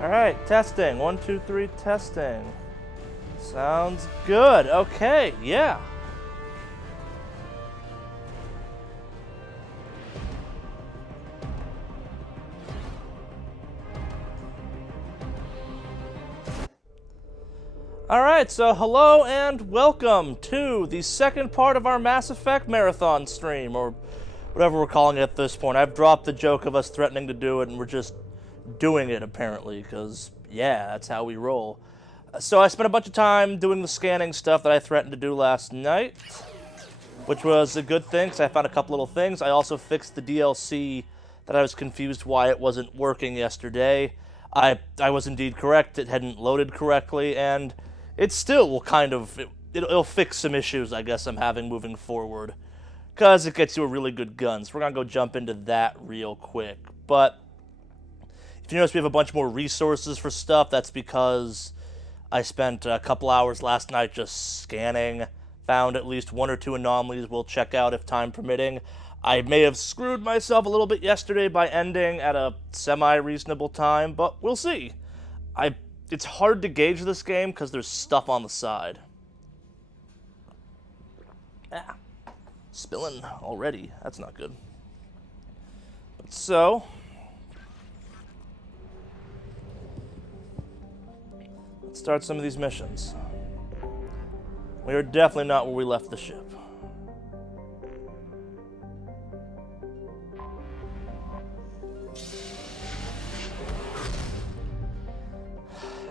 Alright, testing. 1, 2, 3, testing. Sounds good. Okay, yeah. Alright, so hello and welcome to the second part of our Mass Effect Marathon stream, or whatever we're calling it at this point. I've dropped the joke of us threatening to do it, and we're just doing it, apparently, because, yeah, that's how we roll. So I spent a bunch of time doing the scanning stuff that I threatened to do last night, which was a good thing, because I found a couple little things. I also fixed the DLC that I was confused why it wasn't working yesterday. I was indeed correct. It hadn't loaded correctly, and it still will kind of... It'll fix some issues, I guess, I'm having moving forward, because it gets you a really good gun. So we're going to go jump into that real quick. But if you notice we have a bunch more resources for stuff, that's because I spent a couple hours last night just scanning, found at least 1 or 2 anomalies we'll check out if time permitting. I may have screwed myself a little bit yesterday by ending at a semi-reasonable time, but we'll see. It's hard to gauge this game because there's stuff on the side. Ah, spilling already. That's not good. But so... let's start some of these missions. We are definitely not where we left the ship.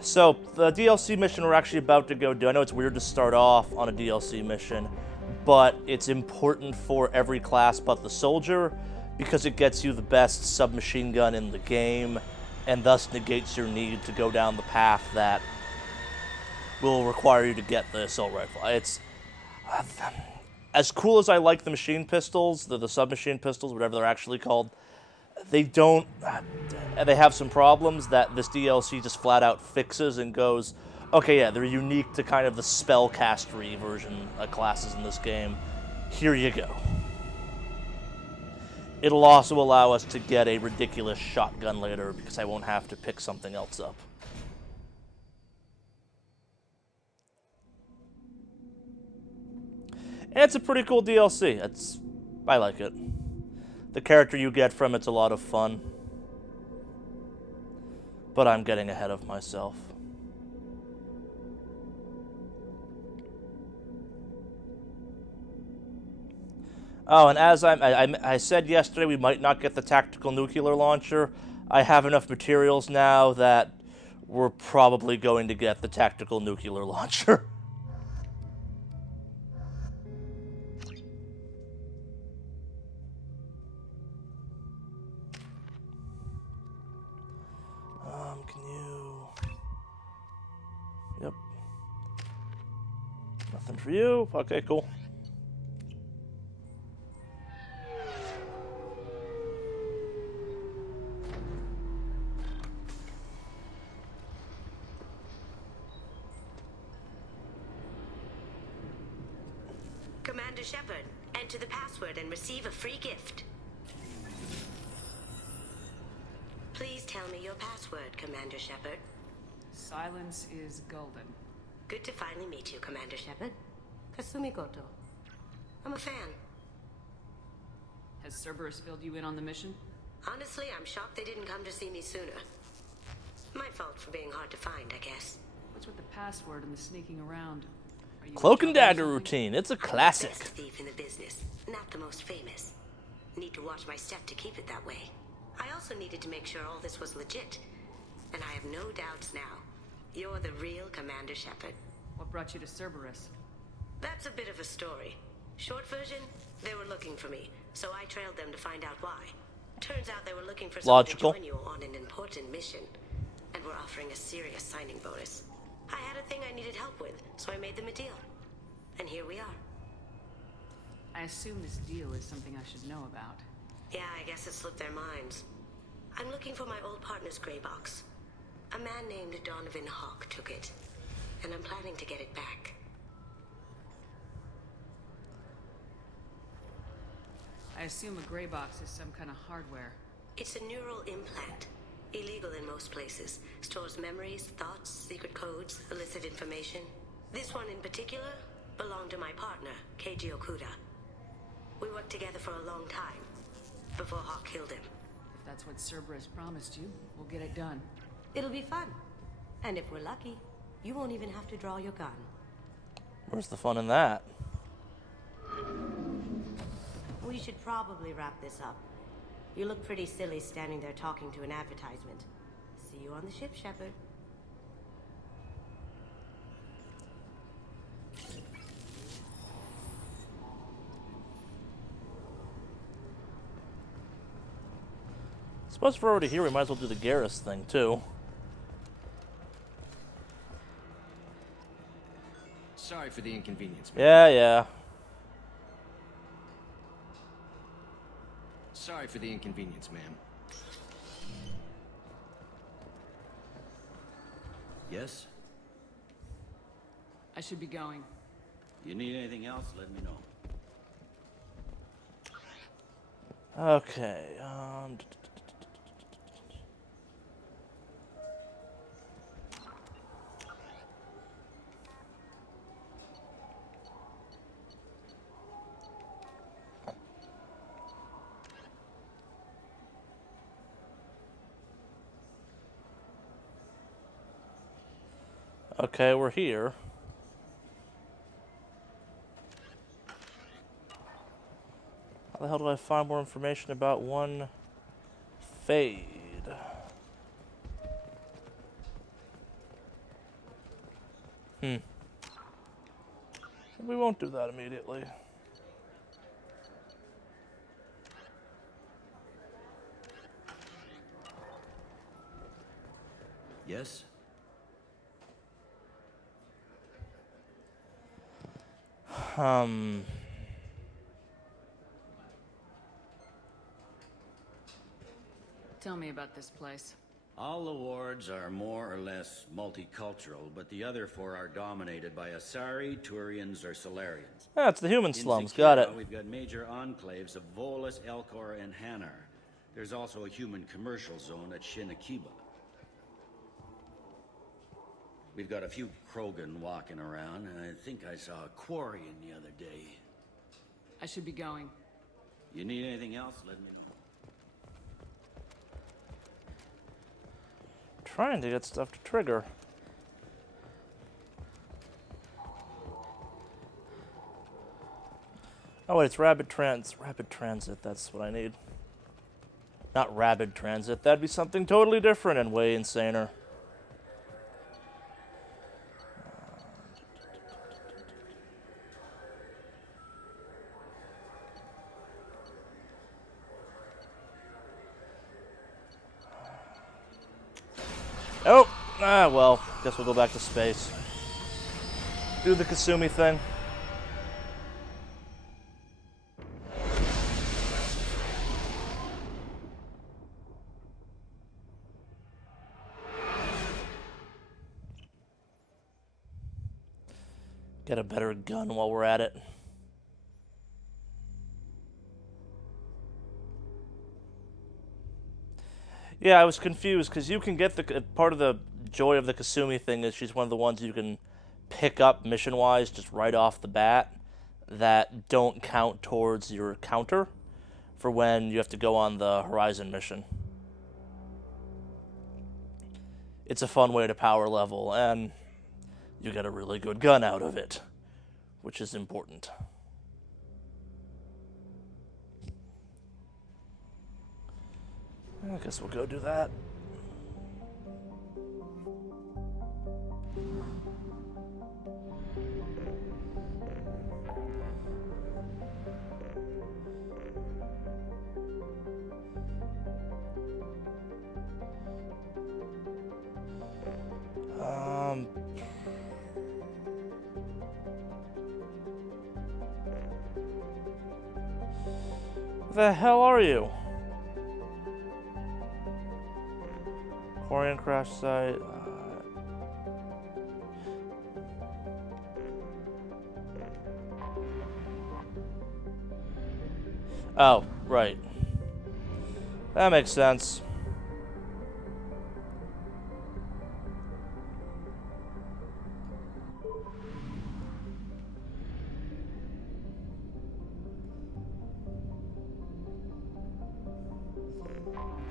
So, the DLC mission we're actually about to go do, I know it's weird to start off on a DLC mission, but it's important for every class but the soldier, because it gets you the best submachine gun in the game, and thus negates your need to go down the path that will require you to get the assault rifle. It's... as cool as I like the machine pistols, the submachine pistols, whatever they're actually called, they don't... they have some problems that this DLC just flat out fixes and goes, okay, yeah, they're unique to kind of the spellcastery version of classes in this game. Here you go. It'll also allow us to get a ridiculous shotgun later because I won't have to pick something else up. And it's a pretty cool DLC. I like it. The character you get from it's a lot of fun. But I'm getting ahead of myself. Oh, and as I said yesterday, we might not get the tactical nuclear launcher. I have enough materials now that we're probably going to get the tactical nuclear launcher. Yep. Nothing for you. Okay, cool. Commander Shepard, enter the password and receive a free gift. Please tell me your password, Commander Shepard. Silence is golden. Good to finally meet you, Commander Shepard. Kasumi Goto. I'm a fan. Has Cerberus filled you in on the mission? Honestly, I'm shocked they didn't come to see me sooner. My fault for being hard to find, I guess. What's with the password and the sneaking around? Are you Cloak in and trouble or dagger something? routine. It's a I'm the classic. best thief in the business, not the most famous. Need to watch my step to keep it that way. I also needed to make sure all this was legit. And I have no doubts now. You're the real Commander Shepard. What brought you to Cerberus? That's a bit of a story. Short version, they were looking for me, so I trailed them to find out why. Turns out they were looking for someone Logical. to join you on an important mission, and were offering a serious signing bonus. I had a thing I needed help with, so I made them a deal. And here we are. I assume this deal is something I should know about. Yeah, I guess it slipped their minds. I'm looking for my old partner's gray box. A man named Donovan Hawk took it, and I'm planning to get it back. I assume a gray box is some kind of hardware. It's a neural implant. Illegal in most places. Stores memories, thoughts, secret codes, illicit information. This one in particular belonged to my partner, Keiji Okuda. We worked together for a long time, before Hawk killed him. If that's what Cerberus promised you, we'll get it done. It'll be fun. And if we're lucky, you won't even have to draw your gun. Where's the fun in that? We should probably wrap this up. You look pretty silly standing there talking to an advertisement. See you on the ship, Shepard. Suppose if we're already here, we might as well do the Garrus thing, too. Sorry for the inconvenience, man. Yeah. Sorry for the inconvenience, ma'am. Yes? I should be going. You need anything else, let me know. Okay, Okay, we're here. How the hell do I find more information about one Fade? We won't do that immediately. Yes? Tell me about this place. All the wards are more or less multicultural, but the other four are dominated by Asari, Turians, or Solarians. Ah, it's the human In slums. Sekiro, Got it. We've got major enclaves of Volus, Elcor, and Hanar. There's also a human commercial zone at Shinakiba. We've got a few Krogan walking around, and I think I saw a Quarian the other day. I should be going. You need anything else, let me know. Trying to get stuff to trigger. Oh wait, it's rapid transit, that's what I need. Not rapid transit, that'd be something totally different and way insaner. Oh! Ah, well, guess we'll go back to space. Do the Kasumi thing. Get a better gun while we're at it. Yeah, I was confused because you can get the part of the joy of the Kasumi thing is she's one of the ones you can pick up mission-wise just right off the bat that don't count towards your counter for when you have to go on the Horizon mission. It's a fun way to power level, and you get a really good gun out of it, which is important. I guess we'll go do that. Where the hell are you? Quarian crash site. Oh, right. That makes sense.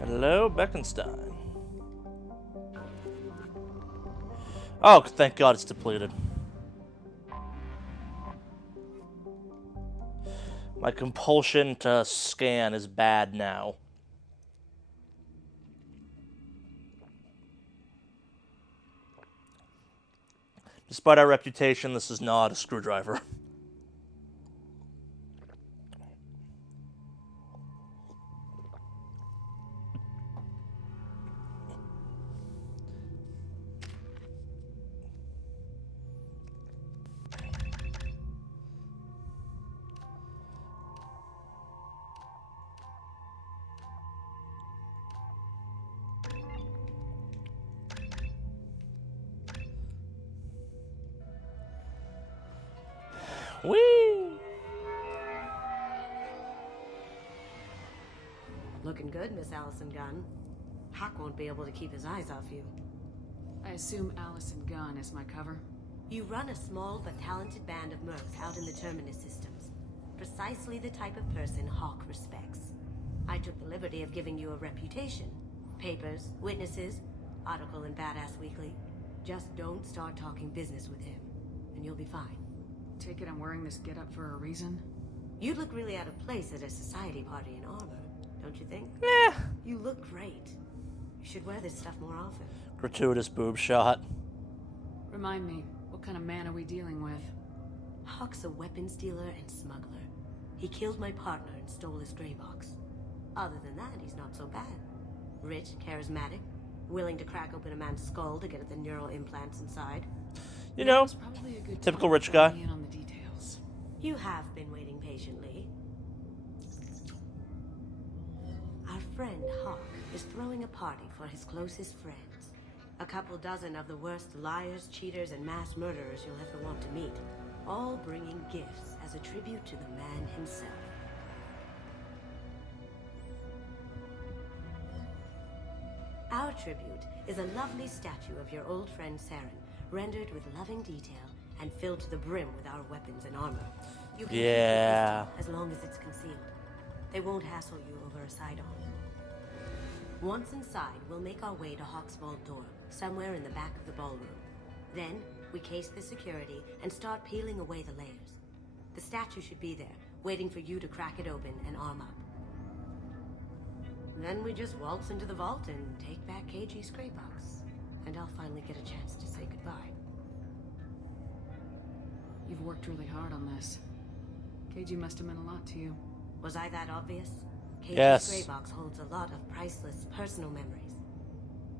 Hello, Beckenstein. Oh, thank God it's depleted. My compulsion to scan is bad now. Despite our reputation, this is not a screwdriver. Whee! Looking good, Miss Allison Gunn. Hawk won't be able to keep his eyes off you. I assume Allison Gunn is my cover. You run a small but talented band of mercs out in the Terminus systems. Precisely the type of person Hawk respects. I took the liberty of giving you a reputation. Papers, witnesses, article in Badass Weekly. Just don't start talking business with him, and you'll be fine. Take it I'm wearing this getup for a reason? You'd look really out of place at a society party in armor, don't you think? Eh. You look great. You should wear this stuff more often. Gratuitous boob shot. Remind me, what kind of man are we dealing with? Hawk's a weapons dealer and smuggler. He killed my partner and stole his gray box. Other than that, he's not so bad. Rich, charismatic, willing to crack open a man's skull to get at the neural implants inside. You know, It's probably a good typical time rich to guy. fill me in on the details. You have been waiting patiently. Our friend Hawk is throwing a party for his closest friends. A couple dozen of the worst liars, cheaters, and mass murderers you'll ever want to meet. All bringing gifts as a tribute to the man himself. Our tribute is a lovely statue of your old friend Saren, rendered with loving detail and filled to the brim with our weapons and armor. You can keep Yeah. it as long as it's concealed. They won't hassle you over a sidearm. Once inside, we'll make our way to Hawk's vault door, somewhere in the back of the ballroom. Then, we case the security and start peeling away the layers. The statue should be there, waiting for you to crack it open and arm up. Then we just waltz into the vault and take back KG's gray box. And I'll finally get a chance to say goodbye. You've worked really hard on this. KG must have meant a lot to you. Was I that obvious? KG's Yes. gray box holds a lot of priceless personal memories.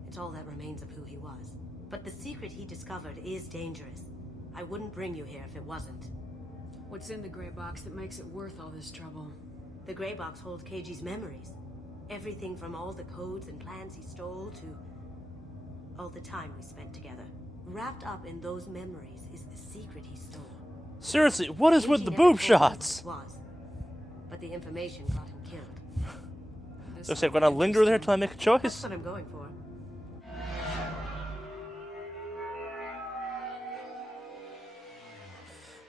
It's all that remains of who he was. But the secret he discovered is dangerous. I wouldn't bring you here if it wasn't. What's in the gray box that makes it worth all this trouble? The gray box holds KG's memories. Everything from all the codes and plans he stole to all the time we spent together. Wrapped up in those memories is the secret he stole. Seriously, what is with KG the never boob told me shots? what it was, but the information got him killed. This So, say, gonna linger there till I make a That's choice? what I'm going for.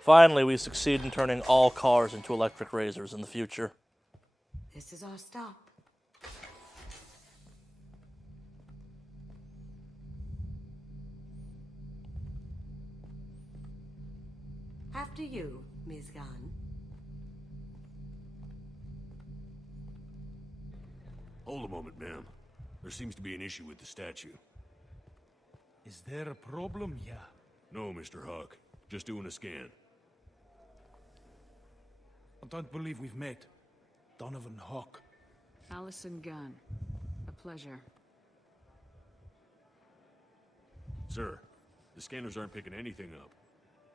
Finally, we succeed in turning all cars into electric razors in the future. This is our stop. After you, Ms. Gunn. Hold a moment, ma'am. There seems to be an issue with the statue. Is there a problem here? No, Mr. Hawk. Just doing a scan. I don't believe we've met. Donovan Hawk. Allison Gunn. A pleasure. Sir, the scanners aren't picking anything up.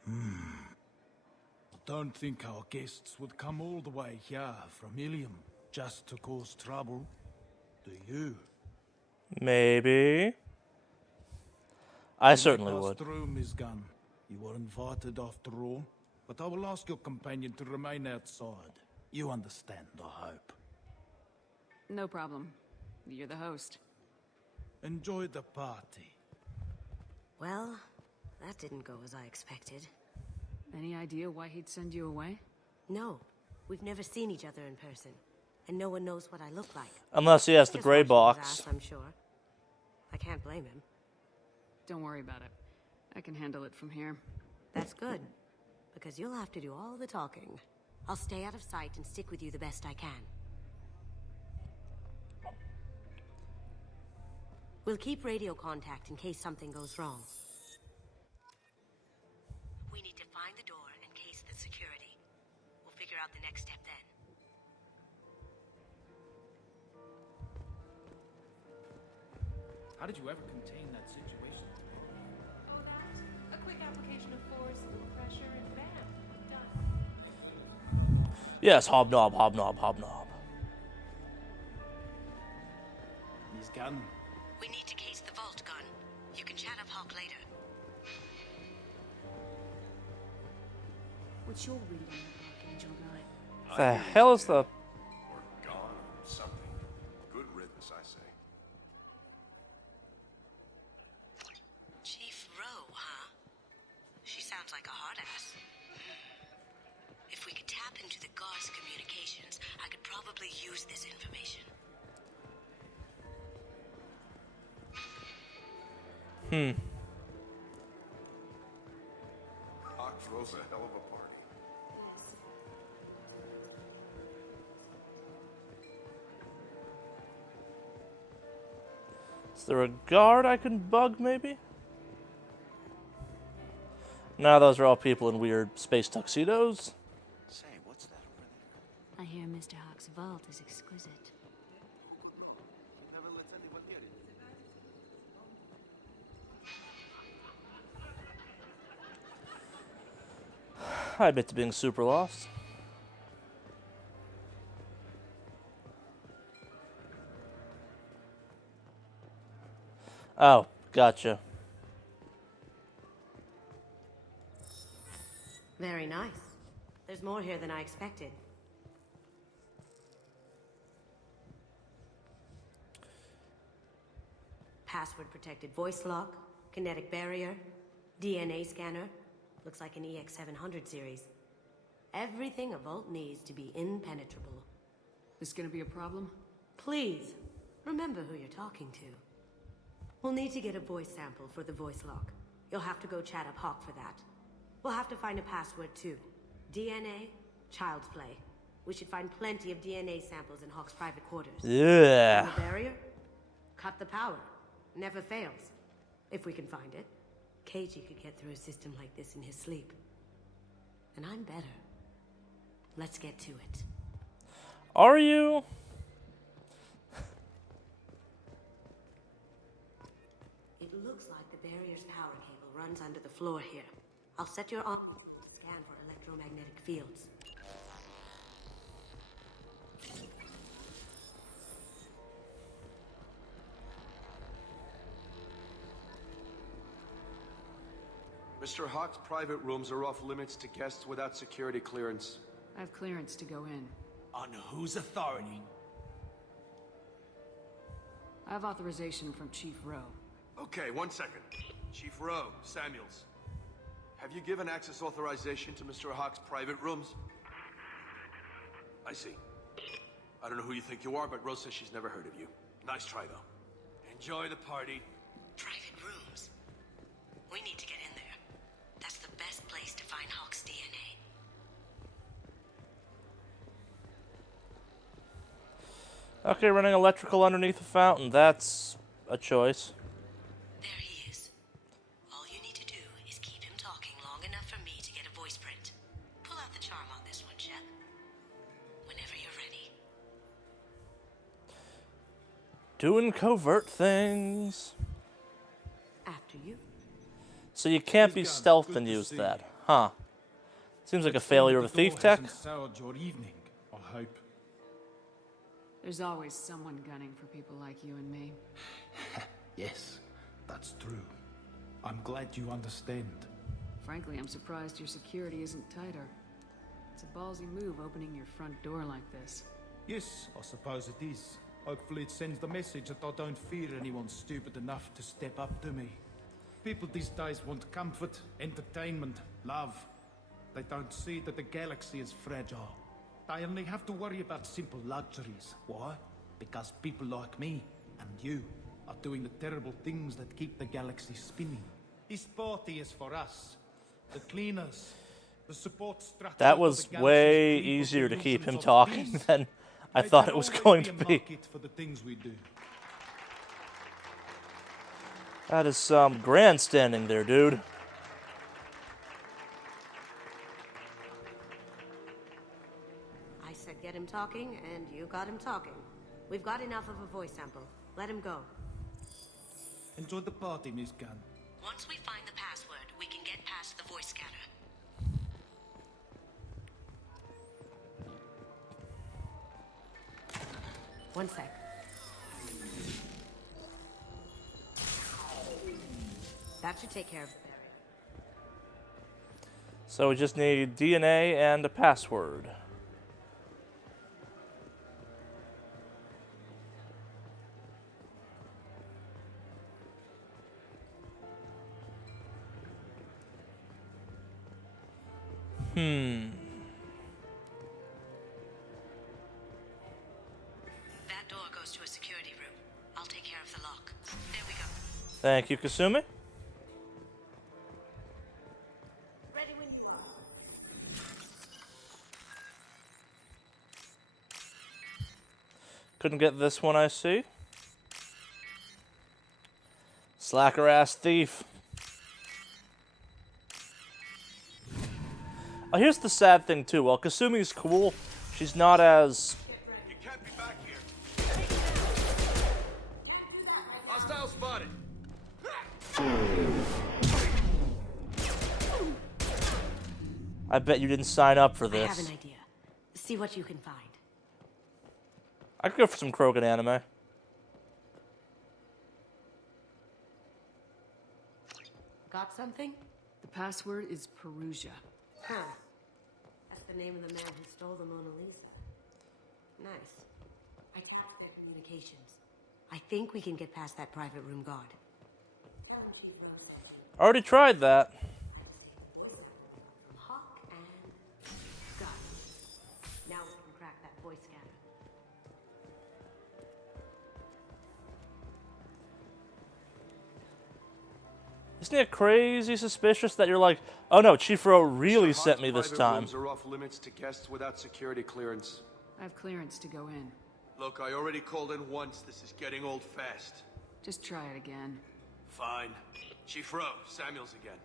I don't think our guests would come all the way here from Ilium just to cause trouble. Do you? Maybe. I certainly Pass would. through, Ms. Gunn. You were invited after all, but I will ask your companion to remain outside. You understand, I hope. No problem. You're the host. Enjoy the party. Well, that didn't go as I expected. Any idea why he'd send you away? No, we've never seen each other in person. and no one knows what I look like. Unless he has the Just gray washing his box. ass, I'm sure. I can't blame him. Don't worry about it. I can handle it from here. That's good, because you'll have to do all the talking. I'll stay out of sight and stick with you the best I can. We'll keep radio contact in case something goes wrong. We need to find the door and case the security. We'll figure out the next step then. How did you ever contain that situation? A quick application of force, a little pressure, and bam, done. Yes, hobnob, hobnob, hobnob. He's gone. We need to case the vault gun. You can chat up Hawk later. What's your reading, Archangel Guy? The hell is the... Or gone or something. Good riddance, I say. Chief Rowe, huh? She sounds like a hard ass. If we could tap into the guard's communications, I could probably use this information. Hawk throws a hell of a party. Is there a guard I can bug, maybe? No, those are all people in weird space tuxedos. Say, what's that over there? I hear Mr. Hawk's vault is exquisite. Never lets anyone get it. I admit to being super lost. Oh, gotcha. Very nice. There's more here than I expected. Password-protected voice lock, kinetic barrier, DNA scanner. Looks like an EX700 series. Everything a vault needs to be impenetrable. This gonna be a problem? Please, remember who you're talking to. We'll need to get a voice sample for the voice lock. You'll have to go chat up Hawk for that. We'll have to find a password too. DNA, child's play. We should find plenty of DNA samples in Hawk's private quarters. Yeah. And the barrier? Cut the power. Never fails. If we can find it. KG could get through a system like this in his sleep. And I'm better. Let's get to it. Are you? It looks like the barrier's power cable runs under the floor here. I'll set your arm. Scan for electromagnetic fields. Mr. Hawk's private rooms are off limits to guests without security clearance. I have clearance to go in. On whose authority? I have authorization from Chief Rowe. Okay, 1 second. Chief Rowe, Samuels. Have you given access authorization to Mr. Hawk's private rooms? I see. I don't know who you think you are, but Rose says she's never heard of you. Nice try, though. Enjoy the party. Private rooms. We need to get in there. That's the best place to find Hawk's DNA. Okay, running electrical underneath a fountain. That's a choice. There he is. All you need to do is keep him talking long enough for me to get a voice print. Pull out the charm on this one, Shep. Whenever you're ready. Doing covert things. After you. So you can't be He's gone. stealth Good and to use see that. you. Huh. Seems like a Let's failure of hope a the thief door tech. hasn't soured your evening, I hope. There's always someone gunning for people like you and me. Yes, that's true. I'm glad you understand. Frankly, I'm surprised your security isn't tighter. It's a ballsy move opening your front door like this. Yes, I suppose it is. Hopefully it sends the message that I don't fear anyone stupid enough to step up to me. People these days want comfort, entertainment, love. They don't see that the galaxy is fragile. I only have to worry about simple luxuries. Why? Because people like me and you are doing the terrible things that keep the galaxy spinning. This party is for us, the cleaners, the support structure. That for was the way galaxy's people, easier the to keep him illusions of talking peace. than I There thought can it was always going be to a be. market for the things we do. That is some grandstanding there, dude. I said get him talking, and you got him talking. We've got enough of a voice sample. Let him go. Enjoy the party, Miss Gunn. Once we find the password, we can get past the voice scanner. One sec. That should take care of the barrier. So we just need DNA and a password. That door goes to a security room. I'll take care of the lock. There we go. Thank you, Kasumi. Ready when you are. Couldn't get this one, I see. Slacker ass thief. Oh, here's the sad thing too. While Kasumi's cool, she's not as... You can't be back here. Hostile spotted. I bet you didn't sign up for I have this. an idea. See what you can find. I could go for some Krogan anime. Got something? The password is Perugia. Huh. That's the name of the man who stole the Mona Lisa. Nice. I tapped their communications. I think we can get past that private room guard. Tell him Chief Rose sent you. Already tried that. Voice from Hawk and gun. Now we can crack that voice scanner. Isn't it crazy suspicious that you're like, oh no, Chief Ro really Sir sent me Hawk's this private time? rooms are off limits to guests without security clearance. I have clearance to go in. Look, I already called in once. This is getting old fast. Just try it again. Fine. Chief Rowe, Samuels again.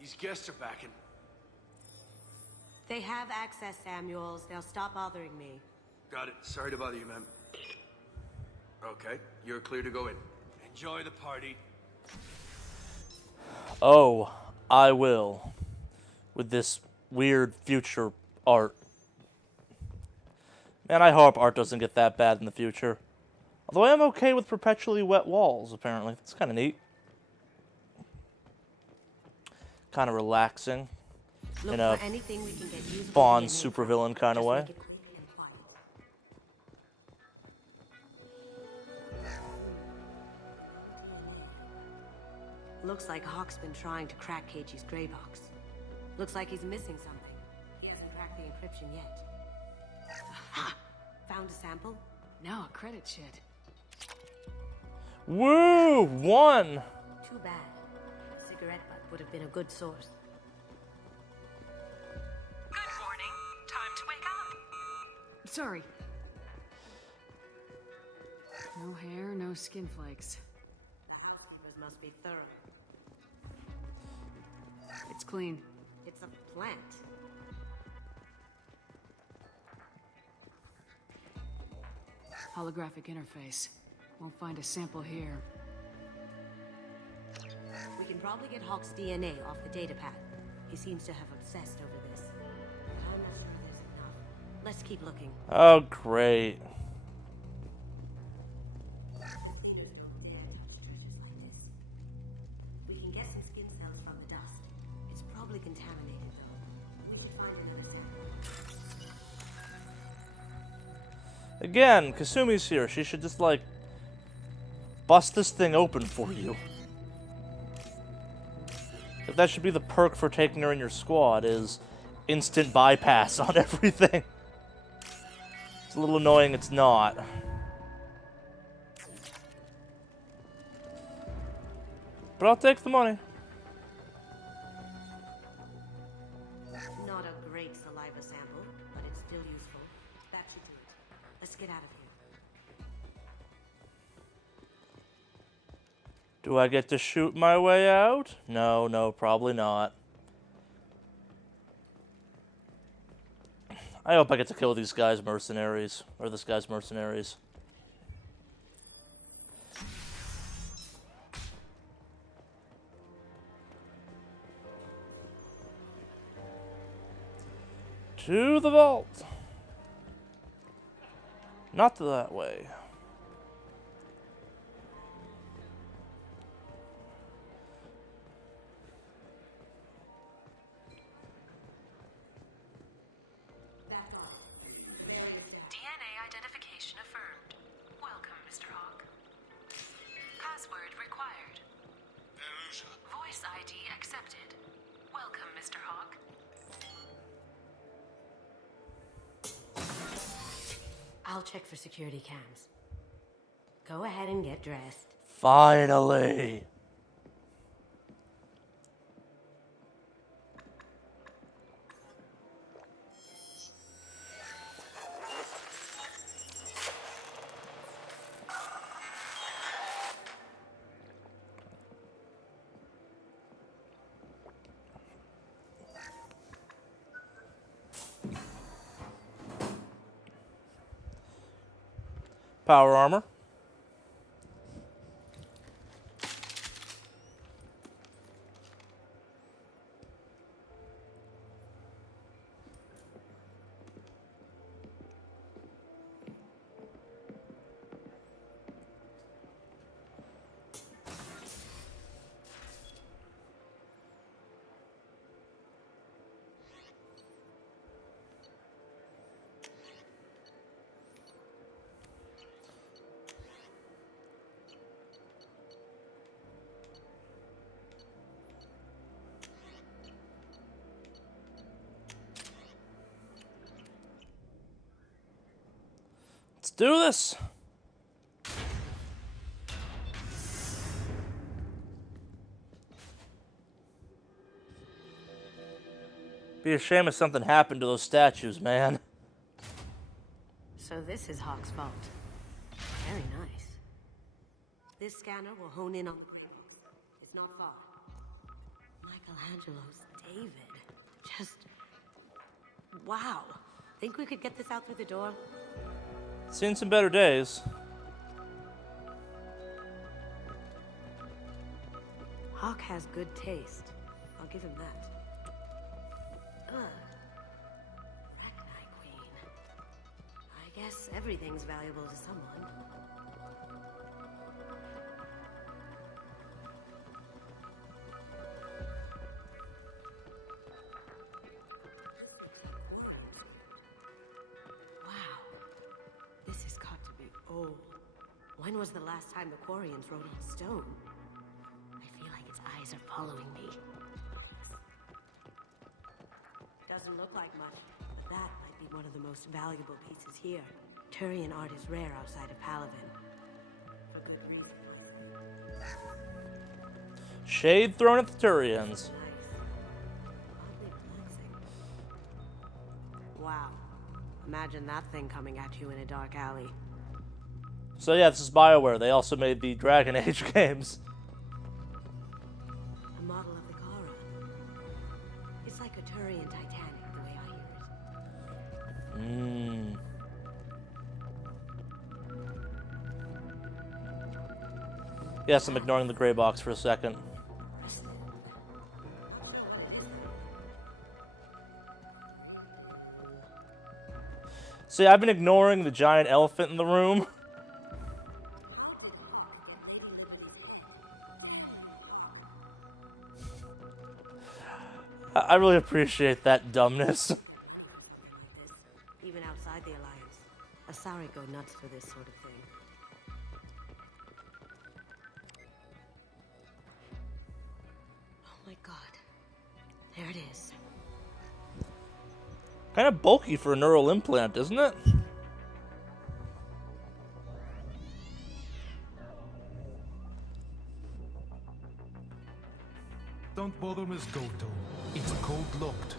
These guests are back in. They have access, Samuels. They'll stop bothering me. Got it. Sorry to bother you, ma'am. Okay, you're clear to go in. Enjoy the party. Oh, I will. With this weird future art. Man, I hope art doesn't get that bad in the future. Although I am okay with perpetually wet walls, apparently. That's kind of neat. Kind of relaxing. Look In a for anything we can get usable Bond DNA from. supervillain kind of Just way. make it quick and quiet. Looks like Hawk's been trying to crack Keiji's gray box. Looks like he's missing something. He hasn't cracked the encryption yet. Aha! Found a sample? Now a credit sheet. Woo! One! Too bad. Cigarette butt would have been a good source. Good morning. Time to wake up. Sorry. No hair, no skin flakes. The house members must be thorough. It's clean. It's a plant. Holographic interface. Won't find a sample here. We can probably get Hawk's DNA off the data pad. He seems to have obsessed over this. But I'm not sure there's enough. Let's keep looking. Oh, great. The cleaners don't dare touch treasures like this. We can get some skin cells from the dust. It's probably contaminated, though. We should find another sample. Again, Kasumi's here. She should just, like, bust this thing open for you. If that should be the perk for taking her in your squad, is instant bypass on everything. It's a little annoying it's not. But I'll take the money. Not a great saliva sample, but it's still useful. That should do it. Let's get out of here. Do I get to shoot my way out? No, probably not. I hope I get to kill these guys' mercenaries. Or this guy's mercenaries. To the vault. Not that way. DNA identification affirmed. Welcome, Mr. Hawk. Password required. Voice ID accepted. Welcome, Mr. Hawk. I'll check for security cams. Go ahead and get dressed. Finally. Power armor. Let's do this. Be a shame if something happened to those statues, man. So this is Hawk's vault. Very nice. This scanner will hone in on the graphics. It's not far. Michelangelo's David. Just... wow. Think we could get this out through the door? Seen some better days. Hawk has good taste. I'll give him that. Ugh. Recognize Queen. I guess everything's valuable to someone. Wow. This has got to be old. When was the last time the Quarians wrote on stone? I feel like its eyes are following me. Doesn't look like much, but that might be one of the most valuable pieces here. Turian art is rare outside of Palaven. For good reason. Shade thrown at the Turians. Nice. Oddly relaxing. Wow. Imagine that thing coming at you in a dark alley. So yeah, this is BioWare. They also made the Dragon Age games. A model of the Kara. It's like a Turian Titanic, the way I hear it. Yes, I'm ignoring the gray box for a second. See, I've been ignoring the giant elephant in the room. I really appreciate that dumbness. Even outside the Alliance, Asari go nuts for this sort of thing. Oh my god. There it is. Kind of bulky for a neural implant, isn't it? don't bother Miss Goto. It's code-locked.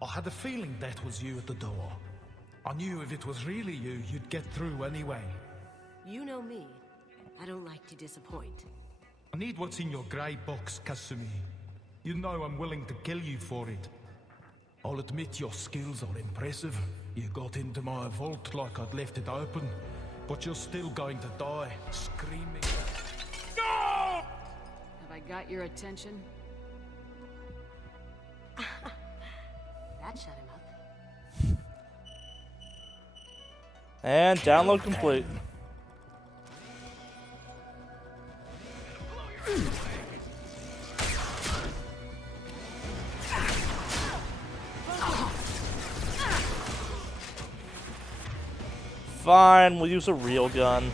I had a feeling that was you at the door. I knew if it was really you, you'd get through anyway. You know me. I don't like to disappoint. I need what's in your grey box, Kasumi. You know I'm willing to kill you for it. I'll admit your skills are impressive. You got into my vault like I'd left it open, but you're still going to die, screaming. No! Have I got your attention? That shut him up. And download complete. Fine, we'll use a real gun.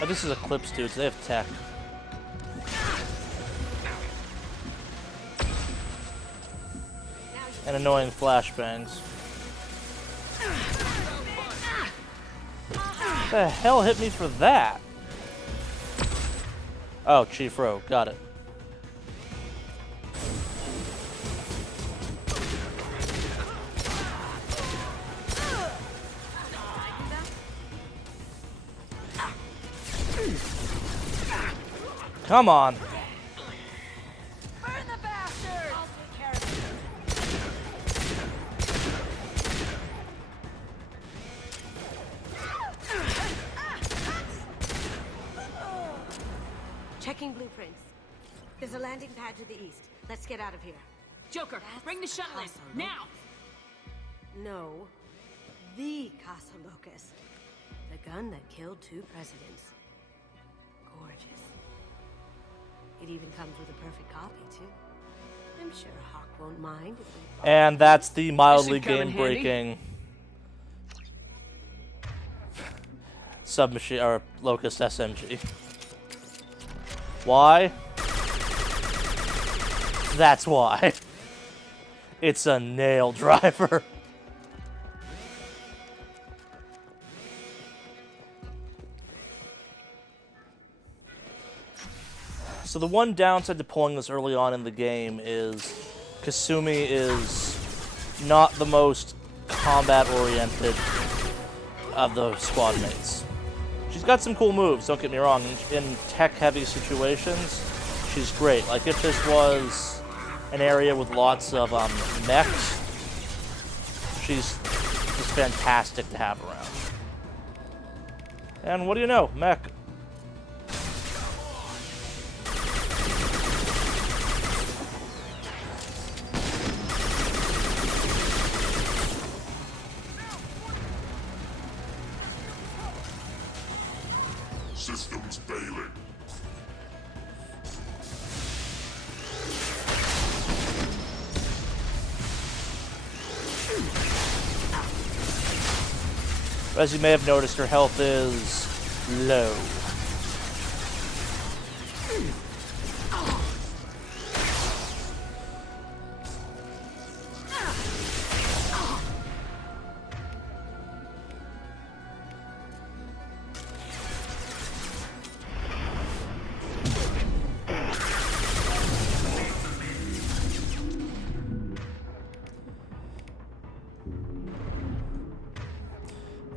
Oh, this is Eclipse dudes, they have tech. And annoying flashbangs. What the hell hit me for that? Oh, Chief Rowe, got it. Come on. Burn the bastard! I'll take care of it. Checking blueprints. There's a landing pad to the east. Let's get out of here. Joker, bring the shuttle in, now! No. The Casa Locust. The gun that killed 2 presidents. Gorgeous. It even comes with a perfect copy, too. I'm sure Hawk won't mind if we... And that's the mildly This should come in game-breaking submachine or Locust SMG. Why? That's why. It's a nail driver. So the one downside to pulling this early on in the game is Kasumi is not the most combat-oriented of the squad mates. She's got some cool moves, don't get me wrong. In tech-heavy situations, she's great. Like if this was an area with lots of mechs, she's just fantastic to have around. And what do you know? Mech. Systems failing. As you may have noticed, her health is low.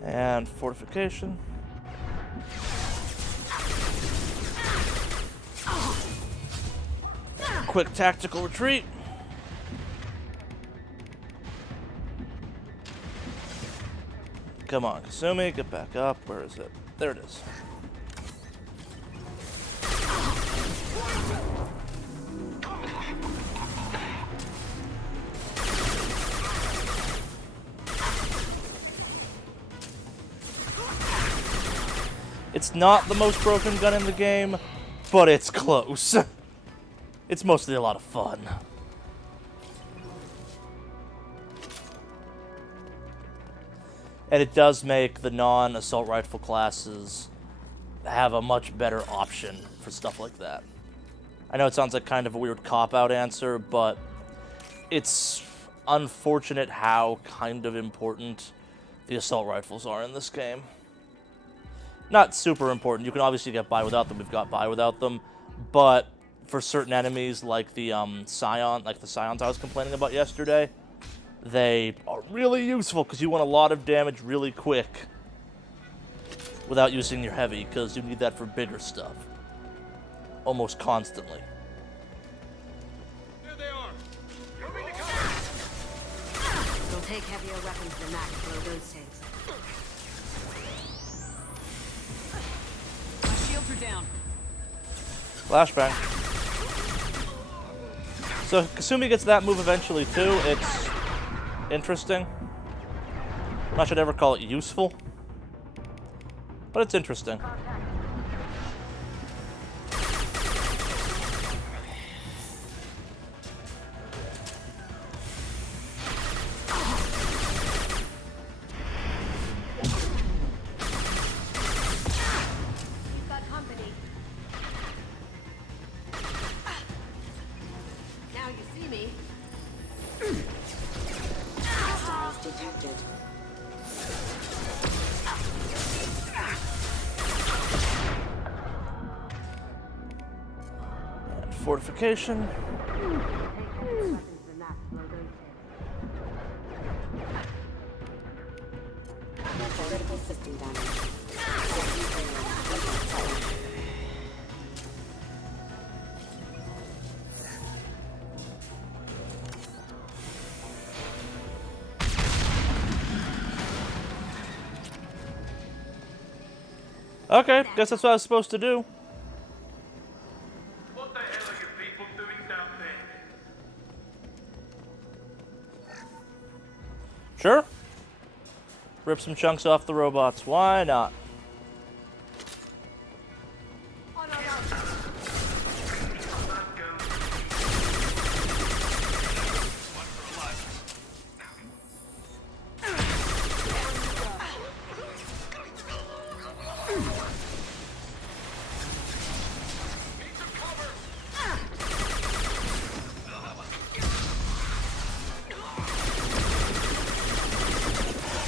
And fortification. Quick tactical retreat. Come on, Kasumi, get back up. Where is it? There it is. It's not the most broken gun in the game, but it's close. It's mostly a lot of fun. And it does make the non-assault rifle classes have a much better option for stuff like that. I know it sounds like kind of a weird cop-out answer, but it's unfortunate how kind of important the assault rifles are in this game. Not super important. You can obviously get by without them. We've got by without them. But for certain enemies like the Scions I was complaining about yesterday, they are really useful because you want a lot of damage really quick without using your heavy, because you need that for bigger stuff. Almost constantly. There they are. It'll take heavier weapons than that to blow those things. My shields are down. Flashbang. So Kasumi gets that move eventually too. It's interesting. I'm not sure I'd ever call it useful, but it's interesting. Now you see me. Detected. And fortification. Critical system damage. Okay, guess that's what I was supposed to do. What the hell are you people doing down there? Sure. Rip some chunks off the robots. Why not?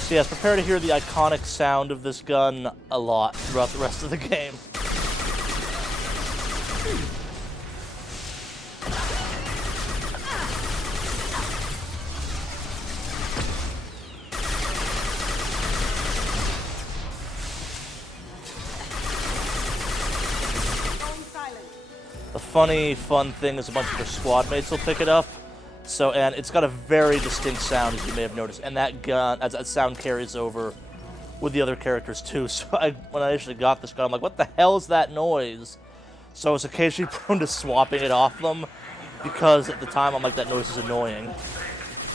So yes, prepare to hear the iconic sound of this gun a lot throughout the rest of the game. The funny, fun thing is a bunch of your squad mates will pick it up. So, and it's got a very distinct sound, as you may have noticed, and that gun, as that sound carries over with the other characters too. So, when I initially got this gun, I'm like, "What the hell is that noise?" So, I was occasionally prone to swapping it off them, because at the time I'm like, "That noise is annoying."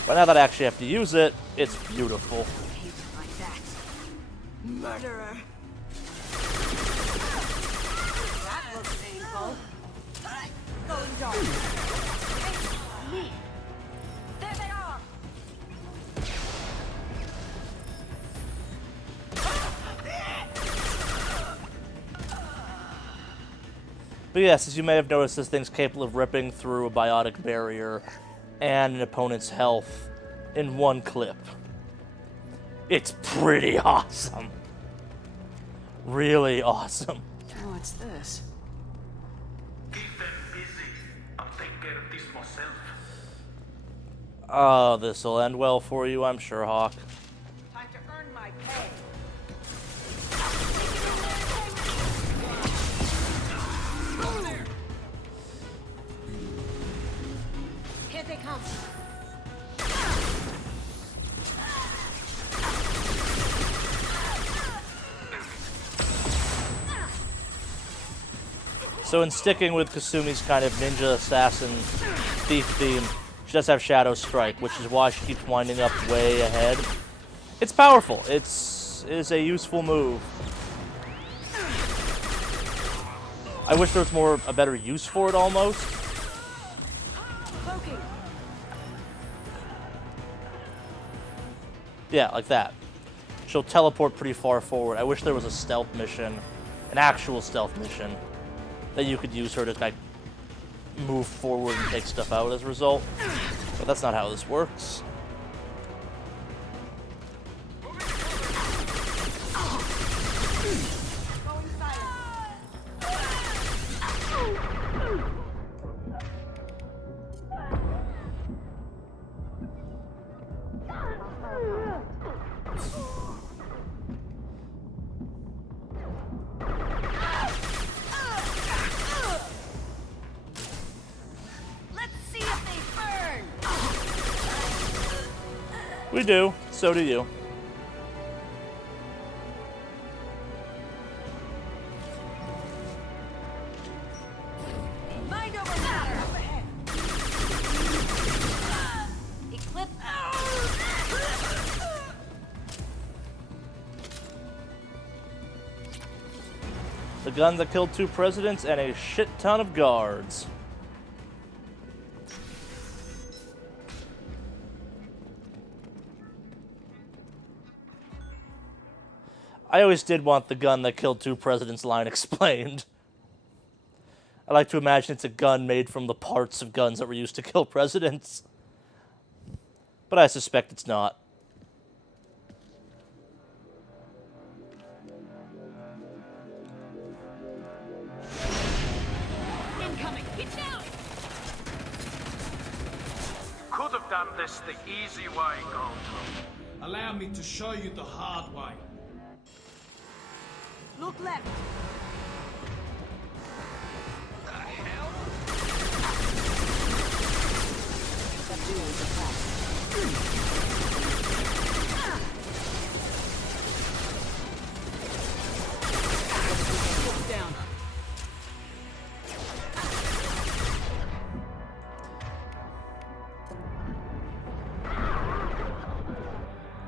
But now that I actually have to use it, it's beautiful. Hate it like that. Murderer. That looks painful. Going dark. Me. There they are. But yes, as you may have noticed, this thing's capable of ripping through a biotic barrier and an opponent's health in one clip. It's pretty awesome. Really awesome. Oh, what's this? Keep them busy. I'll take care of this myself. Oh, this'll end well for you, I'm sure, Hawk. Time to earn my pay. Here they come. So in sticking with Kasumi's kind of ninja assassin thief theme, she does have Shadow Strike, which is why she keeps winding up way ahead. It's powerful. It is a useful move. I wish there was a better use for it almost. Cloaking. Yeah, like that. she'll teleport pretty far forward. I wish there was a stealth mission, an actual stealth mission, that you could use her to like move forward and take stuff out as a result. But that's not how this works. We do. So do you. Mind over matter. Up ahead. Eclipse. The gun that killed 2 presidents and a shit ton of guards. I always did want the gun that killed 2 presidents line explained. I like to imagine it's a gun made from the parts of guns that were used to kill presidents. But I suspect it's not. Incoming. Get down. Could have done this the easy way, Gold. Allow me to show you the hard way. Look left. Down.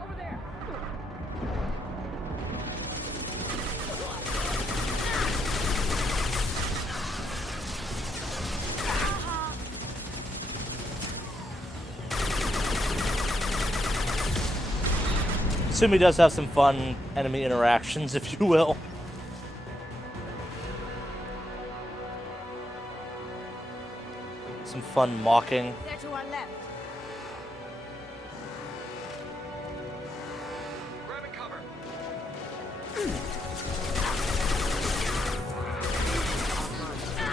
Over there. Sumi does have some fun enemy interactions, if you will. Some fun mocking. They're to our left. Grabbing cover.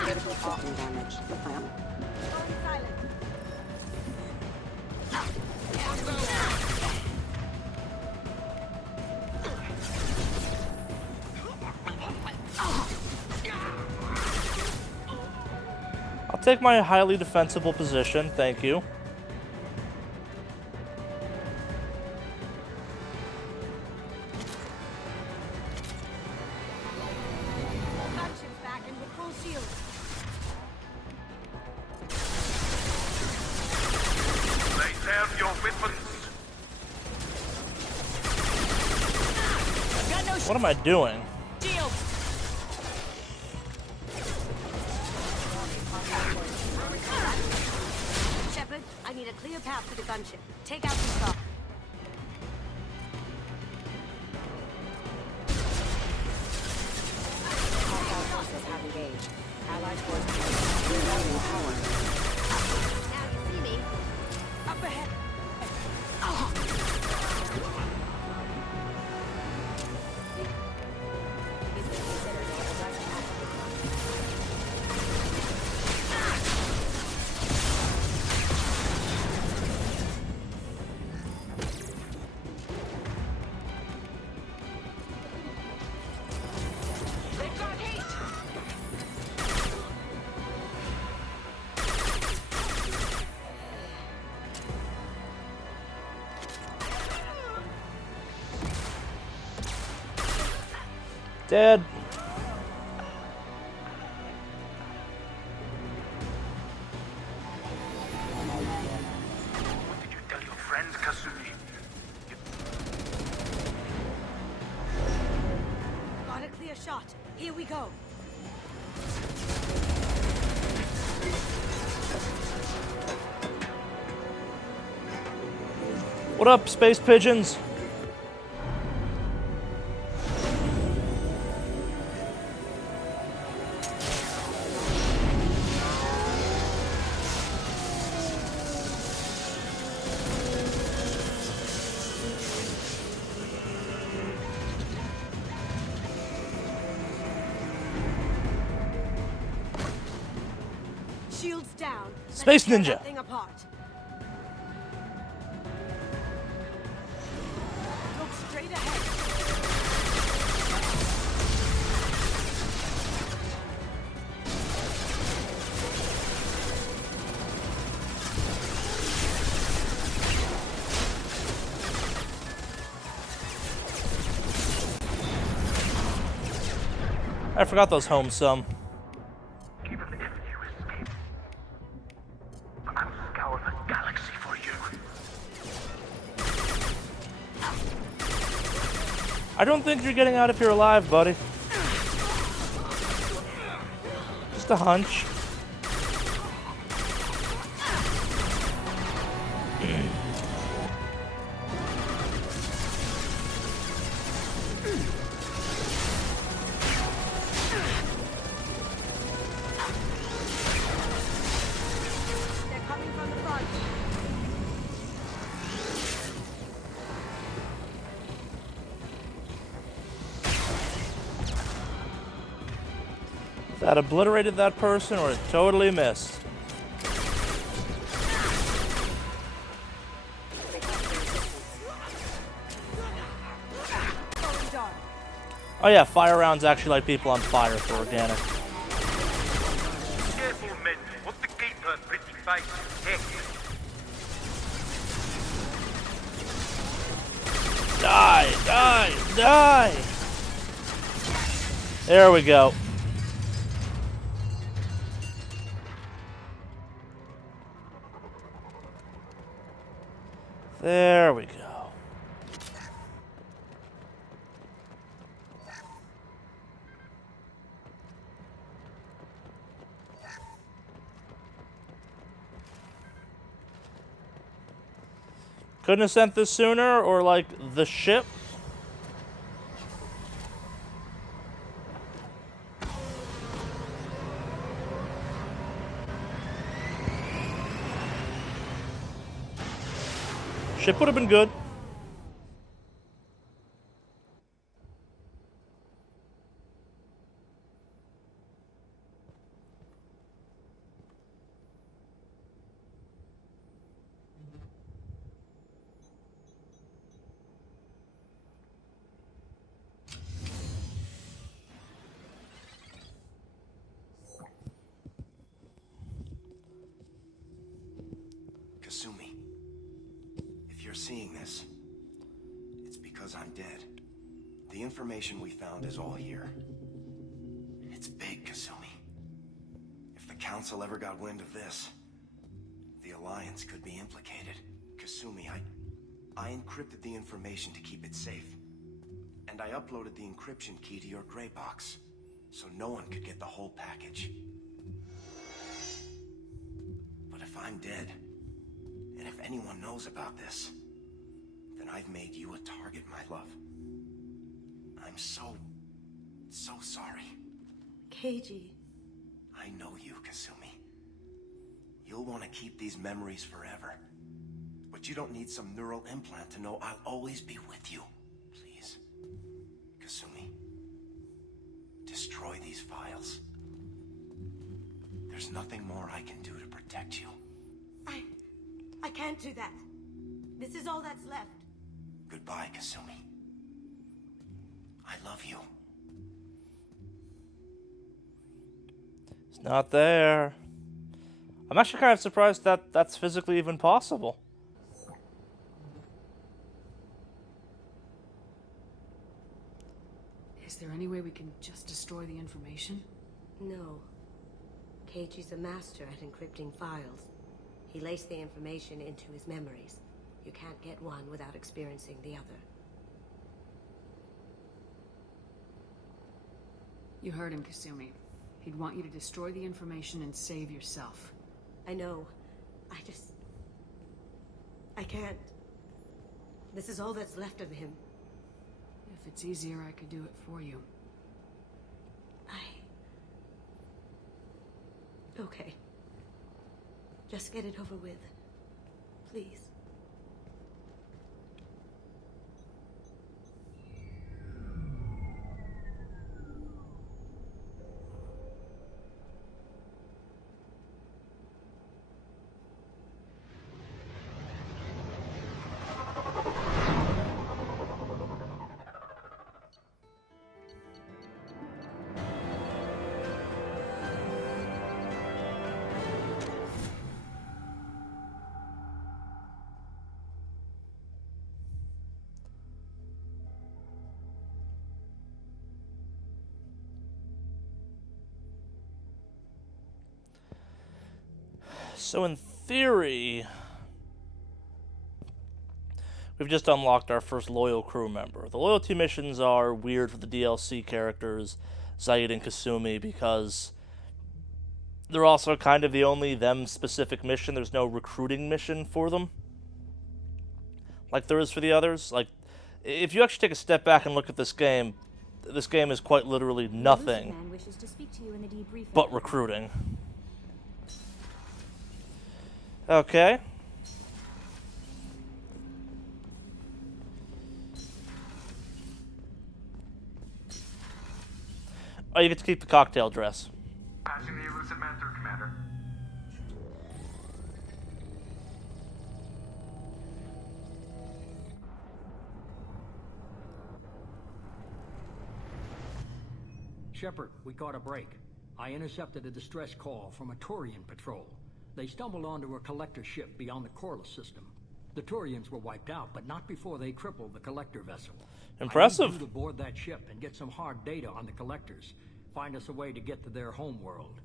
Critical Falcon damage. Going silent. I'll take my highly defensible position, thank you. Gunship's back and with full shield. Lay down your weapons. Got no What am I doing? shield. Shepard, I need a clear path to the gunship. Take out these guards. Hostile forces have engaged. Allied forces regaining power. Now you see me. Up ahead. They've got heat. Dead. What did you tell your friend, Kasumi? Got a clear shot. Here we go. What up, space pigeons? Shields down. Space Let's tear Ninja. that thing apart. Look straight ahead. I forgot those home some. Even if you escape, I'll scour the galaxy for you. I don't think you're getting out if you're alive, buddy. Just a hunch. They're coming from the front. That obliterated that person or it totally missed. Going dark. Oh yeah, fire rounds actually light people on fire for organic. Careful, men. Want to keep her pretty face protected. Die, die, die! There we go. There we go. Couldn't have sent this sooner, or like the ship. Ship would have been good. Kasumi, if you're seeing this, it's because I'm dead. The information we found is all here. It's big, Kasumi. If the Council ever got wind of this, the Alliance could be implicated. Kasumi, I encrypted the information to keep it safe. And I uploaded the encryption key to your gray box, so no one could get the whole package. But if I'm dead, and if anyone knows about this, then I've made you a target, my love. I'm so sorry. Keiji. I know you, Kasumi. You'll want to keep these memories forever. But you don't need some neural implant to know I'll always be with you. Please, Kasumi, destroy these files. There's nothing more I can do to protect you. I can't do that. This is all that's left. Goodbye, Kasumi. I love you. It's not there. I'm actually kind of surprised that that's physically even possible. Is there any way we can just destroy the information? No. Keiji's a master at encrypting files. He laced the information into his memories. You can't get one without experiencing the other. You heard him, Kasumi. He'd want you to destroy the information and save yourself. I know. I can't. This is all that's left of him. If it's easier, I could do it for you. Okay. Just get it over with. Please. So in theory, we've just unlocked our first loyal crew member. The loyalty missions are weird for the DLC characters, Zaid and Kasumi, because they're also kind of the only them-specific mission. There's no recruiting mission for them, like there is for the others. Like, if you actually take a step back and look at this game is quite literally nothing but recruiting. Okay. Oh, you get to keep the cocktail dress. Passing the elusive man through, Commander. Shepard, we caught a break. I intercepted a distress call from a Turian patrol. They stumbled onto a collector ship beyond the Corliss system. The Turians were wiped out, but not before they crippled the collector vessel. Impressive. I need you to board that ship and get some hard data on the collectors. Find us a way to get to their homeworld.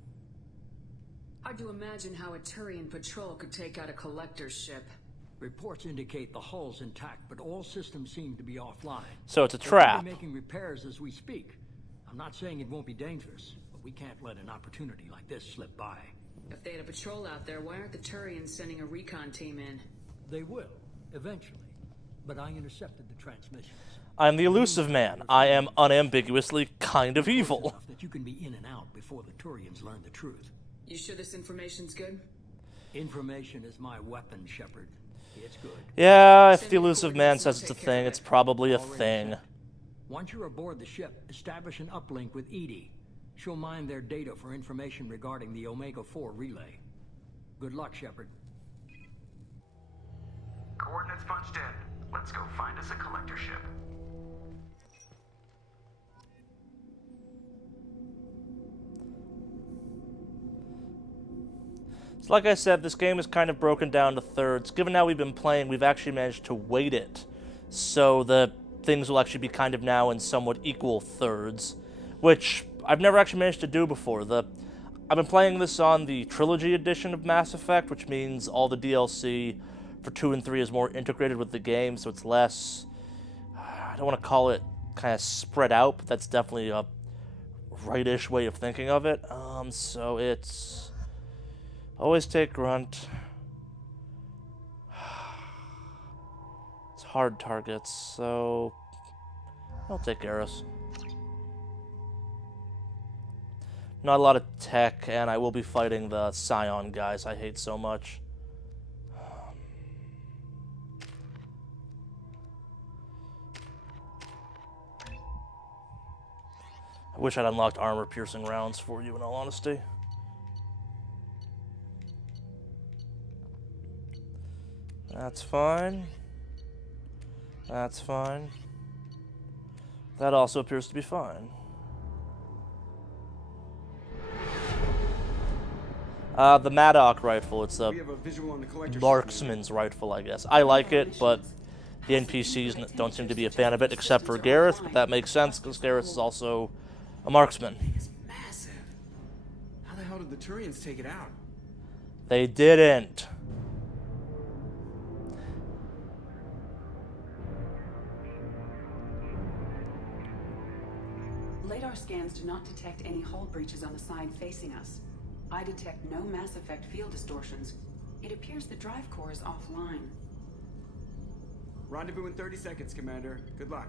Hard to imagine how a Turian patrol could take out a collector's ship. Reports indicate the hull's intact, but all systems seem to be offline. So it's a trap. They're making repairs as we speak. I'm not saying it won't be dangerous, but we can't let an opportunity like this slip by. If they had a patrol out there, why aren't the Turians sending a recon team in? They will, eventually. But I intercepted the transmissions. I'm the elusive man. I am unambiguously kind of evil. That you can be in and out before the Turians learn the truth. You sure this information's good? Information is my weapon, Shepard. It's good. Yeah, if the elusive man says it's a thing, it's probably a thing. Once you're aboard the ship, establish an uplink with Edie. She'll mine their data for information regarding the Omega-4 relay. Good luck, Shepard. Coordinates punched in. Let's go find us a collector ship. So like I said, this game is kind of broken down to thirds. Given how we've been playing, we've actually managed to weight it. So the things will actually be kind of now in somewhat equal thirds, which I've never actually managed to do before. I've been playing this on the Trilogy edition of Mass Effect, which means all the DLC for 2 and 3 is more integrated with the game, so it's less, I don't want to call it kind of spread out, but that's definitely a right-ish way of thinking of it. So it's always take grunt. It's hard targets, so I'll take Garrus. Not a lot of tech, and I will be fighting the Scion guys I hate so much. I wish I'd unlocked armor-piercing rounds for you, in all honesty. That's fine. That's fine. That also appears to be fine. The Maddock rifle, it's a marksman's rifle, I guess. I like it, but the NPCs don't seem to be a fan of it, except for Garrus, but that makes sense, because Garrus is also a marksman. It's massive. How the hell did the Turians take it out? They didn't. Radar scans do not detect any hull breaches on the side facing us. I detect no Mass Effect field distortions. It appears the drive core is offline. Rendezvous in 30 seconds, Commander. Good luck.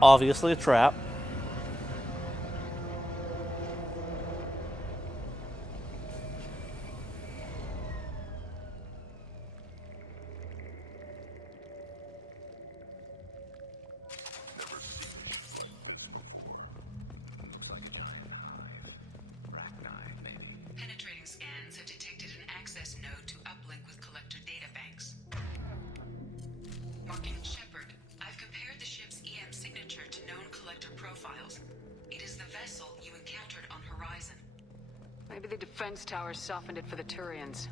Obviously a trap. Maybe the defense towers softened it for the Turians.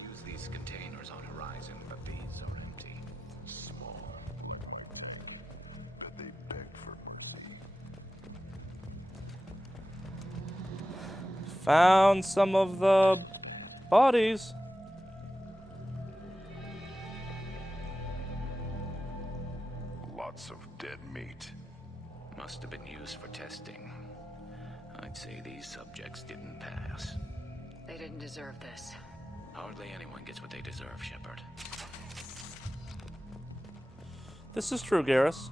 Use these containers on Horizon, but these are empty. Small. Bet they beg for... Found some of the bodies. Lots of dead meat. Must have been used for testing. I'd say these subjects didn't pass. They didn't deserve this. Hardly anyone gets what they deserve, Shepard. This is true, Garrus.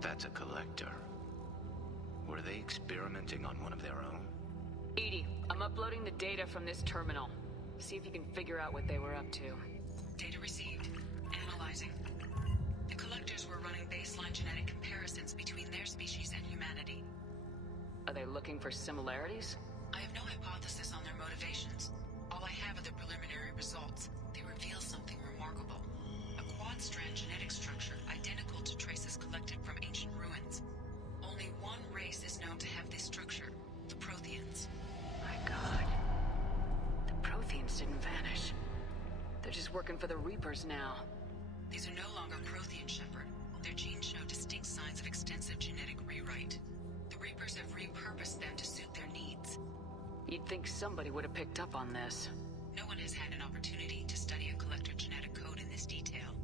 That's a collector. Were they experimenting on one of their own? Edie, I'm uploading the data from this terminal. See if you can figure out what they were up to. Data received. Analyzing. The collectors were running baseline genetic comparisons between their species and humanity. Are they looking for similarities? I have no hypothesis on their motivations. All I have are the preliminary results. They reveal something remarkable. A quad-strand genetic structure identical to traces collected from ancient ruins. Only one race is known to have this structure, the Protheans. My God. The Protheans didn't vanish. They're just working for the Reapers now. These are no longer Prothean, Shepard. Their genes show distinct signs of extensive genetic rewrite. The Reapers have repurposed them to suit their needs. You'd think somebody would have picked up on this. No one has had an opportunity to study a collector genetic code in this detail.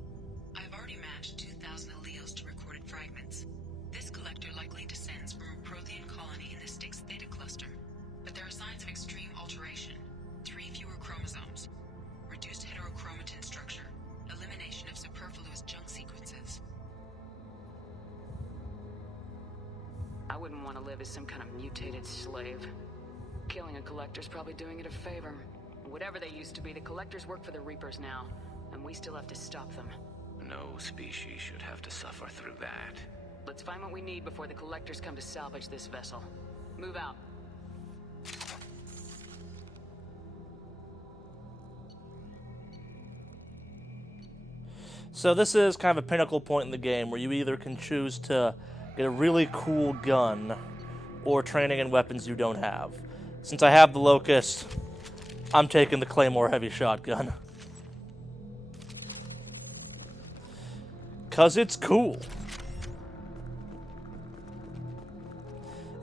I've already matched 2,000 alleles to recorded fragments. This collector likely descends from a Prothean colony in the Styx Theta cluster. But there are signs of extreme alteration. 3 fewer chromosomes. Reduced heterochromatin structure. Elimination of superfluous junk sequences. I wouldn't want to live as some kind of mutated slave. Killing a collector's probably doing it a favor. Whatever they used to be, the collectors work for the Reapers now, and we still have to stop them. No species should have to suffer through that. Let's find what we need before the collectors come to salvage this vessel. Move out. So this is kind of a pinnacle point in the game where you either can choose to get a really cool gun or training and weapons you don't have. Since I have the Locust, I'm taking the Claymore heavy shotgun. 'Cause it's cool.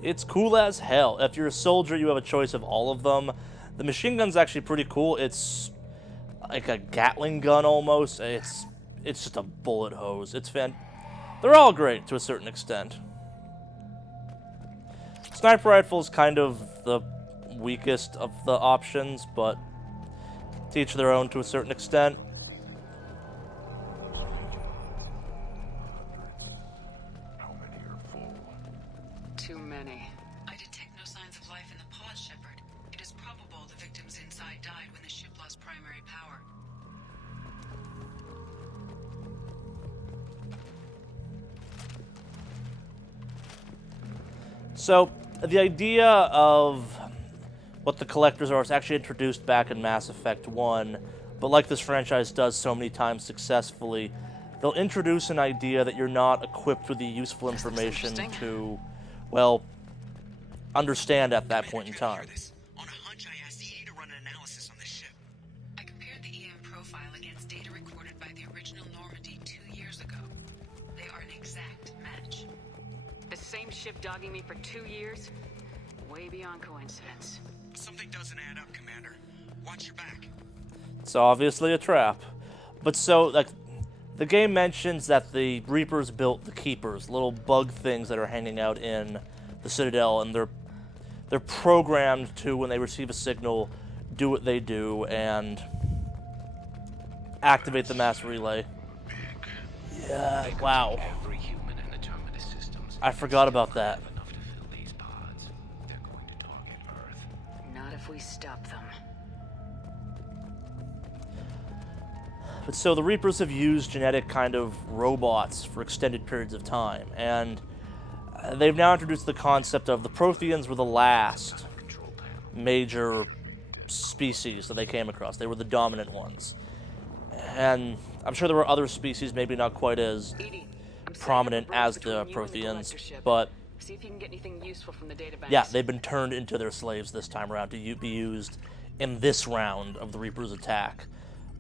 It's cool as hell. If you're a soldier, you have a choice of all of them. The machine gun's actually pretty cool. It's like a Gatling gun almost. It's just a bullet hose. They're all great to a certain extent. Sniper rifle is kind of the weakest of the options, but to each their own to a certain extent. How many are full? Too many. I detect no signs of life in the pod, Shepard. It is probable the victims inside died when the ship lost primary power. So, the idea of what the collectors are is actually introduced back in Mass Effect 1, but like this franchise does so many times successfully, they'll introduce an idea that you're not equipped with the useful information to, well, understand at that point in time. On a hunch, I asked EA to run an analysis on this ship. I compared the EM profile against data recorded by the original Normandy 2 years ago. They are an exact match. The same ship dogging me for 2 years? Way beyond coincidence. Something doesn't add up, Commander. Watch your back. It's obviously a trap. But so, like, the game mentions that the Reapers built the Keepers, little bug things that are hanging out in the Citadel, and they're programmed to, when they receive a signal, do what they do and activate the mass relay. Yeah, wow. Every human in the Terminus system. I forgot about that. Not if we stop them. But so the Reapers have used genetic kind of robots for extended periods of time, and they've now introduced the concept of the Protheans were the last major species that they came across. They were the dominant ones. And I'm sure there were other species, maybe not quite as prominent as the Protheans, but see if you can get anything useful from the databank. yeah, they've been turned into their slaves this time around to be used in this round of the Reapers' attack.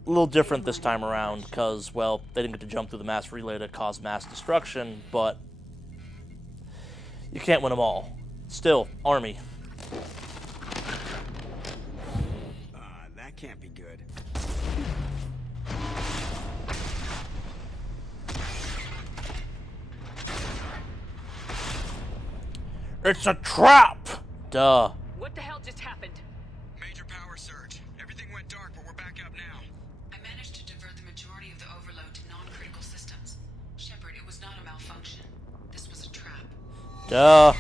A little different this time around because, well, they didn't get to jump through the mass relay to cause mass destruction, but you can't win them all. Still, army. That can't be good. It's a trap! Duh. What the hell just happened? Major power surge. Everything went dark, but we're back up now. I managed to divert the majority of the overload to non-critical systems. Shepard, it was not a malfunction. This was a trap. Duh.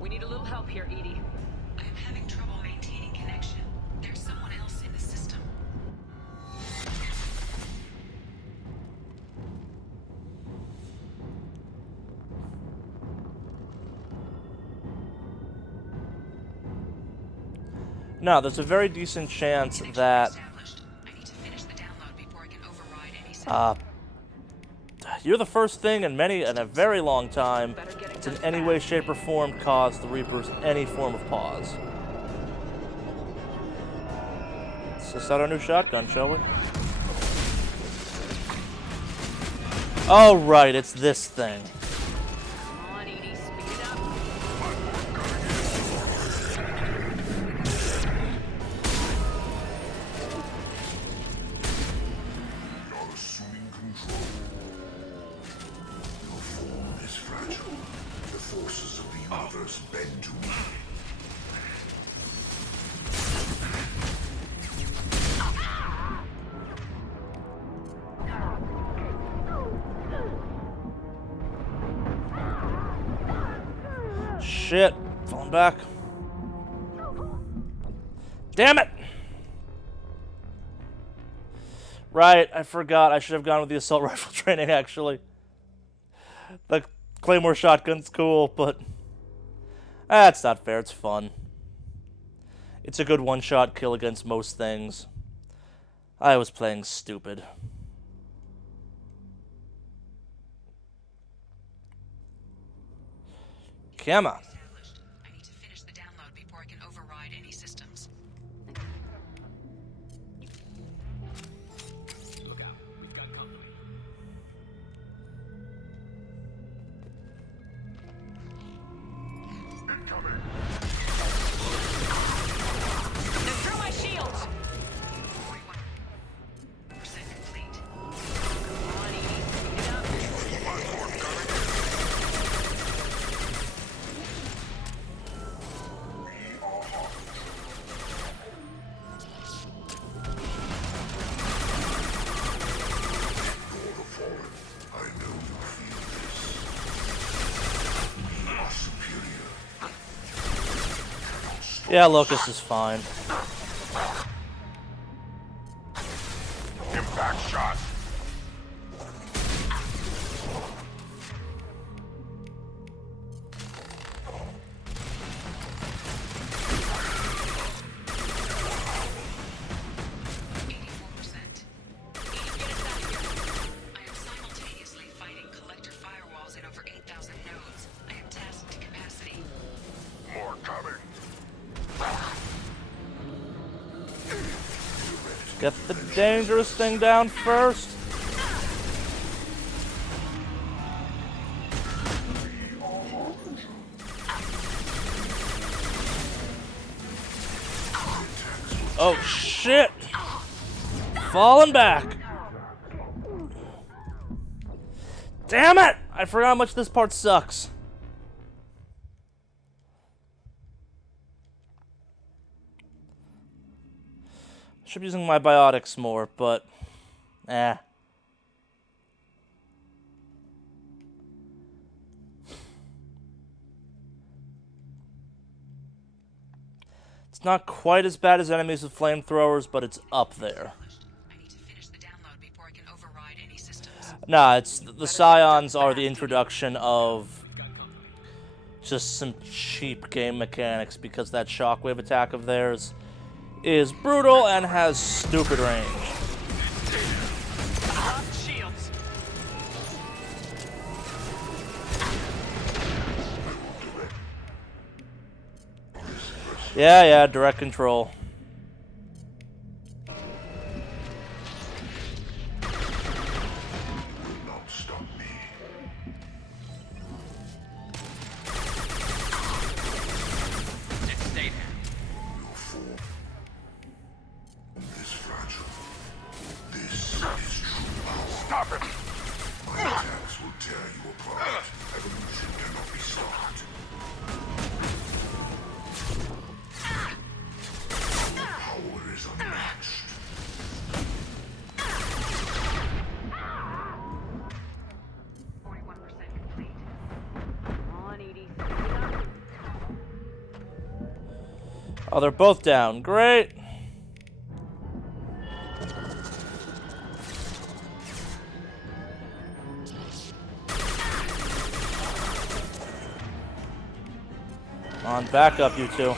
We need a little help here, Edie. I am having trouble maintaining connection. There's someone else in the system. No, there's a very decent chance that you're the first thing in a very long time to in any way, shape, or form cause the Reapers any form of pause. Let's test out our new shotgun, shall we? Oh, right, it's this thing. Shit. Falling back. Damn it! Right, I forgot. I should have gone with the assault rifle training, actually. The Claymore shotgun's cool, but that's not fair. It's fun. It's a good one-shot kill against most things. I was playing stupid. Come on. I need to finish the download before I can override any systems. Look out. We've got company. They're through my shields! 41% complete. Come on, Edie. Speed it up. Yeah, Locust is fine. Impact shot. Get the dangerous thing down first. Oh shit! Falling back. Damn it! I forgot how much this part sucks. Should be using my biotics more, but... It's not quite as bad as enemies with flamethrowers, but it's up there. Nah, it's the Scions are the introduction of just some cheap game mechanics because that shockwave attack of theirs is brutal and has stupid range. Yeah, direct control. Stop it! My attacks will tear you apart. Evolution cannot be stopped. Power is unmatched. Oh, they're both down. Great. On, back up, you two.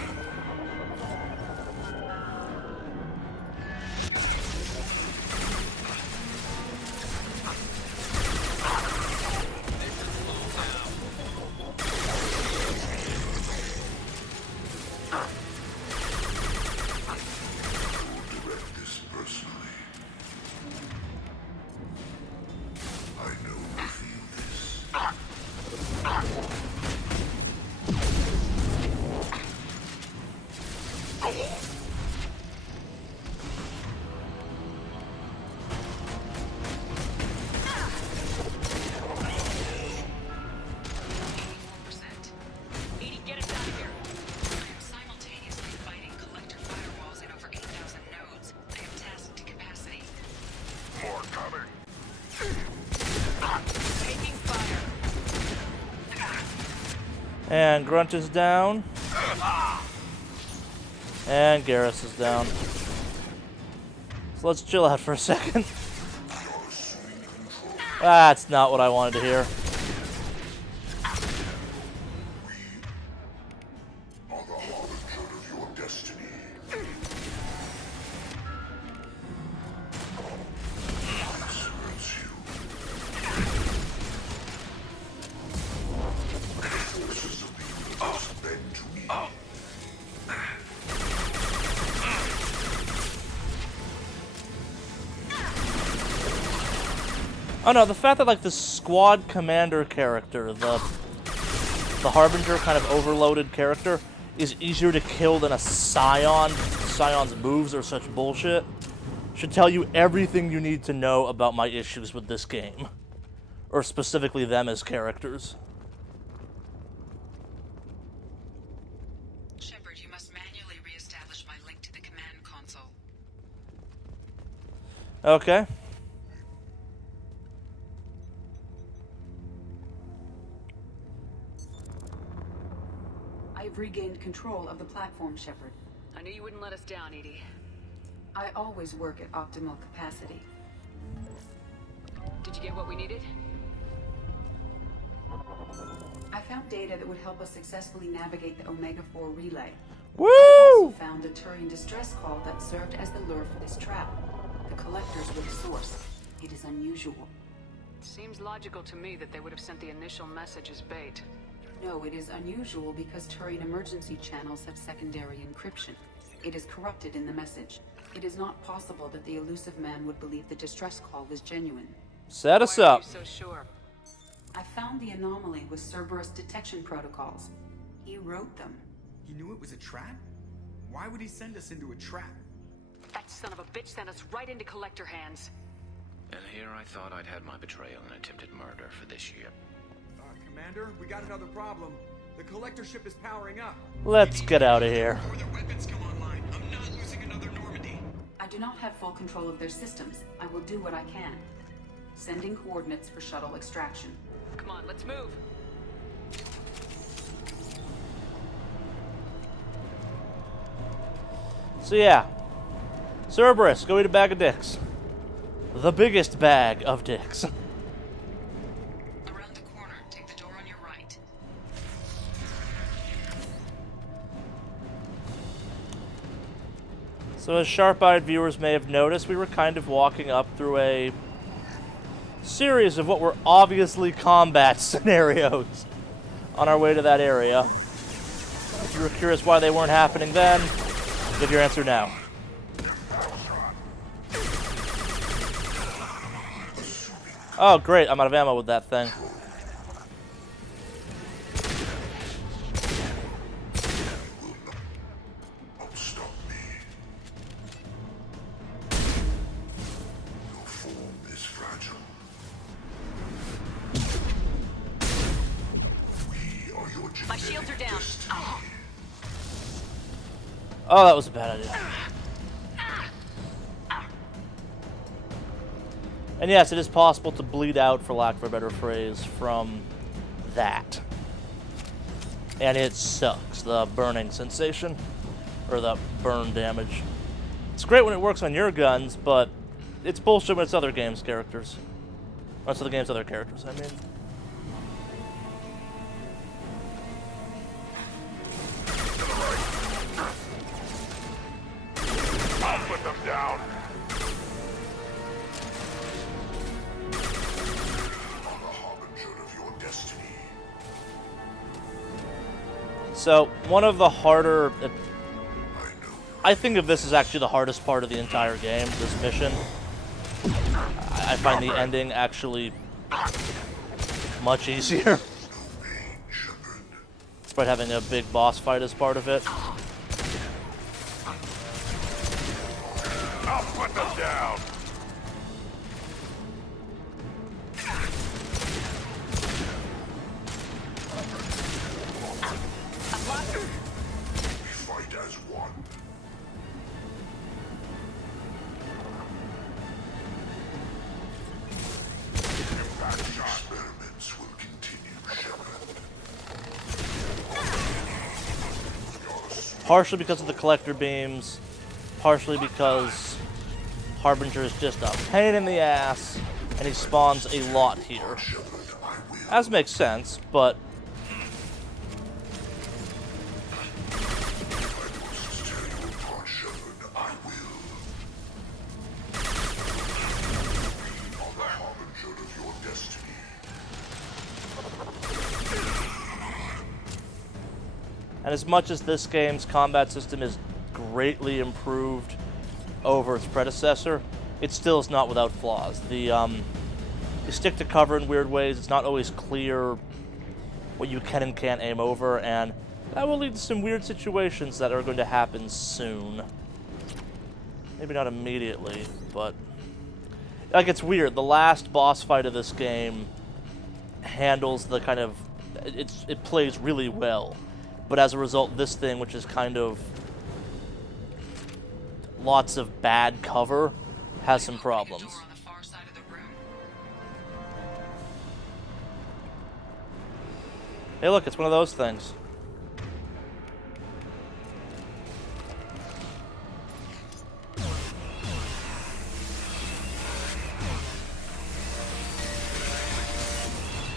And Grunt is down. And Garrus is down. So let's chill out for a second. That's not what I wanted to hear. Oh no, the fact that like the squad commander character, the Harbinger kind of overloaded character, is easier to kill than a Scion. Scion's moves are such bullshit. Should tell you everything you need to know about my issues with this game. Or specifically them as characters. Shepard, you must manually re-establish my link to the command console. Okay. I've regained control of the platform, Shepard. I knew you wouldn't let us down, Edie. I always work at optimal capacity. Did you get what we needed? I found data that would help us successfully navigate the Omega-4 relay. Woo! I also found a Turian distress call that served as the lure for this trap. The collectors were the source. It is unusual. Seems logical to me that they would have sent the initial message as bait. No, it is unusual because Turian emergency channels have secondary encryption. It is corrupted in the message. It is not possible that the elusive man would believe the distress call was genuine. Set us up. Why are you so sure? I found the anomaly with Cerberus detection protocols. He wrote them. He knew it was a trap? Why would he send us into a trap? That son of a bitch sent us right into Collector hands. And here I thought I'd had my betrayal and attempted murder for this year. Commander, we got another problem. The collector ship is powering up. Let's get out of here. I do not have full control of their systems. I will do what I can. Sending coordinates for shuttle extraction. Come on, let's move. So yeah, Cerberus, go eat a bag of dicks. The biggest bag of dicks. Around the corner, take the door on your right. So as sharp-eyed viewers may have noticed, we were kind of walking up through a series of what were obviously combat scenarios on our way to that area. If you were curious why they weren't happening then, give your answer now. Oh, great. I'm out of ammo with that thing. My shields are down. Oh, that was a bad idea. And yes, it is possible to bleed out, for lack of a better phrase, from that. And it sucks, the burning sensation, or the burn damage. It's great when it works on your guns, but it's bullshit when it's other games' characters. Or it's other games' other characters, I mean. I'll put them down. So, one of the harder... I think of this as actually the hardest part of the entire game, this mission. I find the ending actually much easier. Despite having a big boss fight as part of it. I'll put them down. We fight as one. Impact experiments will continue, Shepard. Partially because of the collector beams, partially because Harbinger is just a pain in the ass, and he spawns a lot here. As makes sense, but... And as much as this game's combat system is greatly improved over its predecessor, it still is not without flaws. You stick to cover in weird ways. It's not always clear what you can and can't aim over, and that will lead to some weird situations that are going to happen soon. Maybe not immediately, but... Like, it's weird. The last boss fight of this game handles the kind of... It plays really well. But as a result, this thing, which is kind of lots of bad cover, has some problems. Hey, look, it's one of those things.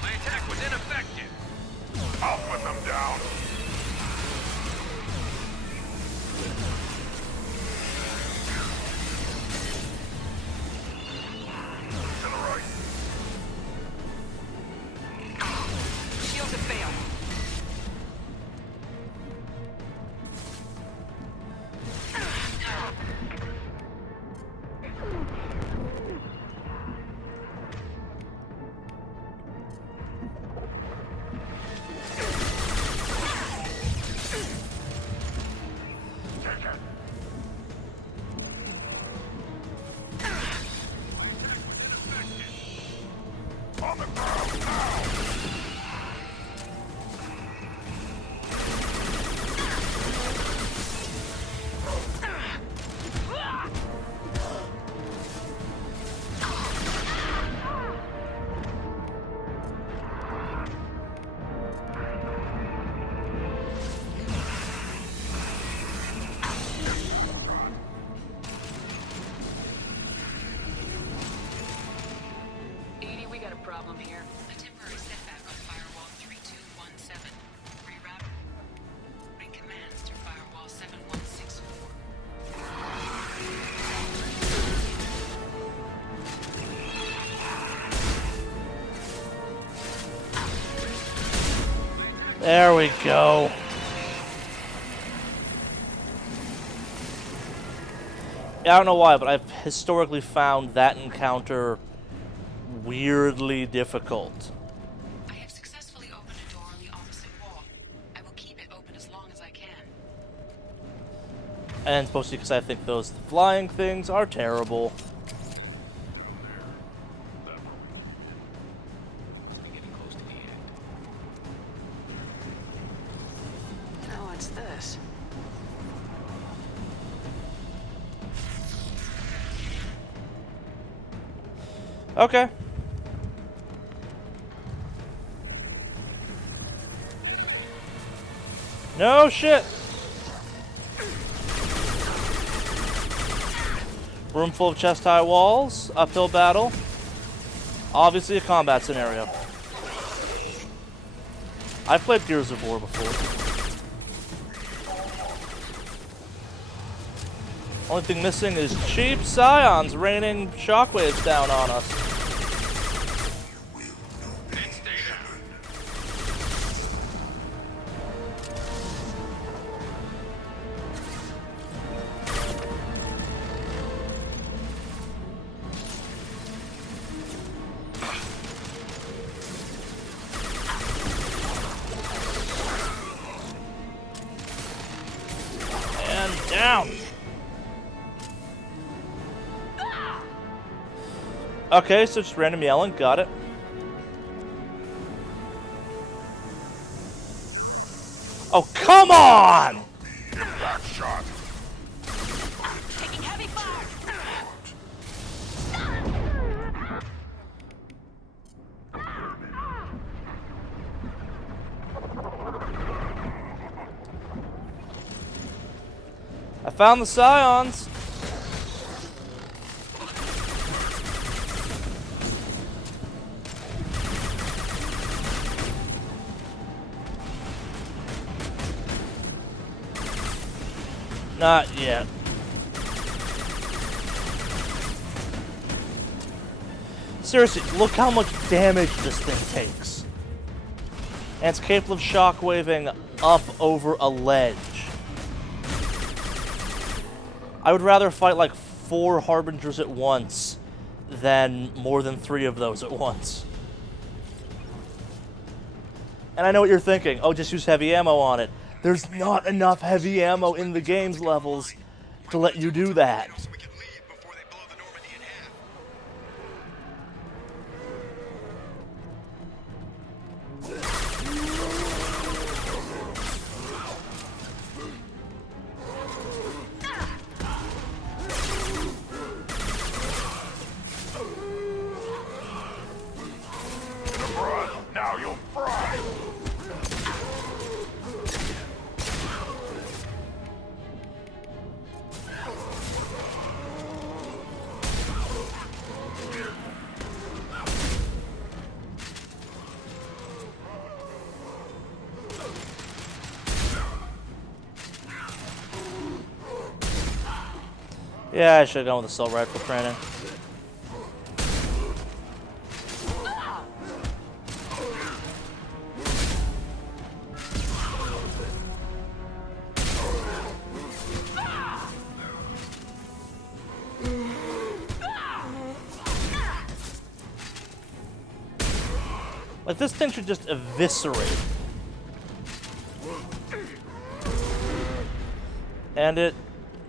My attack was ineffective. I'll put them down. problem here. A temporary setback on firewall 3217. Reroute. Bring commands to firewall 7164. There we go. I don't know why, but I've historically found that encounter weirdly difficult. I have successfully opened a door on the opposite wall. I will keep it open as long as I can. And it's mostly because I think those flying things are terrible. Oh, what's this? Okay. No shit. Room full of chest-high walls, uphill battle. Obviously a combat scenario. I've played Gears of War before. Only thing missing is cheap scions raining shockwaves down on us. And down. Okay, so just random yelling. Got it. Oh, come on! Impact shot. Taking heavy fire. I found the scions. Not yet. Seriously, look how much damage this thing takes. And it's capable of shockwaving up over a ledge. I would rather fight like 4 Harbingers at once than more than 3 of those at once. And I know what you're thinking. Oh, just use heavy ammo on it. There's not enough heavy ammo in the game's levels to let you do that. Now you'll fry. Yeah, I should have gone with assault rifle training. Like, this thing should just eviscerate. And it...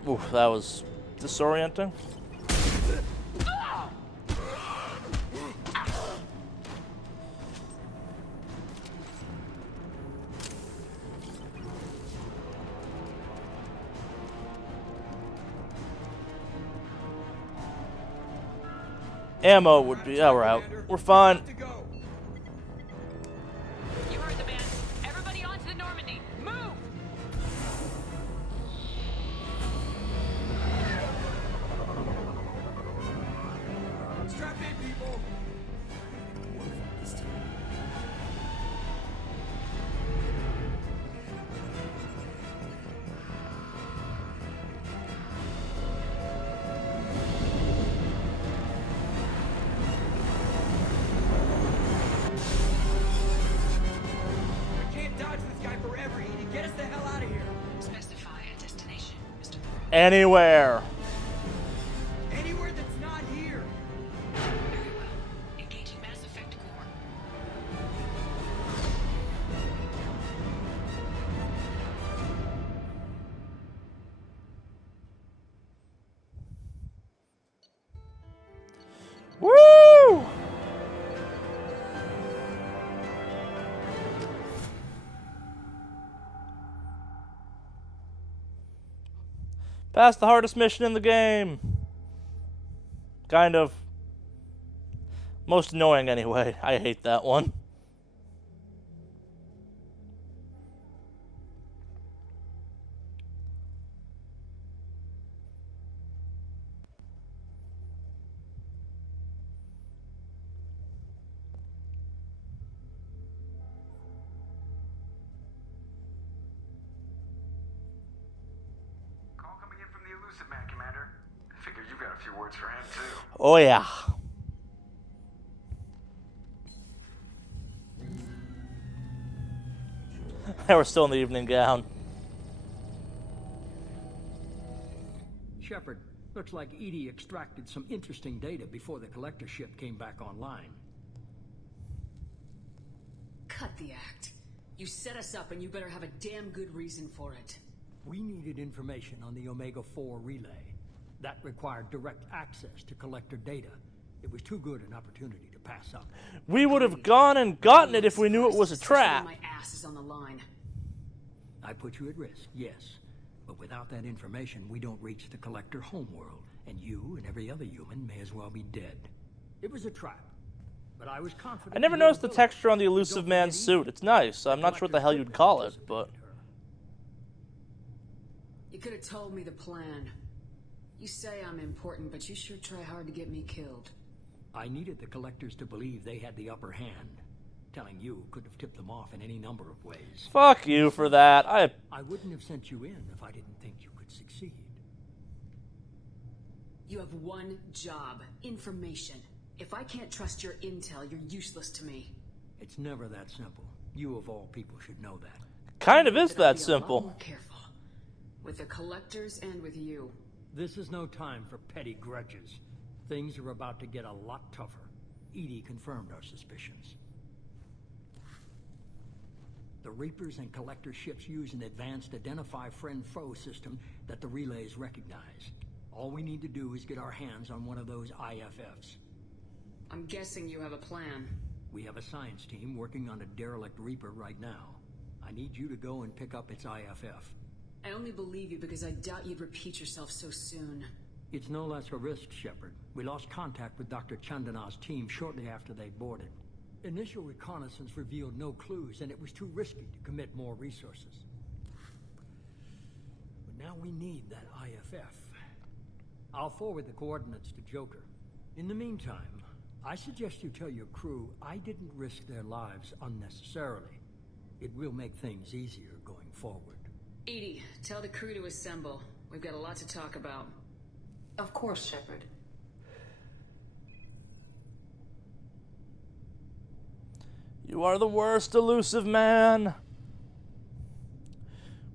Oof, that was disorienting. Ammo would be... Yeah, we're out. We're fine. You heard the man. Everybody onto the Normandy. Move! Strap in, people. Anywhere. Anywhere that's not here. Very well. Engaging Mass Effect core. Woo! Passed the hardest mission in the game. Kind of. Most annoying anyway. I hate that one. Man, Commander. Figure you got a few words for him, too. Oh, yeah. We're still in the evening gown. Shepard, looks like Edie extracted some interesting data before the collector ship came back online. Cut the act. You set us up and you better have a damn good reason for it. We needed information on the Omega-4 relay. That required direct access to collector data. It was too good an opportunity to pass up. We would have gone and gotten it if we knew it was a trap. My ass is on the line. I put you at risk, yes. But without that information, we don't reach the collector homeworld. And you and every other human may as well be dead. It was a trap. But I was confident. I never noticed the texture on the elusive man's suit. It's nice. I'm not sure what the hell you'd call it, but... You could have told me the plan. You say I'm important, but you sure try hard to get me killed. I needed the collectors to believe they had the upper hand. Telling you could have tipped them off in any number of ways. Fuck you for that. I wouldn't have sent you in if I didn't think you could succeed. You have one job. Information. If I can't trust your intel, you're useless to me. It's never that simple. You of all people should know that. Kind of is that Be simple. more careful. With the collectors and with you. This is no time for petty grudges. Things are about to get a lot tougher. Edie confirmed our suspicions. The Reapers and Collector ships use an advanced identify friend-foe system that the relays recognize. All we need to do is get our hands on one of those IFFs. I'm guessing you have a plan. We have a science team working on a derelict Reaper right now. I need you to go and pick up its IFF. I only believe you because I doubt you'd repeat yourself so soon. It's no less a risk, Shepard. We lost contact with Dr. Chandana's team shortly after they boarded. Initial reconnaissance revealed no clues, and it was too risky to commit more resources. But now we need that IFF. I'll forward the coordinates to Joker. In the meantime, I suggest you tell your crew I didn't risk their lives unnecessarily. It will make things easier going forward. Edie, tell the crew to assemble. We've got a lot to talk about. Of course, Shepard. You are the worst, elusive man.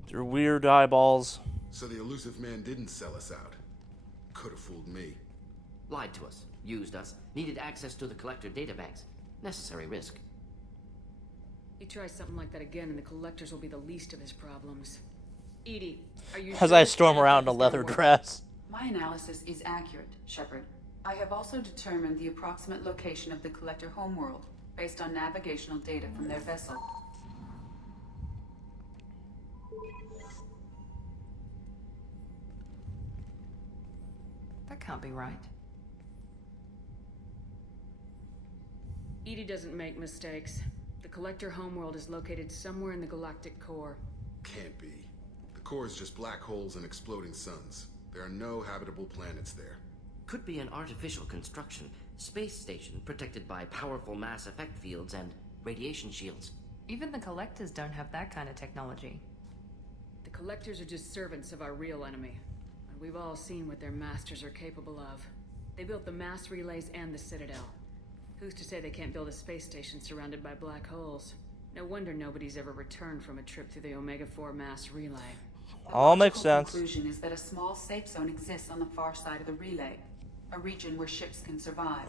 With your weird eyeballs. So the elusive man didn't sell us out. Could have fooled me. Lied to us, used us, needed access to the collector databanks. Necessary risk. You try something like that again and the collectors will be the least of his problems. Edie, are you As sure I this storm plan around in a is leather gonna work? dress. My analysis is accurate, Shepard. I have also determined the approximate location of the collector homeworld, based on navigational data from their vessel. That can't be right. Edie doesn't make mistakes. The collector homeworld is located somewhere in the galactic core. Can't be. The core is just black holes and exploding suns. There are no habitable planets there. Could be an artificial construction, space station protected by powerful mass effect fields and radiation shields. Even the Collectors don't have that kind of technology. The collectors are just servants of our real enemy. And we've all seen what their masters are capable of. They built the mass relays and the Citadel. Who's to say they can't build a space station surrounded by black holes? No wonder nobody's ever returned from a trip through the Omega-4 mass relay. All makes The sense. conclusion is that a small safe zone exists on the far side of the relay, a region where ships can survive.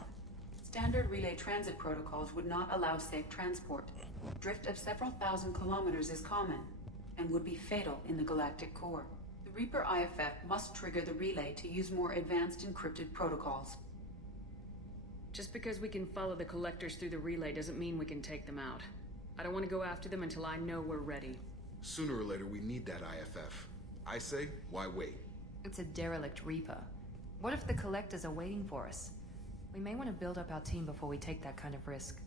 Standard relay transit protocols would not allow safe transport. Drift of several thousand kilometers is common, and would be fatal in the galactic core. The Reaper IFF must trigger the relay to use more advanced encrypted protocols. Just because we can follow the collectors through the relay doesn't mean we can take them out. I don't want to go after them until I know we're ready. Sooner or later, we need that IFF. I say, why wait? It's a derelict Reaper. What if the collectors are waiting for us? We may want to build up our team before we take that kind of risk.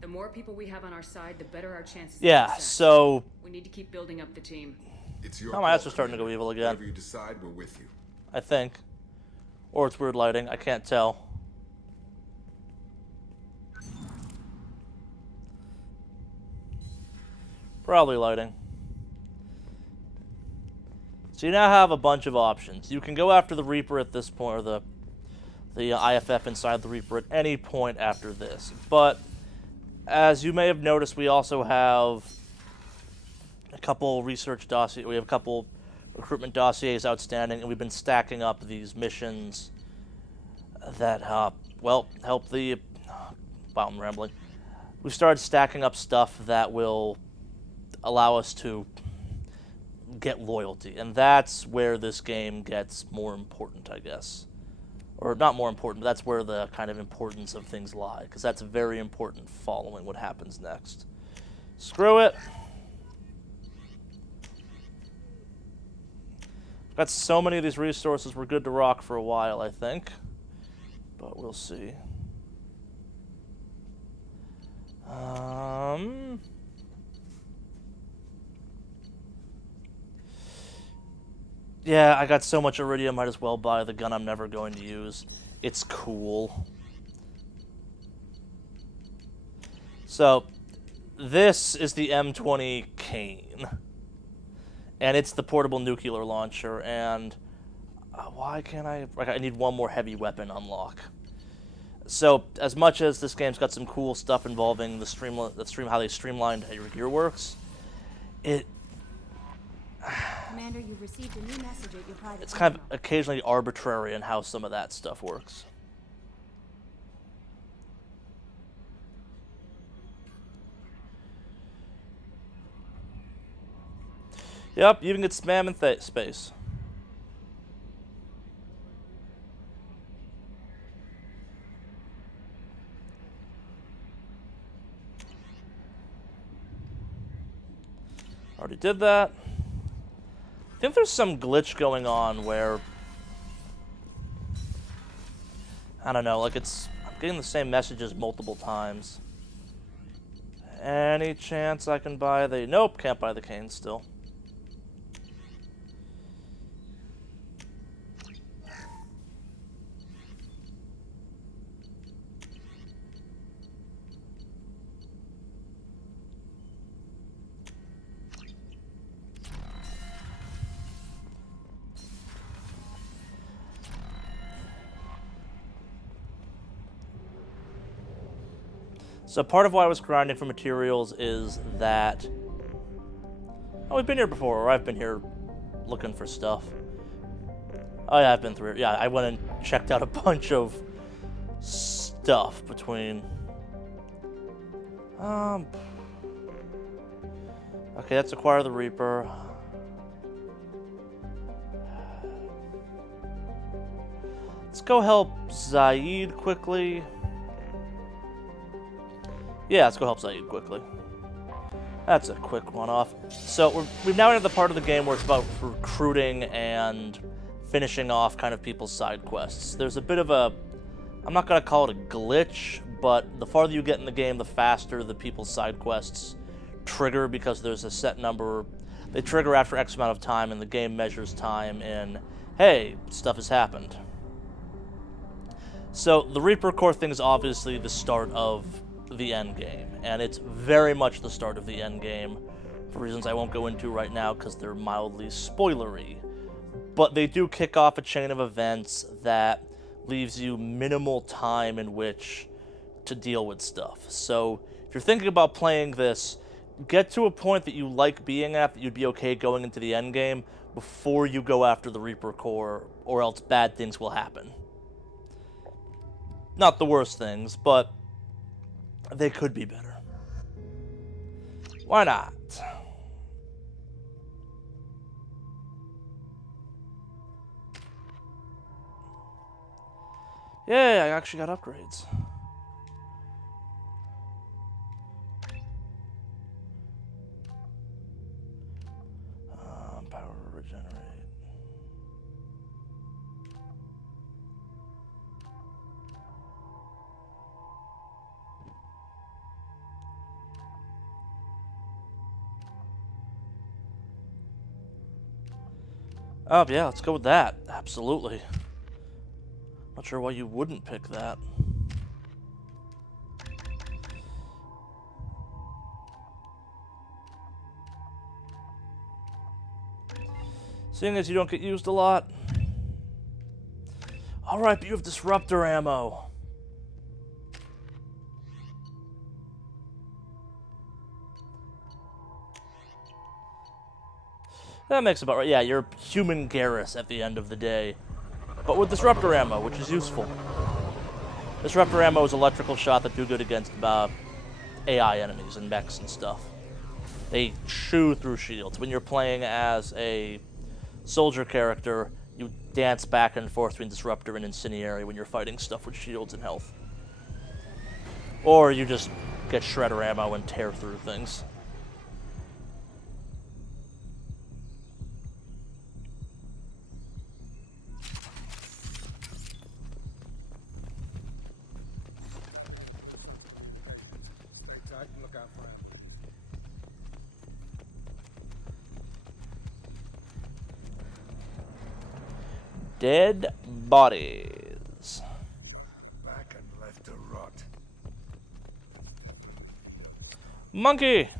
The more people we have on our side, the better our chances. Yeah, of success. so... We need to keep building up the team. It's your Oh, my eyes are starting to go evil again. Whatever you decide, we're with you. I think. Or it's weird lighting. I can't tell. Probably lighting. So you now have a bunch of options. You can go after the Reaper at this point, or the IFF inside the Reaper at any point after this. But as you may have noticed, we also have a couple research dossiers. We have a couple recruitment dossiers outstanding, and we've been stacking up these missions that, well, help the... Wow, I'm rambling. We've started stacking up stuff that will allow us to get loyalty, and that's where this game gets more important, I guess. Or not more important, but that's where the kind of importance of things lie, because that's very important following what happens next. Screw it. Got so many of these resources, we're good to rock for a while, I think. But we'll see. Yeah, I got so much iridium, might as well buy the gun I'm never going to use. It's cool. So, this is the M20 Kane. And it's the portable nuclear launcher, and why can't I need one more heavy weapon unlock. So, as much as this game's got some cool stuff involving how they streamlined how your gear works, Commander, you've received a new message at your private it's kind of terminal. occasionally arbitrary in how some of that stuff works. Yep, you even get spam in space. Already did that. I think there's some glitch going on where... I don't know, like I'm getting the same messages multiple times. Any chance I can buy the... Nope, can't buy the cane still. So part of why I was grinding for materials is that... Oh, we've been here before, or I've been here looking for stuff. Oh yeah, I've been through it. Yeah, I went and checked out a bunch of stuff between... Okay, let's acquire the Reaper. Let's go help Zaid quickly. Yeah, let's go help Zaid quickly. That's a quick one-off. So we've now entered the part of the game where it's about recruiting and finishing off kind of people's side quests. There's a bit of a... I'm not going to call it a glitch, but the farther you get in the game, the faster the people's side quests trigger, because there's a set number. They trigger after X amount of time, and the game measures time in, hey, stuff has happened. So the Reaper core thing is obviously the start of the end game, and it's very much the start of the end game for reasons I won't go into right now because they're mildly spoilery. But they do kick off a chain of events that leaves you minimal time in which to deal with stuff. So if you're thinking about playing this, get to a point that you like being at, that you'd be okay going into the end game before you go after the Reaper core, or else bad things will happen. Not the worst things, but they could be better. Why not? Yeah, I actually got upgrades. Power regenerate. Oh, yeah, let's go with that. Absolutely. Not sure why you wouldn't pick that. Seeing as you don't get used a lot. Alright, but you have disruptor ammo. That makes about right. Yeah, you're human Garrus at the end of the day. But with disruptor ammo, which is useful. Disruptor ammo is electrical shot that do good against AI enemies and mechs and stuff. They chew through shields. When you're playing as a soldier character, you dance back and forth between disruptor and incendiary when you're fighting stuff with shields and health. Or you just get shredder ammo and tear through things. Dead bodies. Back and left to rot. Monkey!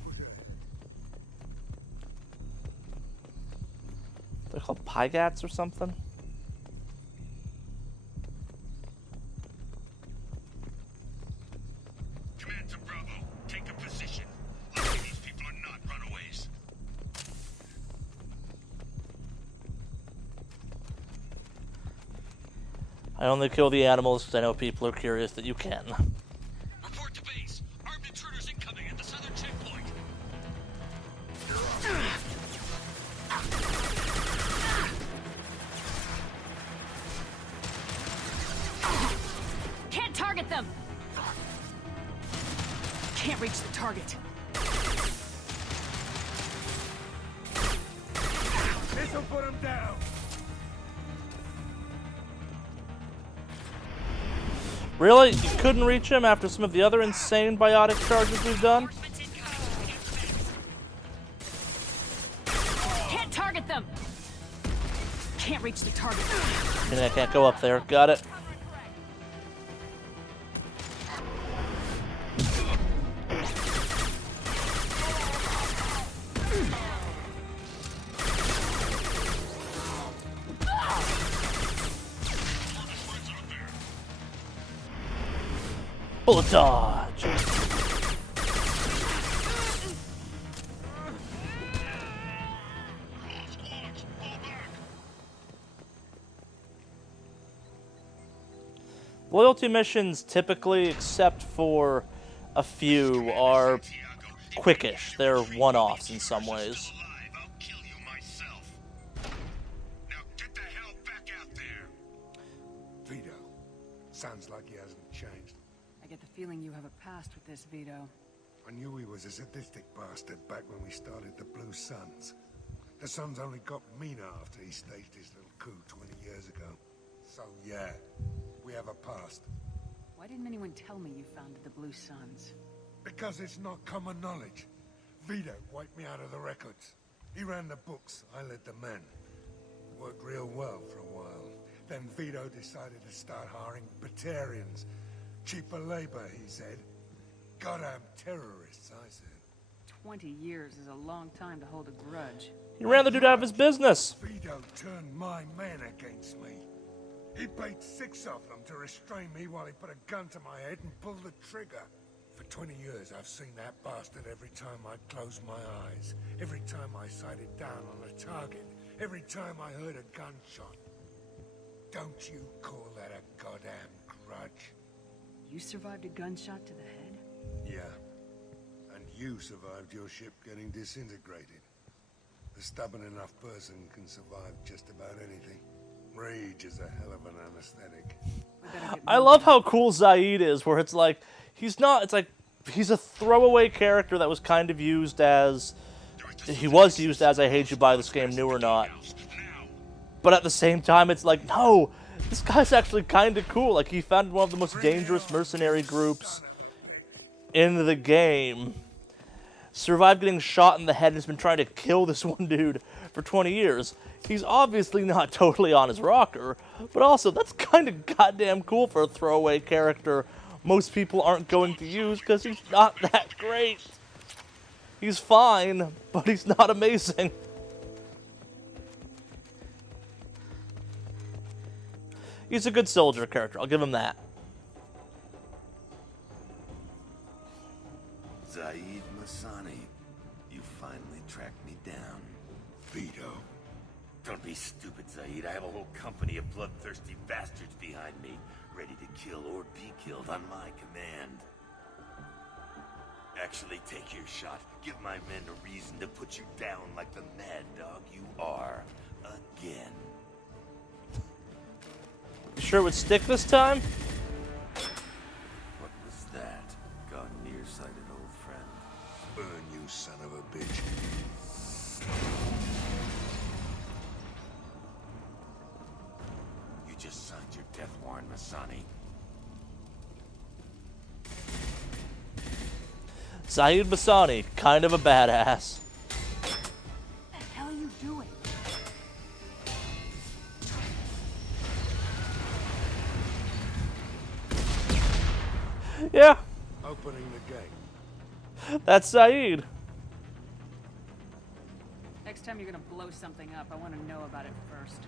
They're called Pygats or something? Command to Bravo. Take a position. Luckily these people are not runaways. I only kill the animals because I know people are curious that you can. Report to base. Armed intruders incoming at the southern checkpoint. Can't target them! Can't reach the target. This'll put him down. Really? You couldn't reach him after some of the other insane biotic charges we've done? Can't target them! Can't reach the target. And I can't go up there. Got it. Bullet dodge. Loyalty missions typically, except for a few, are quickish. They're one-offs in some ways. Vito. Sounds like he hasn't changed. I get the feeling you have a past with this, Vito. I knew he was a sadistic bastard back when we started the Blue Suns. The Suns only got meaner after he staged his little coup 20 years ago. So yeah, we have a past. Why didn't anyone tell me you founded the Blue Suns? Because it's not common knowledge. Vito wiped me out of the records. He ran the books, I led the men. Worked real well for a while. Then Vito decided to start hiring Batarians. Cheaper labor, he said. Goddamn terrorists, I said. 20 years is a long time to hold a grudge. He ran the dude out of his business. Vito turned my men against me. He paid 6 of them to restrain me while he put a gun to my head and pulled the trigger. For 20 years, I've seen that bastard every time I closed my eyes, every time I sighted down on a target, every time I heard a gunshot. Don't you call that a goddamn grudge? You survived a gunshot to the head? Yeah. And you survived your ship getting disintegrated. A stubborn enough person can survive just about anything. Rage is a hell of an anesthetic. I love how cool Zaid is, where it's like, he's not, it's like, he's a throwaway character that was kind of used as, he was used as I hate you buy this game new or not. But at the same time, it's like, no, this guy's actually kind of cool. Like, he founded one of the most dangerous mercenary groups in the game. Survived getting shot in the head and has been trying to kill this one dude for 20 years. He's obviously not totally on his rocker, but also, that's kind of goddamn cool for a throwaway character most people aren't going to use because he's not that great. He's fine, but he's not amazing. He's a good soldier character, I'll give him that. Zaid Masani, you finally tracked me down. Vito. Don't be stupid, Zaid. I have a whole company of bloodthirsty bastards behind me, ready to kill or be killed on my command. Actually, take your shot. Give my men a reason to put you down like the mad dog you are. Again. You sure it would stick this time? What was that? Gone nearsighted, old friend. Burn, you son of a bitch. You just signed your death warrant, Masani. Zaid Masani, kind of a badass. What the hell are you doing? Yeah. Opening the gate. That's Zaid. Next time you're gonna blow something up, I want to know about it first.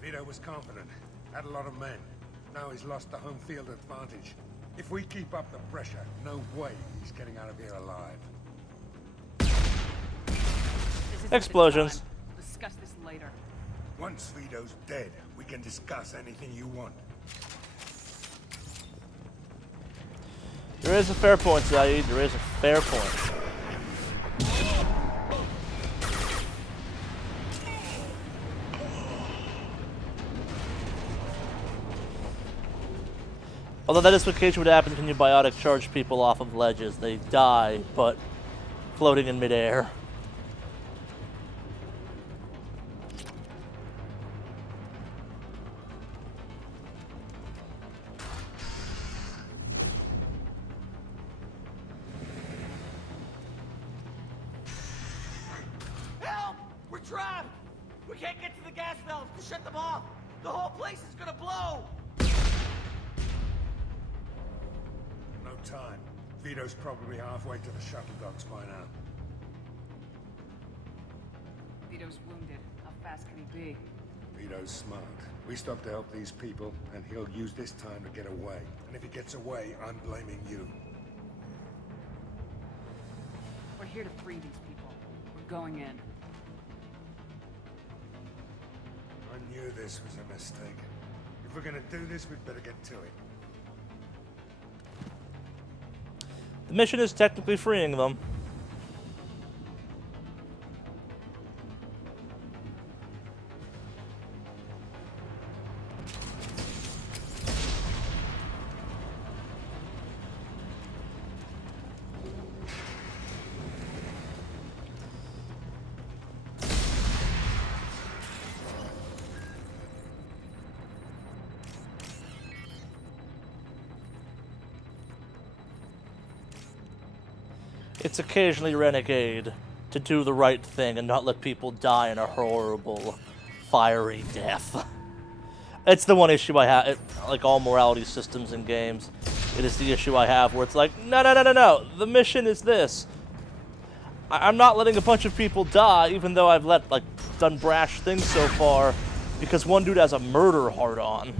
Vito was confident. Had a lot of men. Now he's lost the home field advantage. If we keep up the pressure, no way he's getting out of here alive. Explosions. We'll discuss this later. Once Vito's dead, we can discuss anything you want. There is a fair point, Zaid. There is a fair point. Although that is what occasionally would happen when you biotic charge people off of ledges. They die, but floating in midair. Help! We're trapped! We can't get to the gas valves to shut them off! The whole place is gonna blow! No time. Vito's probably halfway to the shuttle docks by now. Vito's wounded. How fast can he be? Vito's smart. We stop to help these people, and he'll use this time to get away. And if he gets away, I'm blaming you. We're here to free these people. We're going in. I knew this was a mistake. If we're gonna do this, we'd better get to it. The mission is technically freeing them. It's occasionally renegade to do the right thing and not let people die in a horrible, fiery death. It's the one issue I have, like all morality systems in games. It is the issue I have where it's like, no, the mission is this. I'm not letting a bunch of people die, even though I've done brash things so far. because one dude has a murder hard-on.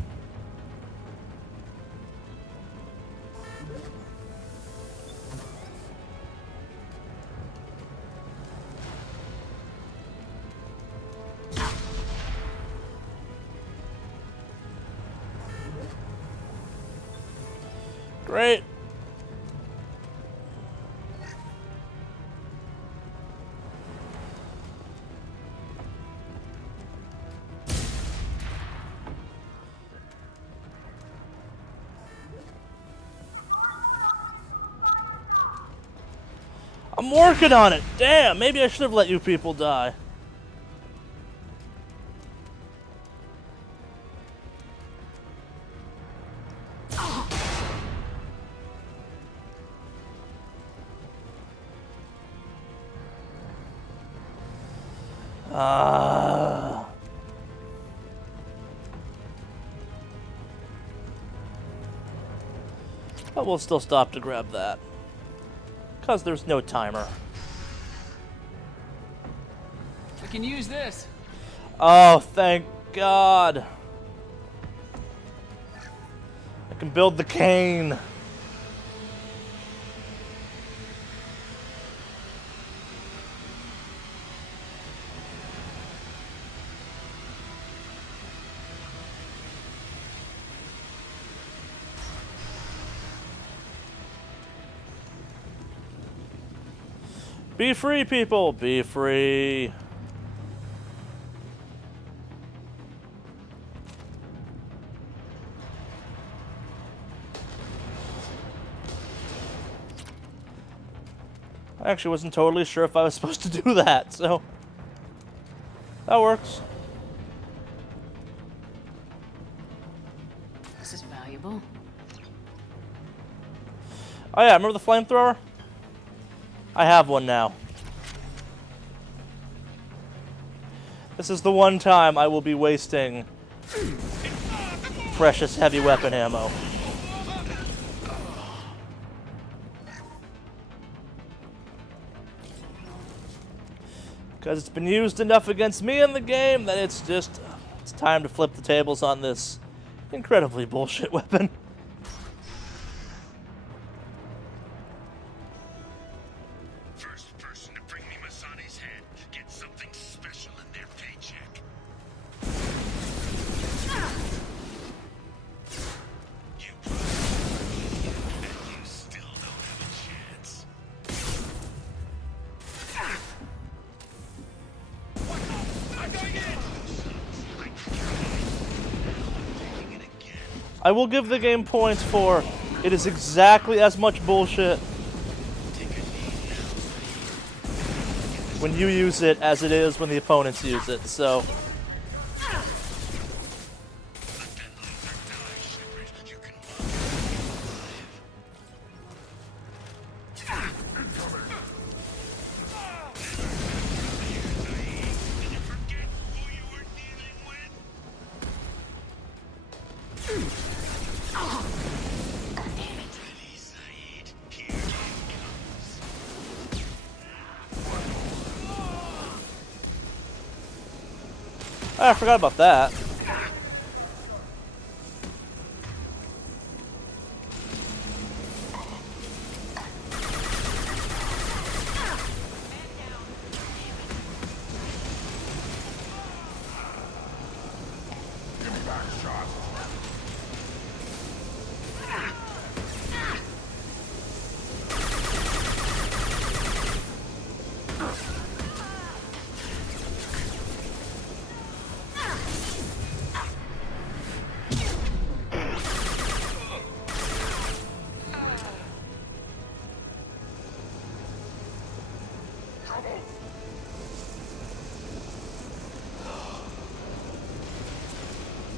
Great. I'm working on it. Damn, maybe I should have let you people die. But we'll still stop to grab that. Because there's no timer. I can use this. Oh, thank God. I can build the cane. Be free, people! Be free! I actually wasn't totally sure if I was supposed to do that, so that works. This is valuable. Oh yeah, remember the flamethrower? I have one now. This is the one time I will be wasting precious heavy weapon ammo. Because it's been used enough against me in the game that it's time to flip the tables on this incredibly bullshit weapon. I will give the game points for it is exactly as much bullshit when you use it as it is when the opponents use it, so. I forgot about that.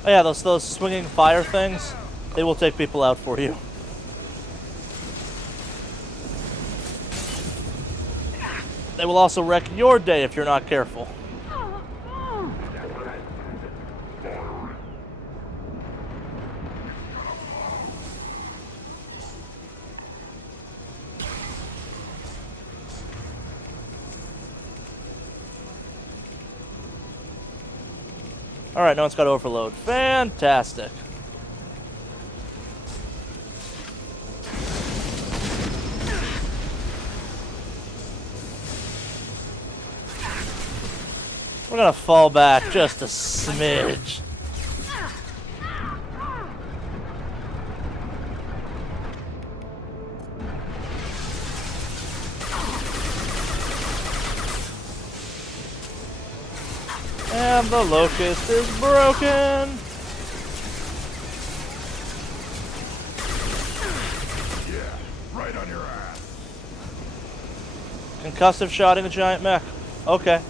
Oh yeah, those swinging fire things, they will take people out for you. They will also wreck your day if you're not careful. Alright, no one's got overload. Fantastic. We're gonna fall back just a smidge. And the locust is broken. Yeah, right on your ass. Concussive shotting a giant mech. Okay.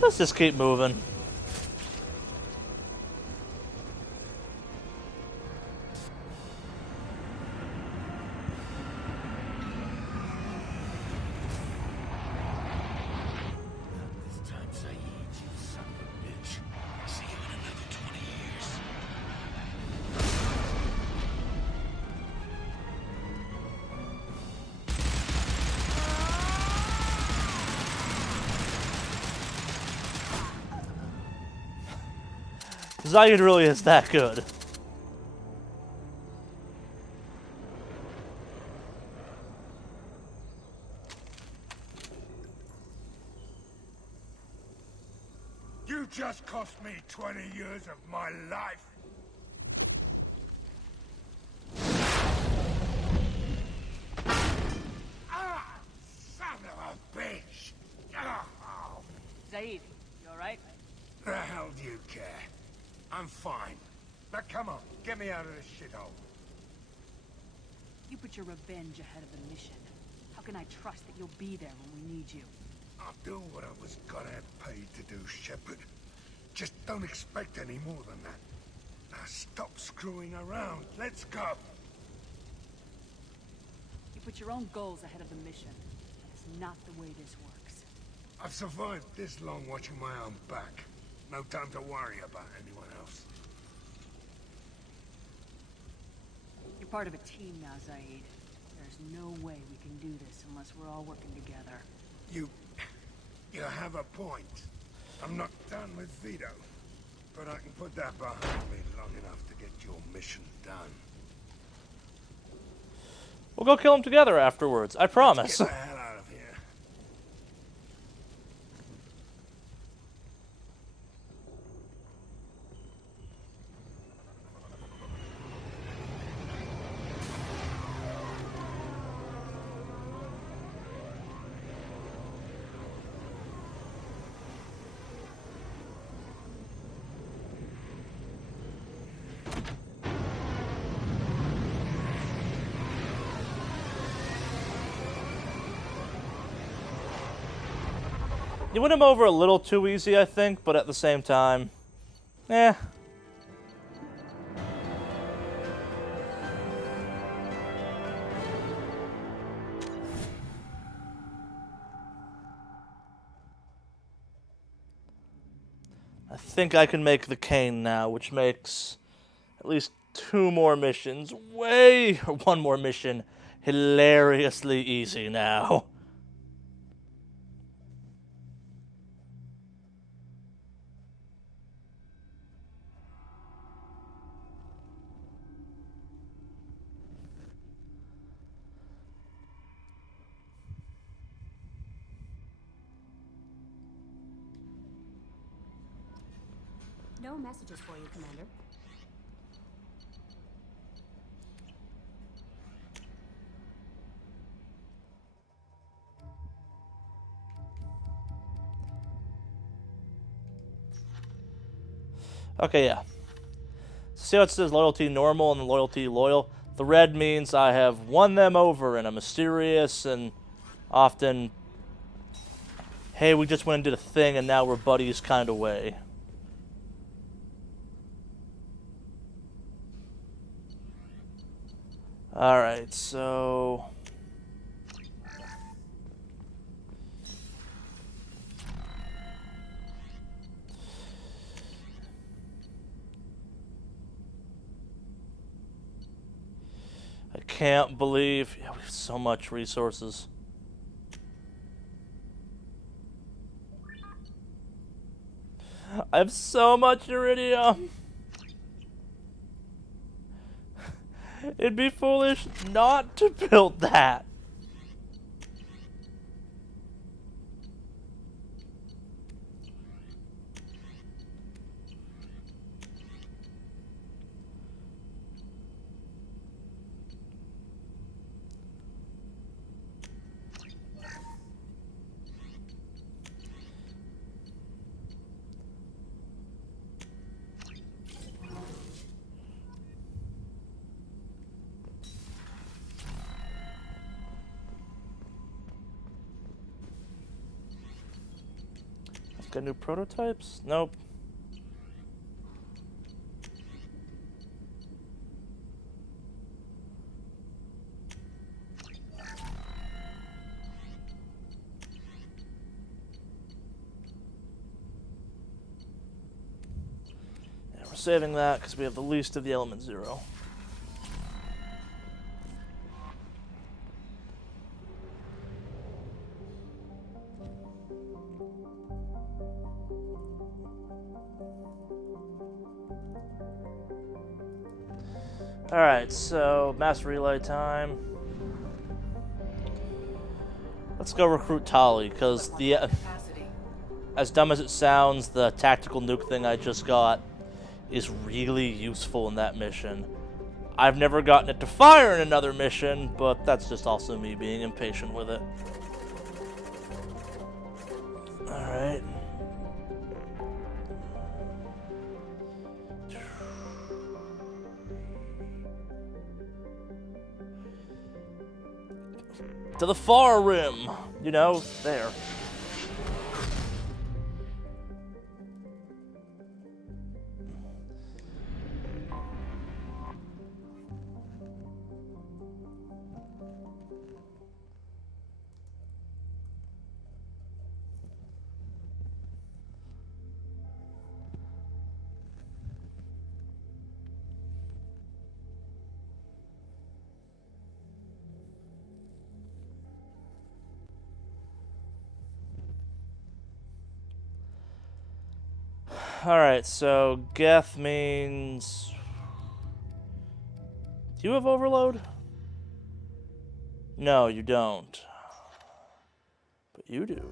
Let's just keep moving. This time, Saeed, you son of a bitch. See you in another 20 years. Zaid really is that good. You just cost me 20 years of my life. Ah, son of a bitch. Oh. Zaid, you alright? The hell do you care? I'm fine. Now come on, get me out of this shithole. You put your revenge ahead of the mission. How can I trust that you'll be there when we need you? I'll do what I was gonna have paid to do, Shepard. Just don't expect any more than that. Now stop screwing around. Let's go. You put your own goals ahead of the mission. That's not the way this works. I've survived this long watching my own back. No time to worry about anyone else. You're part of a team now, Zaid. There's no way we can do this unless we're all working together. You have a point. I'm not done with Vito, but I can put that behind me long enough to get your mission done. We'll go kill him together afterwards, I promise. Get the hell out of here. You win him over a little too easy, I think, but at the same time, eh. I think I can make the cane now, which makes at least 2 more missions or 1 more mission hilariously easy now. No messages for you, Commander. Okay, yeah. See how it says loyalty normal and then loyalty loyal? The red means I have won them over in a mysterious and often, hey, we just went and did a thing and now we're buddies kind of way. Alright, so... can't believe... Yeah, we have so much resources. I have so much iridium. It'd be foolish not to build that. Got new prototypes? Nope. Yeah, we're saving that because we have the least of the element 0. Alright, so mass relay time. Let's go recruit Charley, because the as dumb as it sounds, the tactical nuke thing I just got is really useful in that mission. I've never gotten it to fire in another mission, but that's just also me being impatient with it. Alright. To the far rim, you know, there. Alright, so Geth means... Do you have overload? No, you don't. But you do.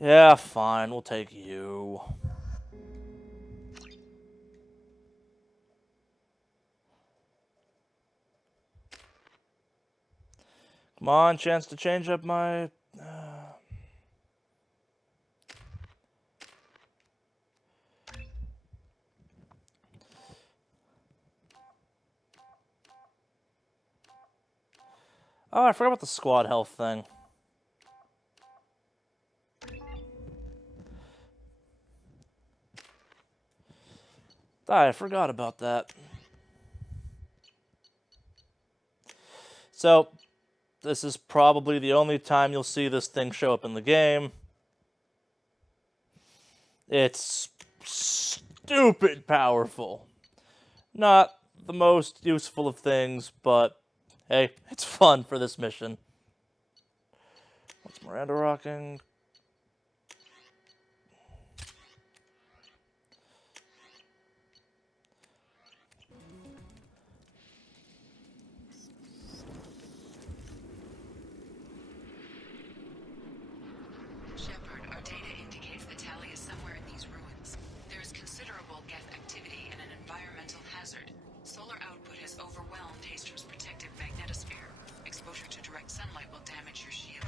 Yeah, fine, we'll take you. Come on, chance to change up my... Oh, I forgot about the squad health thing. I forgot about that. So, this is probably the only time you'll see this thing show up in the game. It's stupid powerful. Not the most useful of things, but hey, it's fun for this mission. What's Miranda rocking? Shepard, our data indicates that Tally is somewhere in these ruins. There is considerable Geth activity and an environmental hazard. Solar output has overwhelmed Haster's protective magnetosphere. Exposure to direct sunlight will damage your shield.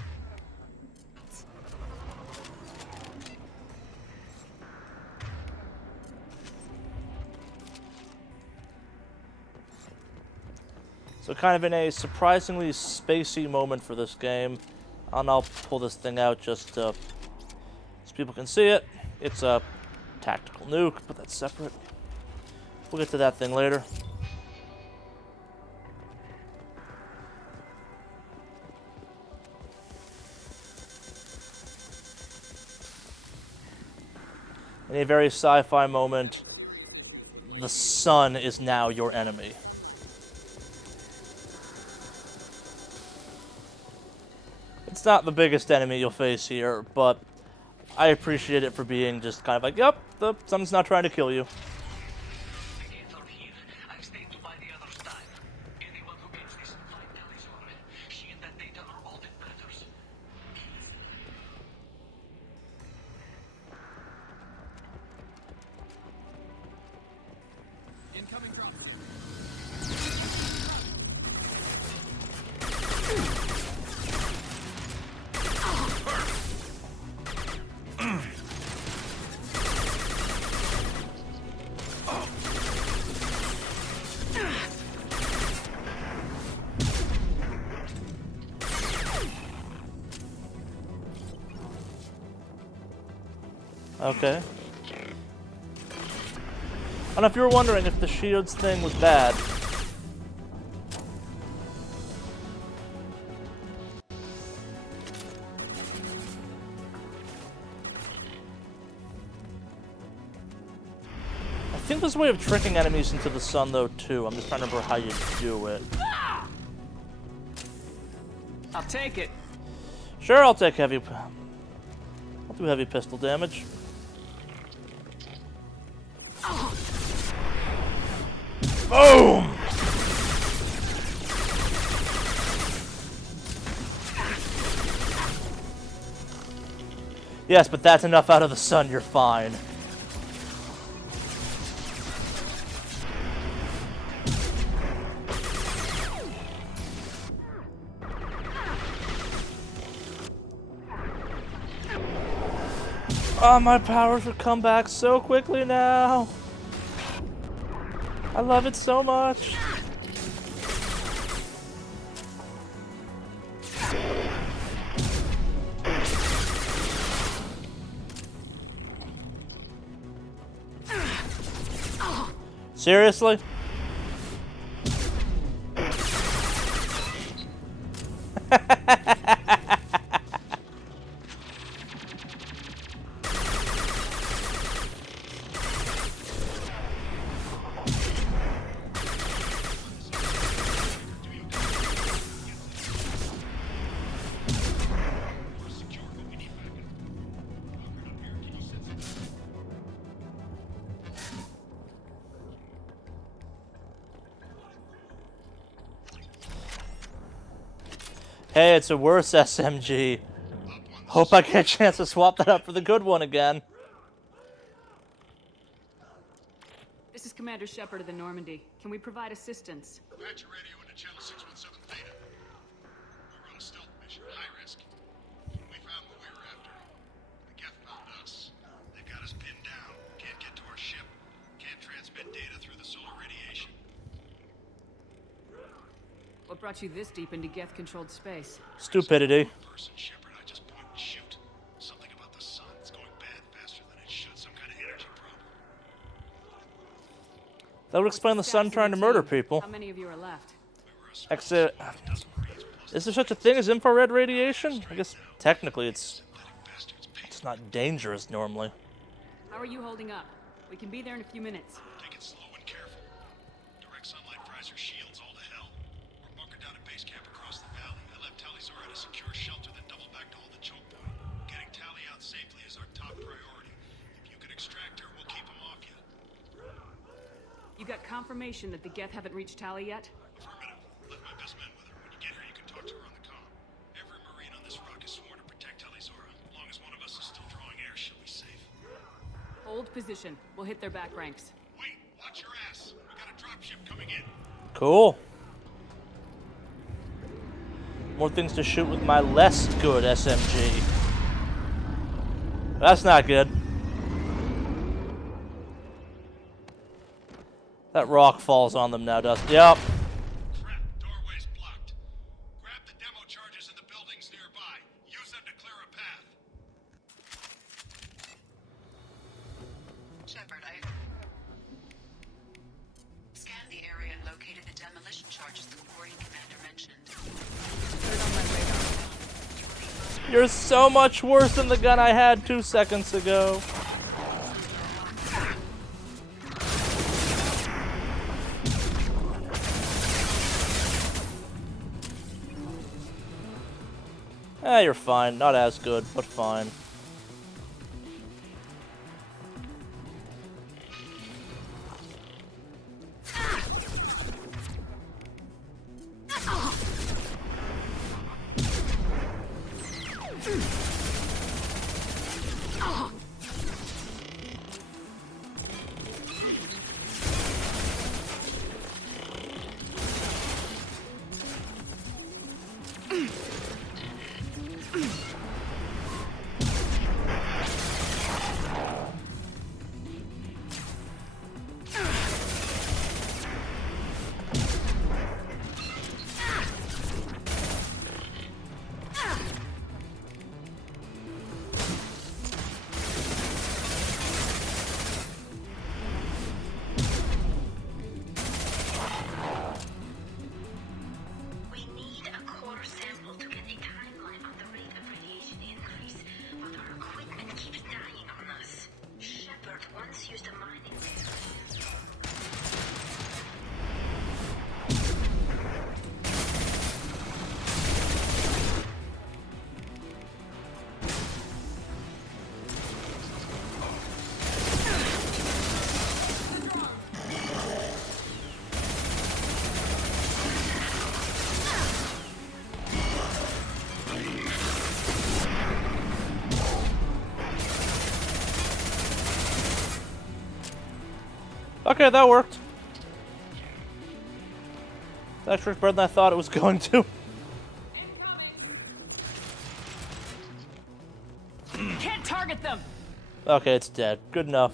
So kind of in a surprisingly spacey moment for this game, and I'll pull this thing out just so people can see it. It's a tactical nuke, but that's separate. We'll get to that thing later. In a very sci-fi moment, the sun is now your enemy. It's not the biggest enemy you'll face here, but I appreciate it for being just kind of like, yep, the sun's not trying to kill you. Okay. And if you were wondering if the shields thing was bad, I think there's a way of tricking enemies into the sun though too. I'm just trying to remember how you do it. I'll take it. Sure, I'll take heavy. I'll do heavy pistol damage. Boom! Yes, but that's enough out of the sun, you're fine. Oh, my powers will come back so quickly now. I love it so much. Seriously? Hey, it's a worse SMG. Hope I get a chance to swap that up for the good one again. This is Commander Shepard of the Normandy. Can we provide assistance? Patch your radio into channel 617 Theta. We're on a stealth mission, high risk. We found what we were after. The Geth found us. They've got us pinned down. Can't get to our ship. Can't transmit data through the solar radiation. What brought you this deep into Geth-controlled space? Stupidity. Person, Shepard, I just point and shoot. Something about the sun. It's going bad faster than it should. Some kind of energy problem. That would explain the sun trying to murder people. How many of you are left? Exit. Is there such a thing as infrared radiation? I guess technically it's not dangerous normally. How are you holding up? We can be there in a few minutes. Take it slow and careful. Direct sunlight fries your shields all to hell. We're bunkered down at base camp across the valley. I left Tally Zora at a secure shelter, then doubled back to hold the choke point. Getting Tally out safely is our top priority. If you can extract her, we'll keep him off you. You got confirmation that the Geth haven't reached Tally yet? Affirmative. Left my best men with her. When you get her, you can talk to her on the comm. Every Marine on this rock is sworn to protect Tally Zora. As long as one of us is still drawing air, she'll be safe. Hold position. We'll hit their back ranks. Wait, watch your ass. We got a dropship coming in. Cool. More things to shoot with my less good SMG. That's not good. That rock falls on them now, doesn't it? Yep. Crap, doorway's blocked. Grab the demo charges in the buildings nearby. Use them to clear a path. Shepard, I scanned the area and located the demolition charges the quarry commander mentioned. Put it on my radar. You're so much worse than the gun I had 2 seconds ago. You're fine. Not as good, but fine. Okay, that worked. That actually worked better than I thought it was going to. Can't target them! Okay, it's dead. Good enough.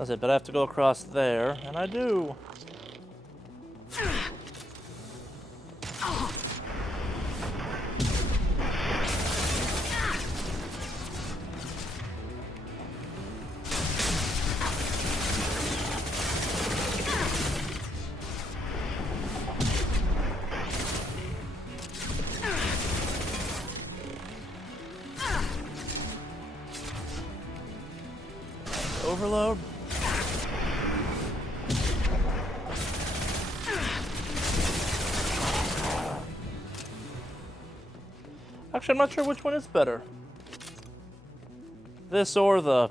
I said, but I have to go across there, and I do. Overload. Actually, I'm not sure which one is better. This or the...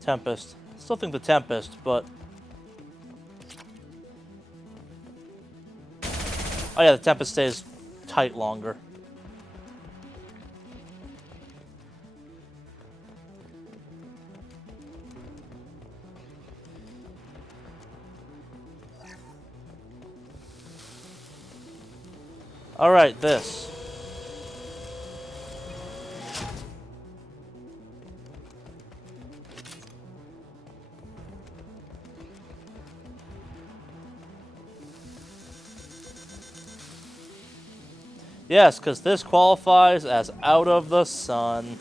Tempest. Still think the Tempest, but... Oh yeah, the Tempest stays tight longer. Alright, this. Yes, because this qualifies as out of the sun.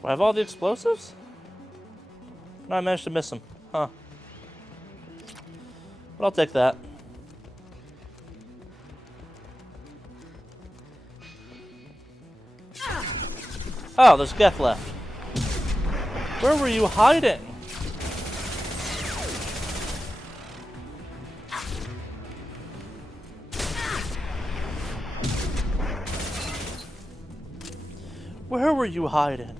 Do I have all the explosives? No, I managed to miss them. Huh. But I'll take that. Oh, there's Geth left. Where were you hiding? Where were you hiding?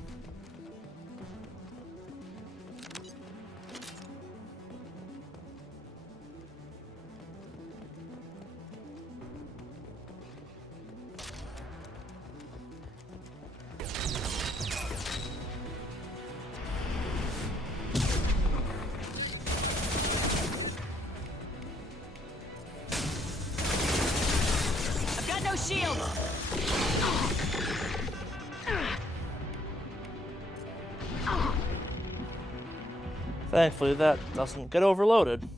shield! Thankfully, that doesn't get overloaded.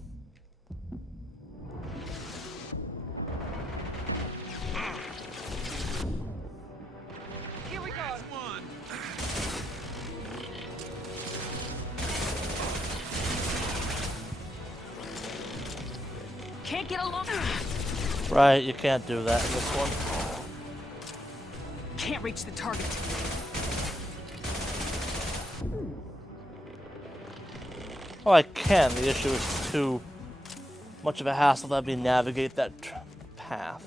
Here we go. Can't get along. Right, you can't do that in this one. Can't reach the target. Well, I can. The issue is too much of a hassle to have me navigate that path.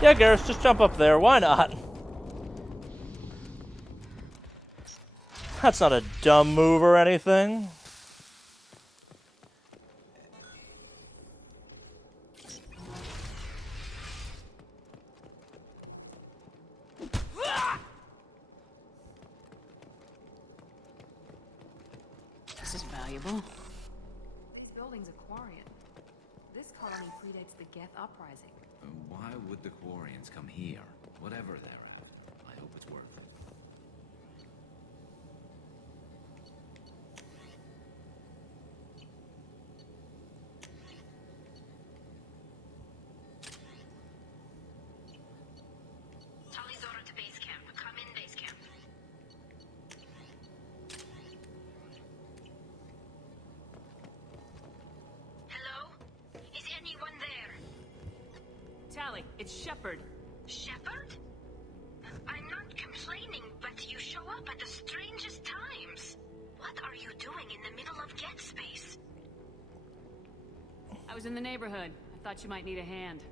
Yeah, Garrus, just jump up there. Why not? That's not a dumb move or anything. This is valuable. This building's a Quarian. This colony predates the Geth uprising. Why would the Quarians come here? Whatever they're at, I hope it's worth it. Charley's order to base camp. Come in, base camp. Hello? Is anyone there? Tally, it's Shepard. Shepard? I'm not complaining, but you show up at the strangest times. What are you doing in the middle of Geth space? I was in the neighborhood. I thought you might need a hand.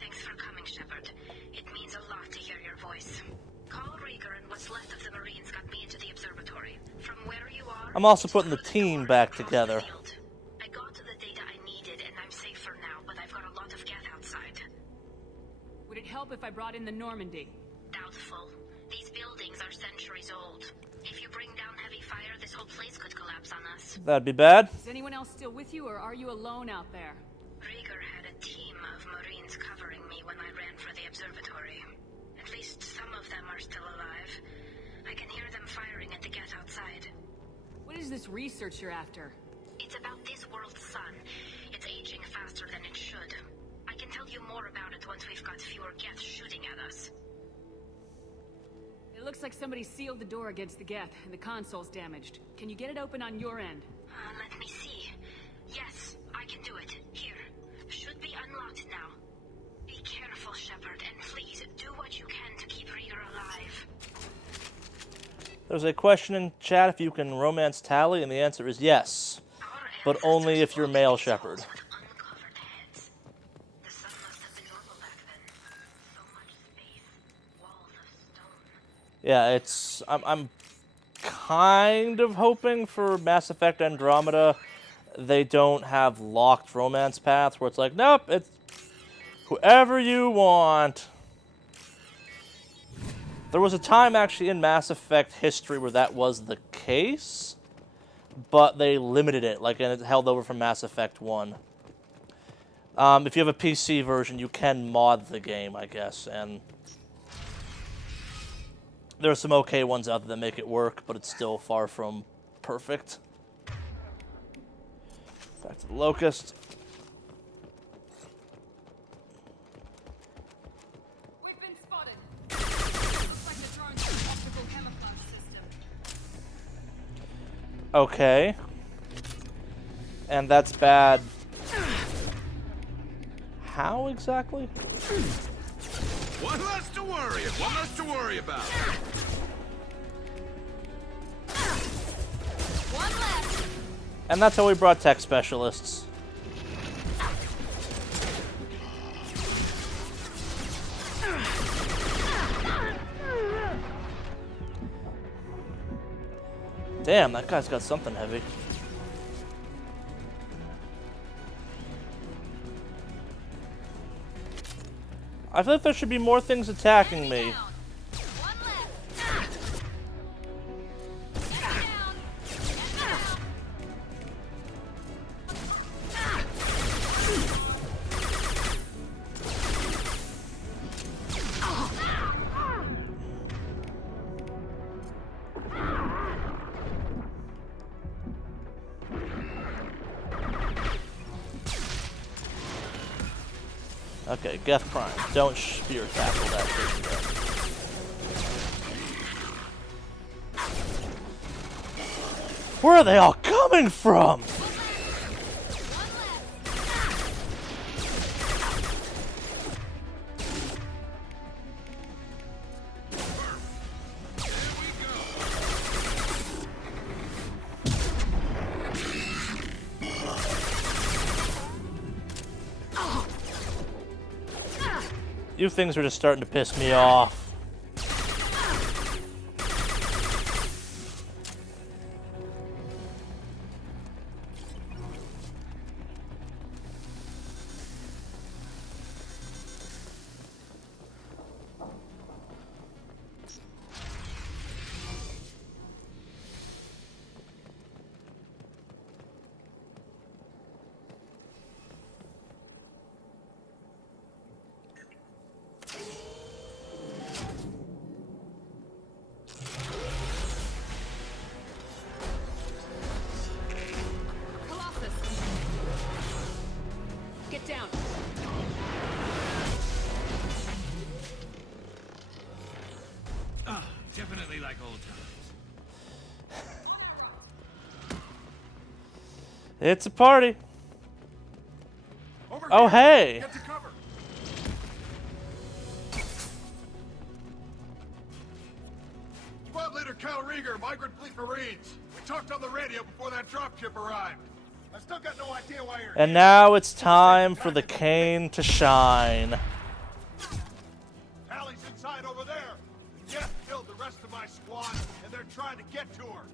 Thanks for coming, Shepard. It means a lot to hear your voice. Carl Rieger and what's left of the Marines got me into the observatory. From where you are... I'm also putting the team back together. I got to the data I needed, and I'm safer now, but I've got a lot of Geth outside. Would it help if I brought in the Normandy? Doubtful. These buildings are centuries old. If you bring down heavy fire, this whole place could collapse on us. That'd be bad. Is anyone else still with you, or are you alone out there? Rieger had a team of Marines covering me when I ran for the observatory. At least some of them are still alive. I can hear them firing at the Geth outside. What is this research you're after? It's about this world's sun. It's aging faster than it should. I can tell you more about it once we've got fewer Geth shooting at us. It looks like somebody sealed the door against the Geth, and the console's damaged. Can you get it open on your end? Let me see. Yes, I can do it. Here. Should be unlocked now. Be careful, Shepard, and please do what you can to keep Rieger alive. There's a question in chat if you can romance Tally, and the answer is yes. But only if you're male, Shepard. Yeah, it's... I'm kind of hoping for Mass Effect Andromeda they don't have locked romance paths where it's like, nope, it's whoever you want. There was a time actually in Mass Effect history where that was the case, but they limited it, like, and it held over from Mass Effect 1. If you have a PC version, you can mod the game, I guess, and there are some okay ones out there that make it work, but it's still far from perfect. Back to the Locust. We've been spotted. Looks like the drone's an optical camouflage system. Okay. And that's bad. How exactly? One less to worry about. One left. And that's how we brought tech specialists. Damn, that guy's got something heavy. I feel like there should be more things attacking me. Okay, Geth Prime. Don't spear tackle that thing yet. Where are they all coming from? You things are just starting to piss me off. Down. Definitely like old times. It's a party. Over Oh, here. hey. Get to cover. Squad leader Cal Rieger, Migrant Fleet Marines. We talked on the radio before that dropship arrived. I still got no idea why you're And here. now it's time for the cane to shine. Tally's inside over there. Jeff killed the rest of my squad, and they're trying to get to her.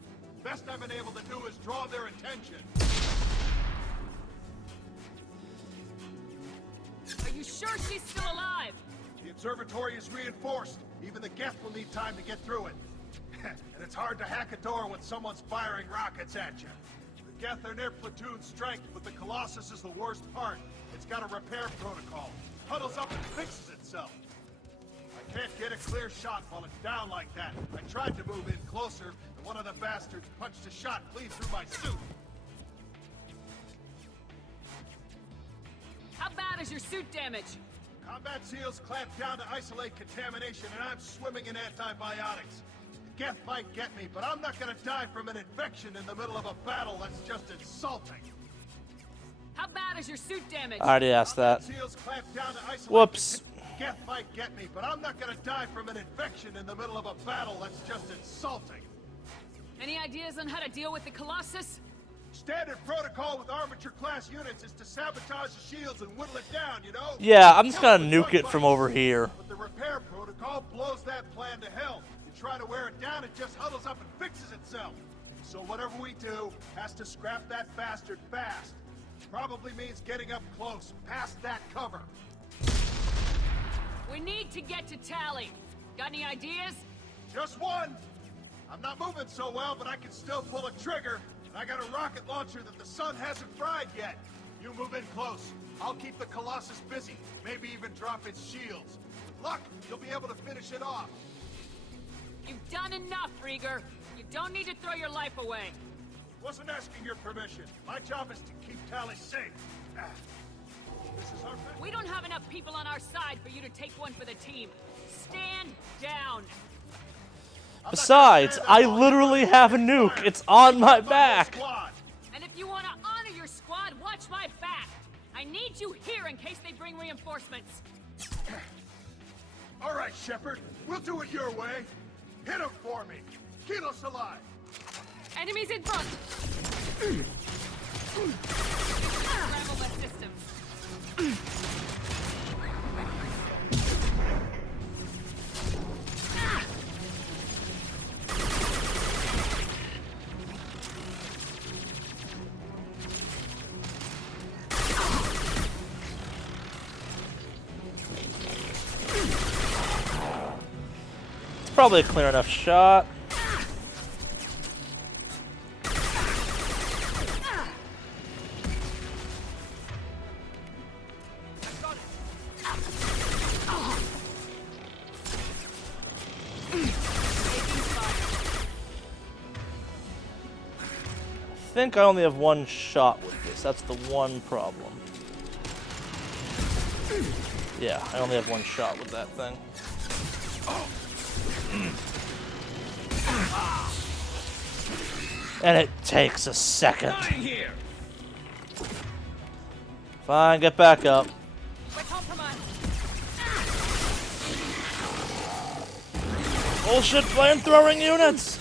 Best I've been able to do is draw their attention. Are you sure she's still alive? The observatory is reinforced. Even the Geth will need time to get through it. And it's hard to hack a door when someone's firing rockets at you. The Geth are near platoon strength, but the Colossus is the worst part. It's got a repair protocol. Huddles up and fixes itself. I can't get a clear shot while it's down like that. I tried to move in closer, and one of the bastards punched a shot clean through my suit. How bad is your suit damage? Combat seals clamped down to isolate contamination, and I'm swimming in antibiotics. The Geth might get me, but I'm not gonna die from an infection in the middle of a battle. That's just insulting. How bad is your suit damage? I already asked that. Seals clamped down to isolate. Whoops. Geth might get me, but I'm not gonna die from an infection in the middle of a battle. That's just insulting. Any ideas on how to deal with the Colossus? Standard protocol with armature-class units is to sabotage the shields and whittle it down, you know? Yeah, I'm just gonna nuke it from over here. But the repair protocol blows that plan to hell. You try to wear it down, it just huddles up and fixes itself. So whatever we do has to scrap that bastard fast. Probably means getting up close, past that cover. We need to get to Tally. Got any ideas? Just one. I'm not moving so well, but I can still pull a trigger. And I got a rocket launcher that the sun hasn't fried yet. You move in close. I'll keep the Colossus busy. Maybe even drop its shields. With luck, you'll be able to finish it off. You've done enough, Rieger. You don't need to throw your life away. Wasn't asking your permission. My job is to keep Tally safe. This is our best. We don't have enough people on our side for you to take one for the team. Stand down. Besides, I literally have a nuke. It's on my back. And if you want to honor your squad, watch my back. I need you here in case they bring reinforcements. All right, Shepard. We'll do it your way. Hit him for me. Keep us alive. Enemies in front. Scramble the systems. It's probably a clear enough shot. I think I only have one shot with this. That's the one problem. Yeah, I only have one shot with that thing. And it takes a second. Fine, get back up. Bullshit flamethrowing units!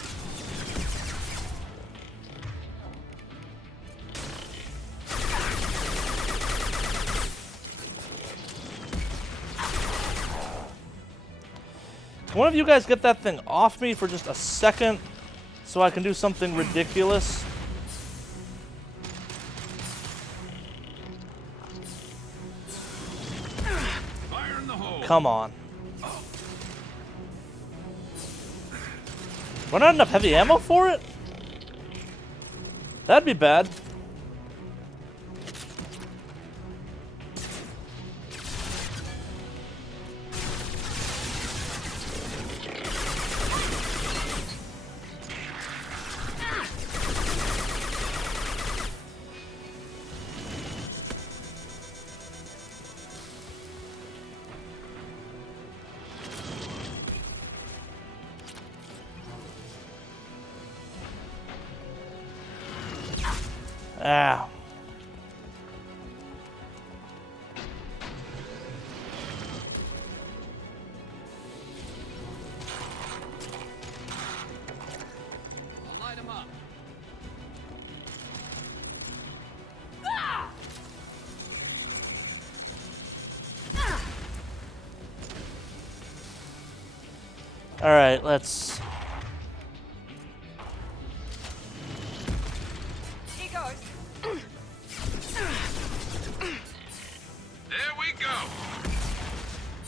Can one of you guys get that thing off me for just a second so I can do something ridiculous? Fire in the hole. Come on. We're not enough heavy ammo for it? That'd be bad. Ah. I'll light him up. All right, let's.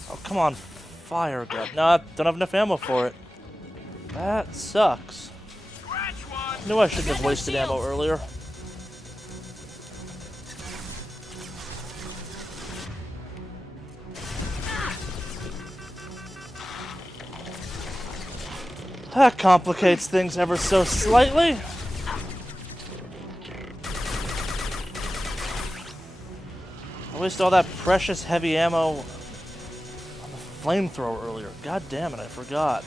Oh, come on, fire gun. No, I don't have enough ammo for it. That sucks. Knew I shouldn't have wasted ammo earlier. That complicates things ever so slightly. I wasted all that precious heavy ammo on the flamethrower earlier. God damn it, I forgot.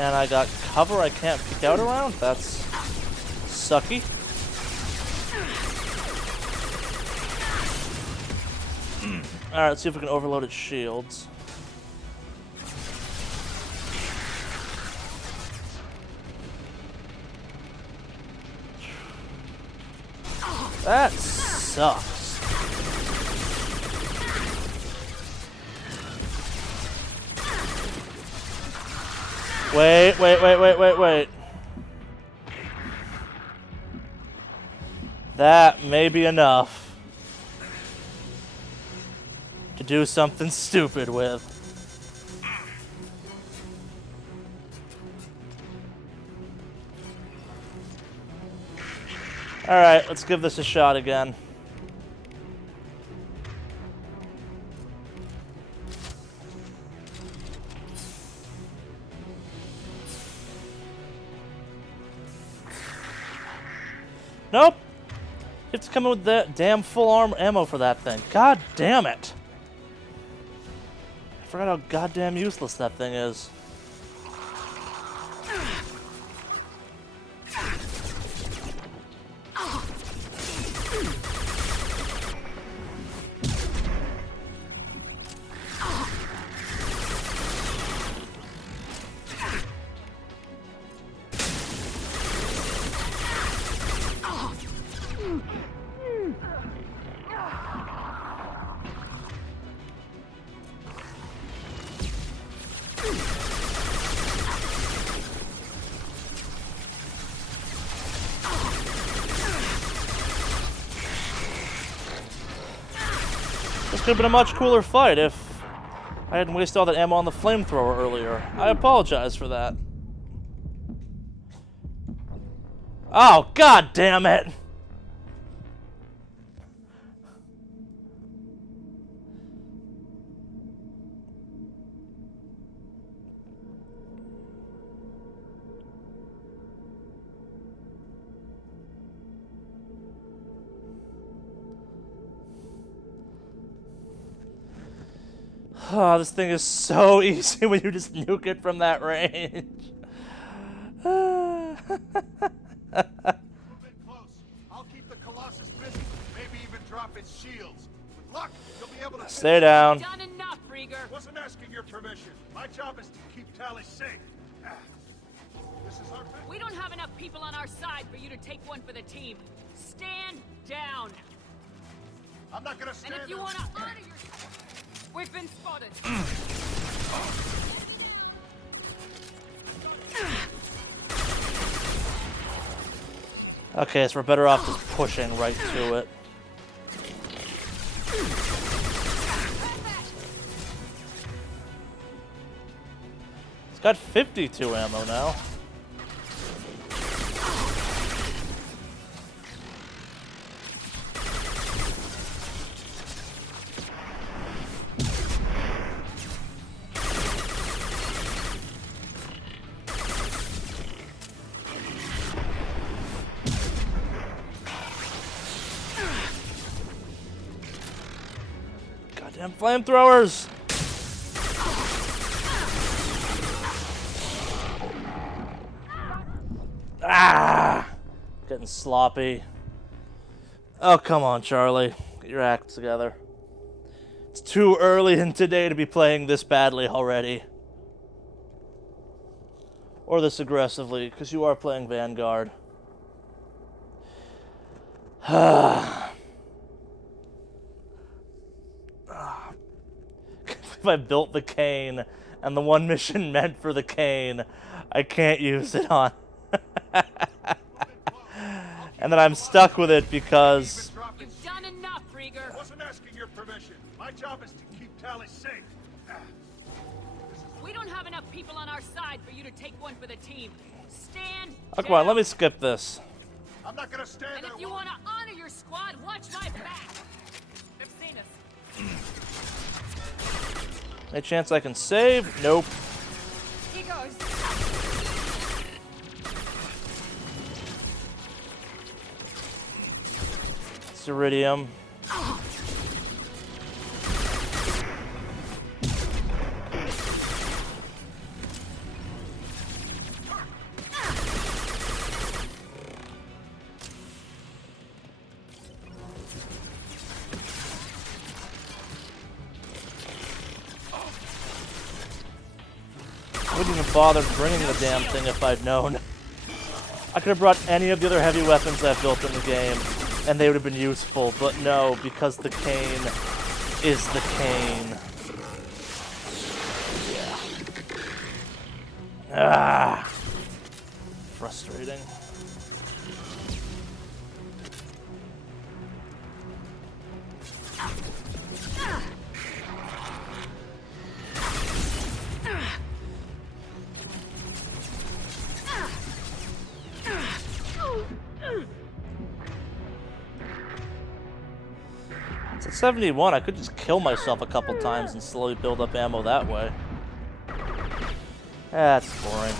And I got cover I can't peek out around? That's sucky. Alright, let's see if we can overload its shields. That sucks. Wait. That may be enough to do something stupid with. Alright, let's give this a shot again. Nope. You have to come in with that damn full arm ammo for that thing. God damn it. I forgot how goddamn useless that thing is. This could have been a much cooler fight if I hadn't wasted all that ammo on the flamethrower earlier. I apologize for that. Oh, god damn it! Oh, this thing is so easy when you just nuke it from that range. Move in close. I'll keep the Colossus busy. Maybe even drop its shields. With luck, you'll be able to Stay down. Done enough, Rieger. Wasn't asking your permission. My job is to keep Tally safe. This is our best. We don't have enough people on our side for you to take one for the team. Stand down. I'm not gonna stand And if you there. want to honor your... We've been spotted. Okay, so we're better off just pushing right to it. It's got 52 ammo now. Goddamn flamethrowers! Ah! Getting sloppy. Oh, come on, Charlie. Get your act together. It's too early in today to be playing this badly already. Or this aggressively, because you are playing Vanguard. If I built the cane, and the one mission meant for the cane, I can't use it on. And then I'm stuck with it because... You've done enough, Rieger. Wasn't asking your permission. My job is to keep Tally safe. We don't have enough people on our side for you to take one for the team. Stand Oh, come on, let me skip this. I'm not gonna stand And there. if you want to honor your squad, watch my back. They've seen us. Any chance I can save? Nope. He goes. Ceridium. Wouldn't even bother bringing the damn thing if I'd known. I could have brought any of the other heavy weapons I've built in the game, and they would have been useful, but no, because the cane is the cane. Yeah. Ah. Frustrating. It's at 71. I could just kill myself a couple times and slowly build up ammo that way. That's boring.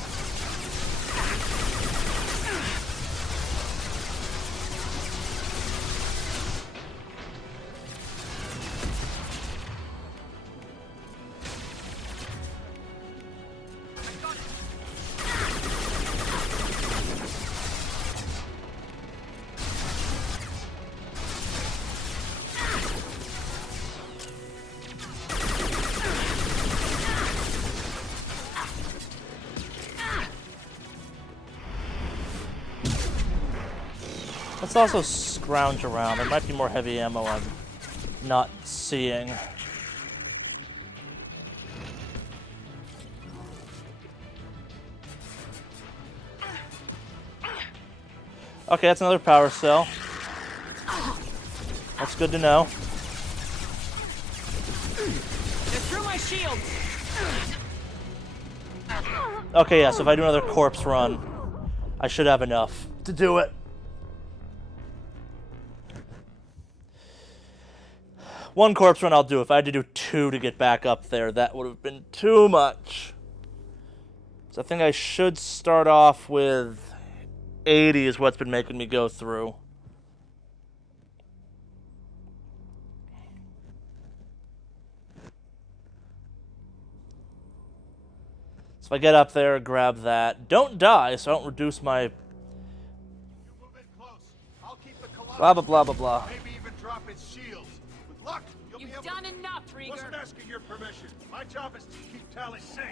Let's also scrounge around. There might be more heavy ammo I'm not seeing. Okay, that's another power cell. That's good to know. They're through my shield. Okay, yeah, so if I do another corpse run, I should have enough to do it. One corpse run I'll do. If I had to do 2 to get back up there, that would have been too much. So I think I should start off with 80 is what's been making me go through. So if I get up there, grab that. Don't die, so I don't reduce my... Blah, blah, blah, blah, blah. Maybe even drop its shields. With luck, you'll be able You've done enough, Rieger. Wasn't asking your permission. My job is to keep Tally safe.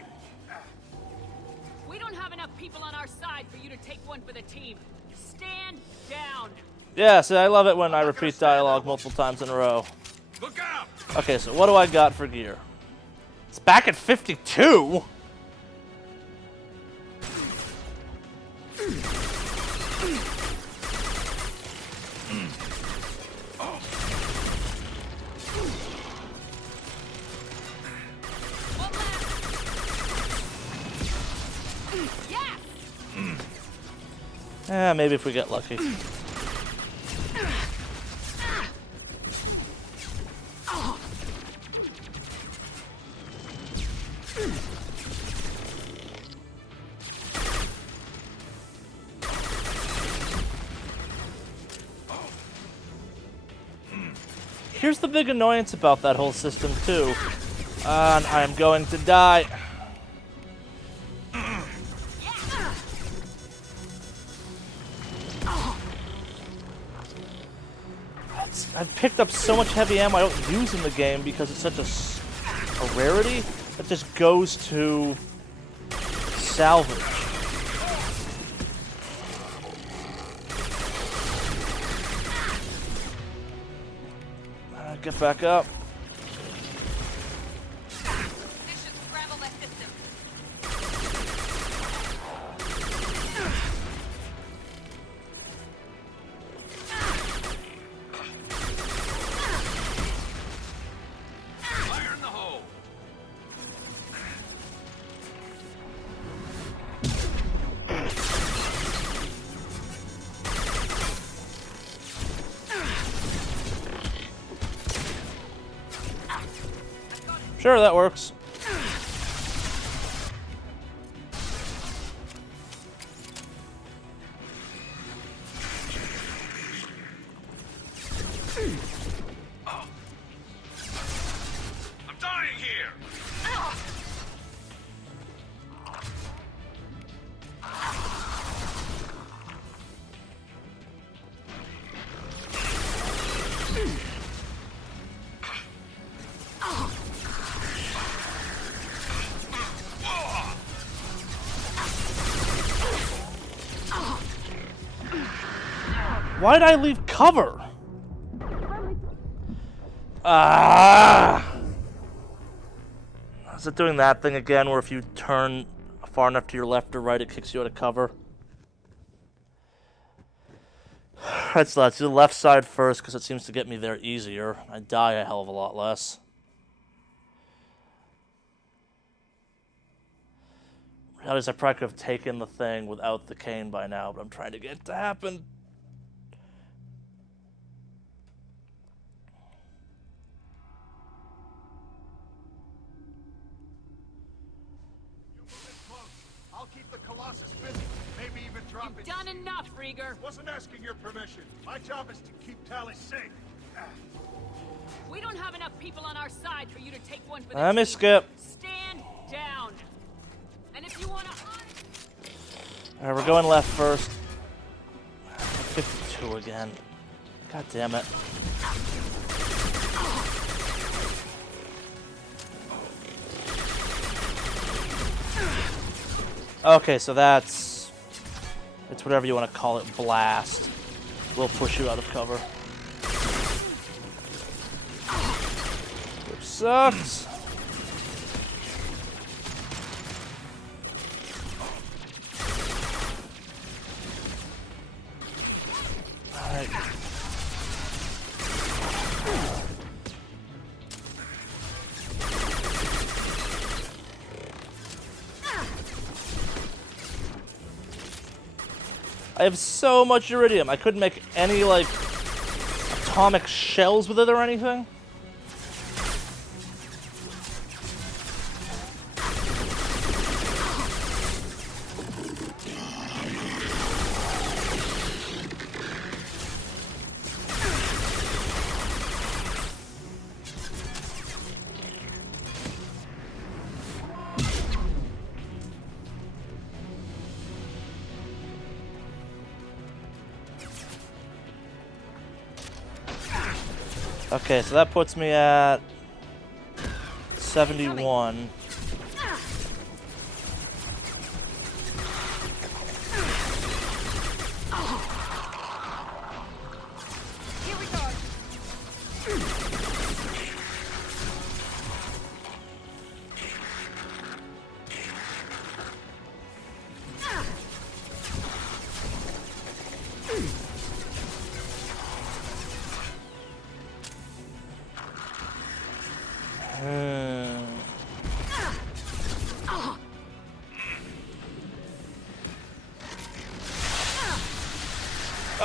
We don't have enough people on our side for you to take one for the team. Stand down. Yeah, see, I love it when I repeat dialogue multiple times in a row. Look out! Okay, so what do I got for gear? It's back at 52? Maybe if we get lucky. Here's the big annoyance about that whole system, too. And I am going to die. I've picked up so much heavy ammo I don't use in the game because it's such a rarity that just goes to salvage. Get back up. Sure, that works. I'm dying here! Why did I leave cover? Ah! Is it doing that thing again where if you turn far enough to your left or right, it kicks you out of cover? Let's do the left side first because it seems to get me there easier. I die a hell of a lot less. Realize I probably could have taken the thing without the cane by now, but I'm trying to get it to happen. You've done enough, Rieger. Wasn't asking your permission. My job is to keep Tally safe. We don't have enough people on our side for you to take one for the Let me team. skip. Stand down. And if you want to... Alright, we're going left first. 52 again. God damn it. Okay, so that's whatever you want to call it, blast. We'll push you out of cover. Which sucks. Alright. I have so much iridium. I couldn't make any, like, atomic shells with it or anything. Okay, so that puts me at 71. Here we go.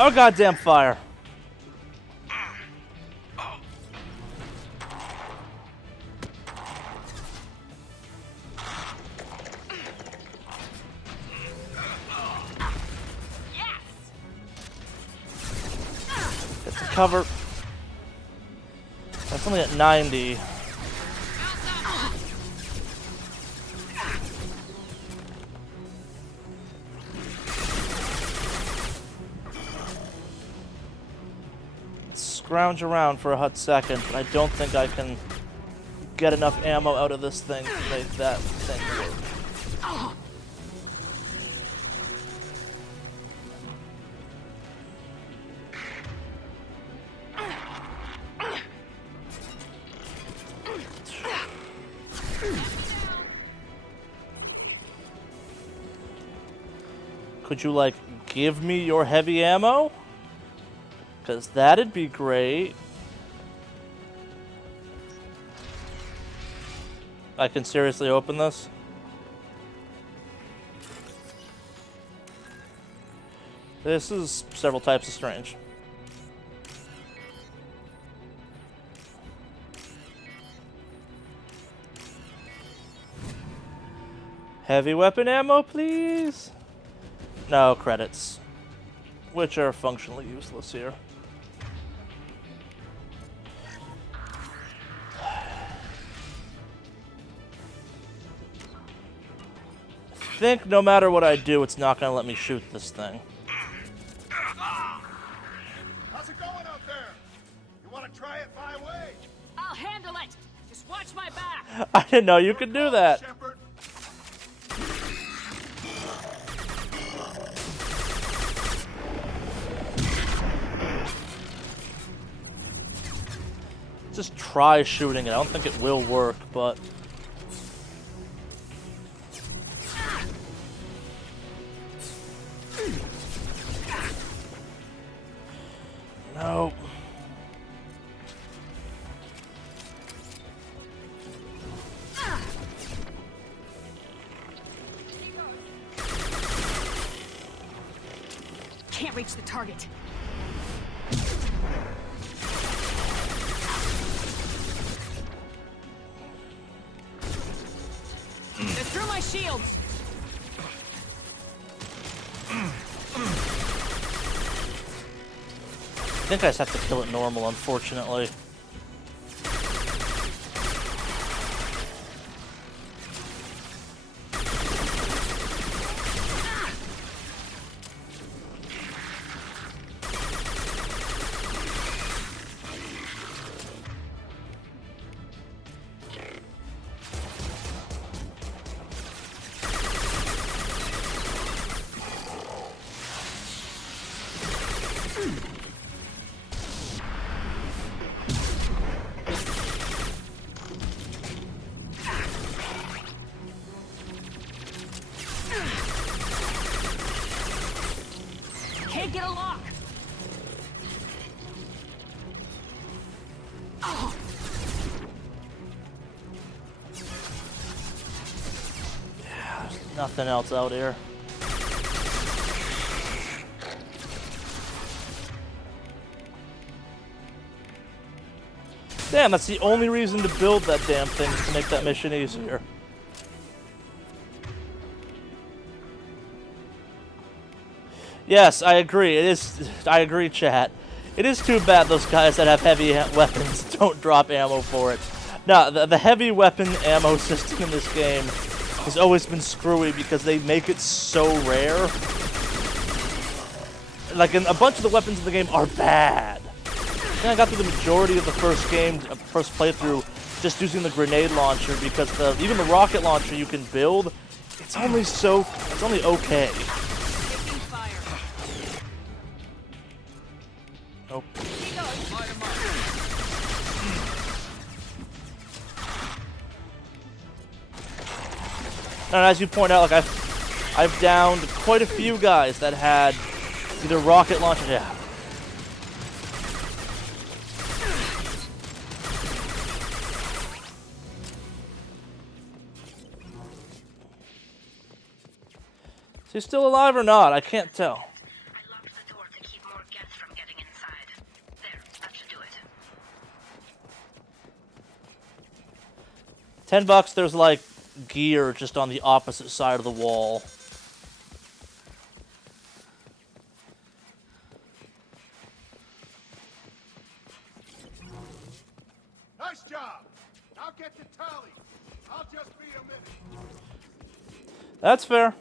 Oh, goddamn fire. Get the cover. That's only at 90. Scrounge around for a hot second, but I don't think I can get enough ammo out of this thing to make that thing work. Could you, like, give me your heavy ammo? Because that'd be great. I can seriously open this? This is several types of strange. Heavy weapon ammo, please? No credits, which are functionally useless here. I think no matter what I do, it's not going to let me shoot this thing. How's it going out there? You want to try it my way? I'll handle it. Just watch my back. I didn't know you could do that. Shepard. Just try shooting it. I don't think it will work, but... No. Can't reach the target. They're through my shields. I think I just have to kill it normal, unfortunately. Can't get a lock. Oh. Yeah, there's nothing else out here. Damn, that's the only reason to build that damn thing, is to make that mission easier. Yes, I agree. I agree, chat. It is too bad those guys that have heavy weapons don't drop ammo for it. No, the heavy weapon ammo system in this game has always been screwy because they make it so rare. Like, a bunch of the weapons in the game are bad. I think I got through the majority of the first playthrough just using the grenade launcher because even the rocket launcher you can build, it's only okay. Nope. And as you point out, like I've downed quite a few guys that had either rocket launcher. Yeah. Is he still alive or not? I can't tell. I locked the door to keep more guests from getting inside. There, that should do it. $10, there's like gear just on the opposite side of the wall. Nice job! I'll get to Charley. I'll just be a minute. That's fair.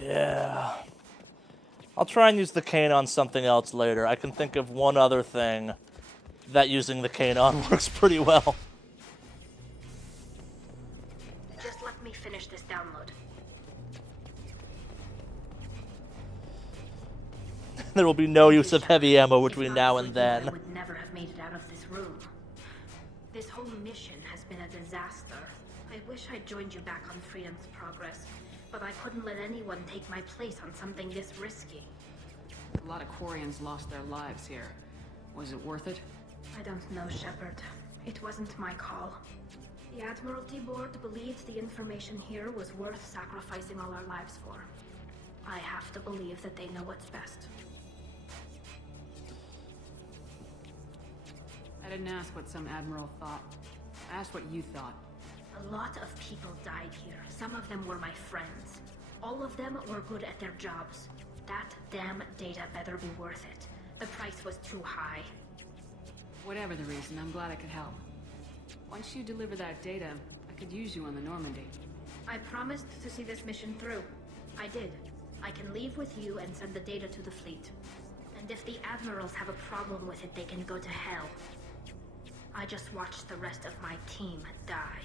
Yeah. I'll try and use the cane on something else later. I can think of one other thing that using the cane on works pretty well. Just let me finish this download. There will be no use of heavy ammo between now and then. I would never have made it out of this room. This whole mission has been a disaster. I wish I'd joined you back on Freedom's Progress, but I couldn't let anyone take my place on something this risky. A lot of Quarians lost their lives here. Was it worth it? I don't know, Shepard. It wasn't my call. The Admiralty Board believed the information here was worth sacrificing all our lives for. I have to believe that they know what's best. I didn't ask what some admiral thought. I asked what you thought. A lot of people died here. Some of them were my friends. All of them were good at their jobs. That damn data better be worth it. The price was too high. Whatever the reason, I'm glad I could help. Once you deliver that data, I could use you on the Normandy. I promised to see this mission through. I did. I can leave with you and send the data to the fleet. And if the admirals have a problem with it, they can go to hell. I just watched the rest of my team die.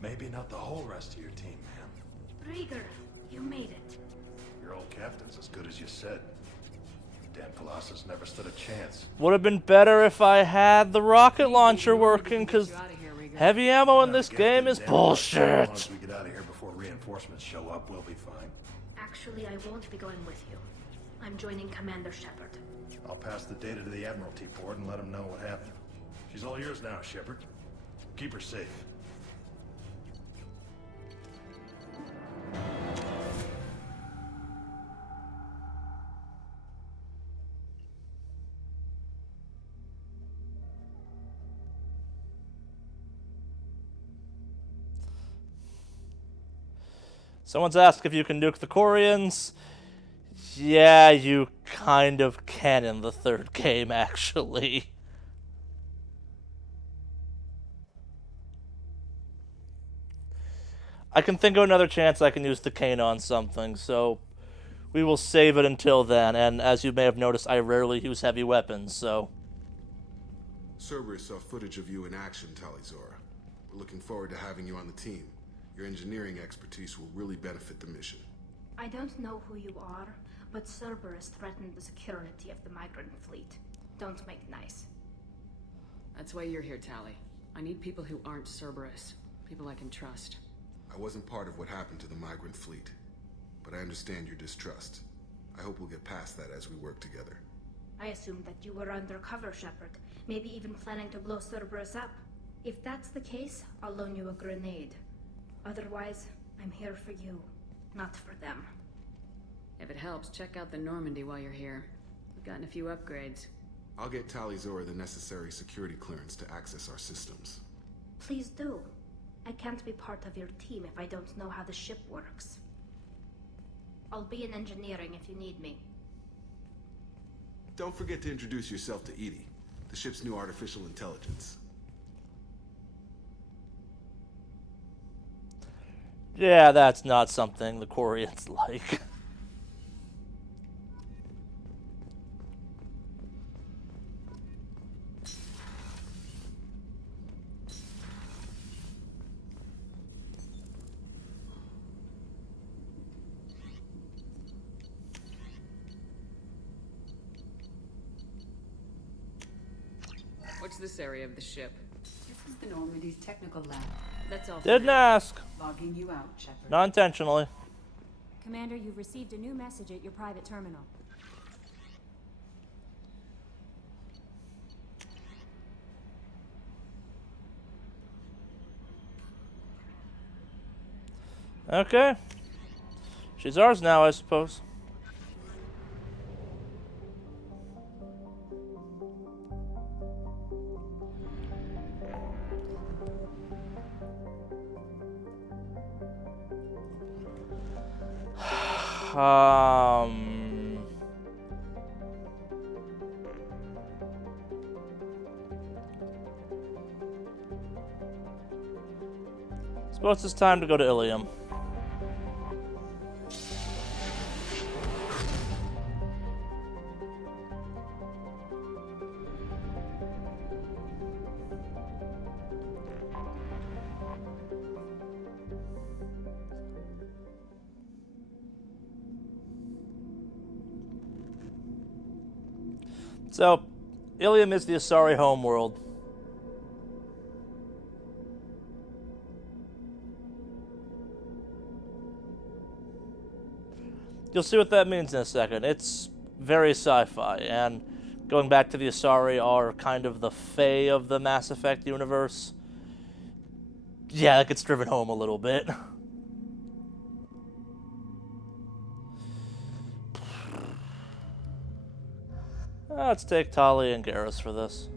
Maybe not the whole rest of your team, ma'am. Rieger, you made it. Your old captain's as good as you said. Damn Colossus never stood a chance. Would have been better if I had the rocket launcher working, because heavy ammo in this game is bullshit. As long as we get out of here before reinforcements show up, we'll be fine. Actually, I won't be going with you. I'm joining Commander Shepard. I'll pass the data to the Admiralty Board and let them know what happened. She's all yours now, Shepard. Keep her safe. Someone's asked if you can nuke the Quarians. Yeah, you kind of can in the third game, actually. I can think of another chance I can use the cane on something, so we will save it until then. And as you may have noticed, I rarely use heavy weapons, so... Cerberus saw footage of you in action, Talizora. We're looking forward to having you on the team. Your engineering expertise will really benefit the mission. I don't know who you are, but Cerberus threatened the security of the migrant fleet. Don't make nice. That's why you're here, Tali. I need people who aren't Cerberus. People I can trust. I wasn't part of what happened to the migrant fleet, but I understand your distrust. I hope we'll get past that as we work together. I assumed that you were undercover, Shepard. Maybe even planning to blow Cerberus up. If that's the case, I'll loan you a grenade. Otherwise, I'm here for you, not for them. If it helps, check out the Normandy while you're here. We've gotten a few upgrades. I'll get Talizora the necessary security clearance to access our systems. Please do. I can't be part of your team if I don't know how the ship works. I'll be in engineering if you need me. Don't forget to introduce yourself to Edie, the ship's new artificial intelligence. Yeah, that's not something the Quarians like. What's this area of the ship? This is the Normandy's technical lab. That's all. Didn't ask. Logging you out, Shepard. Not intentionally. Commander, you've received a new message at your private terminal. Okay. She's ours now, I suppose. Suppose it's time to go to Ilium. So, Ilium is the Asari homeworld. You'll see what that means in a second. It's very sci-fi, and going back to the Asari are kind of the Fae of the Mass Effect universe. Yeah, that gets driven home a little bit. Let's take Tali and Garrus for this.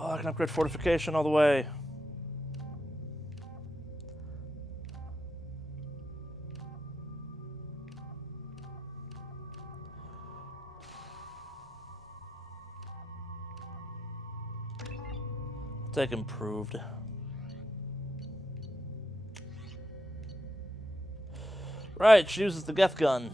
Oh, I can upgrade fortification all the way. Take improved. Right, she uses the Geth gun.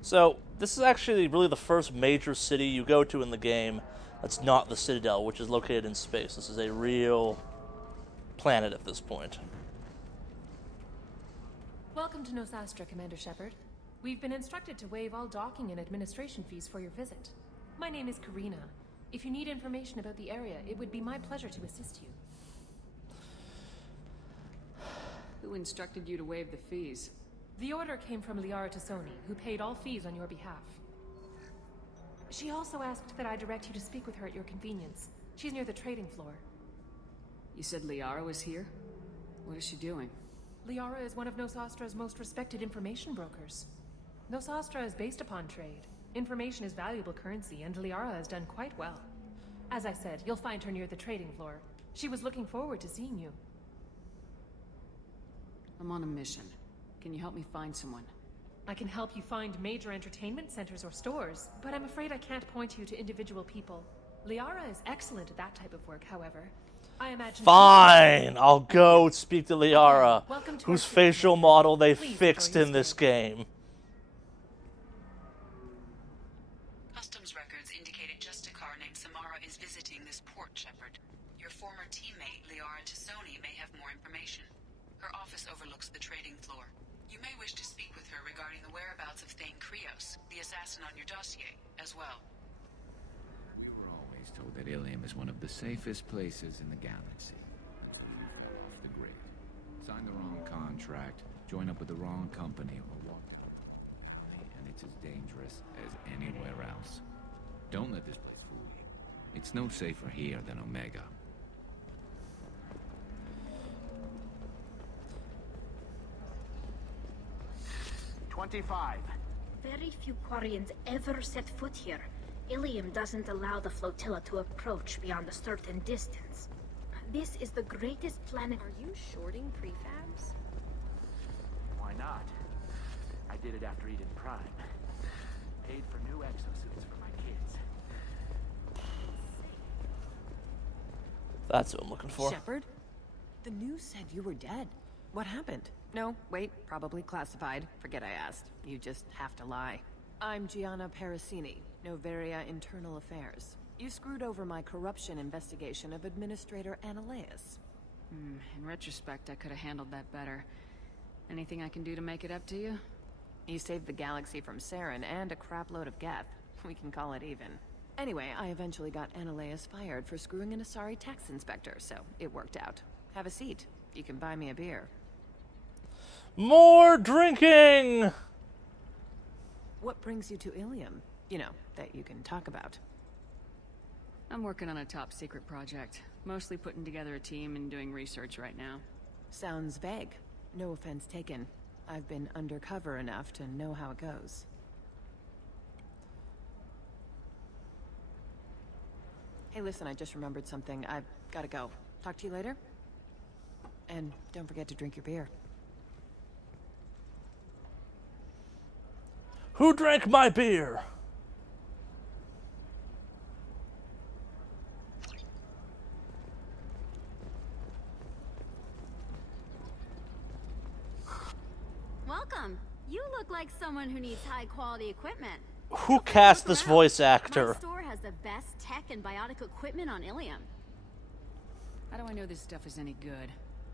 So, this is actually really the first major city you go to in the game that's not the Citadel, which is located in space. This is a real planet at this point. Welcome to Nosastra, Commander Shepard. We've been instructed to waive all docking and administration fees for your visit. My name is Karina. If you need information about the area, it would be my pleasure to assist you. Who instructed you to waive the fees? The order came from Liara Tassoni, who paid all fees on your behalf. She also asked that I direct you to speak with her at your convenience. She's near the trading floor. You said Liara was here? What is she doing? Liara is one of Nosastra's most respected information brokers. Nosastra is based upon trade. Information is valuable currency, and Liara has done quite well. As I said, you'll find her near the trading floor. She was looking forward to seeing you. I'm on a mission. Can you help me find someone? I can help you find major entertainment centers or stores, but I'm afraid I can't point you to individual people. Liara is excellent at that type of work, however. I imagine... Fine! I'll go speak to Liara, whose facial model they fixed in this game. Customs records indicated just a car named Samara is visiting this port, Shepard. Your former teammate, overlooks the trading floor. You may wish to speak with her regarding the whereabouts of Thane Krios, the assassin on your dossier, as well. We were always told that Ilium is one of the safest places in the galaxy. Off the grid. Sign the wrong contract, join up with the wrong company, or walk out. And it's as dangerous as anywhere else. Don't let this place fool you. It's no safer here than Omega. Very few Quarians ever set foot here. Ilium doesn't allow the flotilla to approach beyond a certain distance. This is the greatest planet. Are you shorting prefabs? Why not? I did it after Eden Prime. Paid for new exosuits for my kids. That's what I'm looking for. Shepard? The news said you were dead. What happened? No, wait, probably classified. Forget I asked. You just have to lie. I'm Gianna Parasini, Noveria Internal Affairs. You screwed over my corruption investigation of Administrator Annaleus. In retrospect, I could have handled that better. Anything I can do to make it up to you? You saved the galaxy from Saren and a crapload of Geth. We can call it even. Anyway, I eventually got Annaleus fired for screwing an Asari tax inspector, so it worked out. Have a seat. You can buy me a beer. More drinking! What brings you to Ilium? You know, that you can talk about. I'm working on a top secret project. Mostly putting together a team and doing research right now. Sounds vague. No offense taken. I've been undercover enough to know how it goes. Hey, listen, I just remembered something. I've gotta go. Talk to you later? And don't forget to drink your beer. Who drank my beer? Welcome. You look like someone who needs high-quality equipment. Who cast this voice actor? My store has the best tech and biotic equipment on Ilium. How do I know this stuff is any good?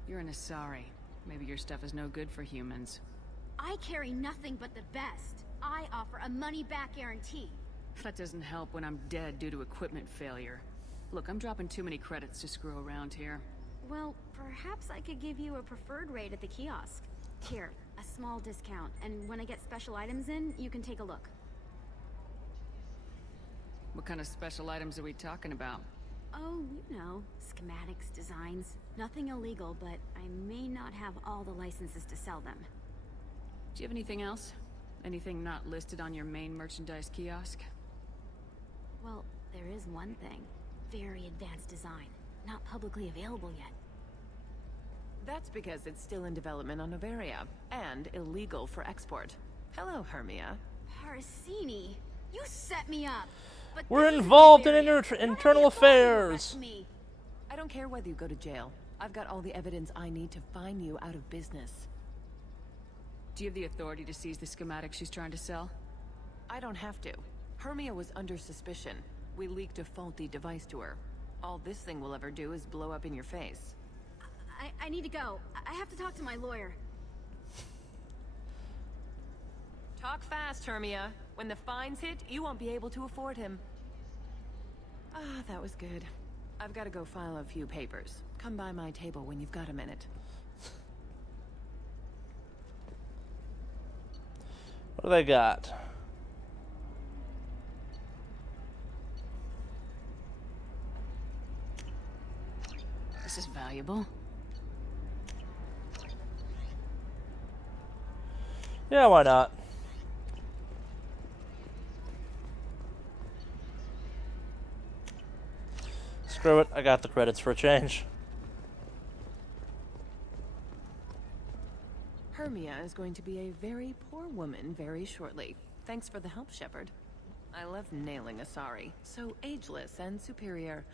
You're an Asari. Maybe your stuff is no good for humans. I carry nothing but the best. I offer a money-back guarantee. That doesn't help when I'm dead due to equipment failure. Look, I'm dropping too many credits to screw around here. Well, perhaps I could give you a preferred rate at the kiosk. Here, a small discount, and when I get special items in, you can take a look. What kind of special items are we talking about? Oh, you know, schematics, designs. Nothing illegal, but I may not have all the licenses to sell them. Do you have anything else? Anything not listed on your main merchandise kiosk? Well, there is one thing. Very advanced design. Not publicly available yet. That's because it's still in development on Noveria, and illegal for export. Hello, Hermia. Parasini, you set me up. But we're involved in internal affairs. I don't care whether you go to jail. I've got all the evidence I need to fine you out of business. Do you have the authority to seize the schematics she's trying to sell? I don't have to. Hermia was under suspicion. We leaked a faulty device to her. All this thing will ever do is blow up in your face. I need to go. I have to talk to my lawyer. Talk fast, Hermia. When the fines hit, you won't be able to afford him. Ah, that was good. I've got to go file a few papers. Come by my table when you've got a minute. What do they got? This is valuable. Yeah, why not? Screw it, I got the credits for a change. Hermia is going to be a very poor woman very shortly. Thanks for the help, Shepard. I love nailing Asari. So ageless and superior.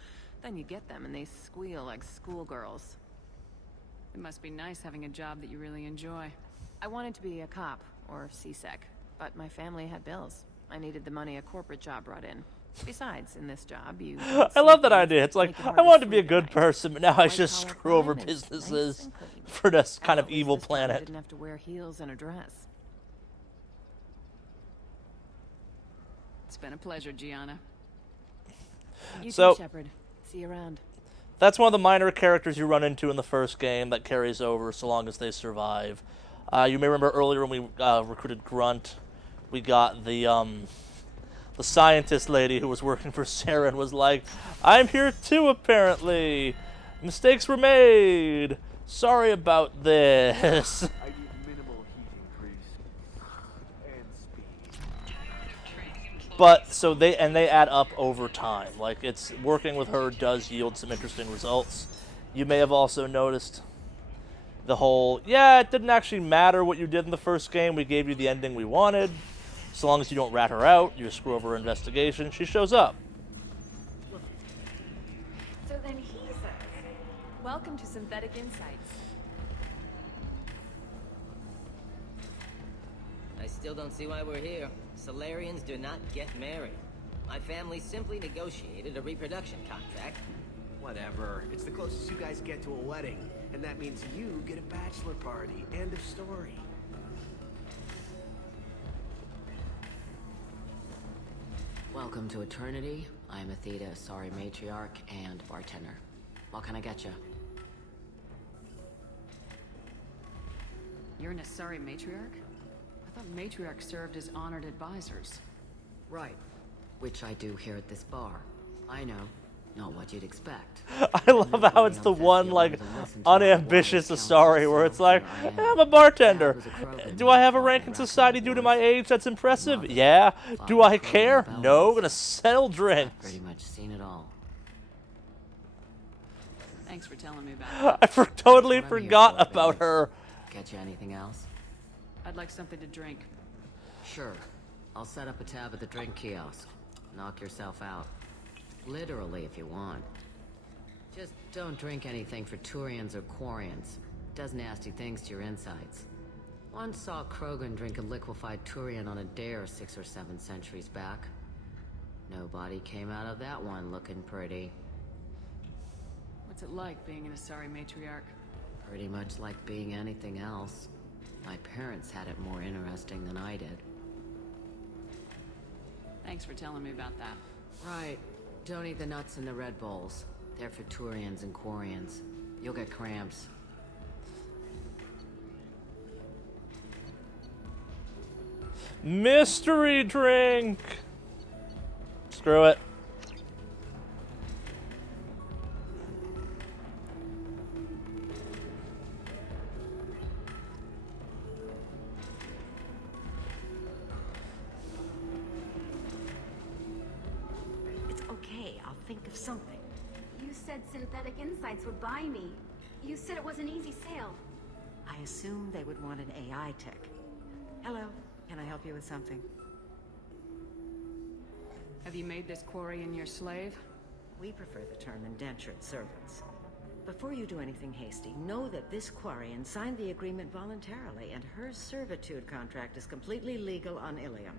Then you get them and they squeal like schoolgirls. It must be nice having a job that you really enjoy. I wanted to be a cop, or CSEC, but my family had bills. I needed the money a corporate job brought in. Besides, in this job, you... I love that idea. It's like, I wanted to be a good person, but now I just screw over businesses for this kind of evil planet. Didn't have to wear heels and a dress. It's been a pleasure, Gianna. You So, too, Shepard. See you around. That's one of the minor characters you run into in the first game that carries over so long as they survive. You may remember earlier when we recruited Grunt, we got the scientist lady who was working for Sarah and was like, I'm here too, apparently. Mistakes were made. Sorry about this. I need minimal heat increase. And speed. But, so they add up over time. Like, it's working with her does yield some interesting results. You may have also noticed the whole, yeah, it didn't actually matter what you did in the first game. We gave you the ending we wanted. So long as you don't rat her out, you screw over her investigation, she shows up. So then he says, Welcome to Synthetic Insights. I still don't see why we're here. Solarians do not get married. My family simply negotiated a reproduction contract. Whatever. It's the closest you guys get to a wedding. And that means you get a bachelor party. End of story. Welcome to Eternity. I'm Athena, Asari matriarch and bartender. What can I get you? You're an Asari matriarch? I thought matriarchs served as honored advisors. Right. Which I do here at this bar. I know. Not what you'd expect. I love how it's the one, like, unambitious Asari where it's like, I'm a bartender. Do I have a rank in society due to my age that's impressive? Yeah. Do I care? No. I'm gonna sell drinks. Pretty much seen it all. Thanks for telling me about it. I totally forgot about her. Get you anything else? I'd like something to drink. Sure. I'll set up a tab at the drink kiosk. Knock yourself out. Literally, if you want. Just don't drink anything for Turians or Quarians. Does nasty things to your insides. Once saw Krogan drink a liquefied Turian on a dare 6 or 7 centuries back. Nobody came out of that one looking pretty. What's it like being an Asari matriarch? Pretty much like being anything else. My parents had it more interesting than I did. Thanks for telling me about that. Right. Don't eat the nuts in the Red Bowls. They're for Turians and Quarians. You'll get cramps. Mystery drink. Screw it. Think of something. You said Synthetic Insights would buy me. You said it was an easy sale. I assumed they would want an AI tech. Hello, can I help you with something? Have you made this Quarian your slave? We prefer the term indentured servants. Before you do anything hasty, know that this Quarian signed the agreement voluntarily, and her servitude contract is completely legal on Ilium.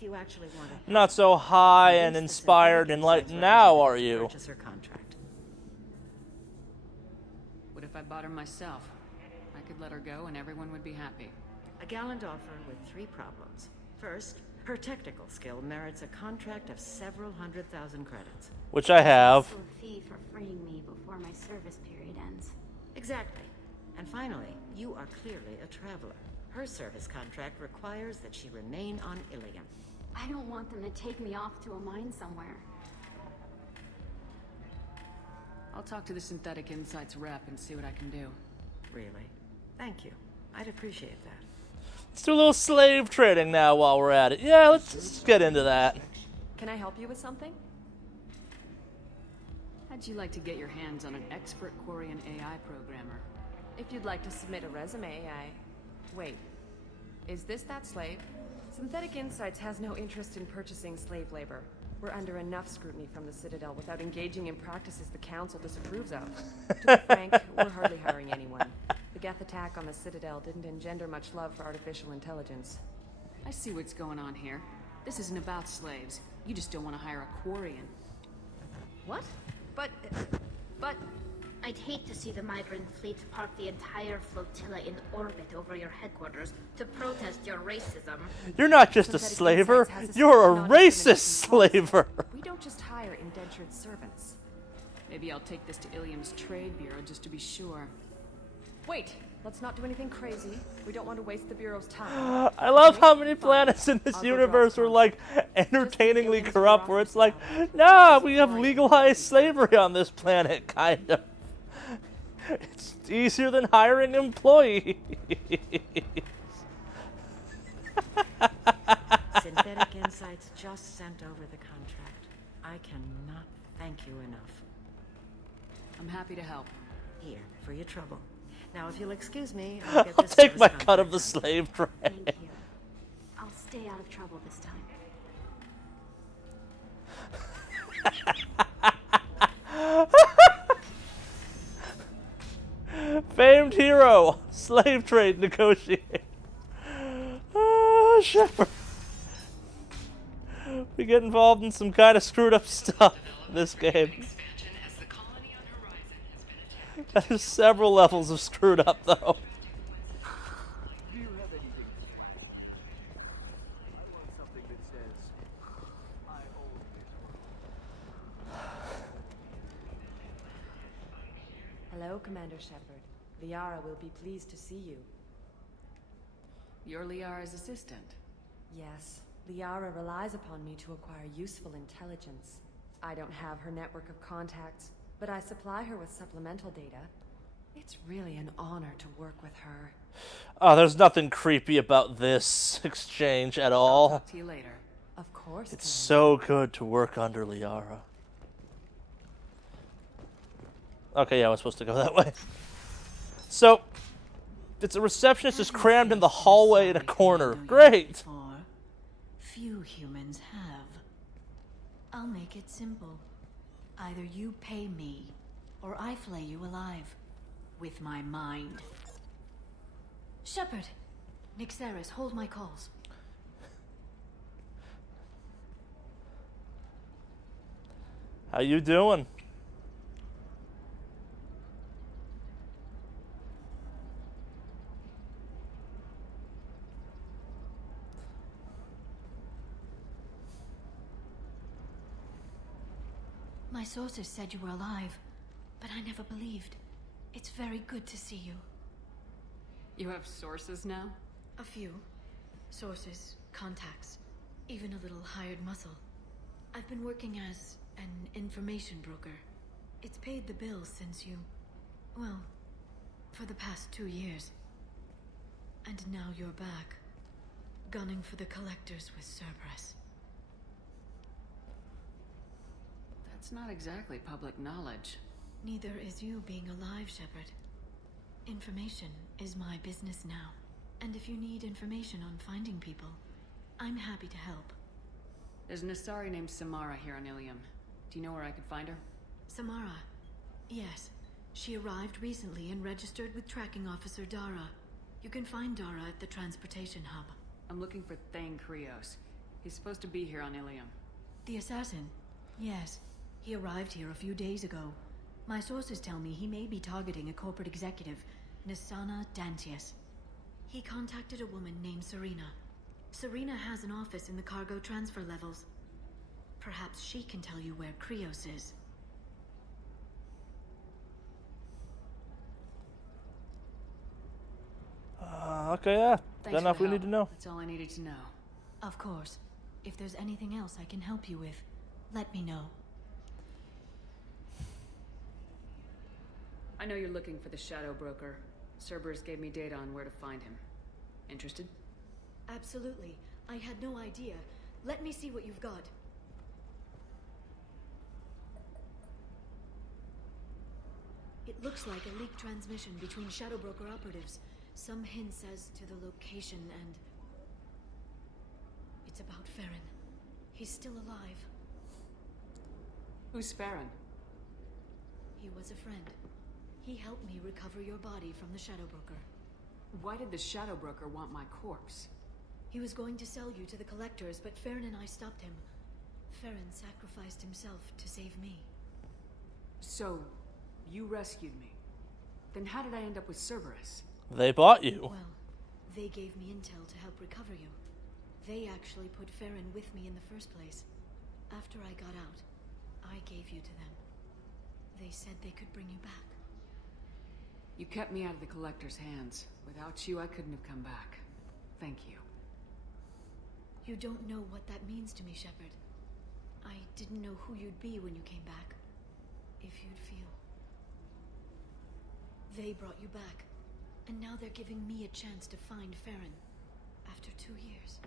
You actually want to not so high and inspired and like now, are you? Purchase her contract. What if I bought her myself? I could let her go and everyone would be happy. A gallant offer with 3 problems. First, her technical skill merits a contract of several 100,000 credits. Which I have. Also a fee for freeing me before my service period ends. Exactly. And finally, you are clearly a traveler. Her service contract requires that she remain on Ilium. I don't want them to take me off to a mine somewhere. I'll talk to the Synthetic Insights rep and see what I can do. Really? Thank you. I'd appreciate that. Let's do a little slave trading now while we're at it. Yeah, let's get into that. Can I help you with something? How'd you like to get your hands on an expert Quarian AI programmer? If you'd like to submit a resume, Wait. Is this that slave? Synthetic Insights has no interest in purchasing slave labor. We're under enough scrutiny from the Citadel without engaging in practices the Council disapproves of. To be frank, we're hardly hiring anyone. The Geth attack on the Citadel didn't engender much love for artificial intelligence. I see what's going on here. This isn't about slaves. You just don't want to hire a Quarian. What? But... I'd hate to see the migrant fleet park the entire flotilla in orbit over your headquarters to protest your racism. You're not just a slaver, you're a racist slaver. We don't just hire indentured servants. Maybe I'll take this to Ilium's trade bureau just to be sure. Wait, let's not do anything crazy. We don't want to waste the Bureau's time. I love how many planets in this universe are like entertainingly corrupt, where it's like, nah, we have legalized slavery on this planet, kind of. It's easier than hiring employees. Synthetic Insights just sent over the contract. I cannot thank you enough. I'm happy to help. Here, for your trouble. Now, if you'll excuse me, I'll take my cut of the slave trade. Thank you. I'll stay out of trouble this time. Famed hero, slave trade negotiator. Shepard. We get involved in some kind of screwed up stuff in this game. There's several levels of screwed up, though. Hello, Commander Shepard. Liara will be pleased to see you. You're Liara's assistant. Yes, Liara relies upon me to acquire useful intelligence. I don't have her network of contacts, but I supply her with supplemental data. It's really an honor to work with her. Oh, there's nothing creepy about this exchange at all. I'll talk to you later. Of course. It's so good to work under Liara. Okay, yeah, I was supposed to go that way. So, it's a receptionist is crammed in the hallway in a corner. Great! Few humans have. I'll make it simple. Either you pay me, or I flay you alive. With my mind. Shepard! Nixeris, hold my calls. How you doing? My sources said you were alive, but I never believed. It's very good to see you. You have sources now? A few. Sources, contacts, even a little hired muscle. I've been working as an information broker. It's paid the bills since you... well, for the past 2 years. And now you're back, gunning for the collectors with Cerberus. That's not exactly public knowledge. Neither is you being alive, Shepard. Information is my business now. And if you need information on finding people, I'm happy to help. There's an Asari named Samara here on Ilium. Do you know where I could find her? Samara? Yes. She arrived recently and registered with Tracking Officer Dara. You can find Dara at the transportation hub. I'm looking for Thane Krios. He's supposed to be here on Ilium. The assassin? Yes. He arrived here a few days ago. My sources tell me he may be targeting a corporate executive, Nisana Dantius. He contacted a woman named Serena. Serena has an office in the cargo transfer levels. Perhaps she can tell you where Krios is. Okay, yeah. Thanks Enough for we the need to help. know. That's all I needed to know. Of course. If there's anything else I can help you with, let me know. I know you're looking for the Shadow Broker. Cerberus gave me data on where to find him. Interested? Absolutely. I had no idea. Let me see what you've got. It looks like a leaked transmission between Shadow Broker operatives. Some hints as to the location and... it's about Farron. He's still alive. Who's Farron? He was a friend. He helped me recover your body from the Shadow Broker. Why did the Shadow Broker want my corpse? He was going to sell you to the collectors, but Farron and I stopped him. Farron sacrificed himself to save me. So, you rescued me. Then how did I end up with Cerberus? They bought you. Well, they gave me intel to help recover you. They actually put Farron with me in the first place. After I got out, I gave you to them. They said they could bring you back. You kept me out of the Collector's hands. Without you, I couldn't have come back. Thank you. You don't know what that means to me, Shepard. I didn't know who you'd be when you came back. If you'd feel. They brought you back. And now they're giving me a chance to find Farron. After 2 years.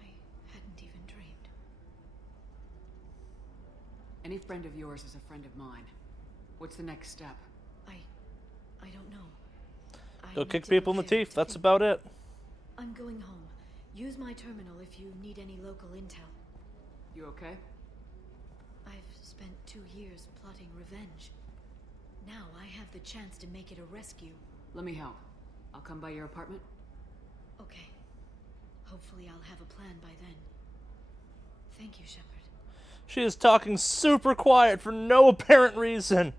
I hadn't even dreamed. Any friend of yours is a friend of mine. What's the next step? I don't know. Go kick people in the teeth. That's about it. I'm going home. Use my terminal if you need any local intel. You okay? I've spent 2 years plotting revenge. Now I have the chance to make it a rescue. Let me help. I'll come by your apartment. Okay. Hopefully I'll have a plan by then. Thank you, Shepard. She is talking super quiet for no apparent reason.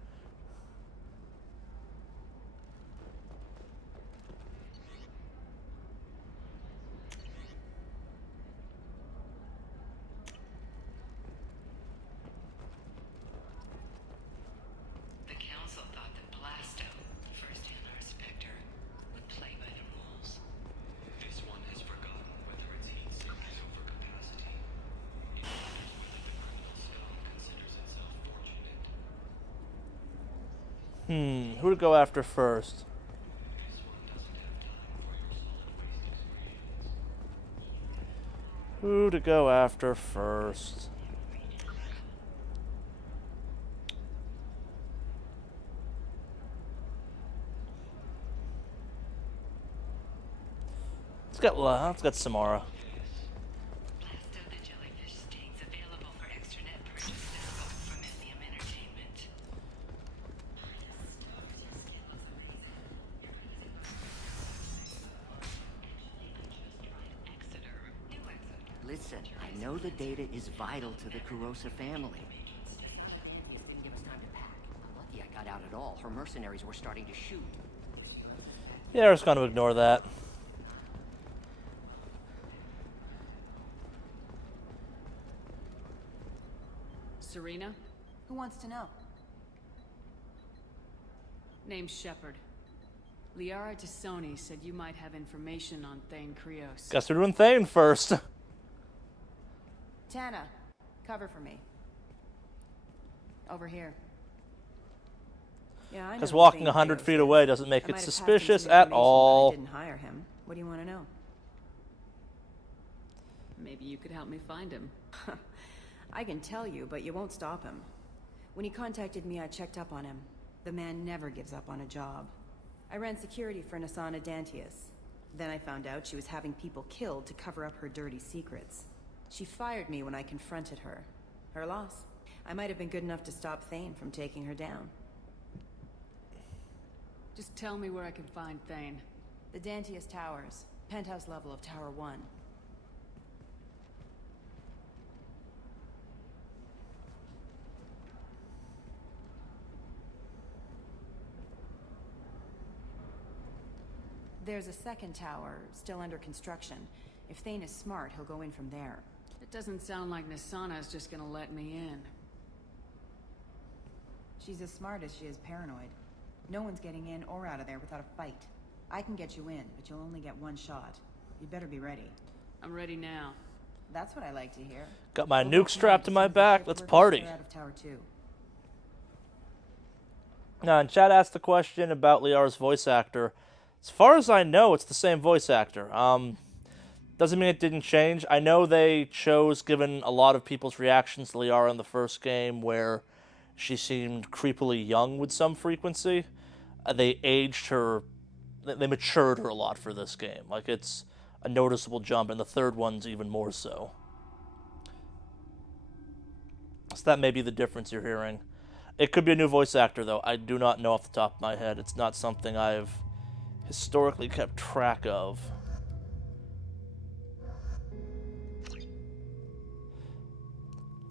Who to go after first? Who to go after first? Let's get Samara. Listen, I know the data is vital to the Kurosa family. Didn't give us time to pack. I'm lucky I got out at all. Her mercenaries were starting to shoot. Yeah, I was going to ignore that. Serena? Who wants to know? Name's Shepard. Liara Tassoni said you might have information on Thane Krios. Guess we're doing Thane first. Tana, cover for me. Over here. Yeah, I know. Because walking 100 feet away doesn't make it suspicious at all. I didn't hire him. What do you want to know? Maybe you could help me find him. I can tell you, but you won't stop him. When he contacted me, I checked up on him. The man never gives up on a job. I ran security for Nasana Dantius. Then I found out she was having people killed to cover up her dirty secrets. She fired me when I confronted her. Her loss. I might have been good enough to stop Thane from taking her down. Just tell me where I can find Thane. The Dantius Towers. Penthouse level of Tower 1. There's a second tower, still under construction. If Thane is smart, he'll go in from there. It doesn't sound like Nasana's just gonna let me in. She's as smart as she is paranoid. No one's getting in or out of there without a fight. I can get you in, but you'll only get one shot. You better be ready. I'm ready now. That's what I like to hear. Got my nuke strapped to my back. Let's party. Out of Tower 2. Now, and Chad asked the question about Liara's voice actor. As far as I know, it's the same voice actor. Doesn't mean it didn't change. I know they chose, given a lot of people's reactions to Liara in the first game, where she seemed creepily young with some frequency. They aged her, they matured her a lot for this game. Like, it's a noticeable jump, and the third one's even more so. So that may be the difference you're hearing. It could be a new voice actor, though. I do not know off the top of my head. It's not something I've historically kept track of.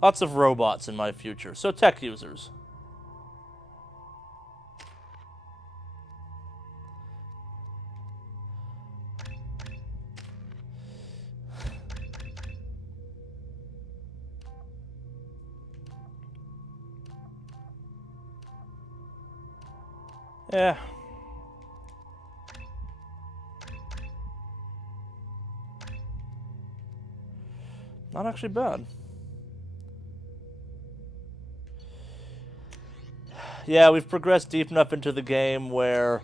Lots of robots in my future, so tech users. Yeah. Not actually bad. Yeah, we've progressed deep enough into the game where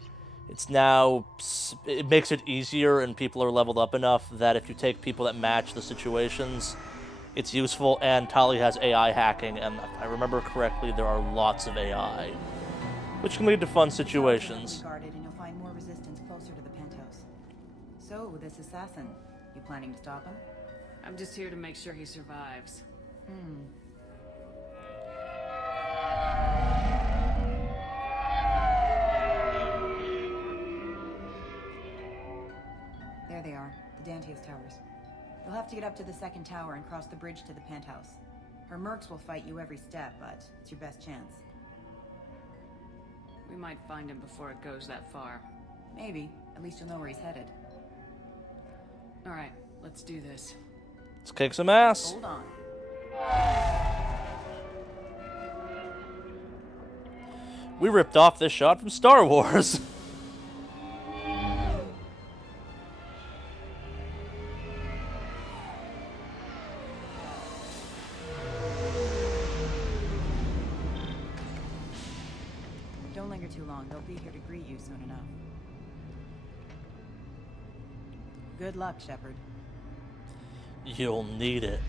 it makes it easier and people are leveled up enough that if you take people that match the situations, it's useful, and Tali has AI hacking, and if I remember correctly, there are lots of AI, which can lead to fun situations. Guarded, and you'll find more resistance closer to the penthouse. So, this assassin, you planning to stop him? I'm just here to make sure he survives. There they are, the Dantius towers. You'll have to get up to the second tower and cross the bridge to the penthouse. Her mercs will fight you every step, but it's your best chance. We might find him before it goes that far. Maybe. At least you'll know where he's headed. Alright, let's do this. Let's kick some ass. Hold on. We ripped off this shot from Star Wars. Don't linger too long. They'll be here to greet you soon enough. Good luck, Shepard. You'll need it.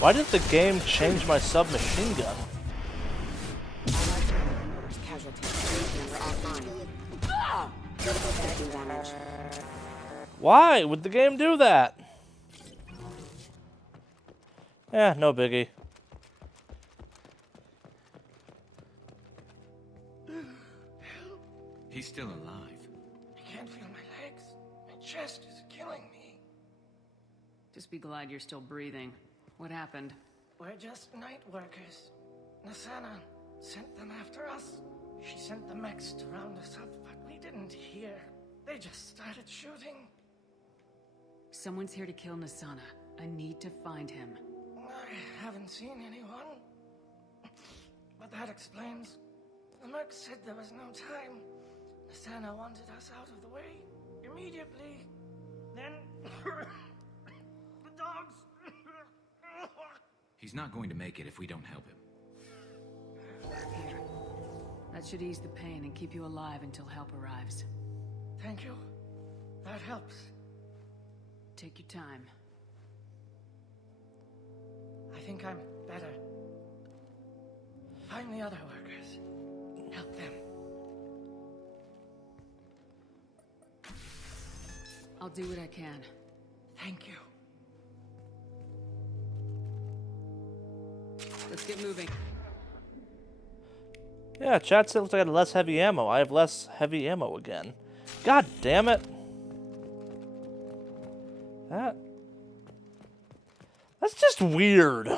Why did the game change my submachine gun? Why would the game do that? Yeah, no biggie. He's still alive. I can't feel my legs. My chest is killing me. Just be glad you're still breathing. What happened? We're just night workers. Nasana sent them after us. She sent the mechs to round us up, but we didn't hear. They just started shooting. Someone's here to kill Nasana. I need to find him. I haven't seen anyone. But that explains. The merc said there was no time. Nasana wanted us out of the way immediately. Then the dogs. He's not going to make it if we don't help him. Here. That should ease the pain and keep you alive until help arrives. Thank you. That helps. Take your time. I think I'm better. Find the other workers. Help them. I'll do what I can. Thank you. Let's get moving. Yeah, chat said it looks like I had less heavy ammo. I have less heavy ammo again. God damn it. That's just weird.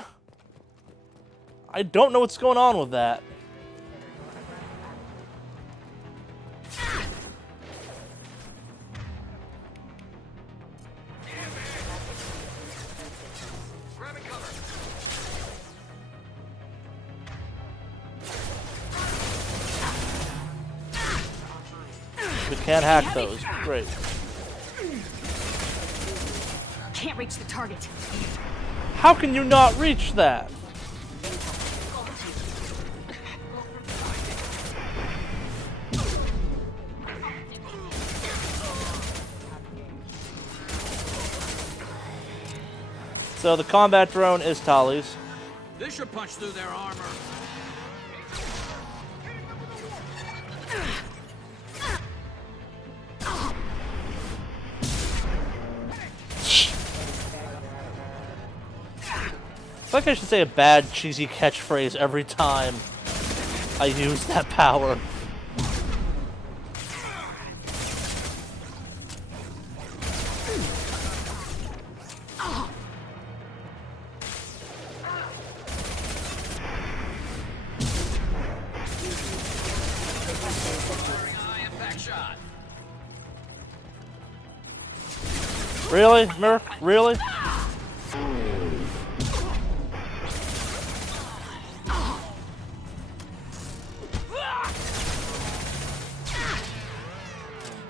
I don't know what's going on with that. We can't hack those. Great. Can't reach the target. How can you not reach that? So the combat drone is Tali's. This should punch through their armor. I feel like I should say a bad, cheesy catchphrase every time I use that power. Really? Merc? Really?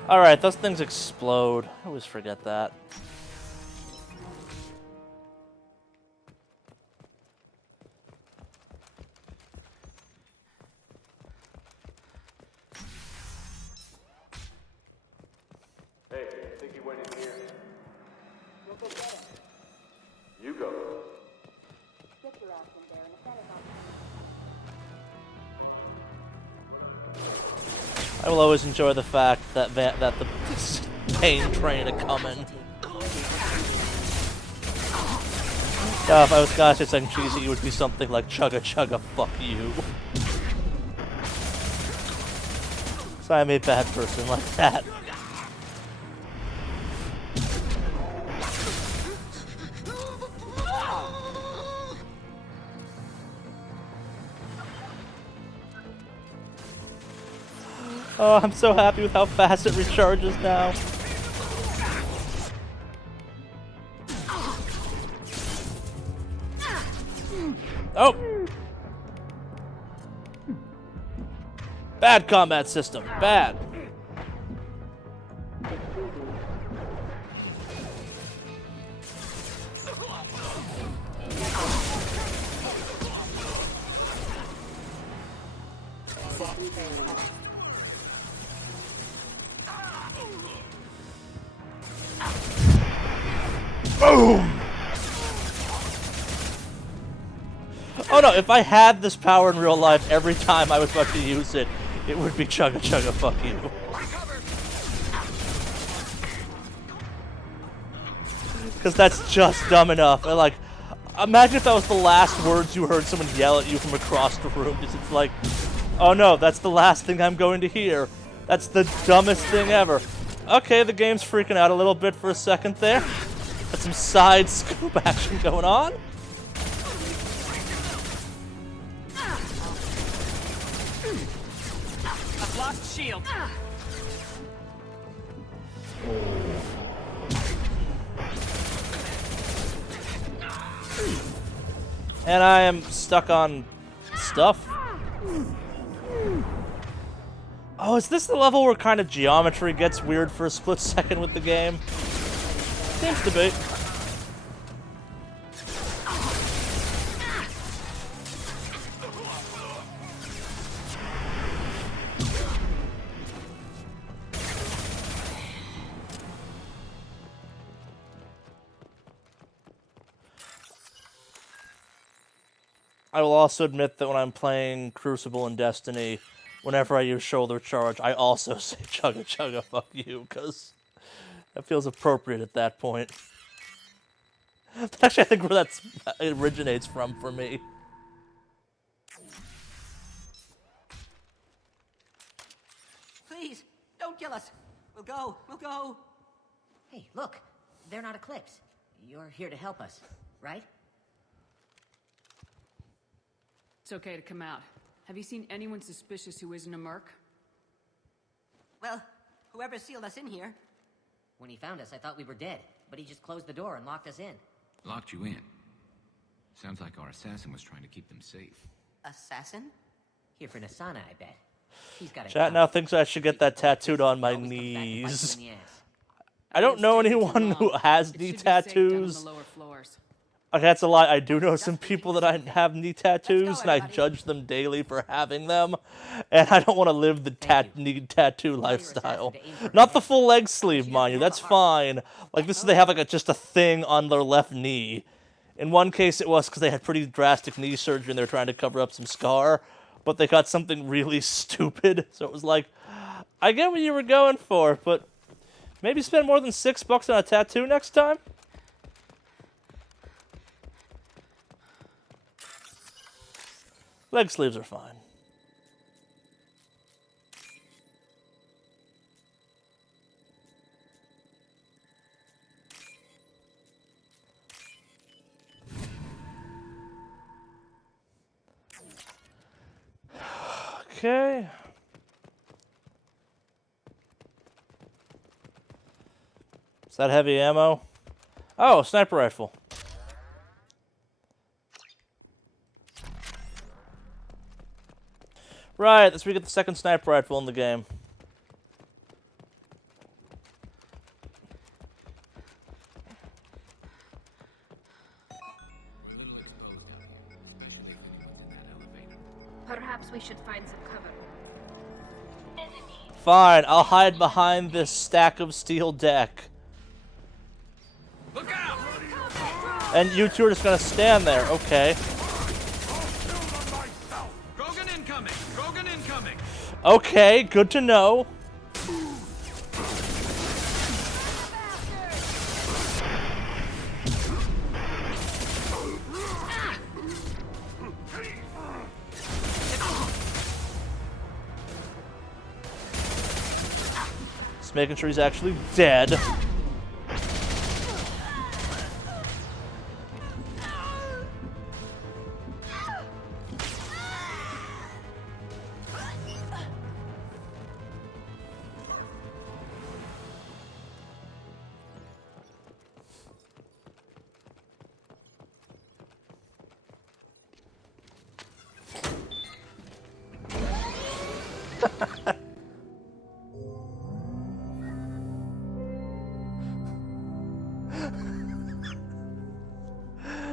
Alright, those things explode. I always forget that. Hey, I think he went in here. We'll go get him. You go. Get your ass in there and if that is I will always enjoy the fact that that the pain train are coming. If I was gonna say something cheesy, it would be something like chugga chugga fuck you. So I'm a bad person like that. Oh, I'm so happy with how fast it recharges now. Oh! Bad combat system. Bad. Boom! Oh no, if I had this power in real life, every time I was about to use it, it would be chugga chugga fuck you. Because that's just dumb enough. And like, imagine if that was the last words you heard someone yell at you from across the room. It's like, oh no, that's the last thing I'm going to hear. That's the dumbest thing ever. Okay, the game's freaking out a little bit for a second there. Got some side scoop action going on. I've lost shield. And I am stuck on stuff. Oh, is this the level where kind of geometry gets weird for a split second with the game? Seems to be. I will also admit that when I'm playing Crucible and Destiny, whenever I use shoulder charge, I also say chugga chugga fuck you, because that feels appropriate at that point. Actually, I think where that originates from for me. Please, don't kill us. We'll go. We'll go. Hey, look. They're not Eclipse. You're here to help us, right? It's okay to come out. Have you seen anyone suspicious who isn't a merc? Well, whoever sealed us in here. When he found us, I thought we were dead, but he just closed the door and locked us in. Locked you in. Sounds like our assassin was trying to keep them safe. Assassin? Here for Nasana, I bet. He's got a Chat now thinks I should get that tattooed on my knees. I don't know anyone who has knee tattoos. Okay, that's a lie. I do know some people that I have knee tattoos, and I judge them daily for having them. And I don't want to live the knee tattoo lifestyle. Not the full leg sleeve, mind you. That's fine. Like this, they have like just a thing on their left knee. In one case, it was because they had pretty drastic knee surgery and they were trying to cover up some scar. but they got something really stupid. So it was like, I get what you were going for, but maybe spend more than $6 on a tattoo next time? Leg sleeves are fine. Okay. Is that heavy ammo? Oh, sniper rifle. Right, that's where we get the second sniper rifle in the game. Perhaps we should find some cover. Fine, I'll hide behind this stack of steel deck. Look out! And you two are just gonna stand there, okay. Krogan incoming! Krogan incoming! Okay, good to know. Just making sure he's actually dead.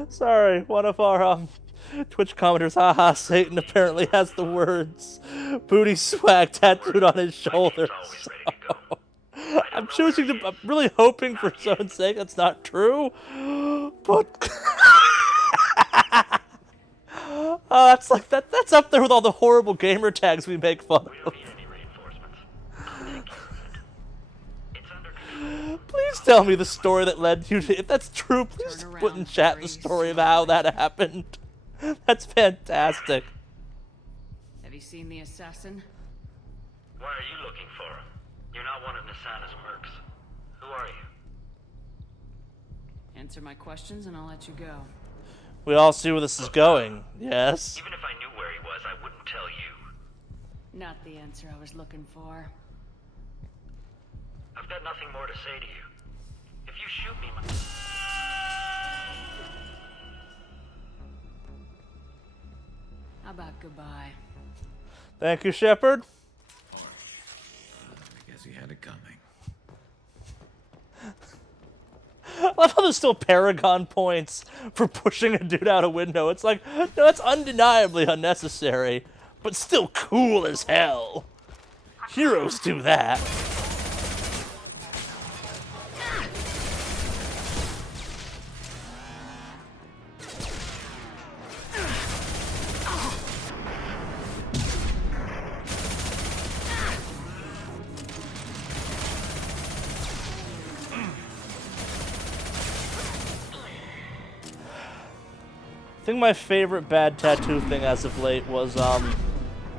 Sorry, one of our Twitch commenters, haha, Satan apparently has the words booty swag tattooed on his shoulder. So, I'm really hoping for his own sake that's not true. But that's up there with all the horrible gamer tags we make fun of. Please tell me the story that led you to... If that's true, please put in chat the story of how that happened. That's fantastic. Have you seen the assassin? Why are you looking for him? You're not one of Nasana's mercs. Who are you? Answer my questions and I'll let you go. We all see where this is going, yes? Even if I knew where he was, I wouldn't tell you. Not the answer I was looking for. I've got nothing more to say to you. If you shoot me, How about goodbye? Thank you, Shepard. I guess he had it coming. I love how there's still Paragon points for pushing a dude out a window. It's like, no, that's undeniably unnecessary, but still cool as hell. Heroes do that. I think my favorite bad tattoo thing as of late was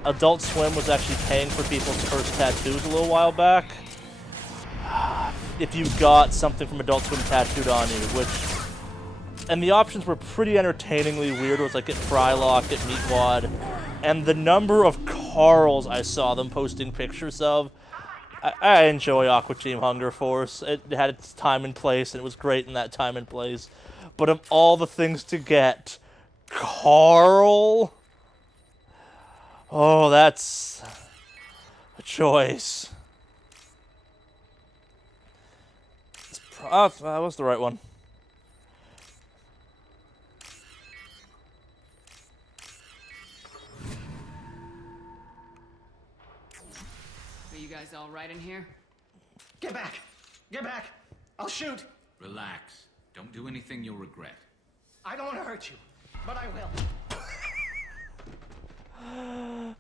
Adult Swim was actually paying for people's first tattoos a little while back. If you got something from Adult Swim tattooed on you, and the options were pretty entertainingly weird. It was like get Frylock, get Meatwad, and the number of Carls I saw them posting pictures of. I enjoy Aqua Team Hunger Force. It had its time and place, and it was great in that time and place. But of all the things to get, Carl? Oh, that's a choice. That was the right one. Are you guys all right in here? Get back! Get back! I'll shoot! Relax. Don't do anything you'll regret. I don't want to hurt you, but I will. I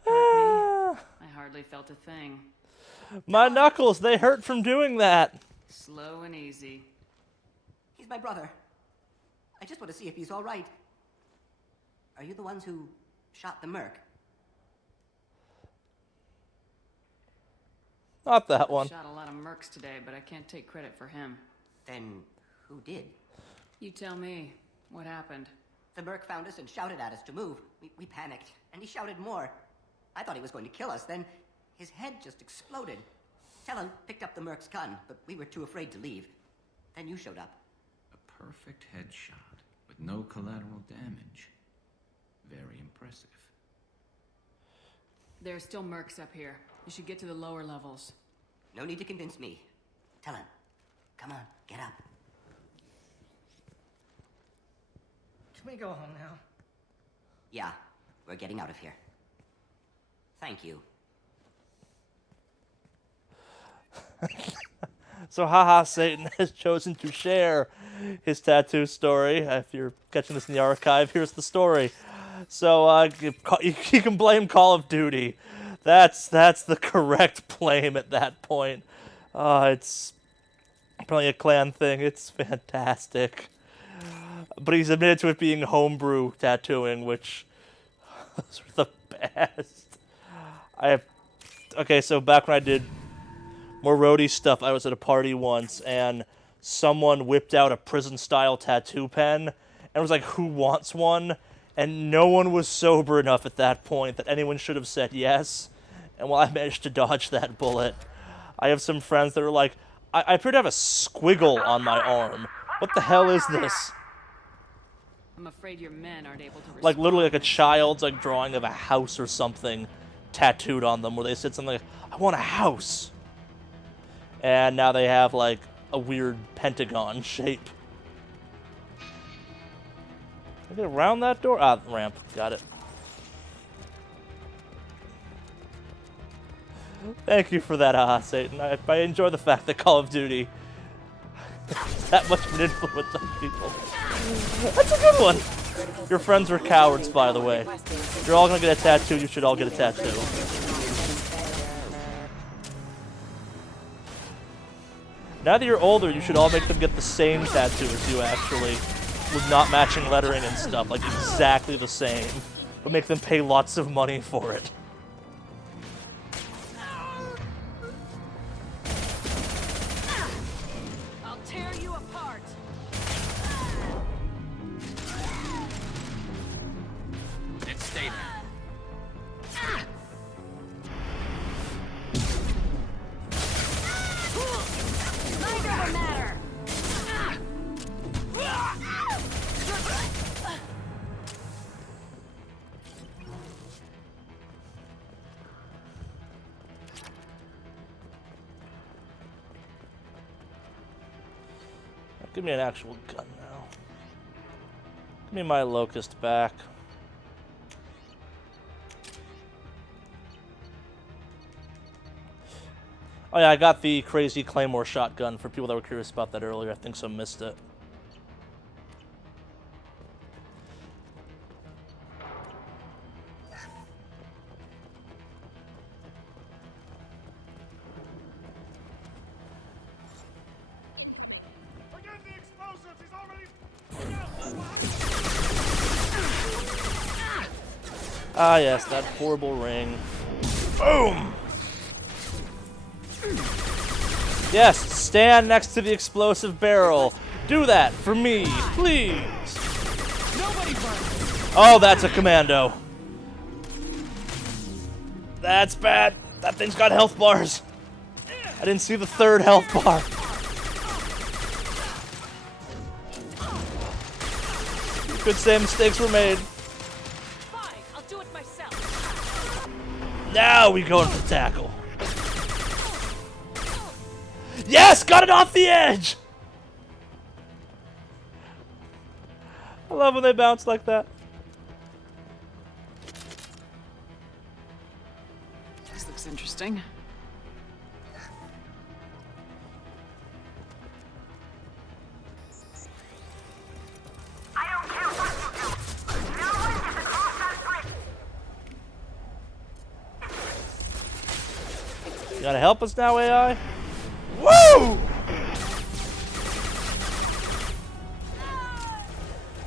hardly felt a thing. My knuckles, they hurt from doing that. Slow and easy. He's my brother. I just want to see if he's all right. Are you the ones who shot the merc? Not that one. Shot a lot of mercs today, but I can't take credit for him. Then who did? You tell me. What happened? The merc found us and shouted at us to move. We panicked, and he shouted more. I thought he was going to kill us, then his head just exploded. Talon picked up the merc's gun, but we were too afraid to leave. Then you showed up. A perfect headshot with no collateral damage. Very impressive. There are still mercs up here. You should get to the lower levels. No need to convince me. Talon, come on, get up. Can we go home now? Yeah, we're getting out of here. Thank you. So, haha, Satan has chosen to share his tattoo story. If you're catching this in the archive, here's the story. So, you can blame Call of Duty. That's the correct blame at that point. It's probably a clan thing. It's fantastic. But he's admitted to it being homebrew tattooing, which those are the best. Okay, so back when I did more roadie stuff, I was at a party once, and someone whipped out a prison-style tattoo pen, and was like, who wants one? And no one was sober enough at that point that anyone should have said yes. And while I managed to dodge that bullet, I have some friends that are like, I appear to have a squiggle on my arm. What the hell is this? I'm afraid your men aren't able to respond. Like literally like a child's like drawing of a house or something tattooed on them, where they said something like, I want a house. And now they have like a weird pentagon shape. Can I get around that door? Ah, ramp. Got it. Thank you for that, Satan. I enjoy the fact that Call of Duty has that much of an influence on people. That's a good one. Your friends are cowards, by the way. If you're all gonna get a tattoo, you should all get a tattoo. Now that you're older, you should all make them get the same tattoo as you, actually. With not matching lettering and stuff. Like, exactly the same. But make them pay lots of money for it. I'll tear you apart. Let's stay there. Neither will matter. Give me an actual gun now. Give me my locust back. Oh yeah, I got the crazy Claymore shotgun for people that were curious about that earlier. I think some missed it. Ah yes, that horrible ring. Boom! Yes, stand next to the explosive barrel. Do that for me, please. Oh, that's a commando. That's bad. That thing's got health bars. I didn't see the third health bar. You could say mistakes were made. Now we go for the tackle. Yes, got it off the edge. I love when they bounce like that. This looks interesting. Gotta help us now, AI? Woo!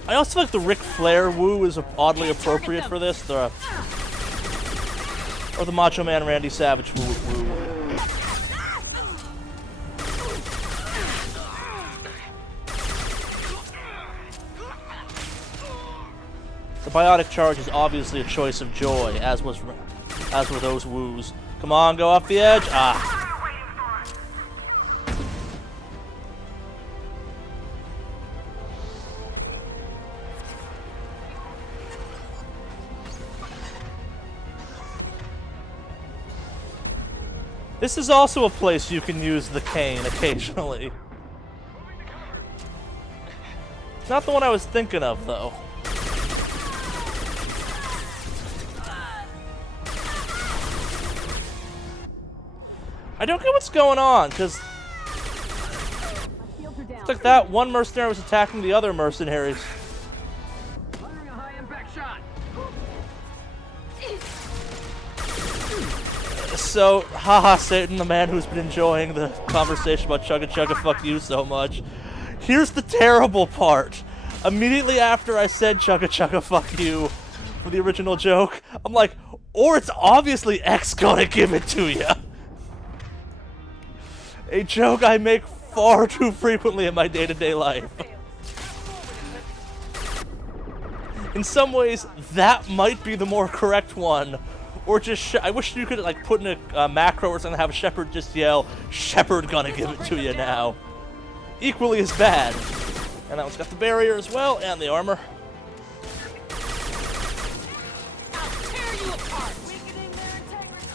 I also feel like the Ric Flair woo is oddly appropriate for this. Or the Macho Man Randy Savage woo. The biotic charge is obviously a choice of joy, as were those woos. Come on, go off the edge. Ah. This is also a place you can use the cane occasionally. Not the one I was thinking of, though. I don't get what's going on, because it's like that one mercenary was attacking the other mercenaries. Firing a high-impact shot. So, haha, Satan, the man who's been enjoying the conversation about Chugga Chugga Fuck You so much. Here's the terrible part. Immediately after I said Chugga Chugga Fuck You for the original joke, I'm like, or it's obviously X gonna give it to ya. A joke I make far too frequently in my day-to-day life. In some ways, that might be the more correct one. Or just, I wish you could like put in a macro or something, have Shepard just yell, "Shepard gonna give it to you now." Equally as bad. And that one's got the barrier as well, and the armor. I'll tear you apart. Weakening their integrity.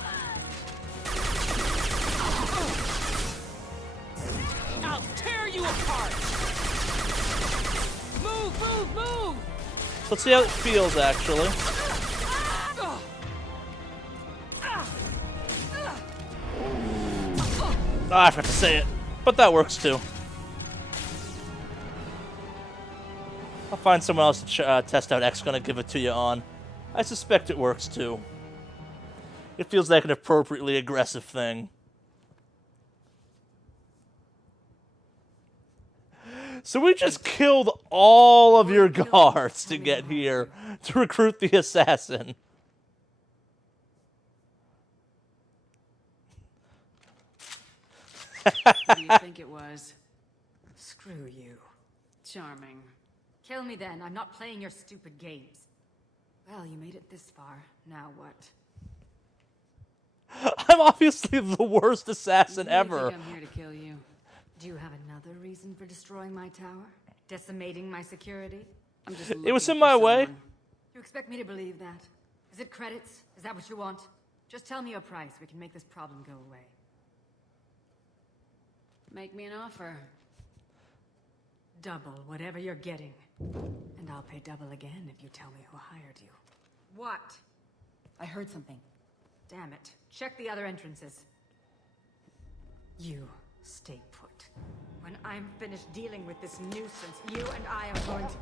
I'll tear you apart. Move. So let's see how it feels, actually. I forgot to say it, but that works too. I'll find someone else to test out X gonna give it to you on. I suspect it works too. It feels like an appropriately aggressive thing. So we just killed all of your guards to get here to recruit the assassin. Who do you think it was? Screw you. Charming. Kill me then. I'm not playing your stupid games. Well, you made it this far. Now what? I'm obviously the worst assassin ever. I think I'm here to kill you. Do you have another reason for destroying my tower? Decimating my security? I'm just It was in my way. You expect me to believe that? Is it credits? Is that what you want? Just tell me a price. We can make this problem go away. Make me an offer. Double whatever you're getting. And I'll pay double again if you tell me who hired you. What? I heard something. Damn it. Check the other entrances. You stay put. When I'm finished dealing with this nuisance, you and I are going to...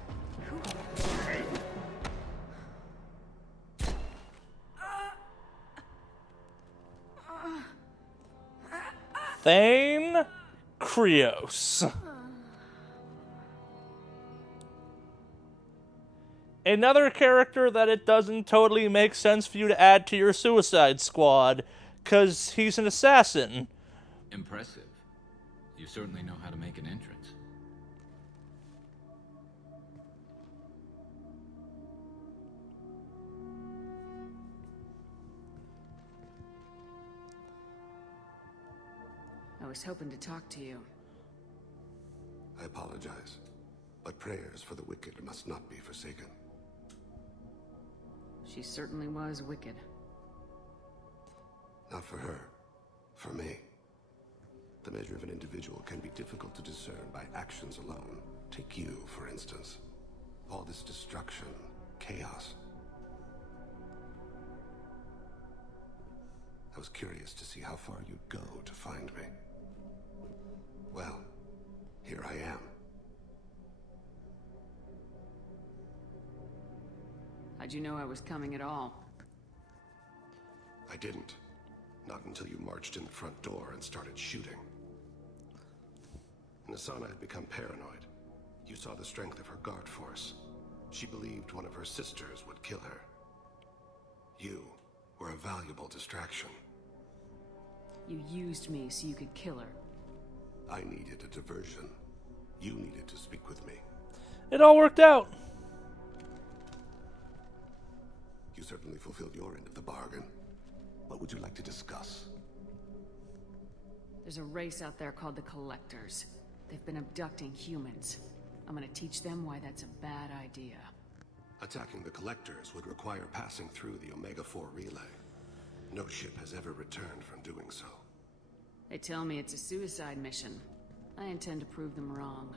Thane Krios. Another character that it doesn't totally make sense for you to add to your Suicide Squad, because he's an assassin. Impressive. You certainly know how to make an entrance. I was hoping to talk to you. I apologize, but prayers for the wicked must not be forsaken. She certainly was wicked. Not for her, for me. The measure of an individual can be difficult to discern by actions alone. Take you, for instance. All this destruction, chaos. I was curious to see how far you'd go to find me. Well, here I am. How'd you know I was coming at all? I didn't. Not until you marched in the front door and started shooting. Nasana had become paranoid. You saw the strength of her guard force. She believed one of her sisters would kill her. You were a valuable distraction. You used me so you could kill her. I needed a diversion. You needed to speak with me. It all worked out. You certainly fulfilled your end of the bargain. What would you like to discuss? There's a race out there called the Collectors. They've been abducting humans. I'm gonna teach them why that's a bad idea. Attacking the Collectors would require passing through the Omega-4 relay. No ship has ever returned from doing so. They tell me it's a suicide mission. I intend to prove them wrong.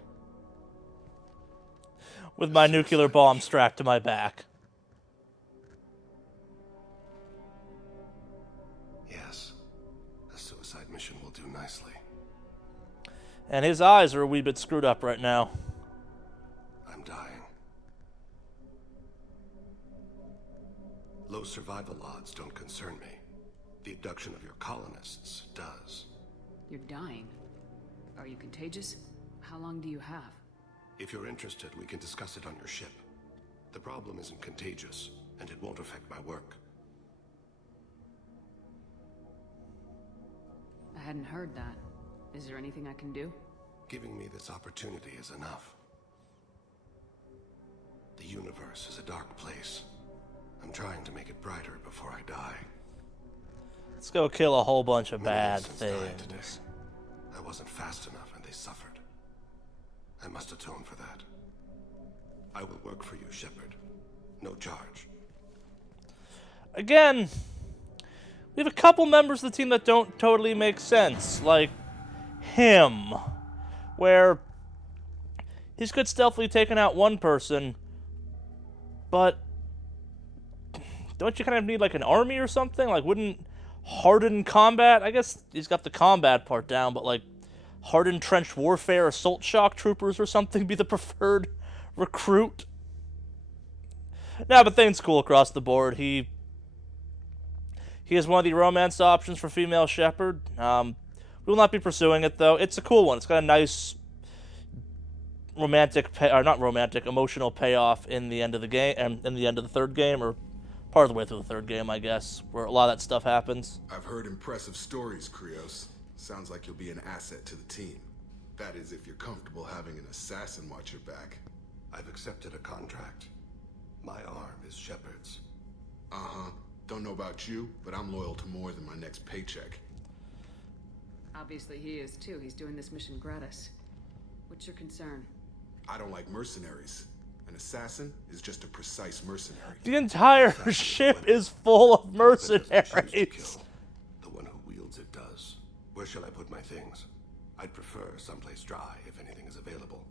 With my nuclear bomb strapped to my back. Yes, a suicide mission will do nicely. And his eyes are a wee bit screwed up right now. I'm dying. Low survival odds don't concern me. The abduction of your colonists does. You're dying. Are you contagious? How long do you have? If you're interested, we can discuss it on your ship. The problem isn't contagious, and it won't affect my work. I hadn't heard that. Is there anything I can do? Giving me this opportunity is enough. The universe is a dark place. I'm trying to make it brighter before I die. Let's go kill a whole bunch of Many bad innocents died today. things. I wasn't fast enough and they suffered. I must atone for that. I will work for you, Shepard. No charge. Again, we have a couple members of the team that don't totally make sense. Like him, where he's good stealthily taking out one person, but don't you kind of need like an army or something? Like, wouldn't hardened combat, I guess he's got the combat part down, but like hardened trench warfare, assault shock troopers or something be the preferred recruit? No, but Thane's cool across the board. He is one of the romance options for female Shepard. We will not be pursuing it though. It's a cool one. It's got a nice emotional payoff in the end of the game, and in the end of the third game, or part of the way through the third game, I guess, where a lot of that stuff happens. I've heard impressive stories, Krios. Sounds like you'll be an asset to the team. That is, if you're comfortable having an assassin watch your back. I've accepted a contract. My arm is Shepard's. Uh-huh. Don't know about you, but I'm loyal to more than my next paycheck. Obviously he is too. He's doing this mission gratis. What's your concern? I don't like mercenaries. An assassin is just a precise mercenary. The entire ship is full of mercenaries. The one who wields it does. Where shall I put my things? I'd prefer someplace dry if anything is available.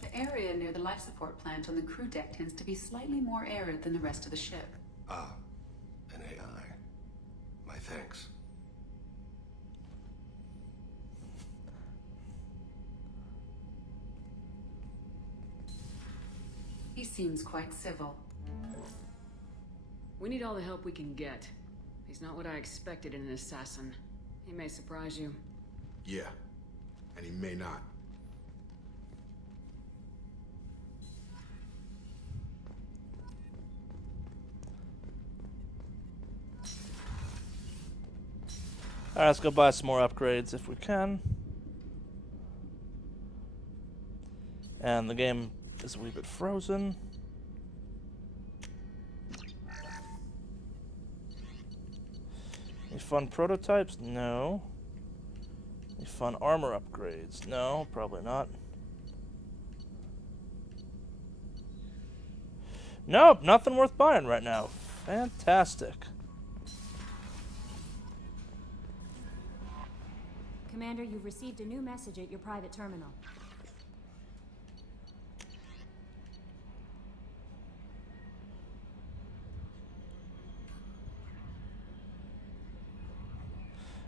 The area near the life support plant on the crew deck tends to be slightly more arid than the rest of the ship. Ah, an AI. My thanks. He seems quite civil. We need all the help we can get. He's not what I expected in an assassin. He may surprise you. Yeah, and he may not. Alright, let's go buy some more upgrades if we can. And the game is a wee bit frozen. Any fun prototypes? No. Any fun armor upgrades? No, probably not. Nope, nothing worth buying right now. Fantastic. Commander, you've received a new message at your private terminal.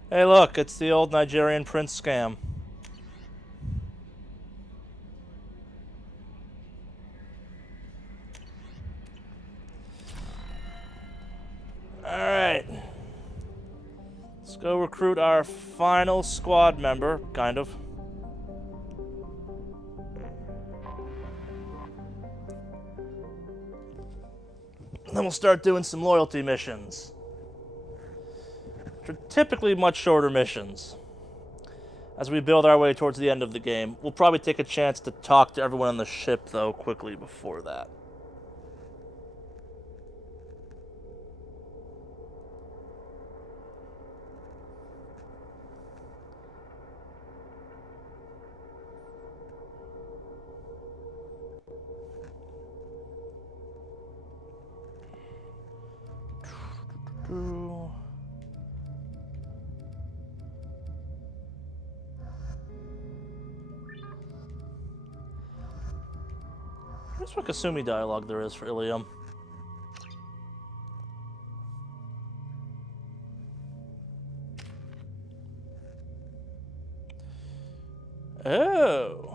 Hey look, it's the old Nigerian prince scam. Alright. Let's Go recruit our final squad member, kind of. Then we'll start doing some loyalty missions. Which are typically much shorter missions. As we build our way towards the end of the game, we'll probably take a chance to talk to everyone on the ship, though, quickly before that. That's what Kasumi dialogue there is for Ilium. Oh.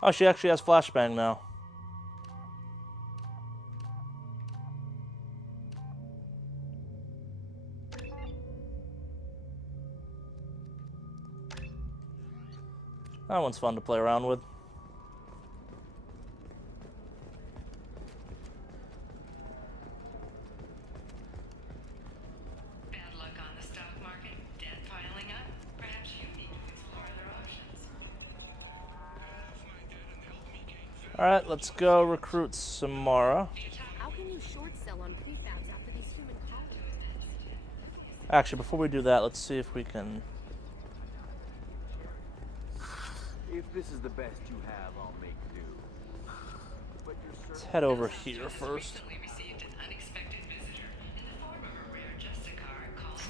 Oh, she actually has flashbang now. That one's fun to play around with. Bad luck on the stock market, debt piling up. Perhaps you need to explore other options. Alright, let's go recruit Samara. How can you short sell on prefabs after these human colonies? Actually, before we do that, let's see if we can... If this is the best you have, I'll make do. But Let's head over here first. Received an unexpected visitor in the form of a rare Justicar called...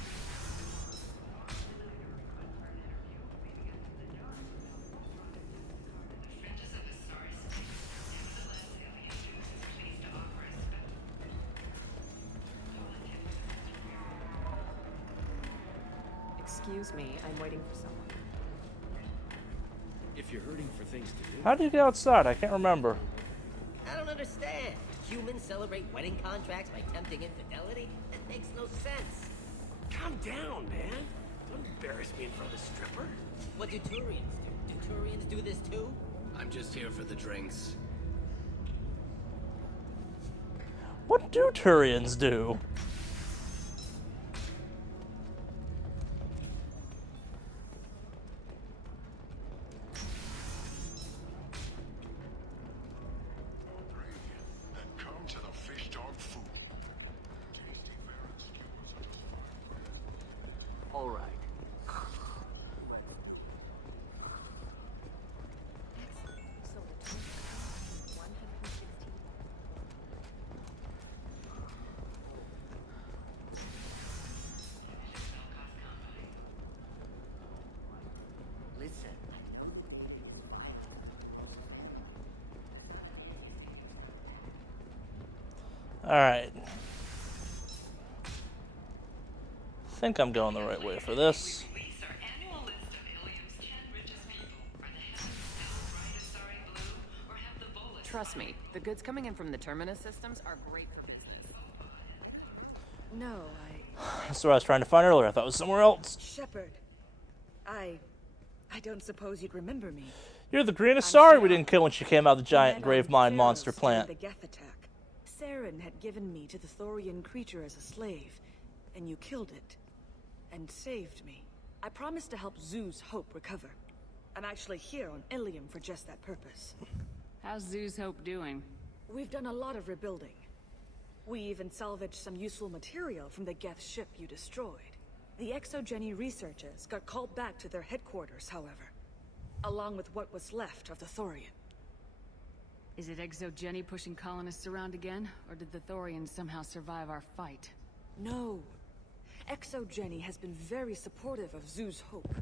Excuse me, I'm waiting for someone. If you're hurting for things to do... How do you get outside? I can't remember. I don't understand. Humans celebrate wedding contracts by tempting infidelity? That makes no sense. Calm down, man. Don't embarrass me in front of the stripper. What do Turians do? Do Turians do this too? I'm just here for the drinks. What do Turians do? All right. Listen. All right. I think I'm going the right way for this. Trust me, the goods coming in from the Terminus systems are great for business. No, That's what I was trying to find earlier. I thought it was somewhere else. Shepard. I don't suppose you'd remember me. You're the greenest sorry we didn't kill when she came out of the giant grave mine monster plant. The Geth attack. Saren had given me to the Thorian creature as a slave, and you killed it. And saved me. I promised to help Zoo's Hope recover. I'm actually here on Ilium for just that purpose. How's Zoo's Hope doing? We've done a lot of rebuilding. We even salvaged some useful material from the Geth ship you destroyed. The Exogeny researchers got called back to their headquarters, however, along with what was left of the Thorian. Is it Exogeny pushing colonists around again, or did the Thorians somehow survive our fight? No. Exogeny has been very supportive of Zoo's Hope.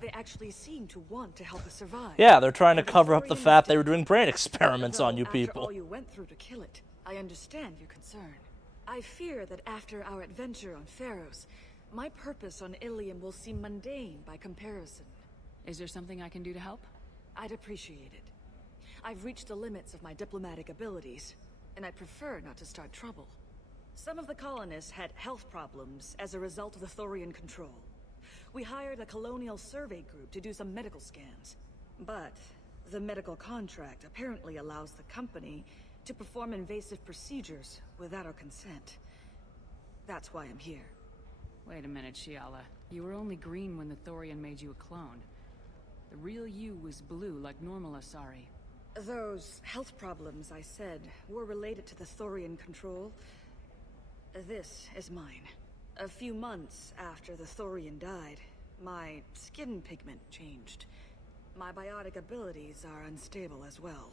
They actually seem to want to help us survive. Yeah, they're trying to cover up the fact they were doing brain experiments on you After people. all you went through to kill it, I understand your concern. I fear that after our adventure on Pharos, my purpose on Ilium will seem mundane by comparison. Is there something I can do to help? I'd appreciate it. I've reached the limits of my diplomatic abilities, and I'd prefer not to start trouble. Some of the colonists had health problems as a result of the Thorian control. We hired a colonial survey group to do some medical scans. But the medical contract apparently allows the company to perform invasive procedures without our consent. That's why I'm here. Wait a minute, Shiala. You were only green when the Thorian made you a clone. The real you was blue, like normal Asari. Those health problems I said were related to the Thorian control. This is mine. A few months after the Thorian died, my skin pigment changed. My biotic abilities are unstable as well.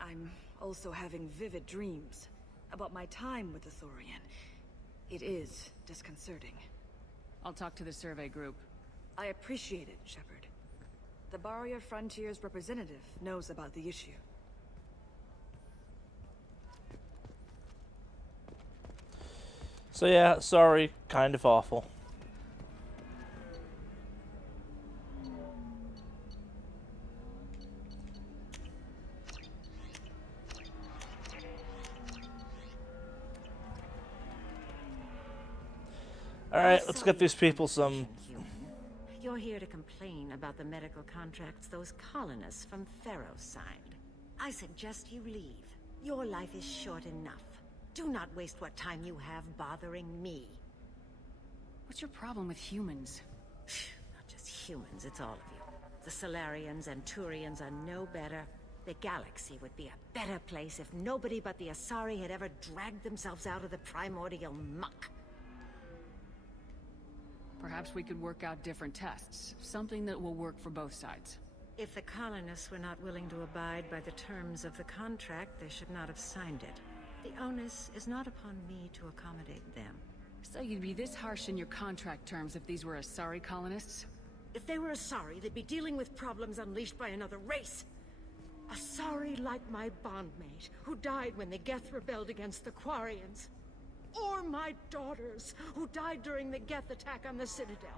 I'm also having vivid dreams about my time with the Thorian. It is disconcerting. I'll talk to the survey group. I appreciate it, Shepard. The Barrier Frontiers representative knows about the issue. So yeah, sorry, kind of awful. Alright, let's get these people some... You're here to complain about the medical contracts those colonists from Pharos signed. I suggest you leave. Your life is short enough. Do not waste what time you have bothering me. What's your problem with humans? Not just humans, it's all of you. The Solarians and Turians are no better. The galaxy would be a better place if nobody but the Asari had ever dragged themselves out of the primordial muck. Perhaps we could work out different tests. Something that will work for both sides. If the colonists were not willing to abide by the terms of the contract, they should not have signed it. The onus is not upon me to accommodate them. So you'd be this harsh in your contract terms if these were Asari colonists? If they were Asari, they'd be dealing with problems unleashed by another race. Asari like my bondmate, who died when the Geth rebelled against the Quarians. Or my daughters, who died during the Geth attack on the Citadel.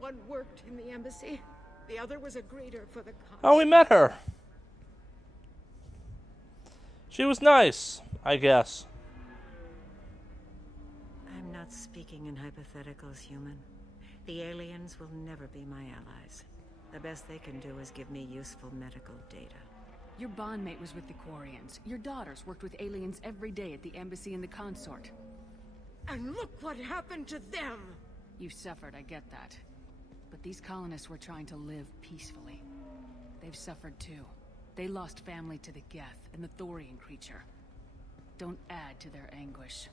One worked in the embassy, the other was a greeter for the cause. Oh, we met her. She was nice, I guess. I'm not speaking in hypotheticals, human. The aliens will never be my allies. The best they can do is give me useful medical data. Your bondmate was with the Quarians. Your daughters worked with aliens every day at the embassy and the consort. And look what happened to them! You suffered, I get that. But these colonists were trying to live peacefully. They've suffered too. They lost family to the Geth and the Thorian creature. Don't add to their anguish.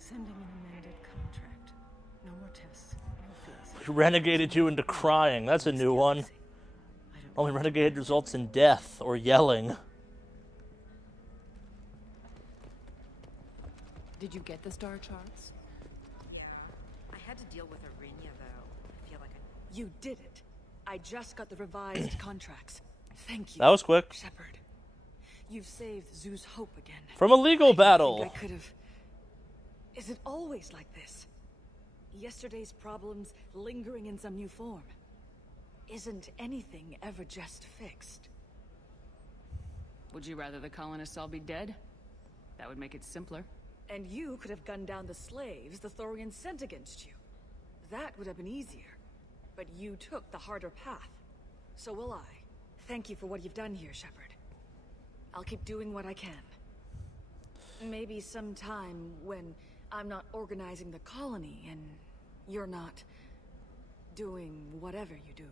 Sending an amended contract. No more tests, no fees. We renegaded you into crying. That's a new one. Only renegade results in death or yelling. Did you get the star charts? Yeah. I had to deal with Arinia, though. I feel like You did it. I just got the revised contracts. Thank you. That was quick. Shepard. You've saved Zoo's hope again. From a legal battle. I could have... Is it always like this? Yesterday's problems lingering in some new form. Isn't anything ever just fixed? Would you rather the colonists all be dead? That would make it simpler. And you could have gunned down the slaves the Thorians sent against you. That would have been easier. But you took the harder path. So will I. Thank you for what you've done here, Shepard. I'll keep doing what I can. Maybe sometime when I'm not organizing the colony and you're not doing whatever you do.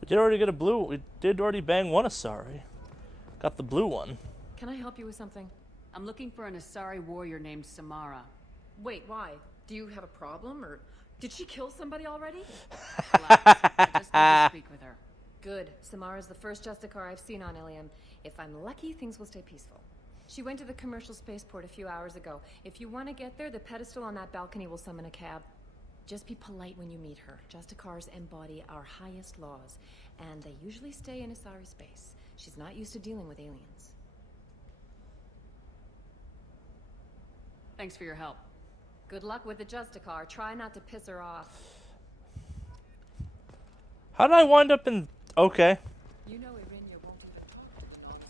We did already get a blue. We did already bang one Asari. Got the blue one. Can I help you with something? I'm looking for an Asari warrior named Samara. Wait, why? Do you have a problem, or Did she kill somebody already? Relax. I just need to speak with her. Good. Samara's the first Justicar I've seen on Ilium. If I'm lucky, things will stay peaceful. She went to the commercial spaceport a few hours ago. If you want to get there, the pedestal on that balcony will summon a cab. Just be polite when you meet her. Justicars embody our highest laws, and they usually stay in Asari space. She's not used to dealing with aliens. Thanks for your help. Good luck with the Justicar. Try not to piss her off. How did I wind up in... Okay. You know Irinia won't even talk to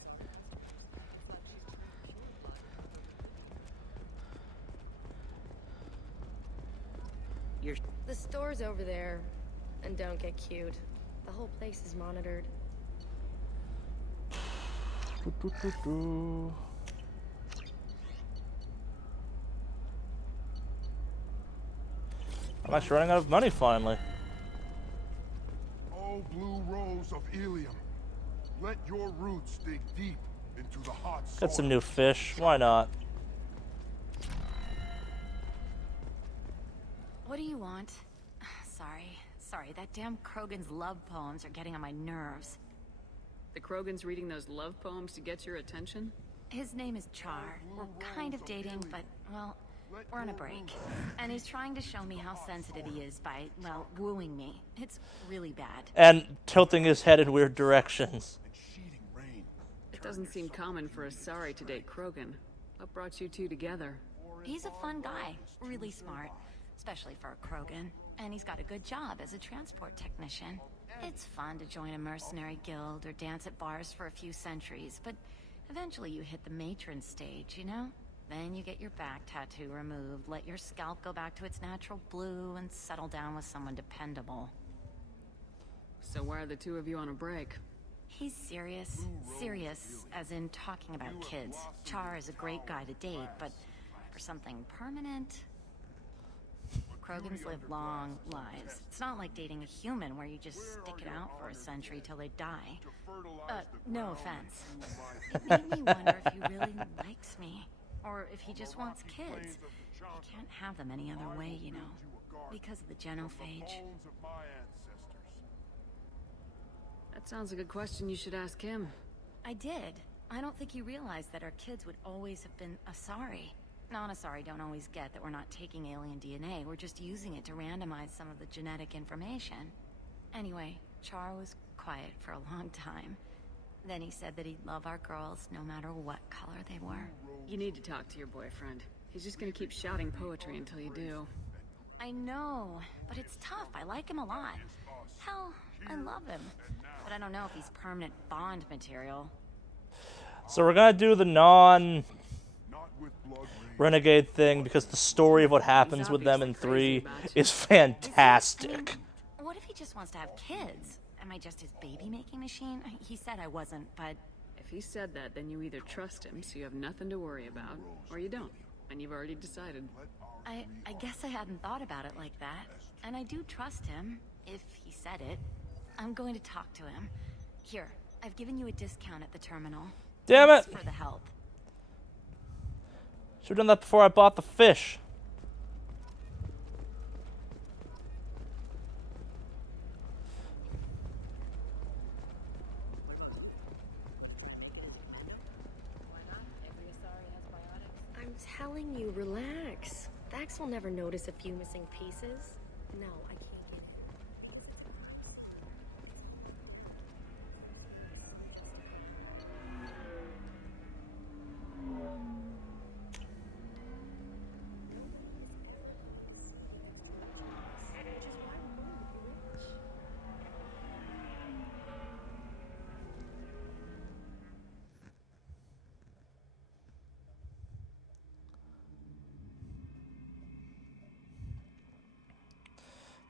me. The store's over there. And don't get cute. The whole place is monitored. I'm actually running out of money finally. Oh, blue rose of Ilium, let your roots dig deep into the hot soil. Got some new fish. Why not? What do you want? Sorry, that damn Krogan's love poems are getting on my nerves. The Krogan's reading those love poems to get your attention? His name is Char. We're kind of dating, but, well, we're on a break. And he's trying to show me how sensitive he is by, well, wooing me. It's really bad. And tilting his head in weird directions. It doesn't seem common for Asari to date Krogan. What brought you two together? He's a fun guy. Really smart. Especially for a Krogan. And he's got a good job as a transport technician. It's fun to join a mercenary guild or dance at bars for a few centuries, but eventually you hit the matron stage, you know? Then you get your back tattoo removed, let your scalp go back to its natural blue, and settle down with someone dependable. So why are the two of you on a break? He's serious. Serious, as in talking about kids. Char is a great guy to date, but for something permanent... Krogans live long lives. It's not like dating a human where you just stick it out for a century till they die. No offense. It made me wonder if he really likes me. Or if he just wants kids. He can't have them any other way, you know. Because of the genophage. That sounds like a question you should ask him. I did. I don't think he realized that our kids would always have been Asari. Non-Asari don't always get that we're not taking alien DNA, we're just using it to randomize some of the genetic information. Anyway, Char was quiet for a long time. Then he said that he'd love our girls no matter what color they were. You need to talk to your boyfriend. He's just gonna keep shouting poetry until you do. I know, but it's tough. I like him a lot. Hell, I love him. But I don't know if he's permanent Bond material. So we're gonna do the non-renegade thing because the story of what happens with them in 3 is fantastic. What if he just wants to have kids? Am I just his baby-making machine? He said I wasn't, but... If he said that, then you either trust him, so you have nothing to worry about, or you don't, and you've already decided. I guess I hadn't thought about it like that. And I do trust him, if he said it. I'm going to talk to him. Here, I've given you a discount at the terminal. Damn it! Thanks for the help. Should've done that before I bought the fish. I'm telling you, relax. Vax will never notice a few missing pieces. No, I can't get it.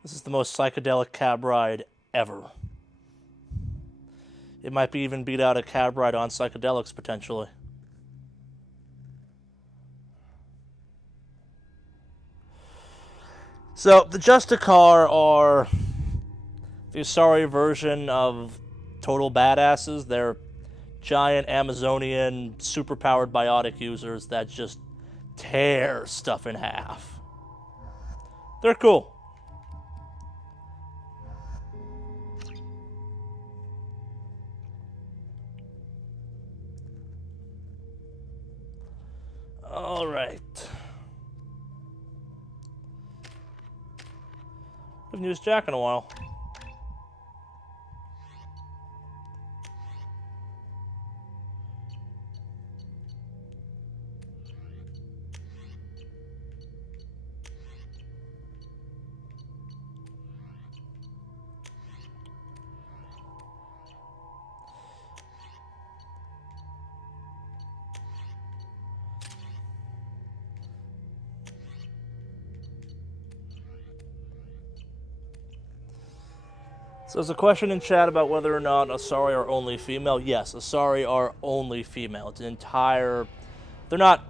This is the most psychedelic cab ride ever. It might be even beat out a cab ride on psychedelics, potentially. So, the Justicar are the Asari version of total badasses. They're giant Amazonian, superpowered biotic users that just tear stuff in half. They're cool. All right. Haven't used Jack in a while. So there's a question in chat about whether or not Asari are only female. Yes, Asari are only female. It's an entire... They're not...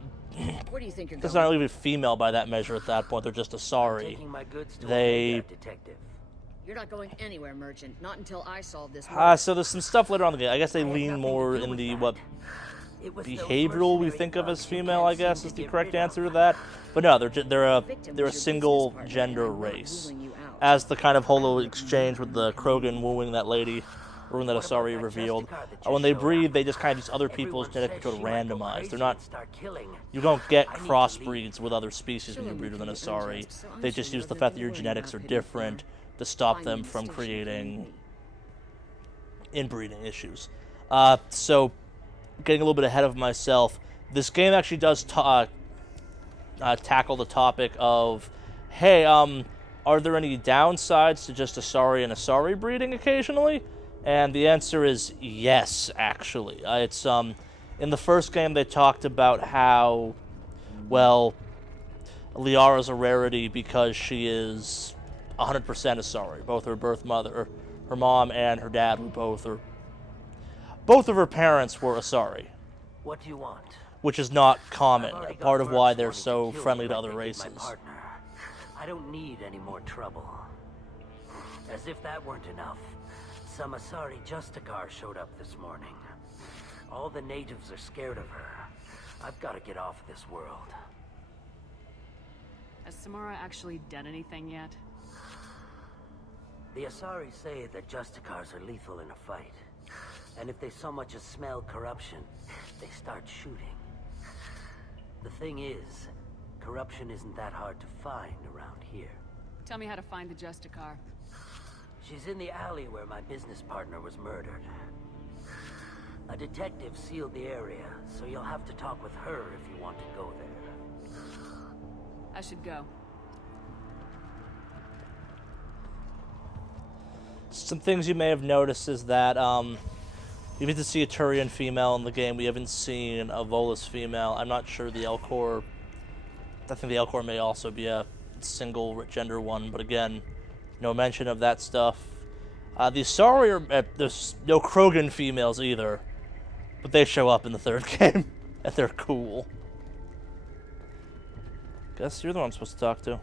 Where do you think you're It's going? not even female by that measure at that point. They're just Asari. Taking my goods to They... a detective. You're not going anywhere, Merchant. Not until I solve this murder. So there's some stuff later on in the game. I guess they lean more in the, what, behavioral we think of as female, I guess, is the correct answer to that. But no, they're a single gender race. As the kind of holo exchange with the Krogan wooing that lady, or that Asari revealed. When they breed, they just kind of use other people's genetic code randomized. They're not... You don't get crossbreeds with other species when you breed with an Asari. They just use the fact that your genetics are different to stop them from creating inbreeding issues. So, getting a little bit ahead of myself, this game actually does tackle the topic of, hey, are there any downsides to just Asari and Asari breeding occasionally? And the answer is yes, actually. It's in the first game they talked about how, well, Liara's a rarity because she is 100% Asari. Both her birth mother, her mom and her dad were both of her parents were Asari. What do you want? Which is not common. Part of why they're so friendly to other races. I don't need any more trouble. As if that weren't enough, some Asari Justicar showed up this morning. All the natives are scared of her. I've got to get off this world. Has Samara actually done anything yet? The Asari say that Justicars are lethal in a fight. And if they so much as smell corruption, they start shooting. The thing is, corruption isn't that hard to find around here. Tell me how to find the Justicar. She's in the alley where my business partner was murdered. A detective sealed the area, so you'll have to talk with her if you want to go there. I should go. Some things you may have noticed is that you get to see a Turian female in the game. We haven't seen a Volus female. I'm not sure the Elcor... I think the Elcor may also be a single gender one, but again, no mention of that stuff. The Asari are... there's no Krogan females either, but they show up in the third game, and they're cool. Guess you're the one I'm supposed to talk to.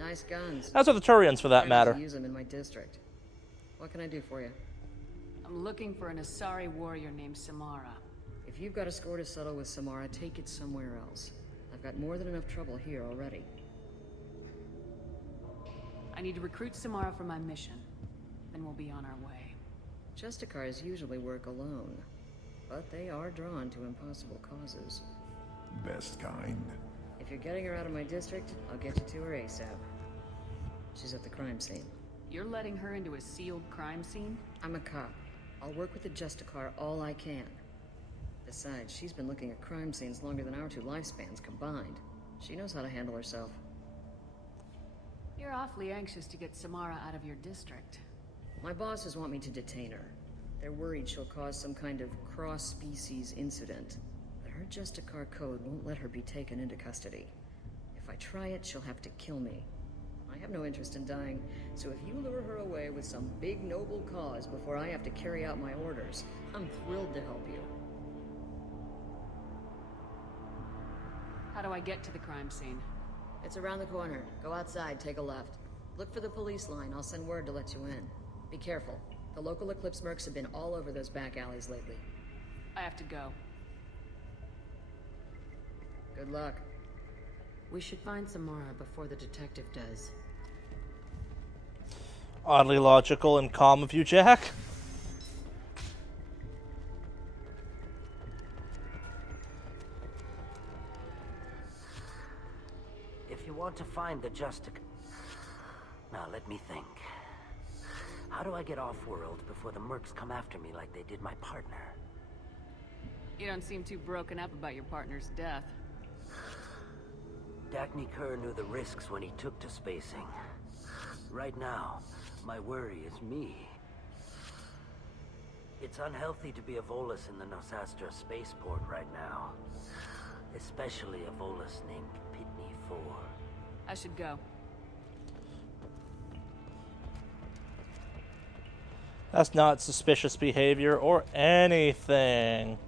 Nice guns. As are the Turians, for that matter. Use them in my district. What can I do for you? I'm looking for an Asari warrior named Samara. If you've got a score to settle with Samara, take it somewhere else. I've got more than enough trouble here already. I need to recruit Samara for my mission. Then we'll be on our way. Justicars usually work alone, but they are drawn to impossible causes. Best kind. If you're getting her out of my district, I'll get you to her ASAP. She's at the crime scene. You're letting her into a sealed crime scene? I'm a cop. I'll work with the Justicar all I can. Besides, she's been looking at crime scenes longer than our two lifespans combined. She knows how to handle herself. You're awfully anxious to get Samara out of your district. My bosses want me to detain her. They're worried she'll cause some kind of cross-species incident. But her Justicar code won't let her be taken into custody. If I try it, she'll have to kill me. I have no interest in dying, so if you lure her away with some big noble cause before I have to carry out my orders, I'm thrilled to help you. How do I get to the crime scene? It's around the corner. Go outside, take a left. Look for the police line. I'll send word to let you in. Be careful. The local Eclipse mercs have been all over those back alleys lately. I have to go. Good luck. We should find Samara before the detective does. Oddly logical and calm of you, Jack. you want to find the Justic... Now, let me think. How do I get off-world before the mercs come after me like they did my partner? You don't seem too broken up about your partner's death. Dagny Kerr knew the risks when he took to spacing. Right now, my worry is me. It's unhealthy to be a Volus in the Nosastra spaceport right now. Especially a Volus named Pitney 4. I should go. That's not suspicious behavior or anything.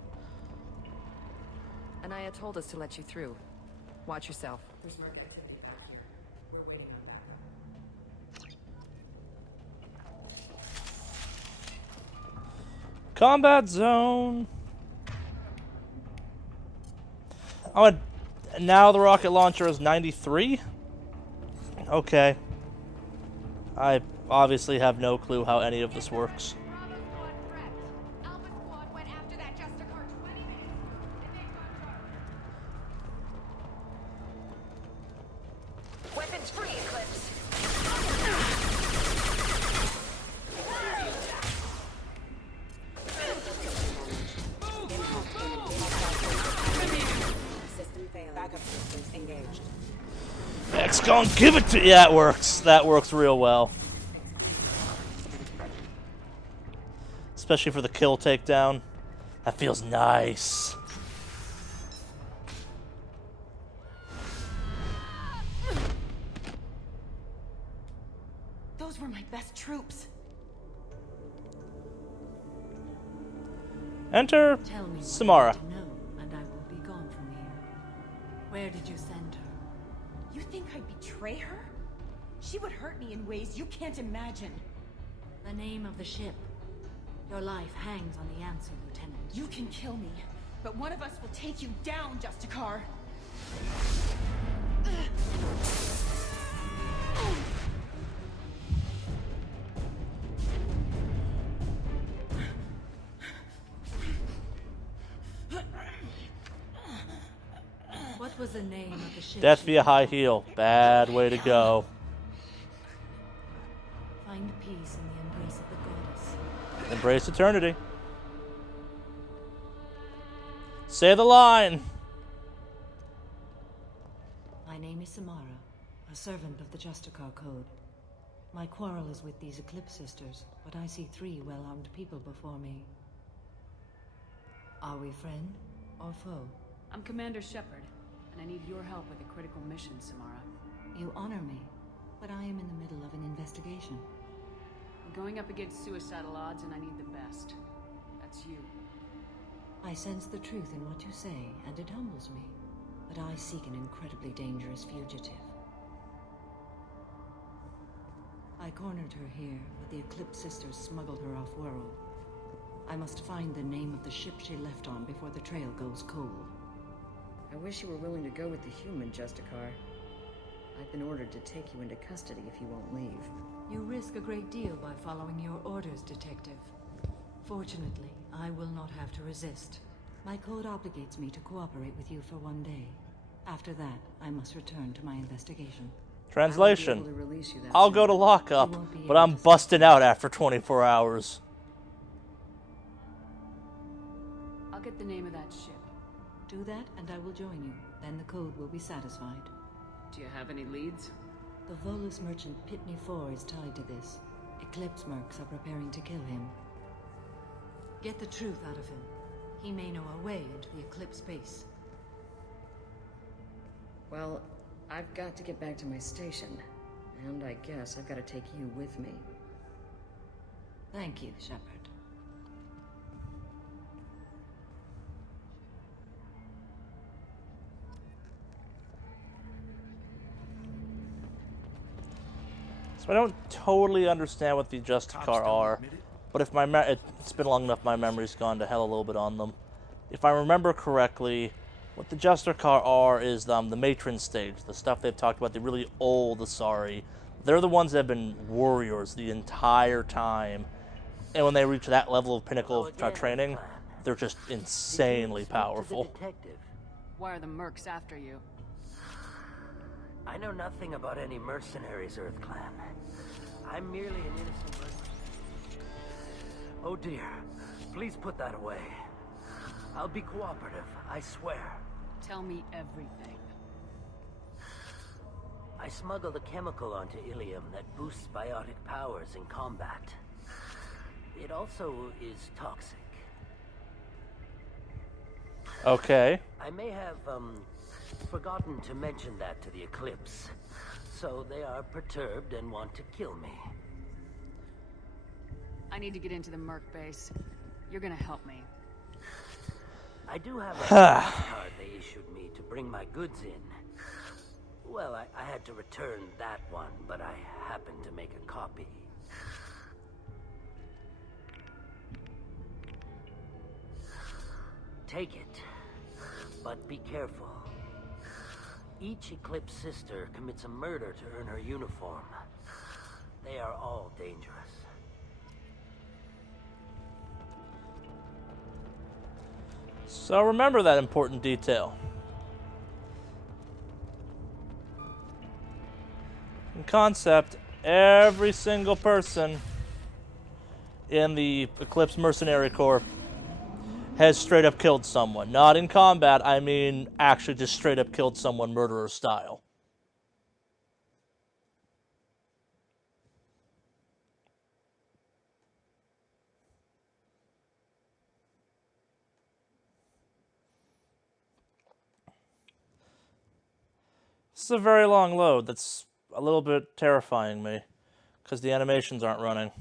Anaya told us to let you through. Watch yourself. There's merc activity back here. We're waiting on backup. Combat zone. Oh, and now the rocket launcher is 93? Okay. I obviously have no clue how any of this works. Weapons free, Eclipse. System failing. Backup systems engaged. X gon' give it to you. Yeah, it works. That works real well. Especially for the kill takedown. That feels nice. Those were my best troops. Enter Tell me Samara. what you need to know, and I will be gone from here. Where did you send her? You think I'd betray her? She would hurt me in ways you can't imagine. The name of the ship. Your life hangs on the answer, Lieutenant. You can kill me, but one of us will take you down, Justicar. What was the name of the ship? Death via high heel. Bad way to go. Find peace in the embrace of the goddess. Embrace eternity. Say the line. My name is Samara, a servant of the Justicar Code. My quarrel is with these Eclipse Sisters, but I see 3 well-armed people before me. Are we friend or foe? I'm Commander Shepard, and I need your help with a critical mission, Samara. You honor me, but I am in the middle of an investigation. I'm going up against suicidal odds, and I need the best. That's you. I sense the truth in what you say, and it humbles me. But I seek an incredibly dangerous fugitive. I cornered her here, but the Eclipse Sisters smuggled her off-world. I must find the name of the ship she left on before the trail goes cold. I wish you were willing to go with the human, Justicar. I've been ordered to take you into custody if you won't leave. You risk a great deal by following your orders, Detective. Fortunately, I will not have to resist. My code obligates me to cooperate with you for 1 day. After that, I must return to my investigation. Translation. Release you that I'll go to lockup, but I'm busting out after 24 hours. I'll get the name of that ship. Do that, and I will join you. Then the code will be satisfied. Do you have any leads? The Volus merchant Pitney 4 is tied to this. Eclipse mercs are preparing to kill him. Get the truth out of him. He may know our way into the Eclipse base. Well, I've got to get back to my station. And I guess I've got to take you with me. Thank you, Shepard. So I don't totally understand what the Justicar are, but if it's been long enough, my memory's gone to hell a little bit on them. If I remember correctly, what the Justicar are is the matron stage, the stuff they've talked about, the really old Asari. They're the ones that have been warriors the entire time, and when they reach that level of pinnacle of training, they're just insanely powerful. Why are the mercs after you? I know nothing about any mercenaries, Earth Clan. I'm merely an innocent mercenary. Oh dear. Please put that away. I'll be cooperative, I swear. Tell me everything. I smuggled a chemical onto Ilium that boosts biotic powers in combat. It also is toxic. Okay. I may have, forgotten to mention that to the Eclipse. So they are perturbed and want to kill me. I need to get into the Merc base. You're gonna help me. I do have a card they issued me to bring my goods in. Well, I had to return that one, but I happened to make a copy. Take it, but be careful. Each Eclipse sister commits a murder to earn her uniform. They are all dangerous. So remember that important detail. In concept, every single person in the Eclipse Mercenary Corps has straight up killed someone. Not in combat, I mean actually just straight up killed someone murderer style. This is a very long load. That's a little bit terrifying me because the animations aren't running.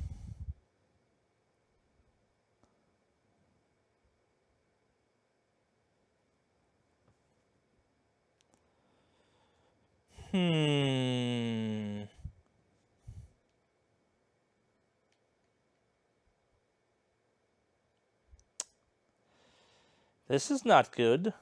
This is not good.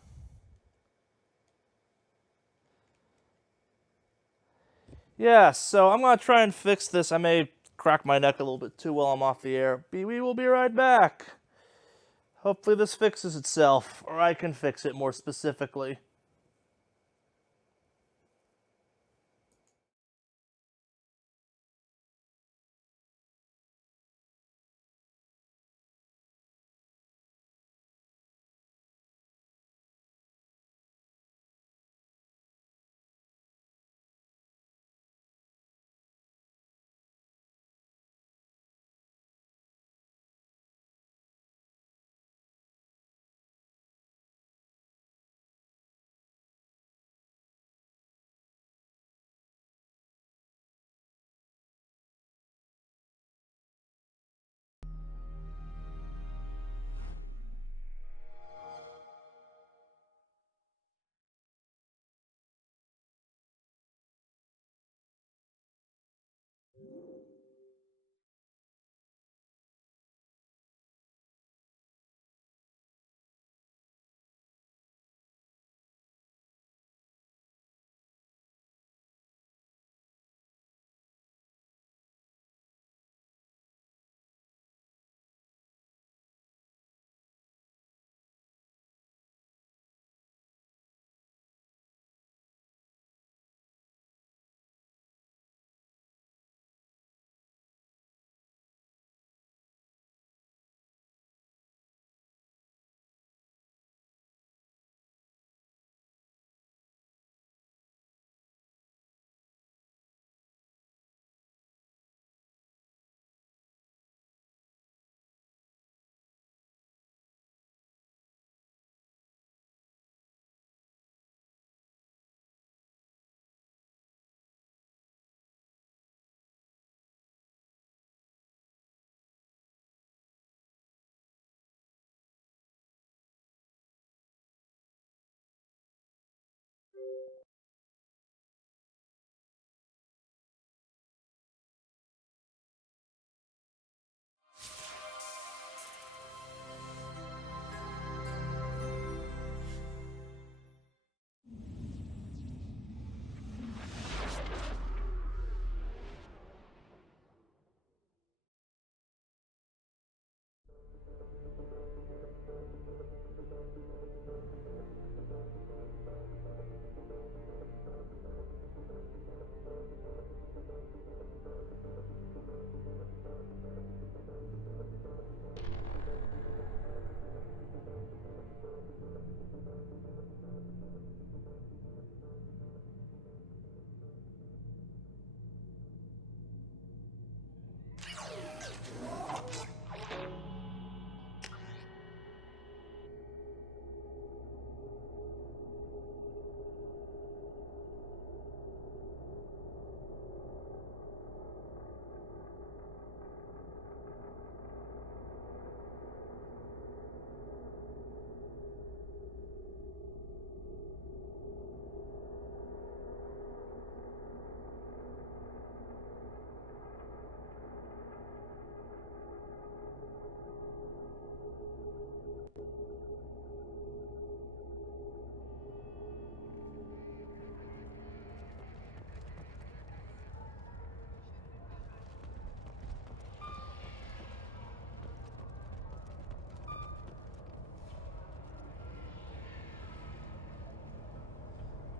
Yeah, so I'm going to try and fix this. I may crack my neck a little bit too while I'm off the air. We will be right back. Hopefully this fixes itself, or I can fix it more specifically.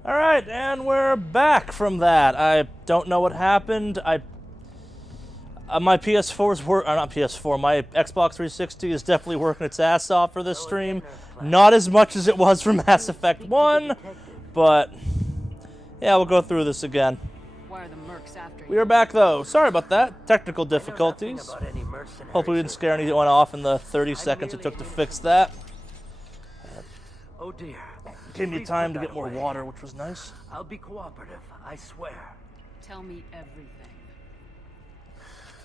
Alright, and we're back from that. I don't know what happened. My PS4's not PS4, my Xbox 360 is definitely working its ass off for this stream. Not as much as it was for Mass Effect 1, but yeah, we'll go through this again. Why are the mercs after you? We are back though. Sorry about that. Technical difficulties. Hope we didn't scare anyone off in the 30 seconds it took to fix that. Oh dear. Gave me time to get more water, which was nice. I'll be cooperative, I swear. Tell me everything.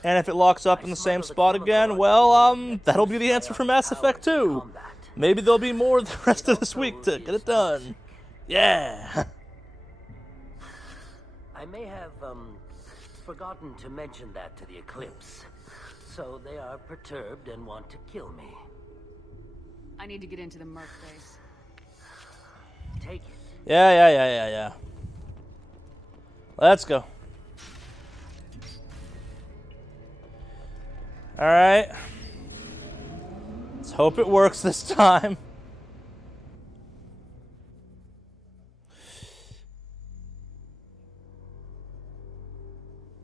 And if it locks up in the same spot again, well, that'll be the answer for Mass Effect 2. Maybe there'll be more the rest of this week to get it done. Yeah. I may have, forgotten to mention that to the Eclipse. So they are perturbed and want to kill me. I need to get into the merc base. Take it. Yeah. Let's go. Alright. Let's hope it works this time.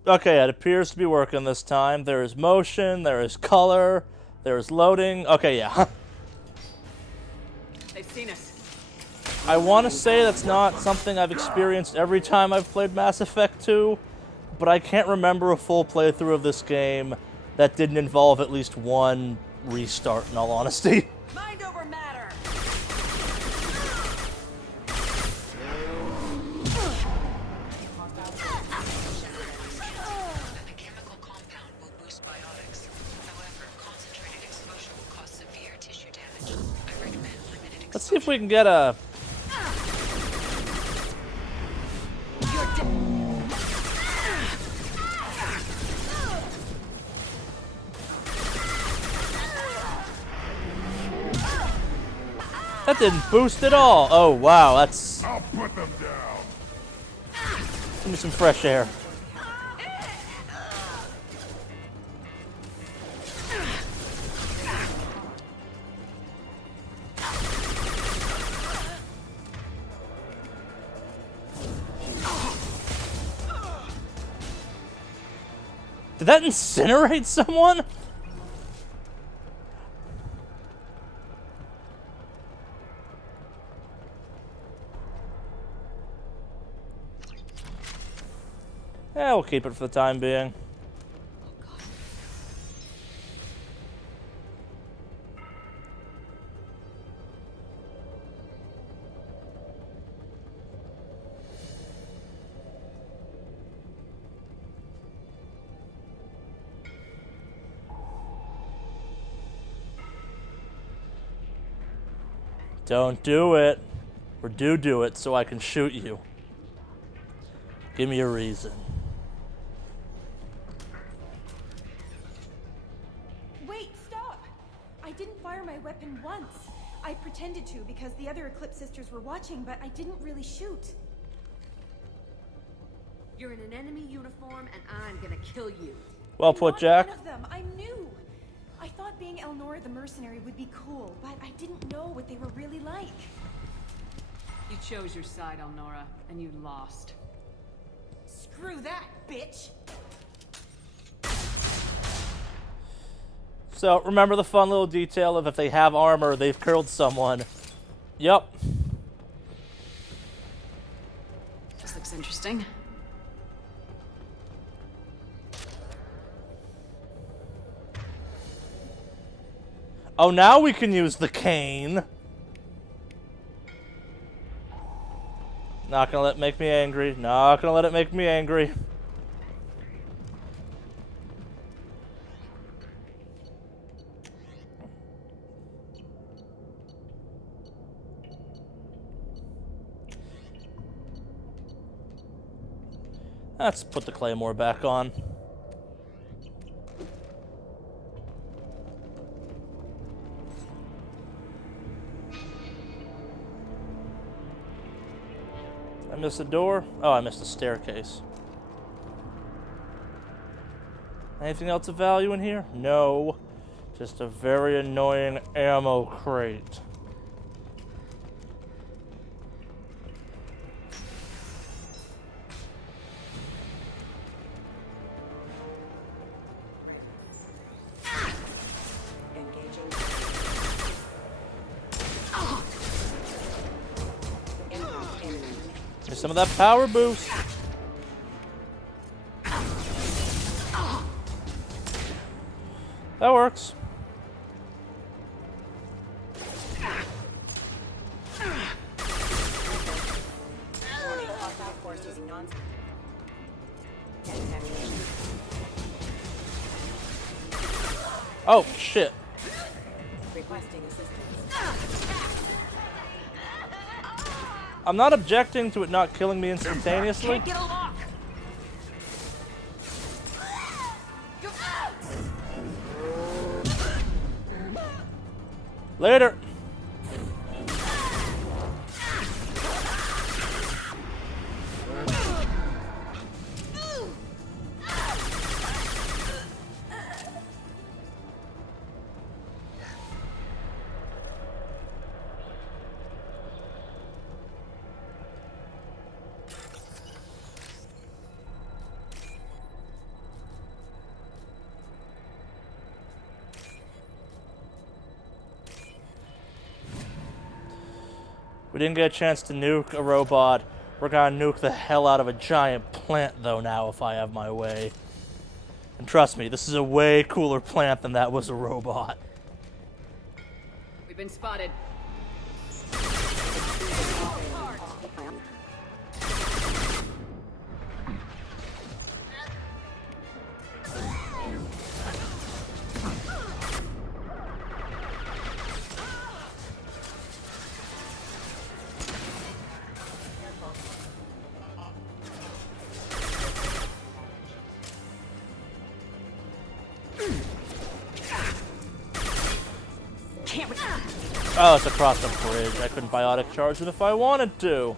Okay, it appears to be working this time. There is motion, there is color, there is loading. Okay, yeah. They've seen us. I want to say that's not something I've experienced every time I've played Mass Effect 2, but I can't remember a full playthrough of this game that didn't involve at least one restart, in all honesty. Mind over matter. The chemical compound will boost biotics. However, concentrated exposure will cause severe tissue damage. I recommend limited exposure. Let's see if we can get a... That didn't boost at all. Oh, wow, that's... I'll put them down. Give me some fresh air. Did that incinerate someone? Yeah, we'll keep it for the time being. Don't do it. Or do it so I can shoot you. Give me a reason. Wait, stop! I didn't fire my weapon once. I pretended to because the other Eclipse sisters were watching, but I didn't really shoot. You're in an enemy uniform, and I'm gonna kill you. Well put, Jack. One of them. I'm new. I thought being Elnora the mercenary would be cool, but I didn't know what they were really like. You chose your side, Elnora, and you lost. Screw that, bitch! So, remember the fun little detail of if they have armor, they've killed someone. Yup. This looks interesting. Oh, now we can use the cane. Not gonna let it make me angry. Not gonna let it make me angry. Let's put the claymore back on. I missed a door? Oh, I missed a staircase. Anything else of value in here? No. Just a very annoying ammo crate. Give me some of that power boost. That works. Oh, shit. Requesting assistance. I'm not objecting to it not killing me instantaneously. Can't get a lock. Later. We didn't get a chance to nuke a robot. We're gonna nuke the hell out of a giant plant, though, now, if I have my way. And trust me, this is a way cooler plant than that was a robot. We've been spotted. Oh, it's across the bridge. I couldn't biotic charge it if I wanted to.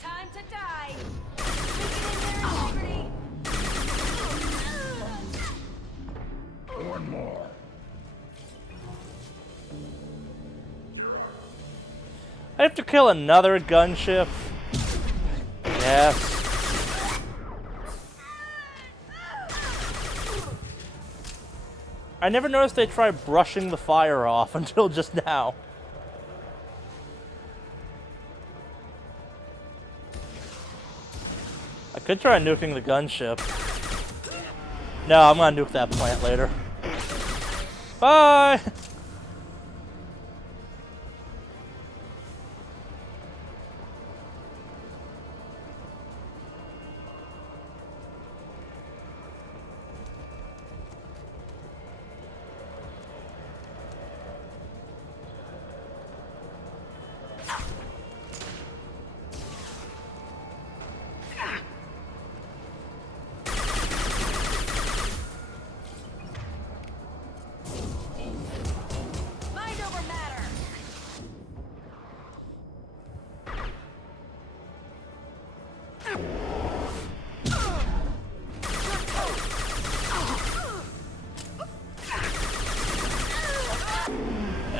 Time to die. One more. I have to kill another gunship. Yes. I never noticed they try brushing the fire off until just now. I could try nuking the gunship. No, I'm gonna nuke that plant later. Bye!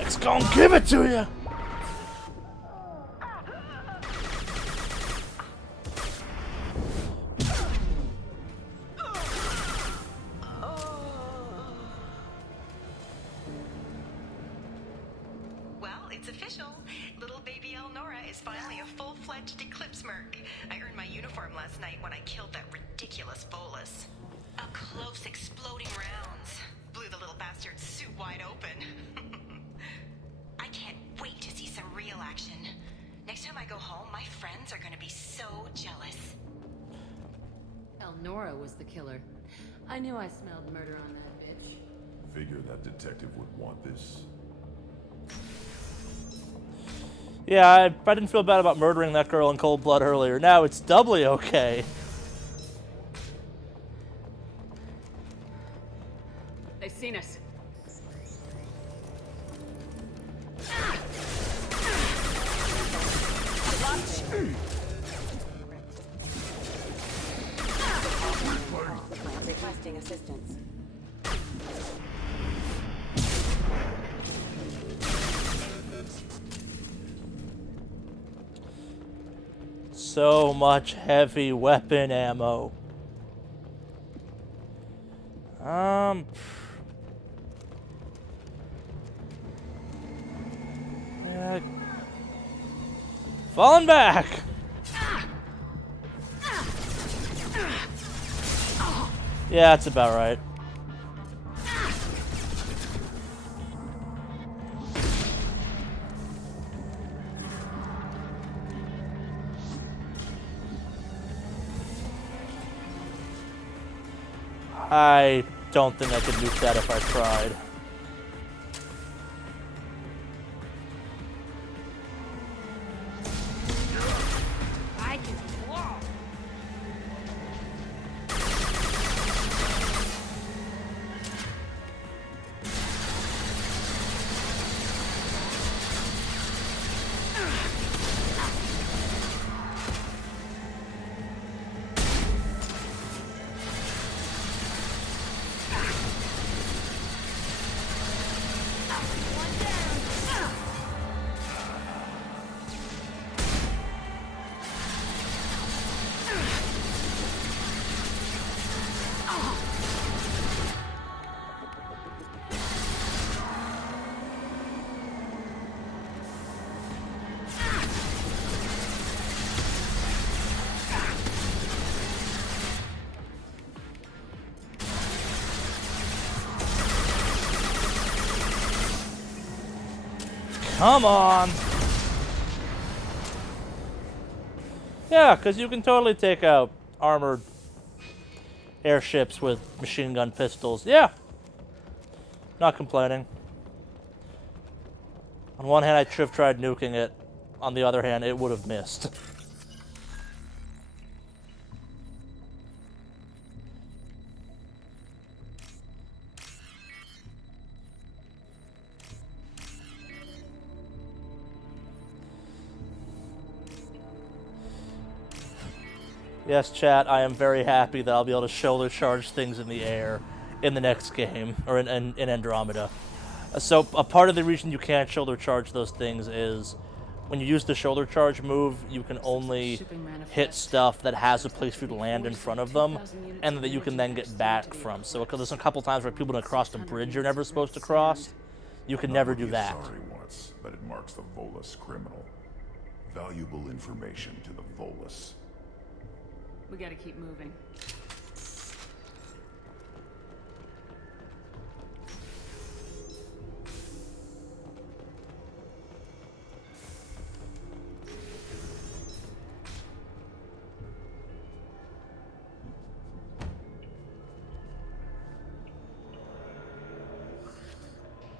It's gonna give it to you! Well, it's official. Little baby Elnora is finally a full-fledged Eclipse Merc. I earned my uniform last night when I killed that ridiculous bolus. Up close, exploding rounds. Blew the little bastard's suit wide open. I can't wait to see some real action. Next time I go home, my friends are gonna be so jealous. Elnora was the killer. I knew I smelled murder on that bitch. Figure that detective would want this. Yeah, I didn't feel bad about murdering that girl in cold blood earlier. Now it's doubly okay. They've seen us. Requesting assistance. So much heavy weapon ammo. Yeah. Falling back. Yeah, that's about right. I don't think I could nuke that if I tried. I can wall. Come on! Yeah, because you can totally take out armored airships with machine gun pistols. Yeah! Not complaining. On one hand, I should have tried nuking it. On the other hand, it would have missed. Yes, chat, I am very happy that I'll be able to shoulder charge things in the air in the next game, or in Andromeda. So, a part of the reason you can't shoulder charge those things is when you use the shoulder charge move, you can only hit stuff that has a place for you to land in front of them, and that you can then get back from. So, there's a couple times where people are across a bridge you're never supposed to cross. You can never do that. Sorry once, but it marks the Volus criminal. Valuable information to the Volus. We gotta keep moving.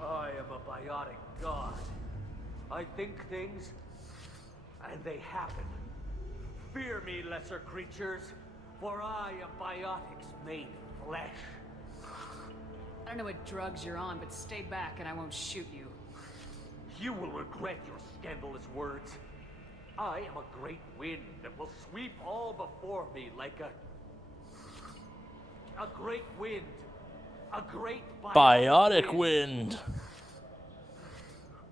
I am a biotic god. I think things, and they happen. Fear me, lesser creatures, for I am biotics made flesh. I don't know what drugs you're on, but stay back and I won't shoot you. You will regret your scandalous words. I am a great wind that will sweep all before me like a great wind. A great biotic wind.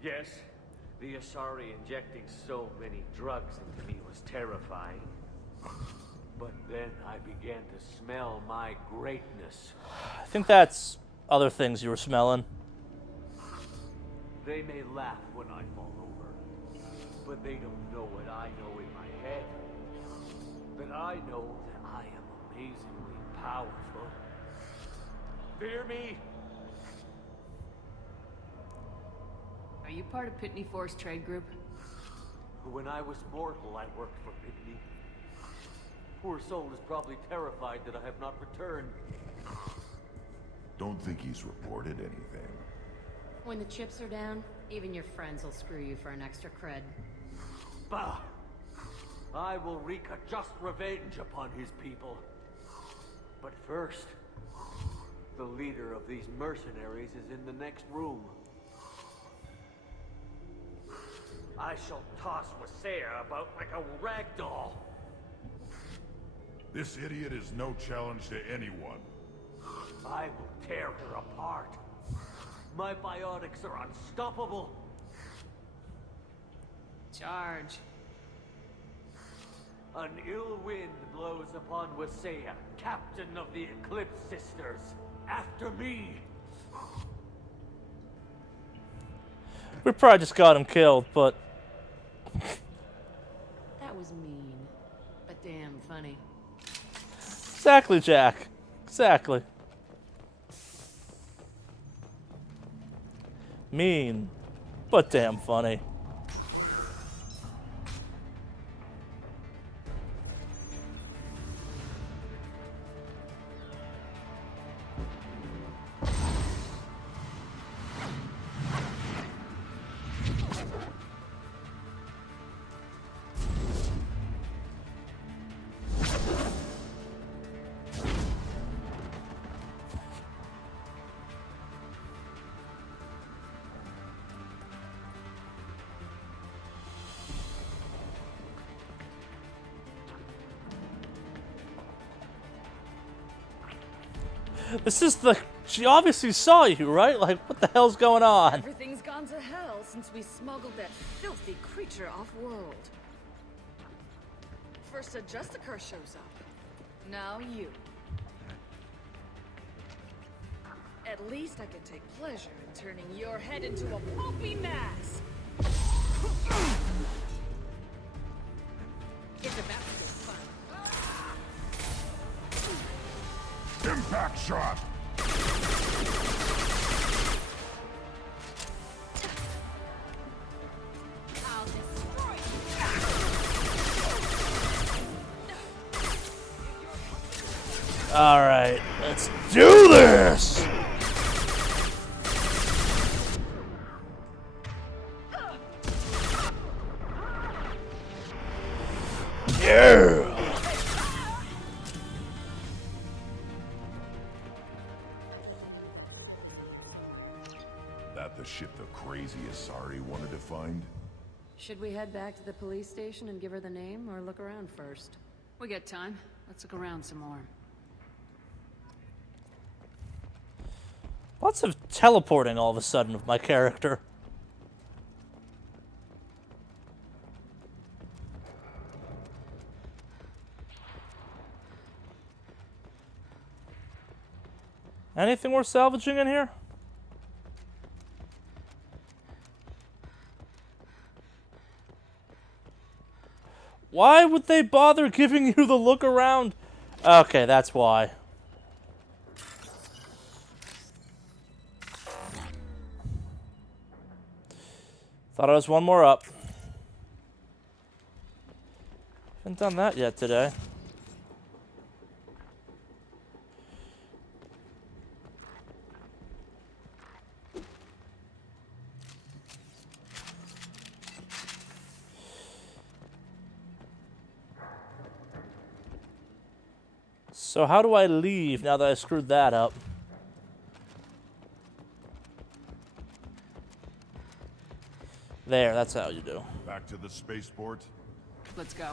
Yes, the Asari injecting so many drugs into me was terrifying. But then I began to smell my greatness. I think that's other things you were smelling. They may laugh when I fall over, but they don't know what I know in my head. That I know that I am amazingly powerful. Fear me? Are you part of Pitney Force Trade Group? When I was mortal, I worked for Pitney. Poor soul is probably terrified that I have not returned. Don't think he's reported anything. When the chips are down, even your friends will screw you for an extra cred. Bah! I will wreak a just revenge upon his people. But first, the leader of these mercenaries is in the next room. I shall toss Wasea about like a rag doll. This idiot is no challenge to anyone. I will tear her apart. My biotics are unstoppable. Charge. An ill wind blows upon Wasea, captain of the Eclipse Sisters. After me! We probably just got him killed, but... That was mean, but damn funny. Exactly, Jack. Exactly. Mean, but damn funny. This is the... She obviously saw you, right? Like, what the hell's going on? Everything's gone to hell since we smuggled that filthy creature off-world. First a Justicar shows up. Now you. At least I can take pleasure in turning your head into a pulpy mass. It's about to get fun. Impact shot! I'll destroy you. Alright, let's do this! Yeah! That the ship the crazy Asari wanted to find? Should we head back to the police station and give her the name, or look around first? We got time. Let's look around some more. Lots of teleporting all of a sudden with my character. Anything worth salvaging in here? Why would they bother giving you the look around? Okay, that's why. Thought I was one more up. Haven't done that yet today. So how do I leave now that I screwed that up? There, that's how you do. Back to the spaceport? Let's go.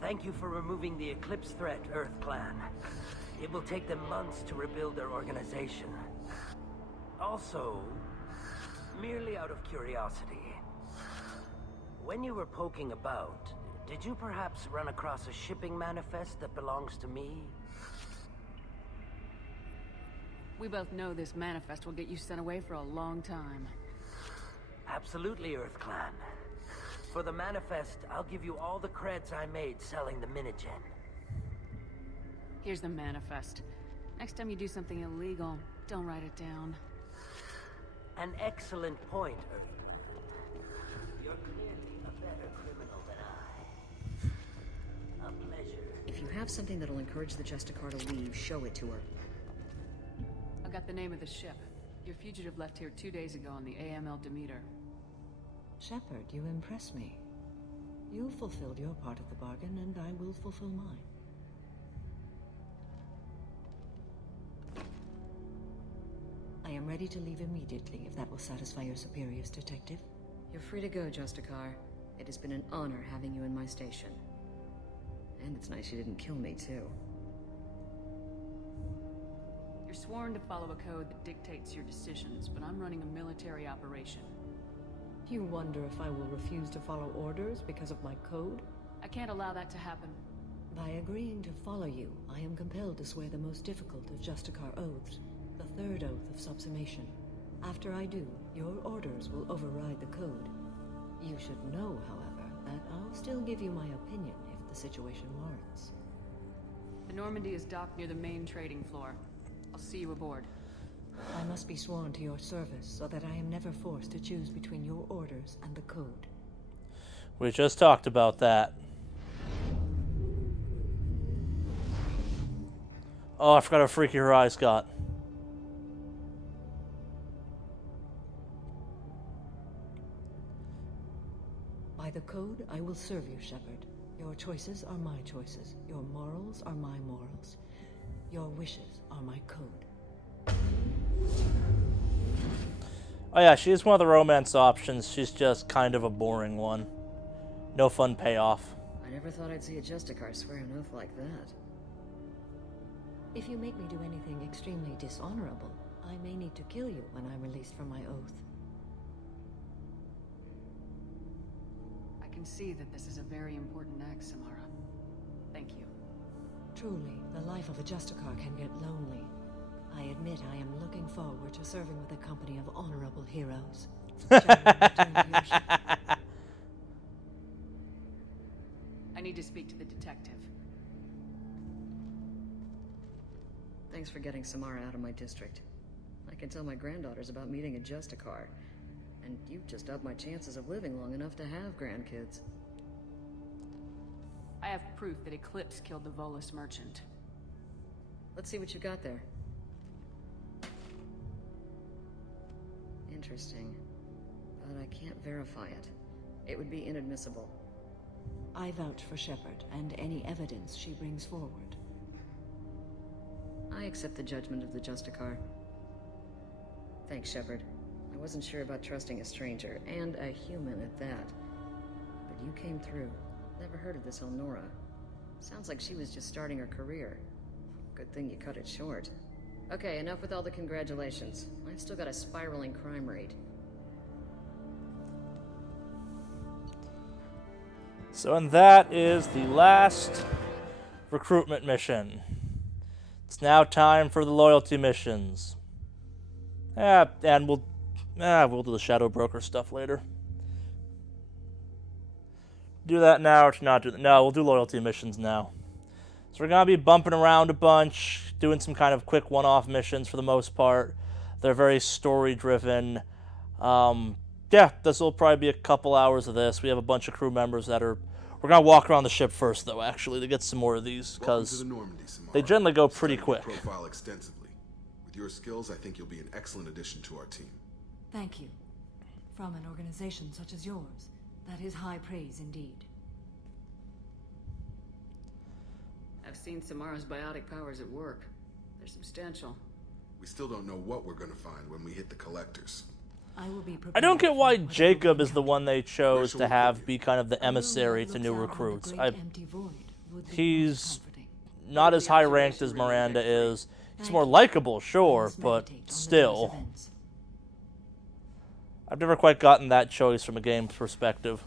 Thank you for removing the Eclipse threat, Earth Clan. It will take them months to rebuild their organization. Also, merely out of curiosity, when you were poking about, did you perhaps run across a shipping manifest that belongs to me? We both know this manifest will get you sent away for a long time. Absolutely, Earth Clan. For the manifest, I'll give you all the creds I made selling the Minigen. Here's the manifest. Next time you do something illegal, don't write it down. An excellent point, Earth Clan. You're clearly a better criminal than I. A pleasure. If you have something that'll encourage the Justicar to leave, show it to her. I got the name of the ship. Your fugitive left here 2 days ago on the AML Demeter. Shepard, you impress me. You fulfilled your part of the bargain, and I will fulfill mine. I am ready to leave immediately, if that will satisfy your superiors, Detective. You're free to go, Justicar. It has been an honor having you in my station. And it's nice you didn't kill me, too. You're sworn to follow a code that dictates your decisions, but I'm running a military operation. You wonder if I will refuse to follow orders because of my code? I can't allow that to happen. By agreeing to follow you, I am compelled to swear the most difficult of Justicar oaths, the third oath of subsumation. After I do, your orders will override the code. You should know, however, that I'll still give you my opinion if the situation warrants. The Normandy is docked near the main trading floor. I'll see you aboard. I must be sworn to your service so that I am never forced to choose between your orders and the code. We just talked about that. Oh, I forgot how freaky her eyes got. By the code, I will serve you, Shepard. Your choices are my choices. Your morals are my morals. Your wishes are my code. Oh yeah, she's one of the romance options. She's just kind of a boring one. No fun payoff. I never thought I'd see a Justicar swear an oath like that. If you make me do anything extremely dishonorable, I may need to kill you when I'm released from my oath. I can see that this is a very important act, Samara. Thank you. Truly, the life of a Justicar can get lonely. I admit I am looking forward to serving with a company of honorable heroes. I need to speak to the detective. Thanks for getting Samara out of my district. I can tell my granddaughters about meeting a Justicar. And you've just upped my chances of living long enough to have grandkids. I have proof that Eclipse killed the Volus merchant. Let's see what you got there. Interesting. But I can't verify it. It would be inadmissible. I vouch for Shepard and any evidence she brings forward. I accept the judgment of the Justicar. Thanks, Shepard. I wasn't sure about trusting a stranger, and a human at that. But you came through. Never heard of this Elnora. Sounds like she was just starting her career. Good thing you cut it short. Okay, enough with all the congratulations. I've still got a spiraling crime rate. So, and that is the last recruitment mission. It's now time for the loyalty missions. And we'll do the Shadow Broker stuff later. Do that now or to not do that? No, we'll do loyalty missions now. So we're going to be bumping around a bunch, doing some kind of quick one-off missions for the most part. They're very story-driven. Yeah, this will probably be a couple hours of this. We have a bunch of crew members that are... We're going to walk around the ship first, though, actually, to get some more of these, because they generally go pretty quick. Profile extensively. With your skills, I think you'll be an excellent addition to our team. Thank you. From an organization such as yours, that is high praise indeed. I've seen Samara's biotic powers at work. They're substantial. We still don't know what we're going to find when we hit the collectors. I don't get why Jacob is the one they chose to have be kind of the emissary to new recruits. He's not as high ranked as Miranda is. He's more likable, sure, but still. I've never quite gotten that choice from a game perspective.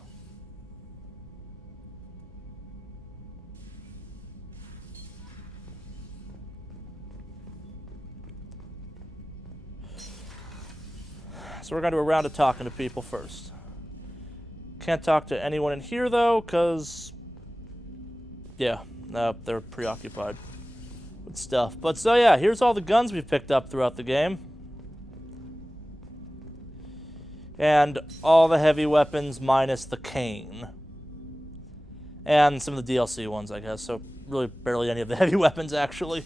So we're going to do a round of talking to people first. Can't talk to anyone in here, though, because... yeah, no, they're preoccupied with stuff. But so, yeah, here's all the guns we've picked up throughout the game. And all the heavy weapons minus the cane. And some of the DLC ones, I guess. So really barely any of the heavy weapons, actually.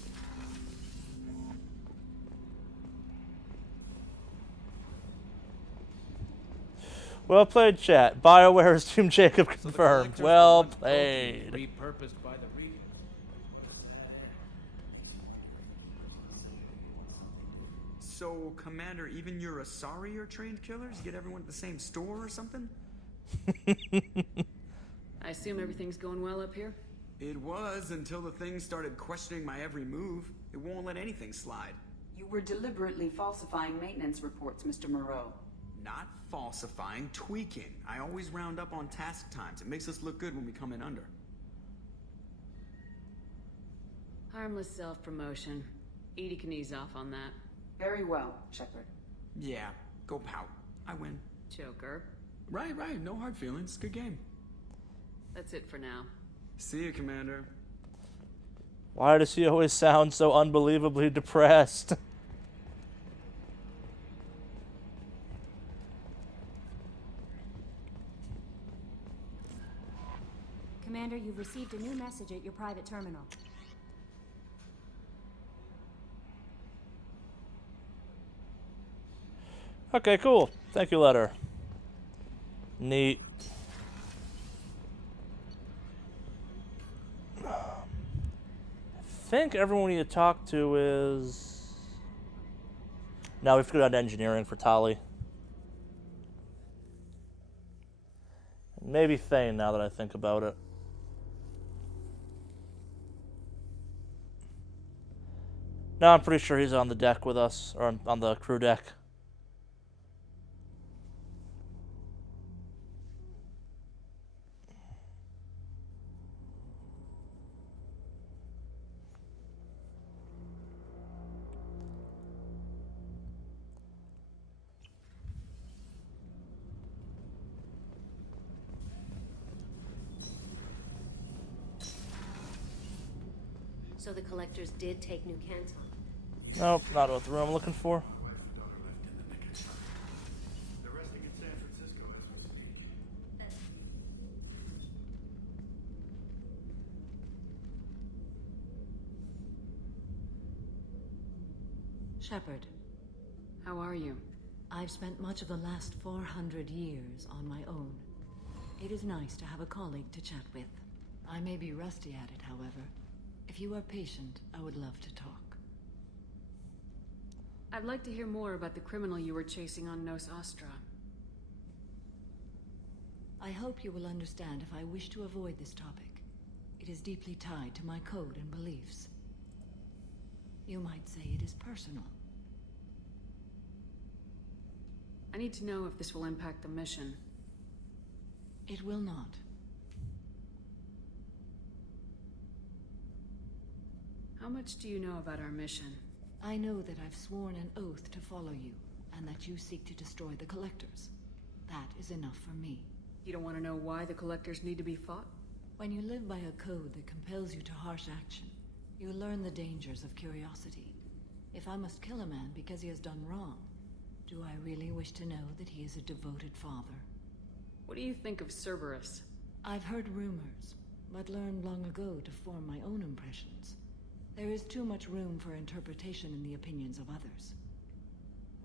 Well played, chat. BioWare's Team Jacob confirmed. collectors Well were once played. repurposed by the readers. So, Commander, even your Asari are trained killers? Get everyone at the same store or something? I assume everything's going well up here? It was until the thing started questioning my every move. It won't let anything slide. You were deliberately falsifying maintenance reports, Mr. Moreau. Not falsifying, tweaking. I always round up on task times. It makes us look good when we come in under. Harmless self-promotion. Edie can ease off on that. Very well, Shepard. Yeah, go pout. I win. Joker. Right. No hard feelings. Good game. That's it for now. See you, Commander. Why does he always sound so unbelievably depressed? Commander, you've received a new message at your private terminal. Okay, cool. Thank you, letter. Neat. I think everyone we need to talk to is... Now we have to go down to engineering for Tali. Maybe Thane, now that I think about it. No, I'm pretty sure he's on the deck with us, or on the crew deck. So the collectors did take New Canton. Nope, not what the room I'm looking for. They're resting in San Francisco as we speak. Shepard. How are you? I've spent much of the last 400 years on my own. It is nice to have a colleague to chat with. I may be rusty at it, however. If you are patient, I would love to talk. I'd like to hear more about the criminal you were chasing on Nos Astra. I hope you will understand if I wish to avoid this topic. It is deeply tied to my code and beliefs. You might say it is personal. I need to know if this will impact the mission. It will not. How much do you know about our mission? I know that I've sworn an oath to follow you, and that you seek to destroy the Collectors. That is enough for me. You don't want to know why the Collectors need to be fought? When you live by a code that compels you to harsh action, you learn the dangers of curiosity. If I must kill a man because he has done wrong, do I really wish to know that he is a devoted father? What do you think of Cerberus? I've heard rumors, but learned long ago to form my own impressions. There is too much room for interpretation in the opinions of others.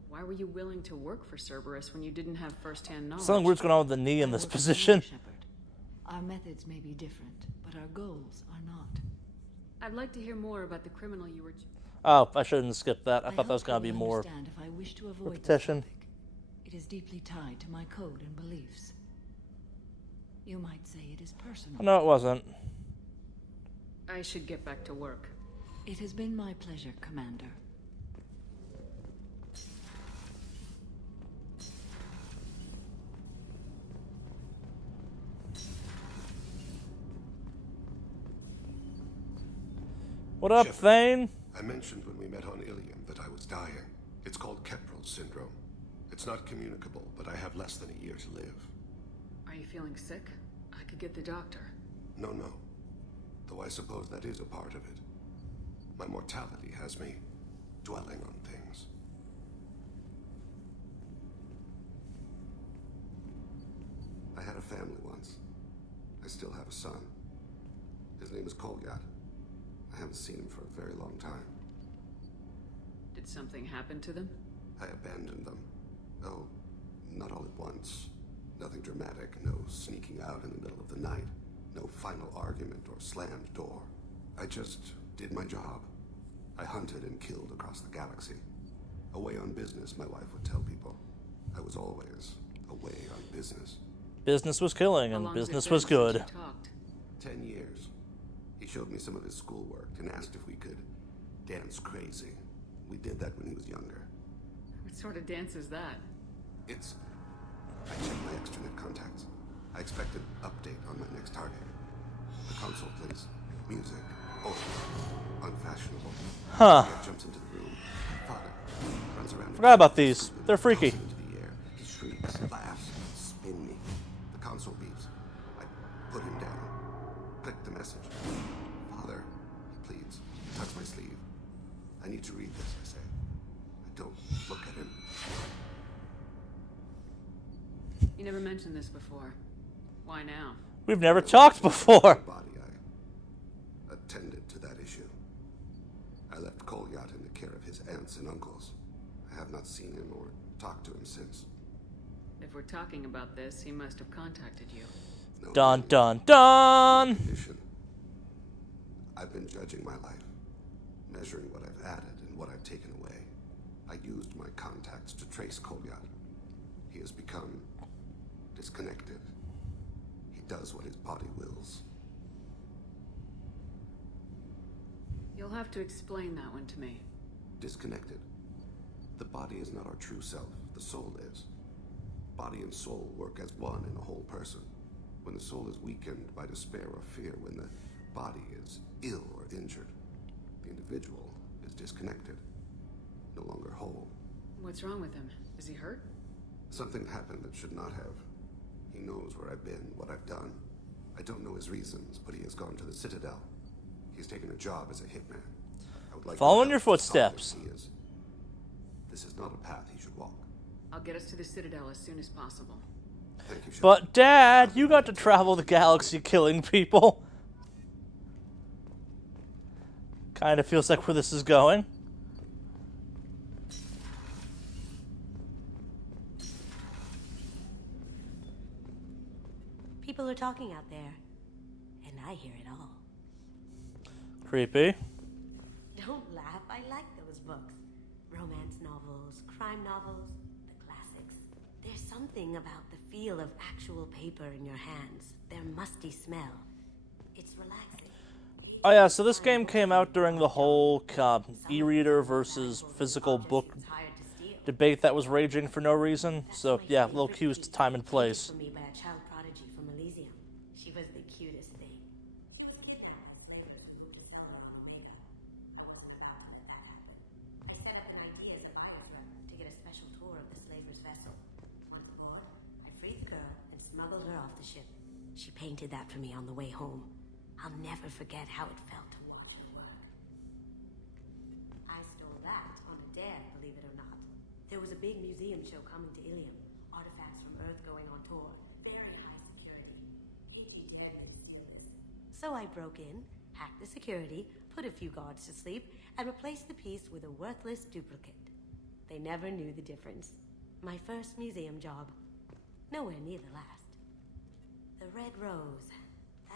Why were you willing to work for Cerberus when you didn't have first-hand knowledge? Something weird's going on with the knee in this position. Our methods may be different, but our goals are not. I'd like to hear more about the criminal you were... Oh, I shouldn't skip that. I thought that was going to be more If I wish to avoid repetition. This topic. It is deeply tied to my code and beliefs. You might say it is personal. No, it wasn't. I should get back to work. It has been my pleasure, Commander. What up, Shepard, Thane? I mentioned when we met on Ilium that I was dying. It's called Kepral's syndrome. It's not communicable, but I have less than a year to live. Are you feeling sick? I could get the doctor. No. Though I suppose that is a part of it. My mortality has me dwelling on things. I had a family once. I still have a son. His name is Kolgat. I haven't seen him for a very long time. Did something happen to them? I abandoned them. Though, not all at once. Nothing dramatic, no sneaking out in the middle of the night, no final argument or slammed door. I just did my job. I hunted and killed across the galaxy. Away on business, my wife would tell people. I was always away on business. Business was killing, and business was good. 10 years. He showed me some of his schoolwork and asked if we could dance crazy. We did that when he was younger. What sort of dance is that? It's... I checked my extranet contacts. I expect an update on my next target. The console plays music. Oh, unfashionable. Huh. He jumps into the room. Father runs around. Forgot about these. They're freaky. Into the air. He shrieks, laughs, spin me. The console beeps. I put him down. Click the message. Father, he pleads. Touch my sleeve. I need to read this, I say. I don't look at him. You never mentioned this before. Why now? We've never talked before. I attended to that issue. I left Kolyat in the care of his aunts and uncles. I have not seen him or talked to him since. If we're talking about this, he must have contacted you. No, dun dun dun! I've been judging my life, measuring what I've added and what I've taken away. I used my contacts to trace Kolyat. He has become disconnected. He does what his body wills. You'll have to explain that one to me. Disconnected. The body is not our true self. The soul is. Body and soul work as one in a whole person. When the soul is weakened by despair or fear, when the body is ill or injured, the individual is disconnected, no longer whole. What's wrong with him? Is he hurt? Something happened that should not have. He knows where I've been, what I've done. I don't know his reasons, but he has gone to the Citadel. He's taken a job as a hitman. I would like Follow in your footsteps. This is not a path he should walk. I'll get us to the Citadel as soon as possible. Thank you, But Dad, you got to travel the galaxy killing people. Kind of feels like where this is going. People are talking out there, and I hear it all. Creepy. Don't laugh, I like those books. Romance novels, crime novels, the classics. There's something about the feel of actual paper in your hands, their musty smell. It's relaxing. Oh yeah, so this game came out during the whole e-reader versus physical book debate that was raging for no reason. So yeah, little cues to time and place. For me by a child prodigy from Elysium. She was the cutest thing. She was kidnapped by slavers who moved to sell her on Omega. I wasn't about to let that happen. I set up an idea as a buyer to her to get a special tour of the slaver's vessel. Once aboard, I freed the girl and smuggled her off the ship. She painted that for me on the way home. I'll never forget how it felt to watch her work. I stole that on a dare, believe it or not. There was a big museum show coming to Ilium. Artifacts from Earth going on tour. Very high security. KG dared me to steal this. So I broke in, hacked the security, put a few guards to sleep, and replaced the piece with a worthless duplicate. They never knew the difference. My first museum job. Nowhere near the last. The Red Rose.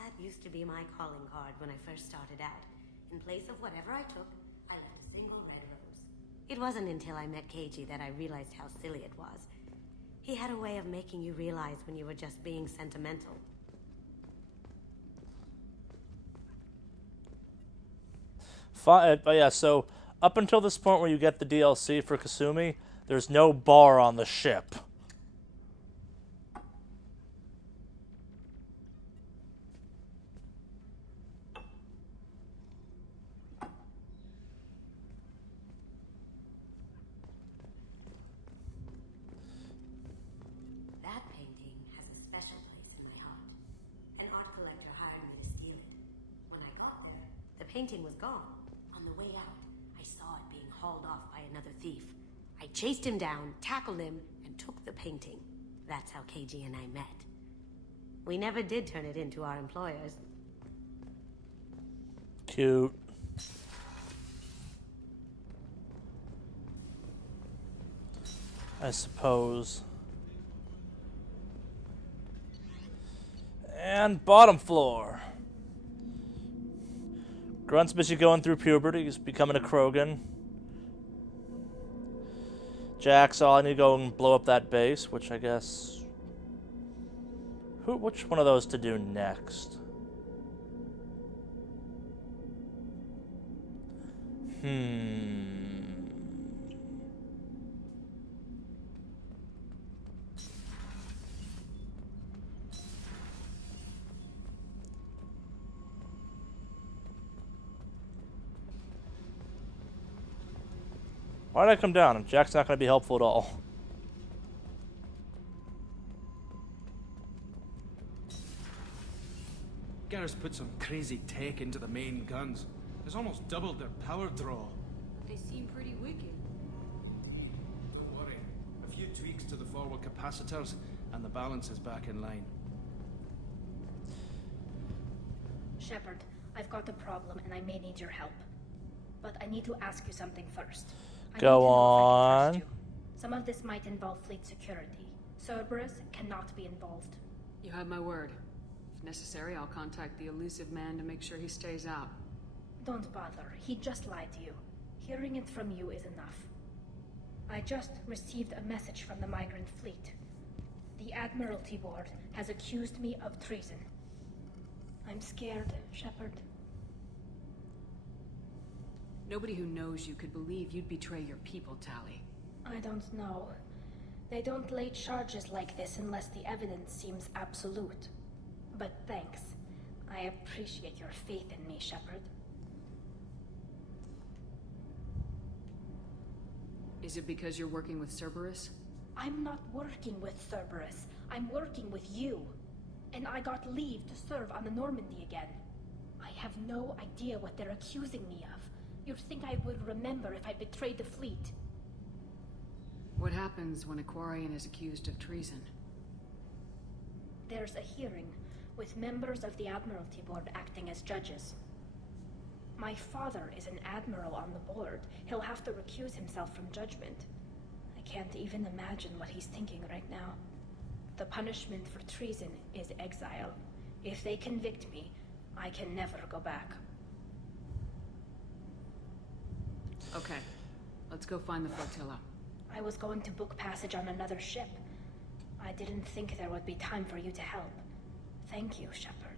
That used to be my calling card when I first started out. In place of whatever I took, I left a single red rose. It wasn't until I met KG that I realized how silly it was. He had a way of making you realize when you were just being sentimental. Yeah, so up until this point where you get the DLC for Kasumi, there's no bar on the ship. That painting has a special place in my heart. An art collector hired me to steal it. When I got there, the painting was gone. On the way out, I saw it being hauled off by another thief. I chased him down, tackled him, and took the painting. That's how KG and I met. We never did turn it into our employers. Cute. I suppose. And bottom floor. Grunt's busy going through puberty. He's becoming a Krogan. Jack's all I need to go and blow up that base, which I guess... Which one of those to do next? Why did I come down? Jack's not going to be helpful at all. Garrus put some crazy tech into the main guns. It's almost doubled their power draw. They seem pretty wicked. Don't worry. A few tweaks to the forward capacitors, and the balance is back in line. Shepard, I've got a problem and I may need your help. But I need to ask you something first. Go on. Some of this might involve fleet security. Cerberus cannot be involved. You have my word. If necessary, I'll contact the elusive man to make sure he stays out. Don't bother. He just lied to you. Hearing it from you is enough. I just received a message from the migrant fleet. The Admiralty Board has accused me of treason. I'm scared, Shepard. Nobody who knows you could believe you'd betray your people, Tally. I don't know. They don't lay charges like this unless the evidence seems absolute. But thanks. I appreciate your faith in me, Shepard. Is it because you're working with Cerberus? I'm not working with Cerberus. I'm working with you. And I got leave to serve on the Normandy again. I have no idea what they're accusing me of. You'd think I would remember if I betrayed the fleet. What happens when a Quarian is accused of treason? There's a hearing, with members of the Admiralty Board acting as judges. My father is an admiral on the board. He'll have to recuse himself from judgment. I can't even imagine what he's thinking right now. The punishment for treason is exile. If they convict me, I can never go back. Okay, let's go find the flotilla. I was going to book passage on another ship. I didn't think there would be time for you to help. Thank you, Shepard.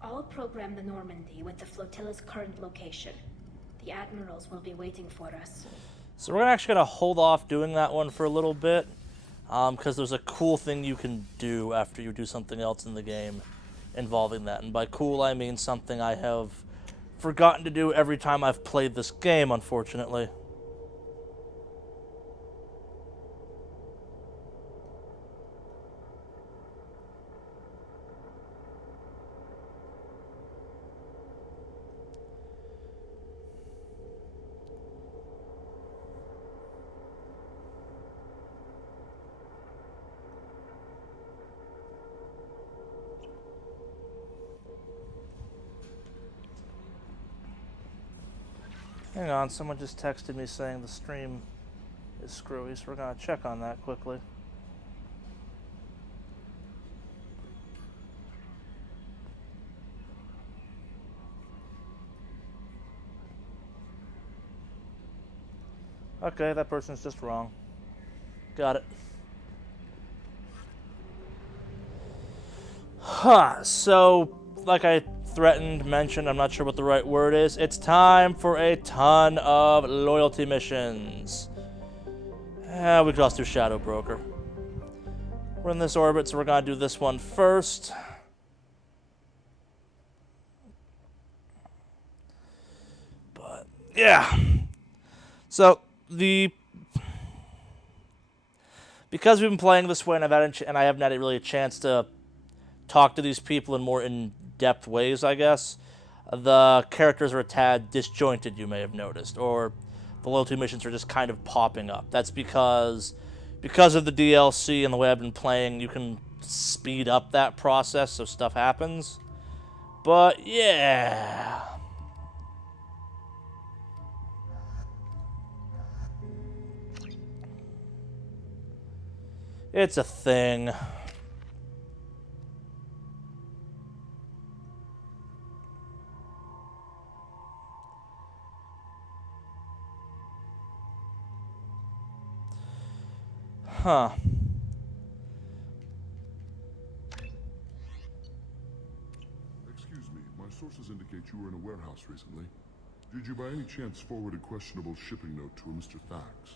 I'll program the Normandy with the flotilla's current location. The admirals will be waiting for us. So we're actually going to hold off doing that one for a little bit, because there's a cool thing you can do after you do something else in the game involving that. And by cool, I mean something I have forgotten to do every time I've played this game, unfortunately. Hang on, someone just texted me saying the stream is screwy, so we're going to check on that quickly. Okay, that person's just wrong. Got it. So, like I mentioned, I'm not sure what the right word is. It's time for a ton of loyalty missions. We could also do Shadow Broker. We're in this orbit, so we're going to do this one first. But, yeah. So, because we've been playing this way, and I haven't had really a chance to talk to these people in more in-depth ways, I guess, the characters are a tad disjointed, you may have noticed, or the loyalty missions are just kind of popping up. That's because of the DLC and the way I've been playing, you can speed up that process so stuff happens. But, yeah. It's a thing. Huh. Excuse me, my sources indicate you were in a warehouse recently. Did you by any chance forward a questionable shipping note to a Mr. Thax?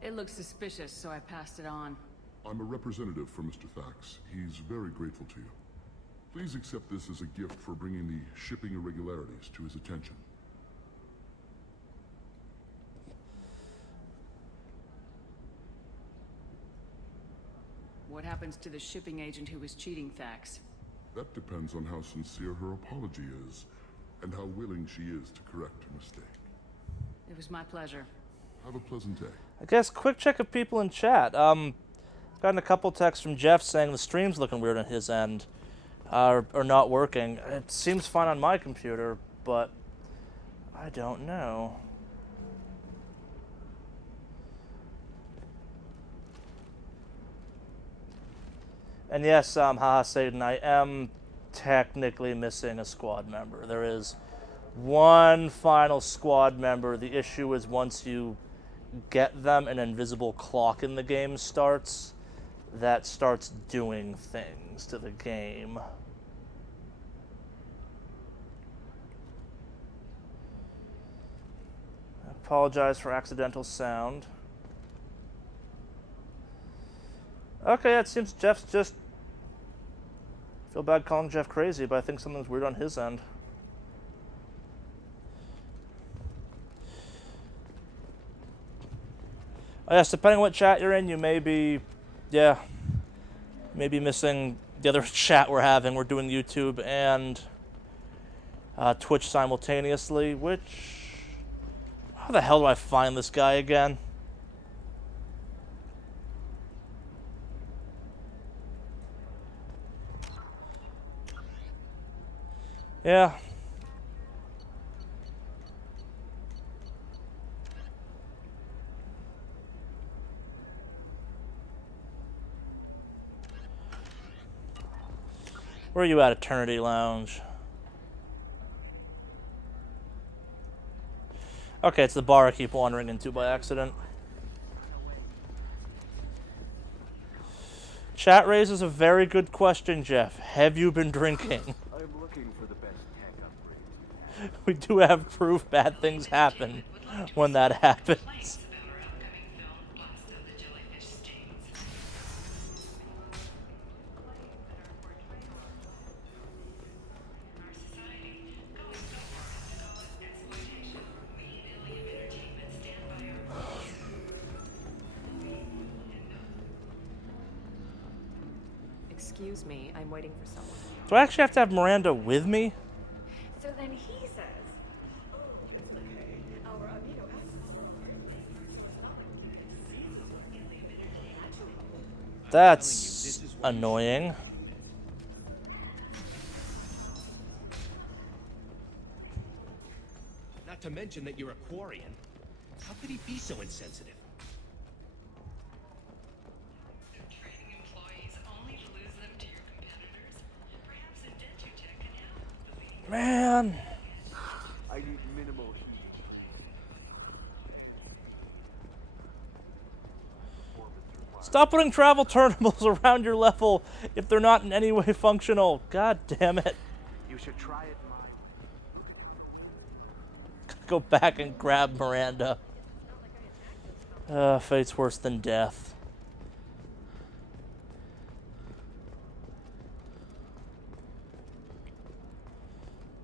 It looked suspicious, so I passed it on. I'm a representative for Mr. Thax. He's very grateful to you. Please accept this as a gift for bringing the shipping irregularities to his attention. What happens to the shipping agent who was cheating Thax? That depends on how sincere her apology is, and how willing she is to correct her mistake. It was my pleasure. Have a pleasant day. I guess quick check of people in chat. Gotten a couple texts from Jeff saying the stream's looking weird on his end, or not working. It seems fine on my computer, but I don't know. And yes, haha, Satan, I am technically missing a squad member. There is one final squad member. The issue is once you get them, an invisible clock in the game starts that starts doing things to the game. I apologize for accidental sound. Okay, it seems Jeff's just... feel bad calling Jeff crazy, but I think something's weird on his end. Oh, yes, depending on what chat you're in, you may be... yeah. Maybe missing the other chat we're having. We're doing YouTube and Twitch simultaneously, which... how the hell do I find this guy again? Yeah. Where are you at, Eternity Lounge? Okay, it's the bar I keep wandering into by accident. Chat raises a very good question, Jeff. Have you been drinking? I'm looking for the best tech upgrades. We do have proof bad things happen when that happens. Excuse me, I'm waiting for someone. Do I actually have to have Miranda with me? So then he says, oh, it's okay. Our amino That's annoying. Not to mention that you're a Quarian. How could he be so insensitive? Man. I need minimal heat. Stop putting travel terminals around your level if they're not in any way functional. God damn it. You should try it, Go back and grab Miranda. Fate's worse than death.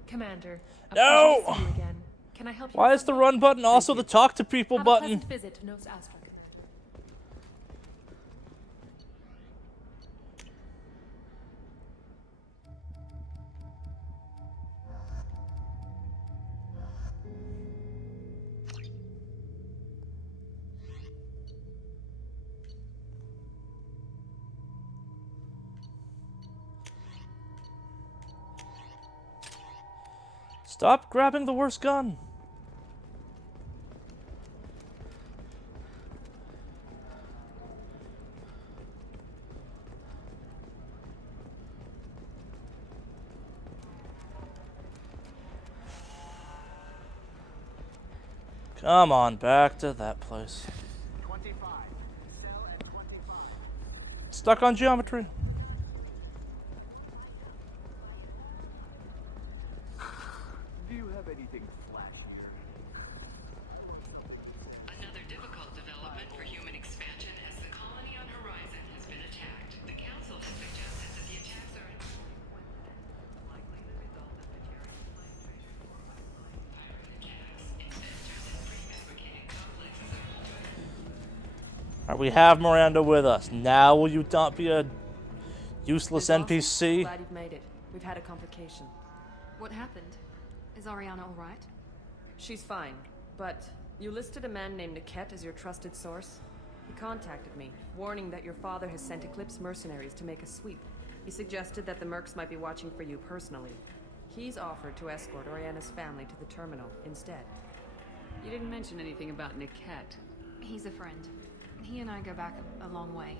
Commander. No! To see you again. Can I help you? Why is the run button also the talk to people Have button? A pleasant visit to Nos Astra, Commander. Stop grabbing the worst gun. Come on, back to that place. 25 Stuck on geometry. Do you have anything flashier? Another difficult development for human expansion as the colony on Horizon has been attacked. The Council has suggested that the attacks are likely the result of material pirate attacks, investors and prefabricated complexes are Alright, we have Miranda with us. Now will you not be a useless Ms. Lawson, NPC? Glad you've made it. We've had a complication. What happened? Is Ariana all right? She's fine, but you listed a man named Niket as your trusted source. He contacted me, warning that your father has sent Eclipse mercenaries to make a sweep. He suggested that the Mercs might be watching for you personally. He's offered to escort Oriana's family to the terminal instead. You didn't mention anything about Niket. He's a friend. He and I go back a long way.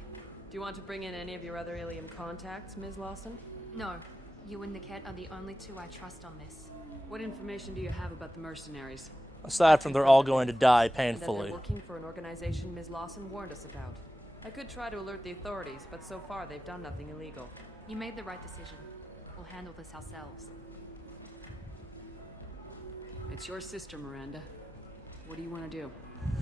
Do you want to bring in any of your other Ilium contacts, Ms. Lawson? No. You and Niket are the only two I trust on this. What information do you have about the mercenaries? Aside from they're all going to die And that painfully. they're working for an organization Ms. Lawson warned us about. I could try to alert the authorities, but so far they've done nothing illegal. You made the right decision. We'll handle this ourselves. It's your sister, Miranda. What do you want to do?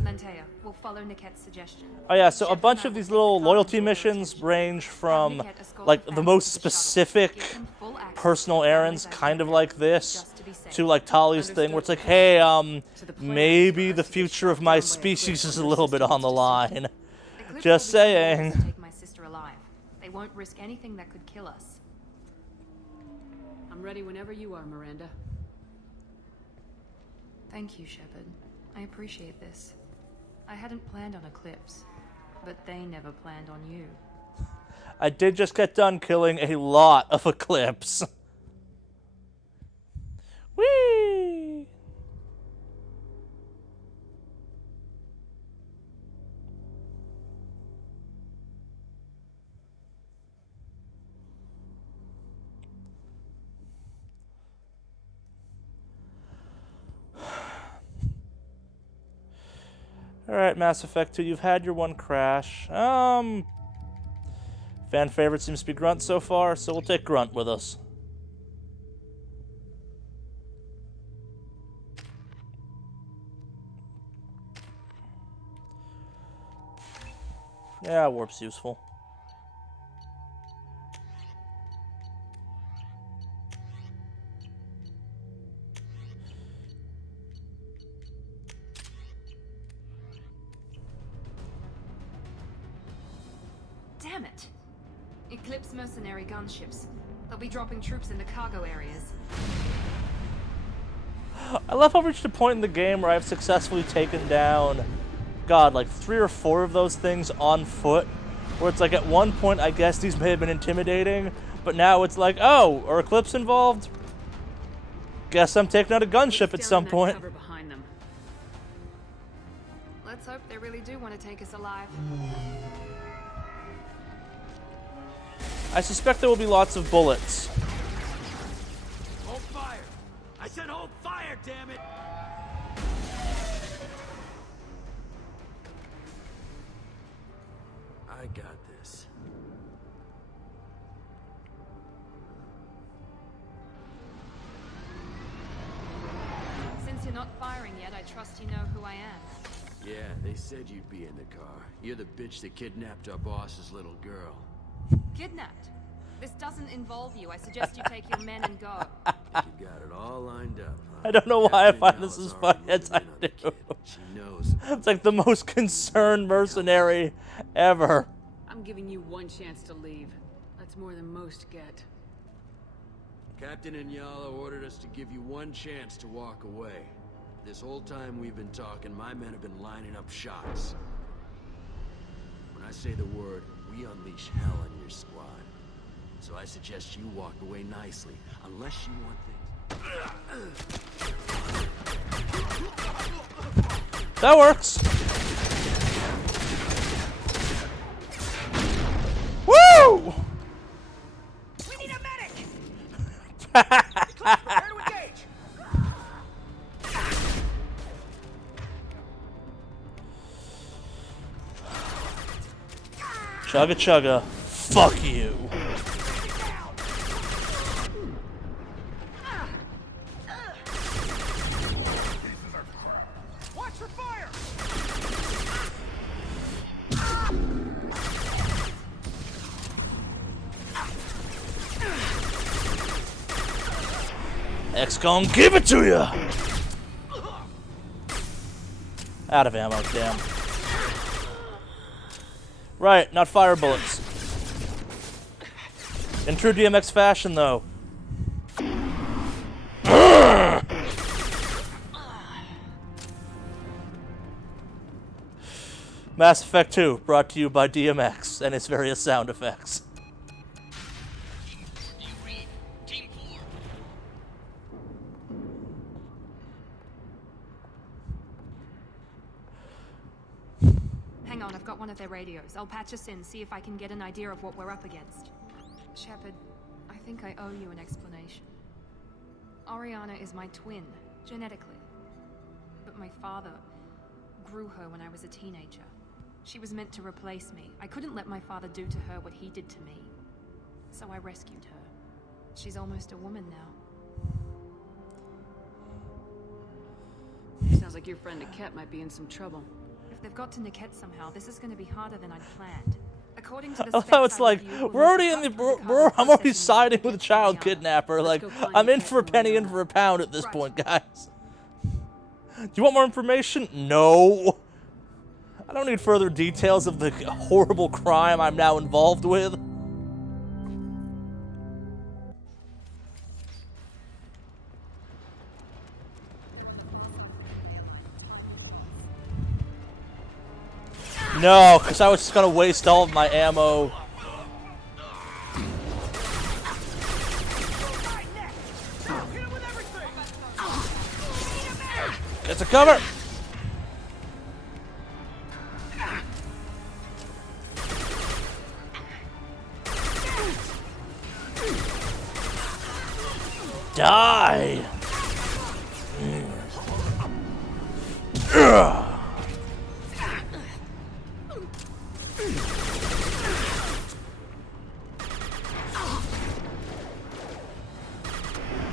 Lantea, we'll follow Niket's suggestion. Oh yeah, so a bunch of these little loyalty missions range from like the most specific personal errands, kind of like this, to like Tali's thing where it's like, hey, maybe the future of my species is a little bit on the line. Just saying. Take my sister alive. They won't risk anything that could kill us. I'm ready whenever you are, Miranda. Thank you, Shepard. I appreciate this. I hadn't planned on Eclipse, but they never planned on you. I did just get done killing a lot of Eclipse. Whee! Alright, Mass Effect 2, you've had your one crash. Fan favorite seems to be Grunt so far, so we'll take Grunt with us. Yeah, warp's useful. Damn it! Eclipse mercenary gunships. They'll be dropping troops into cargo areas. I love how I've reached a point in the game where I've successfully taken down, God, like 3 or 4 of those things on foot. Where it's like at one point, I guess these may have been intimidating, but now it's like, oh, are Eclipse involved? Guess I'm taking out a gunship at some point. Cover behind them. Let's hope they really do want to take us alive. I suspect there will be lots of bullets. Hold fire! I said hold fire, damn it! I got this. Since you're not firing yet, I trust you know who I am. Yeah, they said you'd be in the car. You're the bitch that kidnapped our boss's little girl. Kidnapped? This doesn't involve you. I suggest you take your men and go. You got it all lined up, huh? I don't know why I find this as funny as I do. She knows. It's like the most concerned mercenary ever. I'm giving you one chance to leave. That's more than most get. Captain Inyala ordered us to give you one chance to walk away. This whole time we've been talking, my men have been lining up shots. When I say the word, we unleash hell on your squad. So I suggest you walk away nicely, unless you want things. That works. Woo! We need a medic! Prepare to engage! Chugga chugga. Fuck you. Watch for fire! X gon' give it to ya. Out of ammo, damn. Right, not fire bullets. In true DMX fashion, though. Mass Effect 2, brought to you by DMX and its various sound effects. Hang on, I've got one of their radios. I'll patch us in, see if I can get an idea of what we're up against. Shepard, I think I owe you an explanation. Oriana is my twin, genetically. But my father grew her when I was a teenager. She was meant to replace me. I couldn't let my father do to her what he did to me. So I rescued her. She's almost a woman now. Sounds like your friend Niket might be in some trouble. If they've got to Niket somehow, this is going to be harder than I'd planned. According to the Although it's like, we're already in the, I'm already siding with a child kidnapper. Like, I'm in for a penny, in for a pound at this point, guys. Do you want more information? No. I don't need further details of the horrible crime I'm now involved with. No, because I was just going to waste all of my ammo. Get to cover! Die!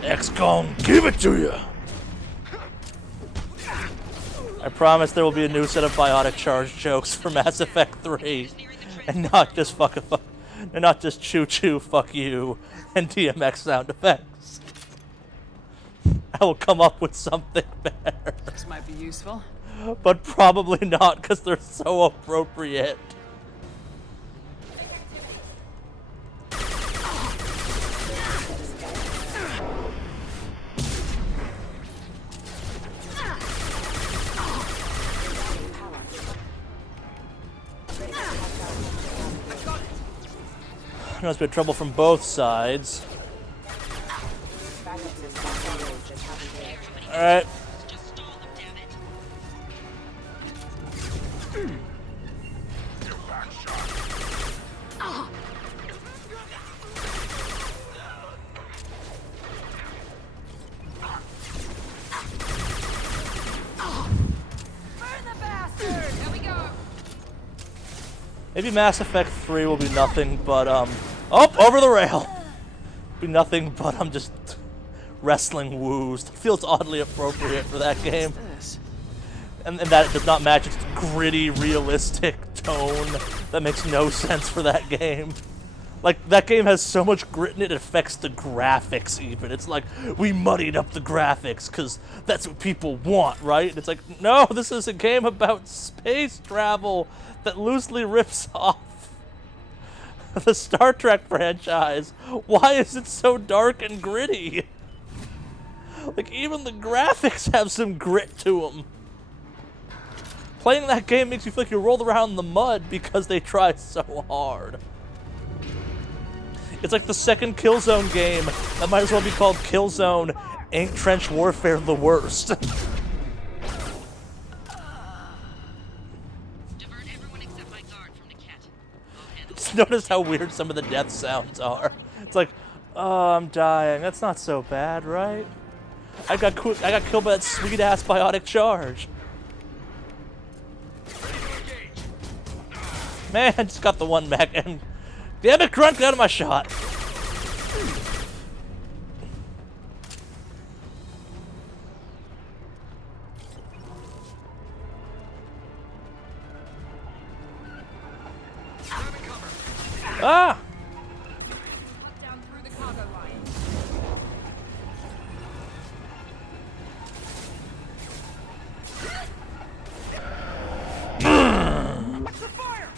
X gon' give it to you. I promise there will be a new set of biotic charge jokes for Mass Effect 3, and not just and not just choo choo, fuck you, and DMX sound effects. I will come up with something better. This might be useful. But probably not, because they're so appropriate. There's been trouble from both sides. Alright. Maybe Mass Effect 3 will be nothing but, oh, over the rail! Be nothing but I'm just wrestling woos. It feels oddly appropriate for that game. And that it does not match its gritty, realistic tone. That makes no sense for that game. Like, that game has so much grit in it, it affects the graphics even. It's like, we muddied up the graphics because that's what people want, right? And it's like, no, this is a game about space travel that loosely rips off the Star Trek franchise. Why is it so dark and gritty? Like, even the graphics have some grit to them. Playing that game makes you feel like you rolled around in the mud because they try so hard. It's like the second Killzone game that might as well be called Killzone Ain't Trench Warfare the Worst. Just notice how weird some of the death sounds are. It's like, oh, I'm dying. That's not so bad, right? I got killed by that sweet-ass biotic charge. Man, I just got the one mech and Damn it, Grunt, get out of my shot. Ah! Down through the cargo line. Watch the fire!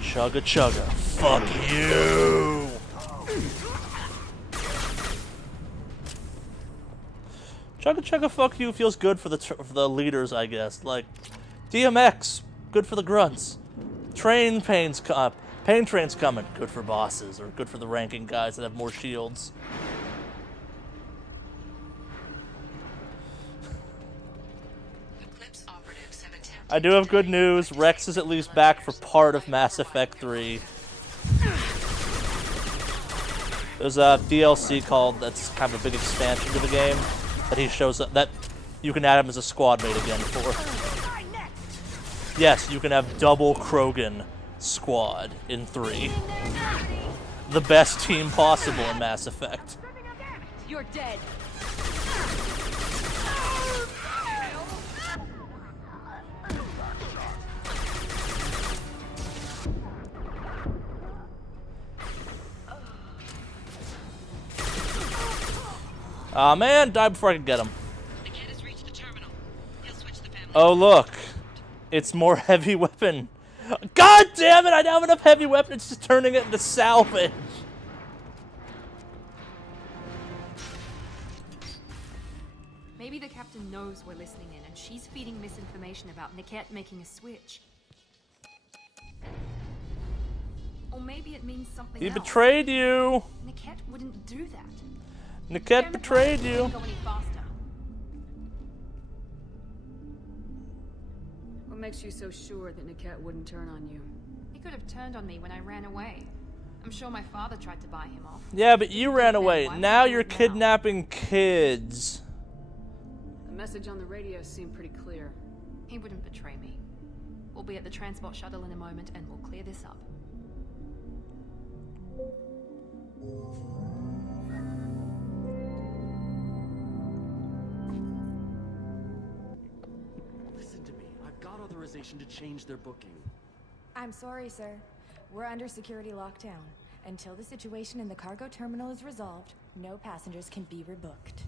Chugga chugga. Fuck you! Chugga chugga fuck you feels good for the leaders, I guess. Like, DMX, good for the grunts. Pain train's coming, good for bosses, or good for the ranking guys that have more shields. I do have good news. Rex is at least back for part of Mass Effect 3. There's a DLC called, that's kind of a big expansion to the game, that he shows up, that you can add him as a squad mate again for. Yes, you can have double Krogan squad in 3. The best team possible in Mass Effect. You're dead. Aw, man, die before I can get him. Oh, look. It's more heavy weapon. God damn it, I now have enough heavy weapon, it's just turning it into salvage. Maybe the captain knows we're listening in, and she's feeding misinformation about Niket making a switch. Or maybe it means something else. He betrayed you. Niket wouldn't do that. Niket betrayed you. Go any faster. What makes you so sure that Niket wouldn't turn on you? He could have turned on me when I ran away. I'm sure my father tried to buy him off. Yeah, but you ran away. Now you're kidnapping kids. The message on the radio seemed pretty clear. He wouldn't betray me. We'll be at the transport shuttle in a moment and we'll clear this up. Listen to me. I've got authorization to change their booking. I'm sorry, sir. We're under security lockdown. Until the situation in the cargo terminal is resolved, no passengers can be rebooked.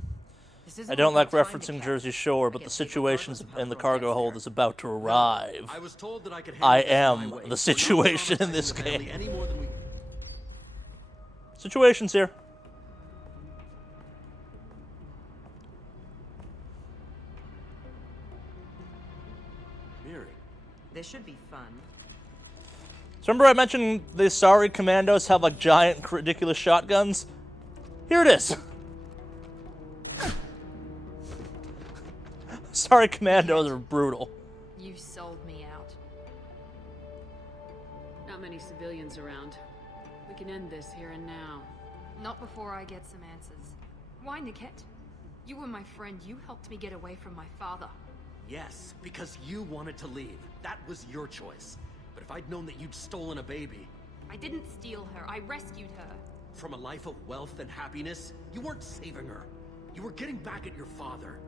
I don't like referencing Jersey Shore, but the situation in the cargo hold is about to arrive. I was told that I could I am the situation in this game. Situation's here. Miri. This should be fun. So remember I mentioned the Sorry Commandos have like giant, ridiculous shotguns? Here it is. Sorry Commandos are brutal. You sold me out. Not many civilians around. We can end this here and now. Not before I get some answers. Why, Niket? You were my friend. You helped me get away from my father. Yes, because you wanted to leave. That was your choice. But if I'd known that you'd stolen a baby... I didn't steal her. I rescued her. From a life of wealth and happiness, you weren't saving her. You were getting back at your father.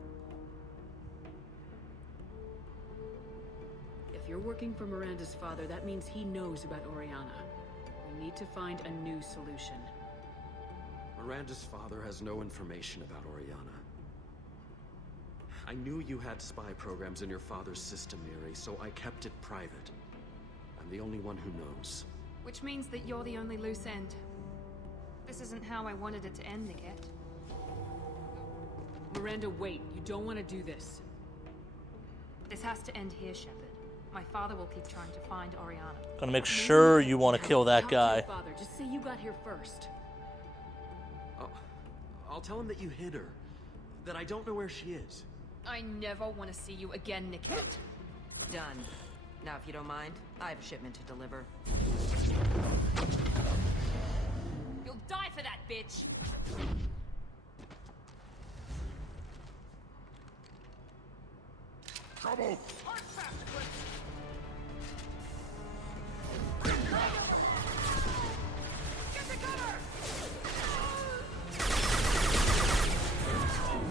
If you're working for Miranda's father, that means he knows about Oriana. We need to find a new solution. Miranda's father has no information about Oriana. I knew you had spy programs in your father's system, Miri, so I kept it private. I'm the only one who knows. Which means that you're the only loose end. This isn't how I wanted it to end, Niket. Miranda, wait. You don't want to do this. This has to end here, Shepard. My father will keep trying to find Oriana. Gonna make sure you want to kill that guy. Father, just say you got here first. I'll tell him that you hid her. That I don't know where she is. I never want to see you again, Niket. Done. Now, if you don't mind, I have a shipment to deliver. You'll die for that, bitch! trouble! Get to cover!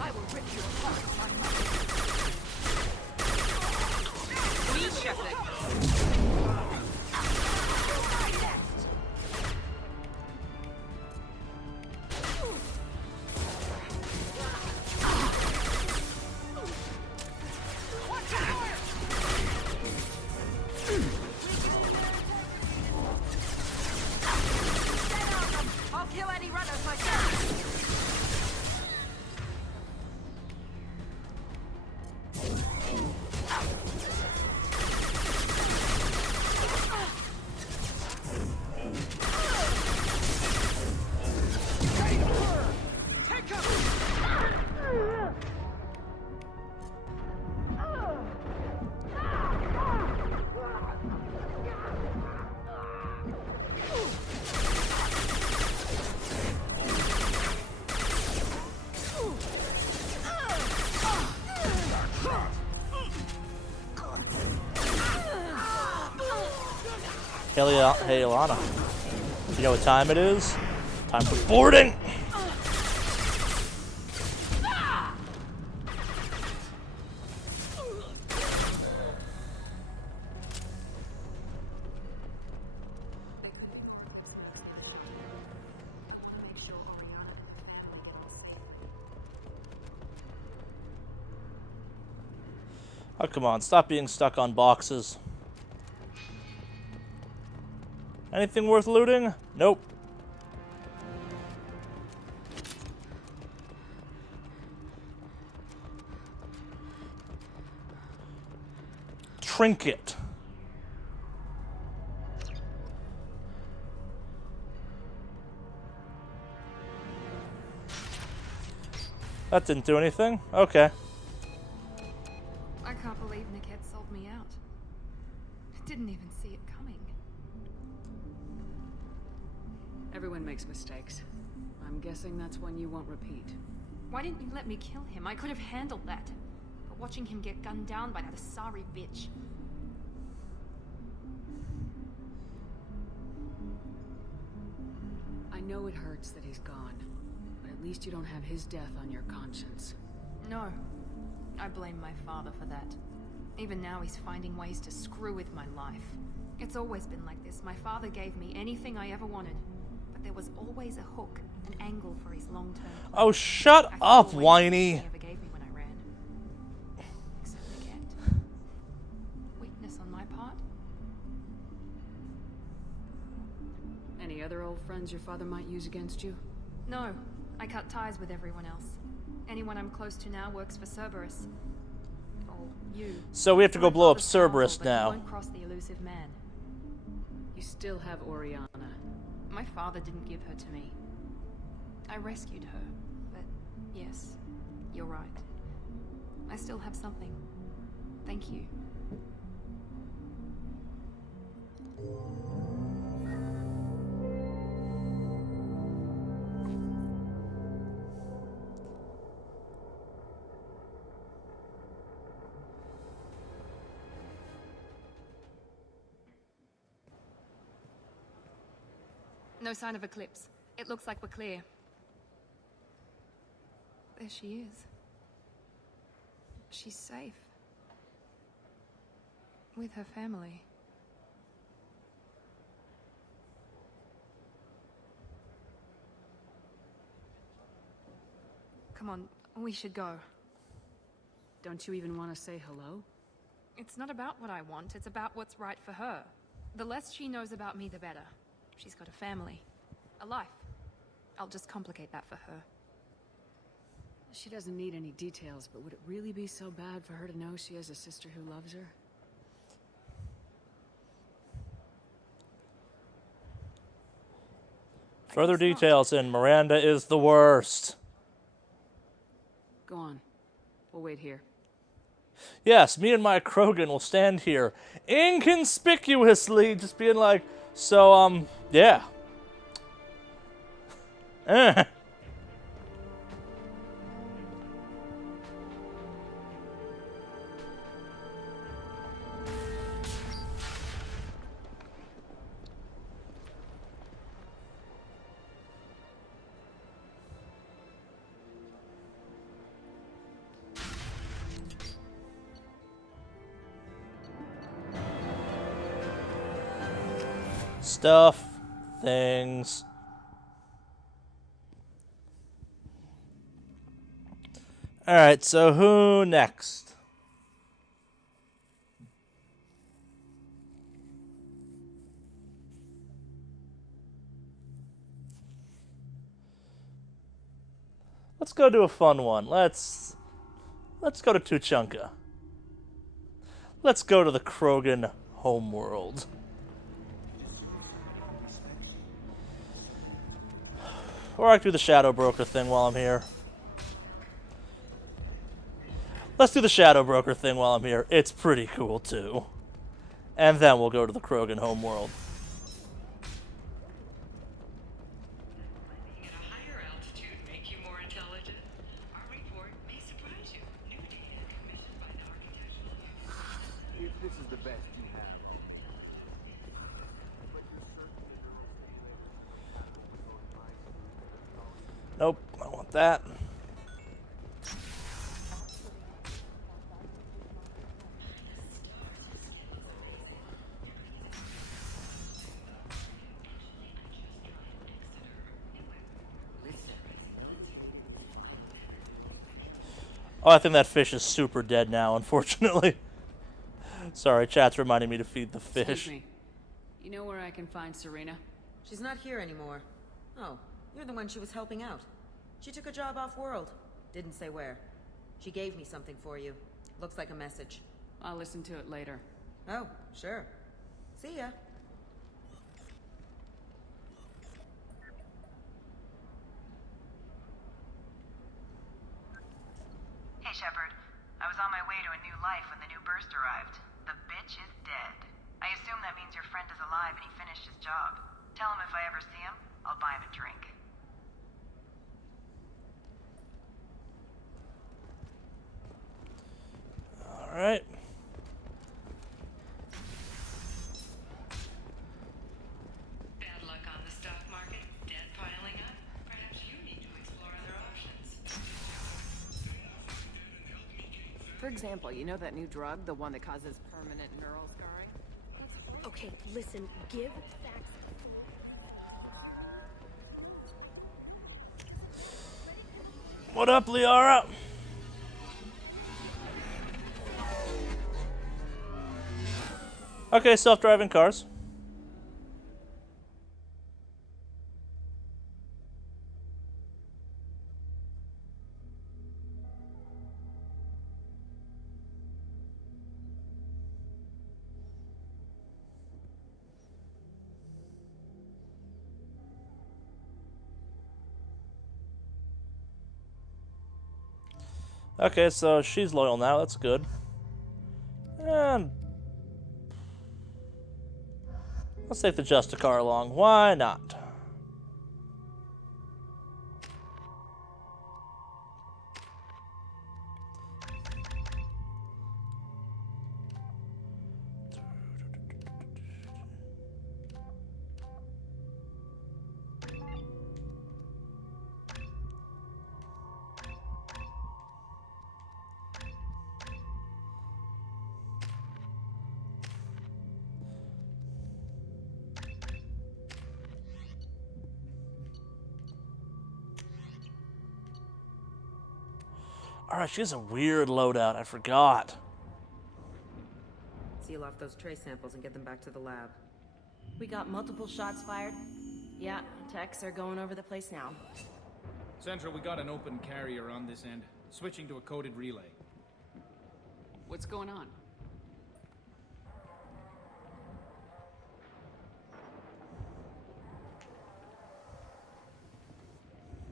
I will rip you apart, my mother. We chef it. I'll kill any runners myself. Take cover! Hey, Ilana. You know what time it is? Time for boarding! Oh, come on. Stop being stuck on boxes. Anything worth looting? Nope. Trinket. That didn't do anything. Okay. I can't believe Nick had sold me out. I didn't even see it coming. Everyone makes mistakes. I'm guessing that's one you won't repeat. Why didn't you let me kill him? I could have handled that. But watching him get gunned down by that Asari bitch. I know it hurts that he's gone, but at least you don't have his death on your conscience. No. I blame my father for that. Even now he's finding ways to screw with my life. It's always been like this. My father gave me anything I ever wanted. But there was always a hook, an angle for his long-term plan. Oh, shut up, whiny. He ever gave me when I ran. Except forget. Weakness on my part? Any other old friends your father might use against you? No. I cut ties with everyone else. Anyone I'm close to now works for Cerberus. Or you. So we have to go My blow up father's Cerberus powerful, but he now. won't cross the elusive man. You still have Oriana. My father didn't give her to me. I rescued her. But yes, you're right. I still have something. Thank you. No sign of Eclipse. It looks like we're clear. There she is. She's safe. With her family. Come on, we should go. Don't you even want to say hello? It's not about what I want, it's about what's right for her. The less she knows about me, the better. She's got a family. A life. I'll just complicate that for her. She doesn't need any details, but would it really be so bad for her to know she has a sister who loves her? Further details in Miranda is the worst. Go on. We'll wait here. Yes, me and my Krogan will stand here inconspicuously, just being like, so, yeah. Stuff. Things. Alright, so who next? Let's go do a fun one. Let's go to Tuchanka. Let's go to the Krogan homeworld. Or I can do the Shadow Broker thing while I'm here. Let's do the Shadow Broker thing while I'm here. It's pretty cool, too. And then we'll go to the Krogan homeworld. If this is the best you have. Nope, I want that. Oh, I think that fish is super dead now, unfortunately. Sorry, chat's reminding me to feed the fish. Excuse me. You know where I can find Serena? She's not here anymore. Oh, you're the one she was helping out. She took a job off-world. Didn't say where. She gave me something for you. Looks like a message. I'll listen to it later. Oh, sure. See ya. Hey, Shepard. I was on my way to a new life when the new burst arrived. The bitch is dead. I assume that means your friend is alive and he finished his job. Tell him if I ever see him, I'll buy him a drink. Alright. Bad luck on the stock market, debt piling up. Perhaps you need to explore other options. For example, you know that new drug, the one that causes permanent neural scarring? Okay, listen, give Thax. What up, Liara? Okay, self-driving cars. Okay, so she's loyal now. That's good. And let's take the Justicar along. Why not? Alright, she has a weird loadout. I forgot. Seal off those trace samples and get them back to the lab. We got multiple shots fired. Yeah, techs are going over the place now. Central, we got an open carrier on this end. Switching to a coded relay. What's going on?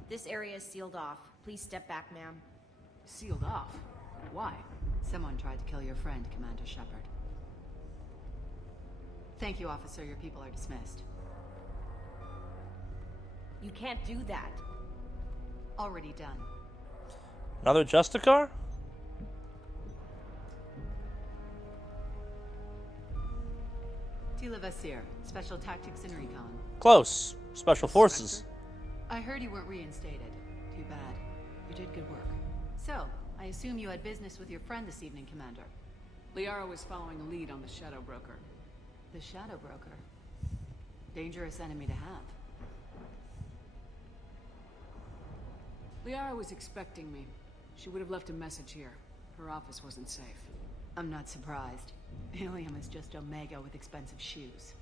This area is sealed off. Please step back, ma'am. Sealed off? Why? Someone tried to kill your friend, Commander Shepard. Thank you, officer. Your people are dismissed. You can't do that. Already done. Another Justicar? Tila Vasir, Special Tactics and Recon. Close. Special Forces. I heard you weren't reinstated. Too bad. You did good work. So, I assume you had business with your friend this evening, Commander. Liara was following a lead on the Shadow Broker. The Shadow Broker? Dangerous enemy to have. Liara was expecting me. She would have left a message here. Her office wasn't safe. I'm not surprised. Ilium is just Omega with expensive shoes.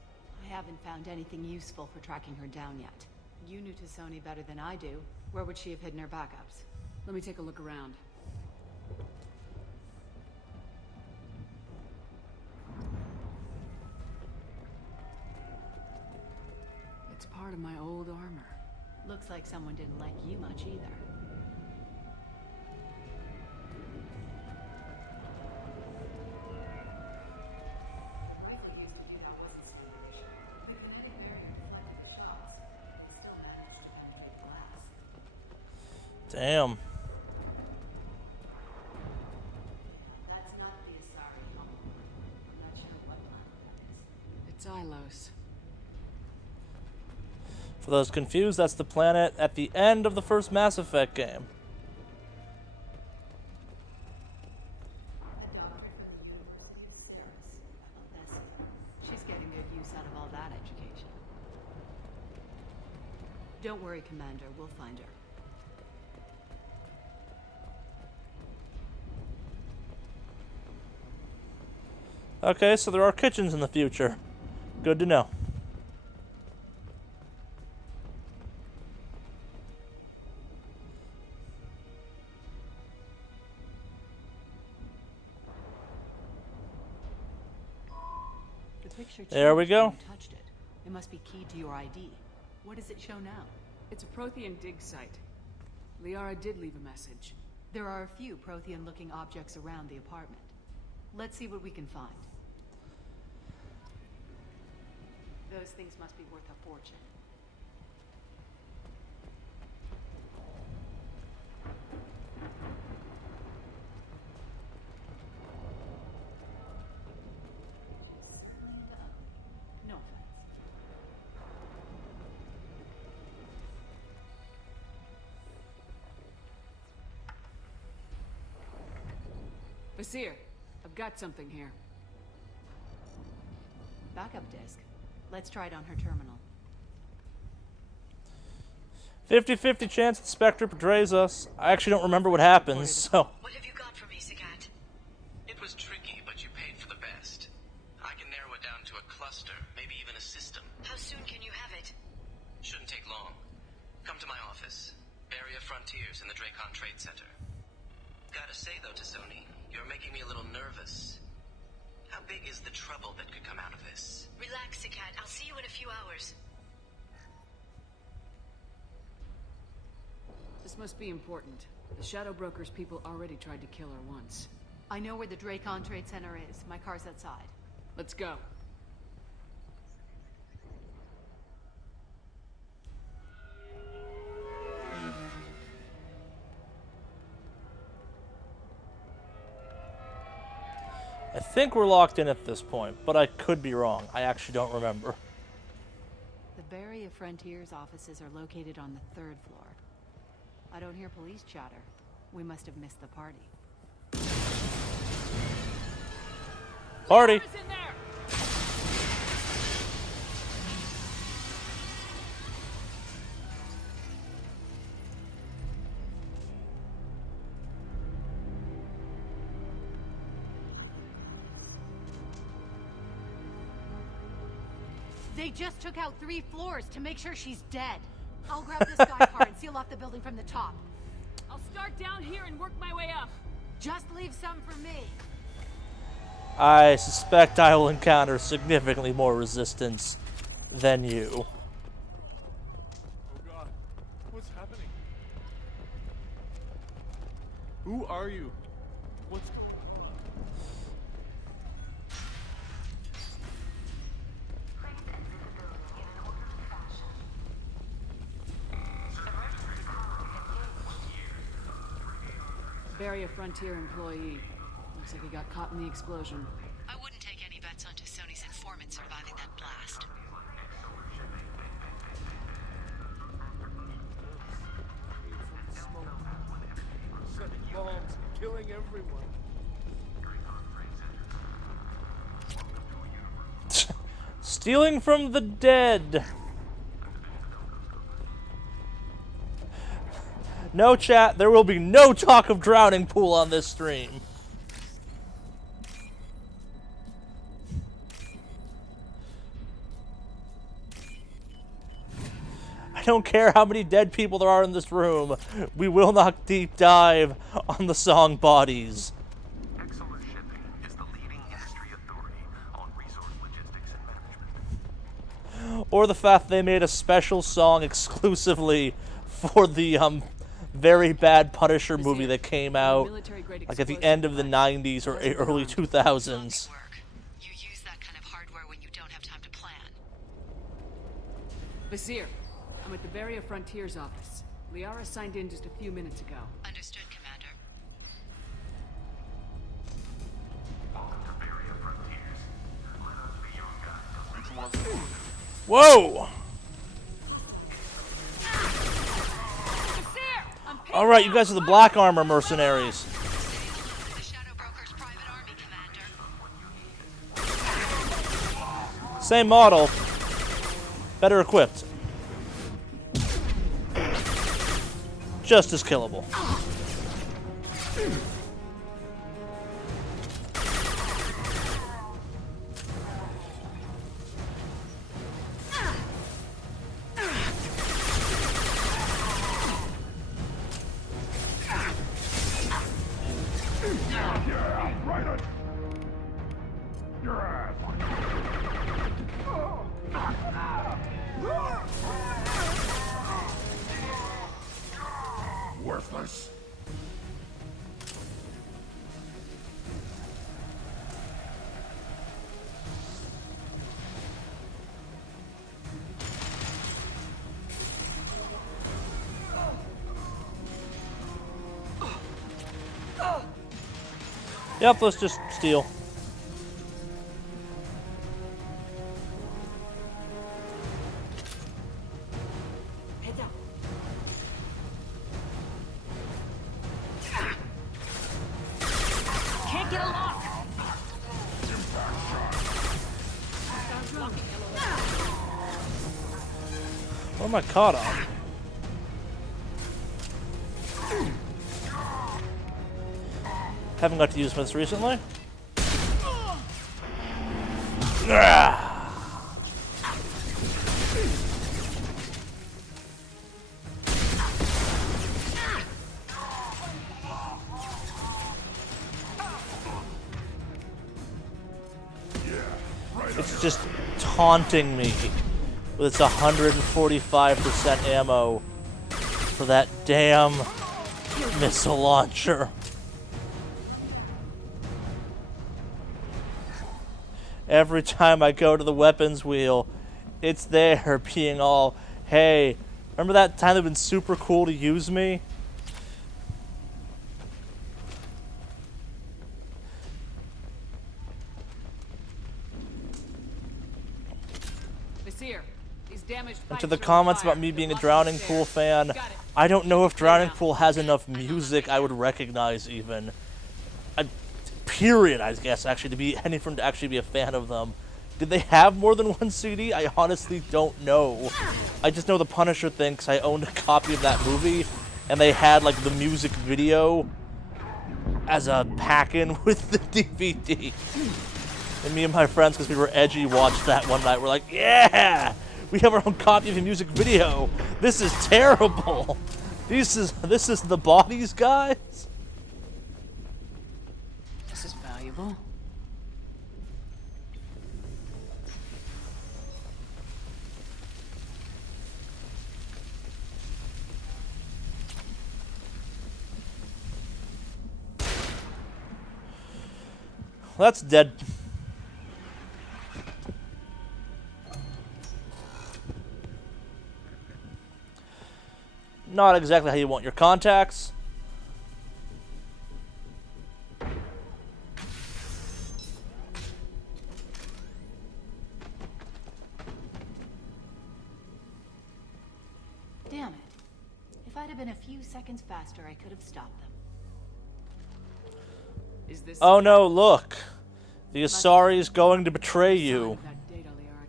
I haven't found anything useful for tracking her down yet. You knew Sony better than I do. Where would she have hidden her backups? Let me take a look around. It's part of my old armor. Looks like someone didn't like you much either. Damn. That's not the Asari home. I'm not sure what planet It's Ilos. For those confused, that's the planet at the end of the first Mass Effect game. She's getting good use out of all that education. Don't worry, Commander. We'll find her. Okay, so there are kitchens in the future. Good to know. The picture There we changed go. when you touched it. It must be keyed to your ID. What does it show now? It's a Prothean dig site. Liara did leave a message. There are a few Prothean-looking objects around the apartment. Let's see what we can find. Those things must be worth a fortune. No offense. Basir, I've got something here. Backup disk. Let's try it on her terminal. 50-50 chance the Spectre betrays us. I actually don't remember what happens, so... What have you got for me, Sagat? It was tricky, but you paid for the best. I can narrow it down to a cluster, maybe even a system. How soon can you have it? Shouldn't take long. Come to my office. Barrier Frontiers in the Dracon Trade Center. Gotta say, though, to Sony, you're making me a little nervous. How big is the trouble that could come out of this? Relax, Sagat. I'll see you in a few hours. This must be important. The Shadow Broker's people already tried to kill her once. I know where the Dracon Trade Center is. My car's outside. Let's go. I think we're locked in at this point, but I could be wrong. I actually don't remember. The Barrier Frontiers offices are located on the 3rd floor. I don't hear police chatter. We must have missed the party. Party! They just took out 3 floors to make sure she's dead. I'll grab this guy car and seal off the building from the top. I'll start down here and work my way up. Just leave some for me. I suspect I will encounter significantly more resistance than you. Oh God, what's happening? Who are you? What's going on? Barrier Frontier employee. Looks like he got caught in the explosion. I wouldn't take any bets onto Sony's informant surviving that blast. Setting bombs, killing everyone. Stealing from the dead. No, chat, there will be no talk of drowning pool on this stream. I don't care how many dead people there are in this room. We will not deep dive on the song Bodies. Excellent Shipping is the leading industry authority on resource logistics and management. Or the fact they made a special song exclusively for the very bad Punisher movie that came out like at the end of the 90s or early 2000s. You use that kind of hardware when you don't have time to plan. Vizier, I'm at the Varia Frontiers office. Liara signed in just a few minutes ago. Understood, Commander. Whoa! Alright, you guys are the Black Armor mercenaries. Same model. Better equipped. Just as killable. Worthless. Yep, let's just steal. Head down. Can't get a lock! What am I caught on? Haven't got to use this recently. It's just taunting me with its 145% ammo for that damn missile launcher. Every time I go to the weapons wheel, it's there being all, hey, remember that time they've been super cool to use me? Vizier, these damaged And to the comments about me being a Drowning Pool fan, I don't know if Drowning Pool has enough music I would recognize even. Period, I guess, actually, to be anything to actually be a fan of them. Did they have more than one CD? I honestly don't know. I just know the Punisher thing because I owned a copy of that movie, and they had like the music video as a pack-in with the DVD. And me and my friends, because we were edgy, watched that one night. We're like, yeah, we have our own copy of the music video. This is terrible. This is the Bodies, guys. This is valuable. That's dead. Not exactly how you want your contacts. Damn it. If I'd have been a few seconds faster, I could have stopped them. Is this Oh no, look. The Asari is going to betray you. that data Liara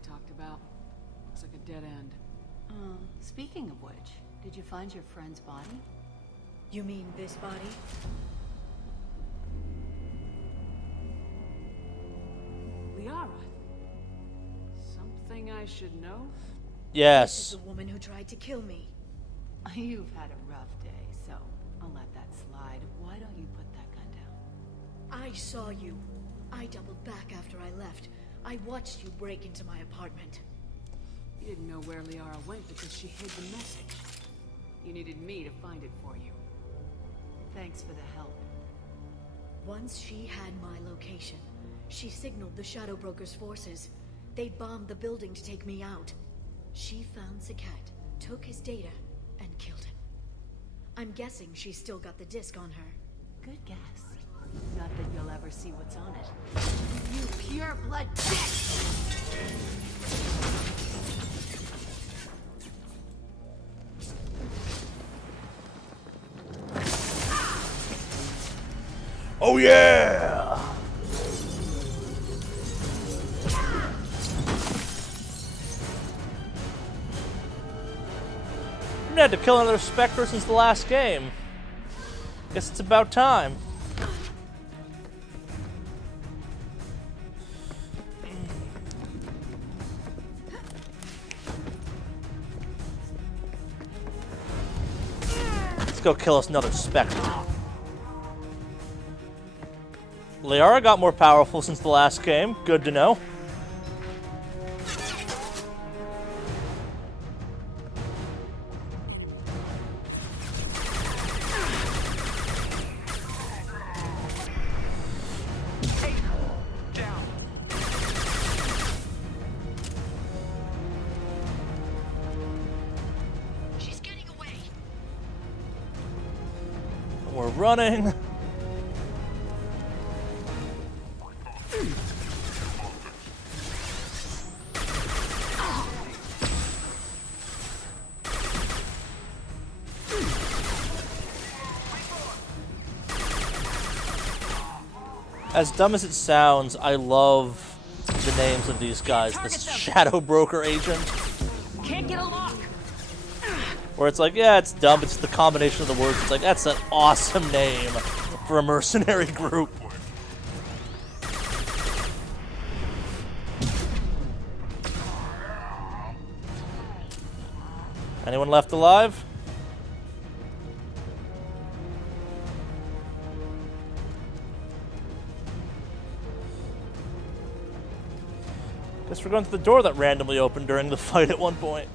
find your friend's body? You mean this body? Liara. Something I should know? Yes. This is the woman who tried to kill me. You've had a rough day, so I'll let that slide. Why don't you put that gun down? I saw you. I doubled back after I left. I watched you break into my apartment. You didn't know where Liara went because she hid the message. You needed me to find it for you. Thanks for the help. Once she had my location, she signaled the Shadow Broker's forces. They bombed the building to take me out. She found Saket, took his data, and killed him. I'm guessing she's still got the disc on her. Good guess. Not that you'll ever see what's on it. You pure blood bitch! Oh yeah! We had to kill another Spectre since the last game. Guess it's about time. Let's go kill us another Spectre. Liara got more powerful since the last game. Good to know. She's getting away. We're running. As dumb as it sounds, I love the names of these guys. The Shadow Broker agent. Can't get a lock. Where it's like, yeah, it's dumb. It's the combination of the words. It's like, that's an awesome name for a mercenary group. Anyone left alive? Guess we're going to the door that randomly opened during the fight at one point.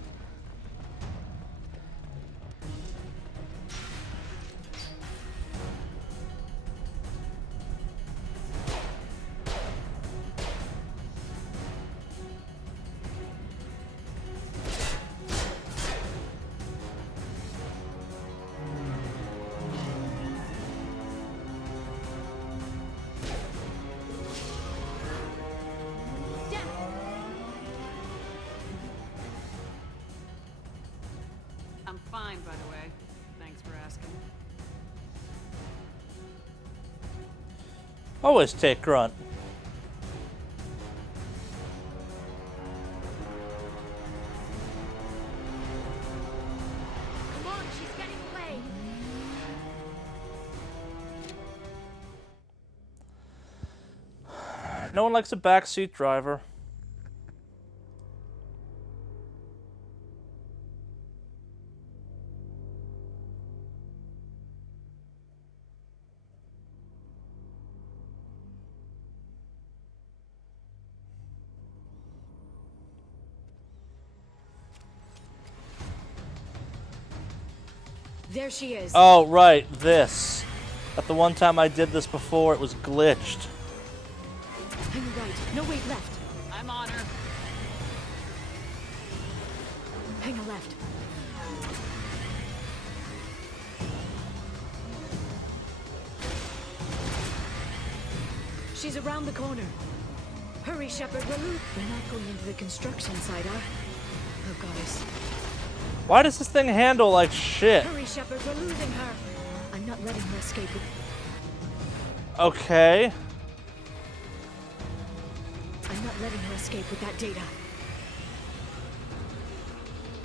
I'm fine, by the way. Thanks for asking. Always take grunt. Come on, she's getting away. No one likes a backseat driver. There she is. Oh, right, this. At the one time I did this before, it was glitched. Hang right. No, wait, left. I'm on her. Hang a left. She's around the corner. Hurry, Shepard. We're not going into the construction site, huh? Oh, goddess. Why does this thing handle like shit? Hurry, Shepard. We're losing her. I'm not letting her escape. Okay. I'm not letting her escape with that data.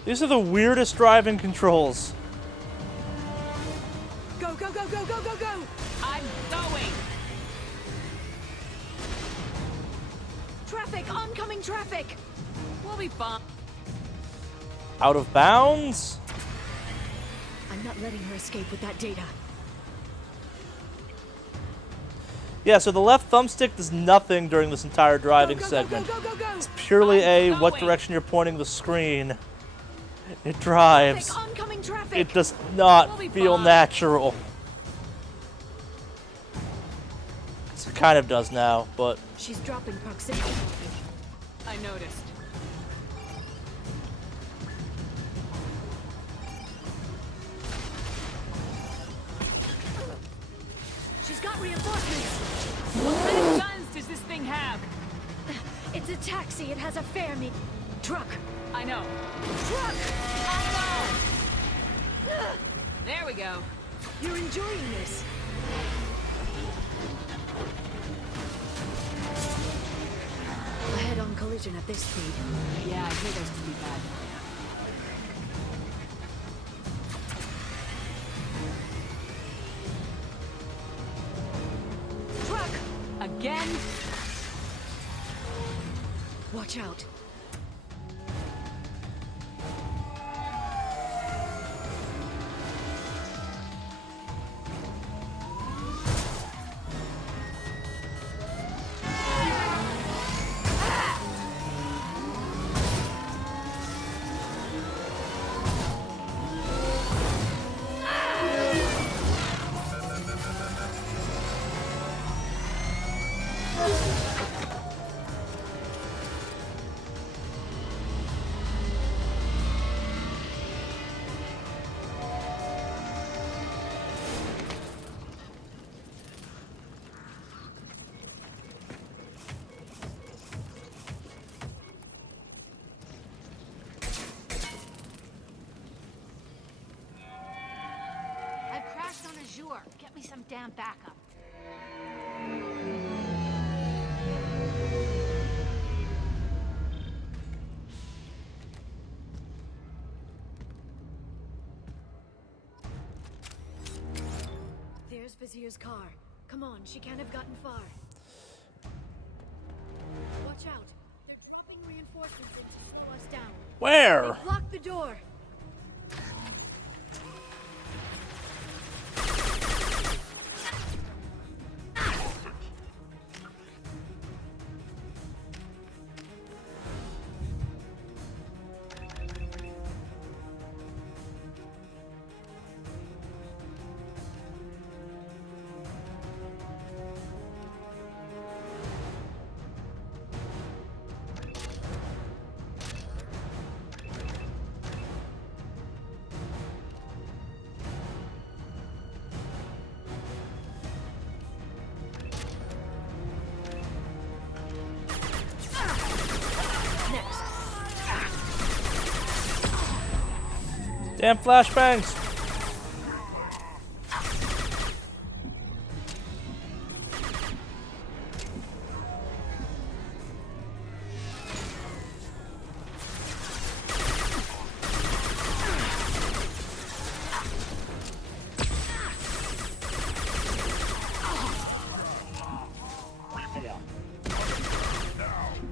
These are the weirdest driving controls. Go, go, go, go, go, go! I'm going! Traffic! Oncoming traffic! We'll be fine. Out of bounds? I'm not letting her escape with that data. Yeah, so the left thumbstick does nothing during this entire driving segment. It's purely what direction you're pointing the screen. It drives. Oncoming traffic! It does not feel natural. It kind of does now, but... She's dropping proximity. I noticed. She's got reinforcements! What kind of guns does this thing have? It's a taxi. It has a fare me. Truck. I know. Truck! I know! There we go. You're enjoying this. A head-on collision at this speed. Yeah, I hear those could be bad. Truck! Again? Watch out. Get me some damn backup. There's Vizier's car. Come on, she can't have gotten far. Watch out. They're dropping reinforcements in to slow us down. Where? They blocked the door. Damn flashbangs!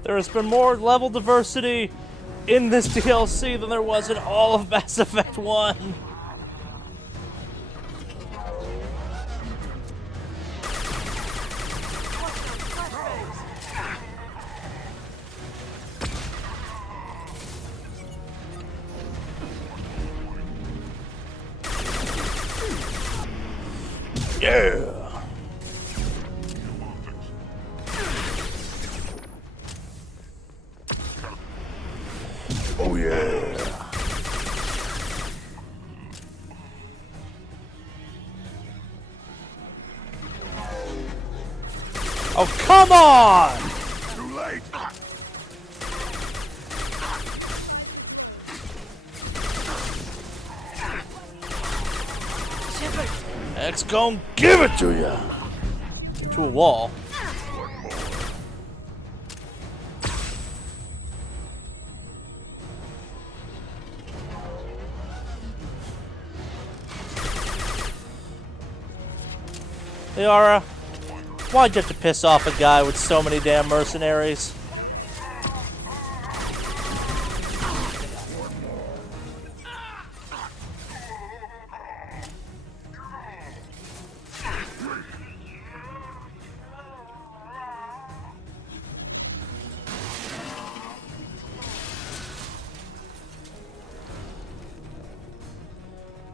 There has been more level diversity in this DLC than there was in all of Mass Effect 1. Yeah! Oh yeah! Oh come on! Too late. X gon' give it to you. To a wall. Liara, why'd you have to piss off a guy with so many damn mercenaries?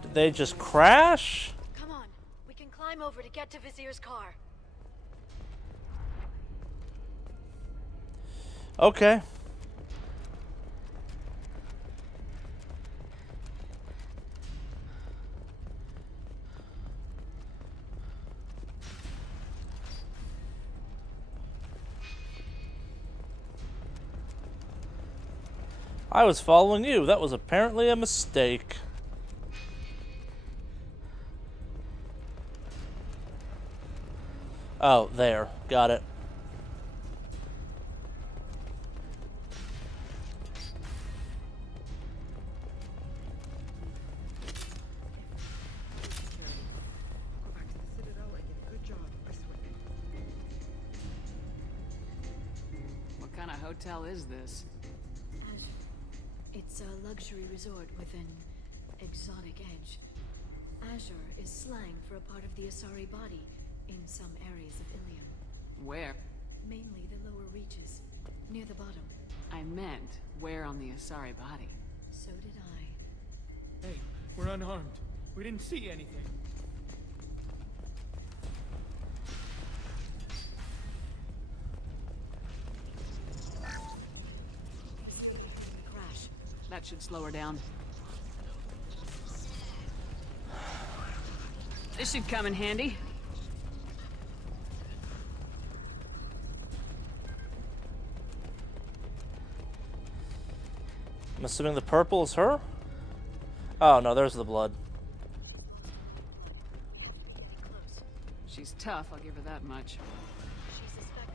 Did they just crash? Come on, we can climb over to get to Vizier's car. Okay. I was following you. That was apparently a mistake. Oh, there. Got it. What kind of hotel is this? It's a luxury resort with an exotic edge. Azure is slang for a part of the Asari body in some areas of Ilium. Where? Mainly the lower reaches, near the bottom. I meant, where on the Asari body? So did I. Hey, we're unarmed. We didn't see anything. Crash. That should slow her down. This should come in handy. I'm assuming the purple is her? Oh, no, there's the blood. She's tough, I'll give her that much. She's a Spectre.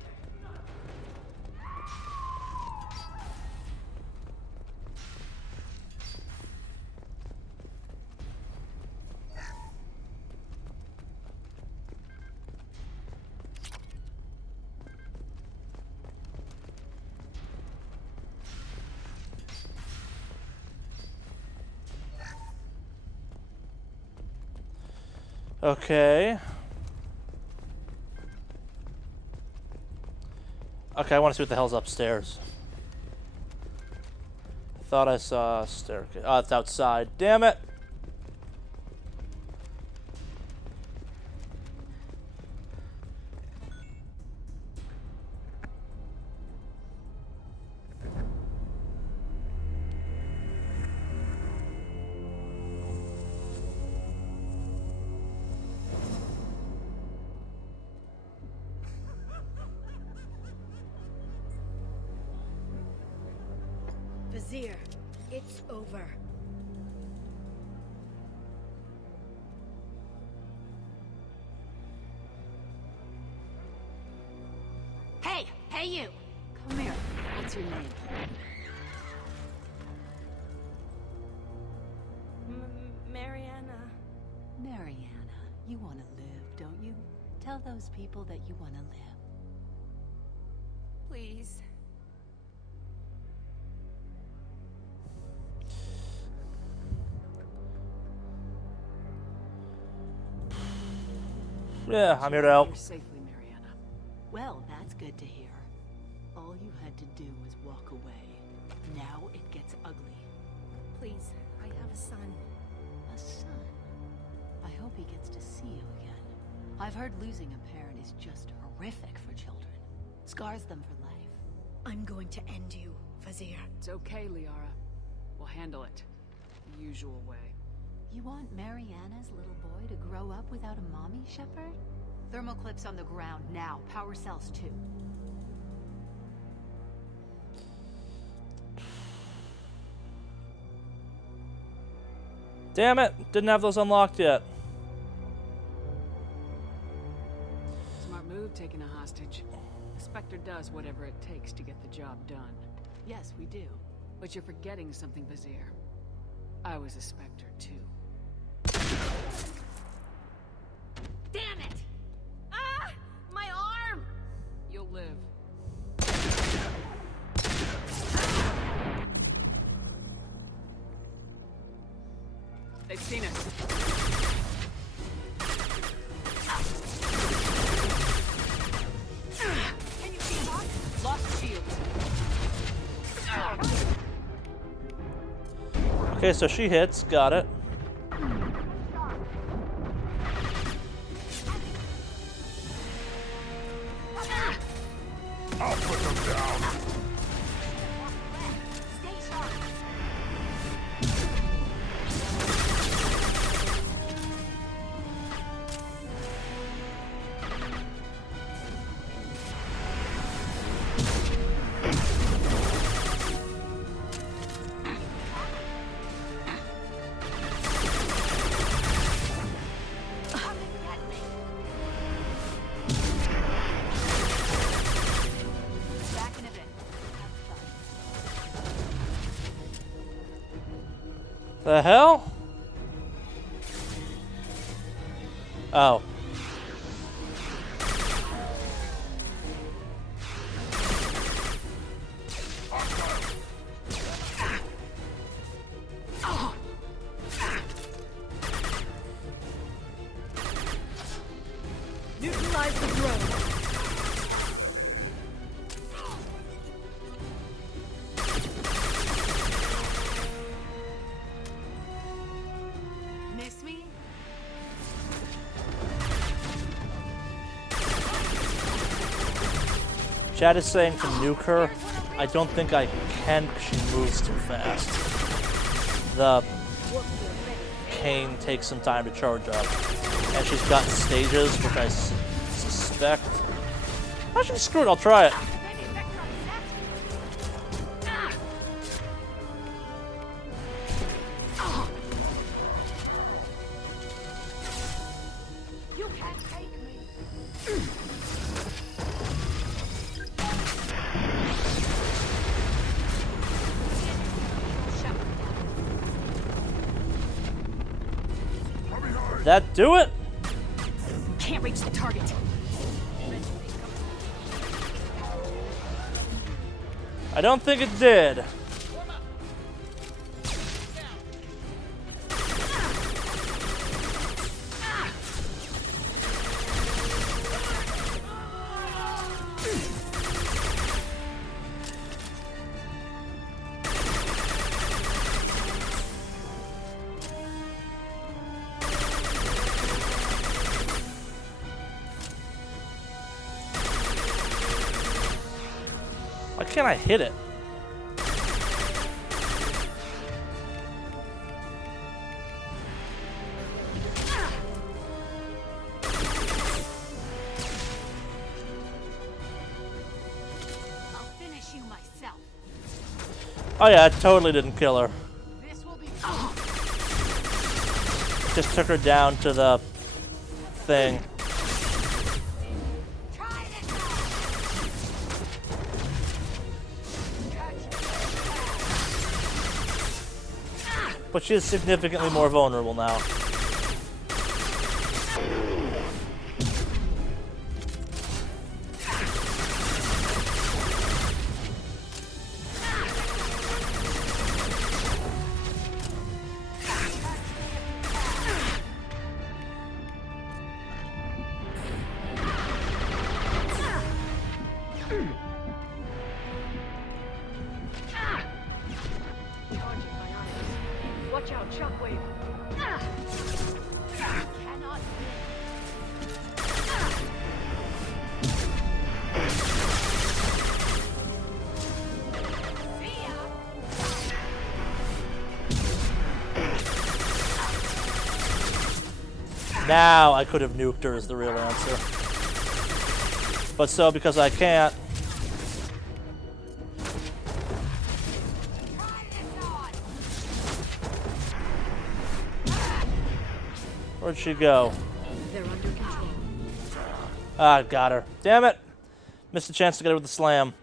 Okay. Okay, I want to see what the hell's upstairs. I thought I saw a staircase. Oh, it's outside. Damn it! Vizier, it's over. Hey! Hey, you! Come here. What's your name? Mariana. Mariana. You want to live, don't you? Tell those people that you want to live. Please. Yeah, I'm here to help. You're safely, Mariana. Well, that's good to hear. All you had to do was walk away. Now it gets ugly. Please, I have a son. A son? I hope he gets to see you again. I've heard losing a parent is just horrific for children. Scars them for life. I'm going to end you, Vizier. It's okay, Liara. We'll handle it. The usual way. You want Mariana's little boy to grow up without a mommy, Shepard? Thermal clips on the ground now. Power cells too. Damn it! Didn't have those unlocked yet. Smart move taking a hostage. The Spectre does whatever it takes to get the job done. Yes, we do. But you're forgetting something, Vizier. I was a Spectre too. Damn it! seen us. Can you see Hawk? Lost shield. Okay, so she hits. Got it. I'll put them down. The hell? Oh. Neutralize the drone. Miss me? Chad is saying to nuke her. I don't think I can because she moves too fast. The cane takes some time to charge up. And she's got stages, which I suspect. Actually, screw it, I'll try it. You can't take me. That do it? Can't reach the target. I don't think it did. Why can't I hit it? I'll finish you myself. Oh yeah, I totally didn't kill her. This will be Just took her down to the thing. But she is significantly more vulnerable now. Watch out, shockwave. cannot Now I could have nuked her is the real answer. But so because I can't. Where'd she go? They're under control. Ah, got her. Damn it. Missed a chance to get her with the slam.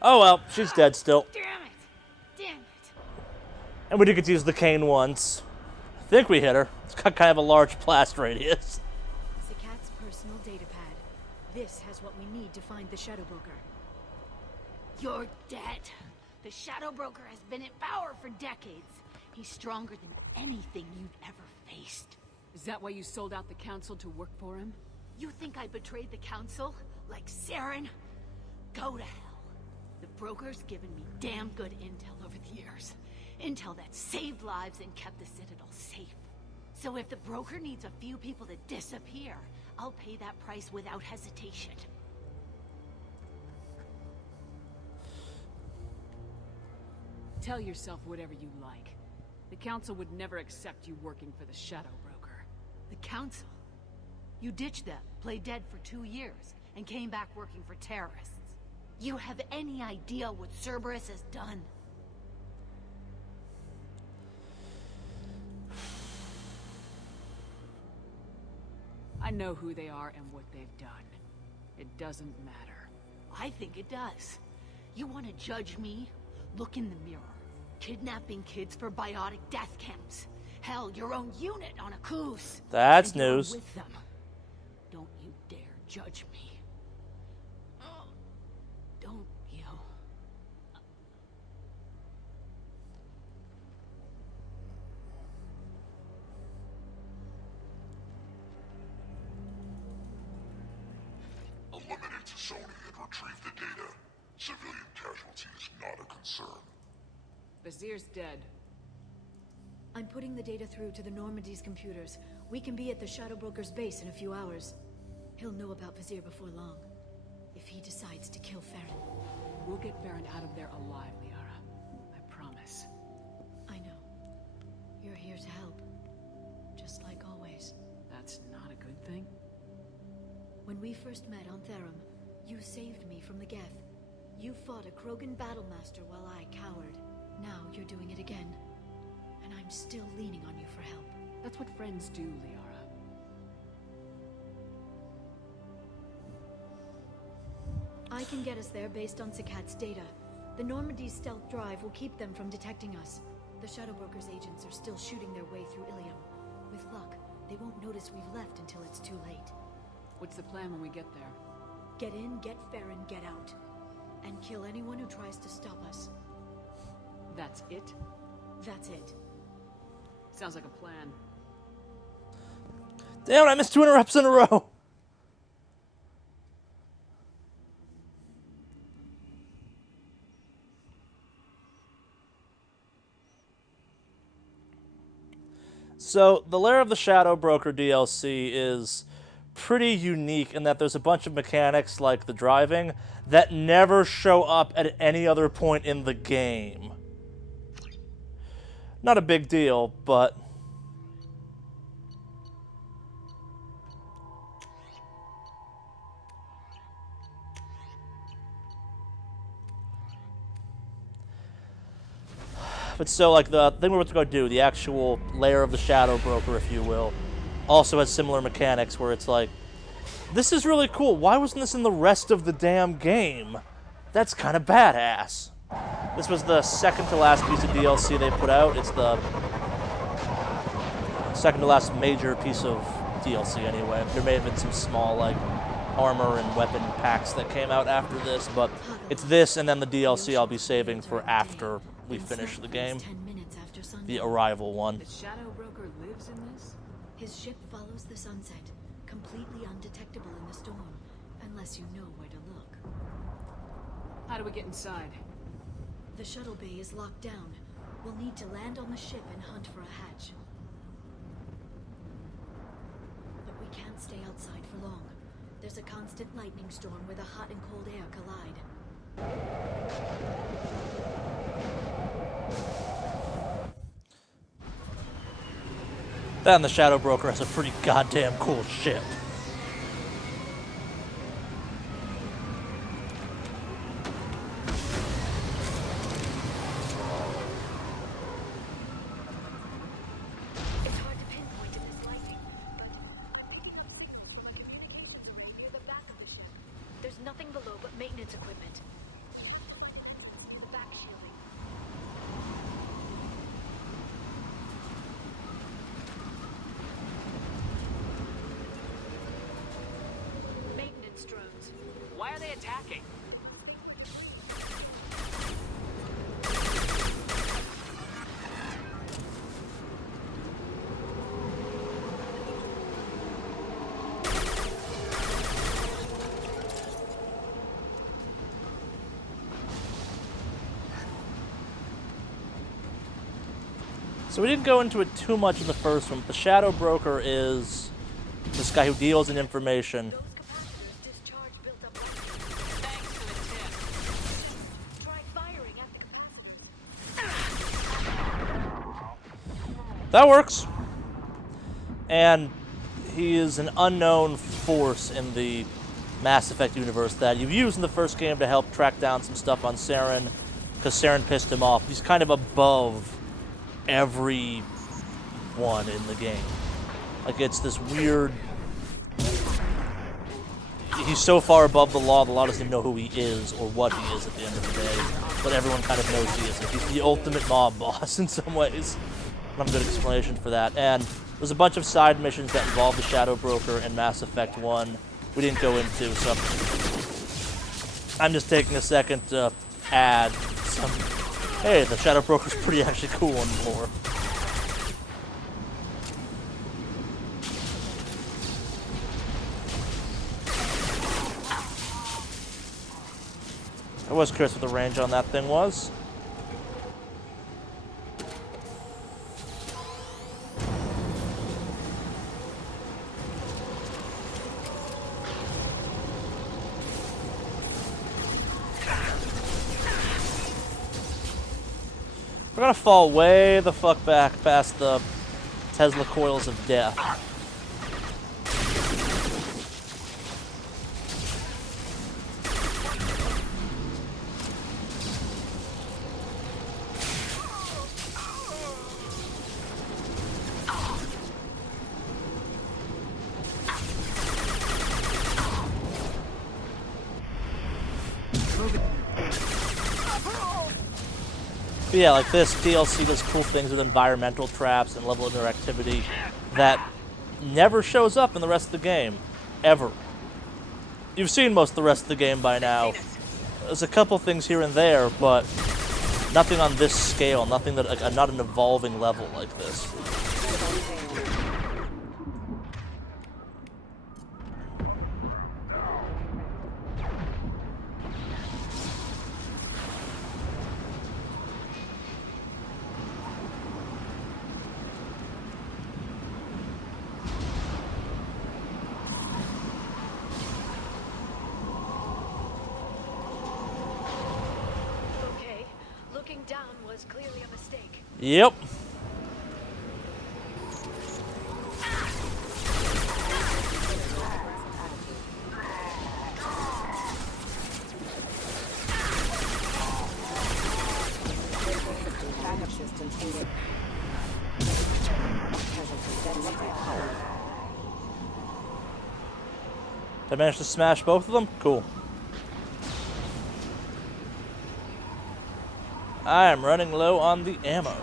Oh well, she's dead still. Damn it! Damn it! And we did get to use the cane once. I think we hit her. It's got kind of a large blast radius. Zakat's personal data pad. This has what we need to find the Shadow Broker. You're dead. The Shadow Broker has been in power for decades. He's stronger than anything you've ever faced. Is that why you sold out the council to work for him? You think I betrayed the council? Like Saren? Go to hell. The broker's given me damn good intel over the years. Intel that saved lives and kept the Citadel safe. So if the broker needs a few people to disappear, I'll pay that price without hesitation. Tell yourself whatever you like. The council would never accept you working for the Shadow Broker. The council? You ditched them, played dead for 2 years, and came back working for terrorists. You have any idea what Cerberus has done? I know who they are and what they've done. It doesn't matter. I think it does. You want to judge me? Look in the mirror. Kidnapping kids for biotic death camps. Hell, your own unit on a cruise. That's And you're news. with them. Don't you dare judge me. Don't you? Eliminate Sony and retrieve the data. Civilian casualties not a concern. Vizier's dead. I'm putting the data through to the Normandy's computers. We can be at the Shadow Broker's base in a few hours. He'll know about Vizier before long. If he decides to kill Farron. We'll get Farron out of there alive, Liara. I promise. I know. You're here to help. Just like always. That's not a good thing. When we first met on Therum, you saved me from the Geth. You fought a Krogan battlemaster while I cowered. Now you're doing it again. And I'm still leaning on you for help. That's what friends do, Liara. I can get us there based on Sakat's data. The Normandy's stealth drive will keep them from detecting us. The Shadow Broker's agents are still shooting their way through Ilium. With luck, they won't notice we've left until it's too late. What's the plan when we get there? Get in, get Farron, get out. And kill anyone who tries to stop us. That's it? That's it. Sounds like a plan. Damn it, I missed 2 interrupts in a row. So, the Lair of the Shadow Broker DLC is pretty unique in that there's a bunch of mechanics like the driving that never show up at any other point in the game. Not a big deal, but so, like, the thing we're about to go do, the actual Lair of the Shadow Broker, if you will, also has similar mechanics where it's like, this is really cool. Why wasn't this in the rest of the damn game? That's kind of badass. This was the second to last piece of DLC they put out. It's the second to last major piece of DLC anyway. There may have been some small, like, armor and weapon packs that came out after this, but it's this and then the DLC I'll be saving for after we finish the game. The Arrival one. The Shadow Broker lives in this? His ship follows the sunset, completely undetectable in the storm, unless you know where to look. How do we get inside? The shuttle bay is locked down. We'll need to land on the ship and hunt for a hatch. But we can't stay outside for long. There's a constant lightning storm where the hot and cold air collide. Then the Shadow Broker has a pretty goddamn cool ship. It's hard to pinpoint in this lighting, but communications are near the back of the ship. There's nothing below but maintenance equipment. Back shielding. Maintenance drones. Why are they attacking? So we didn't go into it too much in the first one, but the Shadow Broker is this guy who deals in information. That works. And he is an unknown force in the Mass Effect universe that you used in the first game to help track down some stuff on Saren, because Saren pissed him off. He's kind of above everyone in the game. Like, it's this weird... He's so far above the law doesn't even know who he is or what he is at the end of the day. But everyone kind of knows he is. Like, he's the ultimate mob boss in some ways. I have a good explanation for that. And there's a bunch of side missions that involve the Shadow Broker in Mass Effect 1 we didn't go into, so I'm just taking a second to add some... Hey, the Shadow Broker's pretty actually cool in lore. I was curious what the range on that thing was. We're gonna fall way the fuck back past the Tesla coils of death. But yeah, like this DLC does cool things with environmental traps and level interactivity that never shows up in the rest of the game. Ever. You've seen most of the rest of the game by now. There's a couple things here and there, but nothing on this scale, nothing that, like, not an evolving level like this. Yep. Did I manage to smash both of them? Cool. I am running low on the ammo.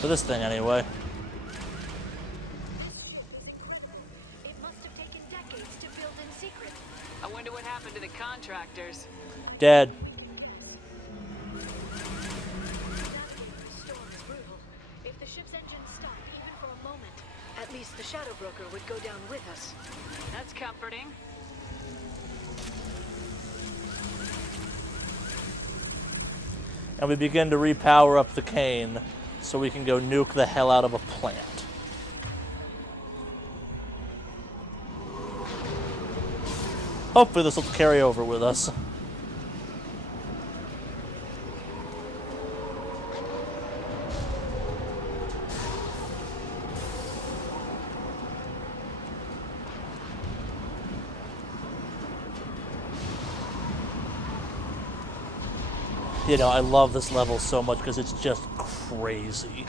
For this thing, anyway. It must have taken decades to build in secret. I wonder what happened to the contractors. Dead. If the ship's engines stopped even for a moment, at least the Shadow Broker would go down with us. That's comforting. And we begin to repower up the cane so we can go nuke the hell out of a plant. Hopefully this will carry over with us. You know, I love this level so much because it's just crazy.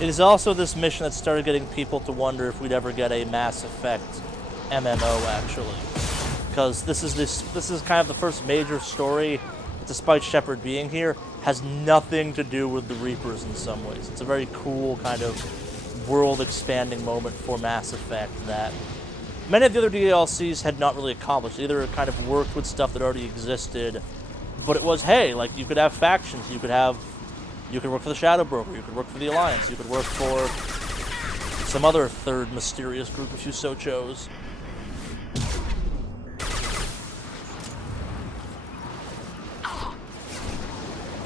It is also this mission that started getting people to wonder if we'd ever get a Mass Effect MMO, actually. because this is kind of the first major story, despite Shepard being here, has nothing to do with the Reapers in some ways. It's a very cool kind of world-expanding moment for Mass Effect that many of the other DLCs had not really accomplished. Either kind of worked with stuff that already existed, but it was, hey, like, you could have factions, you could work for the Shadow Broker, you could work for the Alliance, you could work for some other third mysterious group if you so chose.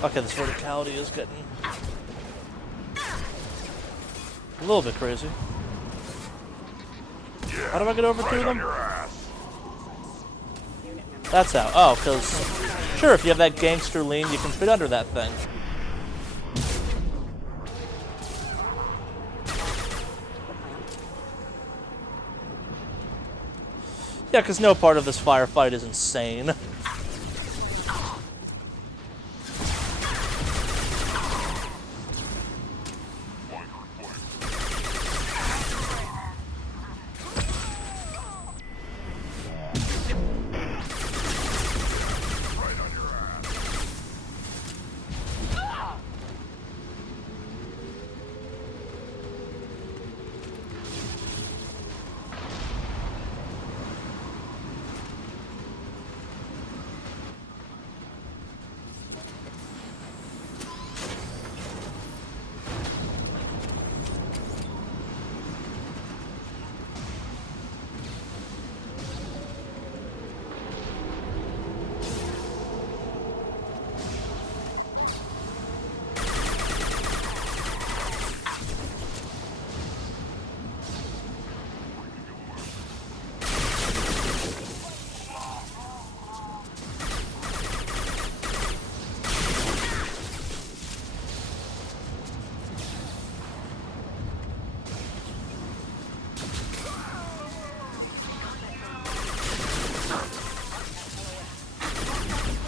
Okay, this verticality is getting a little bit crazy. How do I get over to them? That's how. Oh, because, sure, if you have that gangster lean, you can fit under that thing. Yeah, because no part of this firefight is insane.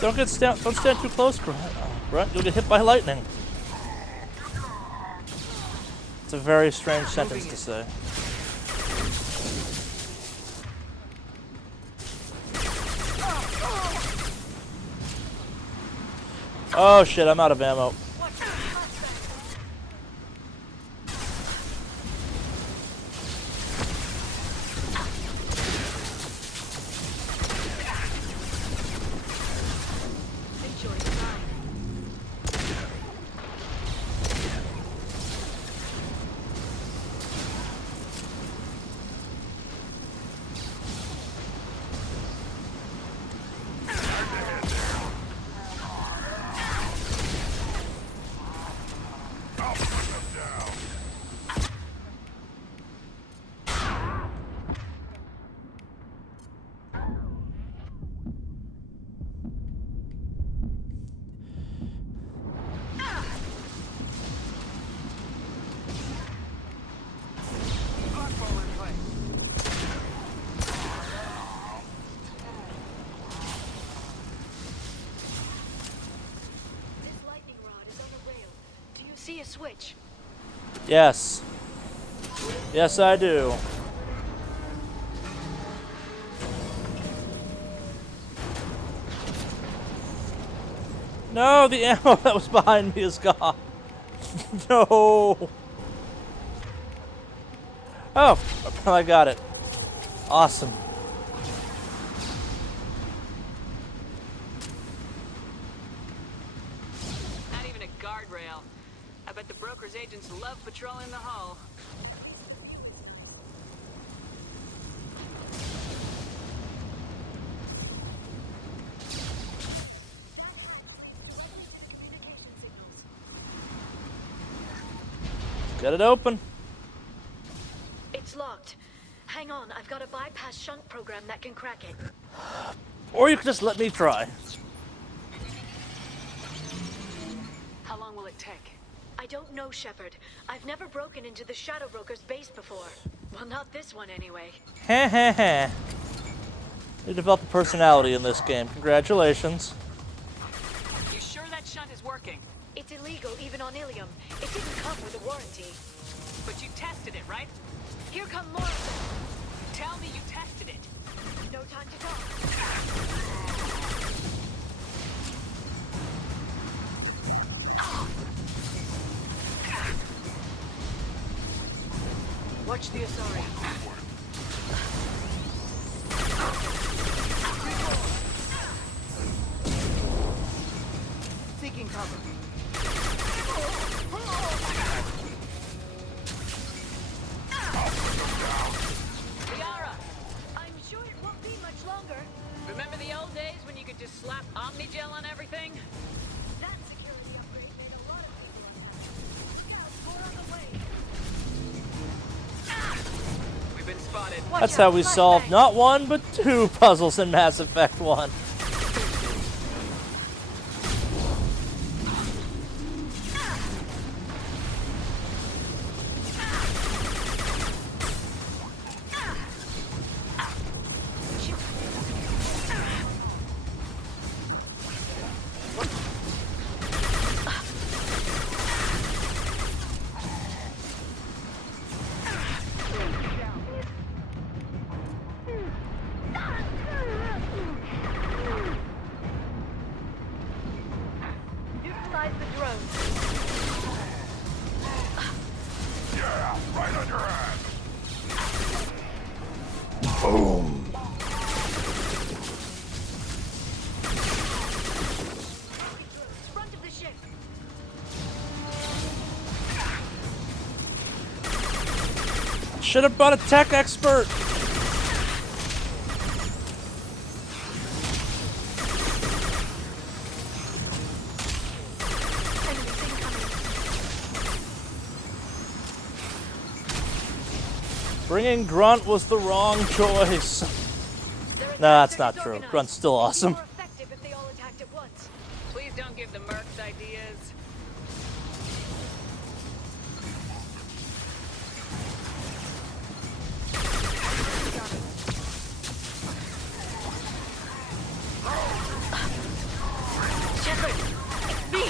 Don't stand too close, Brett. You'll get hit by lightning. It's a very strange sentence to say. Oh shit, I'm out of ammo. See a switch? Yes. Yes, I do. No, the ammo that was behind me is gone. No. Oh, I got it. Awesome. Not even a guardrail. I bet the broker's agents love patrolling the hull. Get it open. It's locked. Hang on, I've got a bypass shunt program that can crack it. Or you could just let me try. How long will it take? I don't know, Shepard. I've never broken into the Shadow Broker's base before. Well, not this one anyway. Heh heh heh. You developed a personality in this game. Congratulations. You sure that shunt is working? It's illegal even on Ilium. It didn't come with a warranty. But you tested it, right? Here come more of them. Tell me you tested it. No time to talk. Watch the Asari. Seeking cover. Liara, I'm sure it won't be much longer. remember the old days when you could just slap Omnigel on everything? That security upgrade made a lot of people unhappy. Yeah, more on the way. We've been spotted. That's how we solved not one, but two puzzles in Mass Effect 1. Neutralize the drone. Yeah, right on your ass. Boom. Front of the ship. Should have brought a tech expert. Bringing Grunt was the wrong choice. No, that's not true. Grunt's still awesome. More effective if they all attacked at once. Please don't give the mercs ideas. Shepard, it's me.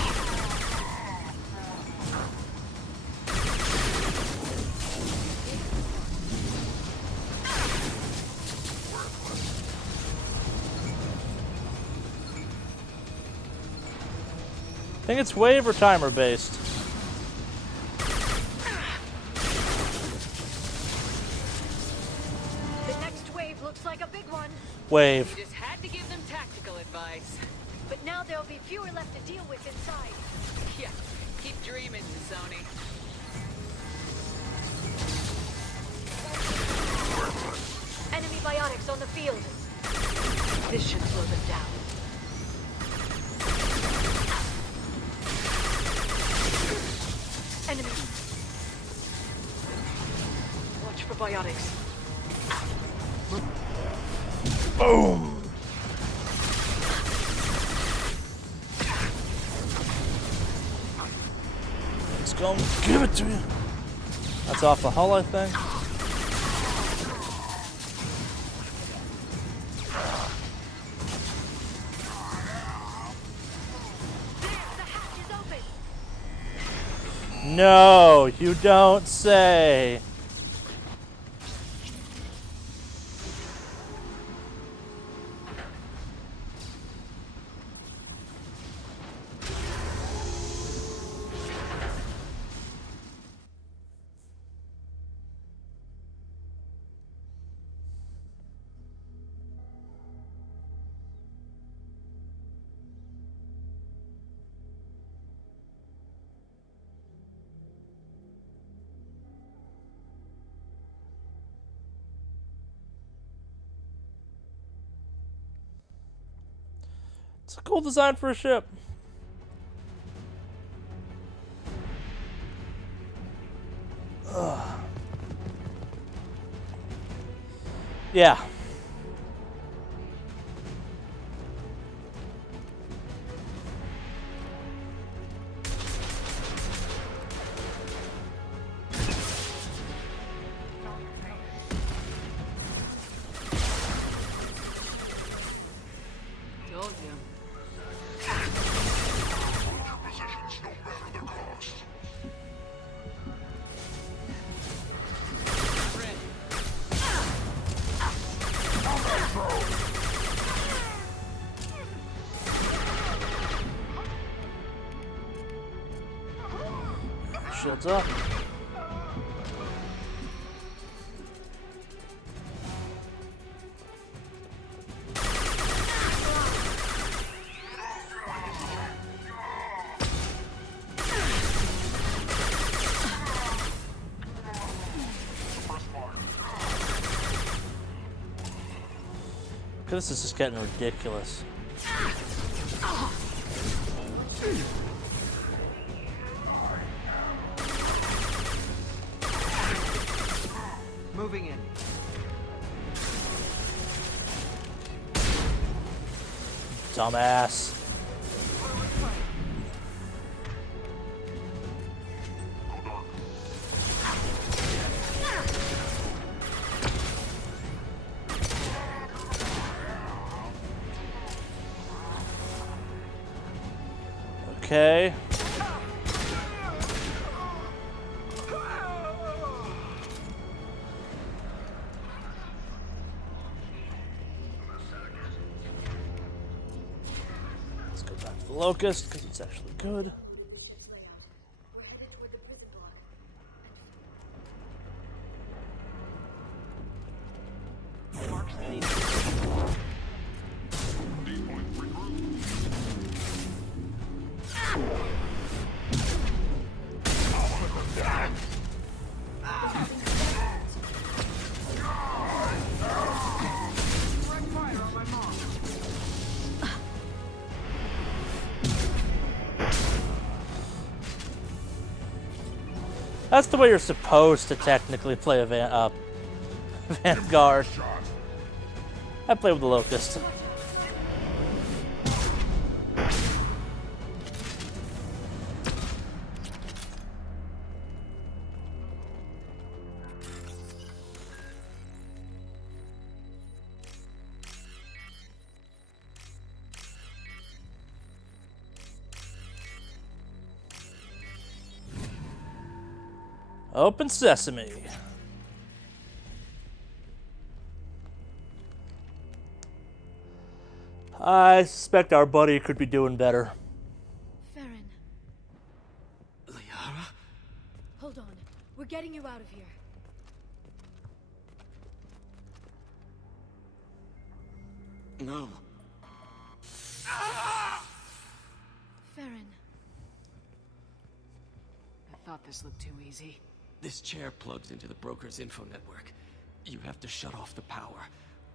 I think it's wave or timer based. The next wave looks like a big one. Wave. You just had to give them tactical advice. But now there'll be fewer left to deal with inside. Yeah, keep dreaming, Sony. Enemy biotics on the field. This should slow them down. Enemy. Watch for biotics. Boom. Let's go. Give it to you. That's off the hull, I think. No, you don't say. It's a cool design for a ship. Ugh. Yeah. Told you. Heads up. This is just getting ridiculous. Moving in. Dumbass. Okay. Let's go back to the Locust, because it's actually good. That's the way you're supposed to technically play a Vanguard. I play with the Locust. Open sesame. I suspect our buddy could be doing better. Farron. Liara? Hold on. We're getting you out of here. No. Farron. I thought this looked too easy. This chair plugs into the broker's info network. You have to shut off the power.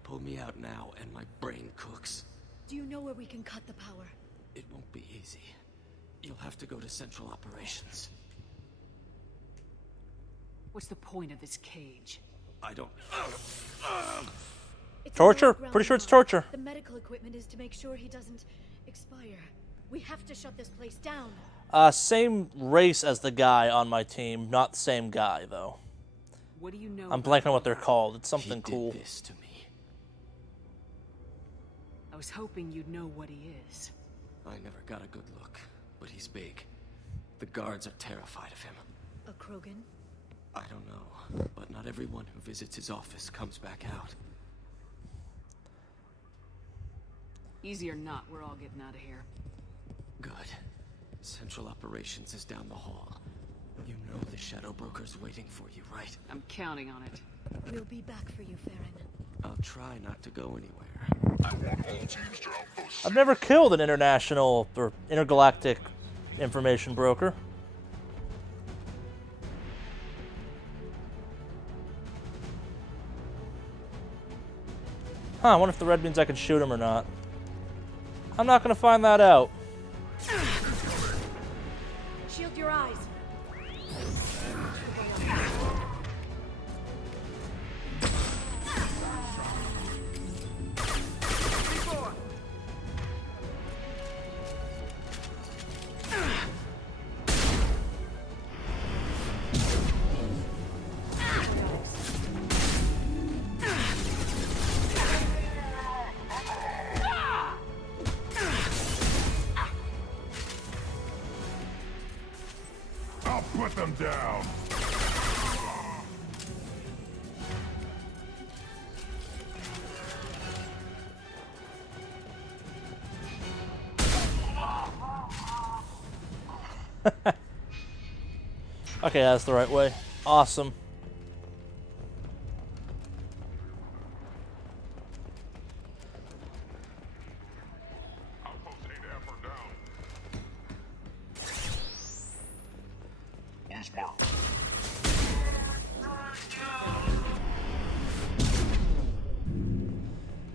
Pull me out now, and my brain cooks. Do you know where we can cut the power? It won't be easy. You'll have to go to Central Operations. What's the point of this cage? I don't... It's Torture? a low-ground Pretty sure it's pod. torture. The medical equipment is to make sure he doesn't expire. We have to shut this place down. Same race as the guy on my team, not the same guy though. What do you know? I'm blanking on what they're called. It's something He cool. did this to me. I was hoping you'd know what he is. I never got a good look, but he's big. The guards are terrified of him. A Krogan? I don't know, but not everyone who visits his office comes back out. Easy or not, we're all getting out of here. Good. Central Operations is down the hall. You know the Shadow Broker's waiting for you, right? I'm counting on it. We'll be back for you, Farron. I'll try not to go anywhere. I've never killed an international or intergalactic information broker. Huh, I wonder if the red means I can shoot him or not. I'm not gonna find that out. Shield your eyes. I'll put them down. Okay, that's the right way. Awesome.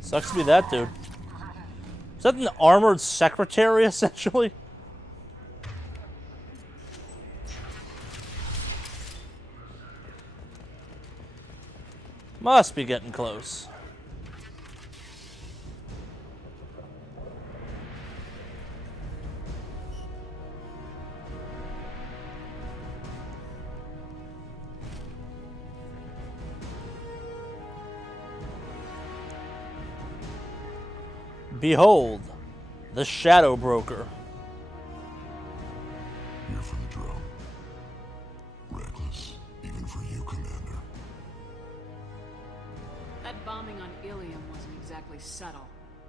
Sucks to be that dude. Is that an armored secretary, essentially? Must be getting close. Behold, the Shadow Broker. Here for the drill. Reckless, even for you, Commander. That bombing on Ilium wasn't exactly subtle.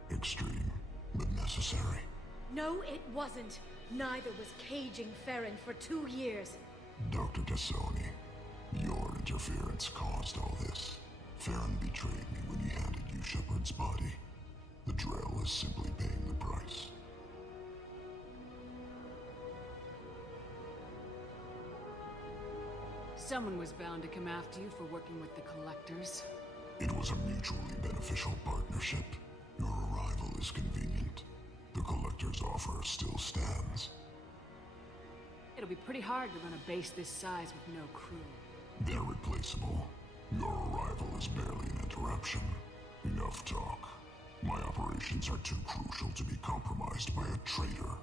Extreme, but necessary. No, it wasn't. Neither was caging Farron for 2 years. Dr. Tassoni, your interference caused all this. Farron betrayed me when he handed you Shepard's body. The drill is simply paying the price. Someone was bound to come after you for working with the Collectors. It was a mutually beneficial partnership. Your arrival is convenient. The Collector's offer still stands. It'll be pretty hard to run a base this size with no crew. They're replaceable. Your arrival is barely an interruption. Enough talk. My operations are too crucial to be compromised by a traitor.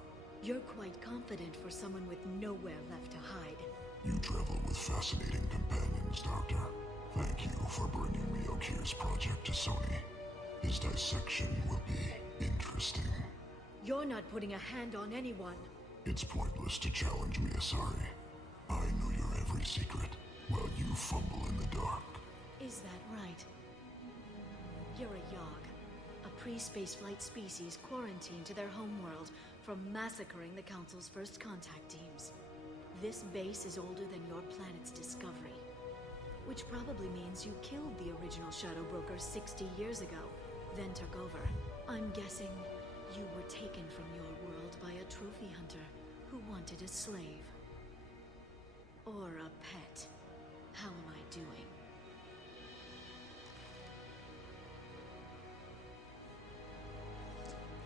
You're quite confident for someone with nowhere left to hide. You travel with fascinating companions, Doctor. Thank you for bringing me Okir's project to Sony. His dissection will be interesting. You're not putting a hand on anyone. It's pointless to challenge me, Asari. I know your every secret, while you fumble in the dark. Is that right? You're a Yogg, a pre-spaceflight species quarantined to their homeworld from massacring the Council's first contact teams. This base is older than your planet's discovery, which probably means you killed the original Shadow Broker 60 years ago, then took over. I'm guessing you were taken from your world by a trophy hunter who wanted a slave. Or a pet. How am I doing?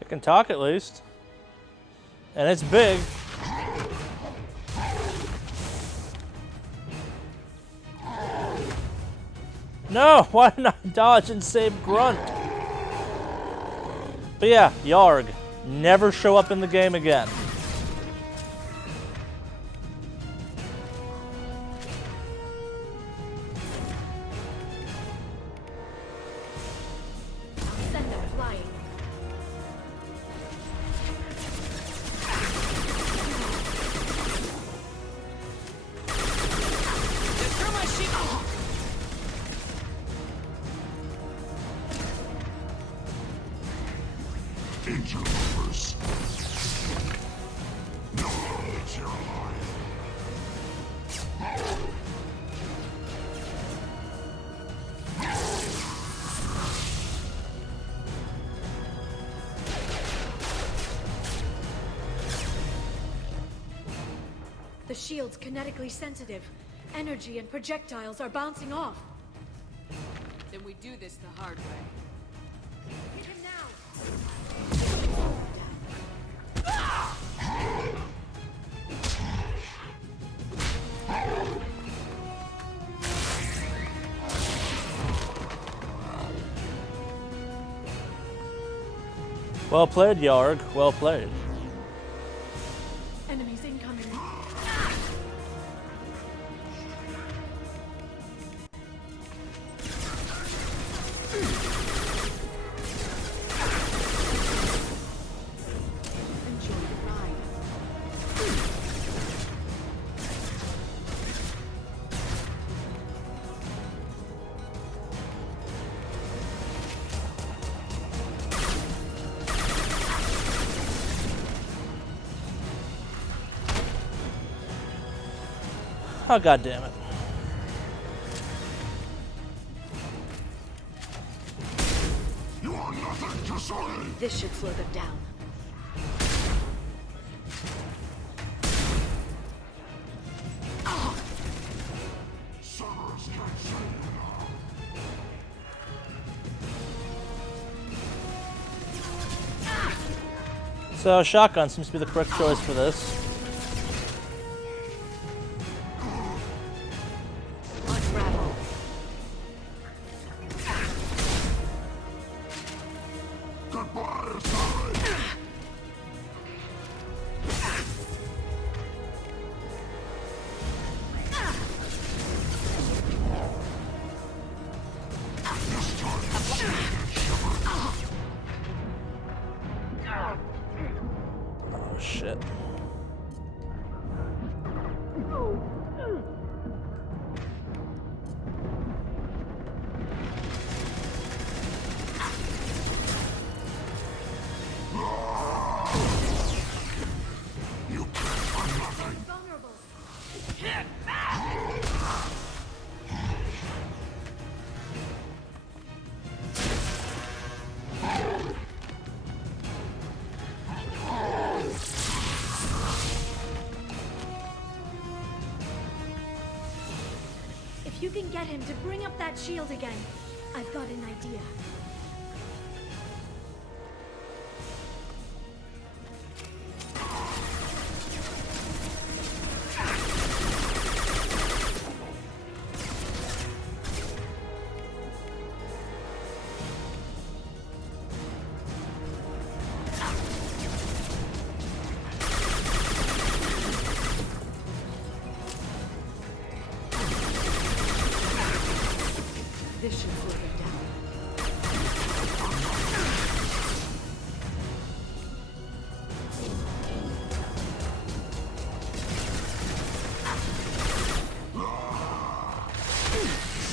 It can talk at least. And it's big. No, why not dodge and save Grunt? But yeah, Yarg. Never show up in the game again. Send them flying. Interlopers. No knowledge you're alive. The shield's kinetically sensitive. Energy and projectiles are bouncing off. Then we do this the hard way. Hit him now! Well played, Yarg. Well played. Enemies incoming. Enjoy the ride. Oh, god damn it. You are nothing to Sony! This should slow them down. Cerberus can't save you now. So, shotgun seems to be the correct choice for this. Unravel. Goodbye, Sony! This time, see it, Shepard. Oh, shit. You can't find nothing. If you can get him to bring up that shield again, I've got an idea. This should slow them down.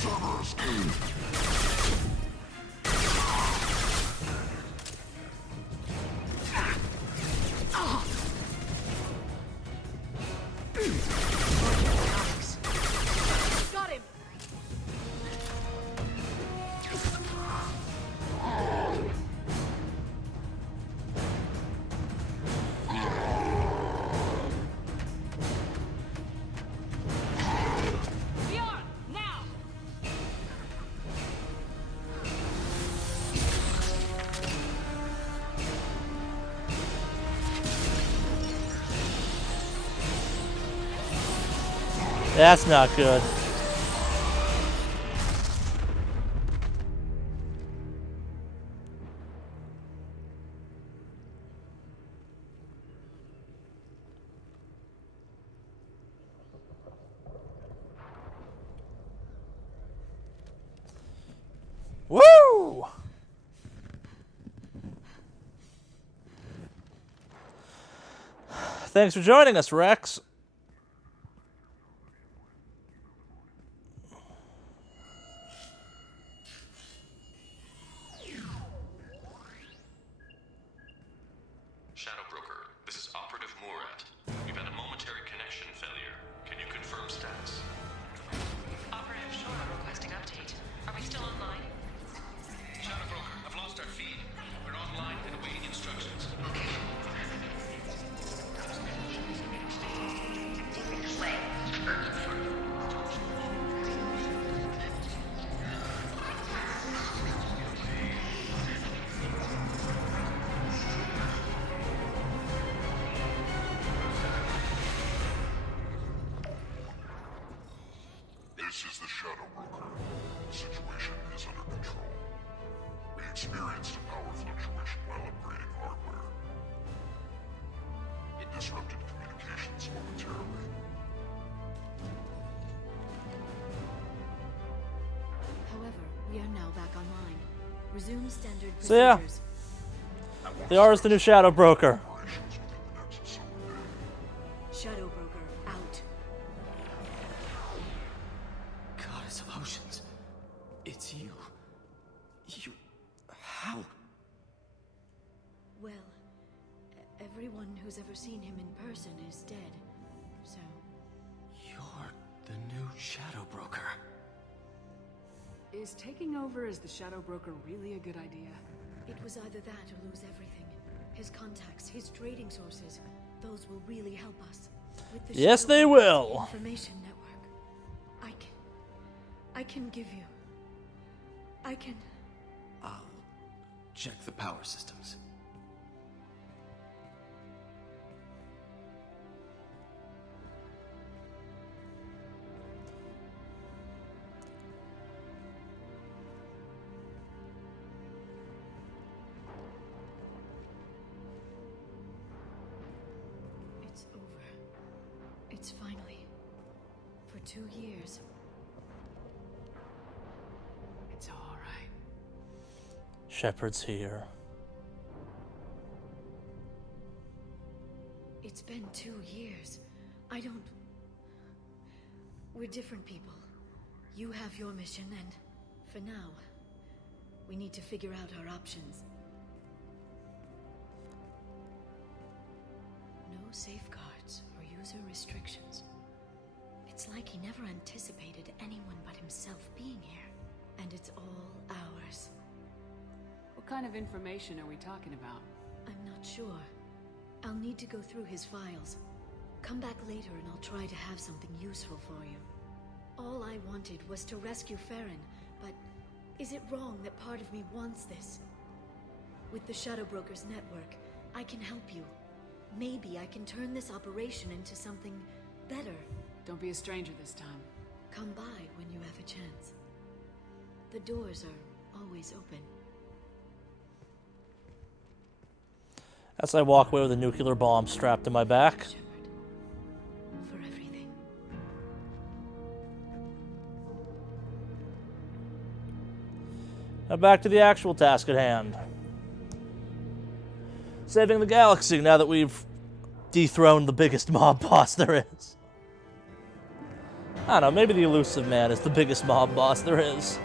Cerberus King. Got him! Bjorn, now! That's not good. Woo! Thanks for joining us, Rex. Shadow Broker, this is Operative Mord. We've had a momentary connection failure. Can you confirm status? Operative Shore requesting update. Are we still online? Shadow Broker, I've lost our feed. We're online and awaiting instructions. This is the Shadow Broker. The situation is under control. We experienced a power fluctuation while upgrading hardware. It disrupted communications momentarily. However, we are now back online. Resume standard So yeah, procedures. they are the new Shadow Broker. Operations within the next summer day. Shadow Broker, out. Goddess of Oceans. It's you. You... How? Well, everyone who's ever seen him in person is dead. So, You're the Shadow Broker. Is taking over as the Shadow Broker really a good idea? It was either that or lose everything. His contacts, his trading sources, those will really help us. With the Yes, Shadow they Broker's will. Information network. I can give you. I can. I'll check the power systems. It's over. It's finally. For 2 years. It's all right. Shepard's here. It's been 2 years. I don't... We're different people. You have your mission, and for now, we need to figure out our options. No safeguards or user restrictions. It's like he never anticipated anyone but himself being here. And it's all ours. What kind of information are we talking about? I'm not sure. I'll need to go through his files. Come back later and I'll try to have something useful for you. All I wanted was to rescue Farron, but is it wrong that part of me wants this? With the Shadow Broker's network, I can help you. Maybe I can turn this operation into something better. Don't be a stranger this time. Come by when you have a chance. The doors are always open. As I walk away with a nuclear bomb strapped to my back. For everything. Now back to the actual task at hand. Saving the galaxy now that we've dethroned the biggest mob boss there is. I don't know, maybe the Elusive Man is the biggest mob boss there is.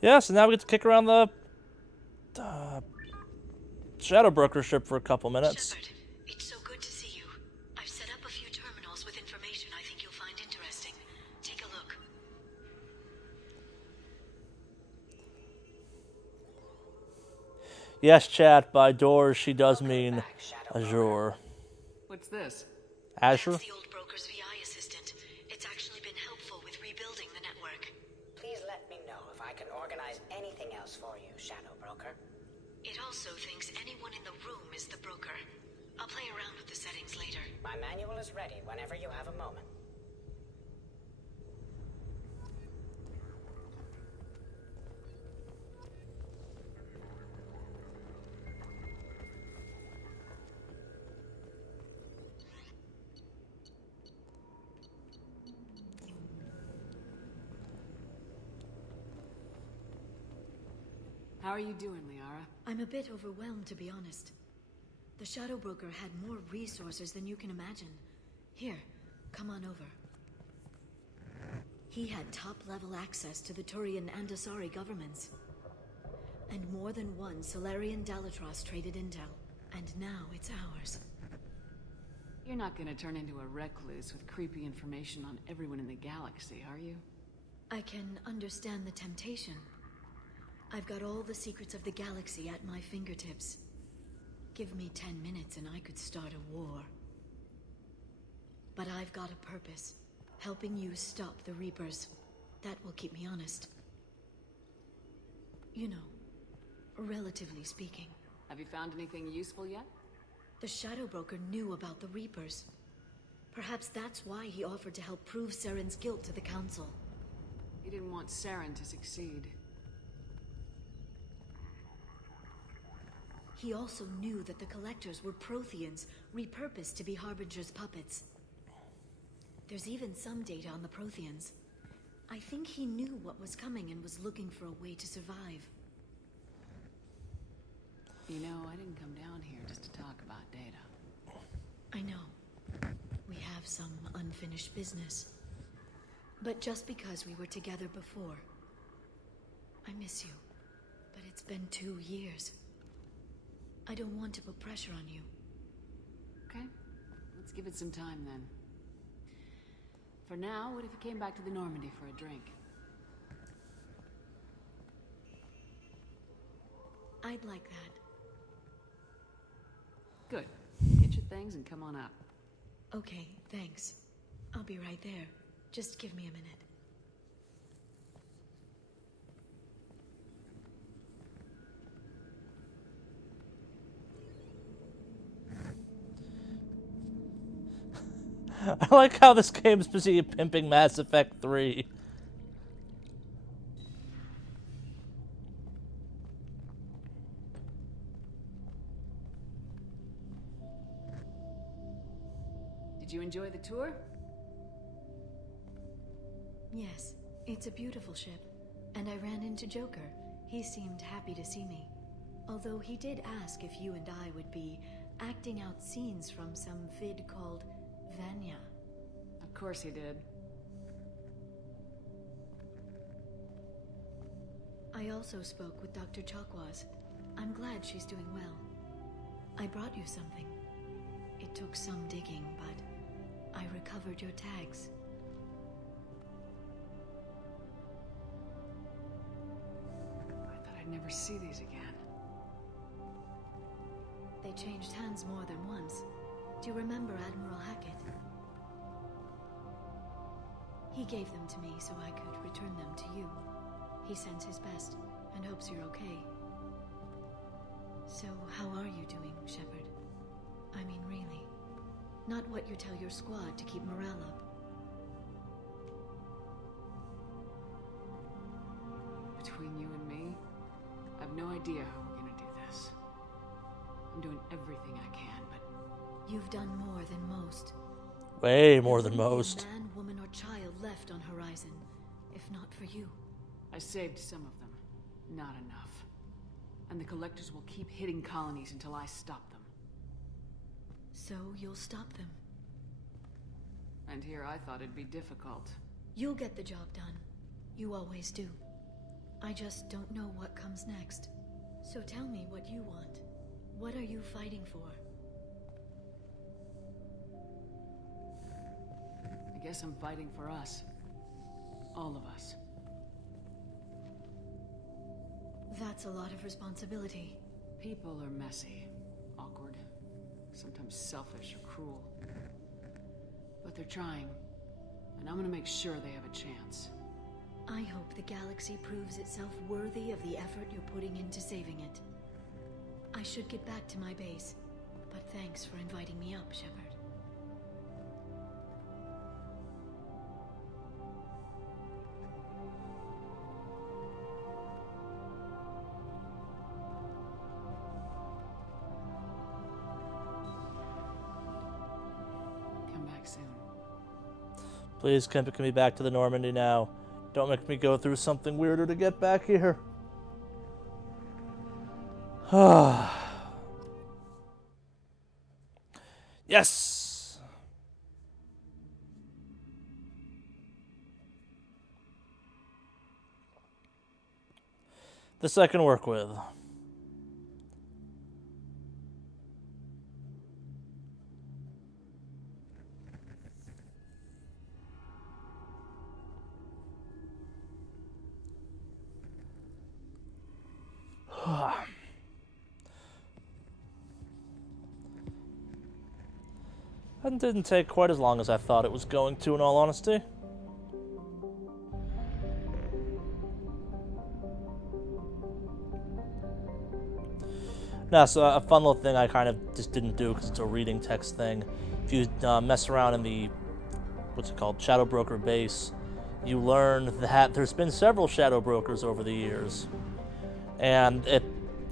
Yeah, so now we get to kick around the Shadow Broker ship for a couple minutes. Shepard, it's so good to see you. I've set up a few terminals with information I think you'll find interesting. Take a look. Yes, chat, by doors she does mean Azure. What's this? Azure? That's the old broker's VI assistant. It's actually been helpful with rebuilding the network. Please let me know if I can organize anything else for you, Shadow Broker. It also thinks anyone in the room is the broker. I'll play around with the settings later. My manual is ready whenever you have a moment. How are you doing, Liara? I'm a bit overwhelmed, to be honest. The Shadow Broker had more resources than you can imagine. Here, come on over. He had top-level access to the Turian and Asari governments. And more than one Solarian Dalatros traded intel. And now it's ours. You're not gonna turn into a recluse with creepy information on everyone in the galaxy, are you? I can understand the temptation. I've got all the secrets of the galaxy at my fingertips. Give me 10 minutes and I could start a war. But I've got a purpose. Helping you stop the Reapers. That will keep me honest. You know, relatively speaking. Have you found anything useful yet? The Shadow Broker knew about the Reapers. Perhaps that's why he offered to help prove Saren's guilt to the Council. He didn't want Saren to succeed. He also knew that the Collectors were Protheans, repurposed to be Harbinger's puppets. There's even some data on the Protheans. I think he knew what was coming and was looking for a way to survive. You know, I didn't come down here just to talk about data. I know. We have some unfinished business. But just because we were together before, I miss you. But it's been 2 years. I don't want to put pressure on you. Okay, let's give it some time then. For now, what if you came back to the Normandy for a drink? I'd like that. Good. Get your things and come on up. Okay, thanks. I'll be right there. Just give me a minute. I like how this game is busy pimping Mass Effect 3. Did you enjoy the tour? Yes, it's a beautiful ship. And I ran into Joker. He seemed happy to see me. Although he did ask if you and I would be acting out scenes from some vid called Vanya. Of course he did. I also spoke with Dr. Chakwas. I'm glad she's doing well. I brought you something. It took some digging, but I recovered your tags. I thought I'd never see these again. They changed hands more than once. Do you remember Admiral Hackett? He gave them to me so I could return them to you. He sends his best and hopes you're okay. So, how are you doing, Shepard? I mean, really. Not what you tell your squad to keep morale up. Between you and me, I have no idea how we're gonna do this. I'm doing everything I can, but... You've done more than most. Way more than most. Man, woman, or child left on Horizon, if not for you. I saved some of them. Not enough. And the Collectors will keep hitting colonies until I stop them. So you'll stop them? And here I thought it'd be difficult. You'll get the job done. You always do. I just don't know what comes next. So tell me what you want. What are you fighting for? I guess I'm fighting for us. All of us. That's a lot of responsibility. People are messy, awkward, sometimes selfish or cruel. But they're trying, and I'm gonna make sure they have a chance. I hope the galaxy proves itself worthy of the effort you're putting into saving it. I should get back to my base, but thanks for inviting me up, Shepard. Come back soon. Please come me back to the Normandy now. Don't make me go through something weirder to get back here. Yes! This I can work with. That didn't take quite as long as I thought it was going to, in all honesty. Now, so a fun little thing I kind of just didn't do because it's a reading text thing. If you mess around in the, what's it called, Shadow Broker base, you learn that there's been several Shadow Brokers over the years. And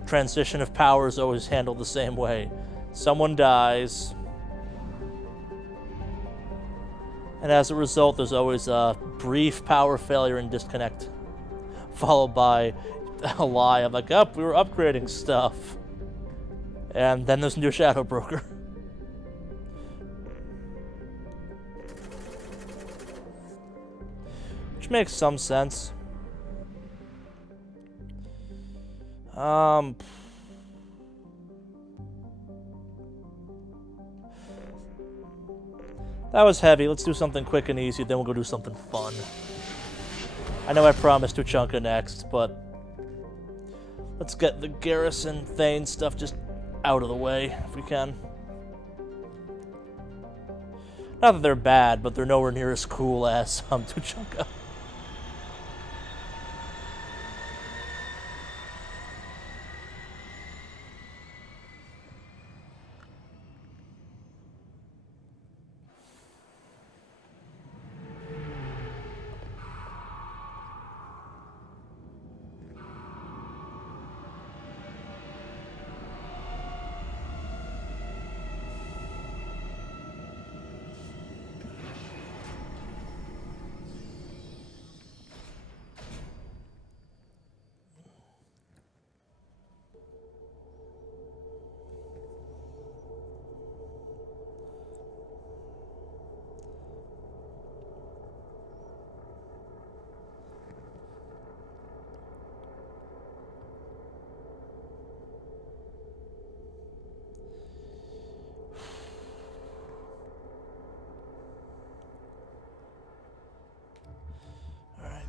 transition of power is always handled the same way. Someone dies, and as a result, there's always a brief power failure and disconnect, followed by a lie of like, we were upgrading stuff. And then there's a new Shadow Broker. Which makes some sense. That was heavy. Let's do something quick and easy, then we'll go do something fun. I know I promised Tuchanka next, but let's get the Garrison Thane stuff just out of the way, if we can. Not that they're bad, but they're nowhere near as cool as Tuchanka.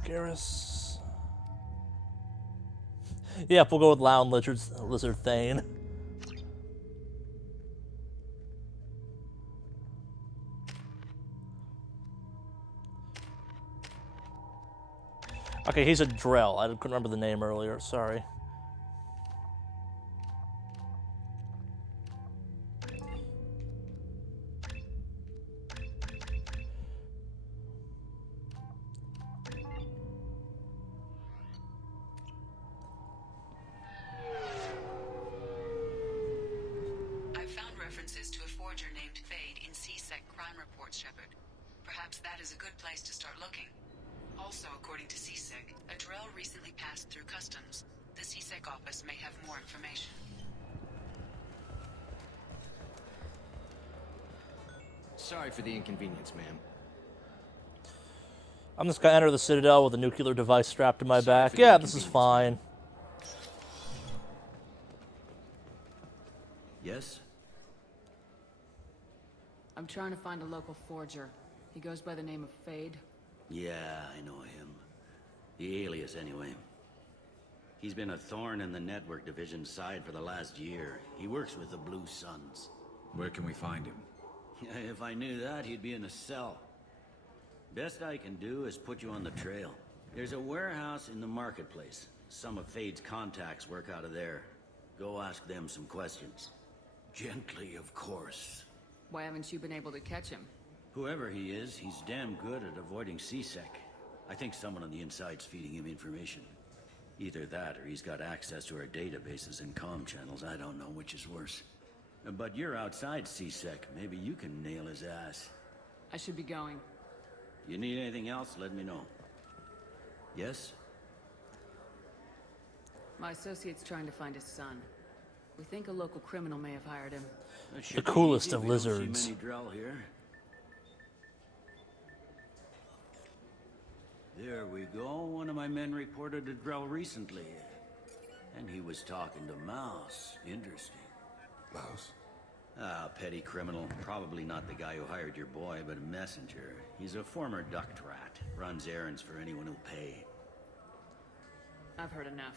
Garrus. Yeah, we'll go with Loud Lizard Thane. Okay, he's a Drell. I couldn't remember the name earlier, sorry. Sorry for the inconvenience, ma'am. I'm just gonna enter the Citadel with a nuclear device strapped to my back. Yeah, this is fine. Yes? I'm trying to find a local forger. He goes by the name of Fade. Yeah, I know him. The alias, anyway. He's been a thorn in the network division's side for the last year. He works with the Blue Suns. Where can we find him? If I knew that, he'd be in a cell. Best I can do is put you on the trail. There's a warehouse in the marketplace. Some of Fade's contacts work out of there. Go ask them some questions. Gently, of course. Why haven't you been able to catch him? Whoever he is, he's damn good at avoiding CSEC. I think someone on the inside's feeding him information. Either that, or he's got access to our databases and comm channels. I don't know which is worse. But you're outside CSEC. Maybe you can nail his ass. I should be going. You need anything else, let me know. Yes? My associate's trying to find his son. We think a local criminal may have hired him. The coolest of lizards. See many Drell here. There we go. One of my men reported a Drell recently. And he was talking to Mouse. Interesting. Mouse? Ah, petty criminal. Probably not the guy who hired your boy, but a messenger. He's a former duct rat. Runs errands for anyone who'll pay. I've heard enough.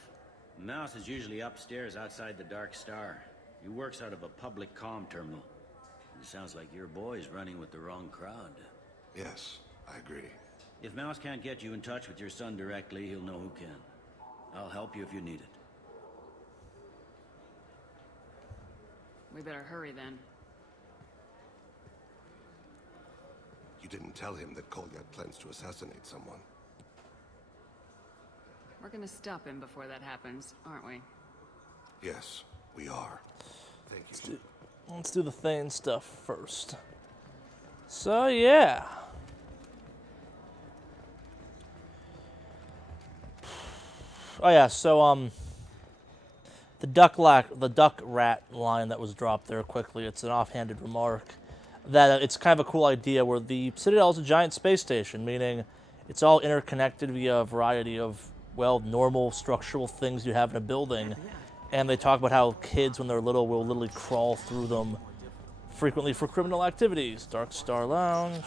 Mouse is usually upstairs outside the Dark Star. He works out of a public comm terminal. It sounds like your boy's running with the wrong crowd. Yes, I agree. If Mouse can't get you in touch with your son directly, he'll know who can. I'll help you if you need it. We better hurry then. You didn't tell him that Kolyat plans to assassinate someone. We're gonna stop him before that happens, aren't we? Yes, we are. Thank you. Let's do the Thane stuff first. So, yeah. the duck rat line that was dropped there quickly. It's an offhanded remark that it's kind of a cool idea where the Citadel is a giant space station, meaning it's all interconnected via a variety of, well, normal structural things you have in a building. And they talk about how kids, when they're little, will literally crawl through them frequently for criminal activities. Dark Star Lounge.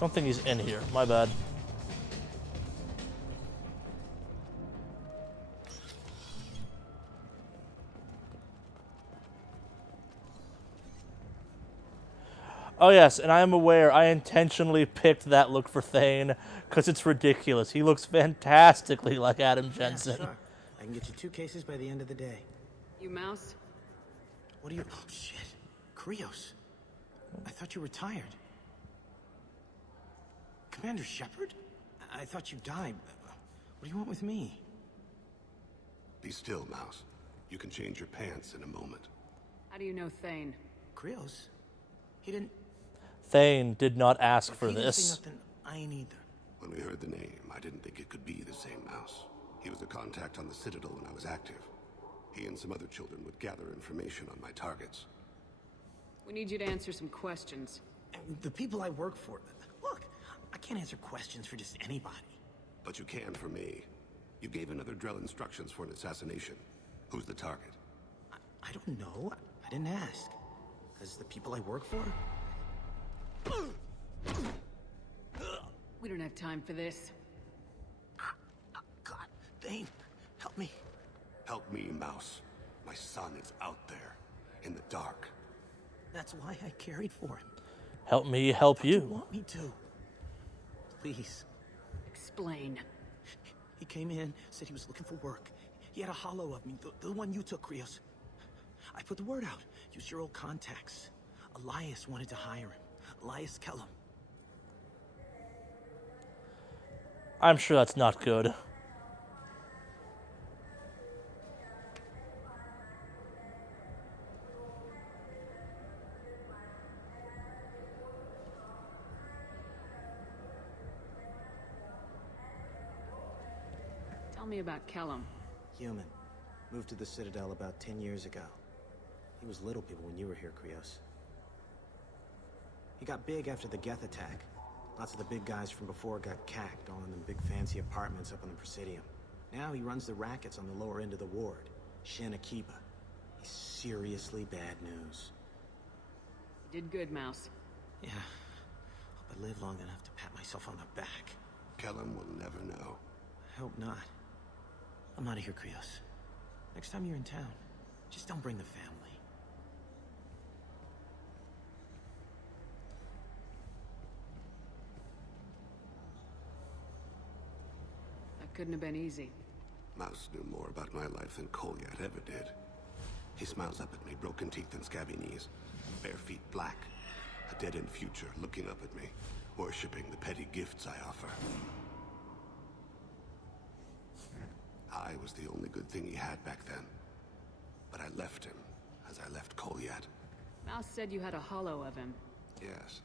Don't think he's in here. My bad. Oh yes, and I am aware I intentionally picked that look for Thane because it's ridiculous. He looks fantastically like Adam Jensen. Yeah, sure. I can get you 2 cases by the end of the day. You Mouse? What are you... Oh, shit. Krios. I thought you retired. Commander Shepard? I thought you died. What do you want with me? Be still, Mouse. You can change your pants in a moment. How do you know Thane? Krios? He didn't... Thane did not ask for He didn't this. say nothing. I ain't either. When we heard the name, I didn't think it could be the same Mouse. He was a contact on the Citadel when I was active. He and some other children would gather information on my targets. We need you to answer some questions. The people I work for... Look, I can't answer questions for just anybody. But you can for me. You gave another Drell instructions for an assassination. Who's the target? I don't know. I didn't ask. Because the people I work for... We don't have time for this. God, Thane, help me. Help me, Mouse. My son is out there, in the dark. That's why I carried for him. Help me help you. Want me to? Please. Explain. He came in, said he was looking for work. He had a hollow of me, the one you took, Krios. I put the word out. Use your old contacts. Elias wanted to hire him. Elias Kellum. I'm sure that's not good. Tell me about Kellum. Human. Moved to the Citadel about 10 years ago. He was little people when you were here, Krios. He got big after the Geth attack. Lots of the big guys from before got cacked, all in them big fancy apartments up on the Presidium. Now he runs the rackets on the lower end of the ward, Shin Akiba. He's seriously bad news. You did good, Mouse. Yeah. Hope I live long enough to pat myself on the back. Kellum will never know. I hope not. I'm out of here, Krios. Next time you're in town, just don't bring the family. That couldn't have been easy. Mouse knew more about my life than Kolyat ever did. He smiles up at me, broken teeth and scabby knees, bare feet black, a dead-end future looking up at me, worshipping the petty gifts I offer. I was the only good thing he had back then, but I left him as I left Kolyat. Mouse said you had a hollow of him. Yes.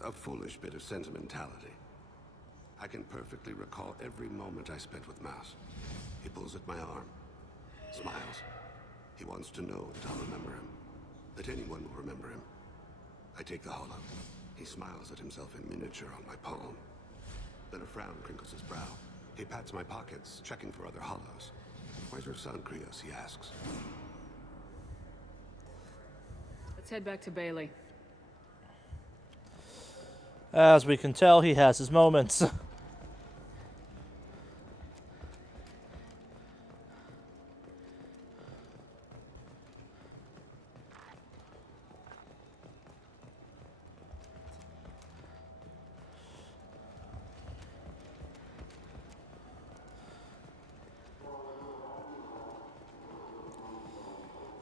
A foolish bit of sentimentality. I can perfectly recall every moment I spent with Mouse. He pulls at my arm, smiles. He wants to know that I'll remember him, that anyone will remember him. I take the hollow. He smiles at himself in miniature on my palm. Then a frown crinkles his brow. He pats my pockets, checking for other hollows. Where's your son, Krios? He asks. Let's head back to Bailey. As we can tell, he has his moments.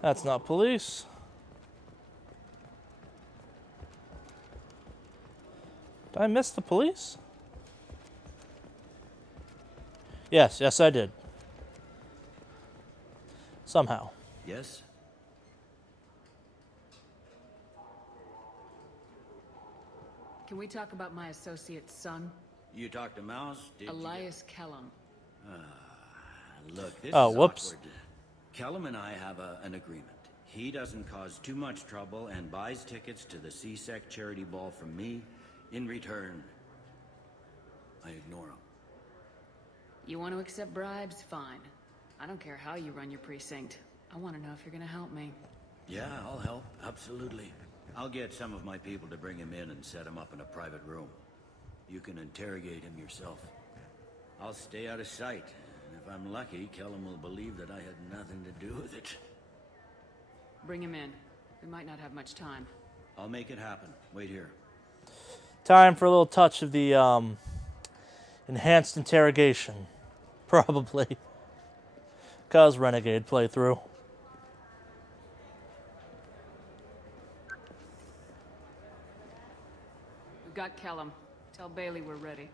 That's not police. Did I miss the police? Yes, I did. Somehow. Yes? Can Can we talk about my associate's son? You talked to Mouse, did Elias Kellum. Look, this Oh, is whoops. awkward. Kellum and I have an agreement. He doesn't cause too much trouble and buys tickets to the CSEC charity ball from me. In return, I ignore him. You want to accept bribes? Fine. I don't care how you run your precinct. I want to know if you're gonna help me. Yeah, I'll help. Absolutely. I'll get some of my people to bring him in and set him up in a private room. You can interrogate him yourself. I'll stay out of sight. And if I'm lucky, Kellum will believe that I had nothing to do with it. Bring him in. We might not have much time. I'll make it happen. Wait here. Time for a little touch of the enhanced interrogation. Probably. Cause Renegade playthrough. We've got Kellum. Tell Bailey we're ready.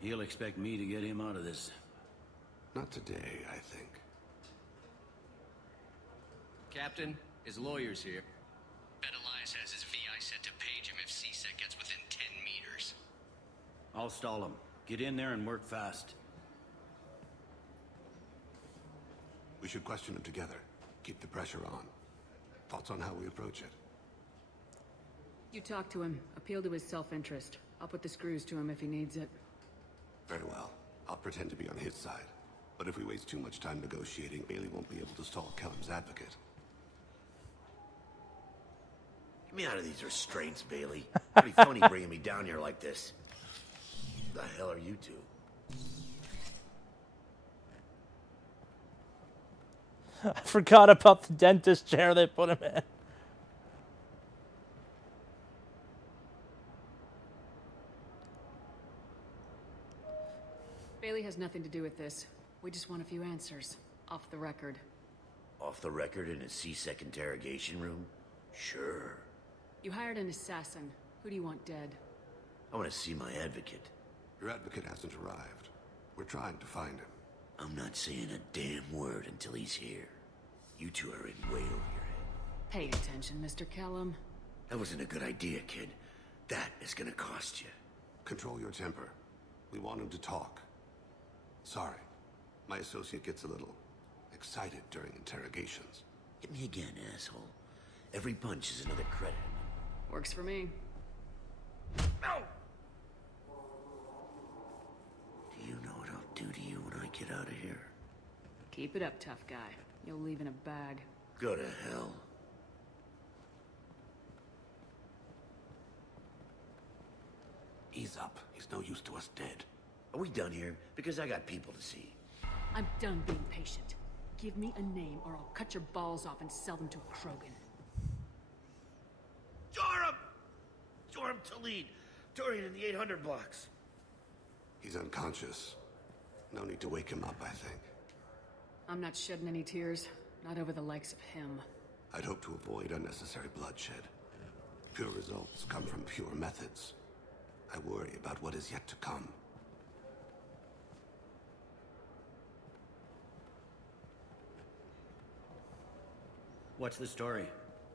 He'll expect me to get him out of this. Not today, I think. Captain, his lawyer's here. Bet Elias has his VI set to page him if CSEC gets within 10 meters. I'll stall him. Get in there and work fast. We should question him together. Keep the pressure on. Thoughts on how we approach it? You talk to him. Appeal to his self-interest. I'll put the screws to him if he needs it. Very well. I'll pretend to be on his side. But if we waste too much time negotiating, Bailey won't be able to stall Kellum's advocate. Get me out of these restraints, Bailey. Pretty funny bringing me down here like this. Who the hell are you two? I forgot about the dentist chair they put him in. Bailey has nothing to do with this. We just want a few answers. Off the record. Off the record in a CSEC interrogation room? Sure. You hired an assassin. Who do you want dead? I want to see my advocate. Your advocate hasn't arrived. We're trying to find him. I'm not saying a damn word until he's here. You two are in way over your head. Pay attention, Mr. Kellum. That wasn't a good idea, kid. That is gonna cost you. Control your temper. We want him to talk. Sorry. My associate gets a little excited during interrogations. Hit me again, asshole. Every punch is another credit. Works for me. No! Do you know what I'll do to you when I get out of here? Keep it up, tough guy. You'll leave in a bag. Go to hell. Ease up. He's no use to us dead. Are we done here? Because I got people to see. I'm done being patient. Give me a name or I'll cut your balls off and sell them to a Krogan. Joram! Joram Talid! Dorian in the 800 blocks. He's unconscious. No need to wake him up, I think. I'm not shedding any tears. Not over the likes of him. I'd hope to avoid unnecessary bloodshed. Pure results come from pure methods. I worry about what is yet to come. What's the story?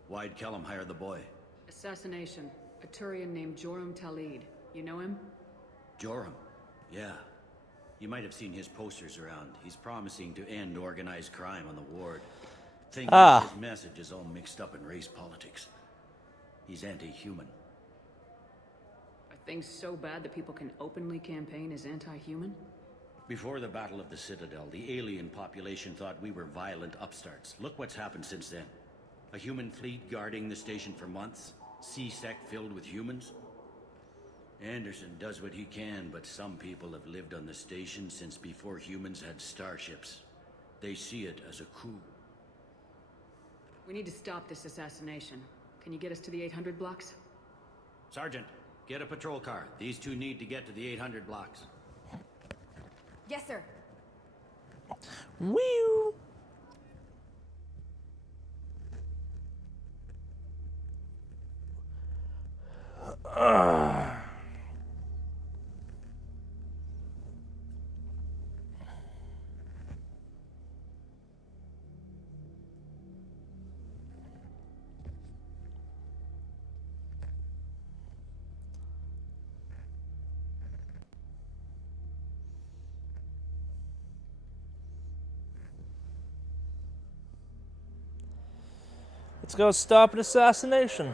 Why'd Kellum hire the boy? Assassination. A Turian named Joram Talid. You know him? Joram? Yeah. You might have seen his posters around. He's promising to end organized crime on the ward. Thing is, his message is all mixed up in race politics. He's anti-human. Are things so bad that people can openly campaign as anti-human? Before the Battle of the Citadel, the alien population thought we were violent upstarts. Look what's happened since then. A human fleet guarding the station for months. CSEC filled with humans. Anderson does what he can, but some people have lived on the station since before humans had starships. They see it as a coup. We need to stop this assassination. Can you get us to the 800 blocks? Sergeant, get a patrol car. These two need to get to the 800 blocks. Yes, sir. Whew. go stop an assassination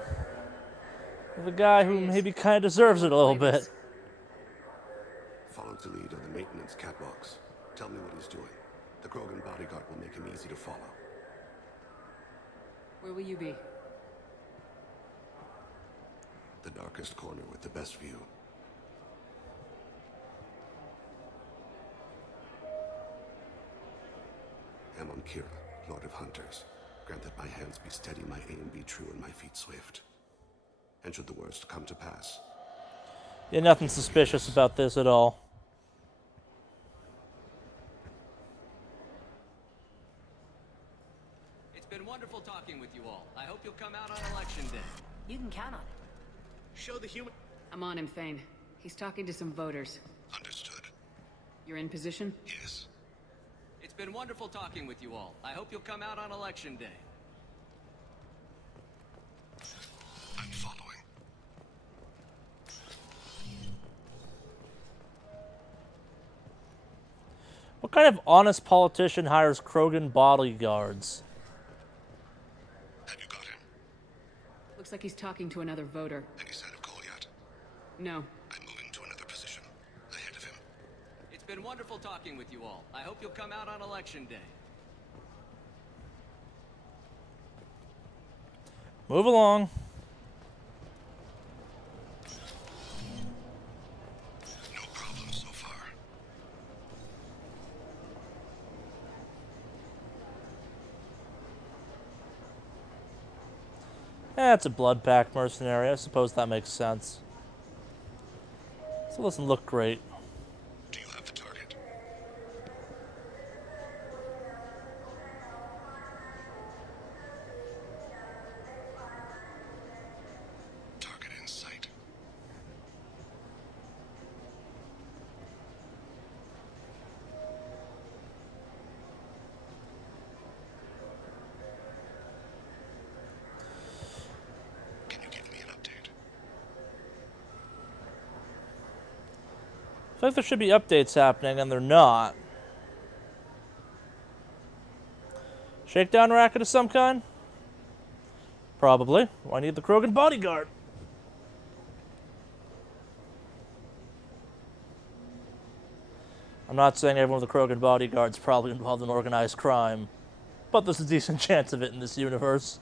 of a guy who maybe kind of deserves it a little bit. Follow the lead on the maintenance catwalks. Tell me what he's doing. The Krogan bodyguard will make him easy to follow. Where will you be? The darkest corner with the best view. I'm on Kira, Lord of Hunters. Grant that my hands be steady, my aim be true, and my feet swift. And should the worst come to pass... Yeah, nothing suspicious about this at all. It's been wonderful talking with you all. I hope you'll come out on election day. You can count on it. Show the human... I'm on him, Thane. He's talking to some voters. Understood. You're in position? Yes. It's been wonderful talking with you all. I hope you'll come out on election day. I'm following. What kind of honest politician hires Krogan bodyguards? Have you got him? Looks like he's talking to another voter. Any sign of call yet? No. I'm moving to another position. Ahead of him. It's been wonderful talking with you all. I hope you'll come out on election day. Move along. No problem so far. It's a blood pack mercenary. I suppose that makes sense. So it doesn't look great. Do you have the target? Target in sight. Can you give me an update? I feel like there should be updates happening, and they're not. Shakedown racket of some kind? Probably. Well, I need the Krogan bodyguard. I'm not saying everyone with the Krogan bodyguard's probably involved in organized crime, but there's a decent chance of it in this universe.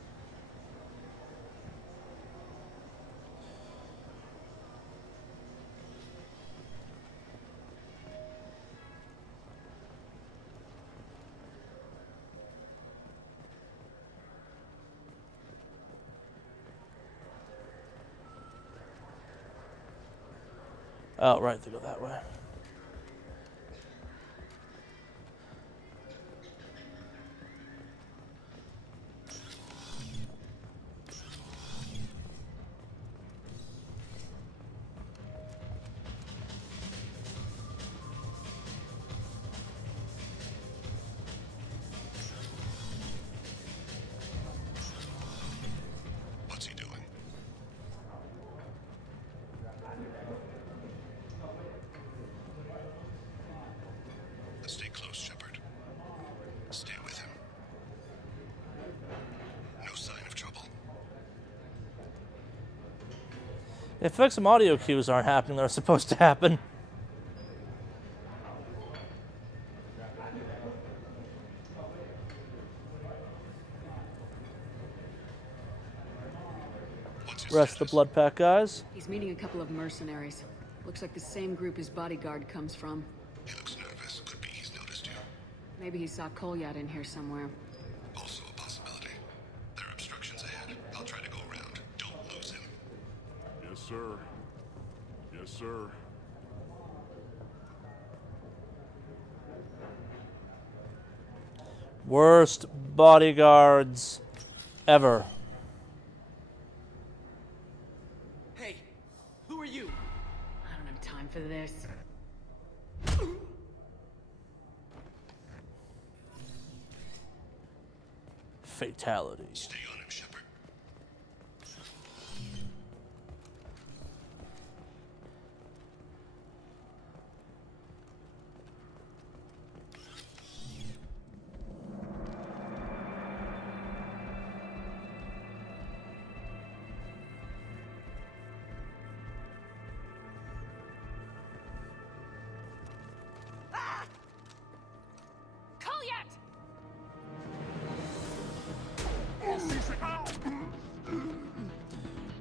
Oh, right, they go that way. What's he doing? Stay close, Shepard. Stay with him. No sign of trouble. I feel like some audio cues aren't happening that are supposed to happen. Rest of the blood pack guys. He's meeting a couple of mercenaries. Looks like the same group his bodyguard comes from. He looks nervous. Could be he's noticed you. Maybe he saw Kolyat in here somewhere. Also a possibility. There are obstructions ahead. I'll try to go around. Don't lose him. Yes, sir. Yes, sir. Worst bodyguards ever. Hey, who are you? I don't have time for this. Fatality. Stay on him, Shepard.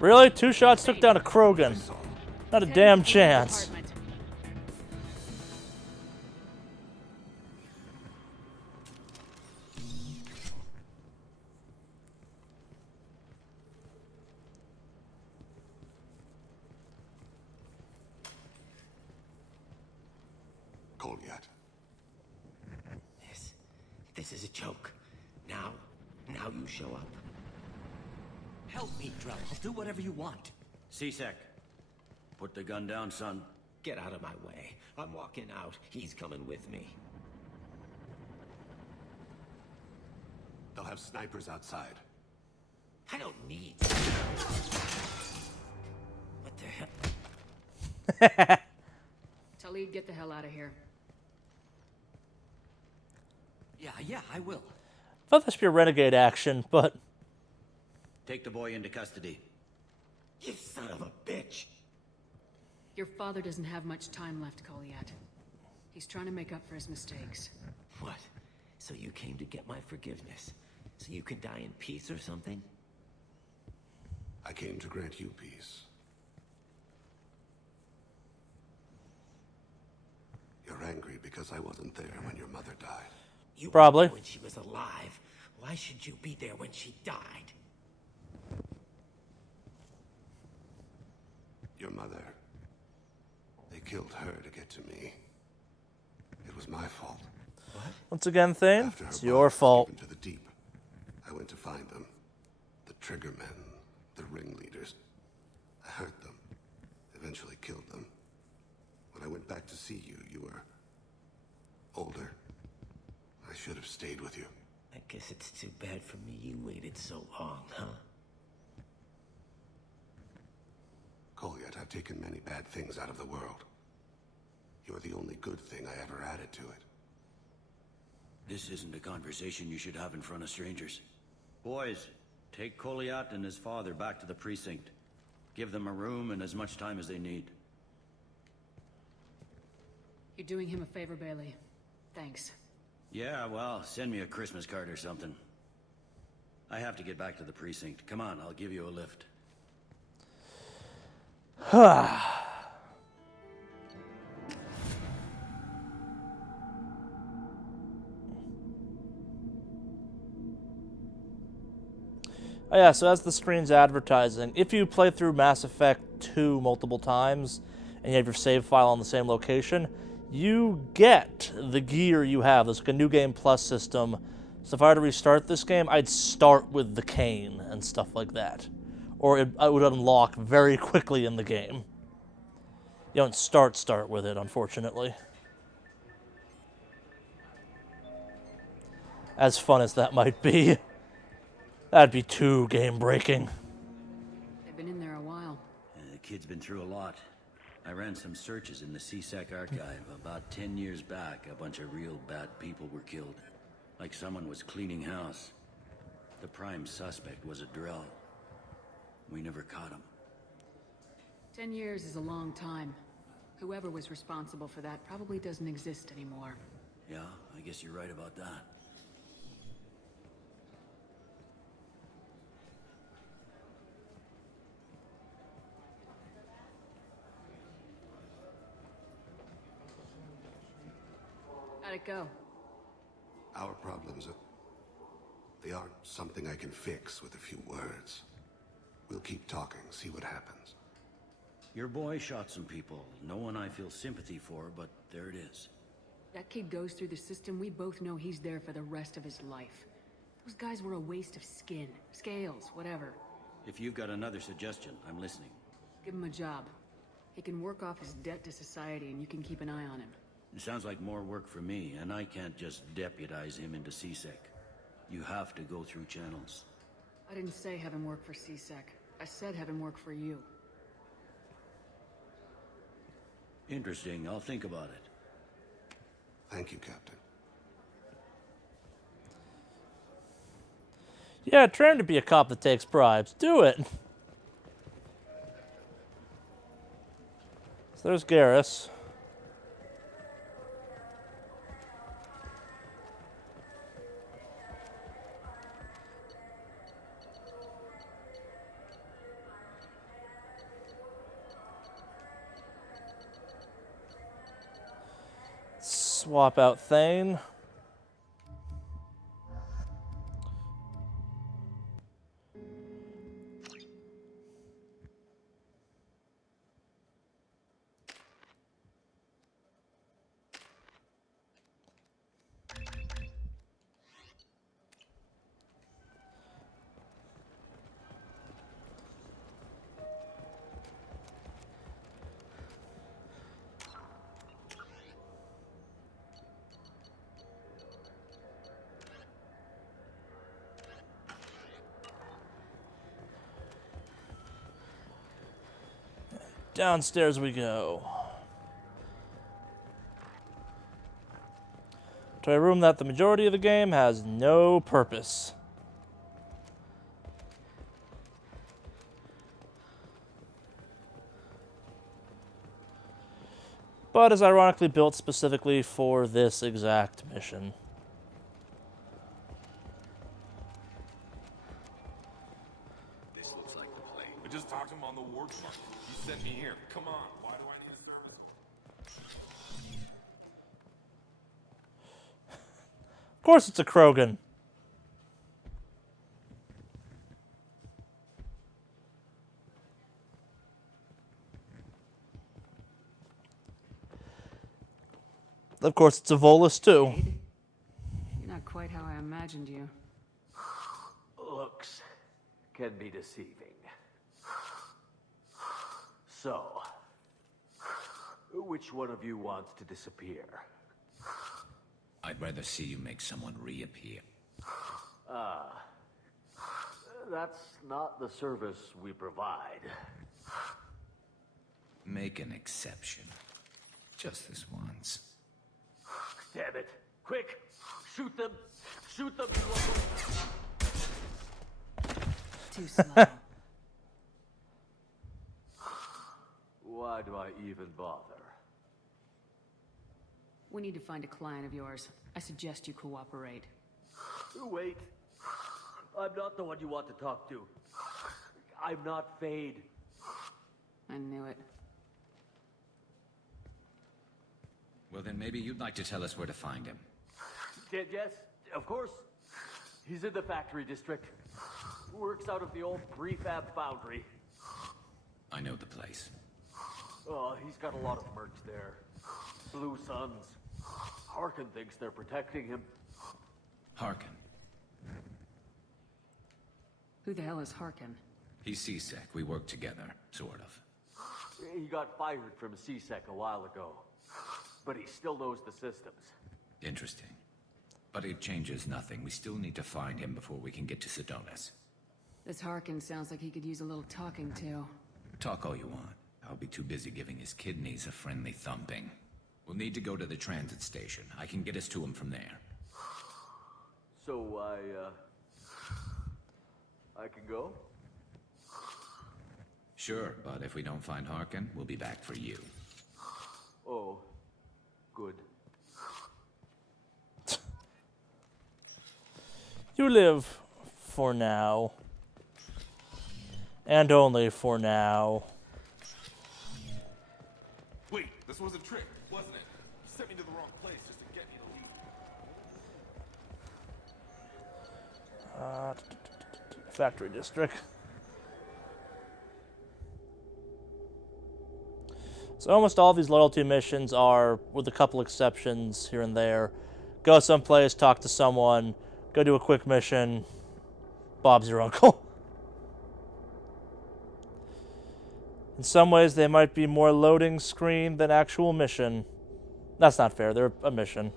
Really? 2 shots took down a Krogan. Not a damn chance. Goliath. This is a joke. Now you show up. Help me, Drell. I'll do whatever you want. C-Sec, put the gun down, son. Get out of my way. I'm walking out. He's coming with me. They'll have snipers outside. I don't need. What the hell? Talib, get the hell out of here. Yeah, I will. Thought this would be a renegade action, but Take the boy into custody. You son of a bitch. Your father doesn't have much time left, Goliath. He's trying to make up for his mistakes. What? So you came to get my forgiveness? So you can die in peace or something? I came to grant you peace. You're angry because I wasn't there when your mother died. You Probably. were there when she was alive. Why should you be there when she died? Your mother. They killed her to get to me. It was my fault. once again, Thane, it's your fault. Into the deep. I went to find them. The triggermen, the ringleaders. I hurt them. Eventually killed them. When I went back to see you, you were older. I should have stayed with you. I guess it's too bad for me you waited so long, huh? Goliath, I've taken many bad things out of the world. You're the only good thing I ever added to it. This isn't a conversation you should have in front of strangers. Boys, take Goliath and his father back to the precinct. Give them a room and as much time as they need. You're doing him a favor, Bailey. Thanks. Yeah, well, send me a Christmas card or something. I have to get back to the precinct. Come on, I'll give you a lift. Oh yeah, so as the screen's advertising, if you play through Mass Effect 2 multiple times, and you have your save file on the same location, you get the gear you have. There's like a New Game Plus system. So if I were to restart this game, I'd start with the cane and stuff like that. Or it would unlock very quickly in the game. You don't start with it, unfortunately. As fun as that might be. That'd be too game-breaking. They've been in there a while. The kid's been through a lot. I ran some searches in the C-Sec archive. About 10 years back, a bunch of real bad people were killed. Like someone was cleaning house. The prime suspect was a Drell. We never caught him. 10 years is a long time. Whoever was responsible for that probably doesn't exist anymore. Yeah, I guess you're right about that. How'd it go? Our problems they aren't something I can fix with a few words. We'll keep talking, see what happens. Your boy shot some people. No one I feel sympathy for, but there it is. That kid goes through the system, we both know he's there for the rest of his life. Those guys were a waste of skin, scales, whatever. If you've got another suggestion, I'm listening. Give him a job. He can work off his debt to society and you can keep an eye on him. It sounds like more work for me, and I can't just deputize him into C-Sec. You have to go through channels. I didn't say have him work for C-Sec. I said have him work for you. Interesting. I'll think about it. Thank you, Captain. Yeah, train to be a cop that takes bribes. Do it. So there's Garrus. Swap out Thane. Downstairs we go. To a room that the majority of the game has no purpose. But is ironically built specifically for this exact mission. This looks like the play. I just talked to him on the ward front. He sent me here. Come on. Why do I need his service? Of course it's a Krogan. Of course it's a Volus too. You're not quite how I imagined you. Looks can be deceiving. So, which one of you wants to disappear? I'd rather see you make someone reappear. That's not the service we provide. Make an exception. Just this once. Damn it. Quick! Shoot them! Shoot them! Too slow. Why do I even bother? We need to find a client of yours. I suggest you cooperate. Wait. I'm not the one you want to talk to. I'm not Fade. I knew it. Well, then maybe you'd like to tell us where to find him. Yes, of course. He's in the factory district. Works out of the old prefab foundry. I know the place. Oh, he's got a lot of merch there. Blue Suns. Harkin thinks they're protecting him. Harkin. Who the hell is Harkin? He's CSEC. We work together, sort of. He got fired from CSEC a while ago. But he still knows the systems. Interesting. But it changes nothing. We still need to find him before we can get to Sedonis. This Harkin sounds like he could use a little talking to. Talk all you want. I'll be too busy giving his kidneys a friendly thumping. We'll need to go to the transit station. I can get us to him from there. So I can go? Sure, but if we don't find Harkin, we'll be back for you. Oh, good. You live for now. And only for now. Wait, this was a trick, wasn't it? You sent me to the wrong place just to get me to leave. Factory district. So almost all these loyalty missions are, with a couple exceptions here and there, go someplace, talk to someone, go do a quick mission, Bob's your uncle. In some ways, they might be more loading screen than actual mission. That's not fair, they're a mission.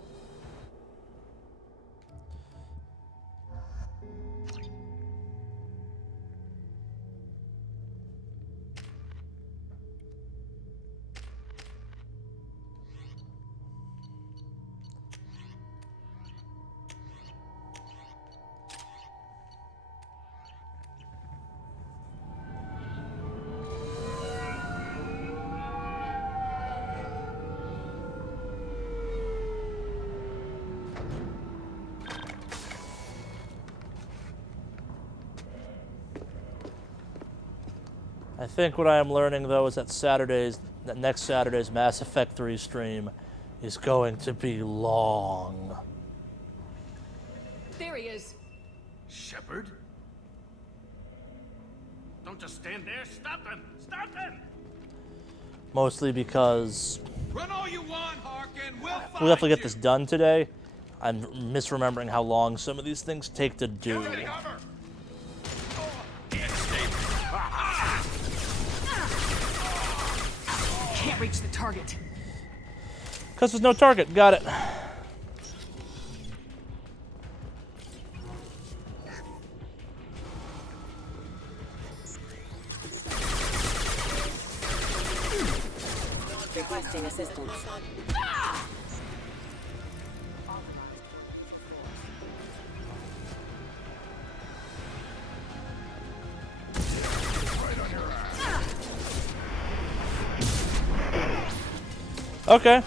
I think what I am learning, though, is that next Saturday's Mass Effect 3 stream is going to be long. There he is. Shepard? Don't just stand there. Stop them! Stop them! Mostly because Run all you want, Harkin. We'll we'll definitely get this done today. I'm misremembering how long some of these things take to do. Can't reach the target. Because there's no target. Got it. Requesting assistance. Okay.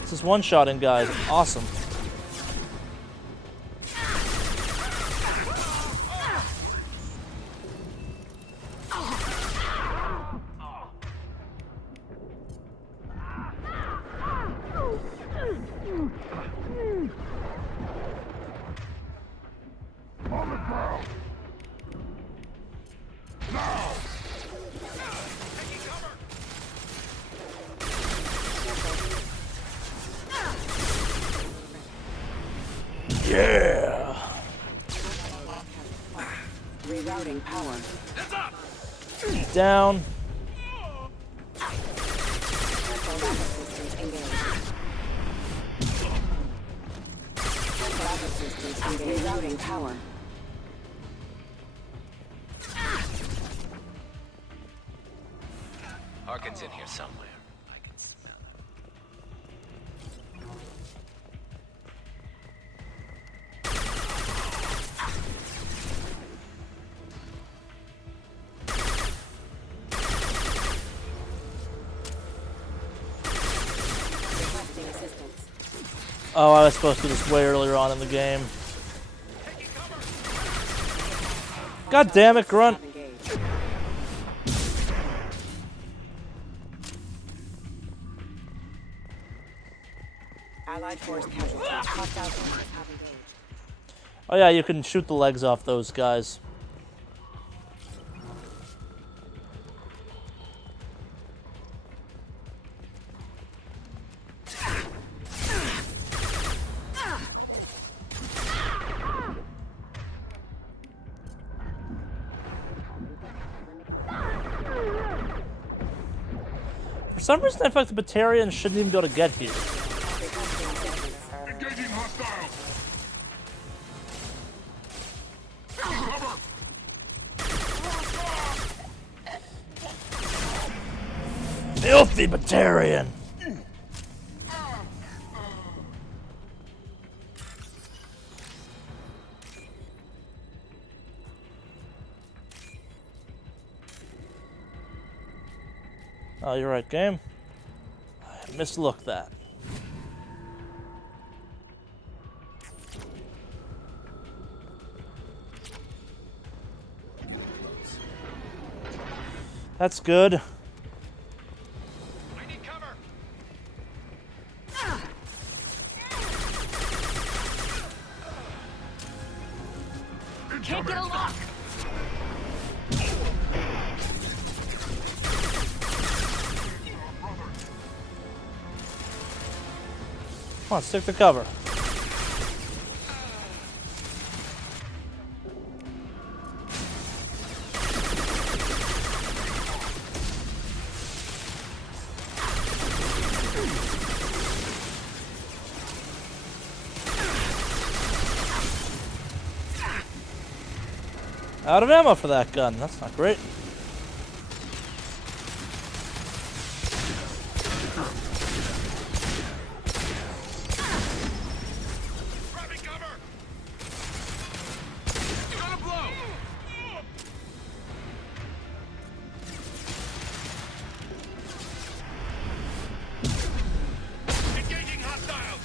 This is one-shotting, guys. Awesome. Yeah. Rerouting power. Down. Rerouting power. Harkin's in here somewhere. I can smell it. Oh, I was supposed to do this way earlier on in the game. God damn it, Grunt. Allied force casualties. Hostile forces have engaged. Oh yeah, you can shoot the legs off those guys. For some reason, I feel like the Batarians shouldn't even be able to get here. Engaging hostile. Filthy Batarian! Oh, you're right, game. I mislooked that. That's good. I need cover. Can't get a lock. Come on, stick to cover. Out of ammo for that gun. That's not great. Engaging hostiles.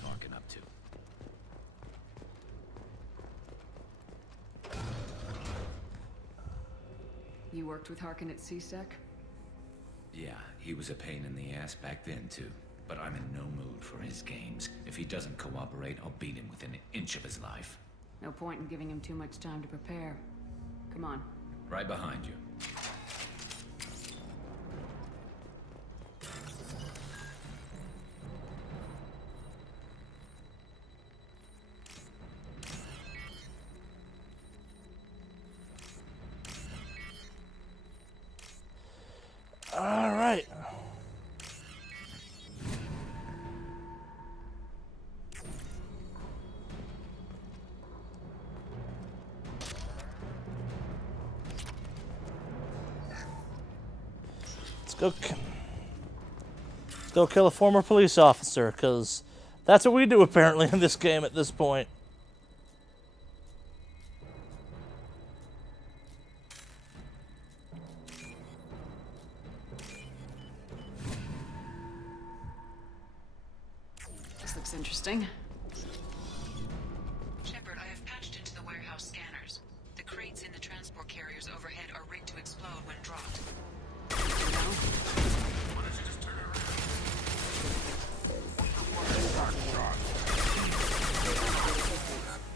Harkin up to? You worked with Harkin at CSEC? Yeah, he was a pain in the ass back then, too. But I'm in no mood for his games. If he doesn't cooperate, I'll beat him within an inch of his life. No point in giving him too much time to prepare. Come on. Right behind you. All right. Let's go kill a former police officer, because that's what we do apparently in this game at this point. This looks interesting. Shepard, I have patched into the warehouse scanners. The crates in the transport carriers overhead are rigged to explode when dropped.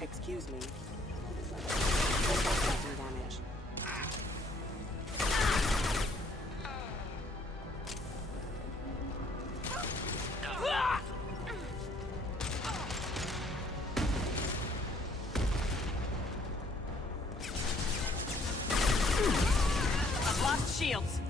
Excuse me. Damage. I've lost shields.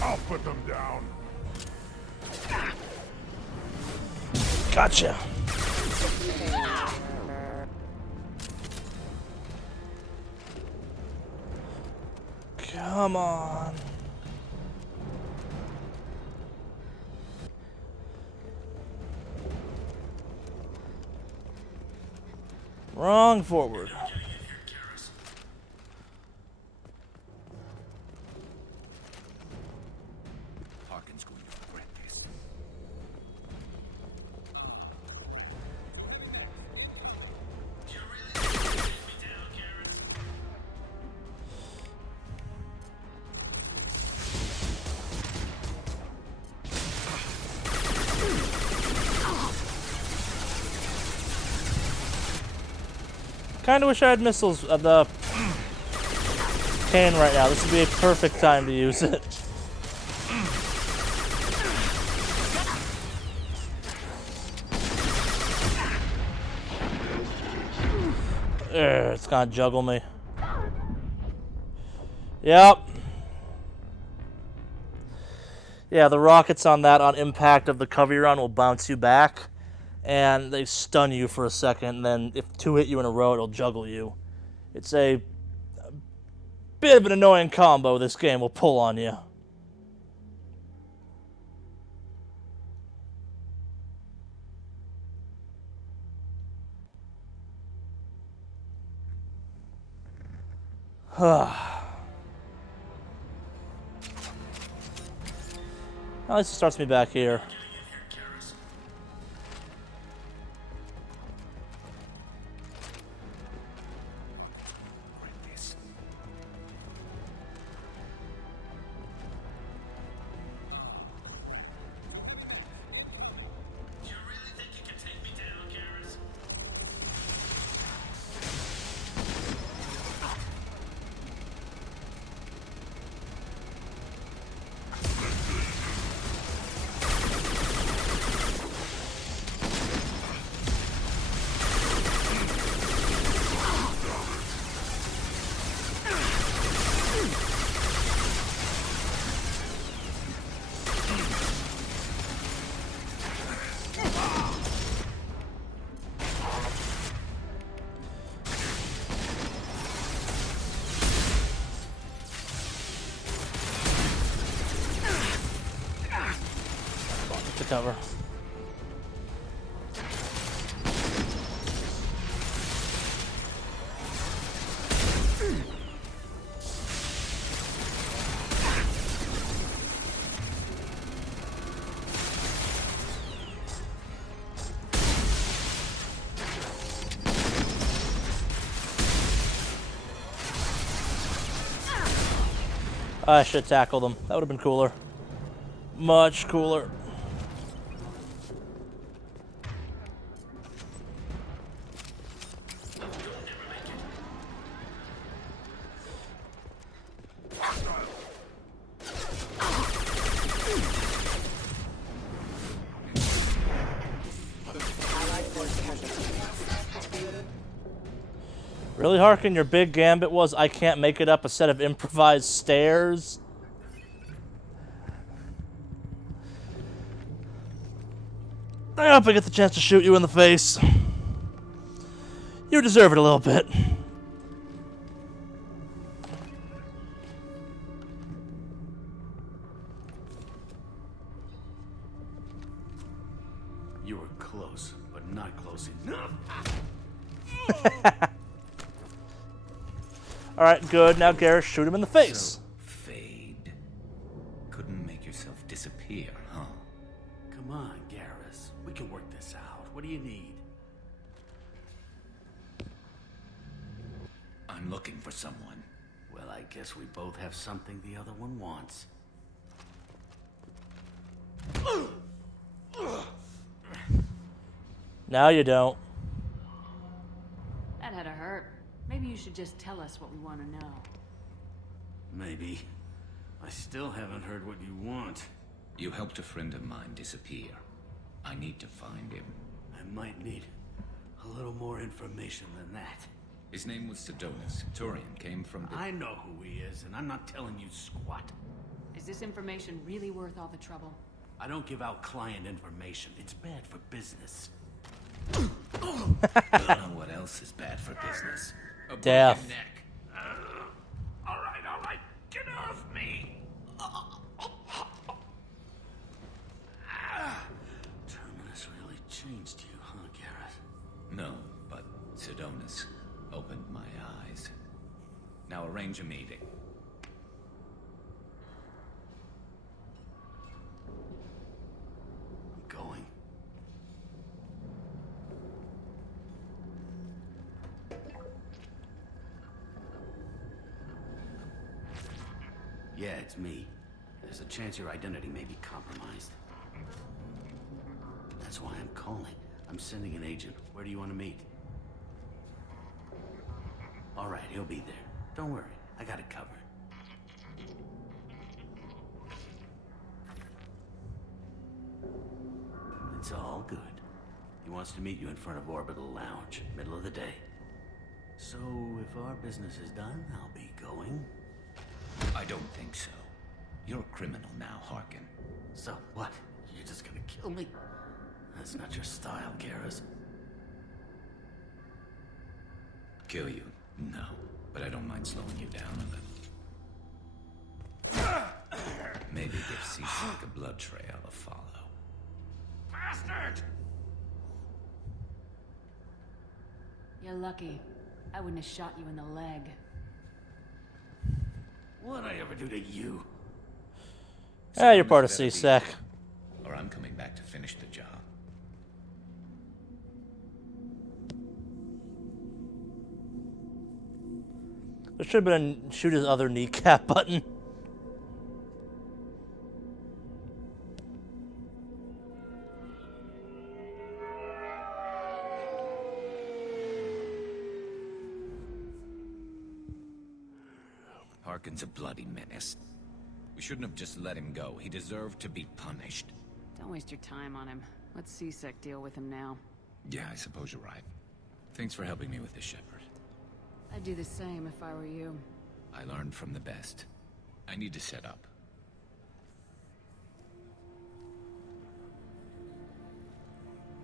I'll put them down. Gotcha. Come on. Wrong forward. Harkin's going to regret this. Kinda wish I had missiles of the can right now. This would be a perfect time to use it. It's gonna juggle me. Yep. Yeah, the rockets on that on impact of the cover you're on will bounce you back. And they stun you for a second, and then if two hit you in a row, it'll juggle you. It's a bit of an annoying combo this game will pull on you. At least it starts me back here. to cover. I should have tackled him. That would have been cooler. Much cooler. Really, Harkin, your big gambit was I can't make it up a set of improvised stairs? I hope I get the chance to shoot you in the face. You deserve it a little bit. You were close, but not close enough. Alright, good. Now, Garrus, shoot him in the face. So, fade. Couldn't make yourself disappear, huh? Come on, Garrus. We can work this out. What do you need? I'm looking for someone. Well, I guess we both have something the other one wants. Now you don't. That had to hurt. Maybe you should just tell us what we want to know. Maybe. I still haven't heard what you want. You helped a friend of mine disappear. I need to find him. I might need a little more information than that. His name was Sidonis. Turian came from the... I know who he is, and I'm not telling you squat. Is this information really worth all the trouble? I don't give out client information. It's bad for business. You know what else is bad for business? A Death. broken neck. All right. Get off me. Terminus really changed you, huh, Garrus? No, but Sidonis opened my eyes. Now arrange a meeting. I'm going. Yeah, it's me. There's a chance your identity may be compromised. That's why I'm calling. I'm sending an agent. Where do you want to meet? All right, he'll be there. Don't worry, I got it covered. It's all good. He wants to meet you in front of Orbital Lounge, middle of the day. So, if our business is done, I'll be going. I don't think so. You're a criminal now, Harkin. So what? You're just gonna kill me? That's not your style, Garrus. Kill you? No. But I don't mind slowing you down a little. Maybe give C-Sec a blood trail to follow. Bastard! You're lucky. I wouldn't have shot you in the leg. What'd I ever do to you? Ah, you're part of C-Sec. Or I'm coming back to finish the job. There should have been a shoot his other kneecap button. Harkin's a bloody menace. We shouldn't have just let him go. He deserved to be punished. Don't waste your time on him. Let C-Sec deal with him now. Yeah, I suppose you're right. Thanks for helping me with this, Shepard. I'd do the same if I were you. I learned from the best. I need to set up.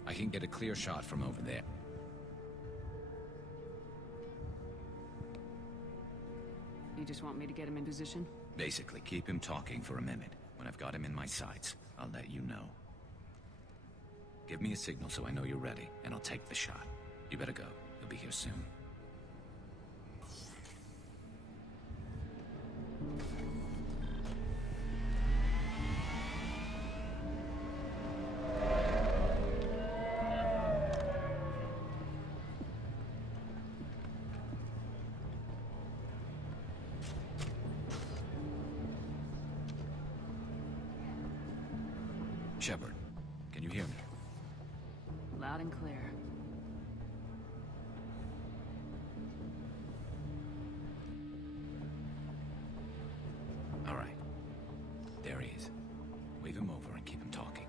I can get a clear shot from over there. You just want me to get him in position? Basically, keep him talking for a minute. When I've got him in my sights, I'll let you know. Give me a signal so I know you're ready, and I'll take the shot. You better go. He'll be here soon. Shepard, can you hear me? Loud and clear. All right. There he is. Wave him over and keep him talking.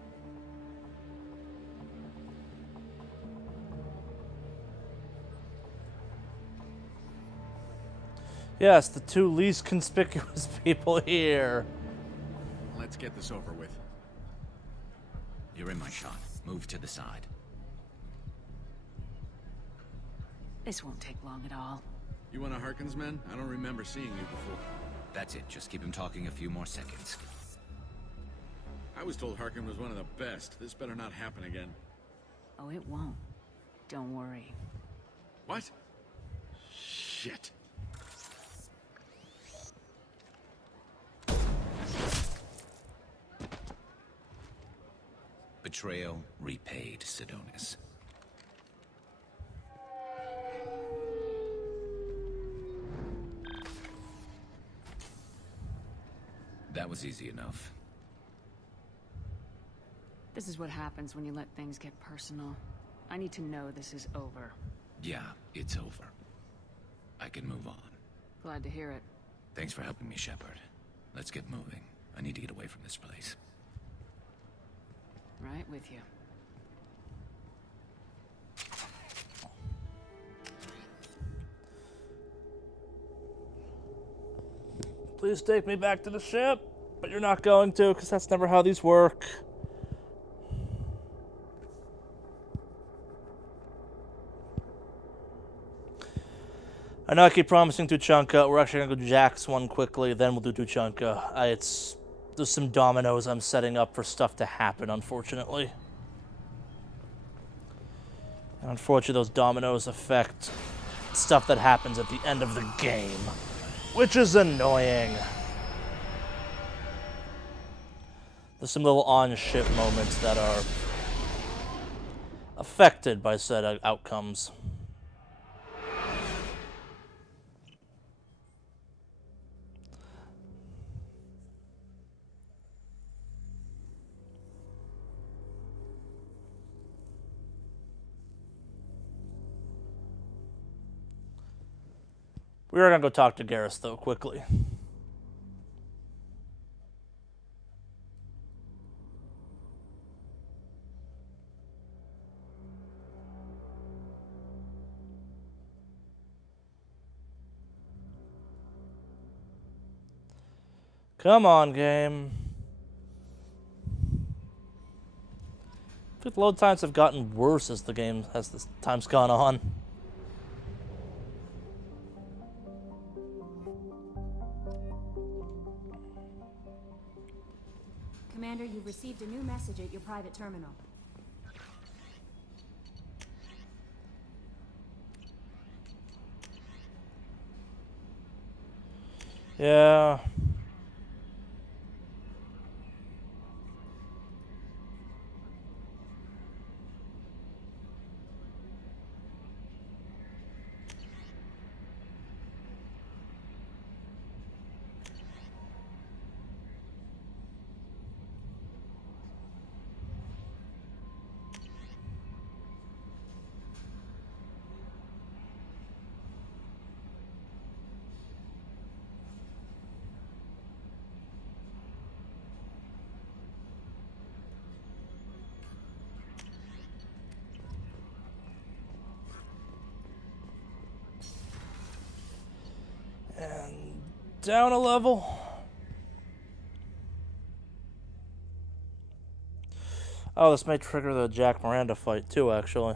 Yes, the two least conspicuous people here. Let's get this over with. You're in my shot. Move to the side. This won't take long at all. You one of Harkin's men? I don't remember seeing you before. That's it. Just keep him talking a few more seconds. I was told Harkin was one of the best. This better not happen again. Oh, it won't. Don't worry. What? Shit. Betrayal repaid, Sidonis. That was easy enough. This is what happens when you let things get personal. I need to know this is over. Yeah, it's over. I can move on. Glad to hear it. Thanks for helping me, Shepard. Let's get moving. I need to get away from this place. Right with you. Please take me back to the ship, but you're not going to, because that's never how these work. I know I keep promising Tuchanka. We're actually going to go Jax one quickly, then we'll do Tuchanka. There's some dominoes I'm setting up for stuff to happen, unfortunately. And unfortunately, those dominoes affect stuff that happens at the end of the game, which is annoying. There's some little on-ship moments that are affected by said outcomes. We are going to go talk to Garrus, though, quickly. Come on, game. I think load times have gotten worse as the time's gone on. Commander, you've received a new message at your private terminal. Yeah. And down a level. Oh, this may trigger the Jack Miranda fight too, actually.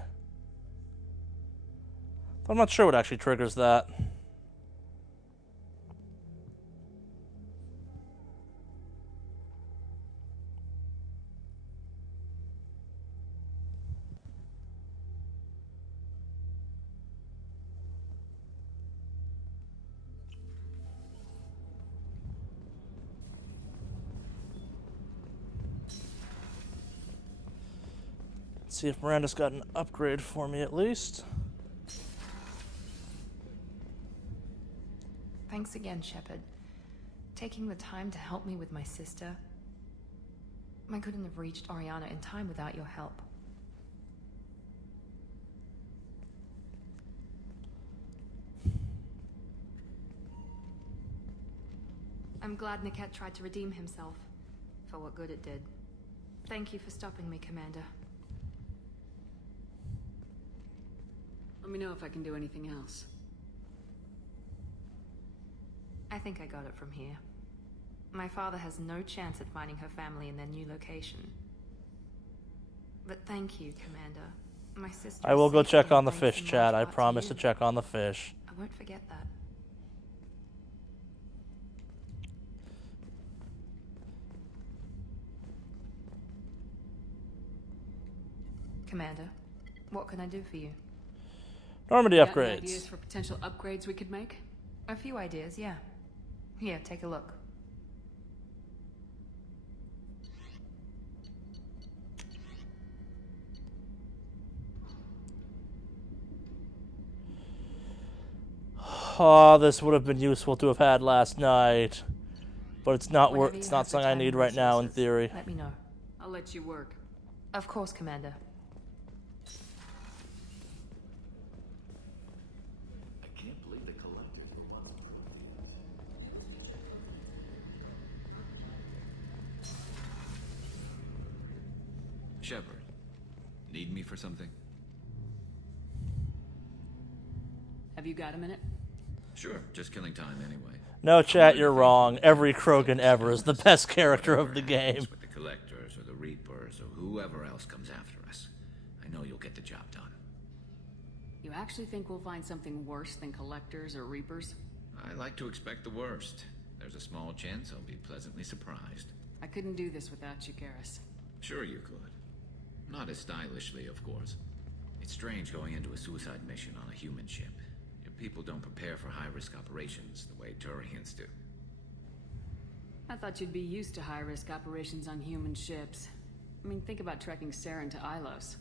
I'm not sure what actually triggers that. see if Miranda's got an upgrade for me at least. Thanks again, Shepard. Taking the time to help me with my sister. I couldn't have reached Oriana in time without your help. I'm glad Niket tried to redeem himself, for what good it did. Thank you for stopping me, Commander. Let me know if I can do anything else. I think I got it from here. My father has no chance at finding her family in their new location. But thank you, Commander. My sister... I will go check on the thanks fish, in chat. large I part promise you. to check on the fish. I won't forget that. Commander, what can I do for you? Normandy Got any upgrades. ideas for potential upgrades we could make? A few ideas, yeah. Here, take a look. Oh, this would have been useful to have had last night. But it's not Whenever it's you not have the something I time need and right now in resources, theory. Let me know. I'll let you work. Of course, Commander. I can't believe the collector Shepard, need me for something? Have you got a minute? Sure, just killing time anyway. No, chat, you're wrong. Every Krogan ever is the best character of the game. With the collectors or the reapers or whoever else comes after us, I know you'll get the job done. You actually think we'll find something worse than collectors or reapers? I like to expect the worst. There's a small chance I'll be pleasantly surprised. I couldn't do this without you, Garrus. Sure you could. Not as stylishly, of course. It's strange going into a suicide mission on a human ship. Your people don't prepare for high-risk operations the way Turians do. I thought you'd be used to high-risk operations on human ships. I mean, think about trekking Saren to Ilos.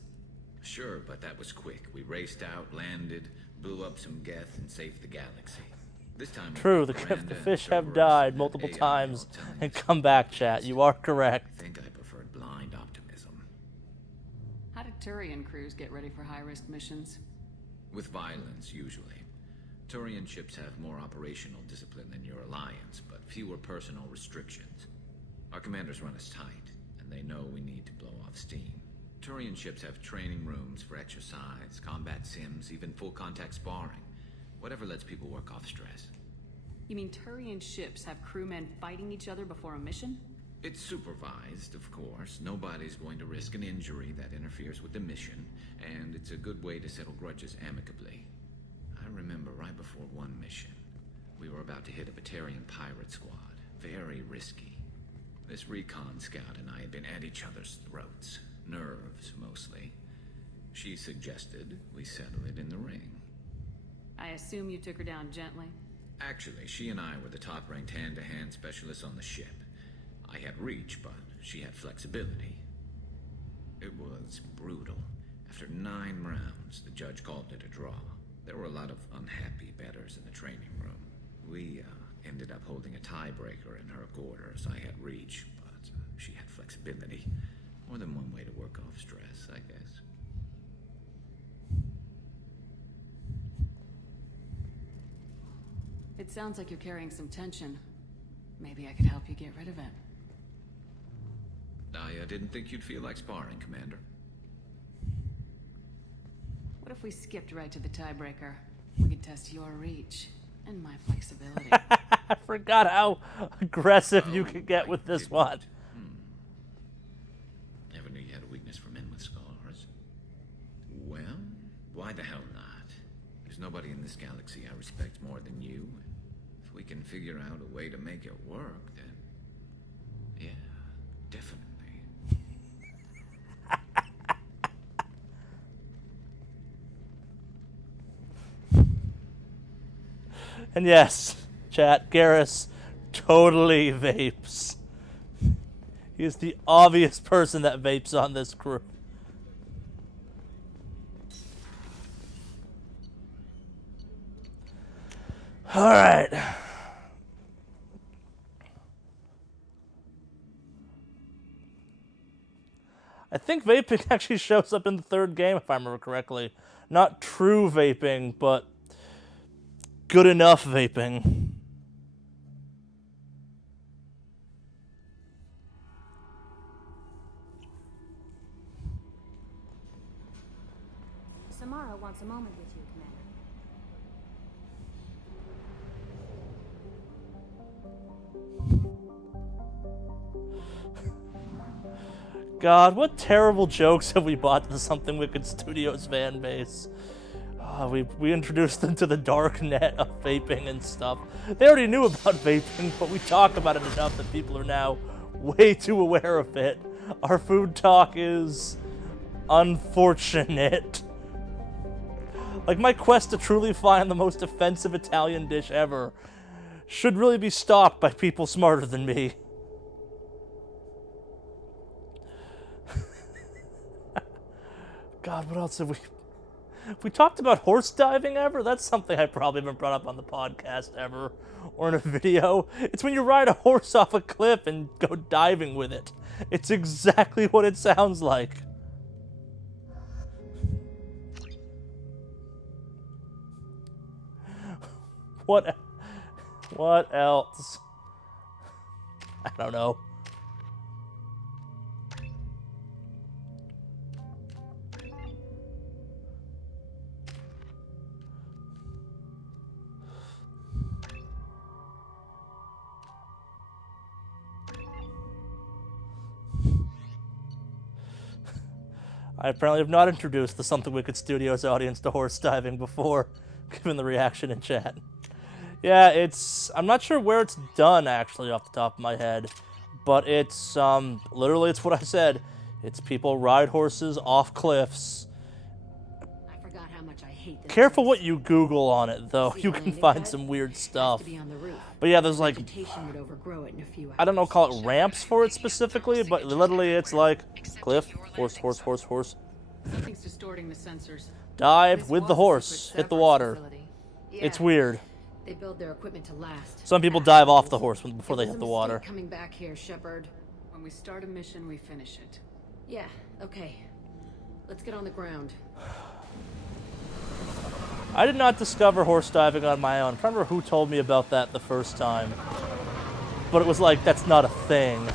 Sure, but that was quick. We raced out, landed, blew up some Geth, and saved the galaxy. This time, True, the fish have died multiple times and come back, chat. You are correct. I think I preferred blind optimism. How did Turian crews get ready for high-risk missions? With violence, usually. Turian ships have more operational discipline than your alliance, but fewer personal restrictions. Our commanders run us tight, and they know we need to blow off steam. Turian ships have training rooms for exercise, combat sims, even full-contact sparring. Whatever lets people work off stress. You mean Turian ships have crewmen fighting each other before a mission? It's supervised, of course. Nobody's going to risk an injury that interferes with the mission, and it's a good way to settle grudges amicably. I remember right before one mission, we were about to hit a Batarian pirate squad. Very risky. This recon scout and I had been at each other's throats. Nerves, mostly. She suggested we settle it in the ring. I assume you took her down gently? Actually, she and I were the top-ranked hand-to-hand specialists on the ship. I had reach, but she had flexibility. It was brutal. After 9 rounds, the judge called it a draw. There were a lot of unhappy bettors in the training room. We ended up holding a tiebreaker in her quarters. I had reach, but she had flexibility. More than one way to work off stress, I guess. It sounds like you're carrying some tension. Maybe I could help you get rid of it. I didn't think you'd feel like sparring, Commander. What if we skipped right to the tiebreaker? We could test your reach and my flexibility. I forgot how aggressive you could get with this one. Never knew you had a weakness for men with scars. Well, why the hell not? There's nobody in this galaxy I respect more than you. If we can figure out a way to make it work, then... yeah, definitely. And yes, chat, Garrus totally vapes. He is the obvious person that vapes on this crew. All right. I think vaping actually shows up in the third game, if I remember correctly. Not true vaping, but good enough vaping. Samara wants a moment with you, Commander. God, what terrible jokes have we bought to the Something Wicked Studios fan base? We introduced them to the dark net of vaping and stuff. They already knew about vaping, but we talk about it enough that people are now way too aware of it. Our food talk is unfortunate. Like, my quest to truly find the most offensive Italian dish ever should really be stopped by people smarter than me. God, what else have we talked about horse diving ever? That's something I probably haven't brought up on the podcast ever, or in a video. It's when you ride a horse off a cliff and go diving with it. It's exactly what it sounds like. What else? I don't know. I apparently have not introduced the Something Wicked Studios audience to horse diving before, given the reaction in chat. Yeah, I'm not sure where it's done, actually, off the top of my head, but it's, literally, it's what I said. It's people ride horses off cliffs. I forgot how much I hate this. Careful what you Google on it, though. You can find some weird stuff. But yeah, there's like, I don't know, call it ramps for it specifically, but literally it's like cliff, horse, horse, horse, horse. Something's distorting the sensors. Dive with the horse, hit the water. It's weird. They build their equipment to last. Some people dive off the horse before they hit the water. Coming back here, Shepard. When we start a mission, we finish it. Yeah, okay. Let's get on the ground. I did not discover horse diving on my own. I remember who told me about that the first time. But it was like, that's not a thing.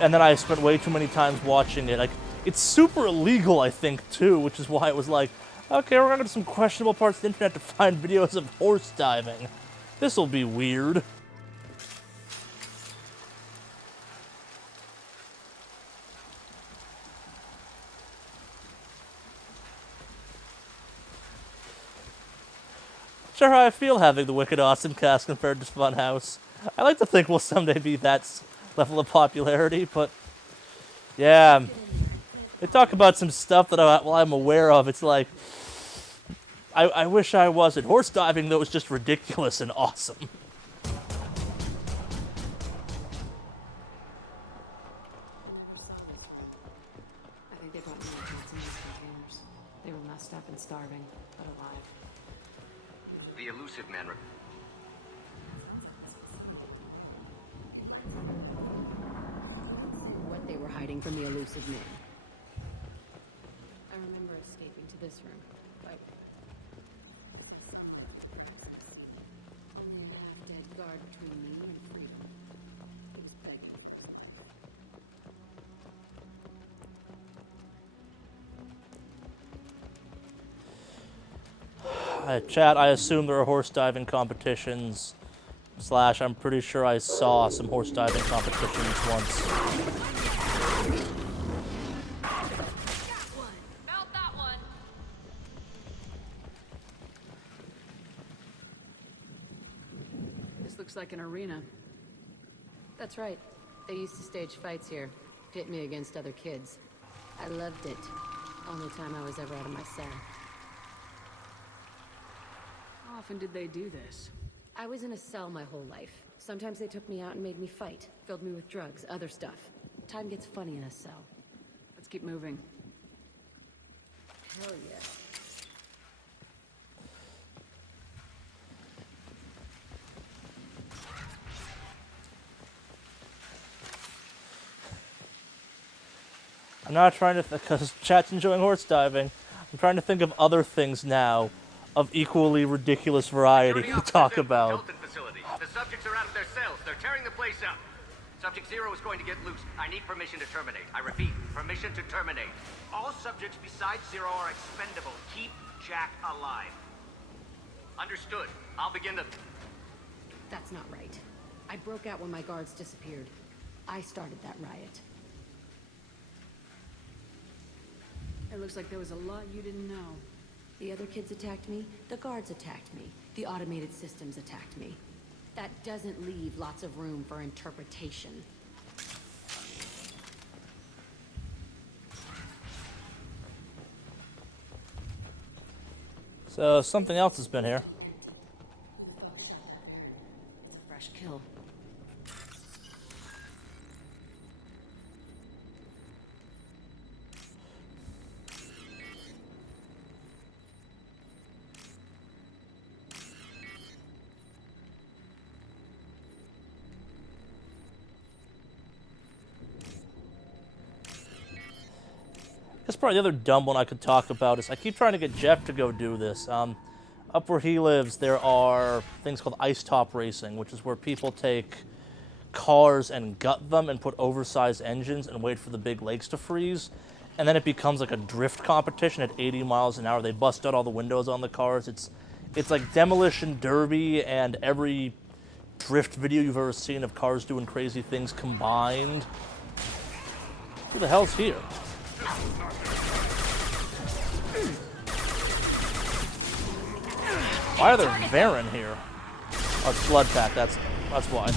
And then I spent way too many times watching it. Like, it's super illegal, I think, too, which is why it was like, okay, we're gonna go to some questionable parts of the internet to find videos of horse diving. This'll be weird. Sure how I feel having the Wicked Awesome cast compared to Funhouse. I like to think we'll someday be that level of popularity, but yeah, they talk about some stuff that I'm aware of. It's like, I wish I wasn't. Horse diving, though, is just ridiculous and awesome. I think they brought nutrients in these containers. They were messed up and starving, but alive. The elusive man. What they were hiding from the elusive man. I remember escaping to this room, but only a half-dead guard between me and freedom. It was begging. Chat, I assume there are horse diving competitions. / I'm pretty sure I saw some horse diving competitions once. Mount that one. This looks like an arena. That's right. They used to stage fights here, pit me against other kids. I loved it. Only time I was ever out of my cell. How often did they do this? I was in a cell my whole life. Sometimes they took me out and made me fight, filled me with drugs, other stuff. Time gets funny in a cell. Let's keep moving. Hell yeah. I'm not trying to, because chat's enjoying horse diving. I'm trying to think of other things now of equally ridiculous variety to talk about. Facility. The subjects are out of their cells. They're tearing the place up. Subject 0 is going to get loose. I need permission to terminate. I repeat, permission to terminate. All subjects besides 0 are expendable. Keep Jack alive. Understood. I'll begin the... That's not right. I broke out when my guards disappeared. I started that riot. It looks like there was a lot you didn't know. The other kids attacked me, the guards attacked me, the automated systems attacked me. That doesn't leave lots of room for interpretation. So, something else has been here. Fresh kill. That's probably the other dumb one I could talk about is I keep trying to get Jeff to go do this. Up where he lives, there are things called ice top racing, which is where people take cars and gut them and put oversized engines and wait for the big lakes to freeze. And then it becomes like a drift competition at 80 miles an hour. They bust out all the windows on the cars. It's like Demolition Derby and every drift video you've ever seen of cars doing crazy things combined. Who the hell's here? Why are there Varen here? Oh, it's Blood Pack, that's why.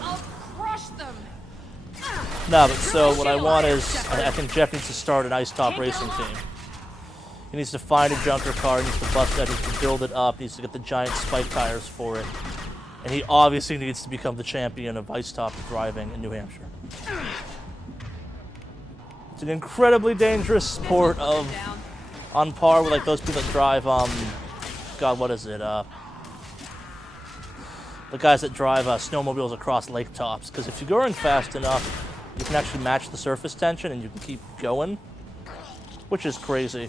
I'll crush them. No, but so what I want is, I think Jeff needs to start an ice top racing team. He needs to find a junker car, he needs to bust that, he needs to build it up, he needs to get the giant spike tires for it. And he obviously needs to become the champion of ice top driving in New Hampshire. It's an incredibly dangerous sport on par with like those people that drive, God, what is it? The guys that drive snowmobiles across lake tops. Because if you're going fast enough, you can actually match the surface tension and you can keep going, which is crazy.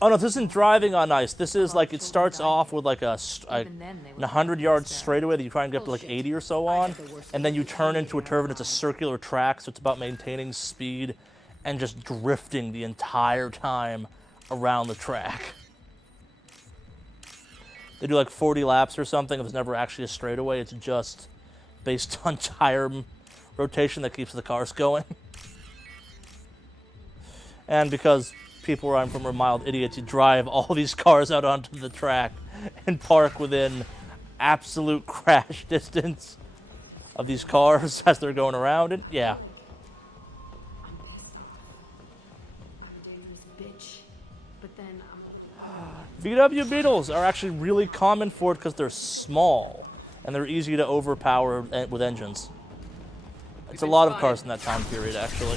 Oh no, this isn't driving on ice. This is like, it starts off with like a 100-yard straightaway that you try and get up to like 80 or so on, and then you turn into a turbine. It's a circular track, so it's about maintaining speed and just drifting the entire time around the track. They do like 40 laps or something. It was never actually a straightaway. It's just based on tire rotation that keeps the cars going. And because people where I'm from are mild idiots, you drive all these cars out onto the track and park within absolute crash distance of these cars as they're going around. And yeah. VW Beetles are actually really common for it because they're small and they're easy to overpower with engines. It's a lot of cars in that time period, actually.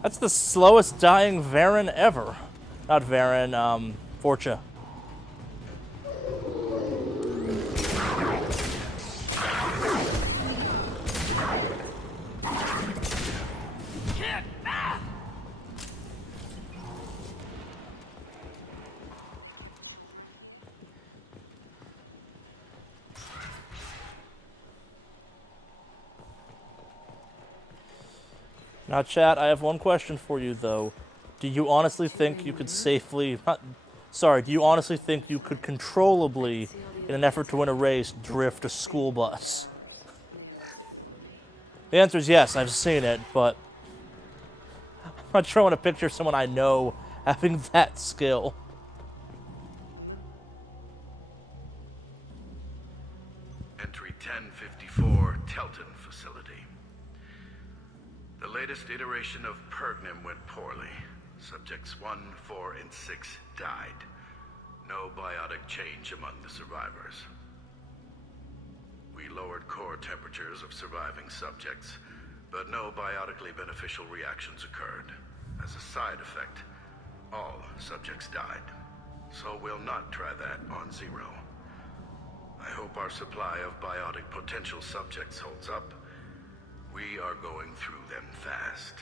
That's the slowest dying Varen ever. Not Varen, Forcha. Now, chat, I have one question for you, though. Do you honestly think you could safely... do you honestly think you could controllably, in an effort to win a race, drift a school bus? The answer is yes, I've seen it, but... I'm not sure I want to picture someone I know having that skill. Entry 1054, Telton facility. The latest iteration of Pergnum went poorly. Subjects 1, 4, and 6 died. No biotic change among the survivors. We lowered core temperatures of surviving subjects, but no biotically beneficial reactions occurred. As a side effect, all subjects died. So we'll not try that on Zero. I hope our supply of biotic potential subjects holds up. We are going through them fast.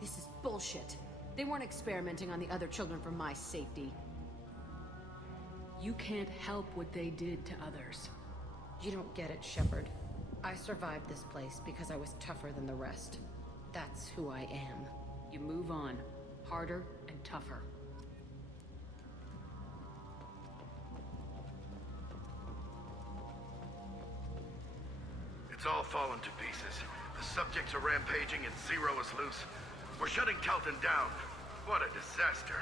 This is bullshit. They weren't experimenting on the other children for my safety. You can't help what they did to others. You don't get it, Shepard. I survived this place because I was tougher than the rest. That's who I am. You move on. Harder and tougher. It's all fallen to pieces. The subjects are rampaging and Zero is loose. We're shutting Kelton down. What a disaster.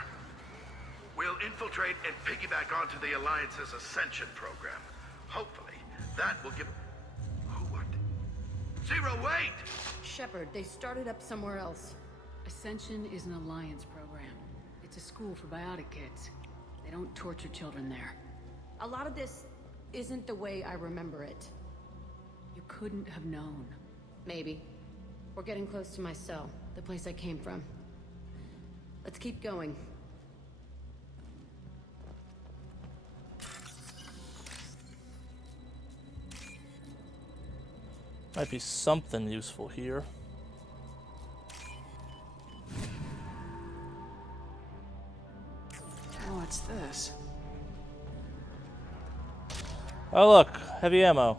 We'll infiltrate and piggyback onto the Alliance's Ascension program. Hopefully, that will give... What? Zero, wait! Shepard, they started up somewhere else. Ascension is an Alliance program. It's a school for biotic kids. They don't torture children there. A lot of this isn't the way I remember it. You couldn't have known. Maybe. We're getting close to my cell, the place I came from. Let's keep going. Might be something useful here. What's this? Oh look, heavy ammo.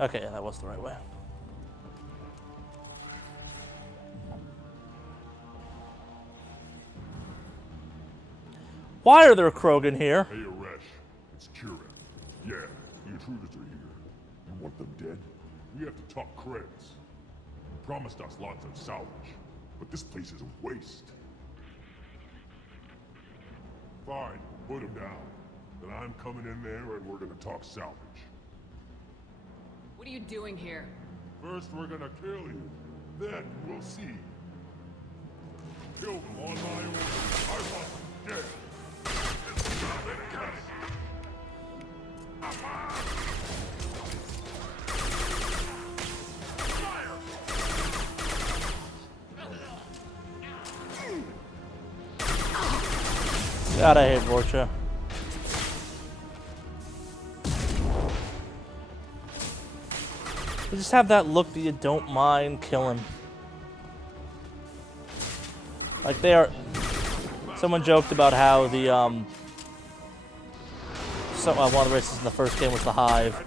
Okay, yeah, that was the right way. Why are there Krogan here? Hey, Aresh. It's Kieran. Yeah, the intruders are here. You want them dead? We have to talk creds. You promised us lots of salvage, but this place is a waste. Fine, put them down. Then I'm coming in there and we're gonna talk salvage. What are you doing here? First we're gonna kill you, then we'll see. Kill them on my order. I want them dead. God, I hate Vorcha. You just have that look that you don't mind killing. Like they are. Someone joked about how the one of the races in the first game was the Hive.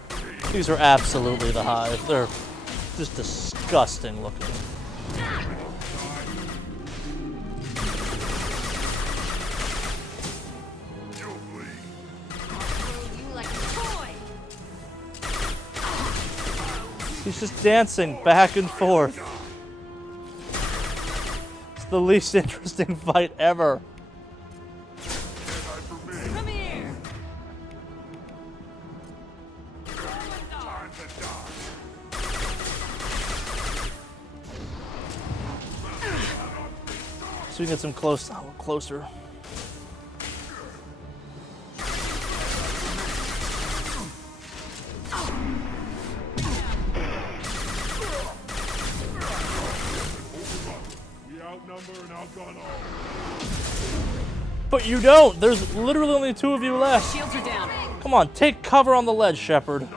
These are absolutely the Hive. They're just disgusting looking. He's just dancing back and forth. It's the least interesting fight ever. Come here. So we can get some closer. But you don't. There's literally only two of you left. Shields are down. Come on, take cover on the ledge, Shepard.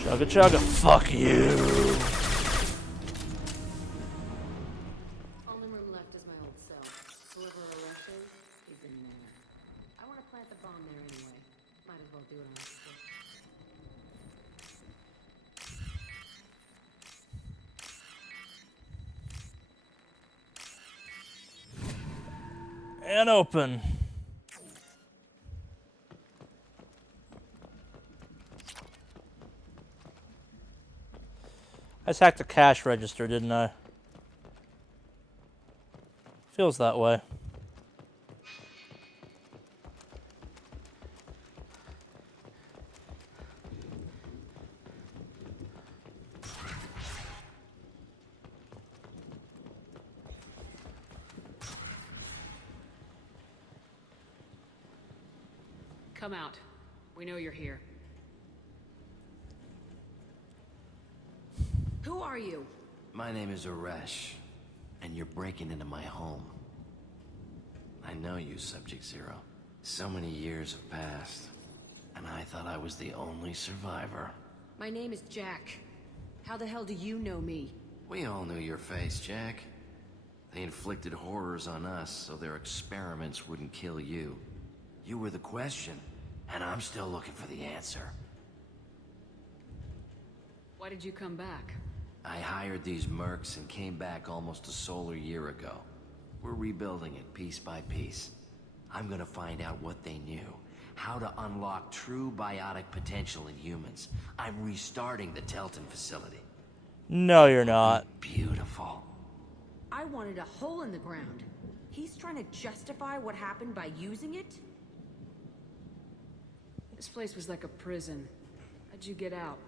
Chugga chugga. Fuck you. Only room left is my old cell. Whoever Aresh is, he's in there. I want to plant the bomb there anyway. Might as well do it on the stick. And open. I just hacked the cash register, didn't I? Feels that way. Come out. We know you're here. Who are you? My name is Aresh, and you're breaking into my home. I know you, Subject Zero. So many years have passed, and I thought I was the only survivor. My name is Jack. How the hell do you know me? We all knew your face, Jack. They inflicted horrors on us so their experiments wouldn't kill you. You were the question, and I'm still looking for the answer. Why did you come back? I hired these mercs and came back almost a solar year ago. We're rebuilding it piece by piece. I'm gonna find out what they knew, how to unlock true biotic potential in humans. I'm restarting the Telton facility. No, you're not. Beautiful. I wanted a hole in the ground. He's trying to justify what happened by using it? This place was like a prison. How'd you get out?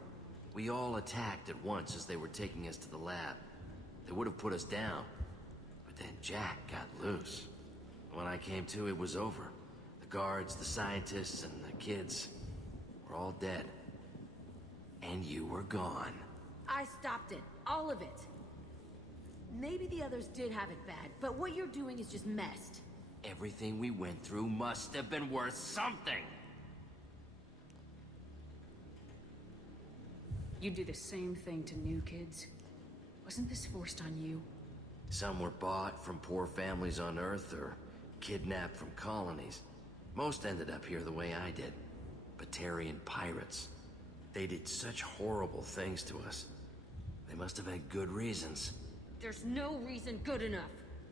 We all attacked at once as they were taking us to the lab. They would have put us down. But then Jack got loose. When I came to, it was over. The guards, the scientists, and the kids were all dead. And you were gone. I stopped it. All of it. Maybe the others did have it bad, but what you're doing is just messed. Everything we went through must have been worth something. You do the same thing to new kids. Wasn't this forced on you? Some were bought from poor families on Earth or kidnapped from colonies. Most ended up here the way I did. Batarian pirates. They did such horrible things to us. They must have had good reasons. There's no reason good enough.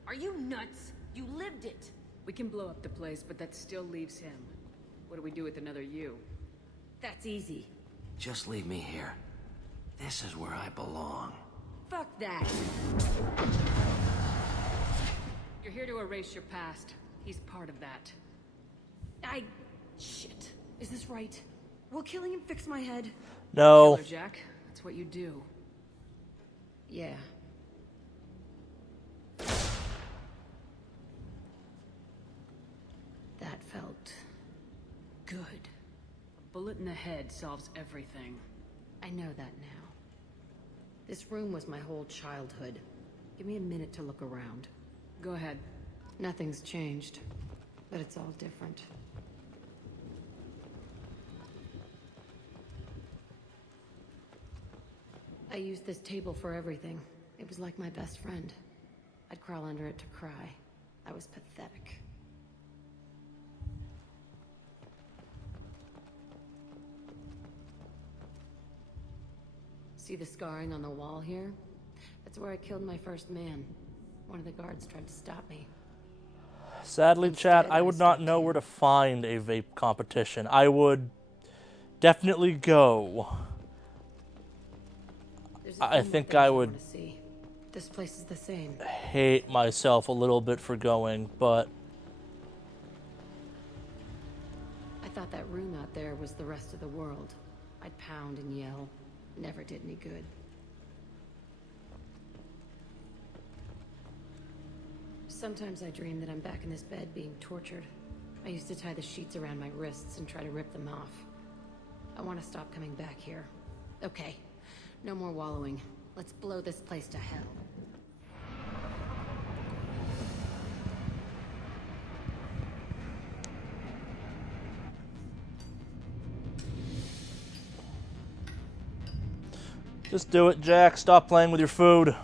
Are you nuts? You lived it. We can blow up the place, but that still leaves him. What do we do with another you? That's easy. Just leave me here. This is where I belong. Fuck that. You're here to erase your past. He's part of that. Shit. Is this right? Will killing him fix my head? No. Killer Jack, that's what you do. Yeah. That felt good. A bullet in the head solves everything. I know that now. This room was my whole childhood. Give me a minute to look around. Go ahead. Nothing's changed, but it's all different. I used this table for everything. It was like my best friend. I'd crawl under it to cry. I was pathetic. See the scarring on the wall here? That's where I killed my first man. One of the guards tried to stop me. Sadly, chat, I would not know where to find a vape competition. I would definitely go. I think I would This place is the same. hate myself a little bit for going, but I thought that room out there was the rest of the world. I'd pound and yell. Never did any good. Sometimes I dream that I'm back in this bed being tortured. I used to tie the sheets around my wrists and try to rip them off. I want to stop coming back here. Okay, no more wallowing. Let's blow this place to hell. just do it, Jack. Stop playing with your food.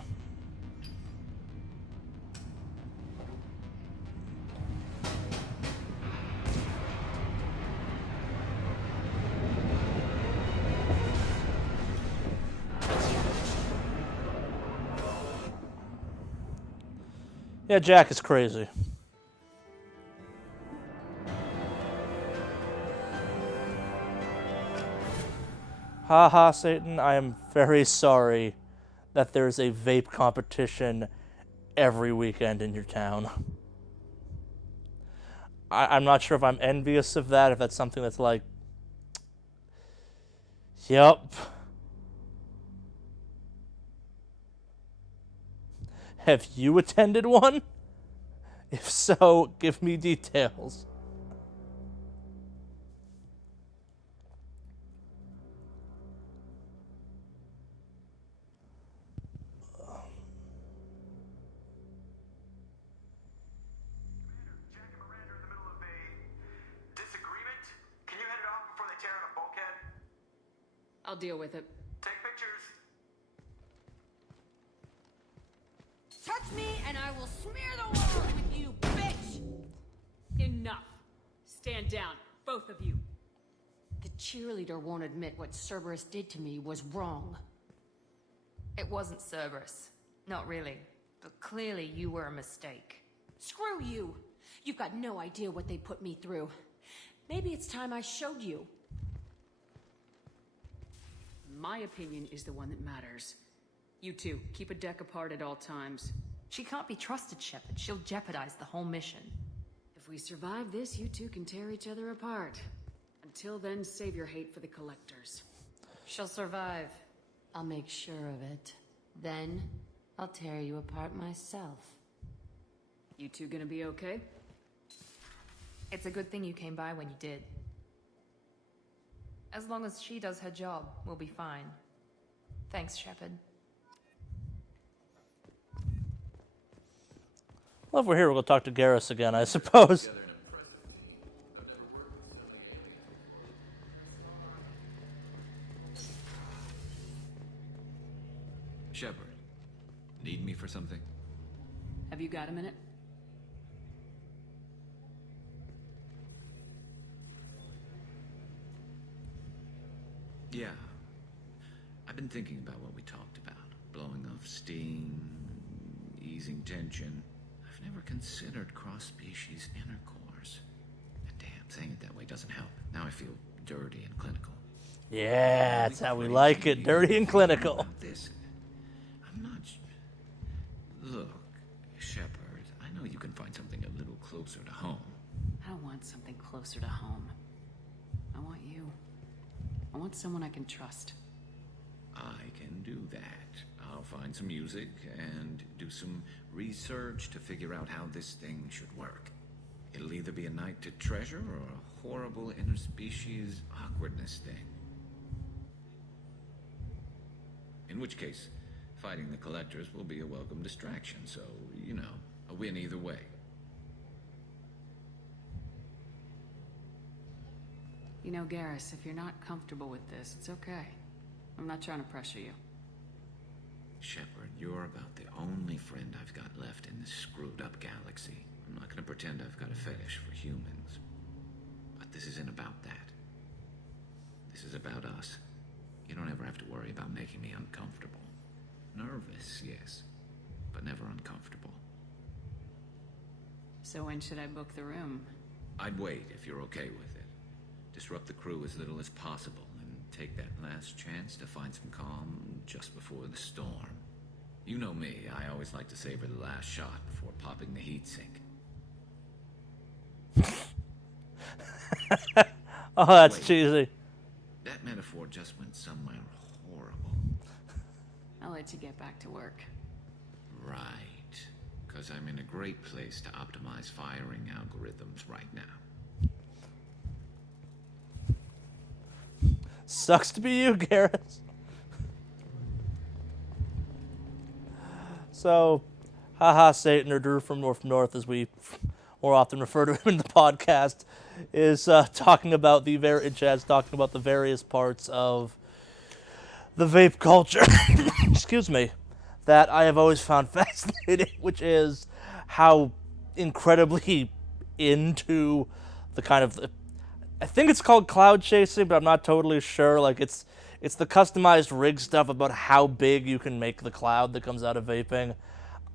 Yeah, Jack is crazy. Haha, Satan, I am very sorry that there's a vape competition every weekend in your town. I'm not sure if I'm envious of that, if that's something that's like, yep. Have you attended one? If so, give me details. I'll deal with it. Take pictures. Touch me and I will smear the walls with you, bitch! Enough. Stand down, both of you. The cheerleader won't admit what Cerberus did to me was wrong. It wasn't Cerberus. Not really. But clearly you were a mistake. Screw you! You've got no idea what they put me through. Maybe it's time I showed you. My opinion is the one that matters. You two, keep a deck apart at all times. She can't be trusted, Shepard. She'll jeopardize the whole mission. If we survive this, you two can tear each other apart. Until then, save your hate for the Collectors. She'll survive. I'll make sure of it. Then, I'll tear you apart myself. You two gonna be okay? It's a good thing you came by when you did. As long as she does her job, we'll be fine. Thanks, Shepard. Well, if we're here, we'll go talk to Garrus again, I suppose. Shepard, need me for something? Have you got a minute? Yeah. I've been thinking about what we talked about. Blowing off steam, easing tension. I've never considered cross-species intercourse. And damn, saying it that way doesn't help. Now I feel dirty and clinical. Yeah, that's how we like it. Dirty and clinical. This. I'm not... Look, Shepard, I know you can find something a little closer to home. I don't want something closer to home. I want you. I want someone I can trust. I can do that. I'll find some music and do some research to figure out how this thing should work. It'll either be a night to treasure or a horrible interspecies awkwardness thing. In which case, fighting the Collectors will be a welcome distraction, so, you know, a win either way. You know, Garrus, if you're not comfortable with this, it's okay. I'm not trying to pressure you. Shepard, you're about the only friend I've got left in this screwed-up galaxy. I'm not gonna pretend I've got a fetish for humans. But this isn't about that. This is about us. You don't ever have to worry about making me uncomfortable. Nervous, yes, but never uncomfortable. So when should I book the room? I'd wait if you're okay with it. Disrupt the crew as little as possible and take that last chance to find some calm just before the storm. You know me, I always like to savor the last shot before popping the heatsink. Oh, that's Wait. cheesy. That metaphor just went somewhere horrible. I'll let you get back to work. Right. Because I'm in a great place to optimize firing algorithms right now. Sucks to be you, Garrus. So, haha, Satan, or Drew from North, as we more often refer to him in the podcast, is talking about the various parts of the vape culture. Excuse me, that I have always found fascinating, which is how incredibly into the kind of, I think it's called cloud chasing, but I'm not totally sure. Like it's the customized rig stuff about how big you can make the cloud that comes out of vaping.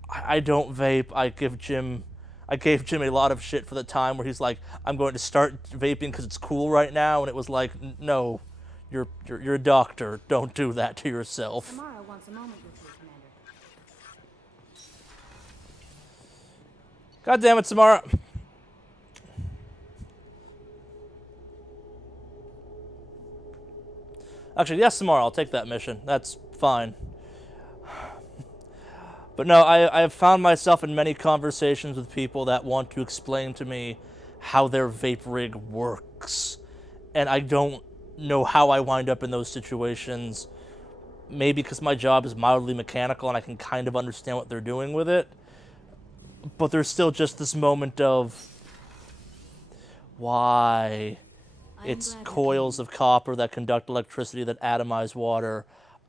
I don't vape. I gave Jim a lot of shit for the time where he's like, I'm going to start vaping because it's cool right now, and it was like, no, you're a doctor. Don't do that to yourself. Tomorrow wants a moment with you, Commander. God damn it, Samara. Actually, yes, Samara, I'll take that mission. That's fine. But no, I have found myself in many conversations with people that want to explain to me how their vape rig works. And I don't know how I wind up in those situations. Maybe because my job is mildly mechanical and I can kind of understand what they're doing with it. But there's still just this moment of... why? It's coils of copper that conduct electricity that atomize water.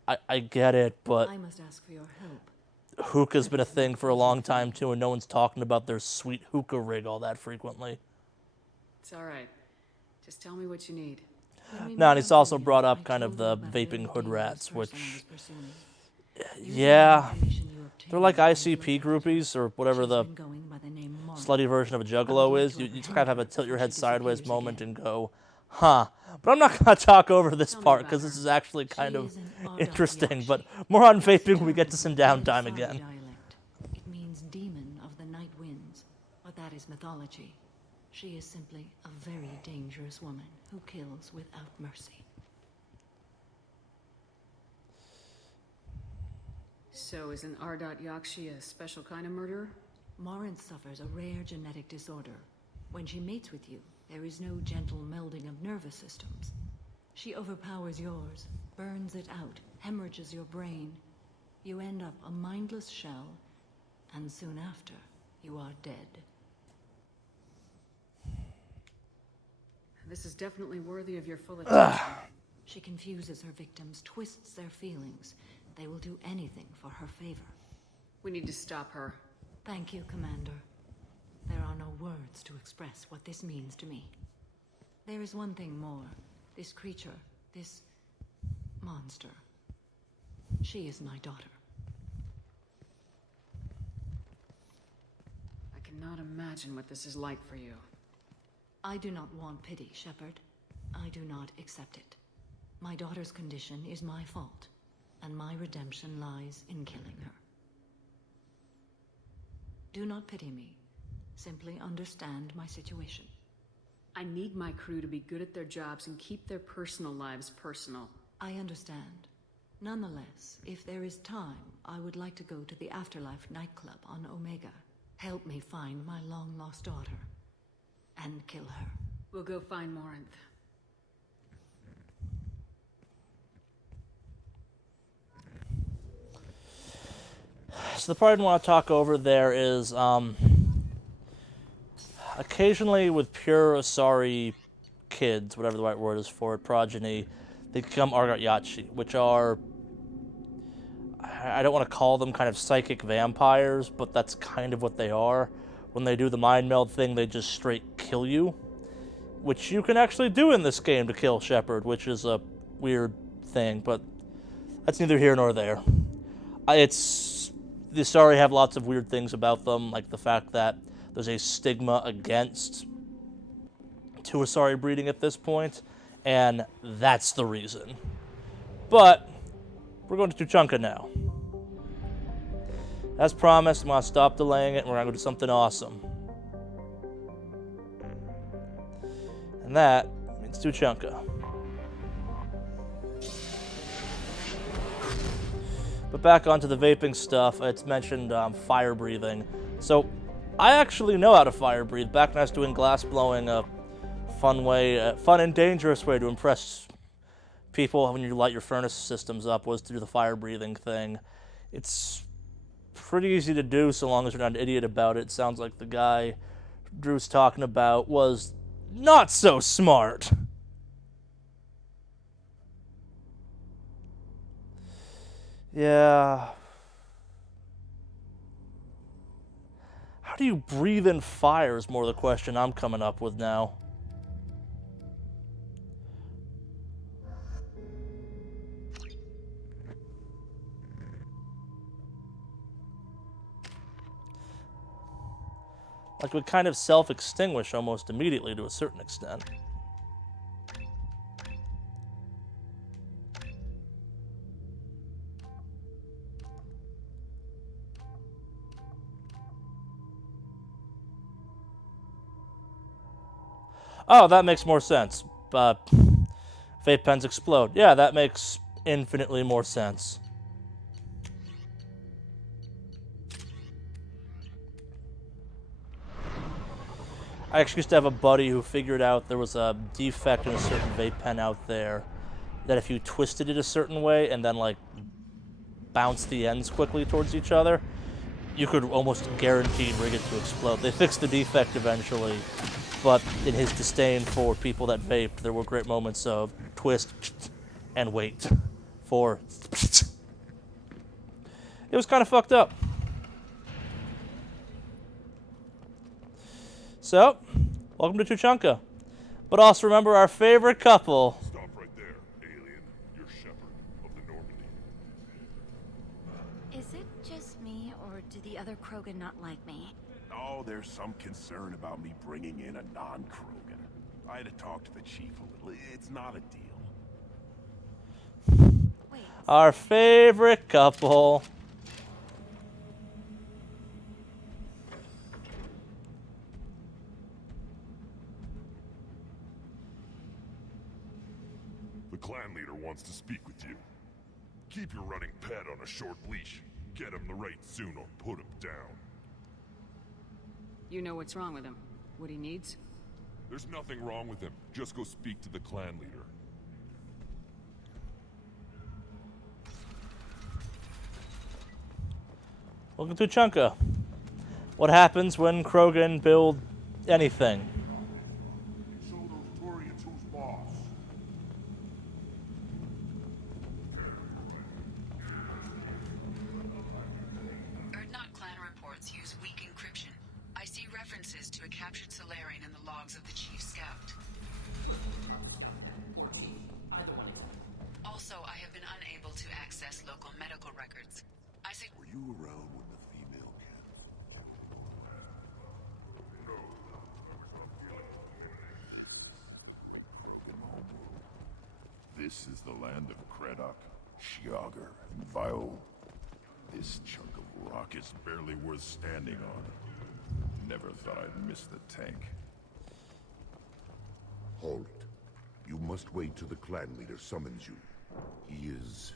I get it, but... I must ask for your help. Hookah's been a thing for a long time, too, and no one's talking about their sweet hookah rig all that frequently. It's alright. Just tell me what you need. No, and he's also brought up kind of the vaping hood rats, which... yeah, they're like ICP groupies, or whatever the slutty version of a juggalo is. You just kind of have a tilt your head sideways moment and go, huh. But I'm not going to talk over this part, because this is actually kind of interesting. But more on vaping when we get to some downtime again. It means demon of the night winds, but that is mythology. She is simply a very dangerous woman who kills without mercy. So is an Ardot Yakshi a special kind of murderer? Morin suffers a rare genetic disorder. When she mates with you, there is no gentle melding of nervous systems. She overpowers yours, burns it out, hemorrhages your brain. You end up a mindless shell, and soon after, you are dead. This is definitely worthy of your full attention. She confuses her victims, twists their feelings. They will do anything for her favor. We need to stop her. Thank you, Commander. There are no words to express what this means to me. There is one thing more. This creature, this monster. She is my daughter. I cannot imagine what this is like for you. I do not want pity, Shepard. I do not accept it. My daughter's condition is my fault, and my redemption lies in killing her. Do not pity me. Simply understand my situation. I need my crew to be good at their jobs and keep their personal lives personal. I understand. Nonetheless, if there is time, I would like to go to the Afterlife nightclub on Omega. Help me find my long-lost daughter. And kill her. We'll go find Morinth. So the part I want to talk over there is, occasionally with pure Asari kids, whatever the right word is for it, progeny, they become Ardot Yakshi, which are, I don't want to call them kind of psychic vampires, but that's kind of what they are. When they do the mind meld thing, they just straight kill you, which you can actually do in this game to kill Shepard, which is a weird thing, but that's neither here nor there. The Asari have lots of weird things about them, like the fact that there's a stigma against two Asari breeding at this point, and that's the reason. But we're going to Tuchanka now. As promised, I'm going to stop delaying it, and we're going to go do something awesome. And that means Tuchanka. But back onto the vaping stuff, it's mentioned fire breathing. So, I actually know how to fire breathe. Back when I was doing glass blowing, a fun and dangerous way to impress people when you light your furnace systems up was to do the fire breathing thing. It's pretty easy to do so long as you're not an idiot about it. Sounds like the guy Drew's talking about was not so smart. Yeah. How do you breathe in fire is more the question I'm coming up with now. Like, it would kind of self-extinguish almost immediately to a certain extent. Oh, that makes more sense. Vape pens explode. Yeah, that makes infinitely more sense. I actually used to have a buddy who figured out there was a defect in a certain vape pen out there that if you twisted it a certain way and then like bounced the ends quickly towards each other, you could almost guaranteed rig it to explode. They fixed the defect eventually, but in his disdain for people that vaped, there were great moments of twist and wait for. It was kind of fucked up. So, welcome to Tuchanka. But also remember our favorite couple. Stop right there, alien. You're Shepard of the Normandy. Is it just me, or do the other Krogan not like me? Oh, there's some concern about me bringing in a non-Krogan. I had to talk to the chief a little. It's not a deal. Wait. Our favorite couple. The clan leader wants to speak with you. Keep your running pet on a short leash. Get him the right soon or put him down. You know what's wrong with him? What he needs? There's nothing wrong with him. Just go speak to the clan leader. Welcome to Tuchanka. What happens when Krogan build anything? Show those Turians who's boss. Erdnot clan reports use weak encryption. I see references to a captured Solarian in the logs of the Chief Scout. Also, I have been unable to access local medical records. Were you around when the female cats? No, I was not Krogan homeworld. This is the land of Kredok, Shiagar, and Vio. This chunk of rock is barely worth standing on. Never thought I'd miss the tank. Halt. You must wait till the clan leader summons you. He is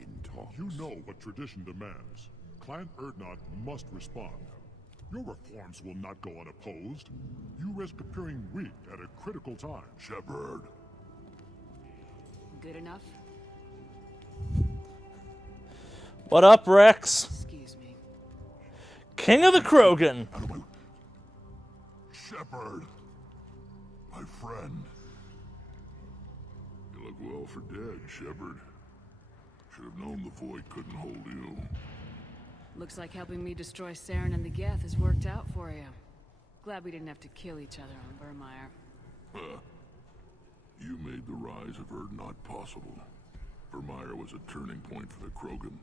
in talks. You know what tradition demands. Clan Erdnot must respond. Your reforms will not go unopposed. You risk appearing weak at a critical time. Shepard. Good enough? What up, Rex? Excuse me. King of the Krogan. Shepard. My friend. You look well for dead, Shepard. Should have known the Void couldn't hold you. Looks like helping me destroy Saren and the Geth has worked out for you. Glad we didn't have to kill each other on Burmire. Huh. You made the rise of Erdnot possible. Burmire was a turning point for the Krogan,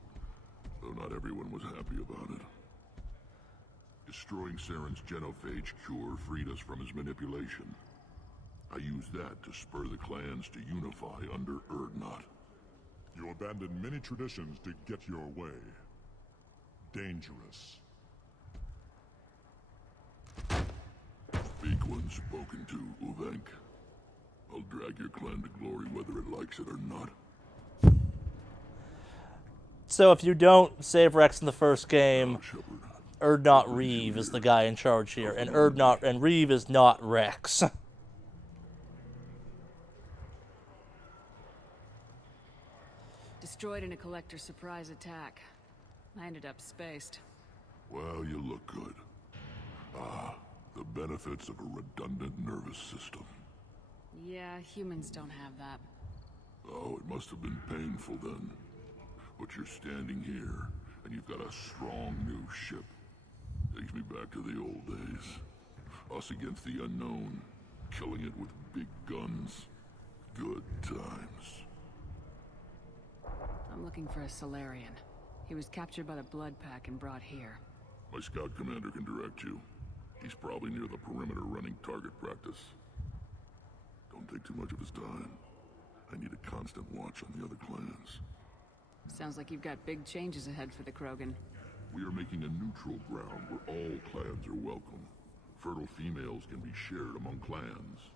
though not everyone was happy about it. Destroying Saren's genophage cure freed us from his manipulation. I used that to spur the clans to unify under Erdnot. You abandoned many traditions to get your way. Dangerous. Speak when spoken to, Uvenk. I'll drag your clan to glory whether it likes it or not. So if you don't save Rex in the first game, Erdnot Reeve is the guy in charge here, and Reeve is not Rex. Destroyed in a collector surprise attack. I ended up spaced. Well, you look good. Ah, the benefits of a redundant nervous system. Yeah, humans don't have that. Oh, it must have been painful then. But you're standing here, and you've got a strong new ship. Takes me back to the old days. Us against the unknown, killing it with big guns. Good times. I'm looking for a Solarian. He was captured by the Blood Pack and brought here. My scout commander can direct you. He's probably near the perimeter running target practice. Don't take too much of his time. I need a constant watch on the other clans. Sounds like you've got big changes ahead for the Krogan. We are making a neutral ground where all clans are welcome. fertile females can be shared among clans.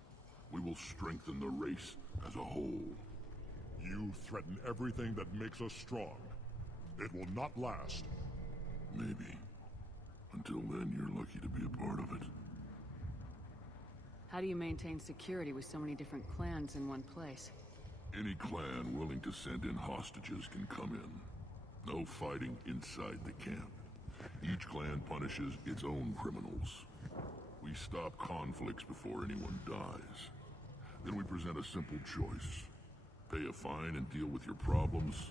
We will strengthen the race as a whole. You threaten everything that makes us strong. It will not last. Maybe. Until then, you're lucky to be a part of it. How do you maintain security with so many different clans in one place? Any clan willing to send in hostages can come in. No fighting inside the camp. Each clan punishes its own criminals. We stop conflicts before anyone dies. Then we present a simple choice. Pay a fine and deal with your problems,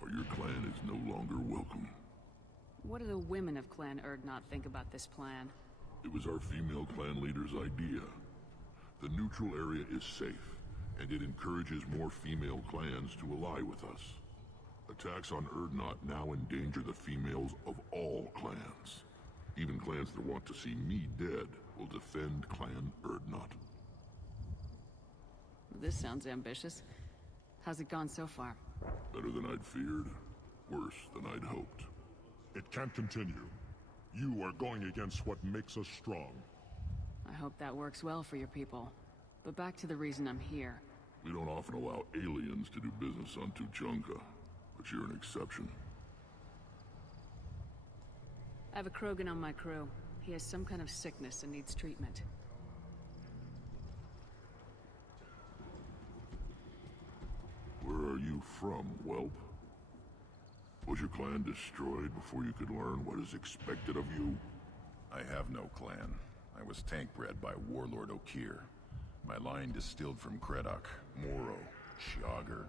or your clan is no longer welcome. What do the women of Clan Urdnot think about this plan? It was our female clan leader's idea. The neutral area is safe, and it encourages more female clans to ally with us. Attacks on Urdnot now endanger the females of all clans. Even clans that want to see me dead will defend Clan Urdnot. This sounds ambitious. How's it gone so far? Better than I'd feared. Worse than I'd hoped. It can't continue. You are going against what makes us strong. I hope that works well for your people. But back to the reason I'm here. We don't often allow aliens to do business on Tuchanka, but you're an exception. I have a Krogan on my crew. He has some kind of sickness and needs treatment. Where are you from, whelp? Was your clan destroyed before you could learn what is expected of you? I have no clan. I was tank bred by Warlord Okir. My line distilled from Kredok, Moro, Shiagar.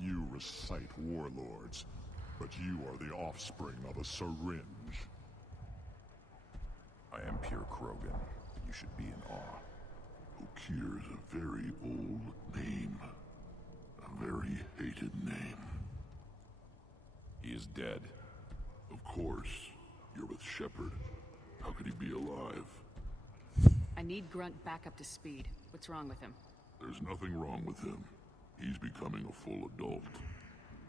You recite warlords, but you are the offspring of a syringe. I am pure Krogan. You should be in awe. Okir is a very old name. A very hated name. He is dead. Of course. You're with Shepard. How could he be alive? I need Grunt back up to speed. What's wrong with him? There's nothing wrong with him. He's becoming a full adult.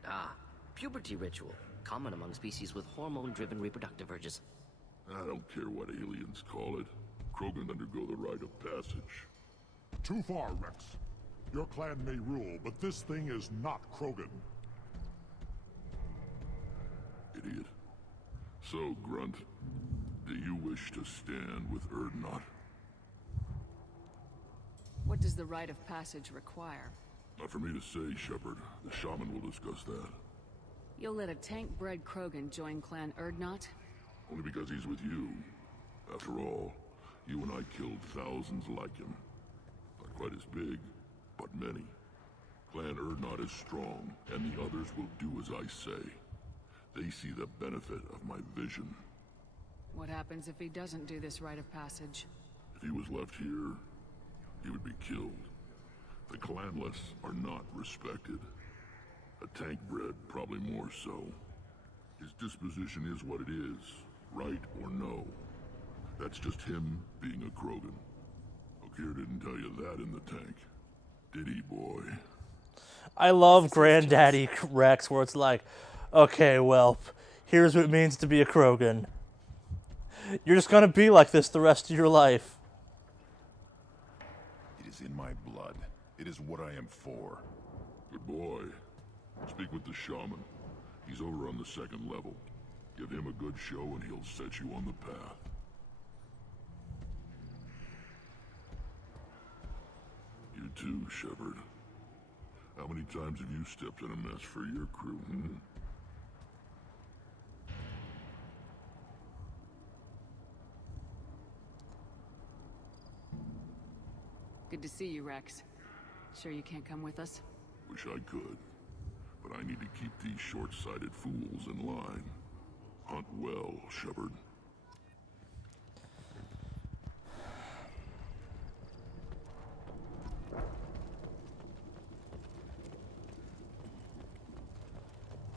Ah, puberty ritual. Common among species with hormone-driven reproductive urges. I don't care what aliens call it. Krogan undergo the rite of passage. Too far, Rex. Your clan may rule, but this thing is not Krogan. Idiot. So, Grunt, do you wish to stand with Urdnot? What does the rite of passage require? Not for me to say, Shepard. The shaman will discuss that. You'll let a tank-bred Krogan join Clan Urdnot? Only because he's with you. After all, you and I killed thousands like him. Not quite as big, but many. Clan Urdnot is strong, and the others will do as I say. They see the benefit of my vision. What happens if he doesn't do this rite of passage? If he was left here, he would be killed. The clanless are not respected. A tank bred, probably more so. His disposition is what it is, right or no. That's just him being a Krogan. Okir didn't tell you that in the tank. Did he, boy? I love Granddaddy Rex, where it's like, okay, whelp, here's what it means to be a Krogan. You're just gonna be like this the rest of your life. It is in my blood. It is what I am for. Good boy. Speak with the shaman. He's over on the second level. Give him a good show and he'll set you on the path. You too, Shepard. How many times have you stepped in a mess for your crew, hmm? Good to see you, Rex. Sure you can't come with us? Wish I could. But I need to keep these short-sighted fools in line. Hunt well, Shepard.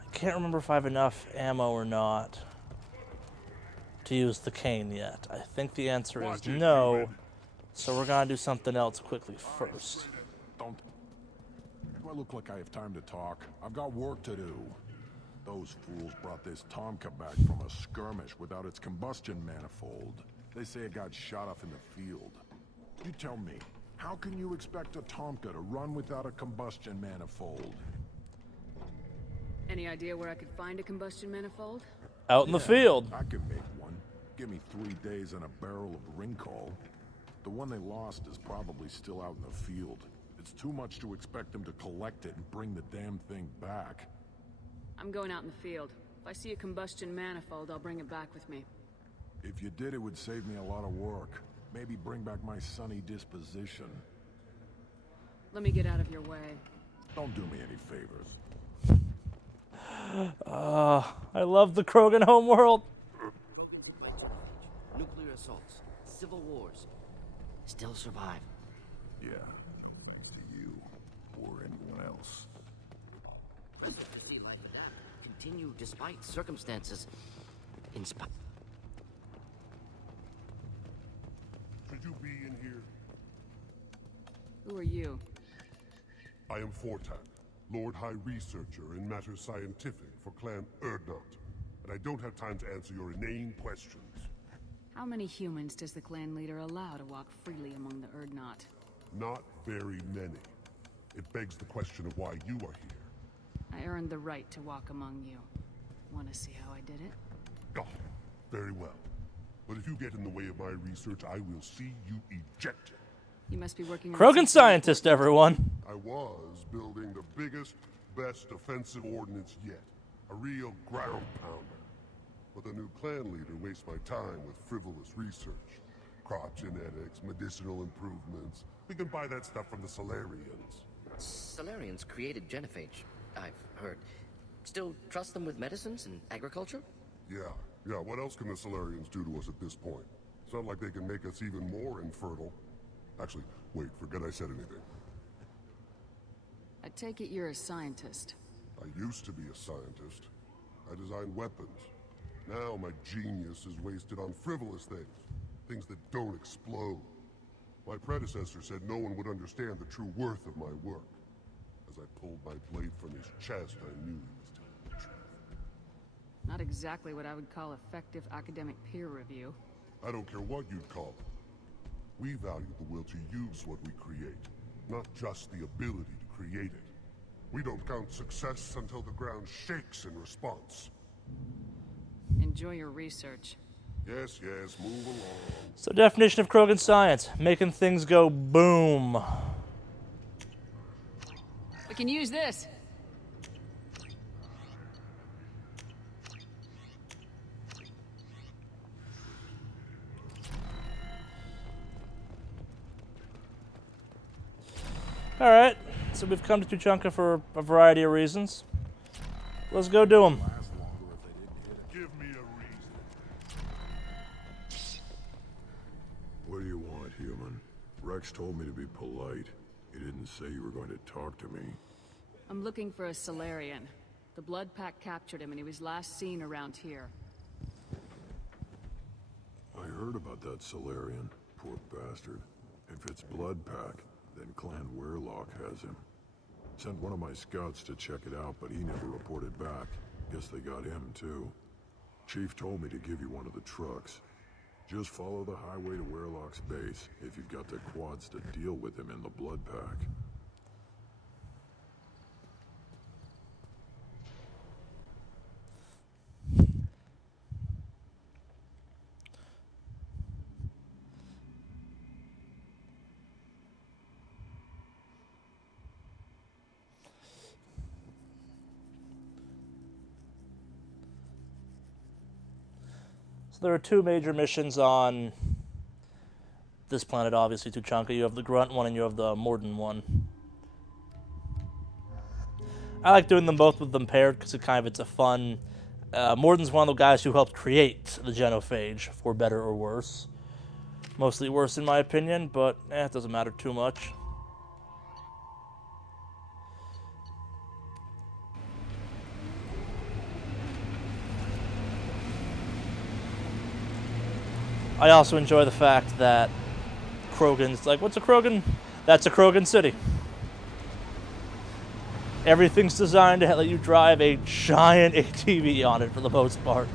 I can't remember if I have enough ammo or not to use the cane yet. I think the answer is no. So we're gonna do something else quickly first. Don't. Do I look like I have time to talk? I've got work to do. Those fools brought this Tomka back from a skirmish without its combustion manifold. They say it got shot off in the field. You tell me, how can you expect a Tomka to run without a combustion manifold? Any idea where I could find a combustion manifold? Out in the field. I could make one. Give me 3 days and a barrel of Ringcall. The one they lost is probably still out in the field. It's too much to expect them to collect it and bring the damn thing back. I'm going out in the field. If I see a combustion manifold, I'll bring it back with me. If you did, it would save me a lot of work. Maybe bring back my sunny disposition. Let me get out of your way. Don't do me any favors. I love the Krogan homeworld. Krogan sequential damage, nuclear assaults, civil wars. Still survive. Yeah, thanks to you. Or anyone else. Impressive to see life adapt. Continue despite circumstances. In spite. Should you be in here? Who are you? I am 4-tak, Lord High Researcher in matters scientific for Clan Urdnot, and I don't have time to answer your inane questions. How many humans does the clan leader allow to walk freely among the Urdnot? Not very many. It begs the question of why you are here. I earned the right to walk among you. Want to see how I did it? Oh, very well. But if you get in the way of my research, I will see you ejected. You must be working on Krogan scientist, everyone. I was building the biggest, best offensive ordnance yet. A real ground pounder. But the new clan leader wastes my time with frivolous research. Crop genetics, medicinal improvements. We can buy that stuff from the Solarians. Solarians created genophage, I've heard. Still trust them with medicines and agriculture? Yeah, what else can the Solarians do to us at this point? It's not like they can make us even more infertile. Actually, wait, forget I said anything. I take it you're a scientist. I used to be a scientist. I designed weapons. Now my genius is wasted on frivolous things. Things that don't explode. My predecessor said no one would understand the true worth of my work. As I pulled my blade from his chest, I knew he was telling the truth. Not exactly what I would call effective academic peer review. I don't care what you'd call it. We value the will to use what we create, not just the ability to create it. We don't count success until the ground shakes in response. Enjoy your research. Yes, move along. So definition of Krogan science, making things go boom. We can use this. Alright, so we've come to Tuchanka for a variety of reasons. Let's go do them. Give me a reason. What do you want, human? Rex told me to be polite. He didn't say you were going to talk to me. I'm looking for a Solarian. The Blood Pack captured him and he was last seen around here. I heard about that Solarian. Poor bastard. If it's Blood Pack, then Clan Weirlock has him. Sent one of my scouts to check it out, but he never reported back. Guess they got him, too. Chief told me to give you one of the trucks. Just follow the highway to Weirlock's base, if you've got the quads to deal with him in the Blood Pack. There are two major missions on this planet, obviously, Tuchanka. You have the Grunt one and you have the Morden one. I like doing them both with them paired because it's a fun... Morden's one of the guys who helped create the genophage, for better or worse. Mostly worse in my opinion, but it doesn't matter too much. I also enjoy the fact that Krogan's like, what's a Krogan? That's a Krogan city. Everything's designed to let you drive a giant ATV on it for the most part.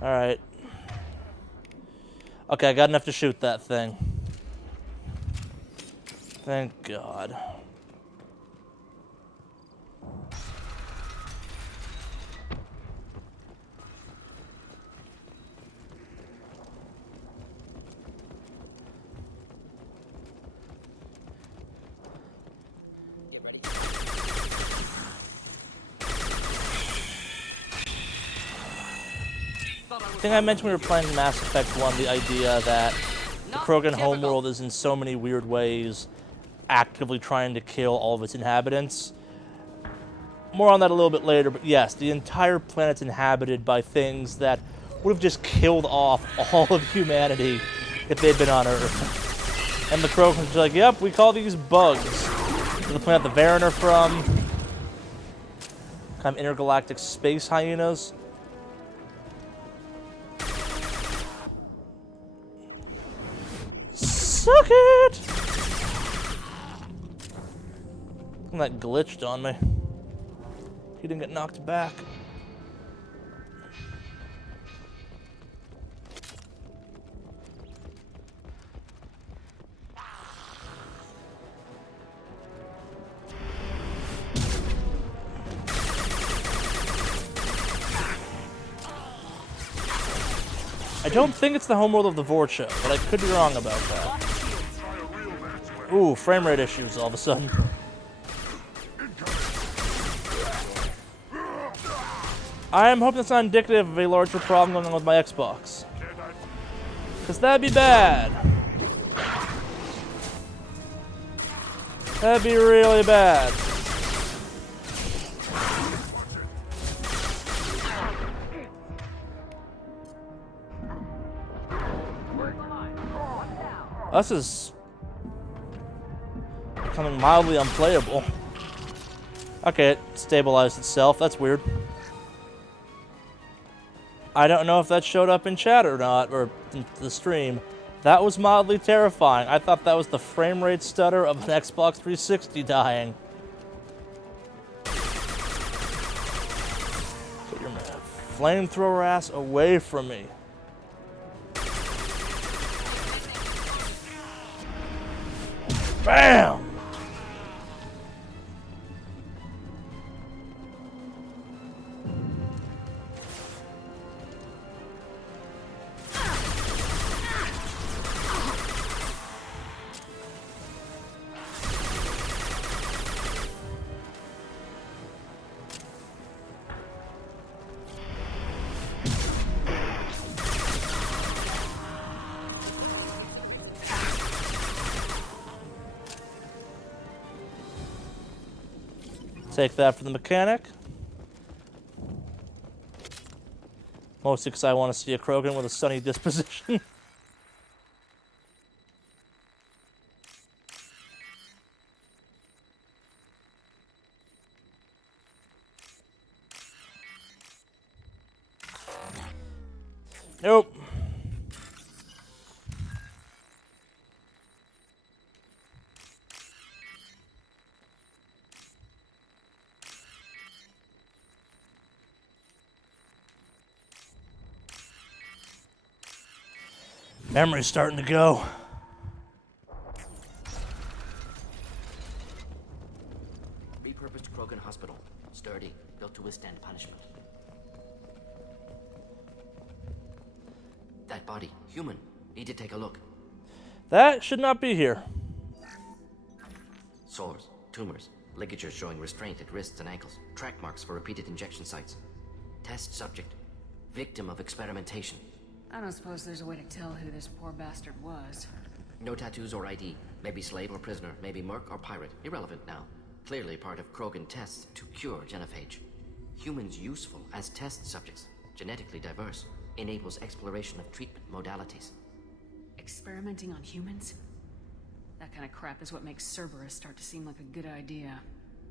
Alright. Okay, I got enough to shoot that thing. Thank God. Get ready. I think I mentioned we were playing Mass Effect 1, the idea that the Krogan homeworld is in so many weird ways actively trying to kill all of its inhabitants. More on that a little bit later, but yes, the entire planet's inhabited by things that would have just killed off all of humanity if they'd been on Earth. And the Krogans are like, yep, we call these bugs. The planet the Varen are from. Kind of intergalactic space hyenas. Suck it! And that glitched on me. He didn't get knocked back. I don't think it's the homeworld of the Vorcha, but I could be wrong about that. Ooh, frame rate issues all of a sudden. I am hoping that's not indicative of a larger problem going on with my Xbox. Because that'd be bad. That'd be really bad. This is becoming mildly unplayable. Okay, it stabilized itself. That's weird. I don't know if that showed up in chat or not, or in the stream. That was mildly terrifying. I thought that was the frame rate stutter of an Xbox 360 dying. Get your flamethrower ass away from me. Bam! Take that for the mechanic. Mostly because I want to see a Krogan with a sunny disposition. Nope. Memory's starting to go. Repurposed Krogan hospital. Sturdy, built to withstand punishment. That body, human. Need to take a look. That should not be here. Sores, tumors, ligatures showing restraint at wrists and ankles, track marks for repeated injection sites. Test subject, victim of experimentation. I don't suppose there's a way to tell who this poor bastard was. No tattoos or ID. Maybe slave or prisoner, maybe merc or pirate. Irrelevant now. Clearly part of Krogan tests to cure genophage. Humans useful as test subjects. Genetically diverse. Enables exploration of treatment modalities. Experimenting on humans? That kind of crap is what makes Cerberus start to seem like a good idea.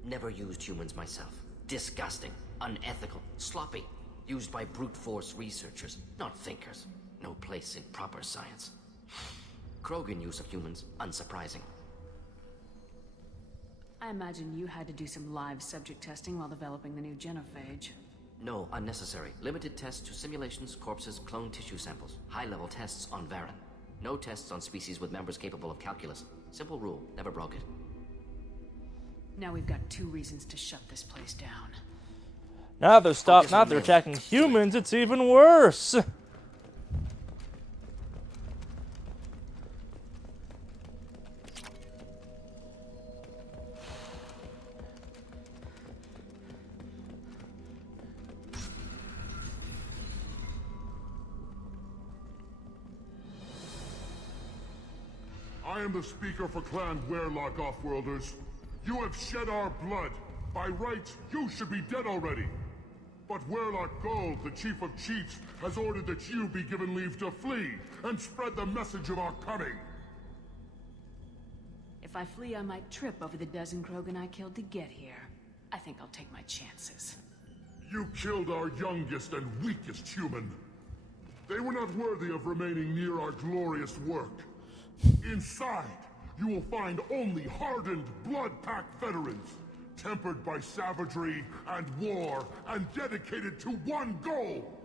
Never used humans myself. Disgusting. Unethical. Sloppy. Used by brute force researchers, not thinkers. No place in proper science. Krogan use of humans, unsurprising. I imagine you had to do some live subject testing while developing the new genophage. No, unnecessary. Limited tests to simulations, corpses, cloned tissue samples. High-level tests on Varen. No tests on species with members capable of calculus. Simple rule, never broke it. Now we've got 2 reasons to shut this place down. Now they're attacking humans, it's even worse! I am the speaker for Clan Werelock, Offworlders. You have shed our blood. By rights, you should be dead already. But Werelock Gold, the Chief of Chiefs, has ordered that you be given leave to flee and spread the message of our coming. If I flee, I might trip over the dozen Krogan I killed to get here. I think I'll take my chances. You killed our youngest and weakest human. They were not worthy of remaining near our glorious work. Inside, you will find only hardened, blood-packed veterans, tempered by savagery and war, and dedicated to one goal.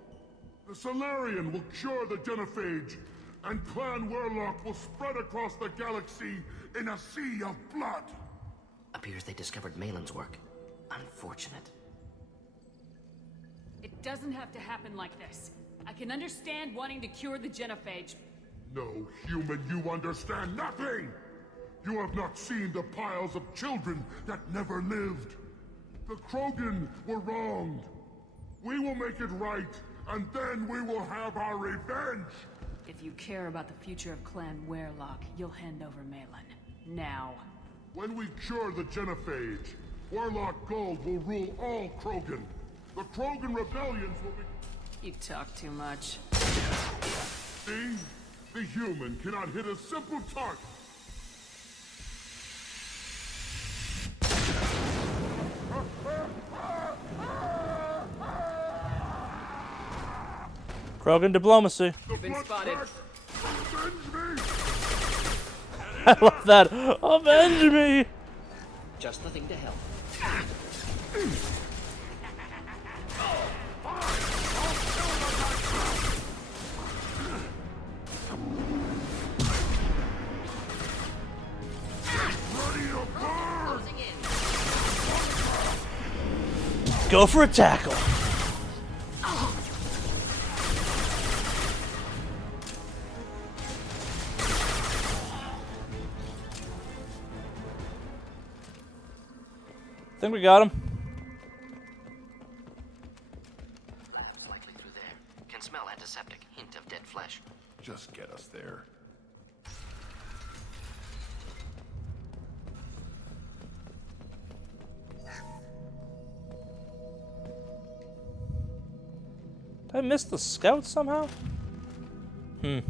The Solarian will cure the genophage, and Clan Werelock will spread across the galaxy in a sea of blood. Appears they discovered Malin's work. Unfortunate. It doesn't have to happen like this. I can understand wanting to cure the genophage. No, human, you understand nothing! You have not seen the piles of children that never lived. The Krogan were wronged. We will make it right, and then we will have our revenge! If you care about the future of Clan Werelock, you'll hand over Malin. Now. When we cure the genophage, Werelock Gold will rule all Krogan. The Krogan rebellions will be... You talk too much. See? The human cannot hit a simple target. Krogan diplomacy. You've been spotted. I love that. Avenge me! Just the thing to help. Go for a tackle. Think we got him. Lab's likely through there. Can smell antiseptic. Hint of dead flesh. Just get us there. Did I miss the scout somehow? Dead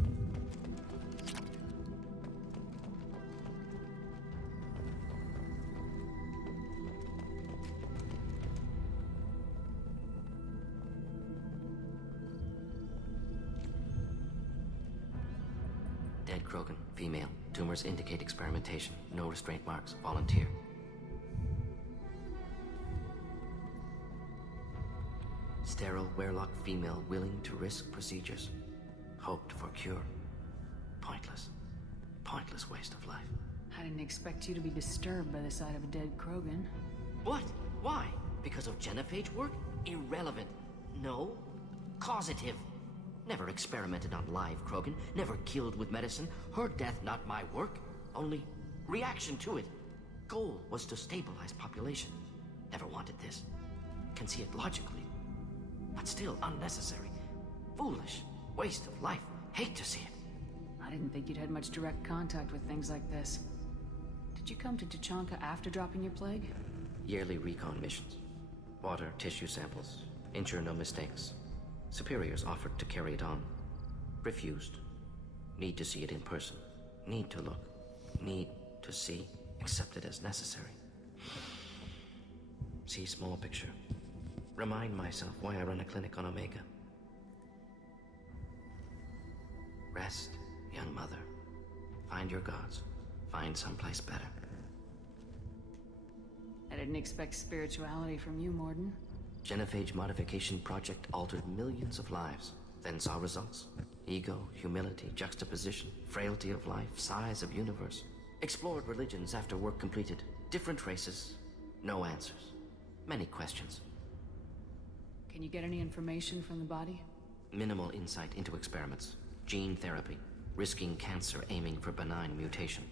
Krogan, female. Tumors indicate experimentation. No restraint marks. Volunteer. Sterile Werelock female willing to risk procedures. Hoped for cure. Pointless. Pointless waste of life. I didn't expect you to be disturbed by the sight of a dead Krogan. What? Why? Because of genophage work? Irrelevant. No. Causative. Never experimented on live Krogan. Never killed with medicine. Her death not my work. Only reaction to it. Goal was to stabilize population. Never wanted this. Can see it logically. But still unnecessary. Foolish. Waste of life. Hate to see it. I didn't think you'd had much direct contact with things like this. Did you come to Tuchanka after dropping your plague? Yearly recon missions. Water, tissue samples. Ensure no mistakes. Superiors offered to carry it on. Refused. Need to see it in person. Need to look. Need to see. Accepted as necessary. See small picture. Remind myself why I run a clinic on Omega. Rest, young mother. Find your gods. Find someplace better. I didn't expect spirituality from you, Morden. Genophage modification project altered millions of lives, then saw results. Ego, humility, juxtaposition, frailty of life, size of universe. Explored religions after work completed. Different races, no answers. Many questions. Can you get any information from the body? Minimal insight into experiments. Gene therapy. Risking cancer, aiming for benign mutation.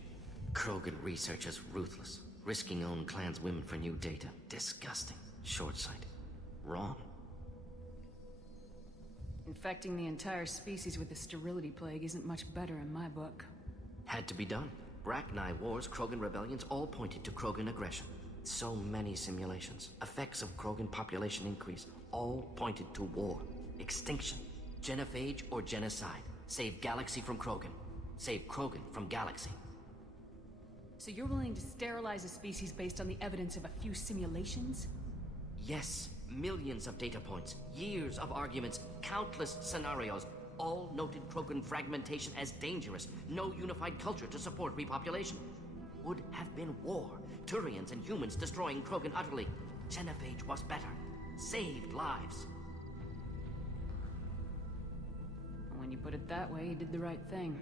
Krogan researchers ruthless. Risking own clan's women for new data. Disgusting. Short-sighted. Wrong. Infecting the entire species with the sterility plague isn't much better in my book. Had to be done. Rachni wars, Krogan rebellions, all pointed to Krogan aggression. So many simulations. Effects of Krogan population increase, all pointed to war. Extinction. Genophage or genocide. Save galaxy from Krogan. Save Krogan from galaxy. So you're willing to sterilize a species based on the evidence of a few simulations? Yes. Millions of data points, years of arguments, countless scenarios, all noted Krogan fragmentation as dangerous. No unified culture to support repopulation. Would have been war. Turians and humans destroying Krogan utterly. Genophage was better. Saved lives. When you put it that way, you did the right thing.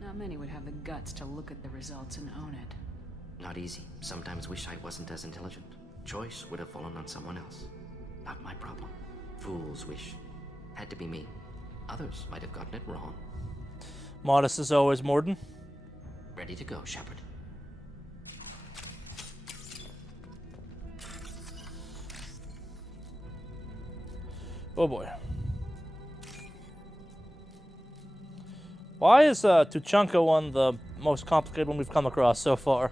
Not many would have the guts to look at the results and own it. Not easy. Sometimes wish I wasn't as intelligent. Choice would have fallen on someone else. Not my problem. Fool's wish. Had to be me. Others might have gotten it wrong. Modest as always, Morden. Ready to go, Shepard. Oh boy. Why is Tuchanka one the most complicated one we've come across so far?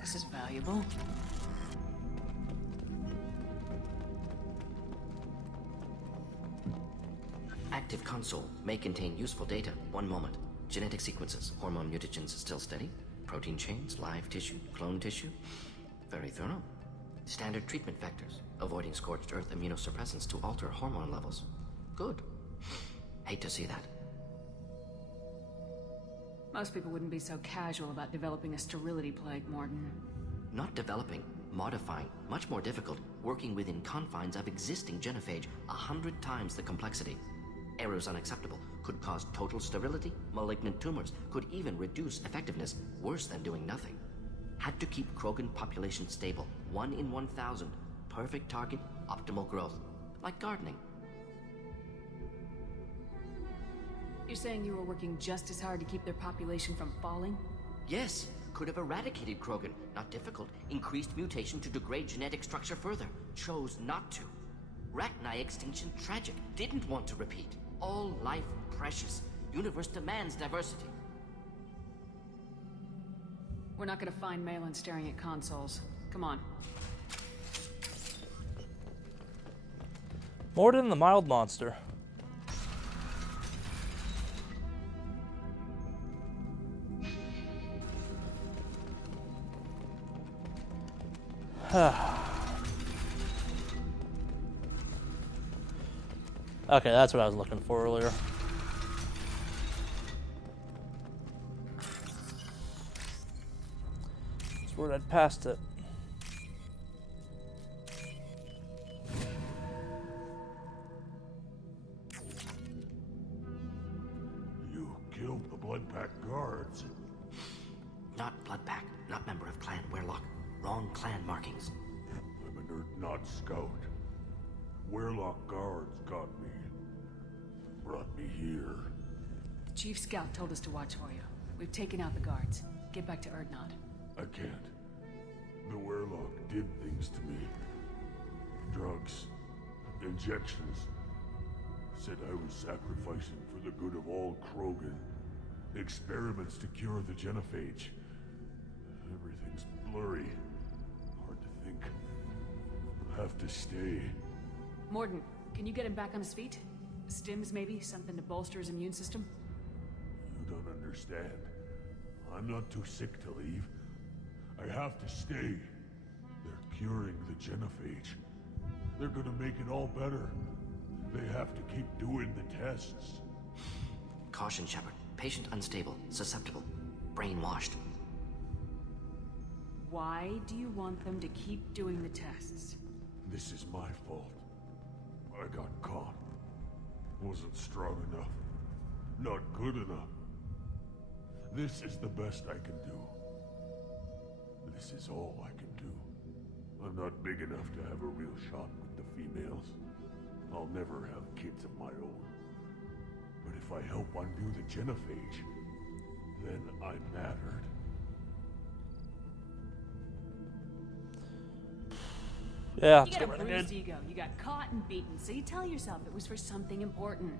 This is valuable. Active console may contain useful data. One moment. Genetic sequences, hormone mutagens still steady. Protein chains, live tissue, clone tissue. Very thorough. Standard treatment vectors, avoiding scorched earth immunosuppressants to alter hormone levels. Good. Hate to see that. Most people wouldn't be so casual about developing a sterility plague, Morden. Not developing, modifying, much more difficult, working within confines of existing genophage, 100 times the complexity. Errors unacceptable, could cause total sterility, malignant tumors, could even reduce effectiveness, worse than doing nothing. Had to keep Krogan population stable, 1 in 1,000. Perfect target, optimal growth. Like gardening. You're saying you were working just as hard to keep their population from falling? Yes, could have eradicated Krogan. Not difficult. Increased mutation to degrade genetic structure further. Chose not to. Rachni extinction tragic. Didn't want to repeat. All life precious. Universe demands diversity. We're not gonna find Malin staring at consoles. Come on. Morden the mild monster. Okay, that's what I was looking for earlier. Swear I'd passed it. You killed the Bloodpack guards. Not Bloodpack, not member of Clan Weirlock. Wrong clan markings. I'm an Earth-Not scout. Weirlock guards got me. Brought me here. The Chief Scout told us to watch for you. We've taken out the guards. Get back to Erdnot. I can't. The Weirlock did things to me. Drugs. Injections. Said I was sacrificing for the good of all Krogan. Experiments to cure the genophage. Everything's blurry. Hard to think. Have to stay. Morden, can you get him back on his feet? Stims, maybe? Something to bolster his immune system? You don't understand. I'm not too sick to leave. I have to stay. They're curing the genophage. They're gonna make it all better. They have to keep doing the tests. Caution, Shepard. Patient unstable, susceptible, brainwashed. Why do you want them to keep doing the tests? This is my fault. I got caught. Wasn't strong enough. Not good enough. This is the best I can do. This is all I can do. I'm not big enough to have a real shot with the females. I'll never have kids of my own. But if I help undo the genophage, then I mattered. Yeah, You got a bruised ego. You got caught and beaten, so you tell yourself it was for something important.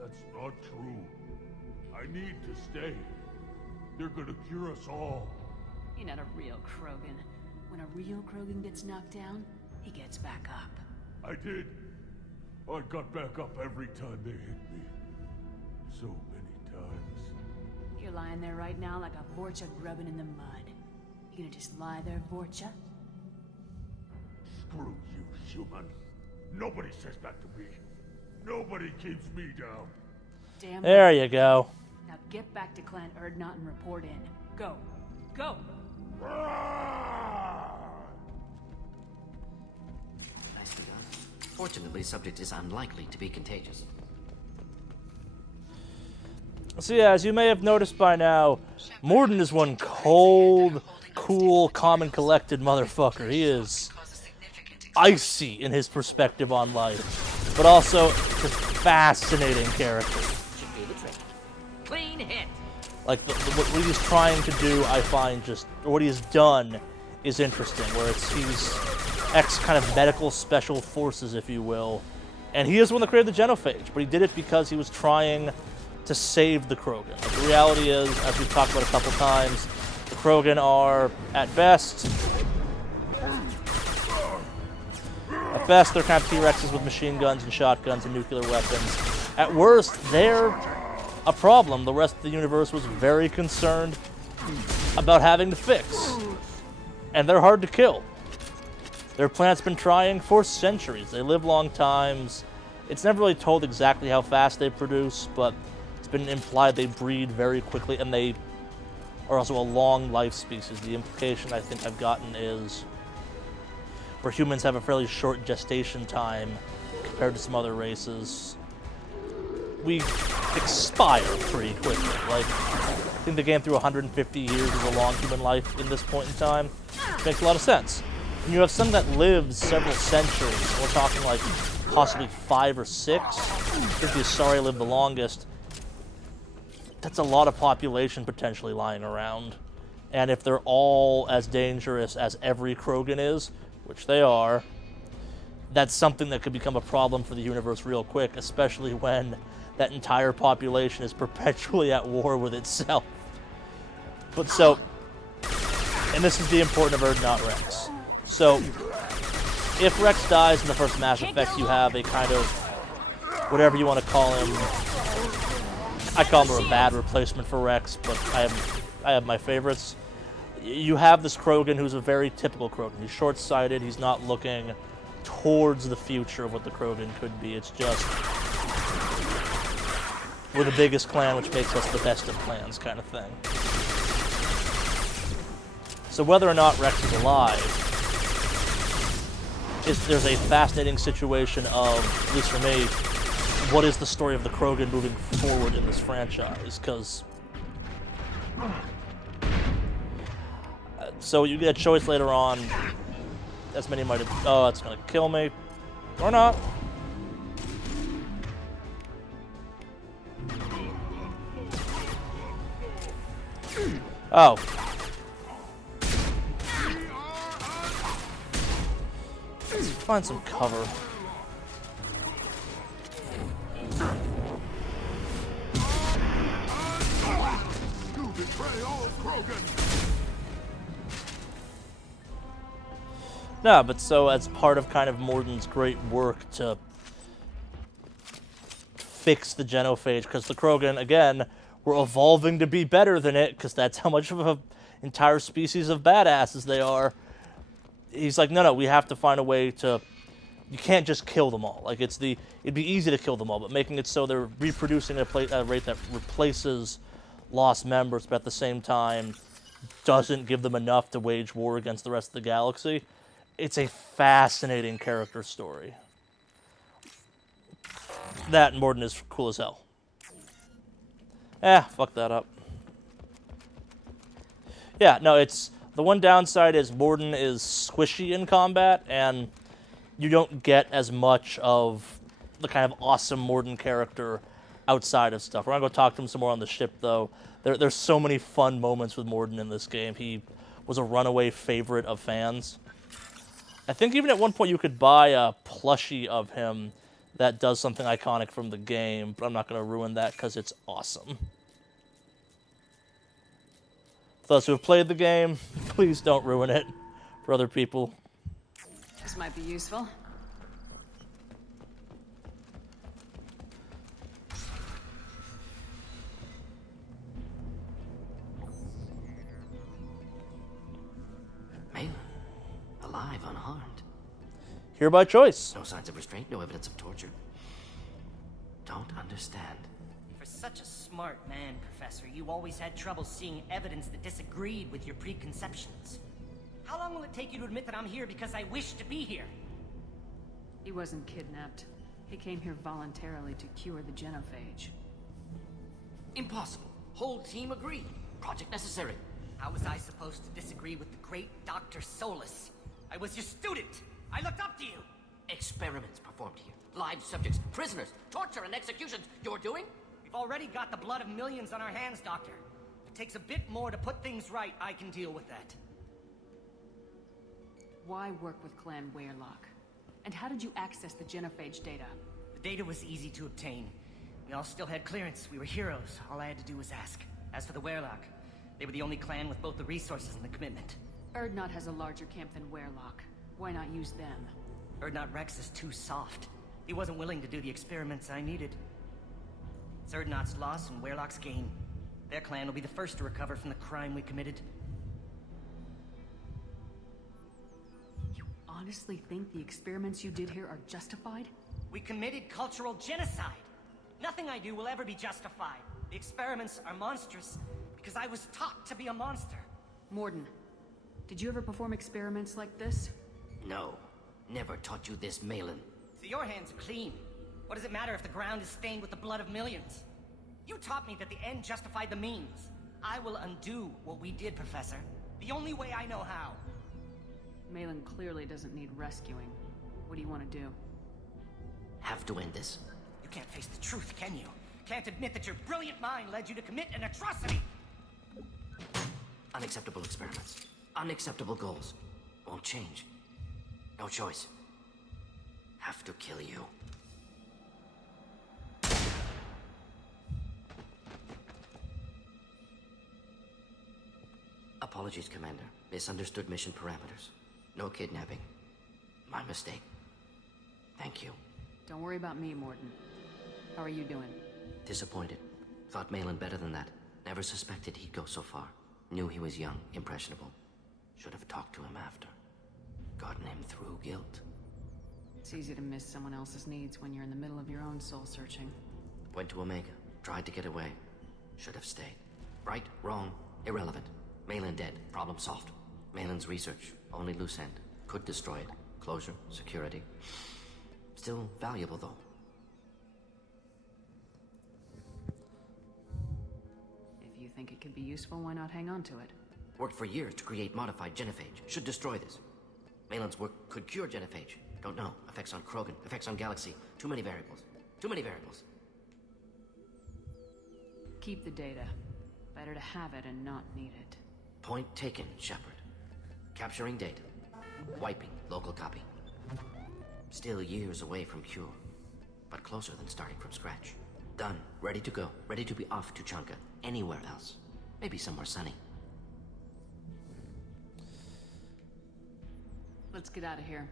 That's not true. I need to stay. They're gonna cure us all. You're not a real Krogan. When a real Krogan gets knocked down, he gets back up. I did. I got back up every time they hit me. So many times. You're lying there right now like a Vorcha grubbing in the mud. You gonna just lie there, Vorcha? Screw you, human. Nobody says that to me. Nobody keeps me down. Damn there right. you go. Now get back to Clan Erdnot and report in. Go. Go! Nicely done. Fortunately, subject is unlikely to be contagious. So yeah, as you may have noticed by now, Mordin is one cold, cool, calm and collected motherfucker. He is icy in his perspective on life, but also a fascinating character. Should be the trick. Clean hit! Like, what he's trying to do, I find just, or what he's done is interesting, where he's ex kind of medical special forces, if you will, and he is the one that created the genophage, but he did it because he was trying to save the Krogan. Like, the reality is, as we've talked about a couple times, the Krogan are, at best, they're kind of T-Rexes with machine guns and shotguns and nuclear weapons. At worst, they're a problem the rest of the universe was very concerned about having to fix. And they're hard to kill. Their planet's been trying for centuries. They live long times. It's never really told exactly how fast they produce, but it's been implied they breed very quickly, and they are also a long life species. The implication I think I've gotten is where humans have a fairly short gestation time compared to some other races, we expire pretty quickly. Like, I think the game through 150 years is a long human life in this point in time. It makes a lot of sense. When you have something that lives several centuries, we're talking like possibly 5 or 6, I think the Asari live the longest, that's a lot of population potentially lying around. And if they're all as dangerous as every Krogan is, which they are, that's something that could become a problem for the universe real quick, especially when that entire population is perpetually at war with itself. But so, and this is the importance of Erdnot Rex. So, if Rex dies in the first Mass Effect, you have a kind of, whatever you want to call him, I call him a bad replacement for Rex, but I have my favorites. You have this Krogan who's a very typical Krogan. He's short-sighted, he's not looking towards the future of what the Krogan could be. It's just, we're the biggest clan, which makes us the best of clans kind of thing. So whether or not Rex is alive, there's a fascinating situation of, at least for me, what is the story of the Krogan moving forward in this franchise? Because so you get a choice later on, as many might have, oh, it's gonna kill me, or not. Oh. Let's find some cover. You betray all Krogan! No, but so as part of kind of Mordin's great work to fix the genophage, because the Krogan, again, were evolving to be better than it, because that's how much of an entire species of badasses they are. He's like, no, we have to find a way to, you can't just kill them all. Like, it'd be easy to kill them all, but making it so they're reproducing at a rate that replaces lost members, but at the same time, doesn't give them enough to wage war against the rest of the galaxy. It's a fascinating character story. That and Mordin is cool as hell. Fuck that up. Yeah, no, it's... The one downside is Mordin is squishy in combat, and you don't get as much of the kind of awesome Mordin character outside of stuff. We're going to go talk to him some more on the ship, though. There's so many fun moments with Mordin in this game. He was a runaway favorite of fans. I think even at one point you could buy a plushie of him that does something iconic from the game, but I'm not going to ruin that because it's awesome. For those who have played the game, please don't ruin it for other people. This might be useful. Malin, alive, unharmed. Here by choice. No signs of restraint, no evidence of torture. Don't understand. For such a smart man, Professor, you always had trouble seeing evidence that disagreed with your preconceptions. How long will it take you to admit that I'm here because I wish to be here? He wasn't kidnapped. He came here voluntarily to cure the genophage. Impossible. Whole team agreed. Project necessary. How was I supposed to disagree with the great Dr. Solus? I was your student! I looked up to you! Experiments performed here. Live subjects, prisoners, torture and executions. You're doing? We've already got the blood of millions on our hands, Doctor. If it takes a bit more to put things right, I can deal with that. Why work with Clan Weyrloc? And how did you access the genophage data? The data was easy to obtain. We all still had clearance. We were heroes. All I had to do was ask. As for the Weyrloc, they were the only clan with both the resources and the commitment. Urdnot has a larger camp than Weyrloc. Why not use them? Urdnot Rex is too soft. He wasn't willing to do the experiments I needed. It's Urdnot's loss and Weyrloc's gain. Their clan will be the first to recover from the crime we committed. You honestly think the experiments you did here are justified? We committed cultural genocide. Nothing I do will ever be justified. The experiments are monstrous because I was taught to be a monster. Mordin, did you ever perform experiments like this? No. Never taught you this, Malin. So your hands are clean. What does it matter if the ground is stained with the blood of millions? You taught me that the end justified the means. I will undo what we did, Professor. The only way I know how. Malin clearly doesn't need rescuing. What do you want to do? Have to end this. You can't face the truth, can you? Can't admit that your brilliant mind led you to commit an atrocity! Unacceptable experiments. Unacceptable goals. Won't change. No choice. Have to kill you. Apologies, Commander. Misunderstood mission parameters. No kidnapping. My mistake. Thank you. Don't worry about me, Mordin. How are you doing? Disappointed. Thought Malin better than that. Never suspected he'd go so far. Knew he was young, impressionable. Should have talked to him after. Gotten him through guilt. It's easy to miss someone else's needs when you're in the middle of your own soul-searching. Went to Omega. Tried to get away. Should have stayed. Right, wrong, irrelevant. Malin dead. Problem solved. Malin's research. Only loose end. Could destroy it. Closure, security. Still valuable, though. If you think it could be useful, why not hang on to it? Worked for years to create modified genophage. Should destroy this. Malin's work could cure genophage. Don't know. Effects on Krogan. Effects on Galaxy. Too many variables. Too many variables. Keep the data. Better to have it and not need it. Point taken, Shepard. Capturing data. Wiping local copy. Still years away from cure. But closer than starting from scratch. Done. Ready to go. Ready to be off to Chanka. Anywhere else. Maybe somewhere sunny. Let's get out of here.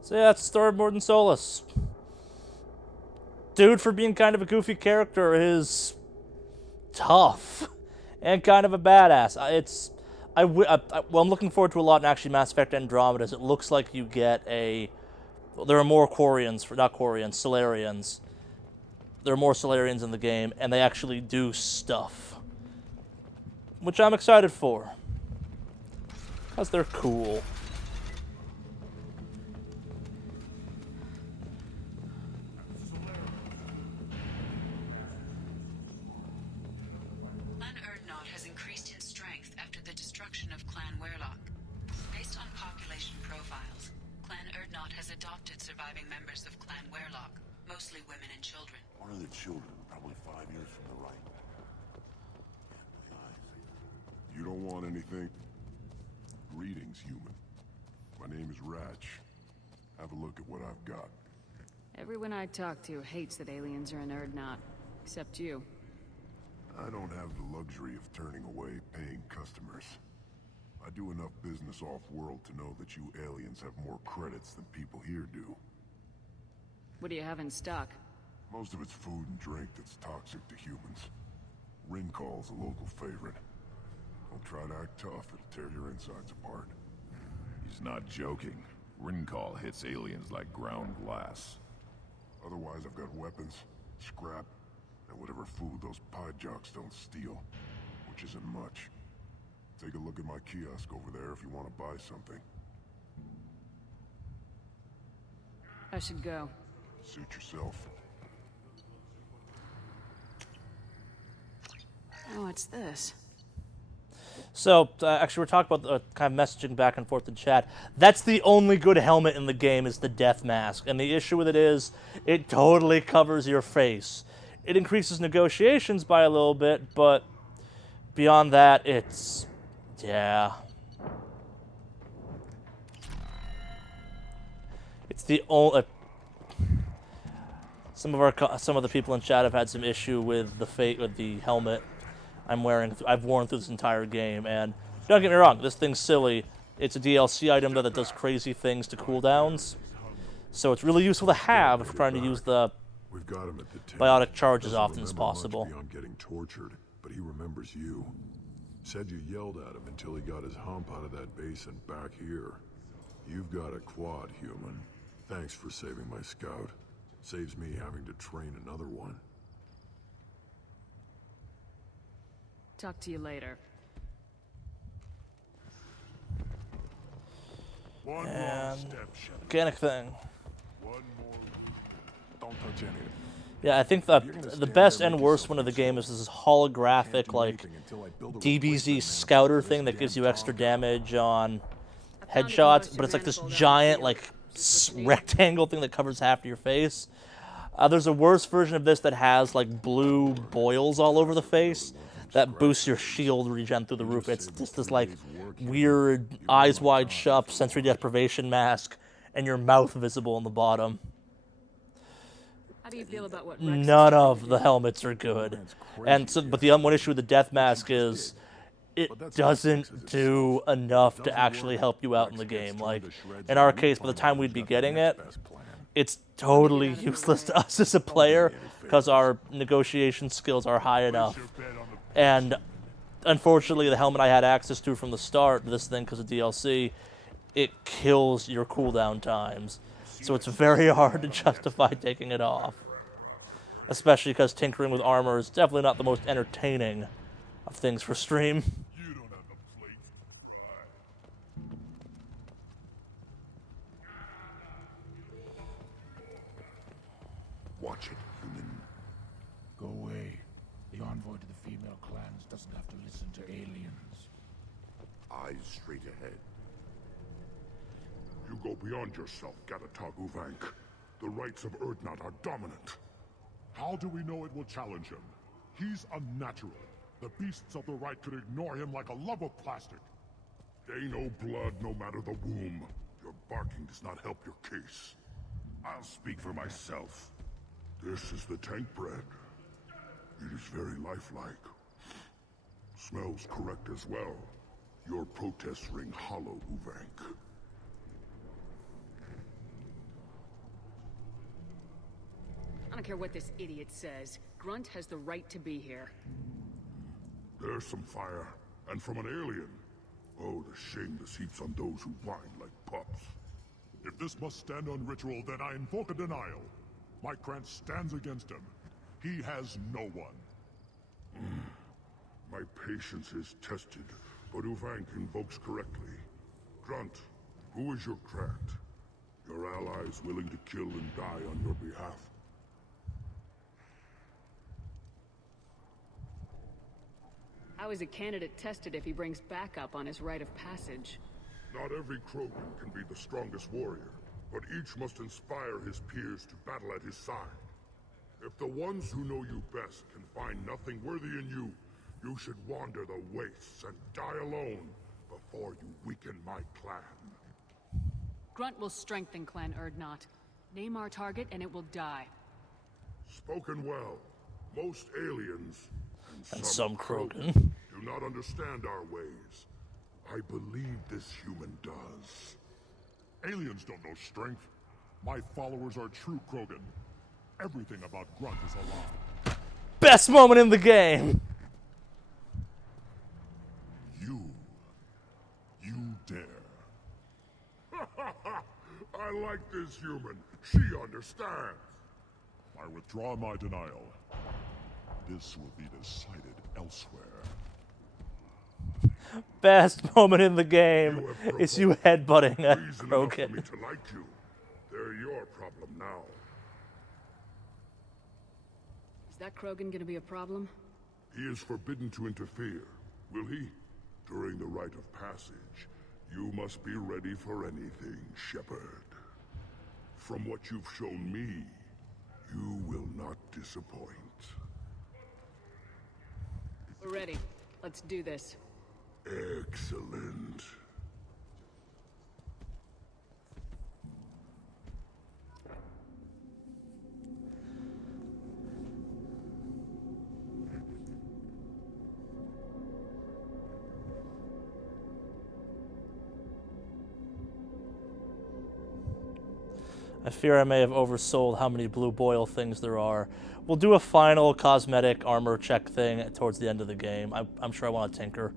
So yeah, that's the story of Mordin Solus. Dude, for being kind of a goofy character, is tough. and kind of a badass. Well, I'm looking forward to a lot in actually Mass Effect Andromeda. It looks like you get a... There are more Solarians. There are more Solarians in the game, and they actually do stuff. Which I'm excited for. Because they're cool. Clan Erdnot has increased in strength after the destruction of Clan Werlock. Based on population profiles, Clan Erdnot has adopted surviving members of Clan Werlock, mostly women and children. One of the children, probably 5 years from the right. You don't want anything? Greetings, human. My name is Ratch. Have a look at what I've got. Everyone I talk to hates that aliens are in Erdnot, except you. I don't have the luxury of turning away paying customers. I do enough business off-world to know that you aliens have more credits than people here do. What do you have in stock? Most of it's food and drink that's toxic to humans. Ringcall's a local favorite. Don't try to act tough, it'll tear your insides apart. He's not joking. Ringcall hits aliens like ground glass. Otherwise, I've got weapons, scrap, and whatever food those pie jocks don't steal, which isn't much. Take a look at my kiosk over there if you want to buy something. I should go. Suit yourself. Oh, what's this? So, actually, we're talking about kind of messaging back and forth in chat. That's the only good helmet in the game is the death mask. And the issue with it is, it totally covers your face. It increases negotiations by a little bit, but beyond that, it's... yeah. It's the only... some of the people in chat have had some issue with the helmet I've worn through this entire game, and don't get me wrong, this thing's silly. It's a DLC item that does crazy things to cooldowns, so it's really useful to have if we're trying to use the biotic charge as often as possible. Beyond getting tortured, but he remembers you. Said you yelled at him until he got his hump out of that base and back here. You've got a quad, human. Thanks for saving my scout. Saves me having to train another one. Talk to you later. And organic thing. Don't touch any of it. Yeah, I think the best and worst one of the game is this holographic, like, DBZ scouter thing that gives you extra damage on headshots, but it's like this giant, like, rectangle thing that covers half of your face. There's a worse version of this that has, like, blue boils all over the face that boosts your shield regen through the roof. It's just this, like, weird, eyes wide shut, sensory deprivation mask, and your mouth visible on the bottom. How do you feel about what None of the helmets are good. And so, but the one issue with the death mask is it doesn't do enough to actually help you out in the game. Like, in our case, by the time we'd be getting it, it's totally useless to us as a player because our negotiation skills are high enough. And unfortunately, the helmet I had access to from the start, this thing because of DLC, it kills your cooldown times. So it's very hard to justify taking it off. Especially because tinkering with armor is definitely not the most entertaining of things for stream. Watch it, human. Go away. The envoy to the female clans doesn't have to listen to aliens. Eyes straight ahead. You go beyond yourself, Gatatog Uvank. The rights of Erdnot are dominant. How do we know it will challenge him? He's unnatural. The beasts of the right could ignore him like a lump of plastic. They know blood no matter the womb. Your barking does not help your case. I'll speak for myself. This is the tank bread. It is very lifelike. Smells correct as well. Your protests ring hollow, Uvank. I don't care what this idiot says. Grunt has the right to be here. There's some fire. And from an alien. Oh, the shame this heaps on those who whine like pups. If this must stand on ritual, then I invoke a denial. My Krantz stands against him. He has no one. My patience is tested, but Uvank invokes correctly. Grunt, who is your Krant? Your allies willing to kill and die on your behalf? How is a candidate tested if he brings backup on his rite of passage? Not every Krogan can be the strongest warrior, but each must inspire his peers to battle at his side. If the ones who know you best can find nothing worthy in you, you should wander the wastes and die alone before you weaken my clan. Grunt will strengthen Clan Urdnot. Name our target and it will die. Spoken well. Most aliens, And some Krogan. do not understand our ways. I believe this human does. Aliens don't know strength. My followers are true Krogan. Everything about Grunt is a lie. Best moment in the game! You dare. I like this human. She understands. I withdraw my denial. This will be decided elsewhere. Best moment in the game is you headbutting a Reason enough for Krogan. me to like you. They're your problem now. Is that Krogan gonna be a problem? He is forbidden to interfere, will he? During the rite of passage, you must be ready for anything, Shepard. From what you've shown me, you will not disappoint. We're ready. Let's do this. Excellent. I fear I may have oversold how many blue boil things there are. We'll do a final cosmetic armor check thing towards the end of the game. I'm sure I want to tinker.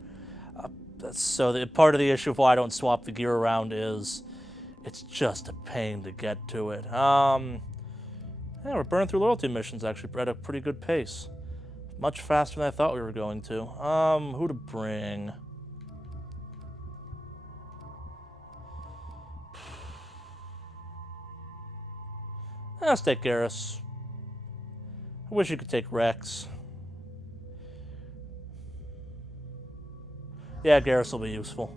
Part of the issue of why I don't swap the gear around is it's just a pain to get to it. Yeah, we're burning through loyalty missions actually at a pretty good pace. Much faster than I thought we were going to. Who to bring? Let's take Garrus. I wish you could take Rex. Yeah, Garrus will be useful.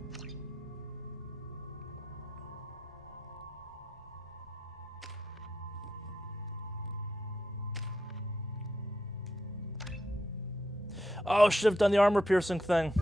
Oh, should have done the armor piercing thing.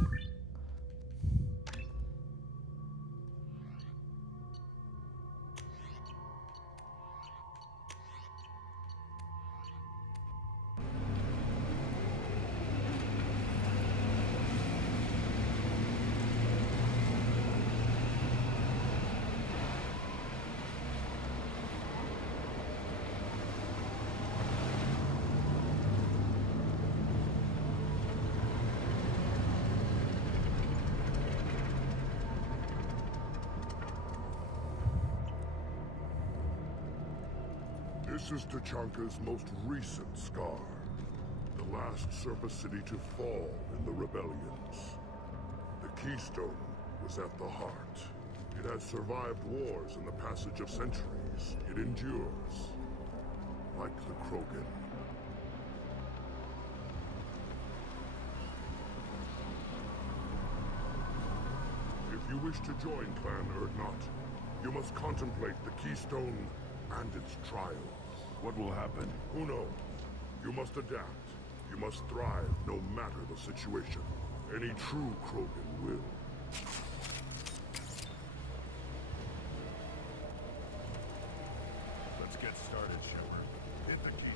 This is Tachanka's most recent scar. The last surface city to fall in the rebellions. The Keystone was at the heart. It has survived wars and the passage of centuries. It endures. Like the Krogan. If you wish to join Clan Urdnot, you must contemplate the Keystone and its trials. What will happen? Who knows? You must adapt. You must thrive no matter the situation. Any true Krogan will. Let's get started, Shepard. Hit the keystone.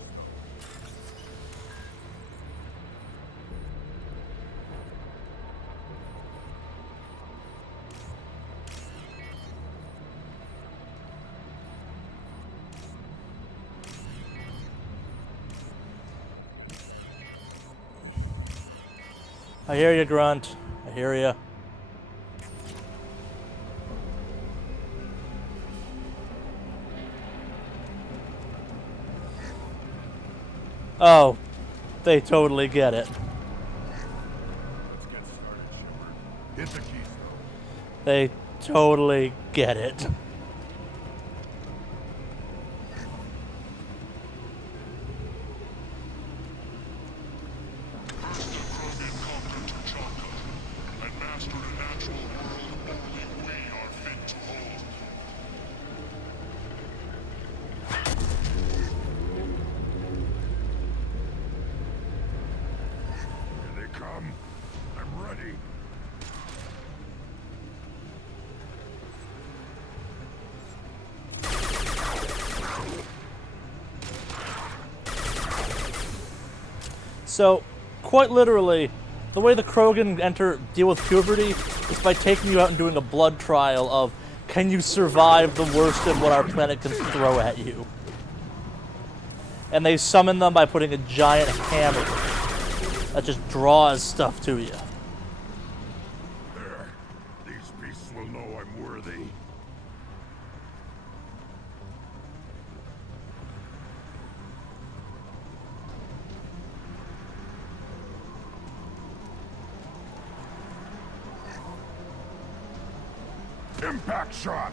I hear you, Grunt. I hear you. Oh, they totally get it. Let's get started, Shepard. Hit the keystone. They totally get it. So, quite literally, the way the Krogan deal with puberty is by taking you out and doing a blood trial of, can you survive the worst of what our planet can throw at you? And they summon them by putting a giant hammer that just draws stuff to you. There. These beasts will know I'm worthy. Impact shot!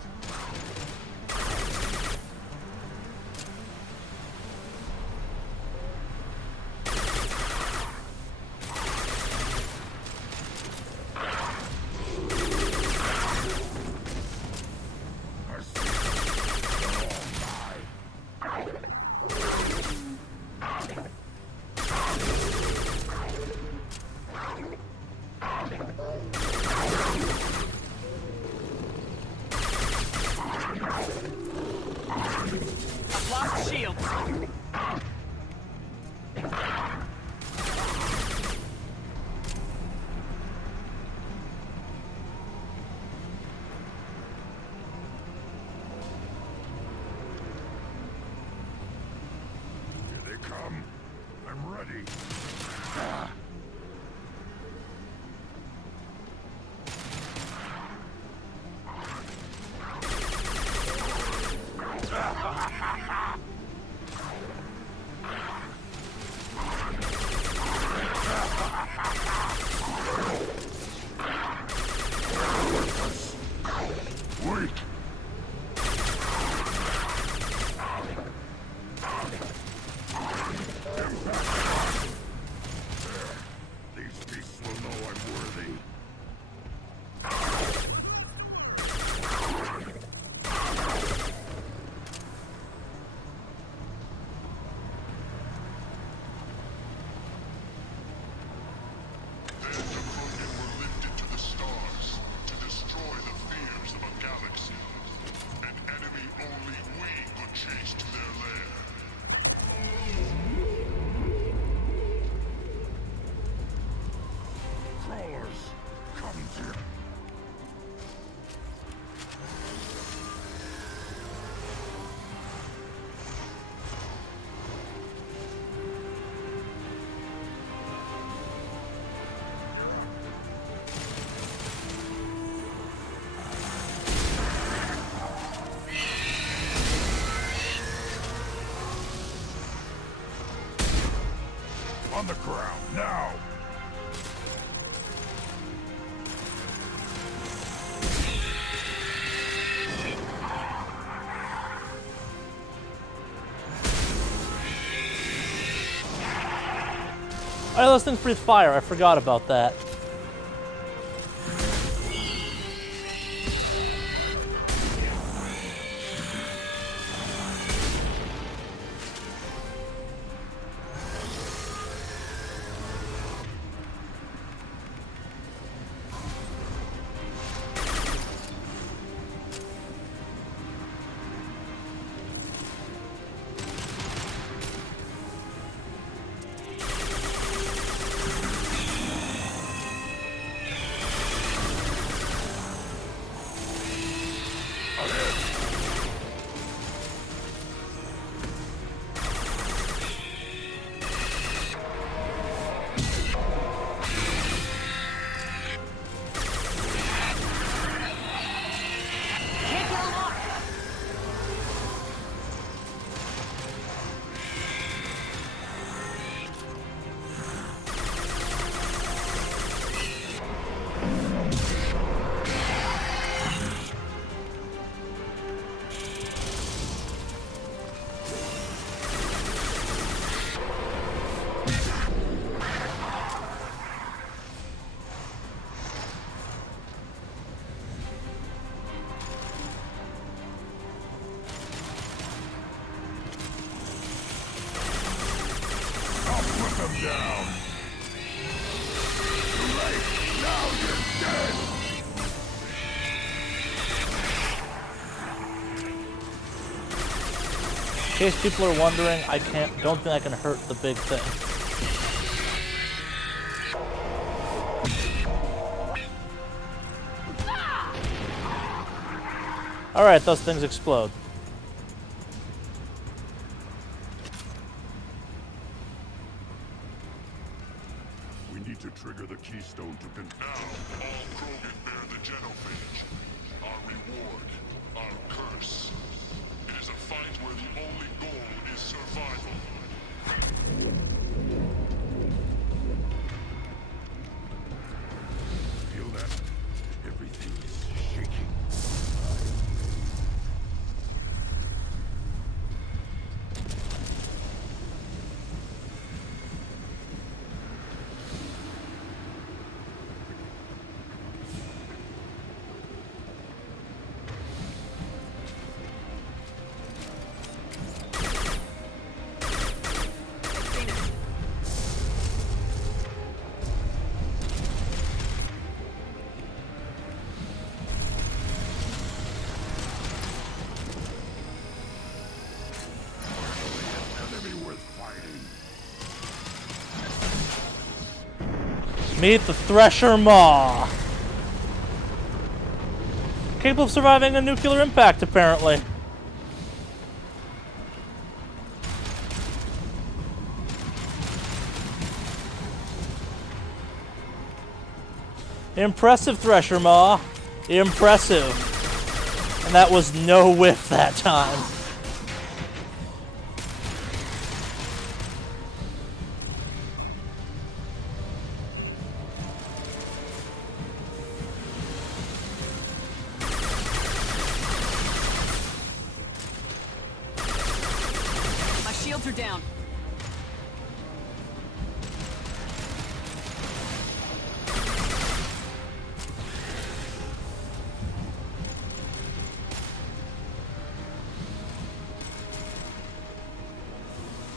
Come. I'm ready. Weak. These beasts will know I'm worthy. On the ground, now! Alright, those things breathe fire. I forgot about that. down. Too late. Now you're dead. In case people are wondering, don't think I can hurt the big thing. Alright, those things explode. We need to trigger the keystone to Now, all Krogan bear the genophage. Our reward, our curse. It is a fight where the only goal is survival. Feel that? Everything is shaking. Meet the Thresher Maw. Capable of surviving a nuclear impact, apparently. Impressive, Thresher Maw. Impressive. And that was no whiff that time. Are down.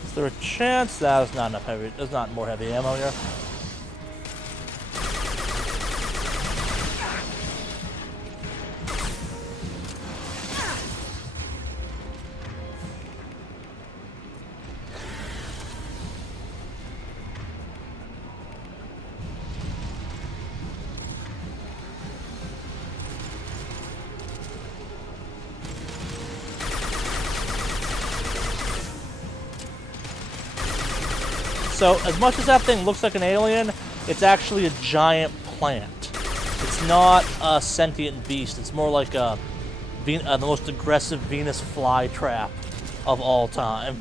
Is there a chance there's not enough heavy? There's not more heavy ammo here. So, as much as that thing looks like an alien, it's actually a giant plant. It's not a sentient beast. It's more like the most aggressive Venus flytrap of all time.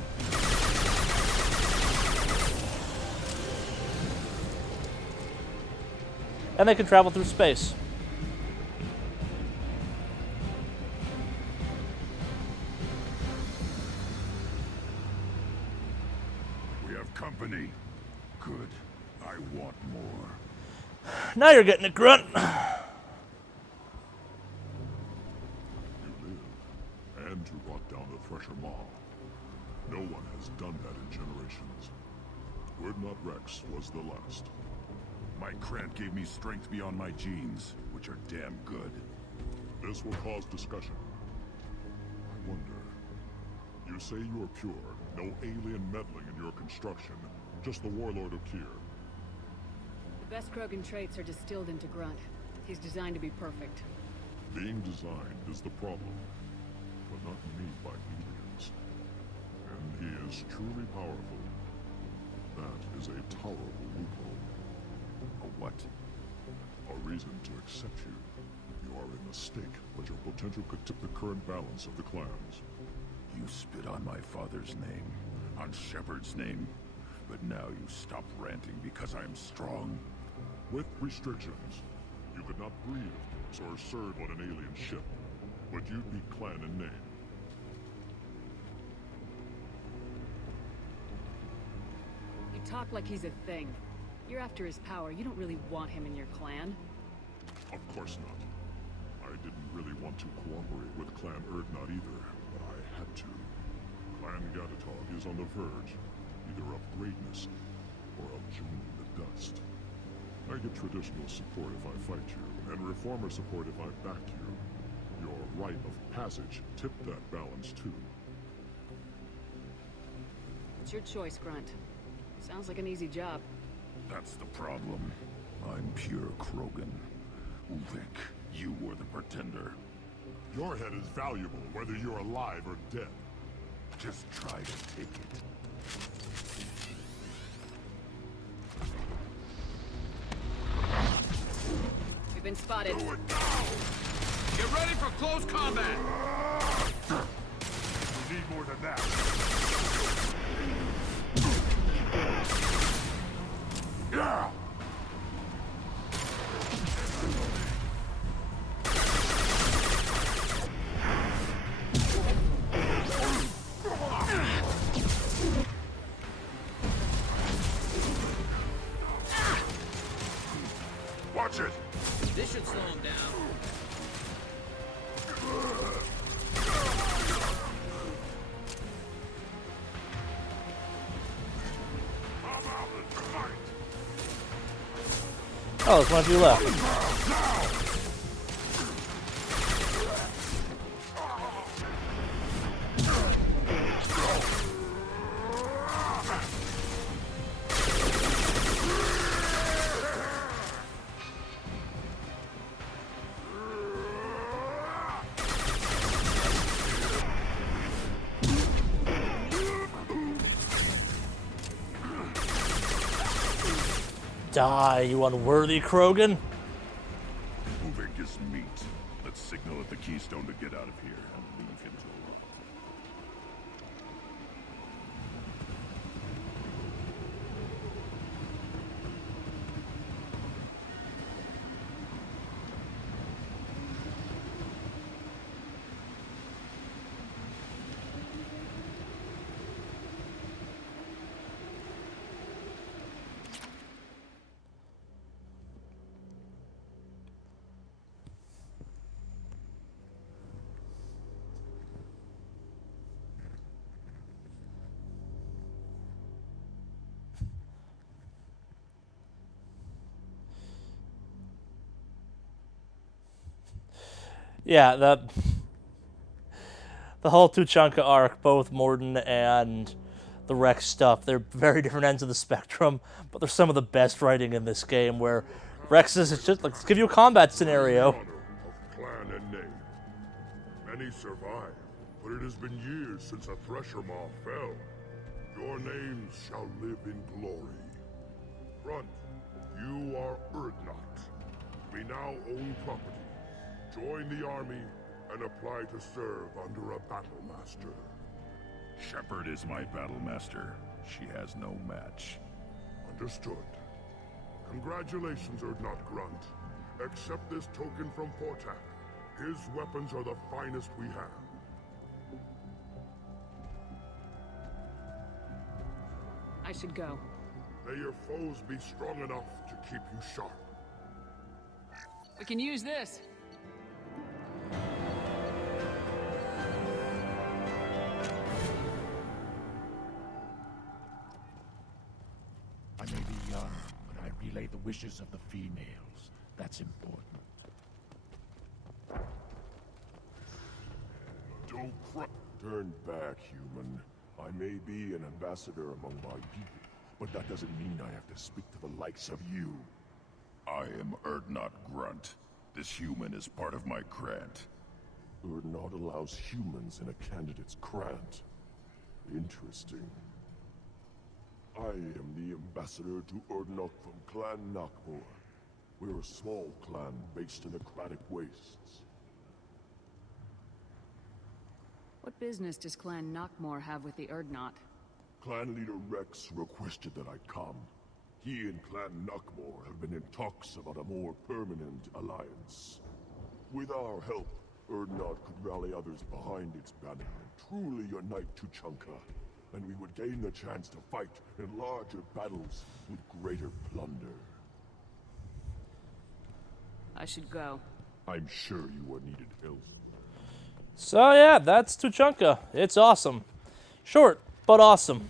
And they can travel through space. Company. Good. I want more. Now you're getting it, Grunt. You live, and you brought down the Thresher Maw. No one has done that in generations. Word-not-Rex was the last. My Krant gave me strength beyond my genes, which are damn good. This will cause discussion. I wonder. You say you are pure, no alien meddling in your construction, just the Warlord O'Keer. The best Krogan traits are distilled into Grunt. He's designed to be perfect. Being designed is the problem, but not made by aliens. And he is truly powerful. That is a tolerable loophole. A what? A reason to accept you. You are a mistake, but your potential could tip the current balance of the clans. You spit on my father's name, on Shepard's name, but now you stop ranting because I'm strong. With restrictions, you could not breathe or serve on an alien ship, but you'd be clan in name. You talk like he's a thing. You're after his power. You don't really want him in your clan. Of course not. I didn't really want to cooperate with Clan Urdnot either, but I had to. Clan Gatatog is on the verge, either of greatness or I'll join you in the dust. I get traditional support if I fight you, and reformer support if I back you. Your rite of passage tipped that balance too. It's your choice, Grunt. Sounds like an easy job. That's the problem. I'm pure Krogan. Ulvik, you were the pretender. Your head is valuable, whether you're alive or dead. Just try to take it. We've been spotted. Do it now! Get ready for close combat! We need more than that. Yeah! Watch it! This should slow him down. Oh, there's one of you left. Die, you unworthy Krogan. Ulvik is meat. Let's signal at the Keystone to get out of here and leave him to alone. Yeah, the whole Tuchanka arc, both Morden and the Rex stuff, they're very different ends of the spectrum, but they're some of the best writing in this game, where Rex is just like, let's give you a combat scenario. Of clan and name. Many survive, but it has been years since a Thresher Maw fell. Your names shall live in glory. Grunt, you are Urdnot. We now own property. Join the army and apply to serve under a battle master. Shepard is my battle master. She has no match. Understood. Congratulations, Urdnot Grunt. Accept this token from Portak. His weapons are the finest we have. I should go. May your foes be strong enough to keep you sharp. We can use this. I may be young, but I relay the wishes of the females. That's important. Don't cry. Turn back, human. I may be an ambassador among my people, but that doesn't mean I have to speak to the likes of you. I am Urdnot Grunt. This human is part of my Krant. Urdnot allows humans in a candidate's Krant. Interesting. I am the ambassador to Urdnot from Clan Nakmor. We're a small clan based in the Kratic Wastes. What business does Clan Nakmor have with the Urdnot? Clan leader Rex requested that I come. He and Clan Nakmor have been in talks about a more permanent alliance. With our help, Urdnot could rally others behind its banner and truly unite Tuchanka, and we would gain the chance to fight in larger battles with greater plunder. I should go. I'm sure you are needed elsewhere. So yeah, that's Tuchanka. It's awesome. Short, but awesome.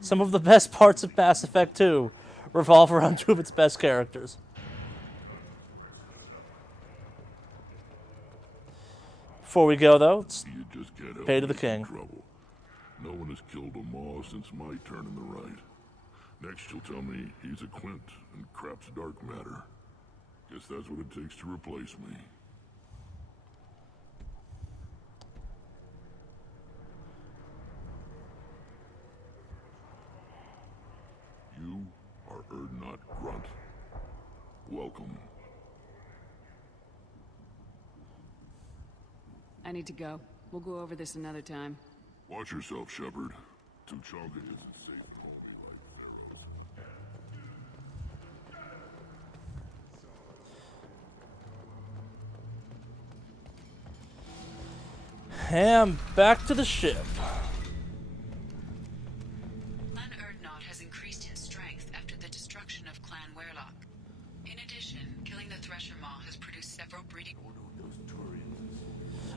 Some of the best parts of Mass Effect 2 revolve around two of its best characters. Before we go, though, it's pay to the king. Trouble. No one has killed a Maw since my turn in the right. Next you'll tell me he's a Quint and crap's dark matter. Guess that's what it takes to replace me. You are Erdnot Grunt. Welcome. I need to go. We'll go over this another time. Watch yourself, Shepard. Tuchanka isn't safe at home. And back to the ship. Clan Erdnot has increased in strength after the destruction of Clan Werlock. In addition, killing the Thresher Maw has produced several breeding...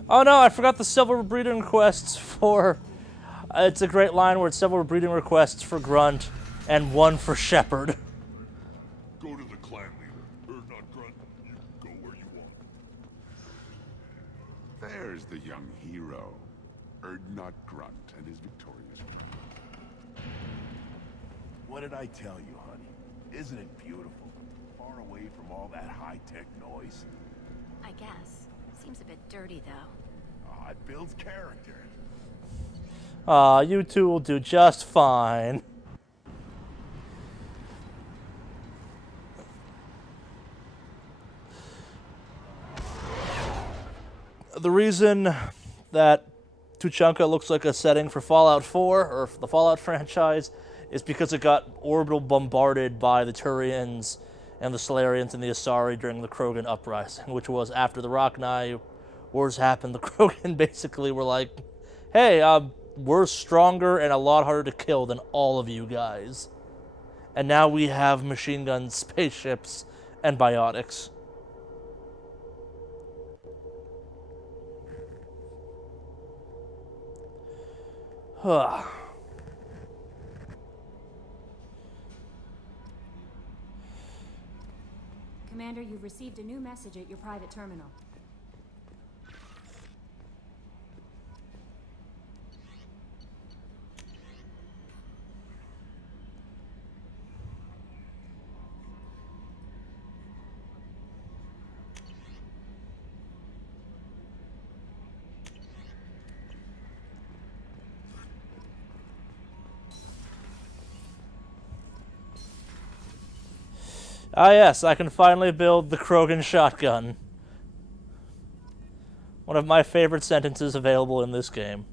Oh no, I forgot the several breeding requests for... it's a great line where it's several breeding requests for Grunt and one for Shepard. Go to the clan leader. Erdnot Grunt, you go where you want. There's the young hero. Erdnot Grunt and his victorious crew. What did I tell you, honey? Isn't it beautiful? Far away from all that high-tech noise. I guess. Seems a bit dirty, though. Oh, it builds character. Aw, you two will do just fine. The reason that Tuchanka looks like a setting for Fallout 4, or the Fallout franchise, is because it got orbital bombarded by the Turians and the Solarians and the Asari during the Krogan Uprising, which was after the Rachni Wars happened. The Krogan basically were like, hey, we're stronger and a lot harder to kill than all of you guys. And now we have machine guns, spaceships, and biotics. Commander, you've received a new message at your private terminal. Ah yes, I can finally build the Krogan shotgun. One of my favorite sentences available in this game.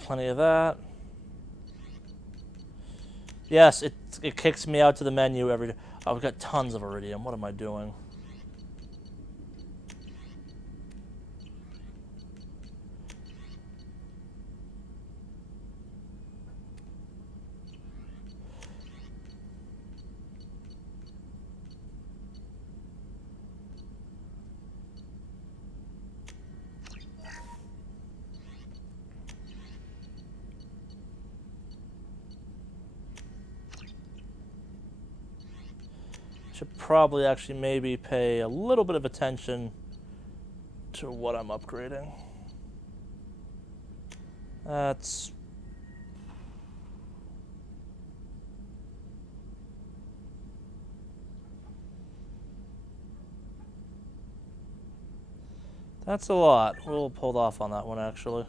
Plenty of that. Yes, it kicks me out to the menu every day. Oh, we've got tons of iridium. What am I doing? Should probably actually maybe pay a little bit of attention to what I'm upgrading. That's... that's a lot. We'll hold off on that one, actually.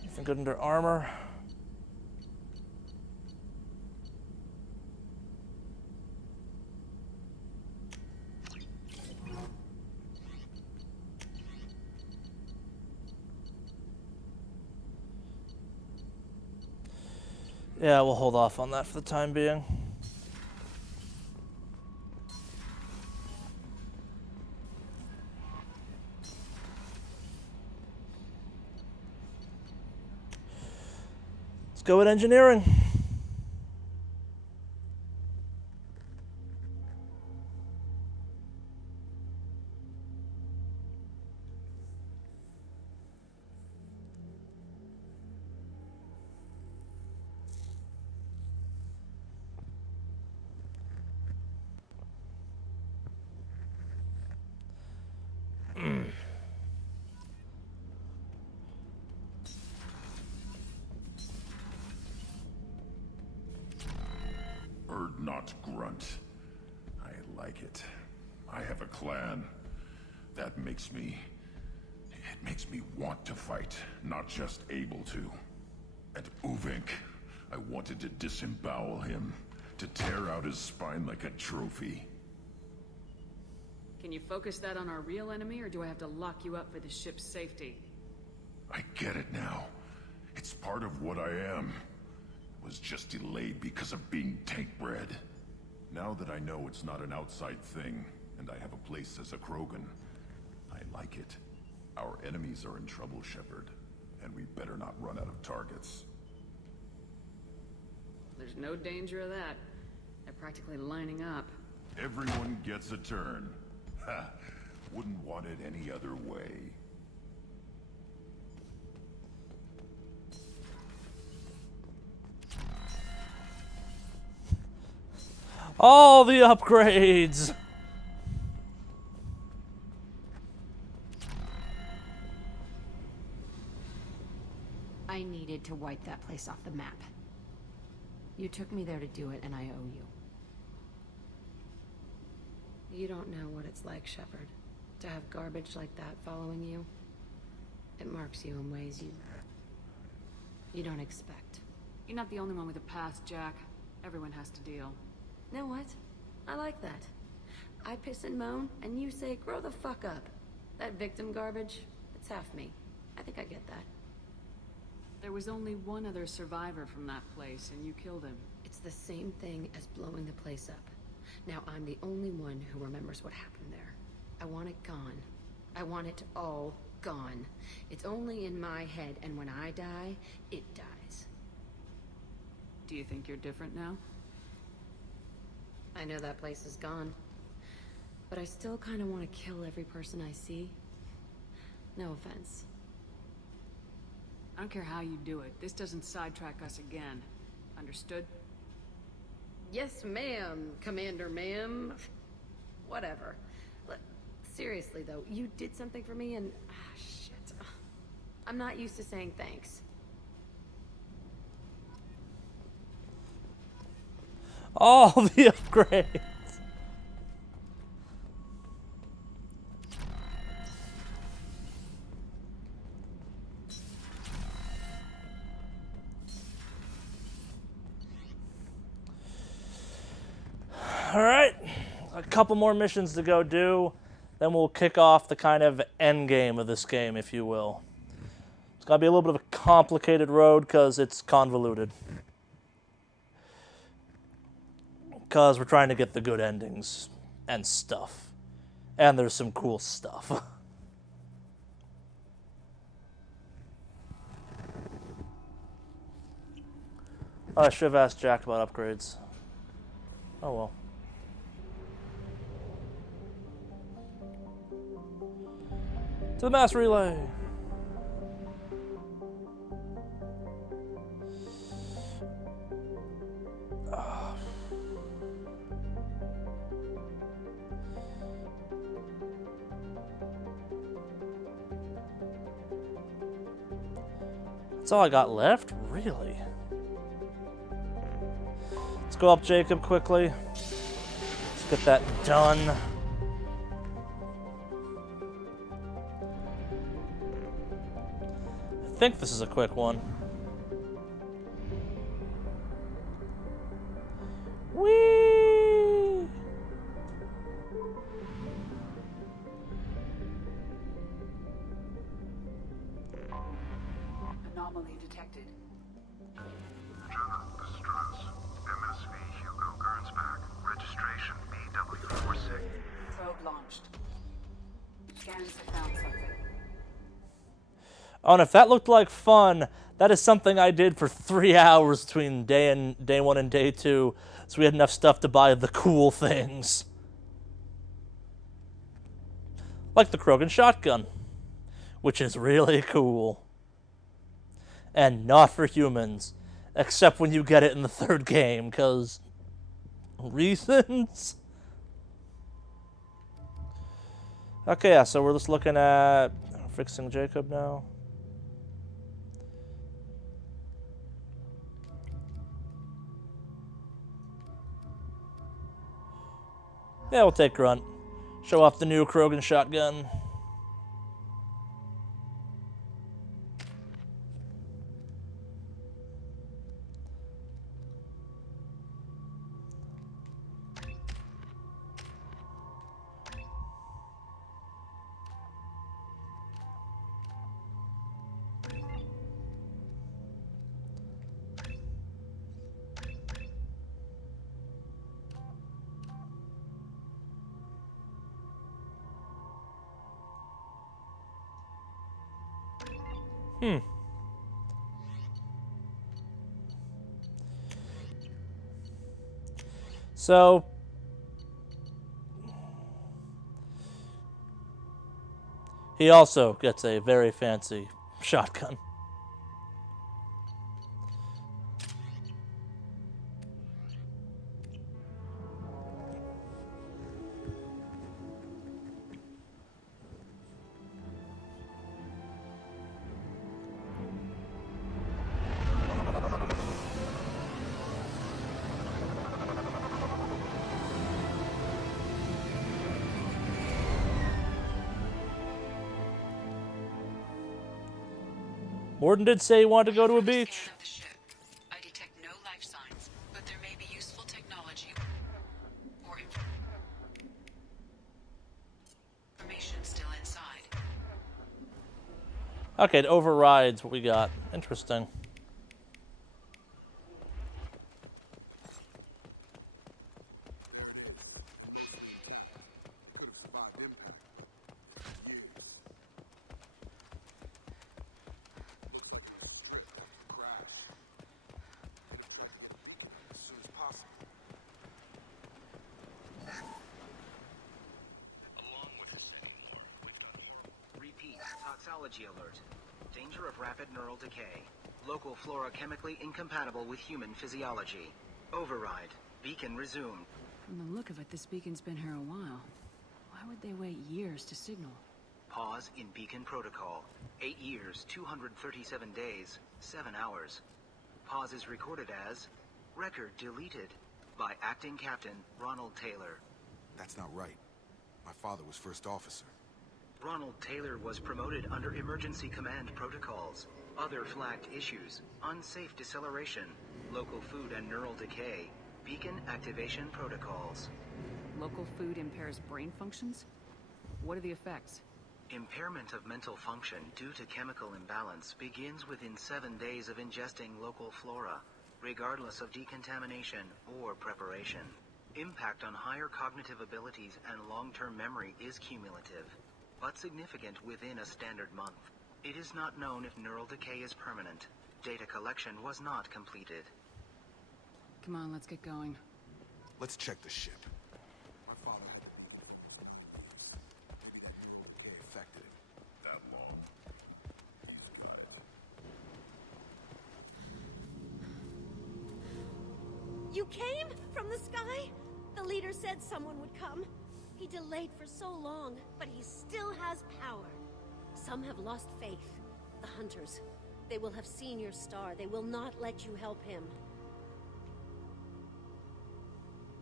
Anything good under armor? Yeah, we'll hold off on that for the time being. Let's go with engineering. Not grunt. I like it. I have a clan. That makes me... It makes me want to fight, not just able to. At Uvink, I wanted to disembowel him, to tear out his spine like a trophy. Can you focus that on our real enemy, or do I have to lock you up for the ship's safety? I get it now. It's part of what I am. Was just delayed because of being tank-bred. Now that I know it's not an outside thing, and I have a place as a Krogan, I like it. Our enemies are in trouble, Shepard, and we better not run out of targets. There's no danger of that. They're practically lining up. Everyone gets a turn. Ha! Wouldn't want it any other way. All the upgrades! I needed to wipe that place off the map. You took me there to do it, and I owe you. You don't know what it's like, Shepard, to have garbage like that following you. It marks you in ways you don't expect. You're not the only one with a past, Jack. Everyone has to deal. Know what? I like that. I piss and moan, and you say, grow the fuck up. That victim garbage, it's half me. I think I get that. There was only one other survivor from that place, and you killed him. It's the same thing as blowing the place up. Now I'm the only one who remembers what happened there. I want it gone. I want it all gone. It's only in my head, and when I die, it dies. Do you think you're different now? I know that place is gone. But I still kind of want to kill every person I see. No offense. I don't care how you do it. This doesn't sidetrack us again. Understood? Yes, ma'am, Commander ma'am. Whatever. Seriously, though, you did something for me and... shit. I'm not used to saying thanks. All the upgrades! Alright, a couple more missions to go do, then we'll kick off the kind of end game of this game, if you will. It's gonna be a little bit of a complicated road because it's convoluted. Because we're trying to get the good endings and stuff. And there's some cool stuff. I should have asked Jack about upgrades. Oh well. To the mass relay. That's all I got left? Really? Let's go up Jacob quickly. Let's get that done. I think this is a quick one. Whee! Anomaly detected. General, this is Oh, and if that looked like fun, that is something I did for 3 hours between day 1 and day 2, so we had enough stuff to buy the cool things. Like the Krogan shotgun, which is really cool. And not for humans, except when you get it in the 3rd game, because reasons? Okay, yeah, so we're just looking at fixing Jacob now. Yeah, we'll take Grunt. Show off the new Krogan shotgun. So, he also gets a very fancy shotgun. Morden did say he wanted to go to a beach. I detect no life signs, but there may be useful technology or information still inside. Okay, it overrides what we got. Interesting. Alert. Danger of rapid neural decay. Local flora chemically incompatible with human physiology. Override. Beacon resumed. From the look of it, this beacon's been here a while. Why would they wait years to signal? Pause in beacon protocol. 8 years, 237 days, 7 hours. Pause is recorded as record deleted by Acting Captain Ronald Taylor. That's not right. My father was first officer. Ronald Taylor was promoted under emergency command protocols. Other flagged issues: unsafe deceleration, local food and neural decay, beacon activation protocols. Local food impairs brain functions? What are the effects? Impairment of mental function due to chemical imbalance begins within 7 days of ingesting local flora, regardless of decontamination or preparation. Impact on higher cognitive abilities and long-term memory is cumulative, but significant within a standard month. It is not known if neural decay is permanent. Data collection was not completed. Come on, let's get going. Let's check the ship. My father had... Maybe that neural decay affected him. That long? You came? From the sky? The leader said someone would come. He delayed for so long, but he still has power. Some have lost faith. The Hunters. They will have seen your star. They will not let you help him.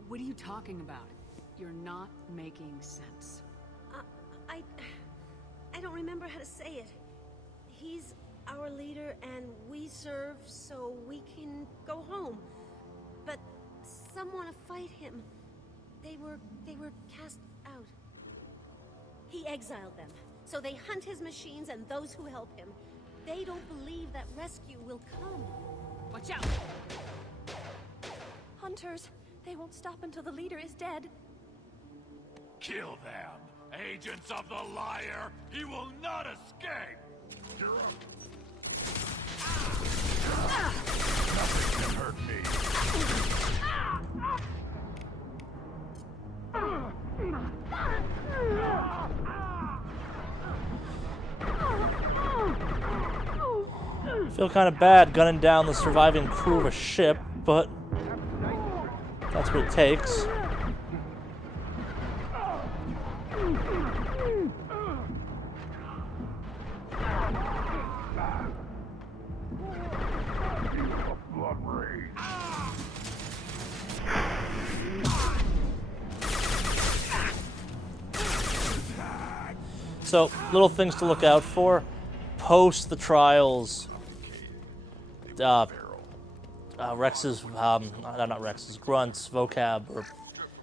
What are you talking about? You're not making sense. I don't remember how to say it. He's our leader and we serve so we can go home. But some want to fight him. They were cast out. He exiled them, so they hunt his machines and those who help him. They don't believe that rescue will come. Watch out! Hunters, they won't stop until the leader is dead. Kill them! Agents of the liar! He will not escape! Nothing can hurt me. I feel kind of bad gunning down the surviving crew of a ship, but that's what it takes. So, little things to look out for. Post the trials, Rex's, not Rex's, Grunt's vocab, or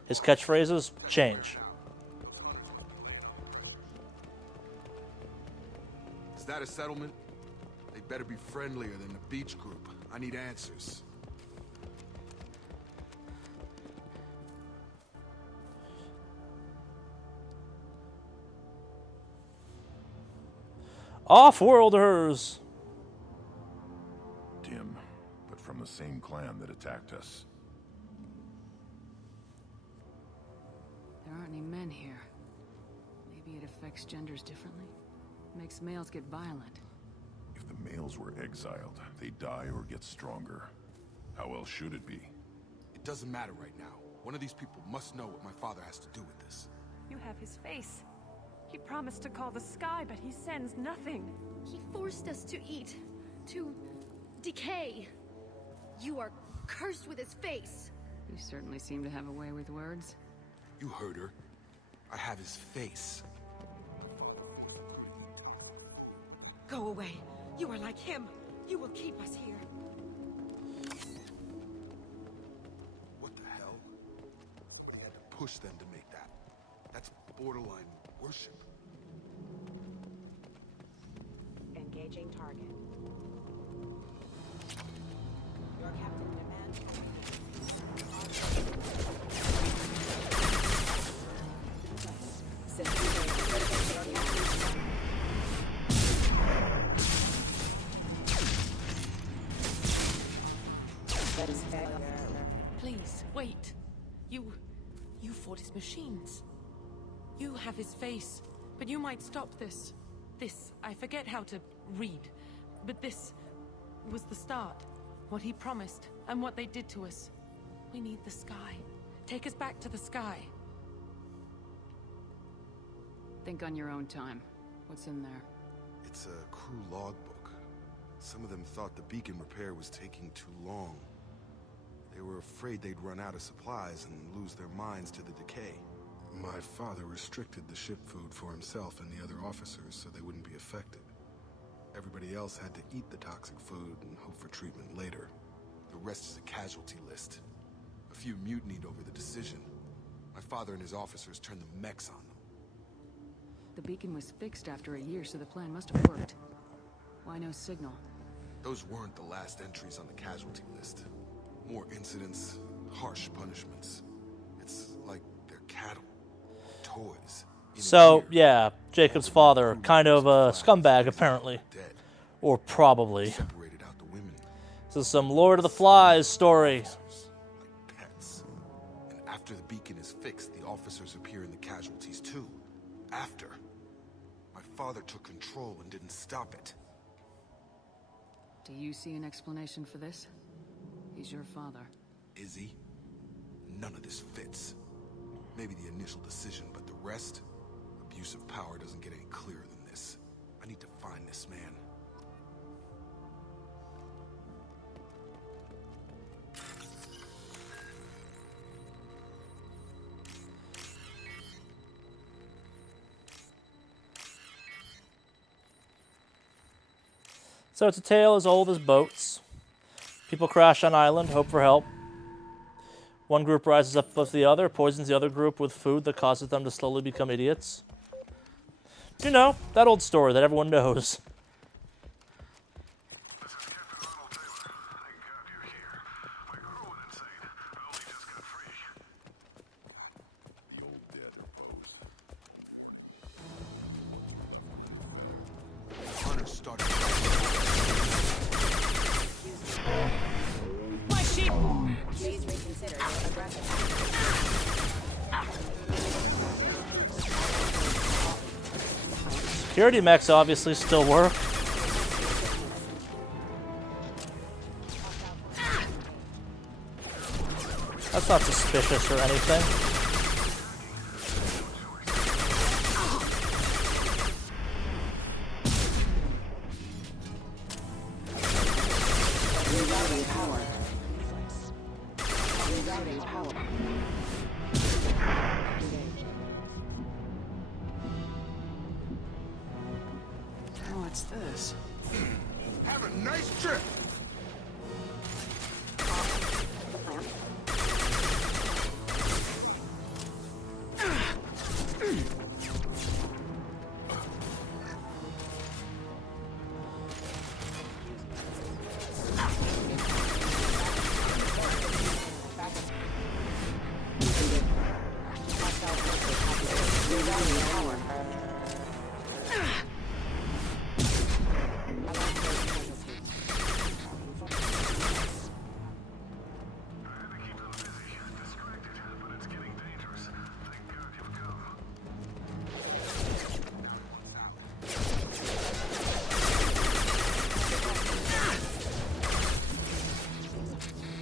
his catchphrases change. Is that a settlement? They better be friendlier than the beach group. I need answers. Off-worlders! Tim, but from the same clan that attacked us. There aren't any men here. Maybe it affects genders differently. Makes males get violent. If the males were exiled, they die or get stronger. How else should it be? It doesn't matter right now. One of these people must know what my father has to do with this. You have his face. He promised to call the sky, but he sends nothing. He forced us to eat, to decay. You are cursed with his face. You certainly seem to have a way with words. You heard her. I have his face. Go away. You are like him. You will keep us here. What the hell? We had to push them to make that. That's borderline worship. Engaging target. Your captain demands. Please, wait. You fought his machines. You have his face, but you might stop this. This, I forget how to read, but this was the start. What he promised, and what they did to us. We need the sky. Take us back to the sky. Think on your own time. What's in there? It's a crew logbook. Some of them thought the beacon repair was taking too long. They were afraid they'd run out of supplies and lose their minds to the decay. My father restricted the ship food for himself and the other officers so they wouldn't be affected. Everybody else had to eat the toxic food and hope for treatment later. The rest is a casualty list. A few mutinied over the decision. My father and his officers turned the mechs on them. The beacon was fixed after a year, so the plan must have worked. Why no signal? Those weren't the last entries on the casualty list. More incidents, harsh punishments. It's like they're cattle. Toys. So, yeah, Jacob's father, kind of a scumbag, apparently. Or probably. This is some Lord of the Flies story. Like pets. And after the beacon is fixed, the officers appear in the casualties too. After. My father took control and didn't stop it. Do you see an explanation for this? He's your father. Is he? None of this fits. Maybe the initial decision, but the rest? Abuse of power doesn't get any clearer than this. I need to find this man. So it's a tale as old as boats. People crash on island, hope for help. One group rises up above the other, poisons the other group with food that causes them to slowly become idiots. You know, that old story that everyone knows. Hunters started. Security mechs obviously still work. That's not suspicious or anything. Rerouting power. Rerouting power. Engaged. What's this? Have a nice trip!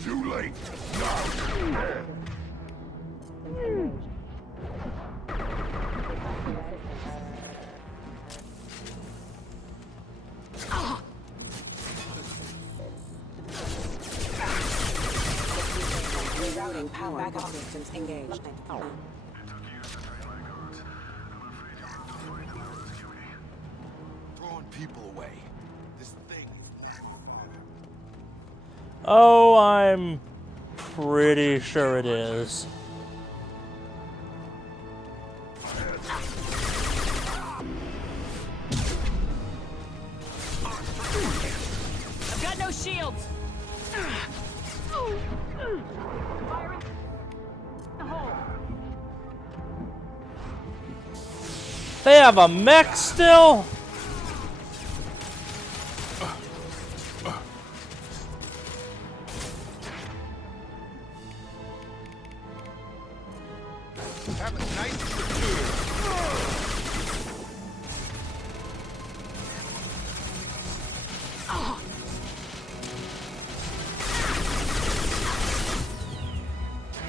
Too late. Now you're dead. Rerouting power. Backup systems engaged. Throwing people away. This thing. Oh, I'm pretty sure it is. I've got no shields. They have a mech still? Have a nice trip.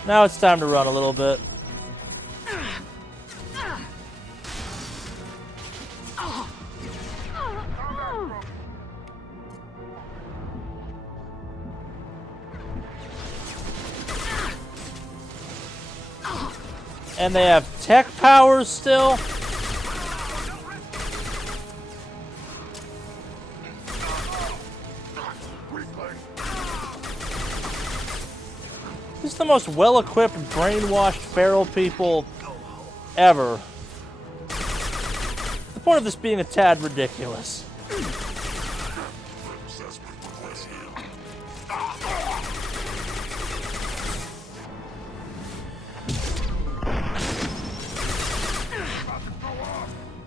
Now it's time to run a little bit. And they have tech powers still? This is the most well-equipped, brainwashed feral people ever. The point of this being a tad ridiculous.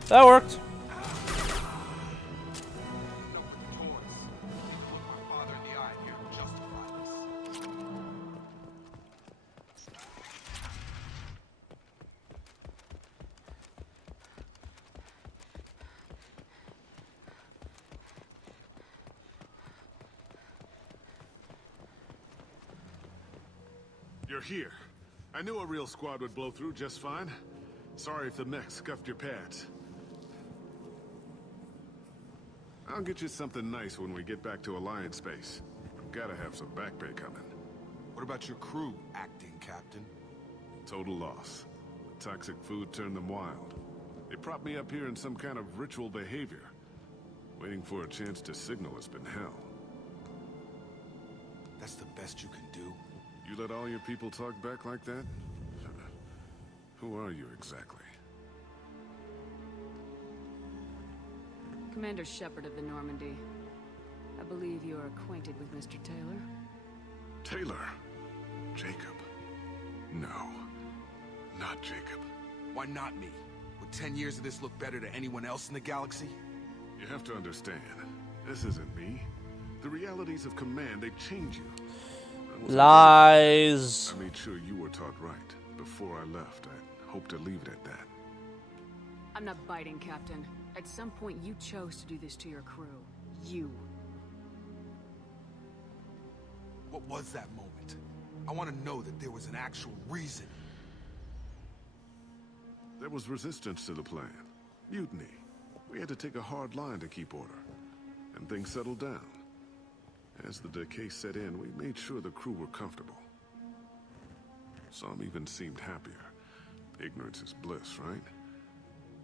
That worked. You're here. I knew a real squad would blow through just fine. Sorry if the mech scuffed your pads. I'll get you something nice when we get back to Alliance space. Gotta have some back pay coming. What about your crew, acting captain? Total loss. The toxic food turned them wild. They propped me up here in some kind of ritual behavior. Waiting for a chance to signal has been hell. That's the best you can do? You let all your people talk back like that? Who are you exactly? Commander Shepard of the Normandy. I believe you are acquainted with Mr. Taylor. Taylor? Jacob? No. Not Jacob. Why not me? Would 10 years of this look better to anyone else in the galaxy? You have to understand, this isn't me. The realities of command, they change you. Lies. I made sure you were taught right. Before I left, I hoped to leave it at that. I'm not biting, Captain. At some point, you chose to do this to your crew. You. What was that moment? I want to know that there was an actual reason. There was resistance to the plan. Mutiny. We had to take a hard line to keep order. And things settled down. As the decay set in, we made sure the crew were comfortable. Some even seemed happier. Ignorance is bliss, right?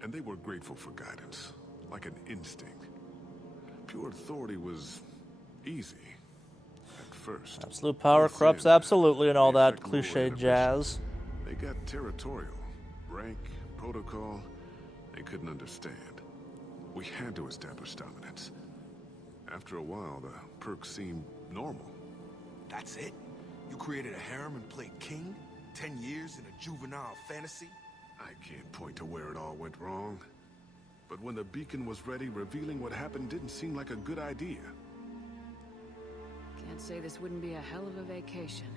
And they were grateful for guidance, like an instinct. Pure authority was easy. At first. Absolute power corrupts absolutely and all that cliche jazz. They got territorial. Rank, protocol, they couldn't understand. We had to establish dominance. After a while, the perks seemed normal. That's it? You created a harem and played king? 10 years in a juvenile fantasy? I can't point to where it all went wrong. But when the beacon was ready, revealing what happened didn't seem like a good idea. Can't say this wouldn't be a hell of a vacation,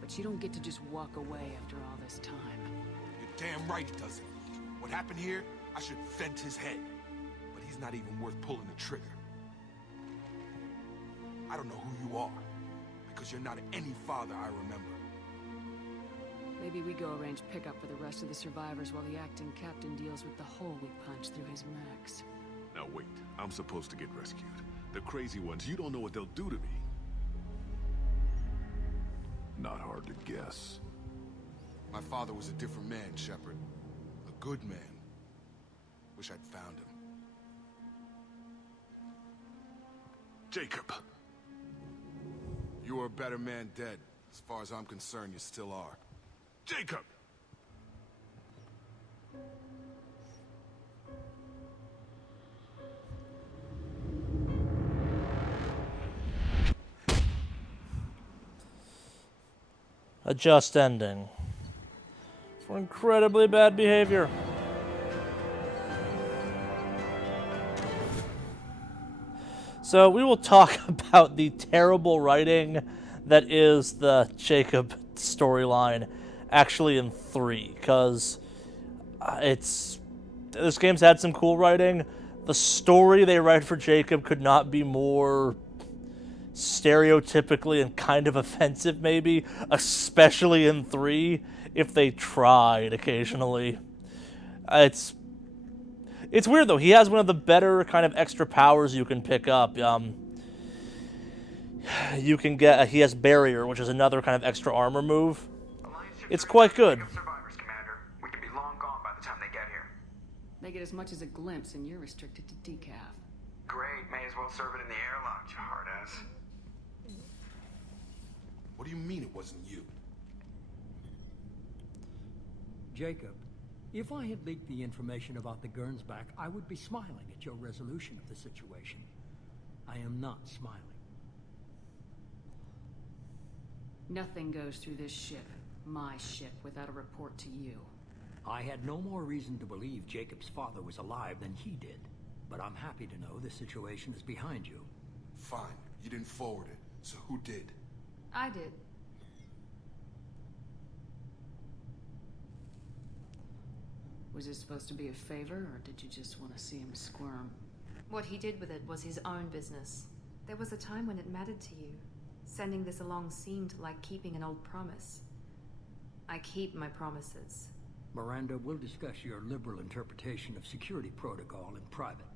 but you don't get to just walk away after all this time. You're damn right it doesn't. What happened here, I should vent his head. But he's not even worth pulling the trigger. I don't know who you are, because you're not any father I remember. Maybe we go arrange pickup for the rest of the survivors while the acting captain deals with the hole we punched through his max. Now wait, I'm supposed to get rescued. The crazy ones, you don't know what they'll do to me. Not hard to guess. My father was a different man, Shepard. A good man. Wish I'd found him. Jacob! You were a better man dead. As far as I'm concerned, you still are. Jacob! A just ending for incredibly bad behavior. So we will talk about the terrible writing that is the Jacob storyline actually in 3, because this game's had some cool writing. The story they write for Jacob could not be more stereotypically and kind of offensive, maybe, especially in 3, if they tried occasionally. It's weird though. He has one of the better kind of extra powers you can pick up. You can get he has barrier, which is another kind of extra armor move. It's quite good. Survivors, Commander. We could be long gone by the time they get here. They get as much as a glimpse, and you're restricted to decaf. Great. May as well serve it in the airlock, you hard ass. What do you mean it wasn't you? Jacob, if I had leaked the information about the Gernsback, I would be smiling at your resolution of the situation. I am not smiling. Nothing goes through this ship, my ship, without a report to you. I had no more reason to believe Jacob's father was alive than he did. But I'm happy to know the situation is behind you. Fine. You didn't forward it. So who did? I did. Was it supposed to be a favor, or did you just want to see him squirm? What he did with it was his own business. There was a time when it mattered to you. Sending this along seemed like keeping an old promise. I keep my promises. Miranda, we'll discuss your liberal interpretation of security protocol in private.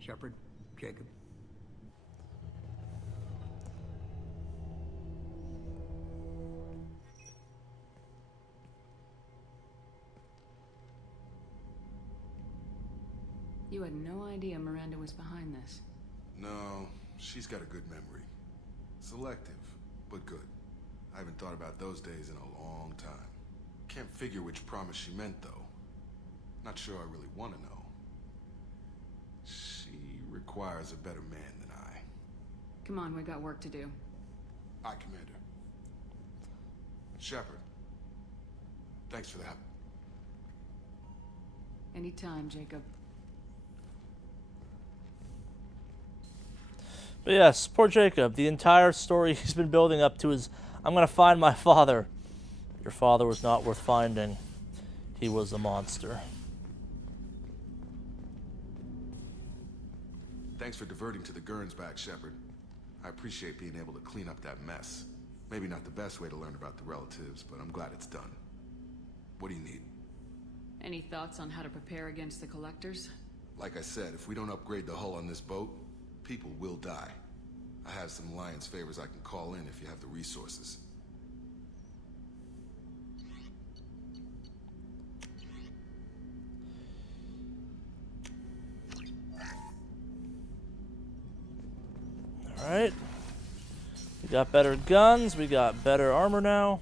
Shepard, Jacob. You had no idea Miranda was behind this. No, she's got a good memory. Selective, but good. I haven't thought about those days in a long time. Can't figure which promise she meant, though. Not sure I really want to know. She requires a better man than I. Come on, we got work to do. Aye, Commander. Shepard. Thanks for that. Anytime, Jacob. But yes, poor Jacob. The entire story he's been building up to his I'm gonna find my father. Your father was not worth finding. He was a monster. Thanks for diverting to the Gurns back, Shepard. I appreciate being able to clean up that mess. Maybe not the best way to learn about the relatives, but I'm glad it's done. What do you need? Any thoughts on how to prepare against the Collectors? Like I said, if we don't upgrade the hull on this boat, people will die. I have some Alliance favors I can call in if you have the resources. Alright. We got better guns, we got better armor now.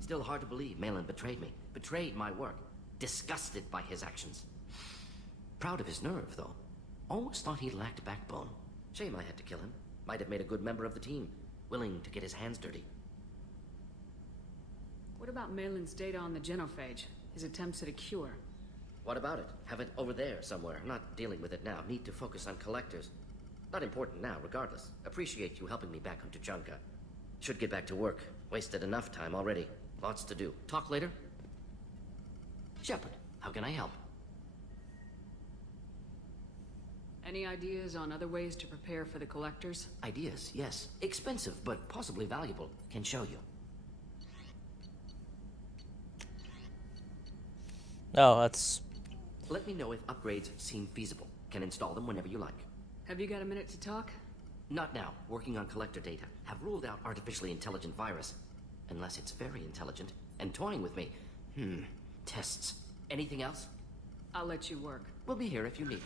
Still hard to believe Malin betrayed me. Betrayed my work. Disgusted by his actions. Proud of his nerve, though. Almost thought he lacked backbone. Shame I had to kill him. Might have made a good member of the team. Willing to get his hands dirty. What about Malin's data on the genophage? His attempts at a cure? What about it? Have it over there somewhere. Not dealing with it now. Need to focus on Collectors. Not important now, regardless. Appreciate you helping me back on Tuchanka. Should get back to work. Wasted enough time already. Lots to do. Talk later? Shepard, how can I help? Any ideas on other ways to prepare for the Collectors? Ideas, yes. Expensive, but possibly valuable. Can show you. No, that's... Let me know if upgrades seem feasible. Can install them whenever you like. Have you got a minute to talk? Not now. Working on Collector data. Have ruled out artificially intelligent virus. Unless it's very intelligent. And toying with me. Tests. Anything else? I'll let you work. We'll be here if you need me.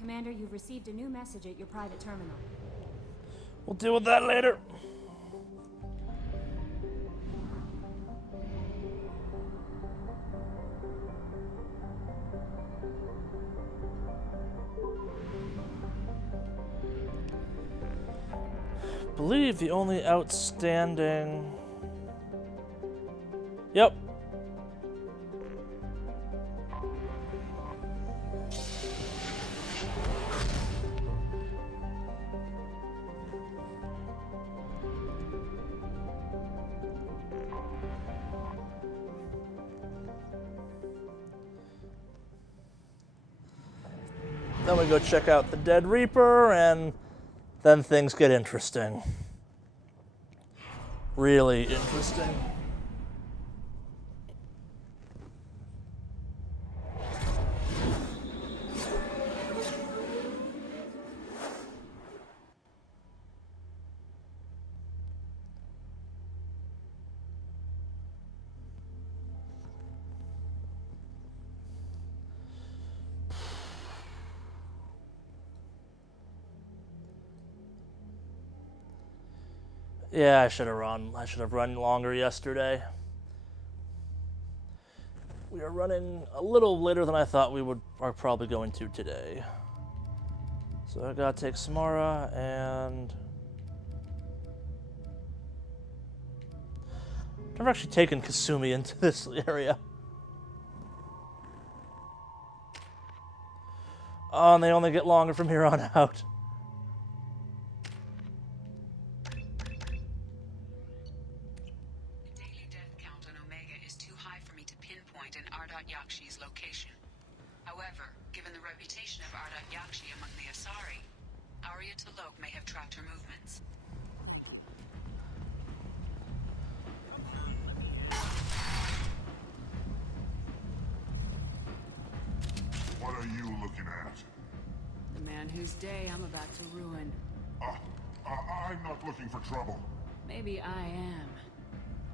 Commander, you've received a new message at your private terminal. We'll deal with that later. I believe the only outstanding... Yep. Then we go check out the Dead Reaper, and then things get interesting. Really interesting. Yeah, I should have run. I should have run longer yesterday. We are running a little later than I thought we are probably going to today. So I gotta take Samara and... I've never actually taken Kasumi into this area. Oh, and they only get longer from here on out. What are you looking at? The man whose day I'm about to ruin. I'm not looking for trouble. Maybe I am.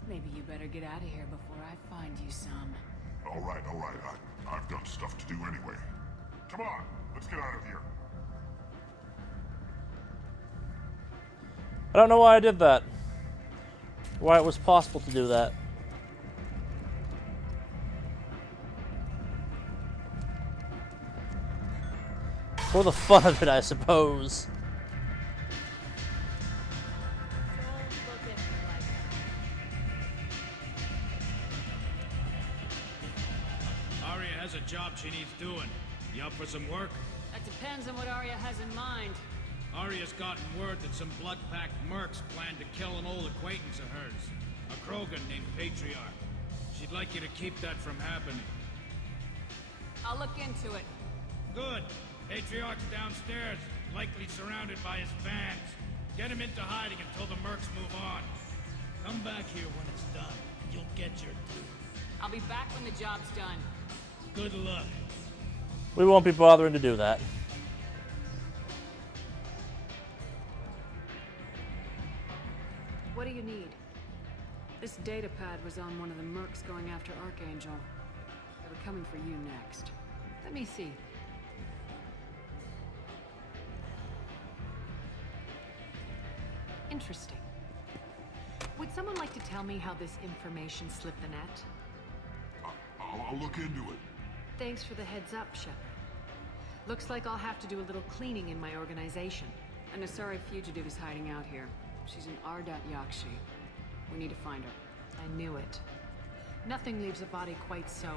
Maybe you better get out of here before I find you some. All right. I've got stuff to do anyway. Come on, let's get out of here. I don't know why I did that. Why it was possible to do that. For the fun of it, I suppose. Arya has a needs doing. You up for some work? That depends on what Arya has in mind. Arya's gotten word that some blood-packed mercs plan to kill an old acquaintance of hers. A Krogan named Patriarch. She'd like you to keep that from happening. I'll look into it. Good. Patriarch's downstairs, likely surrounded by his fans. Get him into hiding until the mercs move on. Come back here when it's done, and you'll get your due. I'll be back when the job's done. Good luck. We won't be bothering to do that. What do you need? This data pad was on one of the mercs going after Archangel. They were coming for you next. Let me see. Interesting. Would someone like to tell me how this information slipped the net? I'll look into it. Thanks for the heads up, Shepard. Looks like I'll have to do a little cleaning in my organization. An Asari fugitive is hiding out here. She's an Ardat Yakshi. We need to find her. I knew it. Nothing leaves a body quite so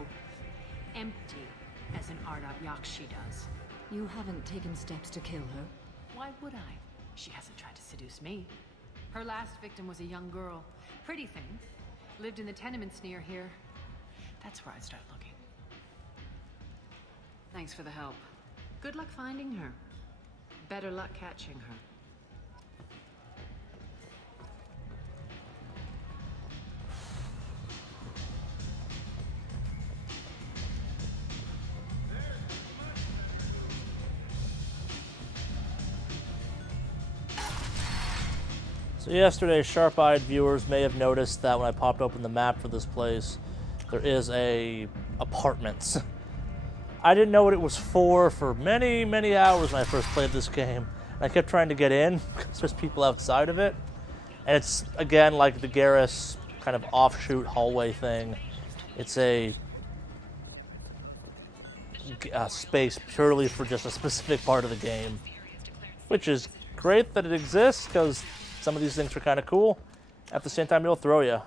empty as an Ardat Yakshi does. You haven't taken steps to kill her? Why would I? She hasn't tried to seduce me. Her last victim was a young girl. Pretty thing. Lived in the tenements near here. That's where I'd start looking. Thanks for the help. Good luck finding her. Better luck catching her. So yesterday, sharp-eyed viewers may have noticed that when I popped open the map for this place, there is a apartments. I didn't know what it was for many, many hours when I first played this game. And I kept trying to get in because there's people outside of it. And it's, again, like the Garrus kind of offshoot hallway thing. It's a space purely for just a specific part of the game, which is great that it exists because some of these things are kind of cool. At the same time, it'll throw you.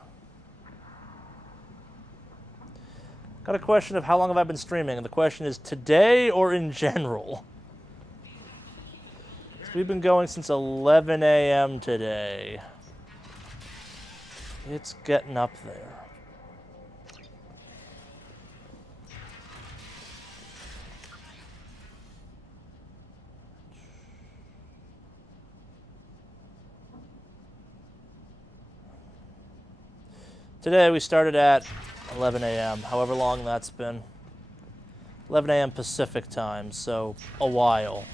Got a question of how long have I been streaming, and the question is today or in general? So we've been going since 11 a.m. today. It's getting up there. Today we started at 11 a.m., however long that's been. 11 a.m. Pacific time, so a while.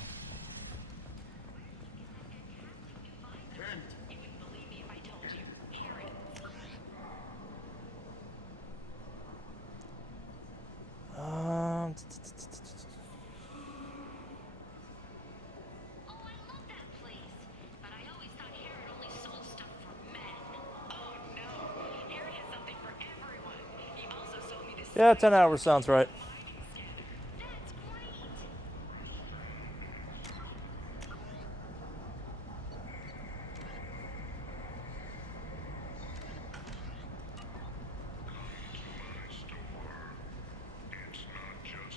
Yeah, 10 hours sounds right.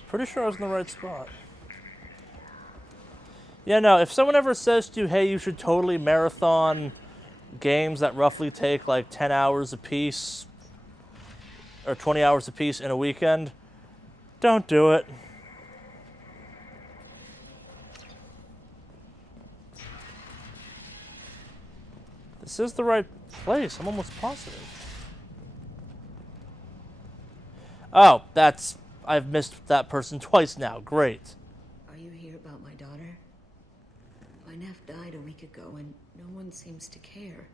Pretty sure I was in the right spot. Yeah, no, if someone ever says to you, hey, you should totally marathon games that roughly take like 10 hours a piece, or 20 hours a piece in a weekend, don't do it. This is the right place. I'm almost positive. Oh, I've missed that person twice now. Great. Are you here about my daughter? My nephew died a week ago and no one seems to care.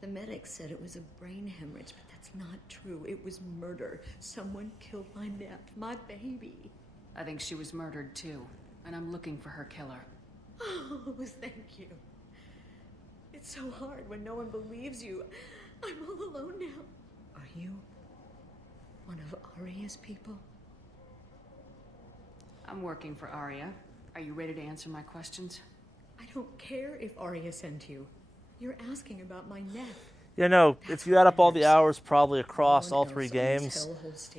The medics said it was a brain hemorrhage, but that's not true. It was murder. Someone killed my nephew, my baby. I think she was murdered too, and I'm looking for her killer. Oh, thank you. It's so hard when no one believes you. I'm all alone now. Are you one of Arya's people? I'm working for Arya. Are you ready to answer my questions? I don't care if Arya sent you. You're asking about my nephew. You know, if you add up all the hours probably across all 3 games,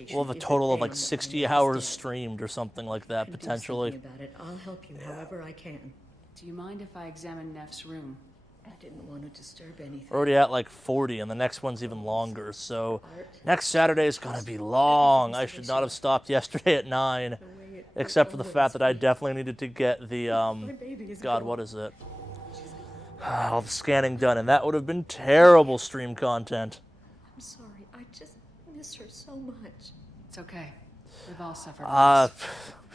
we'll have a total of like 60 hours streamed or something like that, potentially. About it. I'll help you however I can. Do you mind if I examine Neff's room? I didn't want to disturb anything. We're already at like 40, and the next one's even longer, so next Saturday is going to be long. I should not have stopped yesterday at 9, except for the fact that I definitely needed to get the, God, what is it? All the scanning done, and that would have been terrible stream content. I'm sorry, I just miss her so much. It's okay. We've all suffered.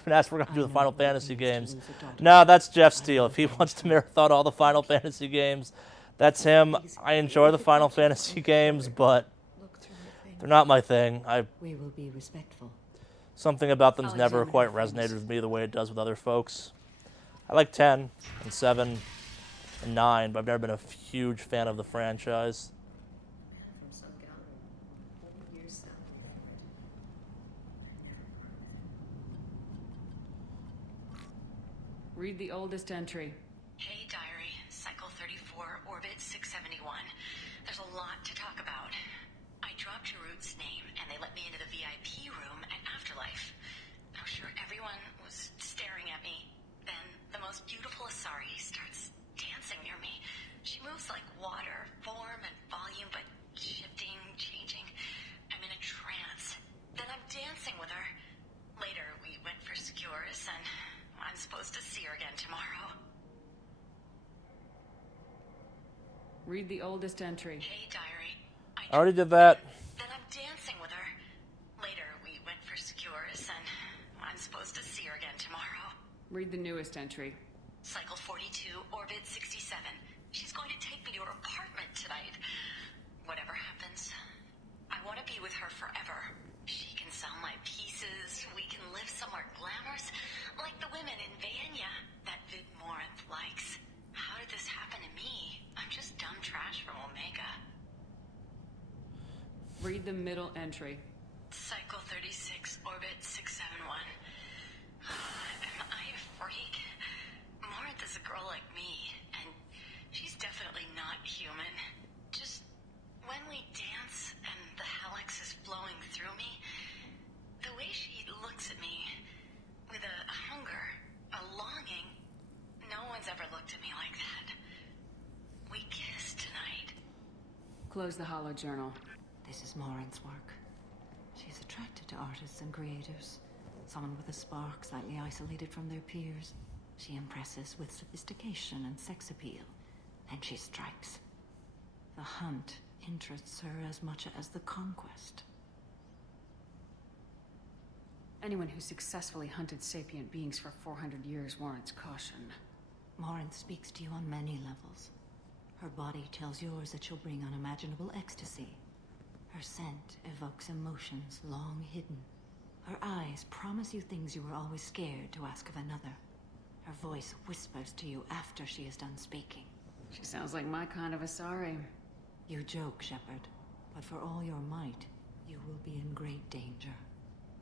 That's we're gonna do the Final Fantasy games. No, that's Jeff Steele. If he wants to marathon all the Final Fantasy games, that's him. I enjoy the Final Fantasy games, but they're not my thing. We will be respectful. Something about them's never quite resonated with me the way it does with other folks. I like 10 and 7 and 9, but I've never been a huge fan of the franchise. Read the oldest entry. Hey, Diary. Cycle 34, Orbit 671. There's a lot to talk about. I dropped Jarut's name, and they let me into the VIP room at Afterlife. I'm sure everyone was staring at me. Then the most beautiful Asari starts dancing near me. She moves like water, form and volume, but shifting, changing. I'm in a trance. Then I'm dancing with her. Later, we went for skewers, and I'm supposed to see her again tomorrow. Read the oldest entry. Hey, Diary. I already did that. Then I'm dancing with her. Later, we went for skewers, and I'm supposed to see her again tomorrow. Read the newest entry. Cycle 42, Orbit 67. She's going to take me to her apartment tonight. Whatever happens, I want to be with her forever. She can sell my pieces. We can live somewhere glamorous, like the women in Vanya that Vid Morinth likes. How did this happen to me? I'm just dumb trash from Omega. Read the middle entry. Cycle 36, Orbit 671. Am I a freak? Morinth is a girl like me, and she's definitely not human. Just when we dance and the helix is flowing through me, the way she looks at me with a hunger, a longing, no one's ever looked at me like that. We kissed tonight. Close the hollow journal. This is Morinth's work. She's attracted to artists and creators. Someone with a spark, slightly isolated from their peers. She impresses with sophistication and sex appeal. Then she strikes. The hunt interests her as much as the conquest. Anyone who successfully hunted sapient beings for 400 years warrants caution. Morinth speaks to you on many levels. Her body tells yours that she'll bring unimaginable ecstasy. Her scent evokes emotions long hidden. Her eyes promise you things you were always scared to ask of another. Her voice whispers to you after she is done speaking. She sounds like my kind of Asari. You joke, Shepard, but for all your might, you will be in great danger.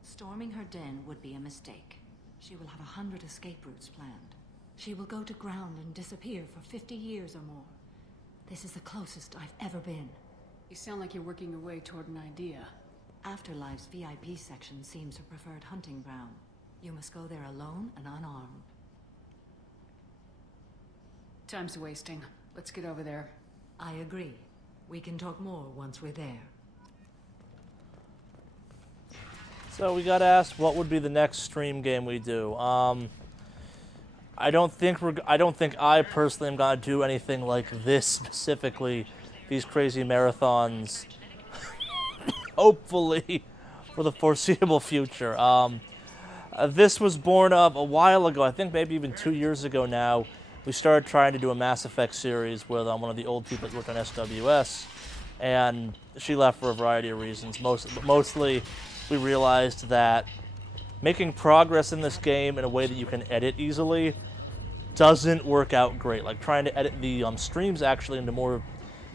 Storming her den would be a mistake. She will have 100 escape routes planned. She will go to ground and disappear for 50 years or more. This is the closest I've ever been. You sound like you're working your way toward an idea. Afterlife's VIP section seems her preferred hunting ground. You must go there alone and unarmed. Time's wasting. Let's get over there. I agree. We can talk more once we're there. So we got asked what would be the next stream game we do. I don't think I personally am gonna do anything like this specifically. These crazy marathons. Hopefully, for the foreseeable future. This was born of a while ago. I think maybe even 2 years ago now. We started trying to do a Mass Effect series with one of the old people that worked on SWS, and she left for a variety of reasons. Mostly, we realized that making progress in this game in a way that you can edit easily doesn't work out great. Like trying to edit the streams actually into more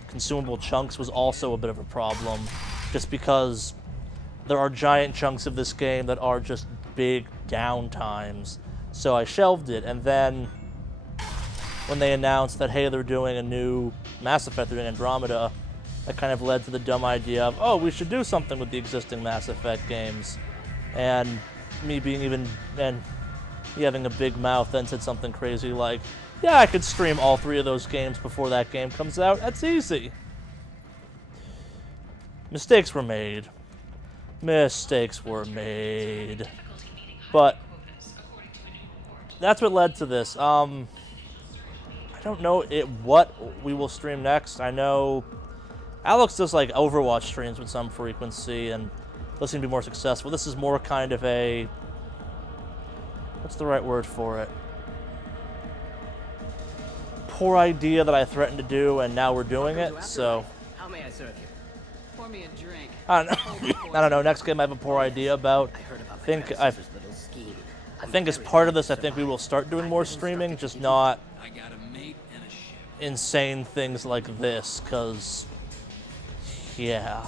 consumable chunks was also a bit of a problem, just because there are giant chunks of this game that are just big downtimes. So I shelved it, and then when they announced that, hey, they're doing a new Mass Effect, they're doing Andromeda, that kind of led to the dumb idea of, oh, we should do something with the existing Mass Effect games. And me having a big mouth then said something crazy like, yeah, I could stream all 3 of those games before that game comes out. That's easy. Mistakes were made. Mistakes were made. But that's what led to this. I don't know what we will stream next. I know Alex does like Overwatch streams with some frequency, and those seem to be more successful. This is more kind of a... what's the right word for it? Poor idea that I threatened to do, and now we're doing it, so... How may I serve you? Pour me a drink. I don't know. I don't know. Next game I have a poor idea about. I think as part of this, I think we will start doing more streaming, just not insane things like this, because, yeah.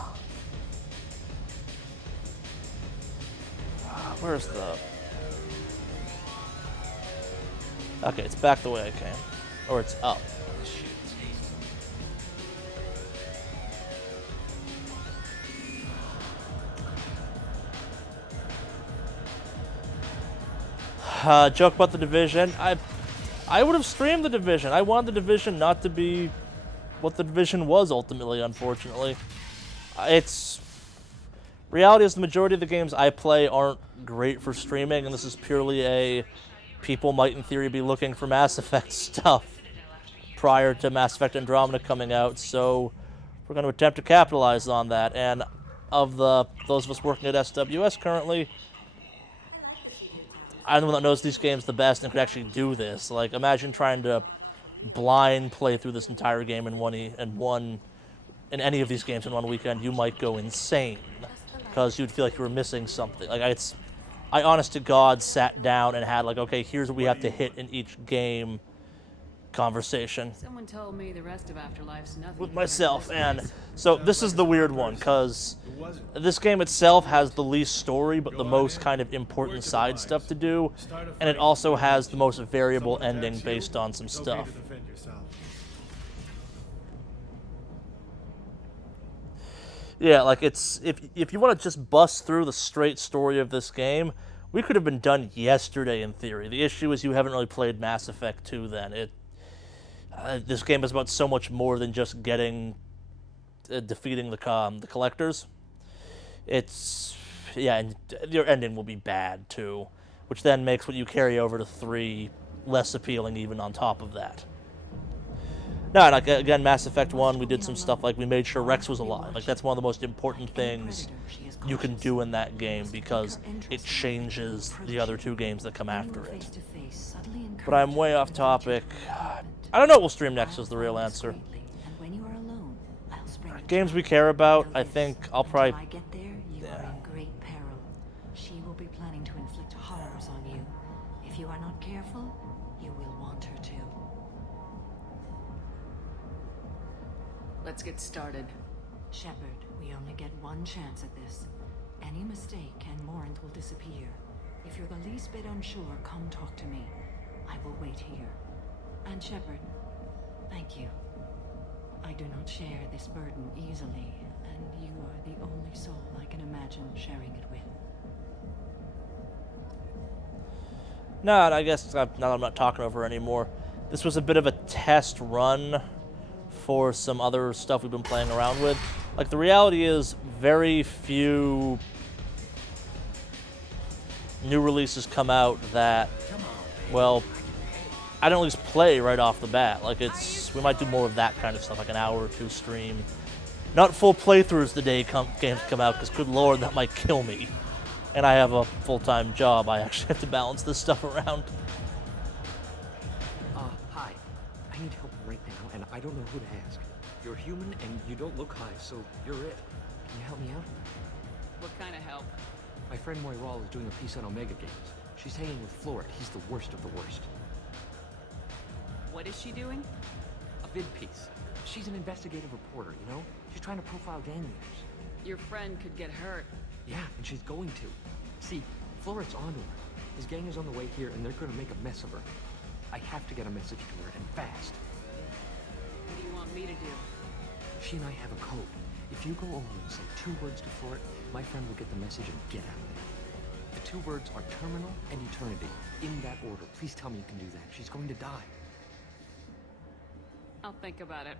Where's the... okay, it's back the way I came. Or it's up. Joke about the Division. I would have streamed the Division. I wanted the Division not to be what the Division was ultimately, unfortunately. Reality is the majority of the games I play aren't great for streaming, and this is purely a people might in theory be looking for Mass Effect stuff prior to Mass Effect Andromeda coming out, so we're going to attempt to capitalize on that. And of those of us working at SWS currently, I'm the one that knows these games the best and could actually do this. Like, imagine trying to blind play through this entire game in any of these games in one weekend. You might go insane because you'd feel like you were missing something. Like, I honest to God sat down and had like, okay, here's what we have to hit in each game conversation. Someone told me the rest of Afterlife's nothing With myself, and so this is the weird one, because this game itself has the least story, but the most kind of important side stuff to do, and it also has the most variable ending based on some stuff. Yeah, like if you want to just bust through the straight story of this game, we could have been done yesterday in theory. The issue is you haven't really played Mass Effect 2 then. This game is about so much more than just defeating the collectors. And your ending will be bad too, which then makes what you carry over to 3 less appealing even on top of that. No, like, again, Mass Effect 1, we did some stuff like we made sure Rex was alive. Like, that's one of the most important things you can do in that game because it changes the other 2 games that come after it. But I'm way off topic. I don't know what we'll stream next is the real answer. Games we care about, I think I'll probably... yeah. She will be planning to inflict horrors on you. If you are not careful, you will want her to. Let's get started. Shepard, we only get one chance at this. Any mistake and Morant will disappear. If you're the least bit unsure, come talk to me. I will wait here. And Shepard, thank you. I do not share this burden easily, and you are the only soul I can imagine sharing it with. No, I guess now that I'm not talking over anymore. This was a bit of a test run for some other stuff we've been playing around with. Like, the reality is very few new releases come out that, well, I don't at least play right off the bat. Like, we might do more of that kind of stuff, like an hour or 2 stream. Not full playthroughs the day games come out, because good lord, that might kill me. And I have a full-time job. I actually have to balance this stuff around. Hi. I need help right now, and I don't know who to ask. You're human, and you don't look high, so you're it. Can you help me out? What kind of help? My friend Moiral is doing a piece on Omega Games. She's hanging with Floret. He's the worst of the worst. What is she doing? A vid piece. She's an investigative reporter, you know? She's trying to profile gang leaders. Your friend could get hurt. Yeah, and she's going to. See, Floret's onto her. His gang is on the way here, and they're gonna make a mess of her. I have to get a message to her, and fast. What do you want me to do? She and I have a code. If you go over and say 2 words to Flort, my friend will get the message and get out of there. The 2 words are terminal and eternity. In that order. Please tell me you can do that. She's going to die. I'll think about it.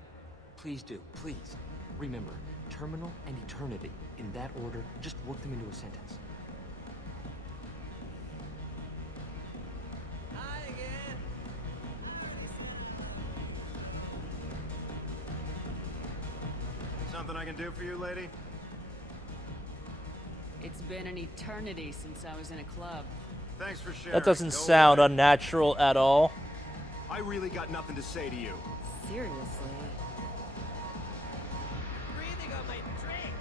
Please do. Please. Remember, terminal and eternity. In that order, just work them into a sentence. Hi again. Something I can do for you, lady? It's been an eternity since I was in a club. Thanks for sharing. That doesn't sound unnatural at all. I really got nothing to say to you. Seriously. Breathing on my drink.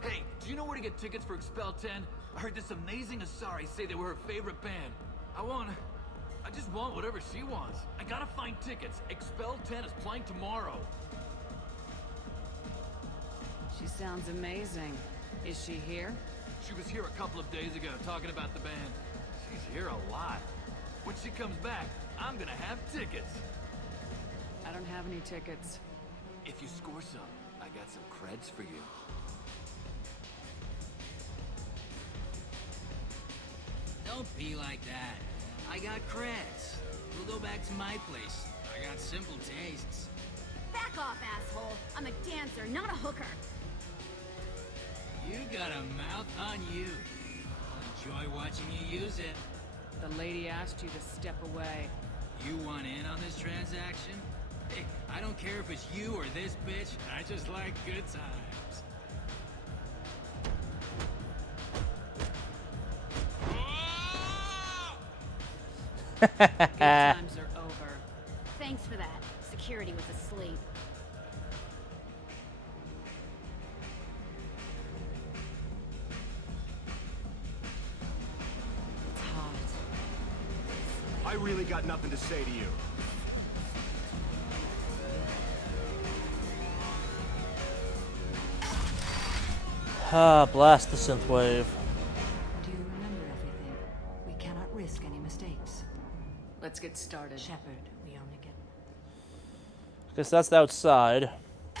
Hey, do you know where to get tickets for Expel 10? I heard this amazing Asari say they were her favorite band. I just want whatever she wants. I gotta find tickets. Expel 10 is playing tomorrow. She sounds amazing. Is she here? She was here a couple of days ago talking about the band. She's here a lot. When she comes back, I'm gonna have tickets. I don't have any tickets. If you score some, I got some creds for you. Don't be like that. I got creds. We'll go back to my place. I got simple tastes. Back off, asshole. I'm a dancer, not a hooker. You got a mouth on you. I'll enjoy watching you use it. The lady asked you to step away. You want in on this transaction? Hey, I don't care if it's you or this bitch. I just like good times. Good times are over. Thanks for that. Security was asleep. It's hot. I really got nothing to say to you. Ah, blast the synthwave. Do you remember everything? We cannot risk any mistakes. Let's get started. Shepard, we only get... Guess that's outside. The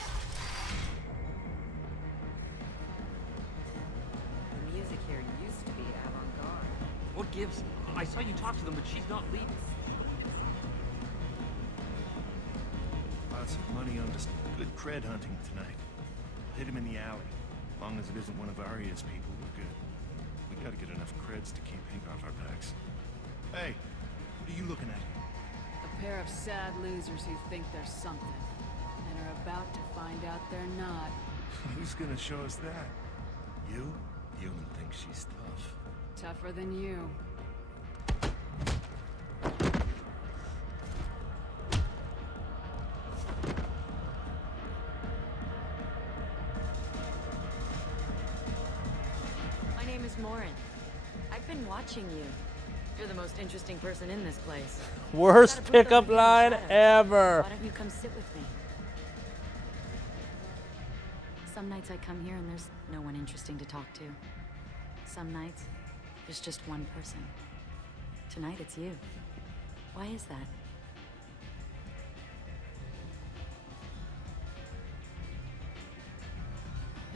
music here used to be avant-garde. What gives? I saw you talk to them, but she's not leaving. Lots of money on just good cred hunting tonight. Hit him in the alley. As long as it isn't one of Arya's people, we're good. We gotta get enough creds to keep ink off our backs. Hey, what are you looking at? A pair of sad losers who think they're something, and are about to find out they're not. Who's gonna show us that? You? Human thinks she's tough. Tougher than you. My name is Morin. I've been watching you. You're the most interesting person in this place. Worst pickup line ever. Why don't you come sit with me? Some nights I come here and there's no one interesting to talk to. Some nights, there's just one person. Tonight it's you. Why is that?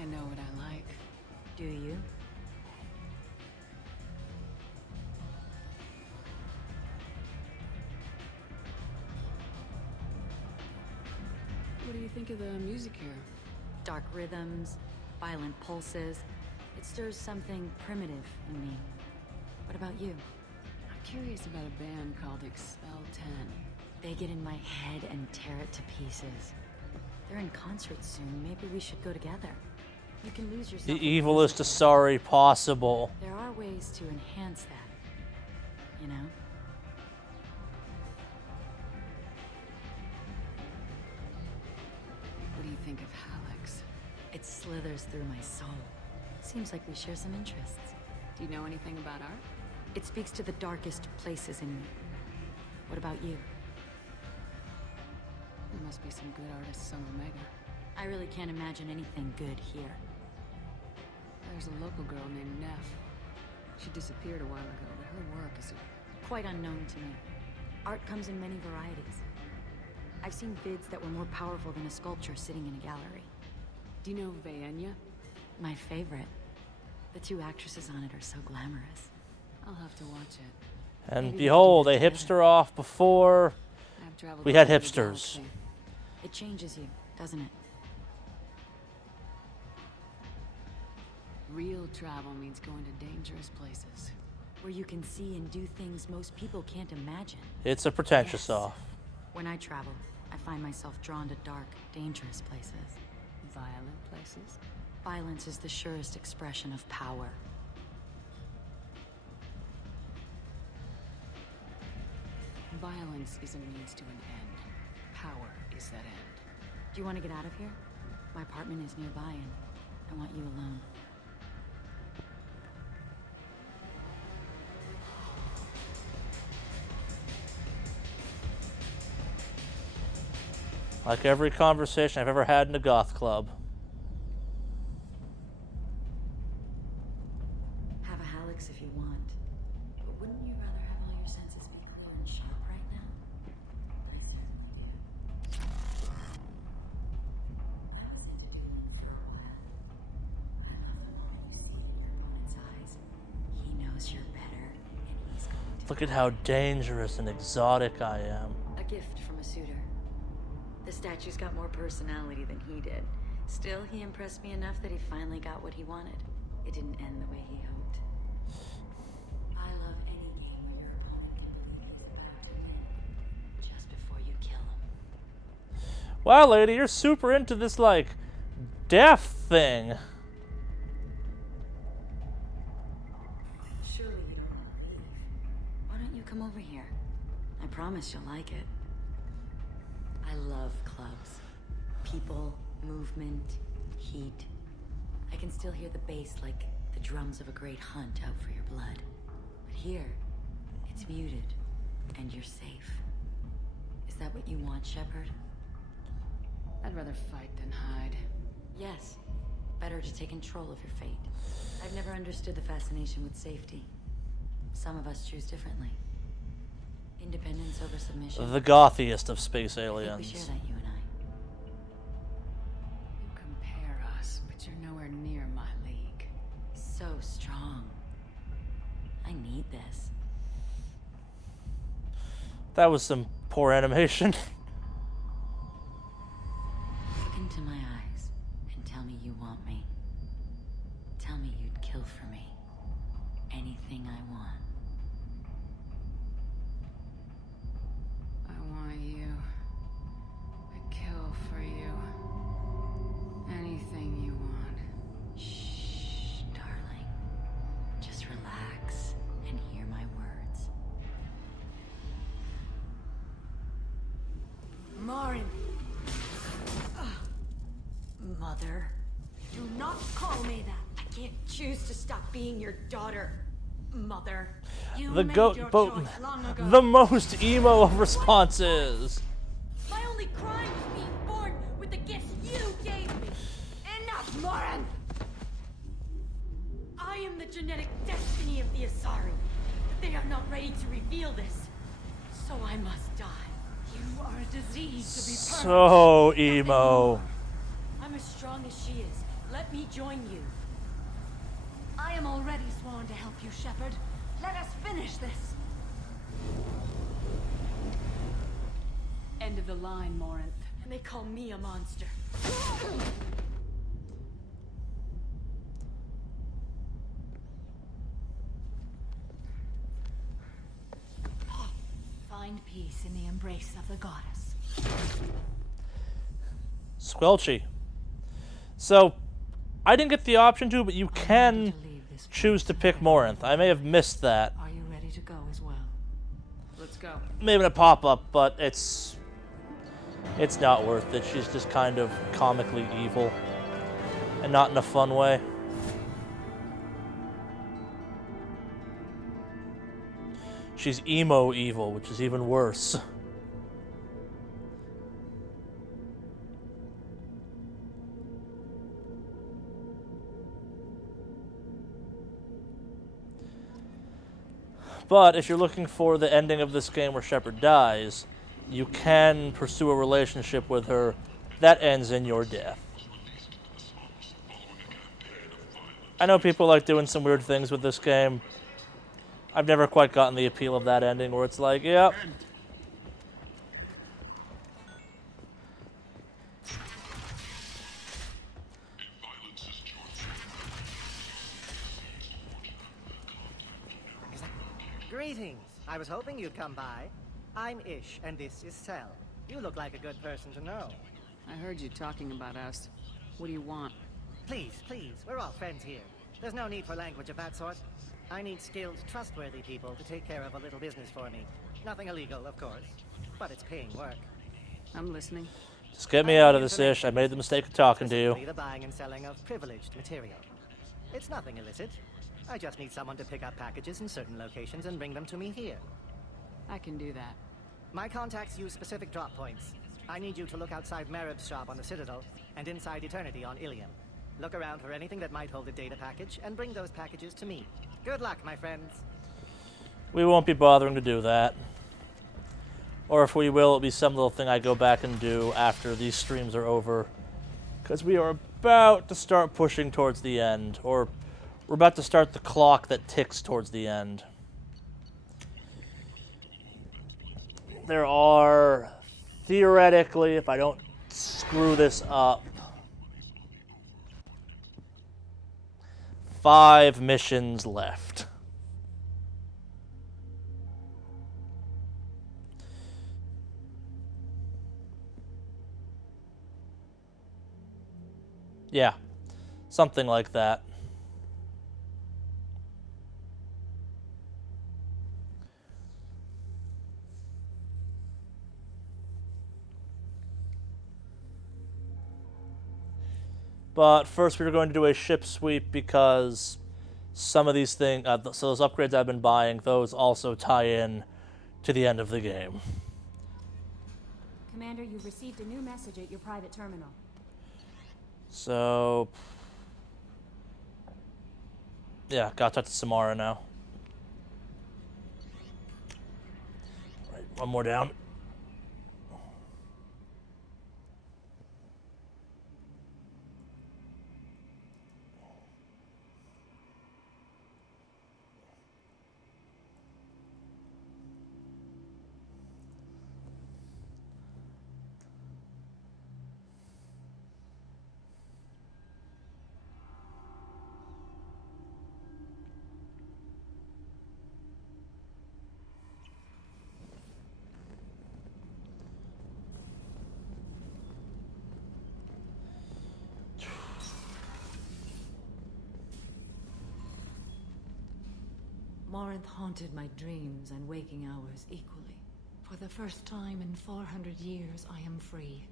I know what I like. Do you? What do you think of the music here? Dark rhythms, violent pulses. It stirs something primitive in me. What about you? I'm curious about a band called Expel 10. They get in my head and tear it to pieces. They're in concert soon. Maybe we should go together. You can lose yourself. The evilest Asari possible. There are ways to enhance that, you know? What do you think of Hallex? It slithers through my soul. Seems like we share some interests. Do you know anything about art? It speaks to the darkest places in me. What about you? There must be some good artists on Omega. I really can't imagine anything good here. There's a local girl named Neff. She disappeared a while ago, but her work is quite unknown to me. Art comes in many varieties. I've seen vids that were more powerful than a sculpture sitting in a gallery. Do you know Vayenya? My favorite. The two actresses on it are so glamorous. I'll have to watch it. And behold, a hipster off before we had hipsters. It changes you, doesn't it? Real travel means going to dangerous places. Where you can see and do things most people can't imagine. It's a pretentious off. When I travel, I find myself drawn to dark, dangerous places. Violent places? Violence is the surest expression of power. Violence is a means to an end. Power is that end. Do you want to get out of here? My apartment is nearby and I want you alone. Like every conversation I've ever had in a goth club. Have a Hallex if you want. But wouldn't you rather have all your senses be cool and sharp right now? I certainly do. I was into doodling for a while. I love the moment you see it in your opponent's eyes. He knows you're better, and he's going to... Look at how dangerous and exotic I am. A gift from a suitor. The statue's got more personality than he did. Still, he impressed me enough that he finally got what he wanted. It didn't end the way he hoped. I love any game where your opponent can believe he's about to win just before you kill him. Wow, lady, you're super into this, like, death thing. Surely you don't want to leave. Why don't you come over here? I promise you'll like it. I love clubs. People, movement, heat. I can still hear the bass like the drums of a great hunt out for your blood. But here, it's muted, and you're safe. Is that what you want, Shepard? I'd rather fight than hide. Yes. Better to take control of your fate. I've never understood the fascination with safety. Some of us choose differently. Independence over submission. The gothiest of space I aliens. think we share that, you and I. You compare us, but you're nowhere near my league. So strong. I need this. That was some poor animation. Look into my eyes and tell me you want me. Tell me you'd kill for me. Anything I want. I want you. I'd kill for you. Anything you want. Shh, darling. Just relax and hear my words. Marin! Mother. Do not call me that. I can't choose to stop being your daughter. Mother. You The made goat your boat. choice long ago. The most emo of responses. My only crime was being born with the gifts you gave me. Enough, Morin! I am the genetic destiny of the Asari. They are not ready to reveal this. So I must die. You are a disease to be perfect. So emo. I'm as strong as she is. Let me join you. I am already sworn to help you, Shepard. Let us finish this. End of the line, Morinth. And they call me a monster. Find peace in the embrace of the goddess. Squelchy. So, I didn't get the option to, but you can choose to pick Morinth. I may have missed that. Are you ready to go as well? Let's go. Maybe a pop-up, but it's not worth it. She's just kind of comically evil. And not in a fun way. She's emo evil, which is even worse. But if you're looking for the ending of this game where Shepard dies, you can pursue a relationship with her that ends in your death. I know people like doing some weird things with this game. I've never quite gotten the appeal of that ending where it's like, yep. Greetings. I was hoping you'd come by. I'm Ish, and this is Cell. You look like a good person to know. I heard you talking about us. What do you want? Please, please, we're all friends here. There's no need for language of that sort. I need skilled, trustworthy people to take care of a little business for me. Nothing illegal, of course, but it's paying work. I'm listening. Just get me out of this, Ish. I made the mistake of talking to you. The buying and selling of privileged material. It's nothing illicit. I just need someone to pick up packages in certain locations and bring them to me here. I can do that. My contacts use specific drop points. I need you to look outside Marib's shop on the Citadel and inside Eternity on Ilium. Look around for anything that might hold a data package and bring those packages to me. Good luck, my friends. We won't be bothering to do that. Or if we will, it'll be some little thing I go back and do after these streams are over. Because we are about to start pushing towards the end. Or we're about to start the clock that ticks towards the end. There are, theoretically, if I don't screw this up, 5 missions left. Yeah, something like that. But first, we're going to do a ship sweep because some of these things, so those upgrades I've been buying, those also tie in to the end of the game. Commander, you've received a new message at your private terminal. So, yeah, gotta talk to Samara now. All right, one more down. Morinth haunted my dreams and waking hours equally. For the first time in 400 years, I am free.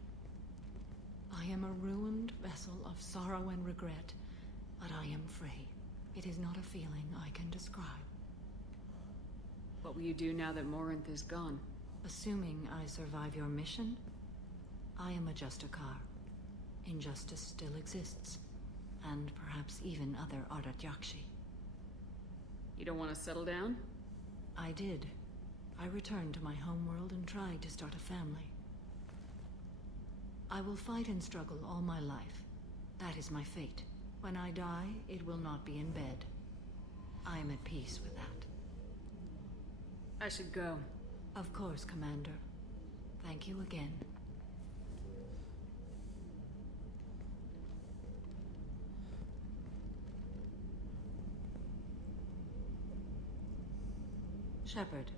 I am a ruined vessel of sorrow and regret, but I am free. It is not a feeling I can describe. What will you do now that Morinth is gone? Assuming I survive your mission, I am a Justicar. Injustice still exists, and perhaps even other Ardatjakshi. You don't want to settle down? I did. I returned to my homeworld and tried to start a family. I will fight and struggle all my life. That is my fate. When I die, it will not be in bed. I am at peace with that. I should go. Of course, Commander. Thank you again. Shepard.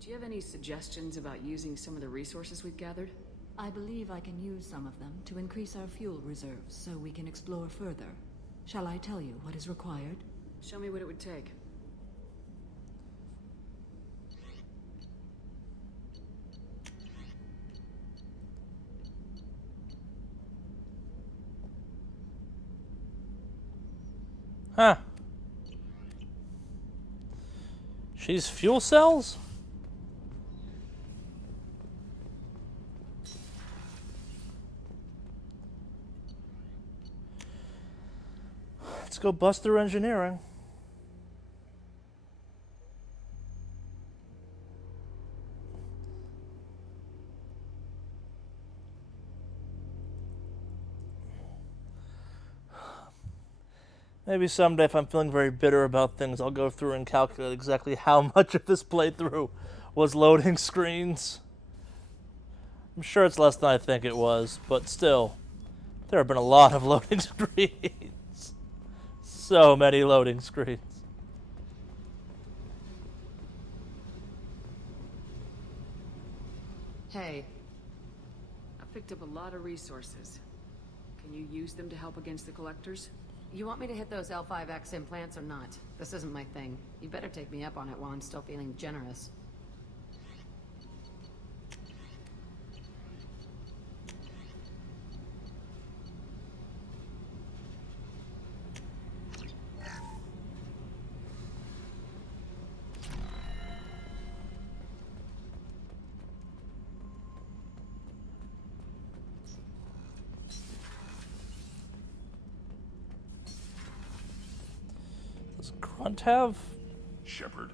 Do you have any suggestions about using some of the resources we've gathered? I believe I can use some of them to increase our fuel reserves so we can explore further. Shall I tell you what is required? Show me what it would take. Huh. She's fuel cells? Let's go bust through engineering. Maybe someday, if I'm feeling very bitter about things, I'll go through and calculate exactly how much of this playthrough was loading screens. I'm sure it's less than I think it was, but still, there have been a lot of loading screens. So many loading screens. Hey, I picked up a lot of resources. Can you use them to help against the collectors? You want me to hit those L5X implants or not? This isn't my thing. You better take me up on it while I'm still feeling generous. Does Grunt have? Shepard.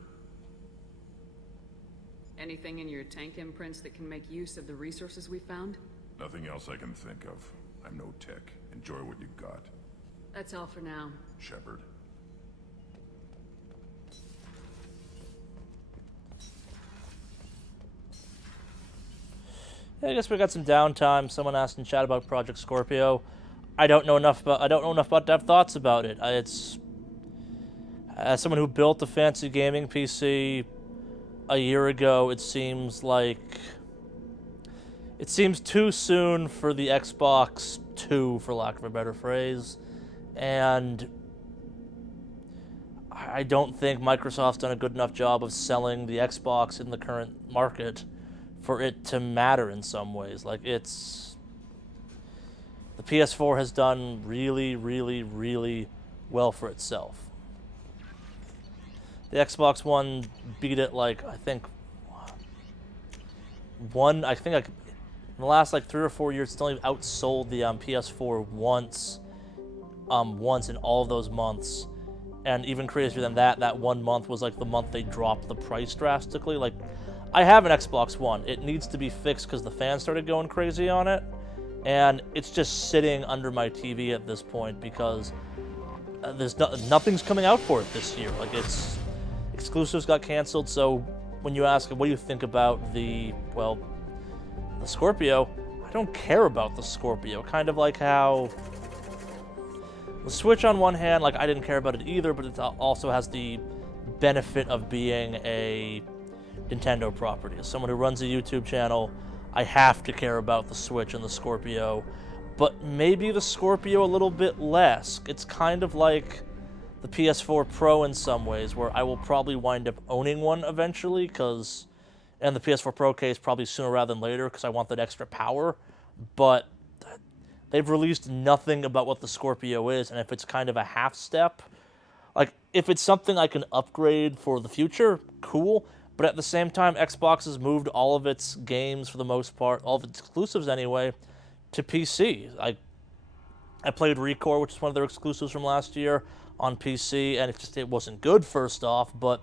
Anything in your tank imprints that can make use of the resources we found? Nothing else I can think of. I'm no tech. Enjoy what you got. That's all for now. Shepard. Yeah, I guess we got some downtime. Someone asked in chat about Project Scorpio. I don't know enough about to have thoughts about it. It's as someone who built a fancy gaming PC a year ago, it seems too soon for the Xbox 2, for lack of a better phrase, and I don't think Microsoft's done a good enough job of selling the Xbox in the current market for it to matter in some ways. Like, the PS4 has done really, really, really well for itself. The Xbox One beat it, like, I think in the last, 3 or 4 years, it's only outsold the PS4 once in all of those months. And even crazier than that, that 1 month was, the month they dropped the price drastically. Like, I have an Xbox One. It needs to be fixed because the fans started going crazy on it. And it's just sitting under my TV at this point because nothing's coming out for it this year. Exclusives got canceled, so when you ask what do you think about the Scorpio, I don't care about the Scorpio. Kind of like how the Switch on one hand, I didn't care about it either, but it also has the benefit of being a Nintendo property. As someone who runs a YouTube channel, I have to care about the Switch and the Scorpio, but maybe the Scorpio a little bit less. It's kind of like the PS4 Pro in some ways, where I will probably wind up owning one eventually, and the PS4 Pro case probably sooner rather than later, because I want that extra power, but they've released nothing about what the Scorpio is, and if it's kind of a half step, if it's something I can upgrade for the future, cool, but at the same time, Xbox has moved all of its games, for the most part, all of its exclusives anyway, to PC. I played ReCore, which is one of their exclusives from last year, on PC, and it wasn't good, first off, but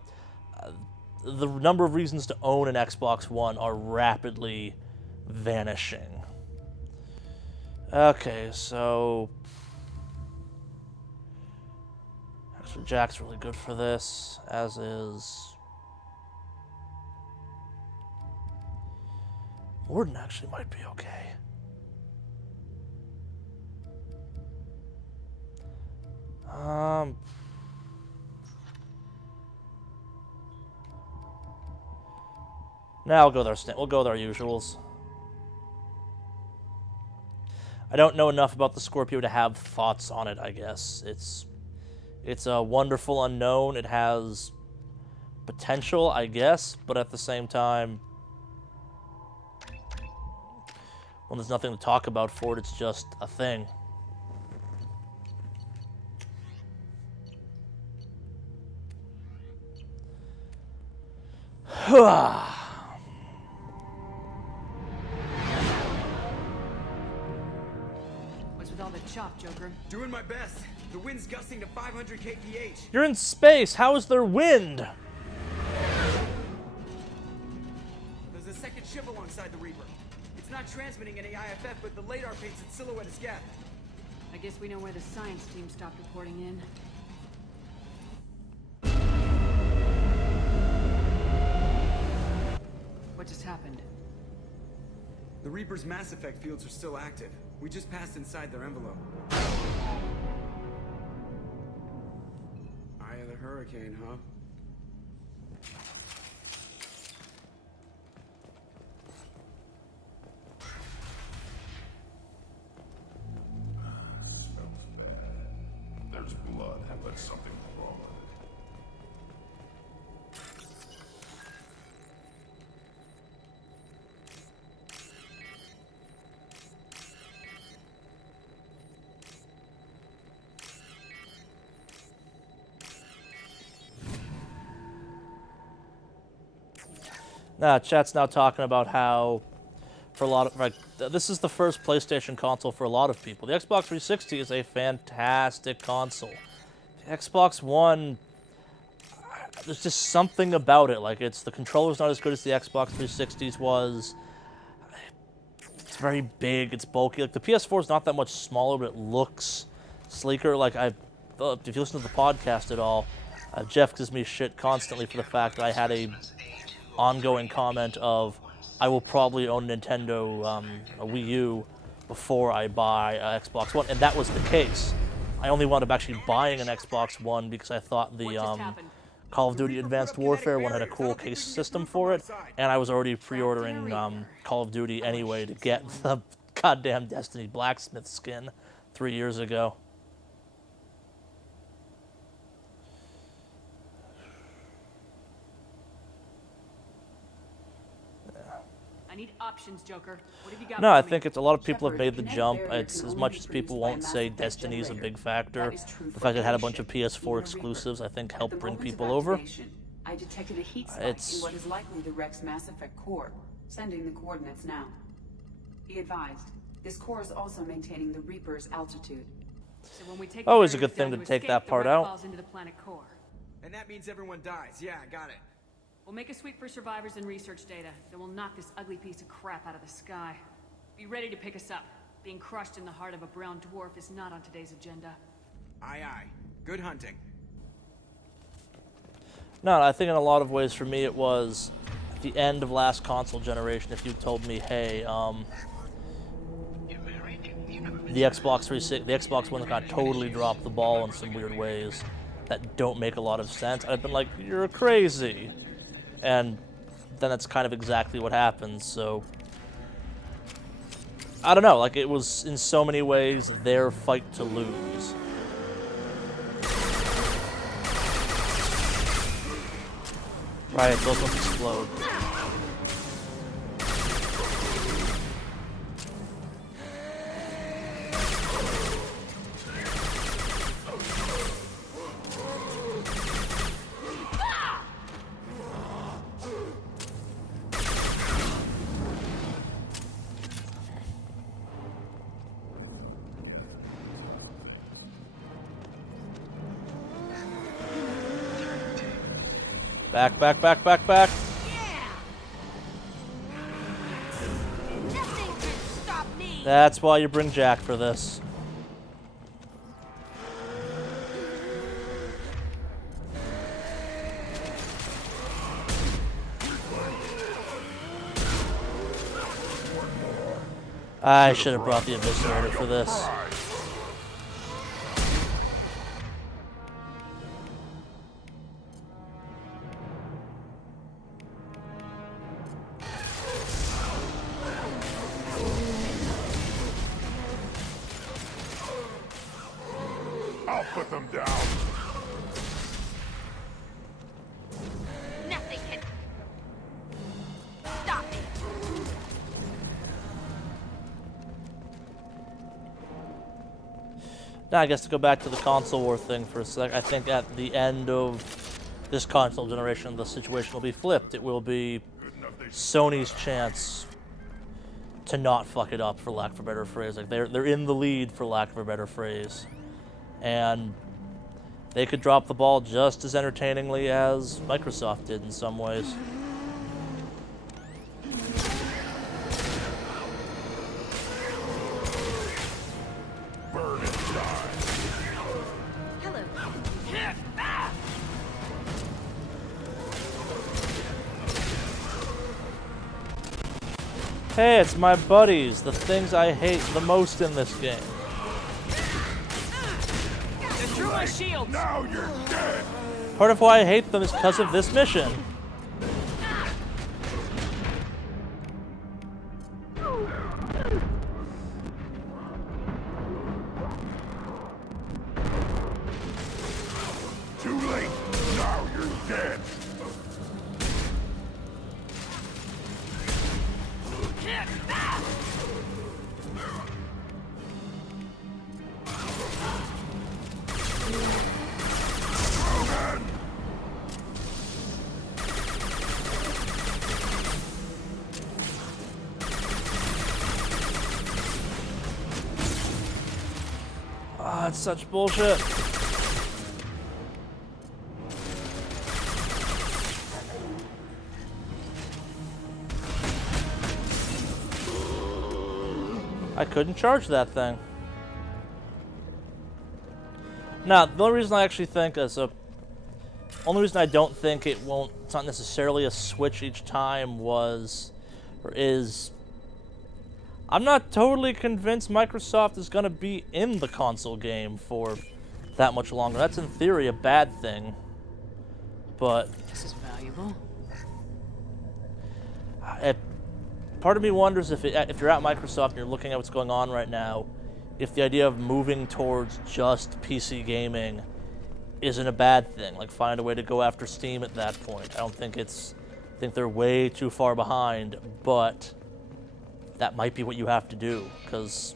the number of reasons to own an Xbox One are rapidly vanishing. Okay, so actually Jack's really good for this, as is Warden. Actually might be okay. Now we'll go with our usuals. I don't know enough about the Scorpio to have thoughts on it, I guess. It's a wonderful unknown. It has potential, I guess, but at the same time, when there's nothing to talk about for it, it's just a thing. What's with all the chop, Joker? Doing my best. The wind's gusting to 500 kph. You're in space. How is there wind? There's a second ship alongside the Reaper. It's not transmitting any IFF, but the radar paints its silhouette as gap. I guess we know where the science team stopped reporting in. happened? The Reaper's Mass Effect fields are still active. We just passed inside their envelope. Eye of the Hurricane, huh? Smells bad. There's blood. But something wrong with it. Chat's now talking about how, for a lot of, like, this is the first PlayStation console for a lot of people. The Xbox 360 is a fantastic console. The Xbox One, there's just something about it. Like, the controller's not as good as the Xbox 360's was. It's very big, it's bulky. Like, the PS4 is not that much smaller, but it looks sleeker. Like, if you listen to the podcast at all, Jeff gives me shit constantly for the fact that I had a ongoing comment of, I will probably own a Nintendo, a Wii U, before I buy an Xbox One, and that was the case. I only wound up actually buying an Xbox One because I thought the Call of Duty Advanced Warfare one had a cool case system for it, and I was already pre-ordering Call of Duty anyway to get the goddamn Destiny Blacksmith skin 3 years ago. I need options, Joker. What have you got? No, I think it's a lot of people have made the jump. It's as much as people won't say Destiny's a big factor. The fact that it had a bunch of PS4 exclusives, I think, helped bring people over. I detected a heat spike in what is likely the Rex Mass Effect core. Sending the coordinates now. Be advised, this core is also maintaining the Reaper's altitude. So when we take always a good thing to take that part out. Falls into the planet core. And that means everyone dies. Yeah, got it. We'll make a sweep for survivors and research data. Then we'll knock this ugly piece of crap out of the sky. Be ready to pick us up. Being crushed in the heart of a brown dwarf is not on today's agenda. Aye, aye. Good hunting. No, I think in a lot of ways for me it was at the end of last console generation. If you told me, hey, the Xbox One got totally dropped the ball in some weird ways that don't make a lot of sense, I'd been like, you're crazy. And then that's kind of exactly what happens, so I don't know, like, it was in so many ways their fight to lose. Right, those ones explode. Back, back, back, back, back. That's why you bring Jack for this. I should have brought the Eviscerator for this. I'll put them down. Nothing can stop me. Now, I guess to go back to the console war thing for a sec, I think at the end of this console generation, the situation will be flipped. It will be Sony's chance to not fuck it up, for lack of a better phrase. Like, they're in the lead, for lack of a better phrase. And they could drop the ball just as entertainingly as Microsoft did in some ways. Burn and die. Hello. Hey, it's my buddies, the things I hate the most in this game. They threw my shield. Now you're dead. Part of why I hate them is because of this mission. Too late. Now you're dead. Ah, it's such bullshit. I couldn't charge that thing. Now, the only reason I actually think only reason I don't think it's not necessarily a switch each time is I'm not totally convinced Microsoft is going to be in the console game for that much longer. That's in theory a bad thing, but This is valuable. part of me wonders if you're at Microsoft and you're looking at what's going on right now, if the idea of moving towards just PC gaming isn't a bad thing. Like, find a way to go after Steam at that point. I think they're way too far behind, but that might be what you have to do, because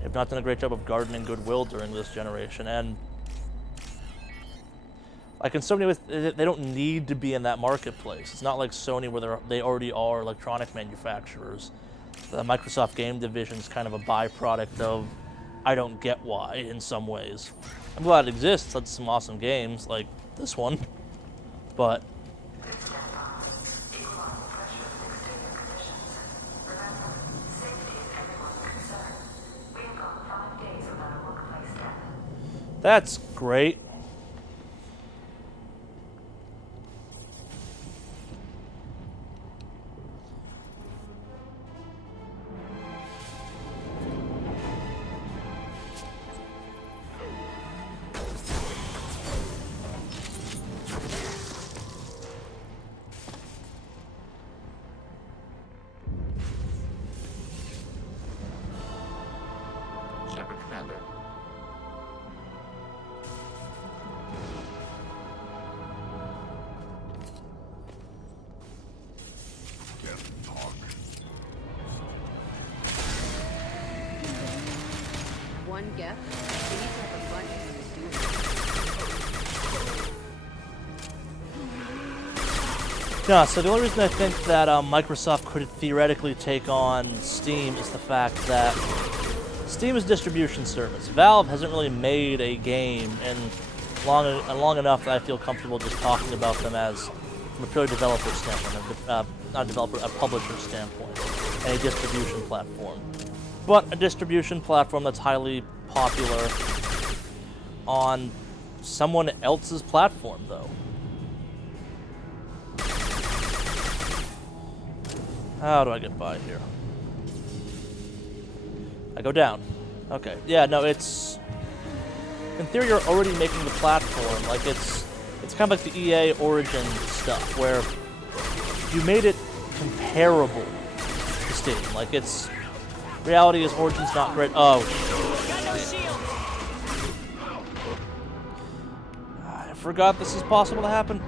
they've not done a great job of gardening goodwill during this generation. And like in so many ways, they don't need to be in that marketplace. It's not like Sony where they already are electronic manufacturers. The Microsoft game division is kind of a byproduct of I don't get why in some ways. I'm glad it exists. That's some awesome games like this one, but that's great. Shepard Commander. Can't talk. One gift. We need to have a bunch of these dudes. No, so the only reason I think that Microsoft could theoretically take on Steam is the fact that Steam is a distribution service. Valve hasn't really made a game in long enough that I feel comfortable just talking about them as from a purely developer standpoint, not a developer, a publisher standpoint, and a distribution platform. But a distribution platform that's highly popular on someone else's platform, though. How do I get by here? I go down. Okay. Yeah, no, it's... In theory, you're already making the platform. Like, it's kind of like the EA Origin stuff, where you made it comparable to Steam. Like, it's... Reality is Origin's not great. Oh, I forgot this is possible to happen.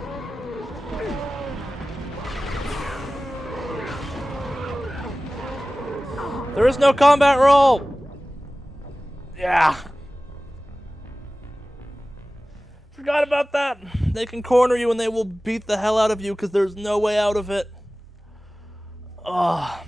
There is no combat roll! Yeah. Forgot about that. They can corner you and they will beat the hell out of you because there's no way out of it. Ugh.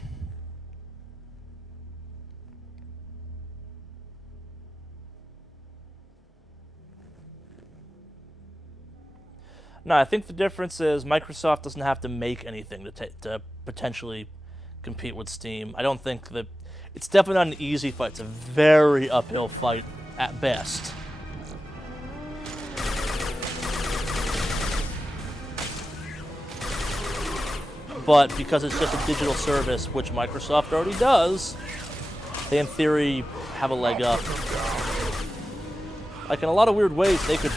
No, I think the difference is Microsoft doesn't have to make anything to potentially compete with Steam. I don't think that... It's definitely not an easy fight. It's a very uphill fight at best. but because it's just a digital service, which Microsoft already does, they in theory have a leg up. Like in a lot of weird ways, they could,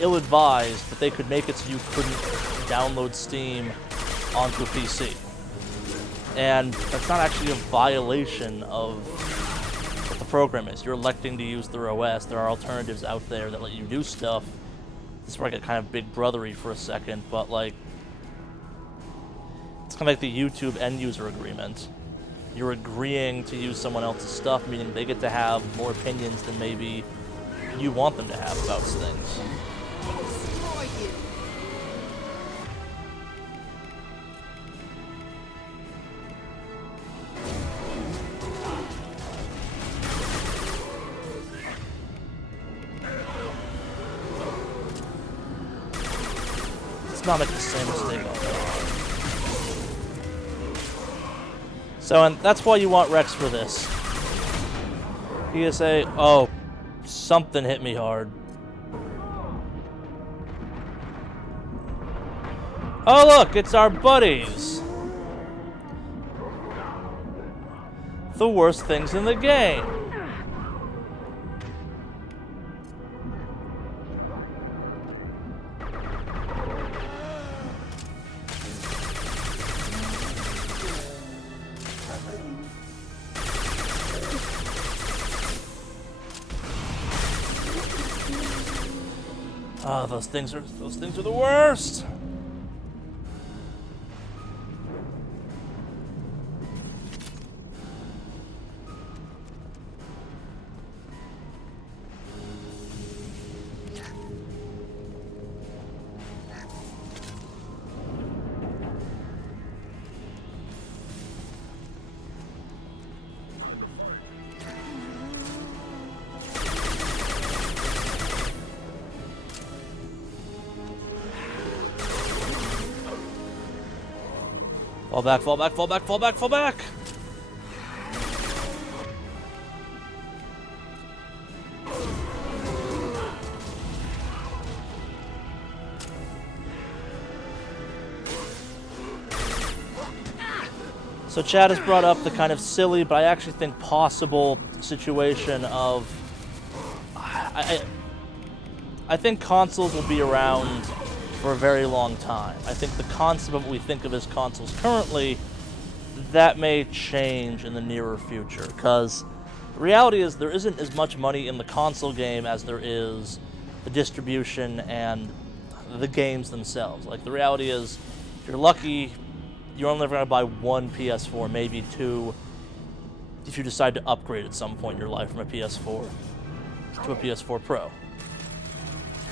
ill-advised, but they could make it so you couldn't download Steam onto a PC. And that's not actually a violation of what the program is. You're electing to use their OS. There are alternatives out there that let you do stuff. This is where I get kind of big brothery for a second, but like, it's kind of like the YouTube end user agreement. You're agreeing to use someone else's stuff, meaning they get to have more opinions than maybe you want them to have about things. Let's not make the same mistake on that. So, and that's why you want Rex for this. PSA, oh, something hit me hard. Oh look, it's our buddies. The worst things in the game. Oh, those things are the worst. Fall back, fall back, fall back, fall back, fall back! So Chad has brought up the kind of silly, but I actually think possible situation of... I think consoles will be around for a very long time. I think the concept of what we think of as consoles currently, that may change in the nearer future, because the reality is there isn't as much money in the console game as there is the distribution and the games themselves. Like, the reality is, if you're lucky, you're only ever going to buy one PS4, maybe two, if you decide to upgrade at some point in your life from a PS4 to a PS4 Pro.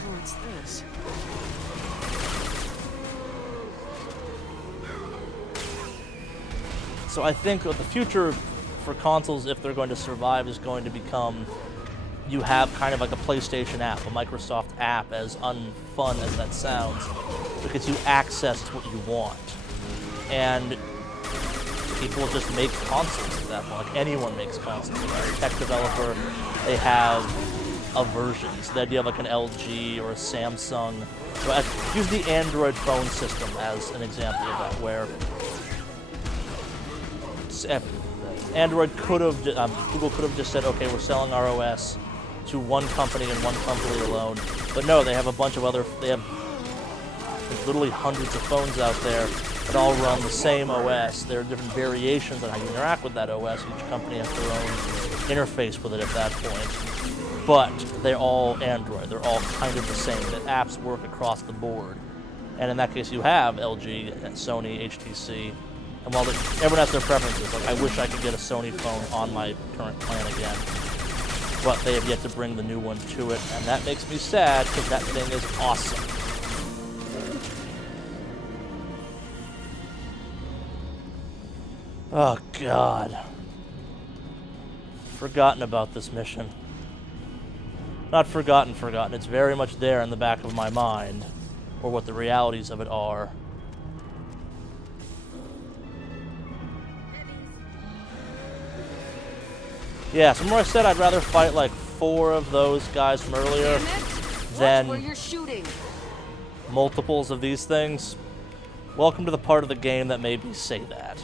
What's this? So I think the future for consoles, if they're going to survive, is going to become, you have kind of like a PlayStation app, a Microsoft app, as unfun as that sounds, because you access to what you want. And people just make consoles at that point. Like, anyone makes consoles. If you're a tech developer, they have a version. So the idea of like an LG or a Samsung. So use the Android phone system as an example of that, where Android could have, Google could have just said, okay, we're selling our OS to one company and one company alone. But no, they have a bunch of other, they have literally hundreds of phones out there that all run the same OS. There are different variations on how you interact with that OS. Each company has their own interface with it at that point. But they're all Android. They're all kind of the same. The apps work across the board. And in that case, you have LG, Sony, HTC. And while everyone has their preferences, like, I wish I could get a Sony phone on my current plan again. But they have yet to bring the new one to it. And that makes me sad, because that thing is awesome. Oh, God. Forgotten about this mission. Not forgotten. It's very much there in the back of my mind, or what the realities of it are. Yeah, so remember I said I'd rather fight like 4 of those guys from earlier than multiples of these things? Welcome to the part of the game that made me say that.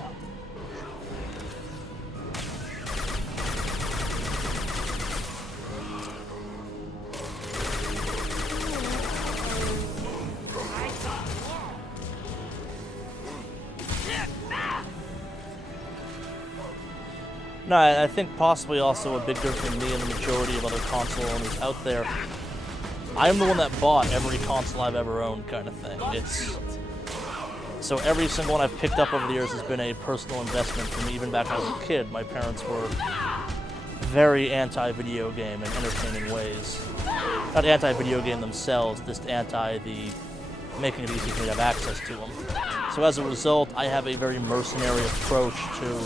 No, I think possibly also a big difference between me and the majority of other console owners out there. I'm the one that bought every console I've ever owned, kind of thing. So every single one I've picked up over the years has been a personal investment for me. Even back when I was a kid, my parents were very anti-video game in entertaining ways. Not anti-video game themselves, just anti the making it easy for me to have access to them. So as a result, I have a very mercenary approach to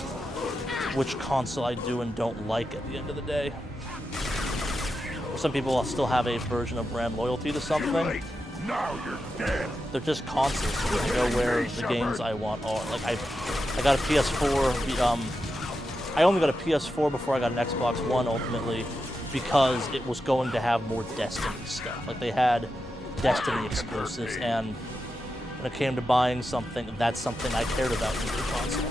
which console I do and don't like at the end of the day. Some people still have a version of brand loyalty to something. Now you're dead. They're just consoles. So I know where the games I want are. Like I got a PS4. I only got a PS4 before I got an Xbox One ultimately, because it was going to have more Destiny stuff. Like they had Destiny exclusives, and when it came to buying something, that's something I cared about in the console.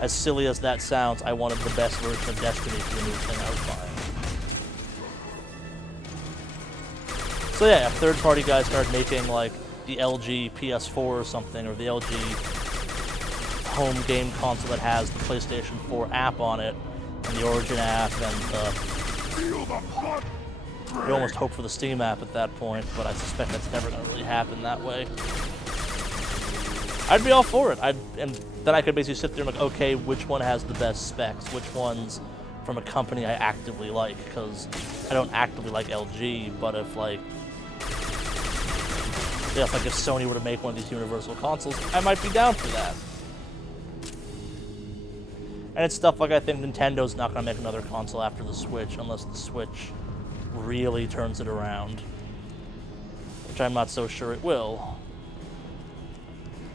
As silly as that sounds, I wanted the best version of Destiny for the new thing I was buying. So yeah, if third-party guys started making like the LG PS4 or something, or the LG home game console that has the PlayStation 4 app on it, and the Origin app, and you almost hope for the Steam app at that point, but I suspect that's never going to really happen that way. I'd be all for it. And then I could basically sit there and like, okay, which one has the best specs? Which one's from a company I actively like? Because I don't actively like LG, but if like, yeah, if Sony were to make one of these universal consoles, I might be down for that. And it's stuff like I think Nintendo's not going to make another console after the Switch unless the Switch really turns it around, which I'm not so sure it will.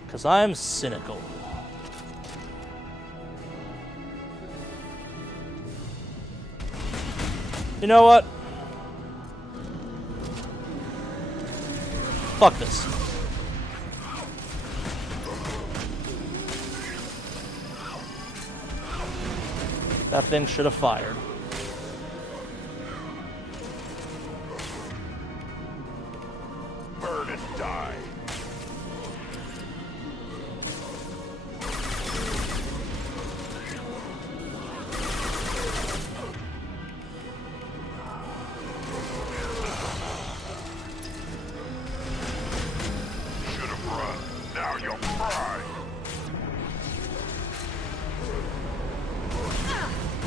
Because I'm cynical. You know what? Fuck this. That thing should have fired. Burn and die.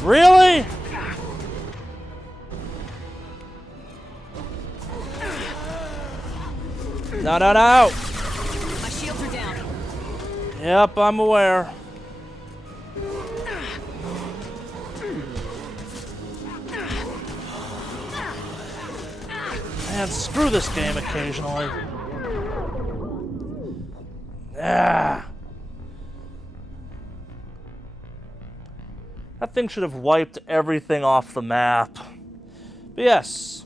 Really? No, no, no! My shields are down. Yep, I'm aware. Man, screw this game occasionally. Ah. That thing should have wiped everything off the map. But yes.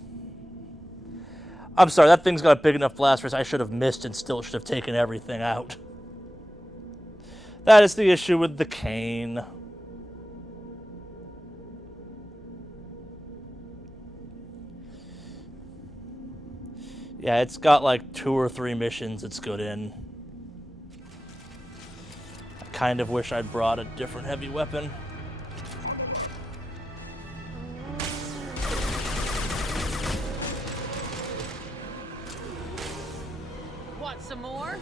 I'm sorry, that thing's got a big enough blast radius I should have missed and still should have taken everything out. That is the issue with the cane. Yeah, it's got like 2 or 3 missions it's good in. I kind of wish I'd brought a different heavy weapon. Want some more?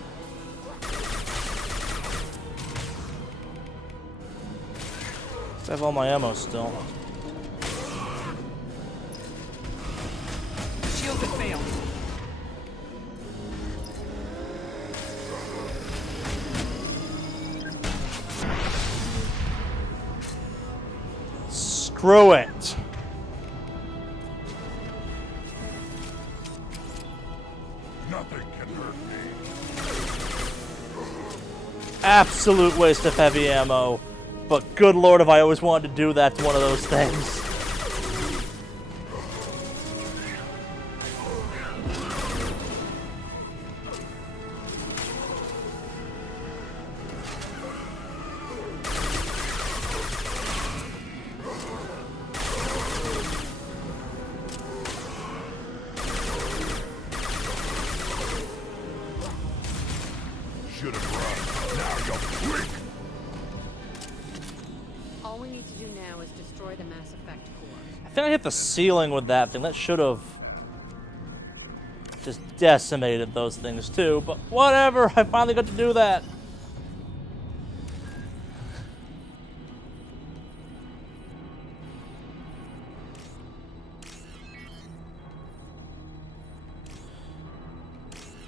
I have all my ammo still. Shields have failed. Screw it. Nothing can hurt me. Absolute waste of heavy ammo. But good lord, have I always wanted to do that to one of those things. All we need to do now is destroy the Mass Effect core. I think I hit the ceiling with that thing. That should have just decimated those things too, but whatever. I finally got to do that.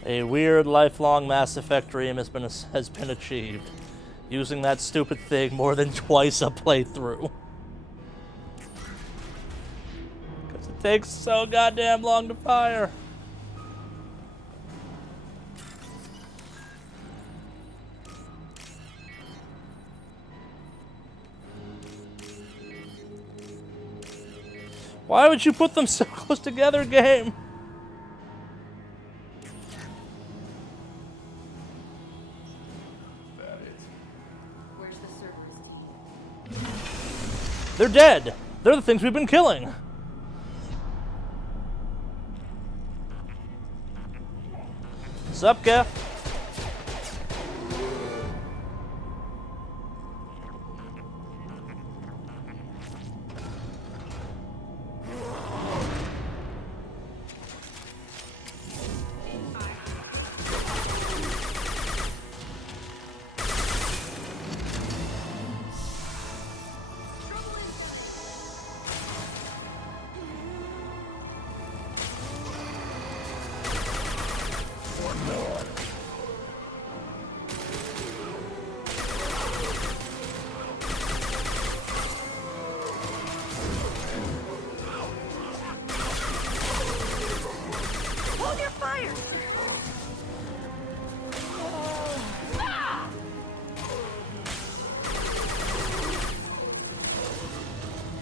A weird lifelong Mass Effect dream has been achieved. Using that stupid thing more than twice a playthrough. Because it takes so goddamn long to fire. Why would you put them so close together, game? They're dead. They're the things we've been killing. Sup, Kev? Hold your fire!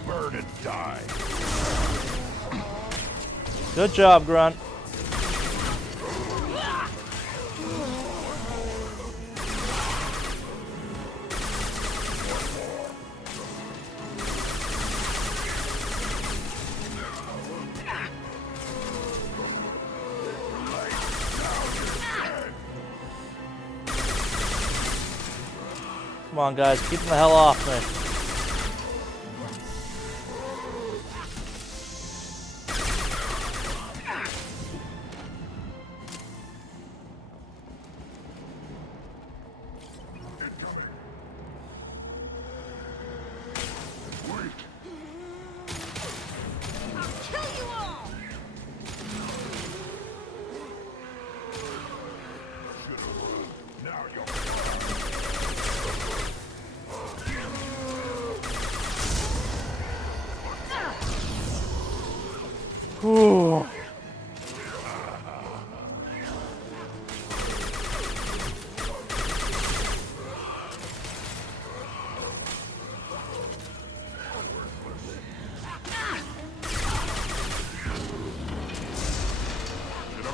Burn and die. Good job, Grunt. Come on, guys, keep them the hell off me. Ooh.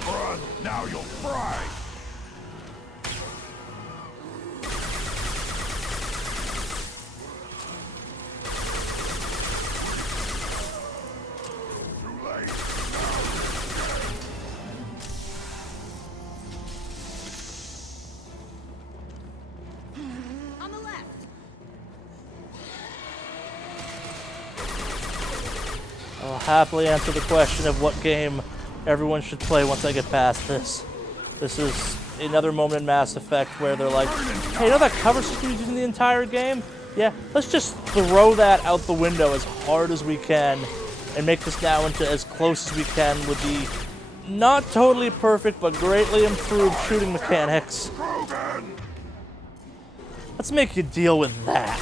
Run, now you'll fry. On the left! I'll happily answer the question of what game everyone should play once I get past this. This is another moment in Mass Effect where they're like, hey, you know that cover system you're using the entire game? Yeah, let's just throw that out the window as hard as we can and make this now into as close as we can with the not totally perfect but greatly improved shooting mechanics. Let's make you deal with that.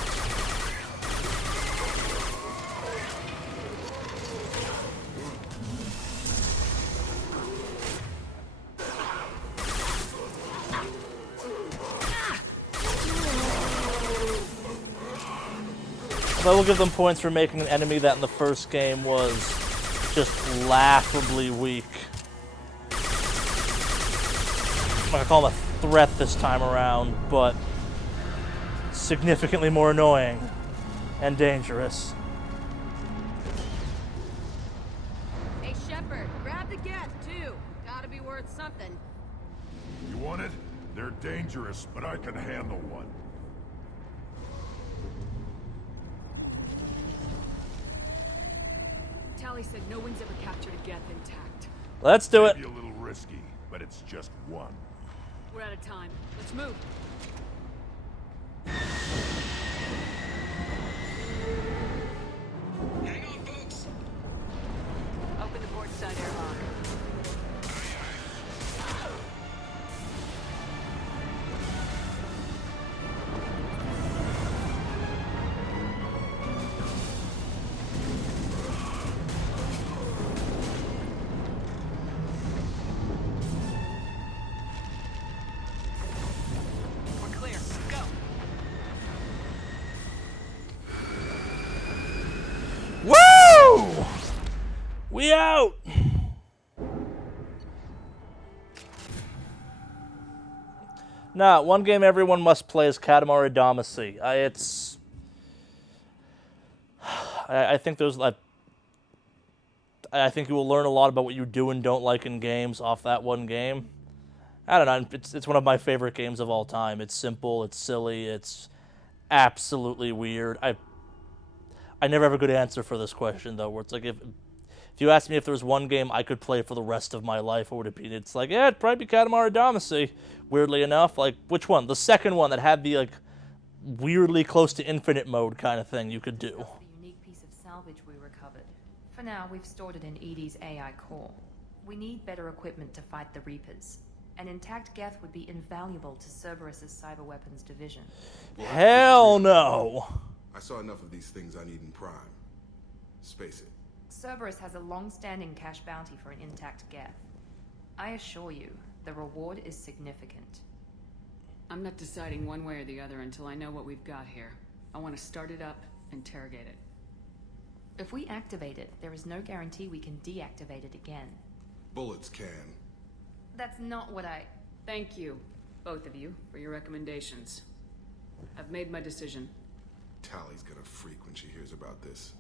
I will give them points for making an enemy that in the first game was just laughably weak. I'm not gonna call him a threat this time around, but significantly more annoying and dangerous. Hey, Shepard, grab the gas, too. Gotta be worth something. You want it? They're dangerous, but I can handle one. Charley said no one's ever captured a Geth intact. Let's do it. Maybe a little risky, but it's just one. We're out of time. Let's move. Hang on, folks. Open the port side airlock. We're clear. Go. Woo! We out! Nah, one game everyone must play is Katamari Damacy. I think there's like, I think you will learn a lot about what you do and don't like in games off that one game. I don't know. It's one of my favorite games of all time. It's simple. It's silly. It's absolutely weird. I never have a good answer for this question though. Where it's like if you asked me if there was one game I could play for the rest of my life, what would it be? It's like, yeah, it'd probably be Katamari Damacy. Weirdly enough, like which one? The second one that had the like weirdly close to infinite mode kind of thing you could do. That's the unique piece of salvage we recovered. For now, we've stored it in Edie's AI core. We need better equipment to fight the Reapers. An intact Geth would be invaluable to Cerberus's cyber weapons division. Hell no. I saw enough of these things I need in Prime. Space it. Cerberus has a long-standing cash bounty for an intact Geth. I assure you, the reward is significant. I'm not deciding one way or the other until I know what we've got here. I want to start it up, interrogate it. If we activate it, there is no guarantee we can deactivate it again. Bullets can. That's not what I... Thank you, both of you, for your recommendations. I've made my decision. Tally's gonna freak when she hears about this.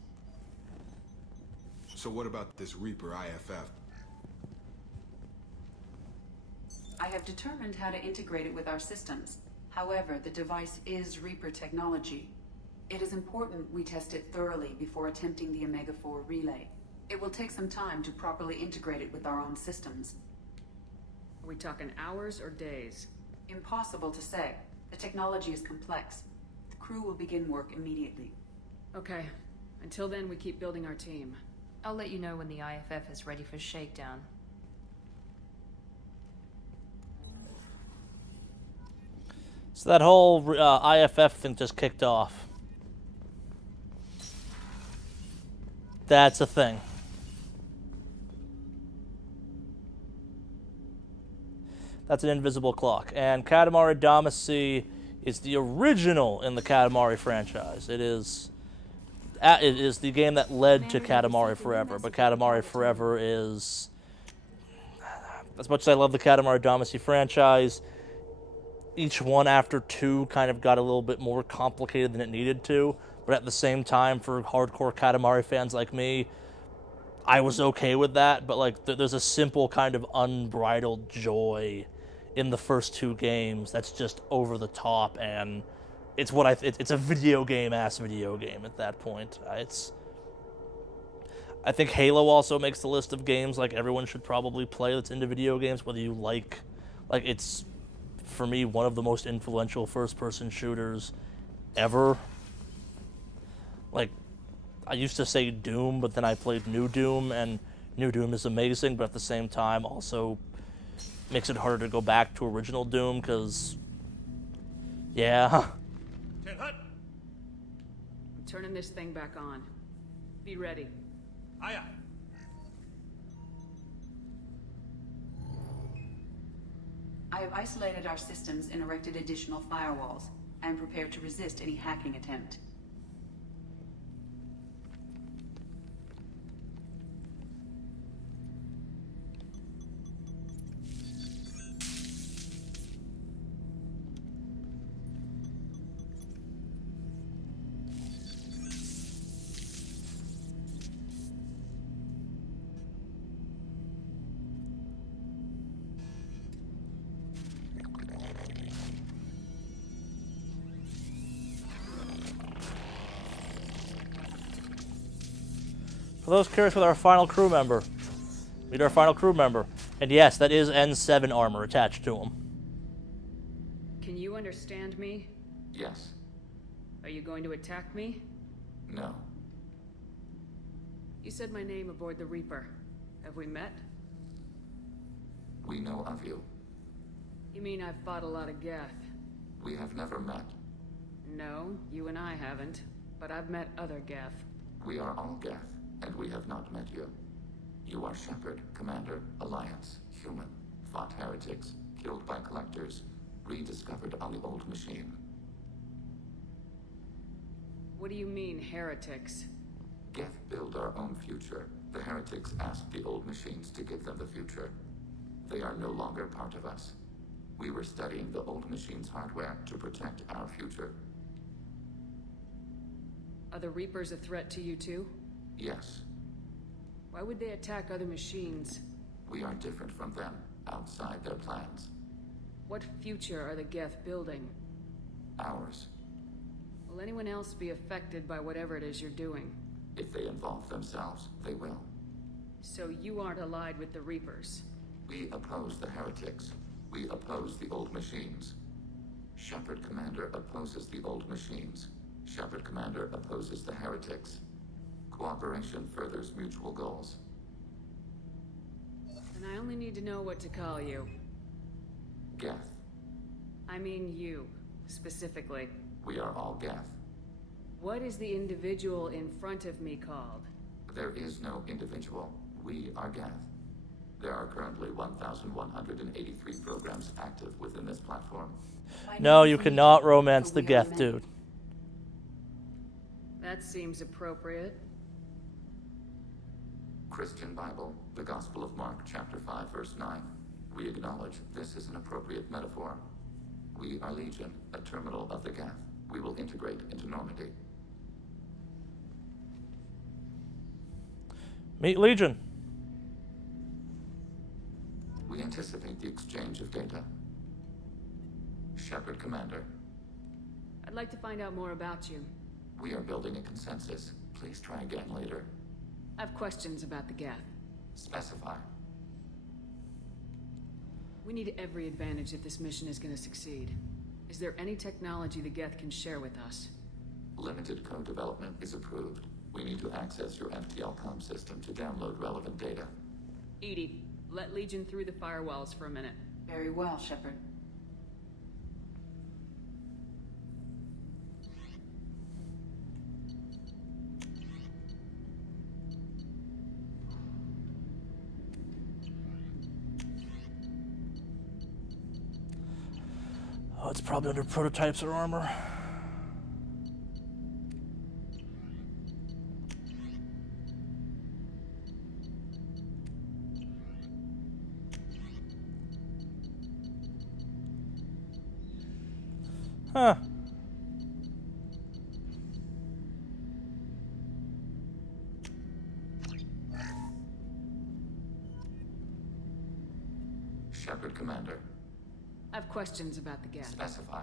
So what about this Reaper IFF? I have determined how to integrate it with our systems. However, the device is Reaper technology. It is important we test it thoroughly before attempting the Omega-4 relay. It will take some time to properly integrate it with our own systems. Are we talking hours or days? Impossible to say. The technology is complex. The crew will begin work immediately. Okay. Until then, we keep building our team. I'll let you know when the IFF is ready for shakedown. So that whole IFF thing just kicked off. That's a thing. That's an invisible clock. And Katamari Damacy is the original in the Katamari franchise. It is the game that led to Katamari Forever. But Katamari Forever is... As much as I love the Katamari Damacy franchise, each one after 2 kind of got a little bit more complicated than it needed to. But at the same time, for hardcore Katamari fans like me, I was okay with that. But like, there's a simple kind of unbridled joy in the first 2 games that's just over the top, and it's what it's a video game ass video game at that point. I think Halo also makes the list of games like everyone should probably play that's into video games, whether you like it's, for me, one of the most influential first-person shooters ever. Like, I used to say Doom, but then I played New Doom, and New Doom is amazing, but at the same time also makes it harder to go back to original Doom, because, yeah. I'm turning this thing back on. Be ready. Aye, aye. I have isolated our systems and erected additional firewalls. I am prepared to resist any hacking attempt. For those curious with our final crew member, meet our final crew member. And yes, that is N7 armor attached to him. Can you understand me? Yes. Are you going to attack me? No. You said my name aboard the Reaper. Have we met? We know of you. You mean I've fought a lot of Geth? We have never met. No, you and I haven't. But I've met other Geth. We are all Geth, and we have not met you. You are Shepard, Commander, Alliance, human, fought heretics, killed by collectors, rediscovered on the old machine. What do you mean, heretics? Geth build our own future. The heretics asked the old machines to give them the future. They are no longer part of us. We were studying the old machine's hardware to protect our future. Are the Reapers a threat to you too? Yes. Why would they attack other machines? We are different from them, outside their plans. What future are the Geth building? Ours. Will anyone else be affected by whatever it is you're doing? If they involve themselves, they will. So you aren't allied with the Reapers? We oppose the heretics. We oppose the old machines. Shepard Commander opposes the old machines. Shepard Commander opposes the heretics. Cooperation furthers mutual goals. And I only need to know what to call you. Geth. I mean you, specifically. We are all Geth. What is the individual in front of me called? There is no individual. We are Geth. There are currently 1,183 programs active within this platform. No, you cannot romance the Geth dude. That seems appropriate. Christian Bible, the Gospel of Mark, chapter 5, verse 9. We acknowledge this is an appropriate metaphor. We are Legion, a terminal of the Geth. We will integrate into Normandy. Meet Legion. We anticipate the exchange of data. Shepard Commander. I'd like to find out more about you. We are building a consensus. Please try again later. I have questions about the Geth. Specify. We need every advantage if this mission is going to succeed. Is there any technology the Geth can share with us? Limited code development is approved. We need to access your FTL comm system to download relevant data. Edie, let Legion through the firewalls for a minute. Very well, Shepard. Oh, it's probably under prototypes or armor. Huh. Shepard Commander. I have questions about the Geth. Specify.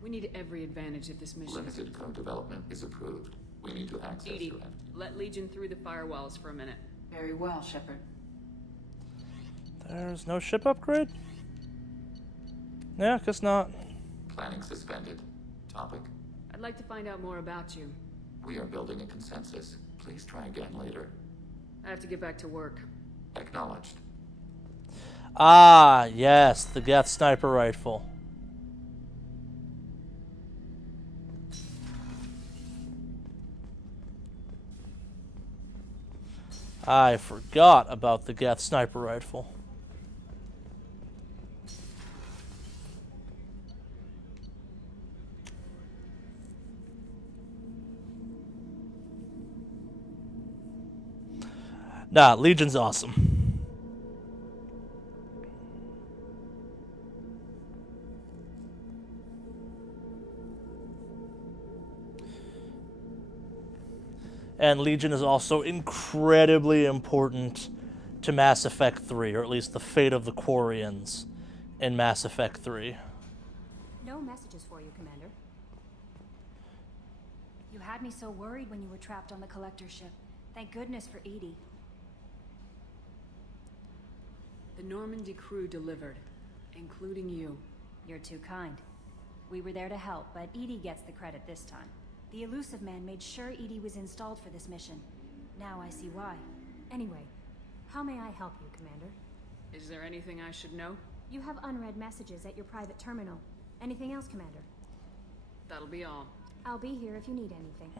We need every advantage if this mission Limited code development is approved. We need to access Edie, your FTL. let Legion through the firewalls for a minute. Very well, Shepard. There's no ship upgrade? Yeah, guess not. Planning suspended. Topic. I'd like to find out more about you. We are building a consensus. Please try again later. I have to get back to work. Acknowledged. Ah, yes, the Geth sniper rifle. I forgot about the Geth sniper rifle. Nah, Legion's awesome. And Legion is also incredibly important to Mass Effect 3, or at least the fate of the Quarians in Mass Effect 3. No messages for you, Commander. You had me so worried when you were trapped on the Collector ship. Thank goodness for Edie. The Normandy crew delivered, including you. You're too kind. We were there to help, but Edie gets the credit this time. The Elusive Man made sure Edie was installed for this mission. Now I see why. Anyway, how may I help you, Commander? Is there anything I should know? You have unread messages at your private terminal. Anything else, Commander? That'll be all. I'll be here if you need anything.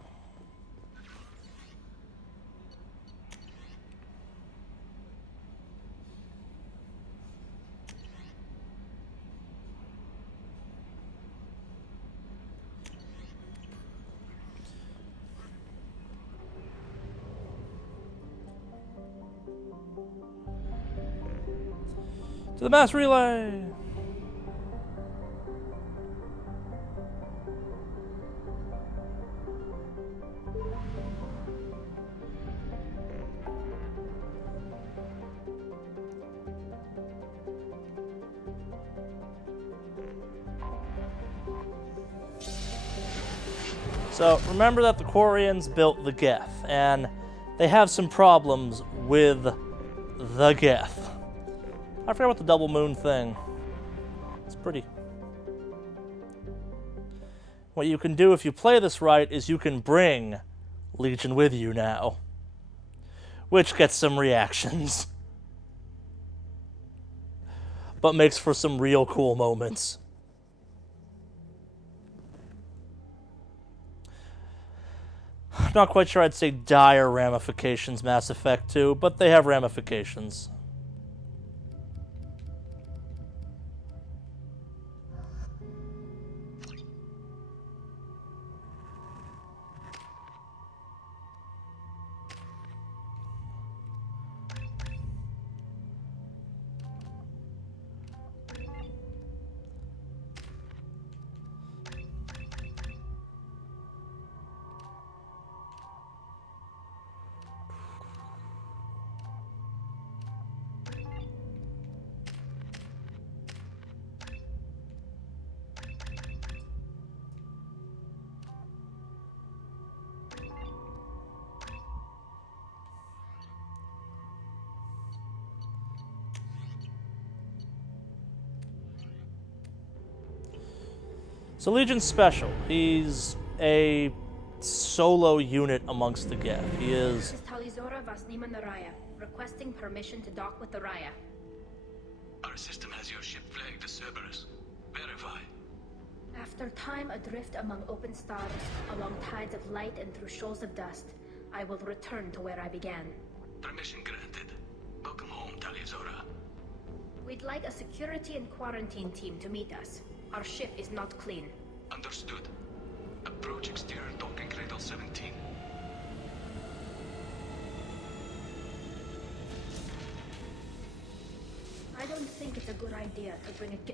To the mass relay! So, remember that the Quarians built the Geth, and they have some problems with the Geth. I forgot about the double moon thing. It's pretty. What you can do if you play this right is you can bring Legion with you now, which gets some reactions, but makes for some real cool moments. I'm not quite sure I'd say dire ramifications, Mass Effect 2, but they have ramifications. So Legion's special. He's a solo unit amongst the Geth. He is... This is Talizora Vasnima Naraya, requesting permission to dock with the Raya. Our system has your ship flagged as Cerberus. Verify. After time adrift among open stars, along tides of light and through shoals of dust, I will return to where I began. Permission granted. Welcome home, Talizora. We'd like a security and quarantine team to meet us. Our ship is not clean. Understood. Approach exterior docking cradle 17. I don't think it's a good idea to bring a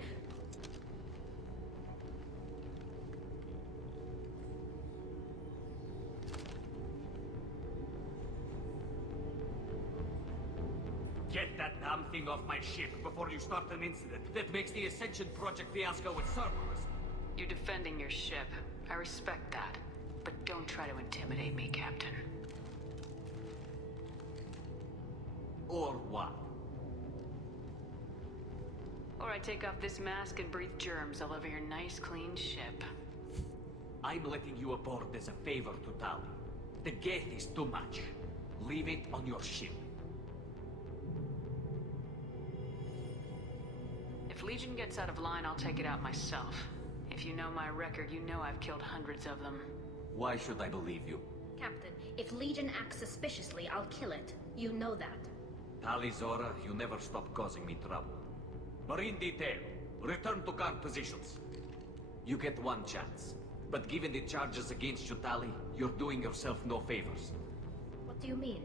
Get that damn thing off my ship before you start an incident that makes the Ascension Project fiasco with Cerberus. You're defending your ship. I respect that. But don't try to intimidate me, Captain. Or what? Or I take off this mask and breathe germs all over your nice, clean ship. I'm letting you aboard as a favor to Tali. The Geth is too much. Leave it on your ship. If Legion gets out of line, I'll take it out myself. If you know my record, you know I've killed hundreds of them. Why should I believe you? Captain, if Legion acts suspiciously, I'll kill it. You know that. Talizora, you never stop causing me trouble. Marine detail, return to guard positions. You get one chance. But given the charges against you, Tali, you're doing yourself no favors. What do you mean?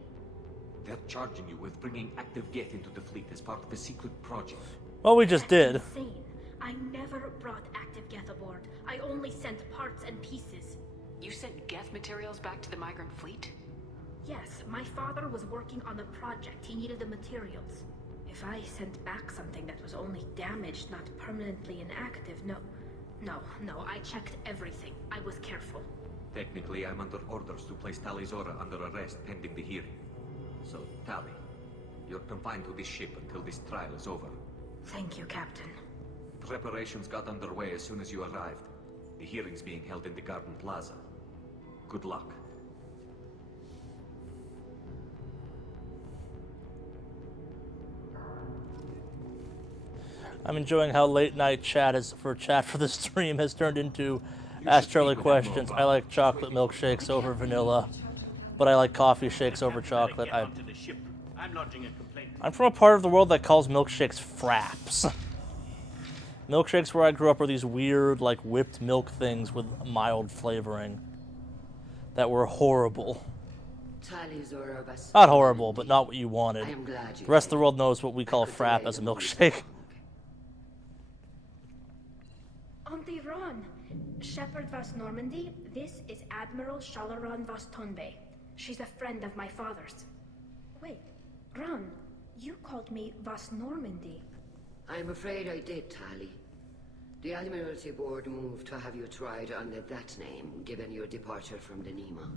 They're charging you with bringing active Geth into the fleet as part of a secret project. Well, we just did. Insane. I never brought active Geth aboard. I only sent parts and pieces. You sent Geth materials back to the migrant fleet? Yes, my father was working on a project. He needed the materials. If I sent back something that was only damaged, not permanently inactive, no, I checked everything. I was careful. Technically, I'm under orders to place Tali Zora under arrest pending the hearing. So, Tali, you're confined to this ship until this trial is over. Thank you, Captain. Preparations got underway as soon as you arrived. The hearing's being held in the Garden Plaza. Good luck. I'm enjoying how late night chat for the stream has turned into Ask Charlie questions. I like chocolate milkshakes over vanilla, but I like coffee shakes over chocolate. I'm from a part of the world that calls milkshakes fraps. Milkshakes where I grew up were these weird, like, whipped milk things with mild flavoring that were horrible. Not horrible, but not what you wanted. The rest of the world knows what we call a frap as a milkshake. Auntie Ron, Shepherd Vas Normandy, this is Admiral Shalaron Vas Tonbe. She's a friend of my father's. Wait, Ron, you called me Vas Normandy. I'm afraid I did, Tali. The Admiralty Board moved to have you tried under that name, given your departure from the Nima.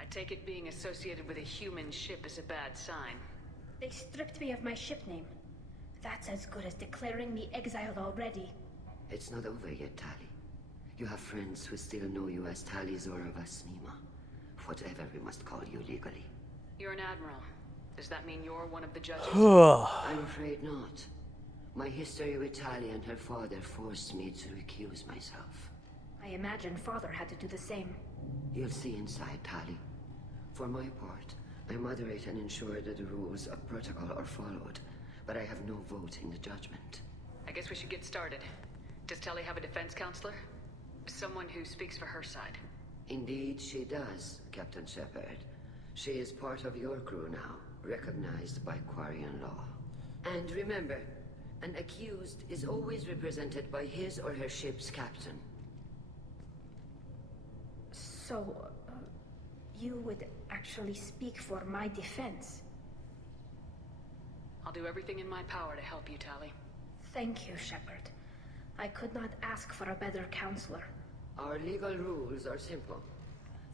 I take it being associated with a human ship is a bad sign. They stripped me of my ship name. That's as good as declaring me exiled already. It's not over yet, Tali. You have friends who still know you as Tali Zora Vas Nima. Whatever we must call you legally. You're an admiral. Does that mean you're one of the judges? I'm afraid not. My history with Tali and her father forced me to recuse myself. I imagine father had to do the same. You'll see inside, Tali. For my part, I moderate and ensure that the rules of protocol are followed, but I have no vote in the judgment. I guess we should get started. Does Tali have a defense counselor? Someone who speaks for her side? Indeed, she does, Captain Shepard. She is part of your crew now, recognized by Quarian law. And remember, an accused is always represented by his or her ship's captain. So, you would actually speak for my defense? I'll do everything in my power to help you, Tali. Thank you, Shepard. I could not ask for a better counselor. Our legal rules are simple.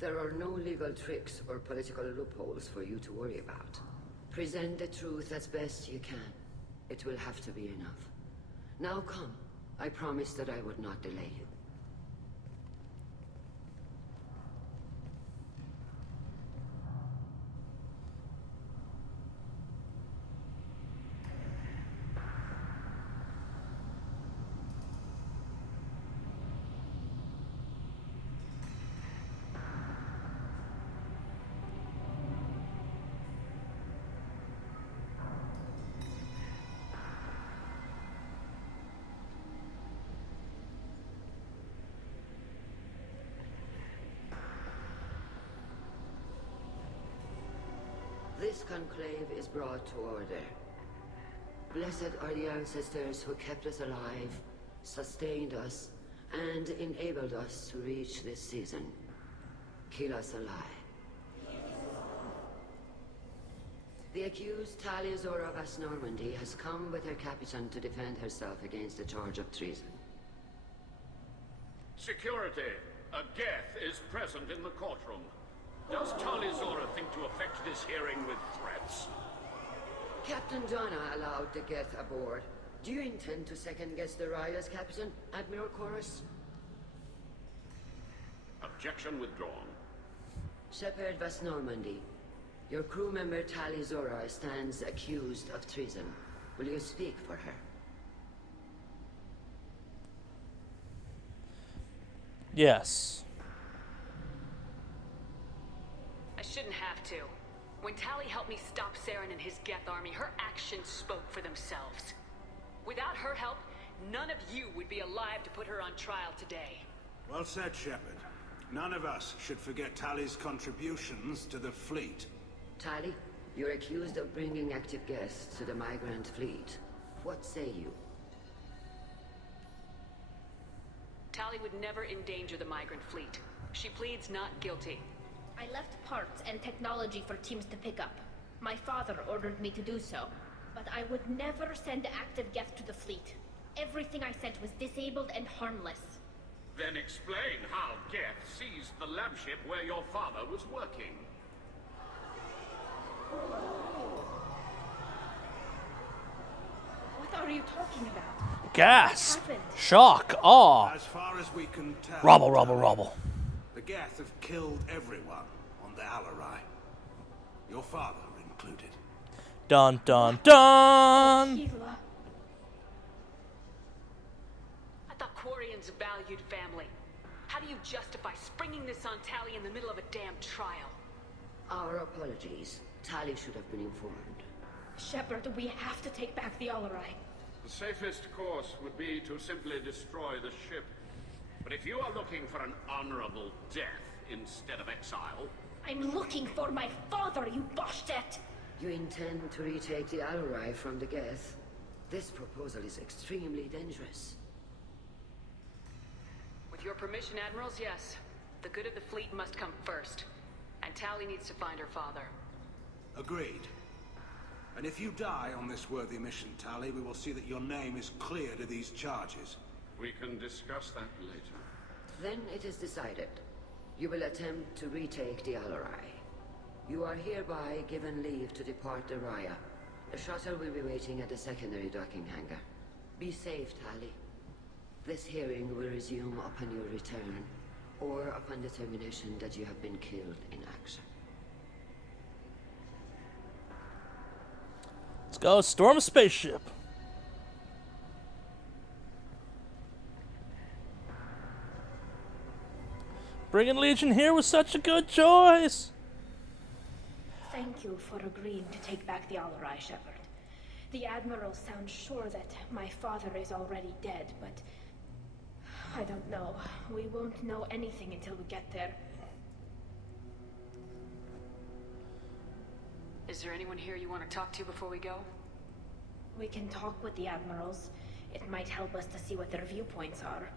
There are no legal tricks or political loopholes for you to worry about. Present the truth as best you can. It will have to be enough. Now come. I promised that I would not delay you. This conclave is brought to order. Blessed are the ancestors who kept us alive, sustained us, and enabled us to reach this season. Kill us alive. The accused Tali Zora Vas Normandy has come with her captain to defend herself against the charge of treason. Security! A Geth is present in the courtroom. Does Tali Zora think to affect this hearing with threats? Captain Donna allowed the Geth aboard. Do you intend to second-guess the Raya's captain, Admiral Chorus? Objection withdrawn. Shepard Vas Normandy, your crew member Tali Zora stands accused of treason. Will you speak for her? Yes. I shouldn't have to. When Tali helped me stop Saren and his Geth army, her actions spoke for themselves. Without her help, none of you would be alive to put her on trial today. Well said, Shepard. None of us should forget Tali's contributions to the fleet. Tali, you're accused of bringing active guests to the migrant fleet. What say you? Tali would never endanger the migrant fleet. She pleads not guilty. I left parts and technology for teams to pick up. My father ordered me to do so. But I would never send active Geth to the fleet. Everything I sent was disabled and harmless. Then explain how Geth seized the lab ship where your father was working. What are you talking about? Gas. What happened? Shock. Awe. As far as we can tell, Rubble, rubble, rubble. the Geth have killed everyone on the Alarai. Your father included. Dun, dun, dun. Keela. I thought Quarians valued family. How do you justify springing this on Tally in the middle of a damn trial? Our apologies. Tally should have been informed. Shepard, we have to take back the Alarai. The safest course would be to simply destroy the ship. But if you are looking for an honorable death instead of exile... I'm looking for my father, you bastet! You intend to retake the Alarai from the Geth? This proposal is extremely dangerous. With your permission, Admirals, yes. The good of the fleet must come first. And Tally needs to find her father. Agreed. And if you die on this worthy mission, Tally, we will see that your name is cleared of these charges. We can discuss that later. Then it is decided. You will attempt to retake the Alarai. You are hereby given leave to depart the Raya. The shuttle will be waiting at the secondary docking hangar. Be safe, Tally. This hearing will resume upon your return, or upon determination that you have been killed in action. Let's go storm a spaceship. Bringing Legion here was such a good choice. Thank you for agreeing to take back the Alarai, Shepard. The Admiral sounds sure that my father is already dead, but... I don't know. We won't know anything until we get there. Is there anyone here you want to talk to before we go? We can talk with the Admirals. It might help us to see what their viewpoints are.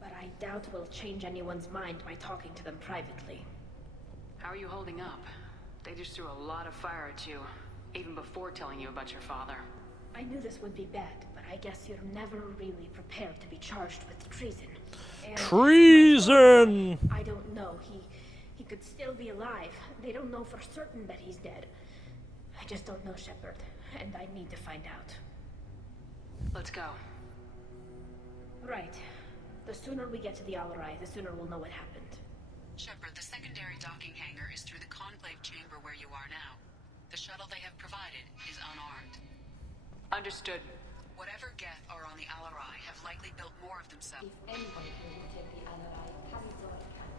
But I doubt we'll change anyone's mind by talking to them privately. How are you holding up? They just threw a lot of fire at you, even before telling you about your father. I knew this would be bad, but I guess you're never really prepared to be charged with treason. And treason! I don't know. He could still be alive. They don't know for certain that he's dead. I just don't know, Shepard, and I need to find out. Let's go. Right. The sooner we get to the Alarai, the sooner we'll know what happened. Shepard, the secondary docking hangar is through the conclave chamber where you are now. The shuttle they have provided is unarmed. Understood. Whatever Geth are on the Alarai have likely built more of themselves. If anyone here will take the Alarai, Camisora can.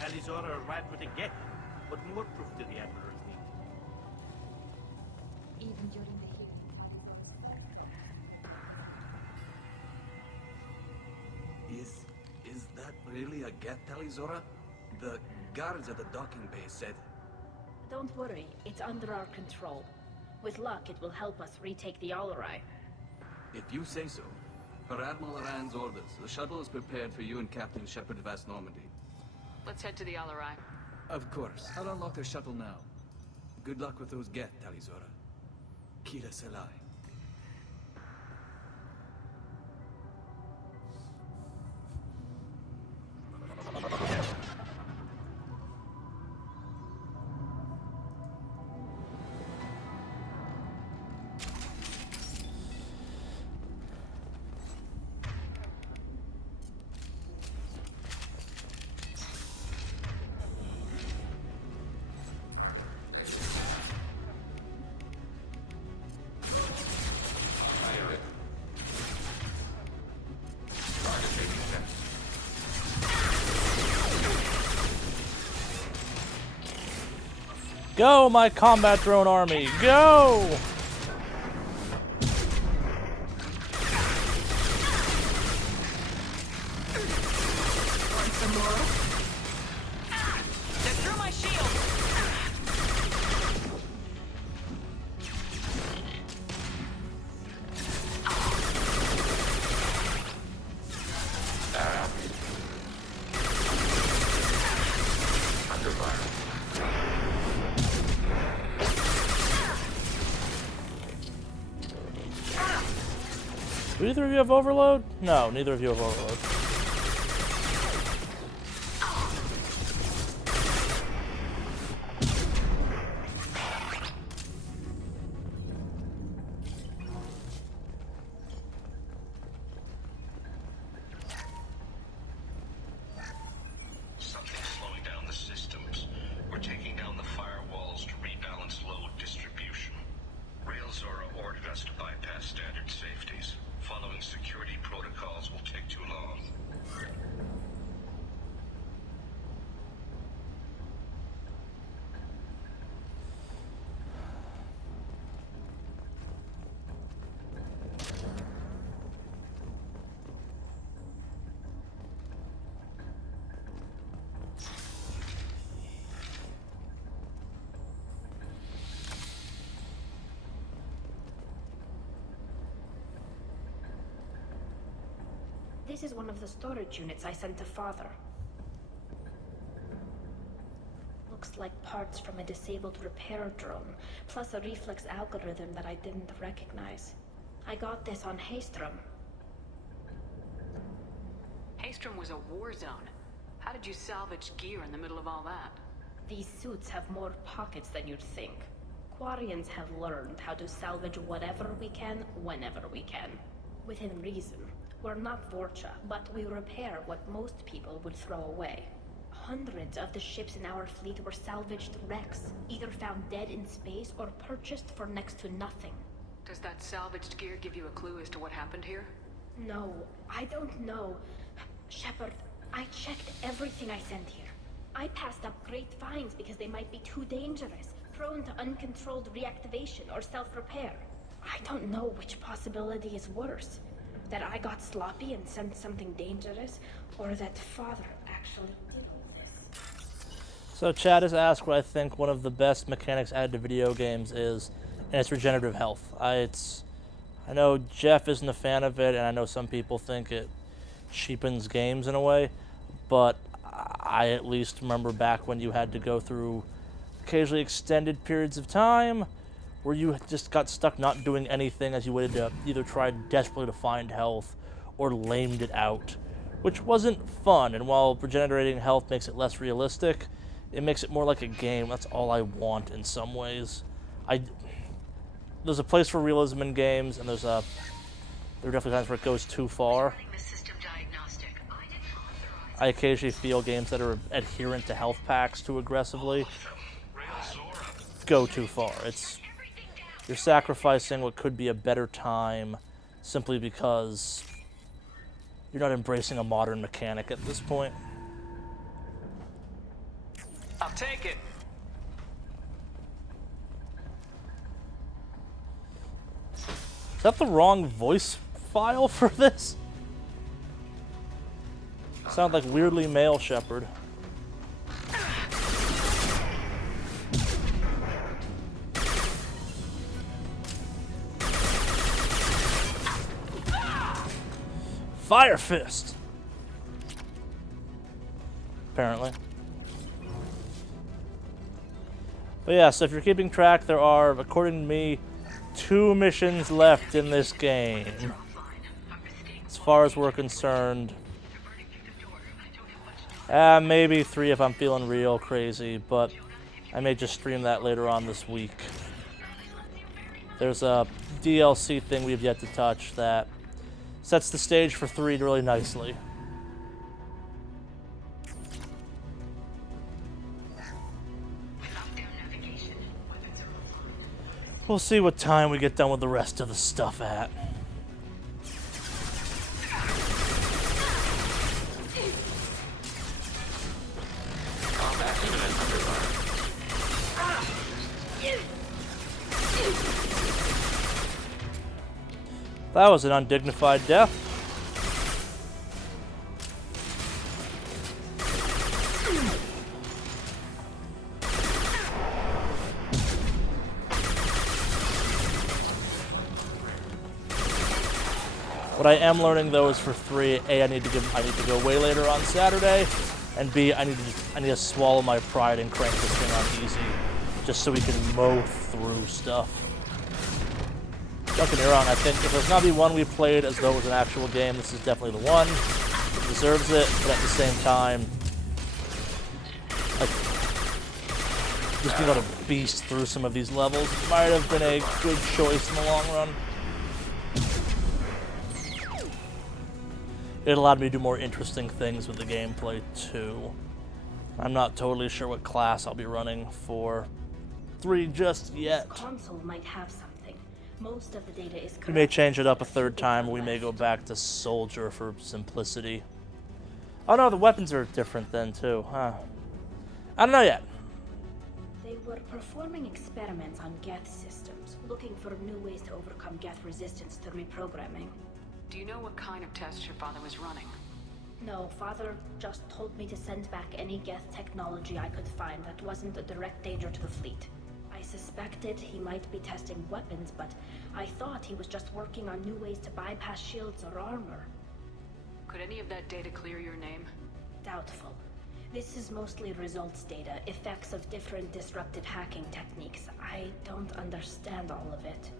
Camisora arrived with a Geth. What more proof do the Admirals need? Even during the hearing. Is that really a Geth, Talizora? The guards at the docking bay said... Don't worry, it's under our control. With luck, it will help us retake the Alarai. If you say so. Per Admiral Aran's orders, the shuttle is prepared for you and Captain Shepard Vast Normandy. Let's head to the Alarai. Of course. I'll unlock the shuttle now. Good luck with those Geth, Talizora. Kira Selai. Go, my combat drone army, go! Want some more? They threw my shield! Do either of you have overload? No, neither of you have overload. Something's slowing down the systems. We're taking down the firewalls to rebalance load distribution. Railzora ordered us to bypass standard safeties. Following security protocols will take too long. This is one of the storage units I sent to Father. Looks like parts from a disabled repair drone, plus a reflex algorithm that I didn't recognize. I got this on Haystrom. Haystrom was a war zone. How did you salvage gear in the middle of all that? These suits have more pockets than you'd think. Quarians have learned how to salvage whatever we can, whenever we can. Within reason. We're not Vorcha, but we repair what most people would throw away. Hundreds of the ships in our fleet were salvaged wrecks, either found dead in space or purchased for next to nothing. Does that salvaged gear give you a clue as to what happened here? No, I don't know. Shepard, I checked everything I sent here. I passed up great finds because they might be too dangerous, prone to uncontrolled reactivation or self-repair. I don't know which possibility is worse. That I got sloppy and sent something dangerous, or that Father actually did all this. So Chad has asked what I think one of the best mechanics added to video games is, and it's regenerative health. I know Jeff isn't a fan of it, and I know some people think it cheapens games in a way, but I at least remember back when you had to go through occasionally extended periods of time where you just got stuck not doing anything as you waited to either try desperately to find health or lamed it out, which wasn't fun. And while regenerating health makes it less realistic, it makes it more like a game. That's all I want in some ways. There's a place for realism in games, and there are definitely times where it goes too far. I occasionally feel games that are adherent to health packs too aggressively go too far. You're sacrificing what could be a better time simply because you're not embracing a modern mechanic at this point. I'll take it. Is that the wrong voice file for this? Sound like weirdly male Shepard. Fire Fist! Apparently. But yeah, so if you're keeping track, there are, according to me, 2 missions left in this game. As far as we're concerned. Maybe 3 if I'm feeling real crazy, but I may just stream that later on this week. There's a DLC thing we've yet to touch that sets the stage for 3 really nicely. We'll see what time we get done with the rest of the stuff at. That was an undignified death. What I am learning though is for 3, A, I need to go way later on Saturday, and B, I need to swallow my pride and crank this thing on easy, just so we can mow through stuff. Don't get me wrong, I think if there's gonna be one we played as though it was an actual game, this is definitely the one. It deserves it, but at the same time, like, just being able to beast through some of these levels might have been a good choice in the long run. It allowed me to do more interesting things with the gameplay, too. I'm not totally sure what class I'll be running for 3 just yet. This console might have something. Most of the data is correct. We may change it up a 3rd time, or we may go back to Soldier for simplicity. Oh no, the weapons are different then, too, huh? I don't know yet. They were performing experiments on Geth systems, looking for new ways to overcome Geth resistance to reprogramming. Do you know what kind of tests your father was running? No, Father just told me to send back any Geth technology I could find that wasn't a direct danger to the fleet. I suspected he might be testing weapons, but I thought he was just working on new ways to bypass shields or armor. Could any of that data clear your name? Doubtful. This is mostly results data, effects of different disruptive hacking techniques. I don't understand all of it.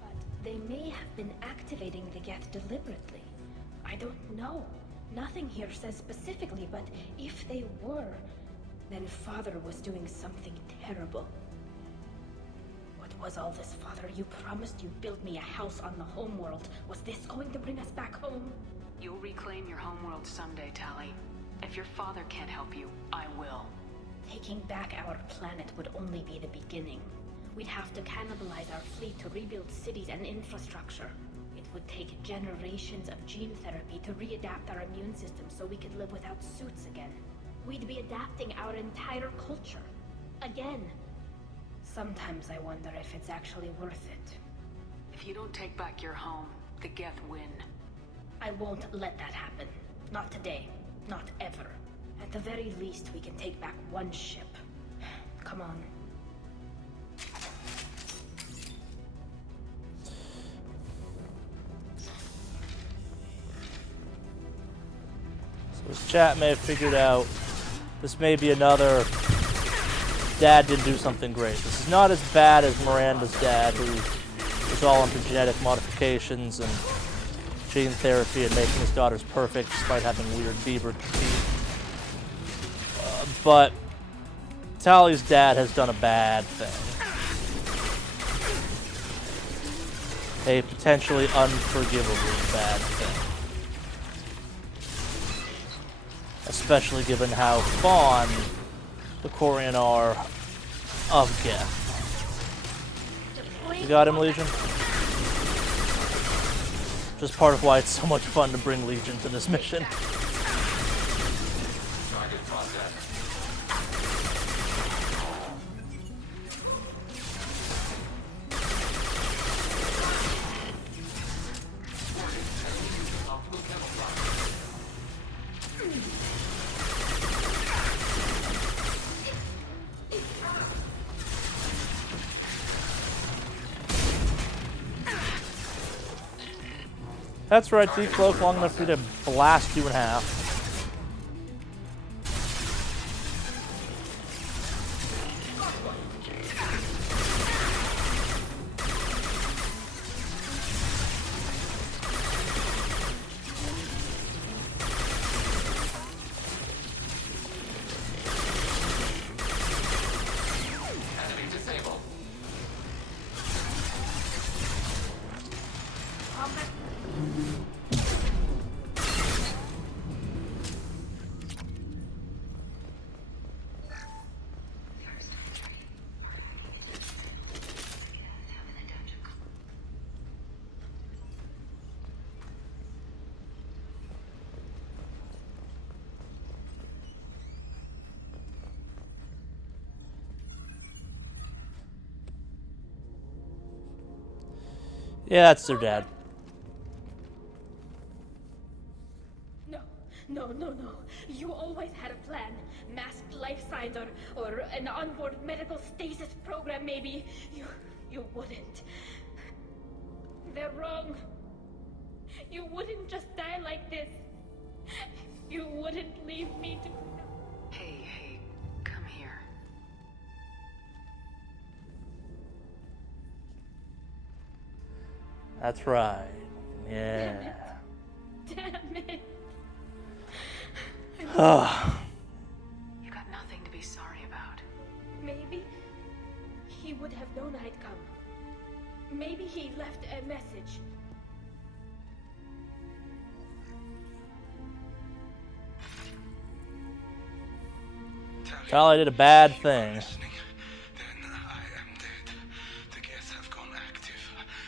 But they may have been activating the Geth deliberately. I don't know. Nothing here says specifically, but if they were, then Father was doing something terrible. What was all this, Father? You promised you'd build me a house on the homeworld. Was this going to bring us back home? You'll reclaim your homeworld someday, Tali. If your father can't help you, I will. Taking back our planet would only be the beginning. We'd have to cannibalize our fleet to rebuild cities and infrastructure. It would take generations of gene therapy to readapt our immune system so we could live without suits again. We'd be adapting our entire culture. Again. Sometimes I wonder if it's actually worth it. If you don't take back your home, the Geth win. I won't let that happen. Not today. Not ever. At the very least, we can take back one ship. Come on. So this chat may have figured out this may be another dad didn't do something great. This is not as bad as Miranda's dad, who was all into genetic modifications and gene therapy and making his daughters perfect despite having weird beaver teeth. But Tali's dad has done a bad thing. A potentially unforgivably bad thing. Especially given how fond the Quarian are of Geth. You got him, Legion? Just part of why it's so much fun to bring Legion to this mission. That's right, decloak long enough for you to blast you in half. Yeah, that's their dad. No. You always had a plan. Masked life signs or an onboard medical stasis program, maybe. You wouldn't. They're wrong. You wouldn't just die like this. You wouldn't leave me to... Hey, come here. That's right. Yeah. Damn it. You got nothing to be sorry about. Maybe he would have known I'd come. Maybe he left a message. Charley did a bad thing. Then I am dead. The Geth have gone active.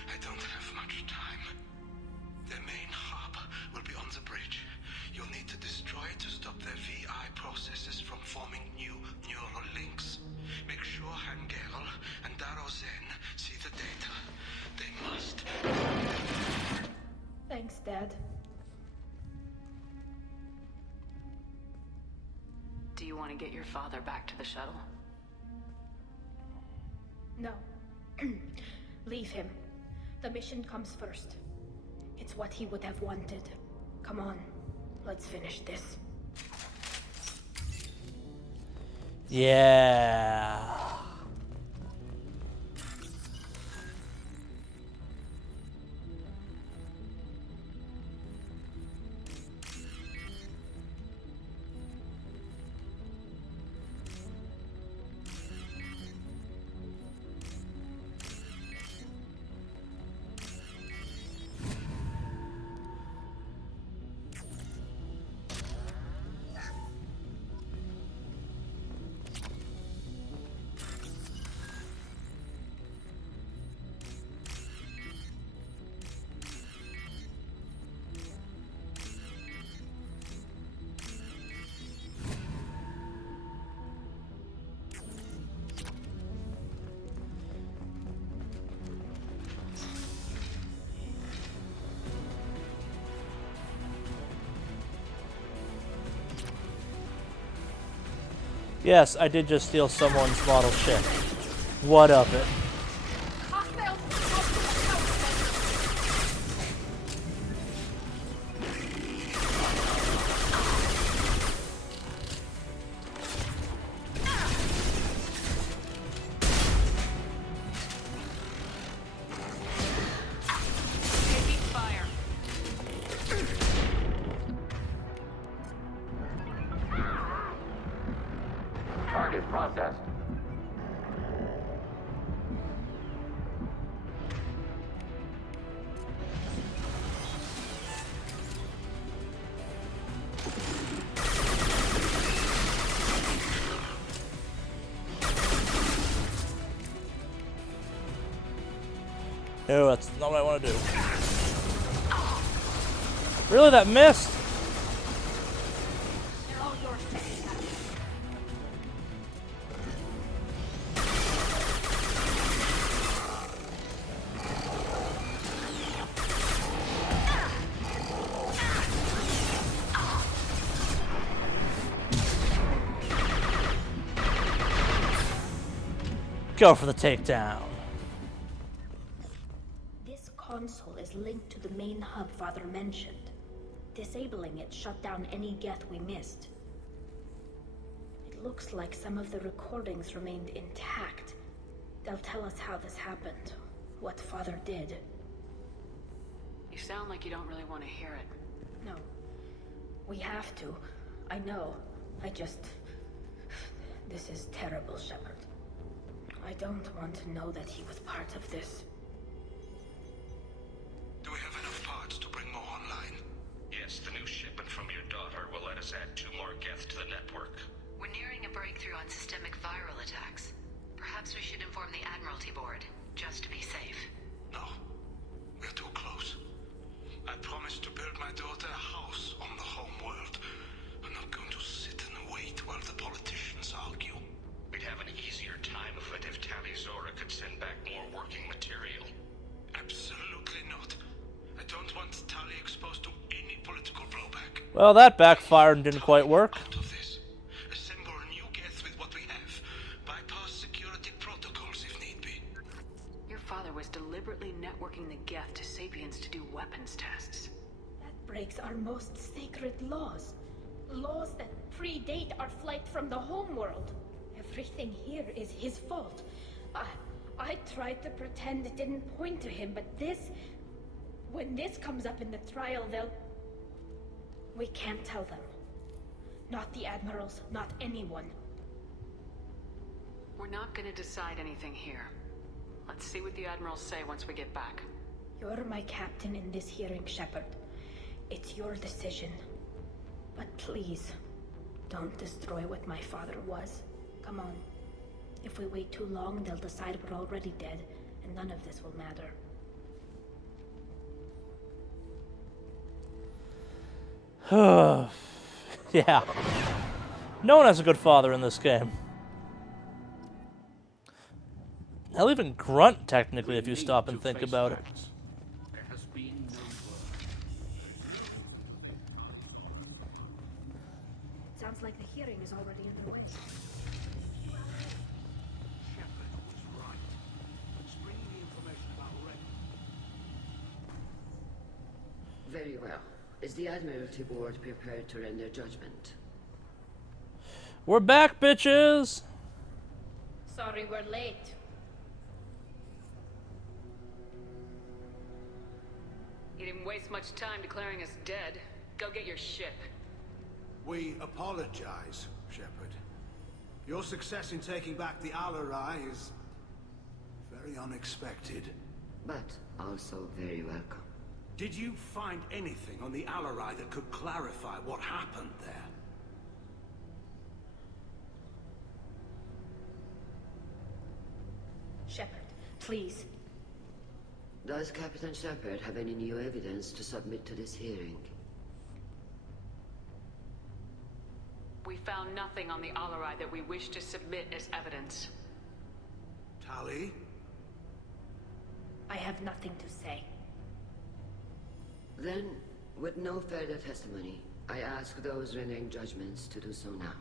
I don't have much time. Their main hub will be on the bridge. You'll need to destroy it to stop their VI processes from forming new neural links. Make sure Hangerl and Darozen see the data. They must. Thanks, Dad. Do you want to get your father back to the shuttle? No. Leave him. The mission comes first. It's what he would have wanted. Come on, let's finish this. Yeah. Yes, I did just steal someone's model ship. What of it? Target processed. No, that's not what I want to do. Really, that missed? Go for the takedown. This console is linked to the main hub Father mentioned. Disabling it shut down any Geth we missed. It looks like some of the recordings remained intact. They'll tell us how this happened, what Father did. You sound like you don't really want to hear it. No. We have to. I know. This is terrible, Shepard. I don't want to know that he was part of this. Do we have enough parts to bring more online? Yes, the new shipment from your daughter will let us add 2 more Geth to the network. We're nearing a breakthrough on systemic viral attacks. Perhaps we should inform the Admiralty Board, just to be safe. No. We're too close. I promised to build my daughter a house on the home world. I'm not going to sit and wait while the politicians argue. We'd have an easier time of it if Tali Zora could send back more working material. Absolutely not. I don't want Tali exposed to any political blowback. Well, that backfired and didn't quite work. Assemble new Geth with what we have. Bypass security protocols if need be. Your father was deliberately networking the Geth to Sapiens to do weapons tests. That breaks our most sacred laws. Laws that predate our flight from the homeworld. Everything here is his fault. I tried to pretend it didn't point to him, but this When this comes up in the trial, they'll... We can't tell them. Not the admirals, not anyone. We're not gonna decide anything here. Let's see what the admirals say once we get back. You're my captain in this hearing, Shepard. It's your decision. But please, don't destroy what my father was. Come on. If we wait too long, they'll decide we're already dead, and none of this will matter. Yeah. No one has a good father in this game. Hell, even Grunt, technically, if you stop and think about it. There has been no Sounds like the hearing is already underway. Shepard was right. Let's bring the information about Red. Very well. Is the Admiralty Board prepared to render judgment? We're back, bitches! Sorry we're late. You didn't waste much time declaring us dead. Go get your ship. We apologize, Shepard. Your success in taking back the Alarai is very unexpected. But also very welcome. Did you find anything on the Alarai that could clarify what happened there? Shepard, please. Does Captain Shepard have any new evidence to submit to this hearing? We found nothing on the Alarai that we wish to submit as evidence. Tali? I have nothing to say. Then, with no further testimony, I ask those rendering judgments to do so now.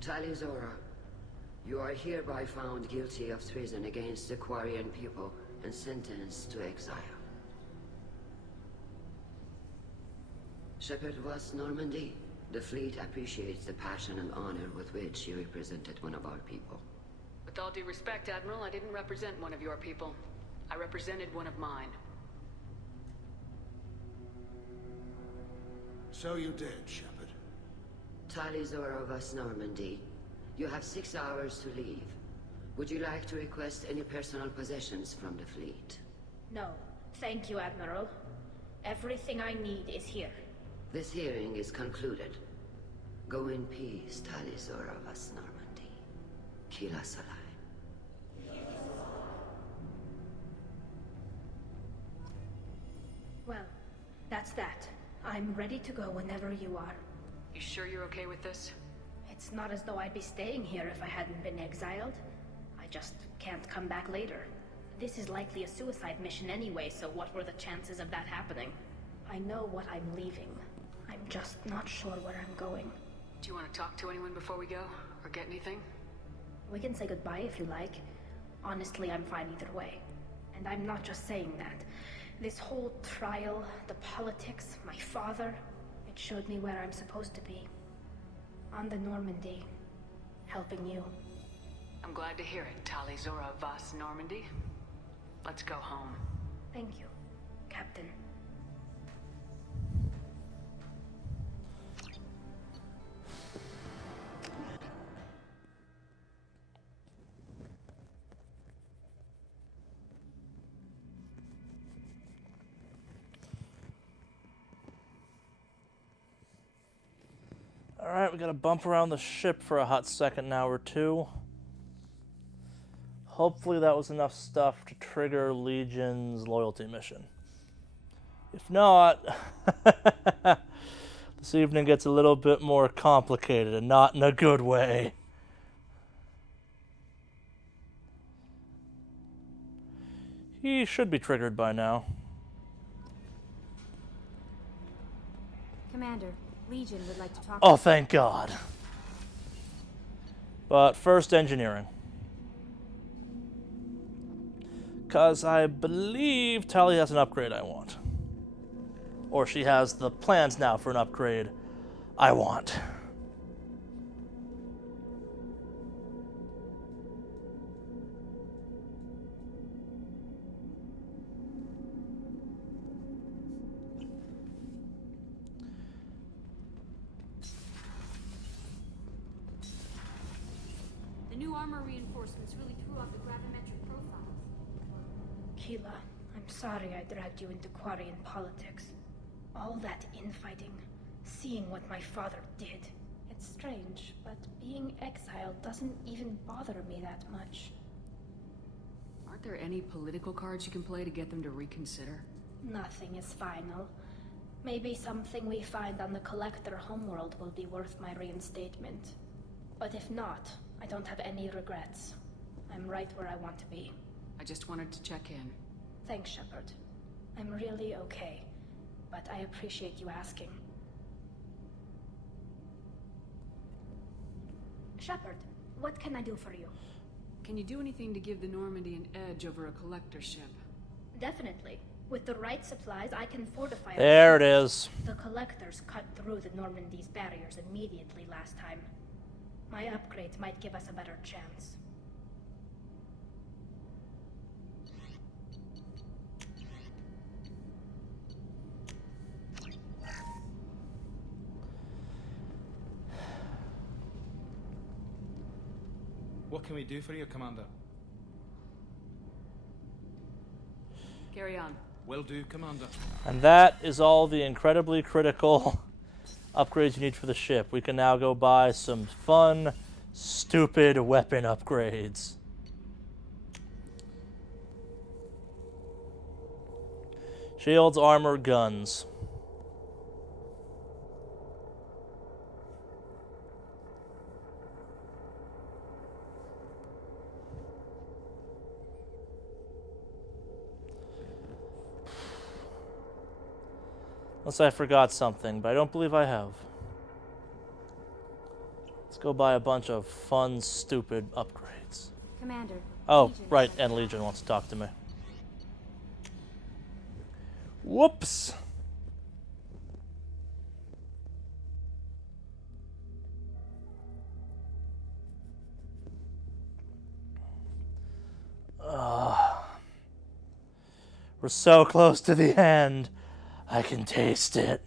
Charley Zora, you are hereby found guilty of treason against the Quarian people and sentenced to exile. Shepard Voss Normandy, the fleet appreciates the passion and honor with which you represented one of our people. With all due respect, Admiral, I didn't represent one of your people. I represented one of mine. So you did, Shepard. Charley Zora Voss Normandy, you have 6 hours to leave. Would you like to request any personal possessions from the fleet? No, thank you, Admiral. Everything I need is here. This hearing is concluded. Go in peace, Charley Zora Voss Normandy. Kila Salai. Well, that's that. I'm ready to go whenever you are. You sure you're okay with this? It's not as though I'd be staying here if I hadn't been exiled. I just can't come back later. This is likely a suicide mission anyway, so what were the chances of that happening? I know what I'm leaving. I'm just not sure where I'm going. Do you want to talk to anyone before we go? Or get anything? We can say goodbye if you like. Honestly, I'm fine either way. And I'm not just saying that. This whole trial, the politics, my father, it showed me where I'm supposed to be. On the Normandy, helping you. I'm glad to hear it, Charley Zora Voss Normandy. Let's go home. Thank you, Captain. Alright, we gotta bump around the ship for a hot second now or two. Hopefully that was enough stuff to trigger Legion's loyalty mission. If not, this evening gets a little bit more complicated, and not in a good way. He should be triggered by now. Commander, Legion would like to talk. Oh, thank God. But first, engineering. Because I believe Charley has an upgrade I want. Or she has the plans now for an upgrade I want. The new armor reinforcements really threw off the gravimetric profiles. Keela, I'm sorry I dragged you into Quarian politics. All that infighting, seeing what my father did. It's strange, but being exiled doesn't even bother me that much. Aren't there any political cards you can play to get them to reconsider? Nothing is final. Maybe something we find on the Collector homeworld will be worth my reinstatement. But if not, I don't have any regrets. I'm right where I want to be. I just wanted to check in. Thanks, Shepard. I'm really okay, but I appreciate you asking. Shepard, what can I do for you? Can you do anything to give the Normandy an edge over a collector ship? Definitely. With the right supplies, I can fortify our There it ships. is. The Collectors cut through the Normandy's barriers immediately last time. My upgrades might give us a better chance. What can we do for you, Commander? Carry on. Will do, Commander. And that is all the incredibly critical upgrades you need for the ship. We can now go buy some fun, stupid weapon upgrades. Shields, armor, guns. Unless I forgot something, but I don't believe I have. Let's go buy a bunch of fun, stupid upgrades. Commander. Oh, Legion right, is and Legion wants to talk to me. Whoops! We're so close to the end. I can taste it.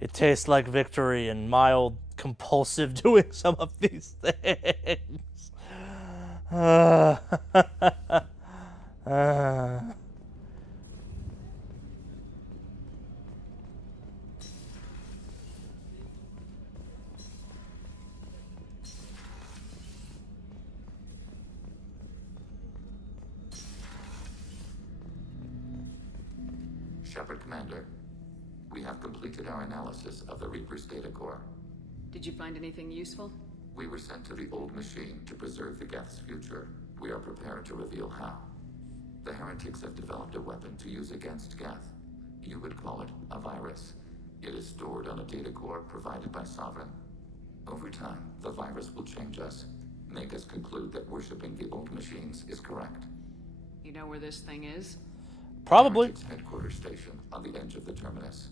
It tastes like victory and mild compulsive doing some of these things. Shepard, Commander. We have completed our analysis of the Reaper's data core. Did you find anything useful? We were sent to the old machine to preserve the Geth's future. We are prepared to reveal how. The heretics have developed a weapon to use against Geth. You would call it a virus. It is stored on a data core provided by Sovereign. Over time, the virus will change us, make us conclude that worshipping the old machines is correct. You know where this thing is? Probably. Heretics' headquarters station on the edge of the terminus.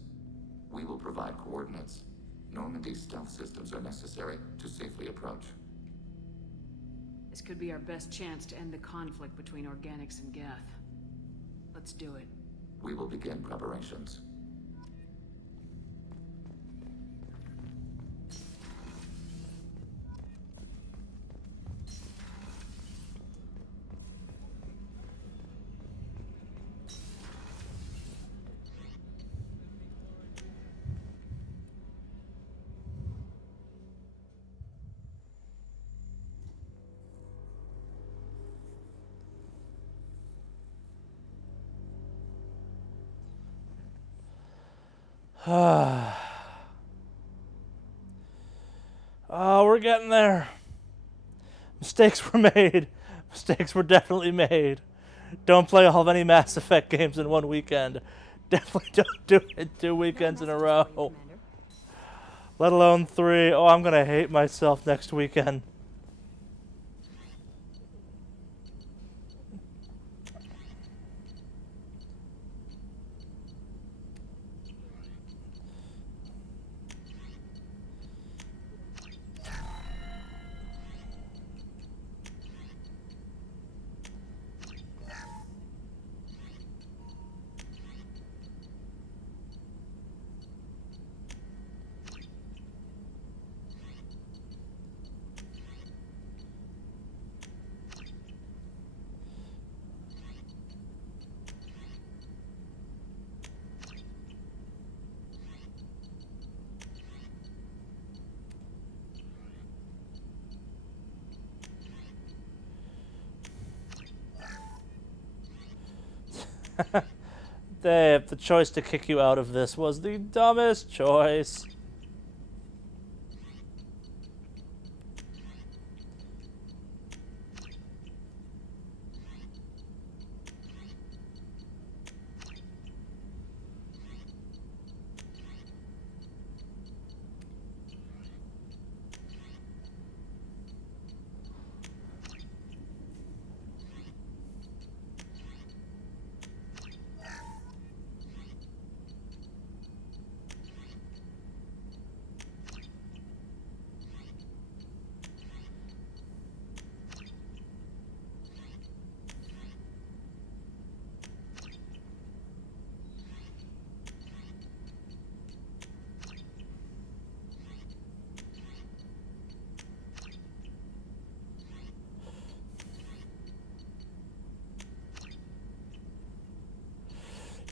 We will provide coordinates. Normandy's stealth systems are necessary to safely approach. This could be our best chance to end the conflict between organics and Geth. Let's do it. We will begin preparations. Oh, we're getting there. Mistakes were made. Mistakes were definitely made. Don't play all of any Mass Effect games in one weekend. Definitely don't do it 2 weekends in a row. Let alone 3. Oh, I'm going to hate myself next weekend. Dave, the choice to kick you out of this was the dumbest choice.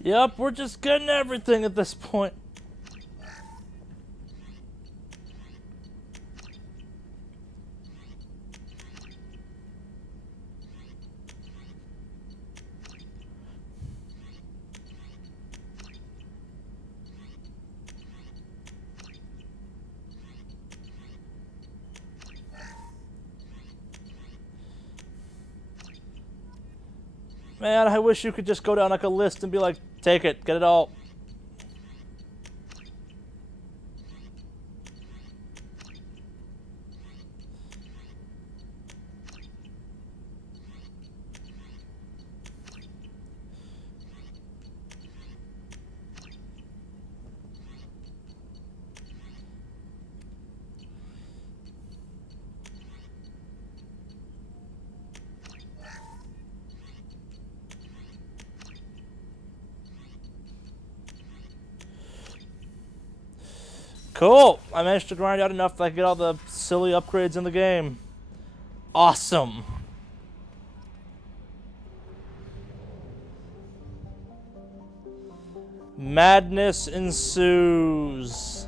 Yep, we're just getting everything at this point. Man, I wish you could just go down like a list and be like, take it, get it all. Cool! I managed to grind out enough that I could get all the silly upgrades in the game. Awesome! Madness ensues.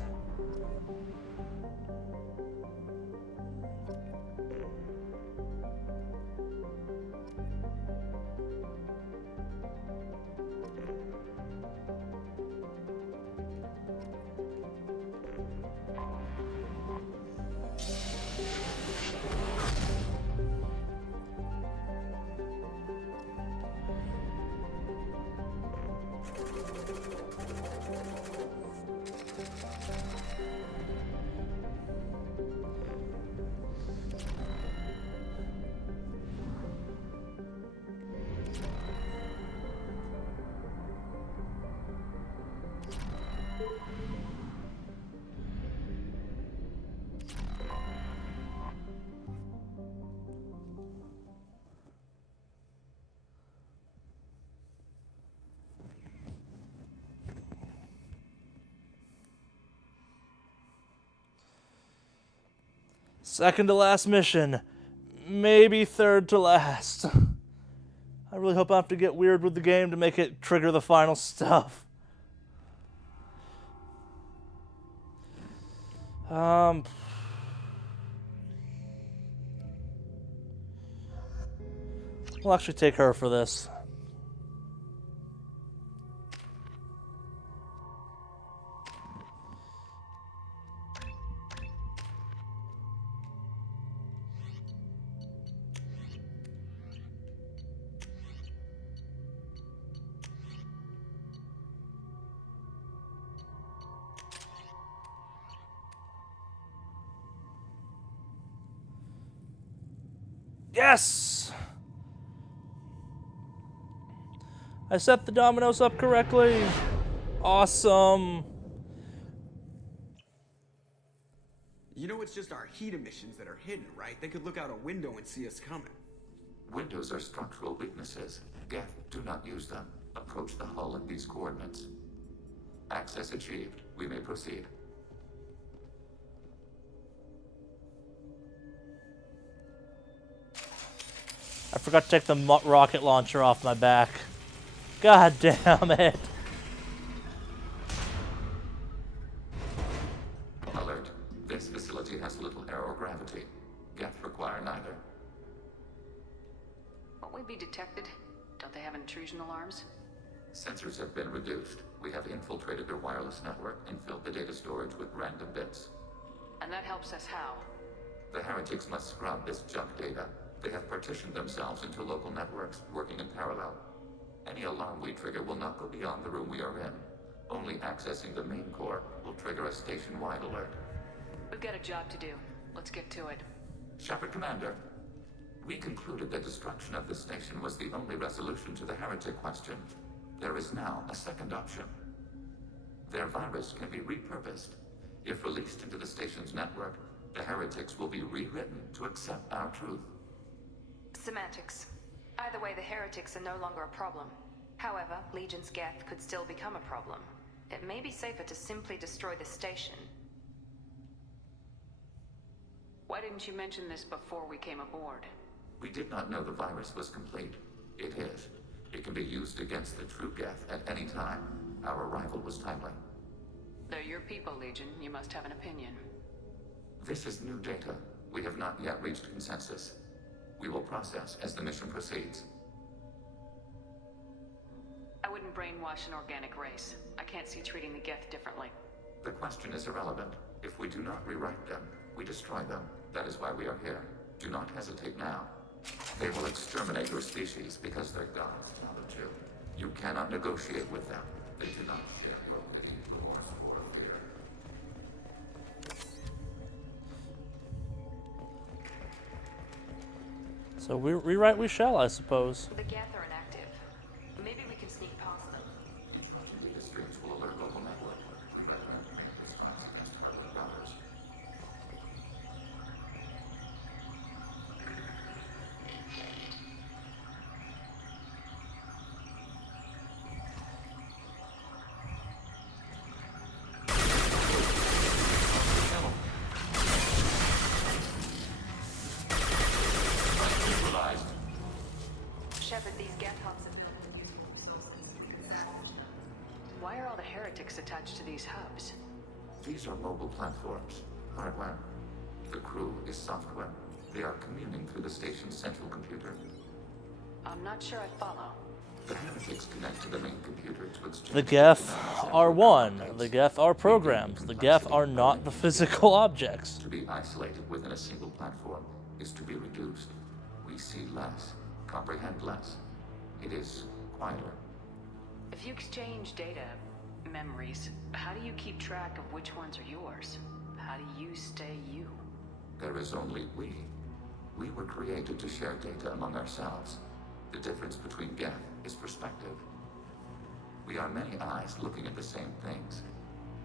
Second to last mission. Maybe third to last. I really hope I have to get weird with the game to make it trigger the final stuff. We'll actually take her for this. Yes! I set the dominoes up correctly. Awesome. You know it's just our heat emissions that are hidden, right? They could look out a window and see us coming. Windows are structural weaknesses. Geth, do not use them. Approach the hull at these coordinates. Access achieved. We may proceed. I forgot to take the rocket launcher off my back. God damn it. Alert. This facility has little aerogravity. Geth require neither. Won't we be detected? Don't they have intrusion alarms? Sensors have been reduced. We have infiltrated their wireless network and filled the data storage with random bits. And that helps us how? The heretics must scrub this junk data. They have partitioned themselves into local networks, working in parallel. Any alarm we trigger will not go beyond the room we are in. Only accessing the main core will trigger a station-wide alert. We've got a job to do. Let's get to it. Shepard Commander, we concluded that destruction of the station was the only resolution to the heretic question. There is now a second option. Their virus can be repurposed. If released into the station's network, the heretics will be rewritten to accept our truth. Semantics. Either way, the heretics are no longer a problem. However, Legion's Geth could still become a problem. It may be safer to simply destroy the station. Why didn't you mention this before we came aboard? We did not know the virus was complete. It is. It can be used against the true Geth at any time. Our arrival was timely. They're your people, Legion. You must have an opinion. This is new data. We have not yet reached consensus. We will process as the mission proceeds. I wouldn't brainwash an organic race. I can't see treating the Geth differently. The question is irrelevant. If we do not rewrite them, we destroy them. That is why we are here. Do not hesitate now. They will exterminate your species because their gods challenge you. You cannot negotiate with them. They do not share your medieval remorse or fear. So rewrite we shall, I suppose. The Geth are inactive. Maybe we can sneak past them. Data streams will alert local network. We recommend to make response against early routers. Shepard, these Geth hubs are built with useful resources we can salvage them. Why are all the heretics attached to these hubs? These are mobile platforms. Hardware. The crew is software. They are communing through the station's central computer. I'm not sure I follow. The heretics connect to the main computer to exchange. The Geth are one. The Geth are programs. The Geth are not the physical objects. To be isolated within a single platform is to be reduced. We see less, comprehend less. It is quieter. If you exchange data, memories, how do you keep track of which ones are yours? How do you stay you? There is only we. We were created to share data among ourselves. The difference between Geth is perspective. We are many eyes looking at the same things.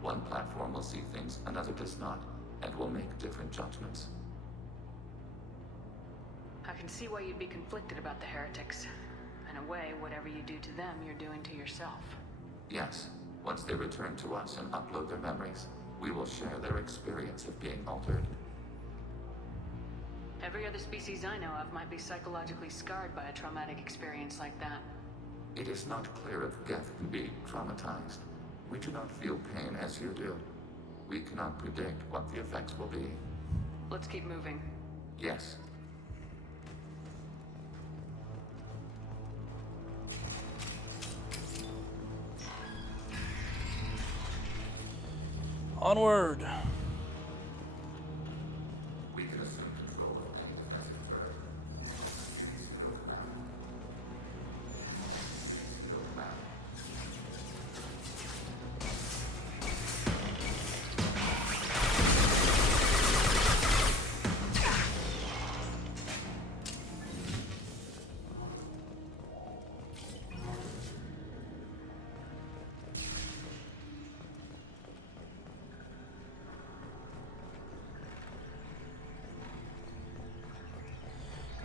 One platform will see things another does not, and will make different judgments. I can see why you'd be conflicted about the heretics. In a way, whatever you do to them, you're doing to yourself. Yes, once they return to us and upload their memories, we will share their experience of being altered. Every other species I know of might be psychologically scarred by a traumatic experience like that. It is not clear if Geth can be traumatized. We do not feel pain as you do. We cannot predict what the effects will be. Let's keep moving. Yes. Onward. We can assume control of any defensive threat.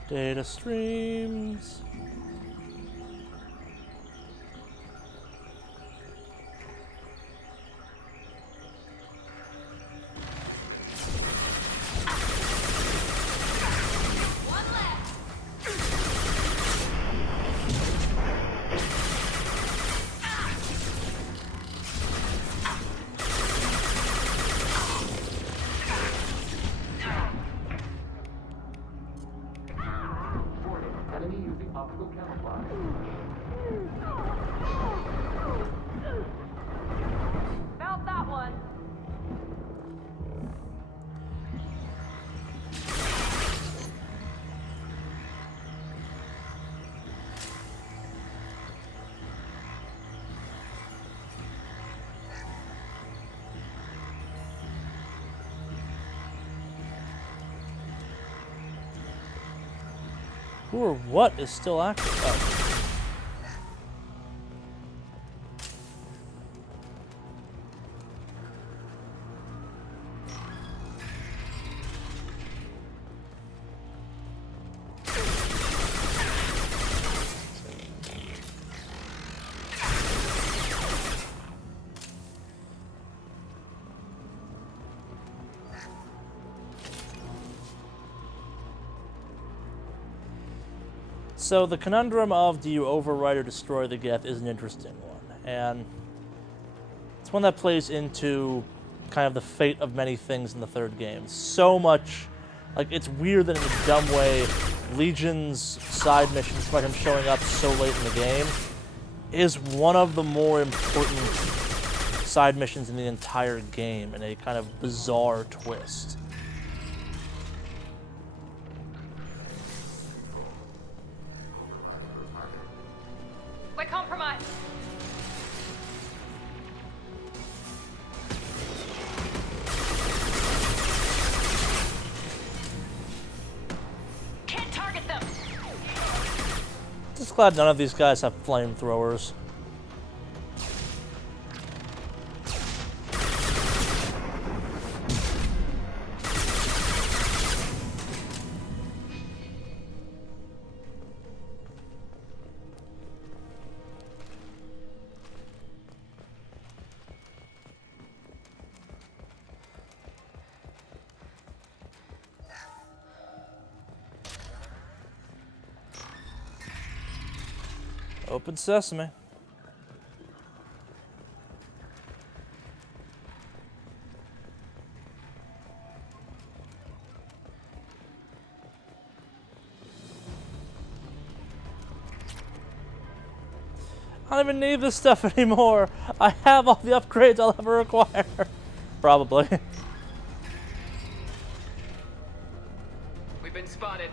Data streams. Enemy using Who or what is still active? Oh. So the conundrum of do you override or destroy the Geth is an interesting one, and it's one that plays into kind of the fate of many things in the third game. So much, like, it's weird that in a dumb way, Legion's side missions, despite him showing up so late in the game, is one of the more important side missions in the entire game in a kind of bizarre twist. We're compromised. Can't target them. Just glad none of these guys have flamethrowers. Open sesame. I don't even need this stuff anymore. I have all the upgrades I'll ever require. Probably. We've been spotted.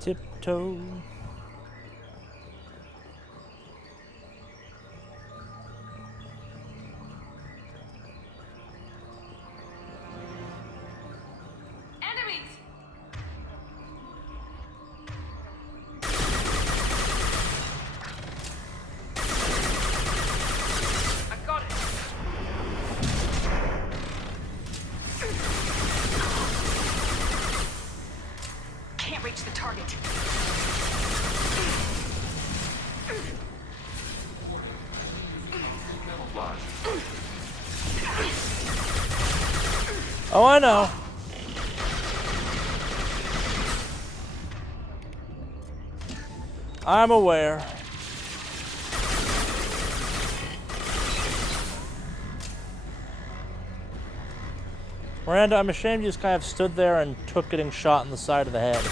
Tiptoe. Enemies. I got it. Can't reach the target. Oh, I know. I'm aware. Miranda, I'm ashamed you just kind of stood there and took getting shot in the side of the head.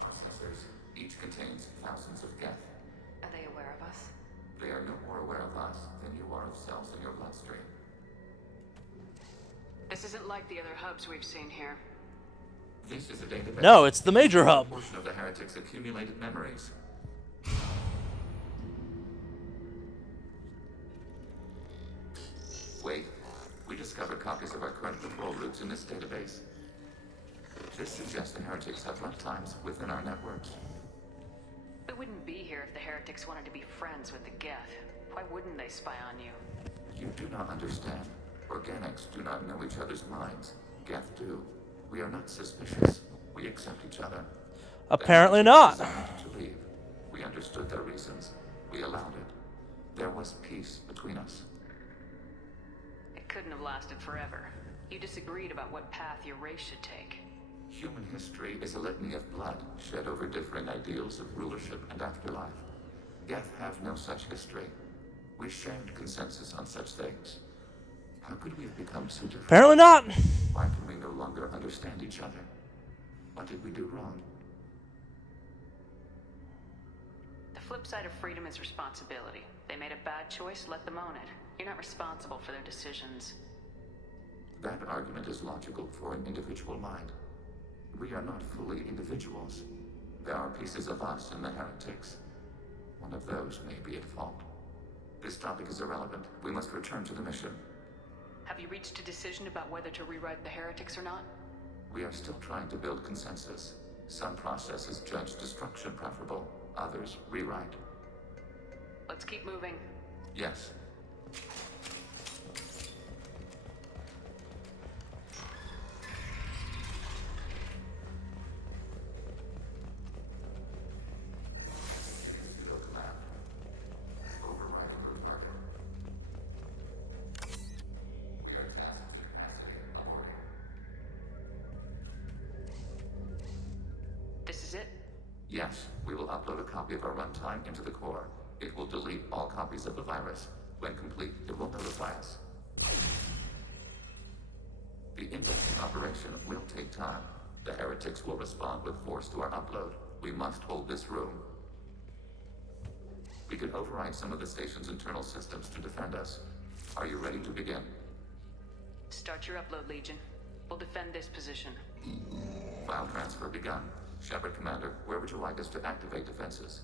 Processors. Each contains thousands of Geth. Are they aware of us? They are no more aware of us than you are of cells in your bloodstream. This isn't like the other hubs we've seen here. This is a database. No, it's the major hub. A portion of the heretics' accumulated memories. Wait, we discovered copies of our current patrol routes in this database. This suggests the heretics have lifetimes within our networks. We wouldn't be here if the heretics wanted to be friends with the Geth. Why wouldn't they spy on you? You do not understand. Organics do not know each other's minds. Geth do. We are not suspicious. We accept each other. Apparently not. To leave. We understood their reasons. We allowed it. There was peace between us. It couldn't have lasted forever. You disagreed about what path your race should take. Human history is a litany of blood shed over differing ideals of rulership and afterlife. Geth have no such history. We shared consensus on such things. How could we have become so different? Apparently not. Why can we no longer understand each other? What did we do wrong? The flip side of freedom is responsibility. They made a bad choice, let them own it. You're not responsible for their decisions. That argument is logical for an individual mind. We are not fully individuals. There are pieces of us in the heretics. One of those may be at fault. This topic is irrelevant. We must return to the mission. Have you reached a decision about whether to rewrite the heretics or not? We are still trying to build consensus. Some processes judge destruction preferable, others rewrite. Let's keep moving. Yes. This is it? Yes, we will upload a copy of our runtime into the core. It will delete all copies of the virus. When complete, it will notify us. The indexing operation will take time. The heretics will respond with force to our upload. We must hold this room. We can override some of the station's internal systems to defend us. Are you ready to begin? Start your upload, Legion. We'll defend this position. File transfer begun. Shepard Commander, where would you like us to activate defenses?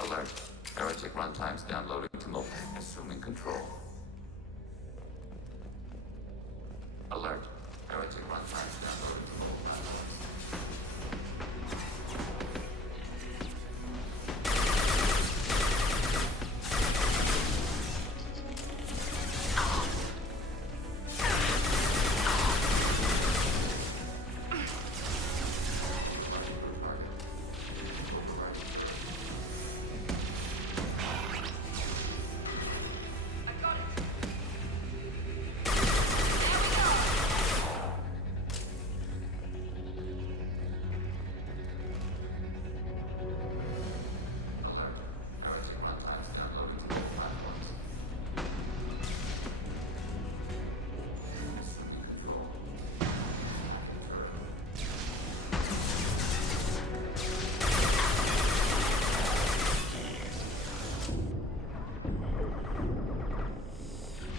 Alert. Heretic runtimes downloading to mobile. Assuming control. Alert. Heretic runtimes downloading to mobile platforms.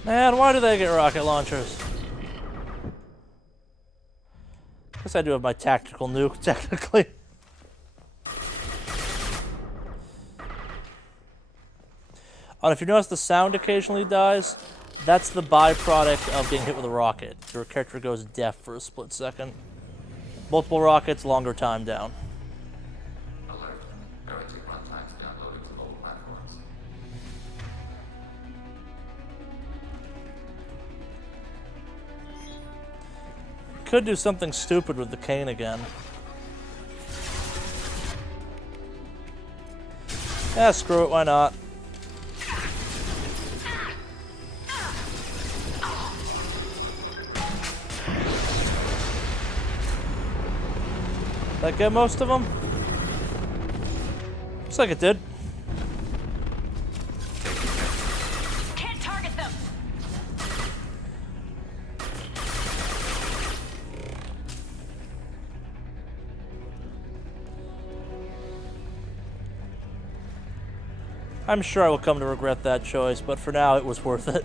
Man, why do they get rocket launchers? Guess I do have my tactical nuke, technically. And if you notice the sound occasionally dies, that's the byproduct of being hit with a rocket. Your character goes deaf for a split second. Multiple rockets, longer time down. Alert. Heretic runtimes downloading to mobile platforms. Could do something stupid with the cane again. Yeah, screw it, why not? Did that get most of them? Looks like it did. Can't target them! I'm sure I will come to regret that choice, but for now it was worth it.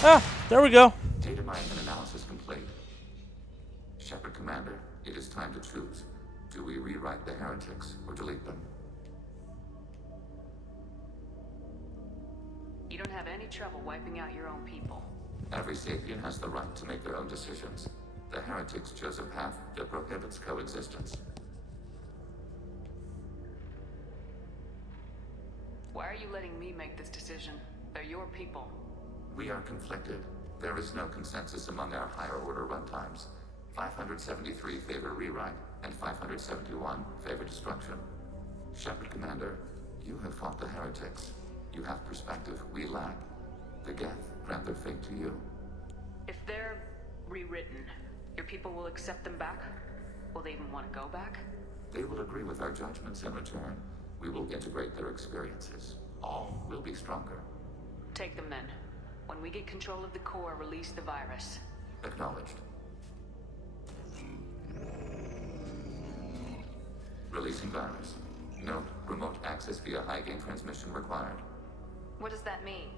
Ah, there we go. Data mining and analysis complete. Shepard Commander, it is time to choose. Do we rewrite the heretics or delete them? You don't have any trouble wiping out your own people. Every sapient has the right to make their own decisions. The heretics chose a path that prohibits coexistence. Why are you letting me make this decision? They're your people. We are conflicted. There is no consensus among our higher order runtimes. 573 favor rewrite, and 571 favor destruction. Shepard Commander, you have fought the heretics. You have perspective we lack. The Geth grant their fate to you. If they're rewritten, your people will accept them back? Will they even want to go back? They will agree with our judgments in return. We will integrate their experiences. All will be stronger. Take them then. When we get control of the core, release the virus. Acknowledged. Releasing virus. Note, remote access via high-gain transmission required. What does that mean?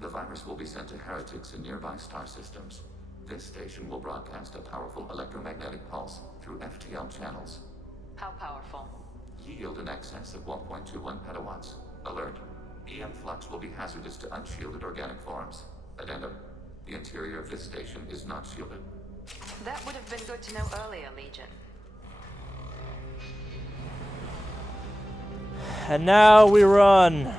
The virus will be sent to heretics in nearby star systems. This station will broadcast a powerful electromagnetic pulse through FTL channels. How powerful? Yield in excess of 1.21 petawatts. Alert. EM flux will be hazardous to unshielded organic forms. Addendum. The interior of this station is not shielded. That would have been good to know earlier, Legion. And now we run.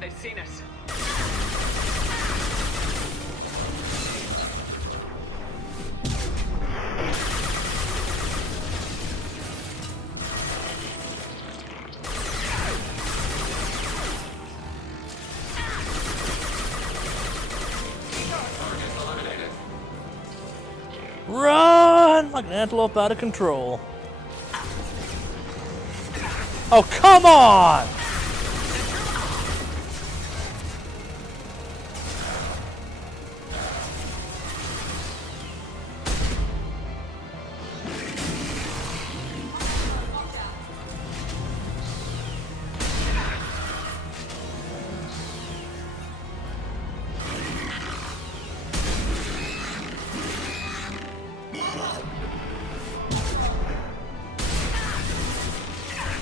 They've seen us. Run like an antelope out of control. Oh, come on!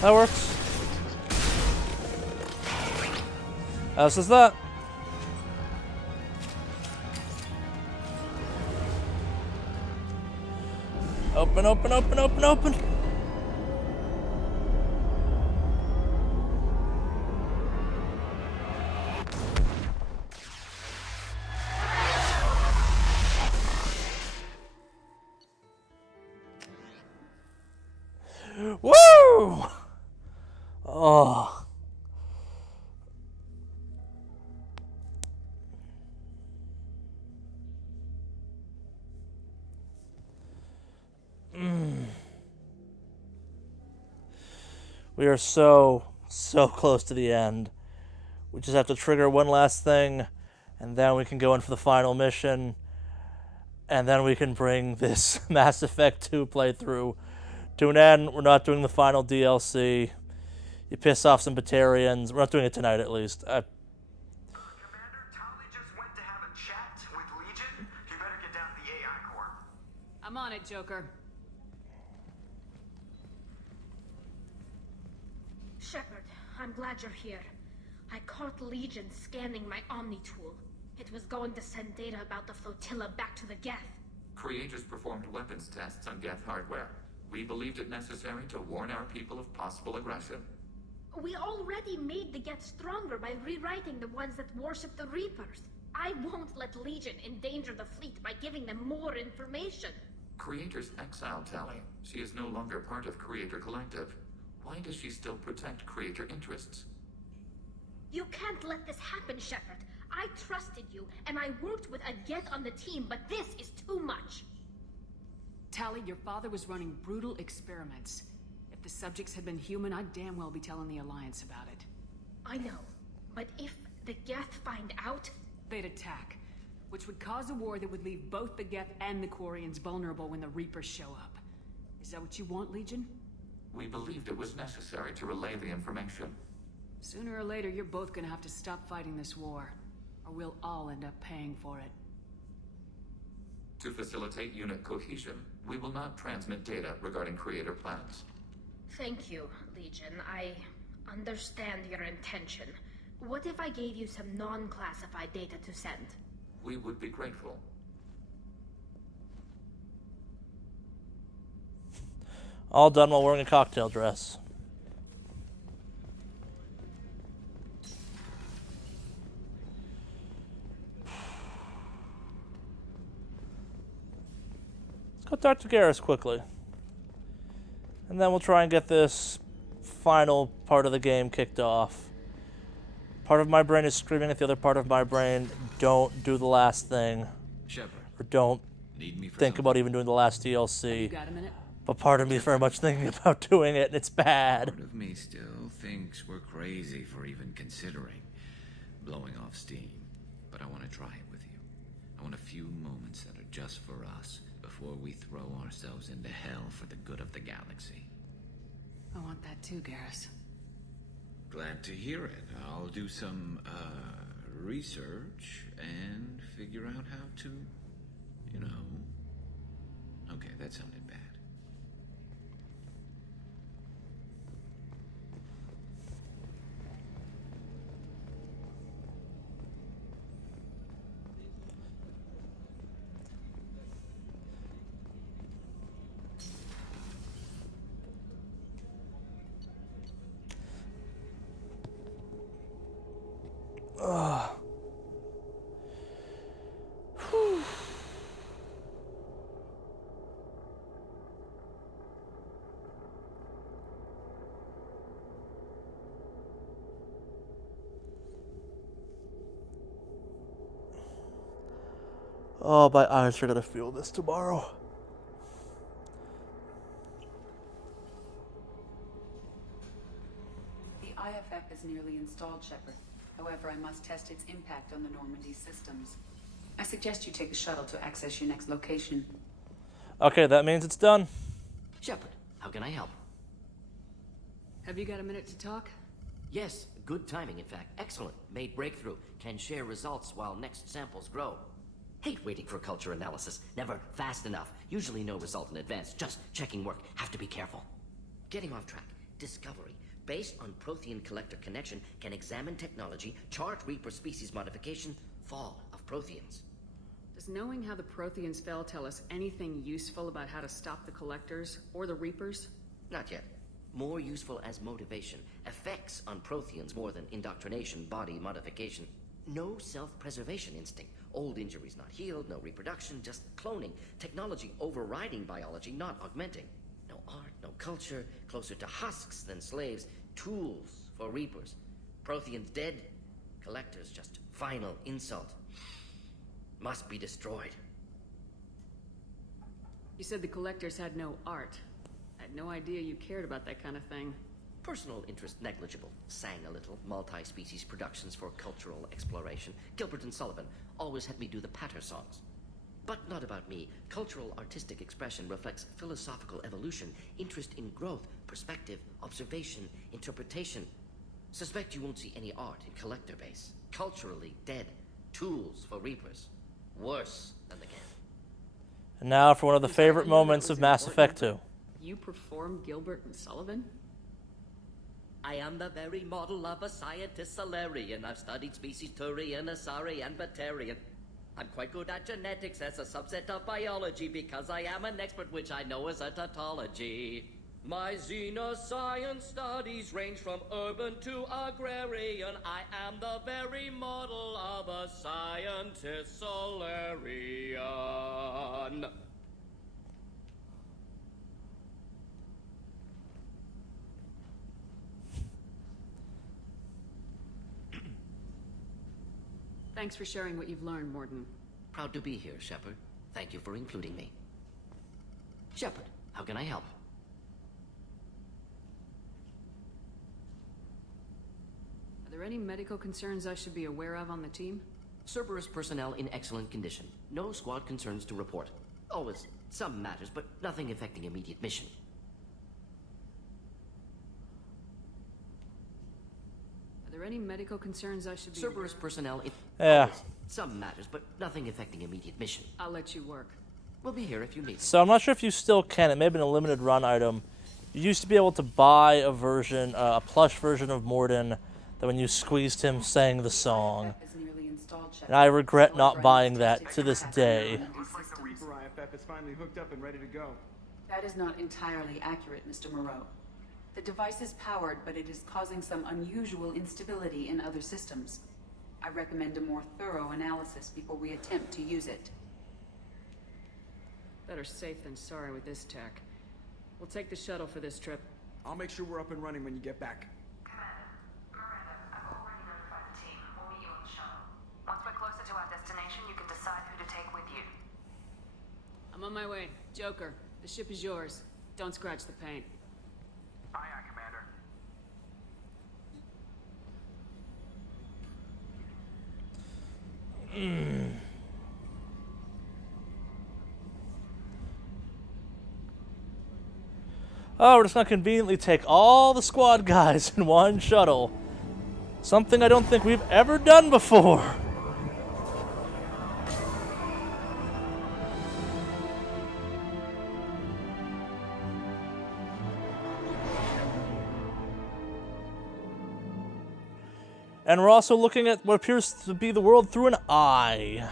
That works. As is that. Open, open, open, open, open. Woo! Oh. We are so close to the end. We just have to trigger one last thing, and then we can go in for the final mission, and then we can bring this Mass Effect 2 playthrough to an end. We're not doing the final DLC. You piss off some Batarians. We're not doing it tonight, at least. Commander, Charley just went to have a chat with Legion. You better get down to the AI core. I'm on it, Joker. Shepard, I'm glad you're here. I caught Legion scanning my Omni tool. It was going to send data about the flotilla back to the Geth. Creators performed weapons tests on Geth hardware. We believed it necessary to warn our people of possible aggression. We already made the Geth stronger by rewriting the ones that worship the Reapers. I won't let Legion endanger the fleet by giving them more information. Creator's exiled Tally. She is no longer part of Creator Collective. Why does she still protect Creator interests? You can't let this happen, Shepard. I trusted you, and I worked with a Geth on the team, but this is too much. Tally, your father was running brutal experiments. If the subjects had been human, I'd damn well be telling the Alliance about it. I know, but if the Geth find out... They'd attack, which would cause a war that would leave both the Geth and the Quarians vulnerable when the Reapers show up. Is that what you want, Legion? We believed it was necessary to relay the information. Sooner or later, you're both gonna have to stop fighting this war, or we'll all end up paying for it. To facilitate unit cohesion, we will not transmit data regarding creator plans. Thank you, Legion. I understand your intention. What if I gave you some non-classified data to send? We would be grateful. All done while wearing a cocktail dress. Let's go talk to Garrus quickly. And then we'll try and get this final part of the game kicked off. Part of my brain is screaming at the other part of my brain, don't do the last thing. Shepard, or don't need me for think something? about even doing the last DLC. You got a minute? But part of me is very much thinking about doing it, and it's bad. Part of me still thinks we're crazy for even considering blowing off steam. But I want to try it with you. I want a few moments that are just for us before we throw ourselves into hell for the good of the galaxy. I want that too, Garrus. Glad to hear it. I'll do some, research and figure out how to, you know... Okay, that sounded bad. Oh, my eyes are gonna feel this tomorrow. The IFF is nearly installed, Shepard. However, I must test its impact on the Normandy systems. I suggest you take the shuttle to access your next location. Okay, that means it's done. Shepard, how can I help? Have you got a minute to talk? Yes, good timing, in fact. Excellent. Made breakthrough. Can share results while next samples grow. Hate waiting for culture analysis. Never fast enough. Usually no result in advance. Just checking work. Have to be careful. Getting off track. Discovery. Based on Prothean collector connection, can examine technology, chart Reaper species modification, fall of Protheans. Does knowing how the Protheans fell tell us anything useful about how to stop the Collectors or the Reapers? Not yet. More useful as motivation. Effects on Protheans more than indoctrination, body modification. No self-preservation instinct. Old injuries not healed, no reproduction, just cloning. Technology overriding biology, not augmenting. No art, no culture, closer to husks than slaves. Tools for Reapers. Protheans dead, Collectors just final insult. Must be destroyed. You said the Collectors had no art. I had no idea you cared about that kind of thing. Personal interest negligible. Sang a little. Multi-species productions for cultural exploration. Gilbert and Sullivan always had me do the patter songs. But not about me. Cultural artistic expression reflects philosophical evolution, interest in growth, perspective, observation, interpretation. Suspect you won't see any art in collector base. Culturally dead. Tools for Reapers. Worse than the camp. And now for one of the favorite moments of Mass Effect 2. You perform Gilbert and Sullivan? I am the very model of a scientist Solarian. I've studied species Turian, Asari, and Batarian. I'm quite good at genetics as a subset of biology because I am an expert, which I know is a tautology. My xenoscience studies range from urban to agrarian. I am the very model of a scientist Solarian. Thanks for sharing what you've learned, Mordin. Proud to be here, Shepard. Thank you for including me. Shepard, how can I help? Are there any medical concerns I should be aware of on the team? Cerberus personnel in excellent condition. No squad concerns to report. Always some matters, but nothing affecting immediate mission. there any medical concerns I should be... Cerberus personnel in... Yeah. Some matters, but nothing affecting immediate mission. I'll let you work. We'll be here if you need. So I'm not sure if you still can. It may have been a limited run item. You used to be able to buy a version, a plush version of Mordin, that when you squeezed him sang the song. And I regret not buying that to this day. Looks like the Reaper IFF is finally hooked up and ready to go. That is not entirely accurate, Mr. Moreau. The device is powered, but it is causing some unusual instability in other systems. I recommend a more thorough analysis before we attempt to use it. Better safe than sorry with this tech. We'll take the shuttle for this trip. I'll make sure we're up and running when you get back. Once we're closer to our destination, you can decide who to take with you. I'm on my way. Joker, the ship is yours. Don't scratch the paint. Aye, aye, Commander. Oh, we're just gonna conveniently take all the squad guys in one shuttle. Something I don't think we've ever done before. And we're also looking at what appears to be the world through an eye.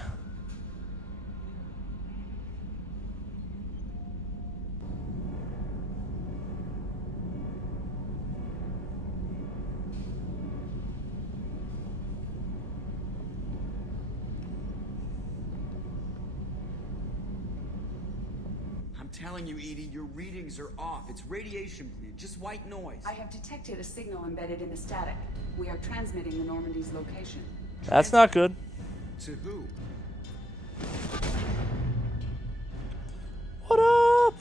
I'm telling you, Edie, your readings are off. It's radiation bleed, just white noise. I have detected a signal embedded in the static. We are transmitting the Normandy's location. That's not good. To who? What up?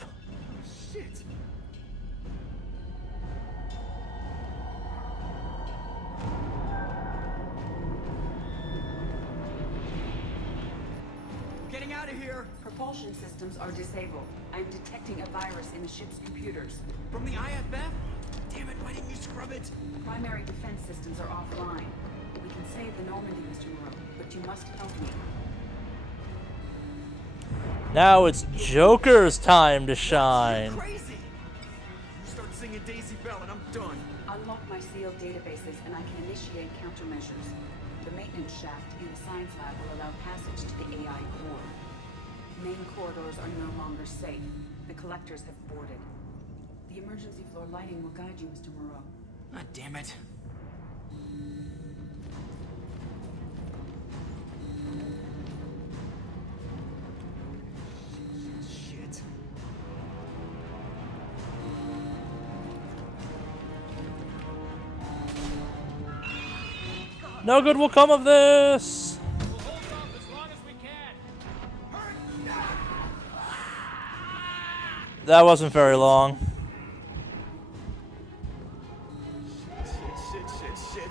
Shit. Getting out of here! Propulsion systems are disabled. I'm detecting a virus in the ship's computers. From the IFF? Damn it, why didn't you scrub it? Primary defense systems are offline. We can save the Normandy, Mr. Moreau, but you must help me. Now it's Joker's time to shine. Crazy! You start singing Daisy Bell and I'm done. Unlock my sealed databases and I can initiate countermeasures. The maintenance shaft in the science lab will allow passage to the AI core. Main corridors are no longer safe. The collectors have boarded. The emergency floor lighting will guide you, Mr. Moreau. God damn it. Shit. No good will come of this. That wasn't very long. Shit.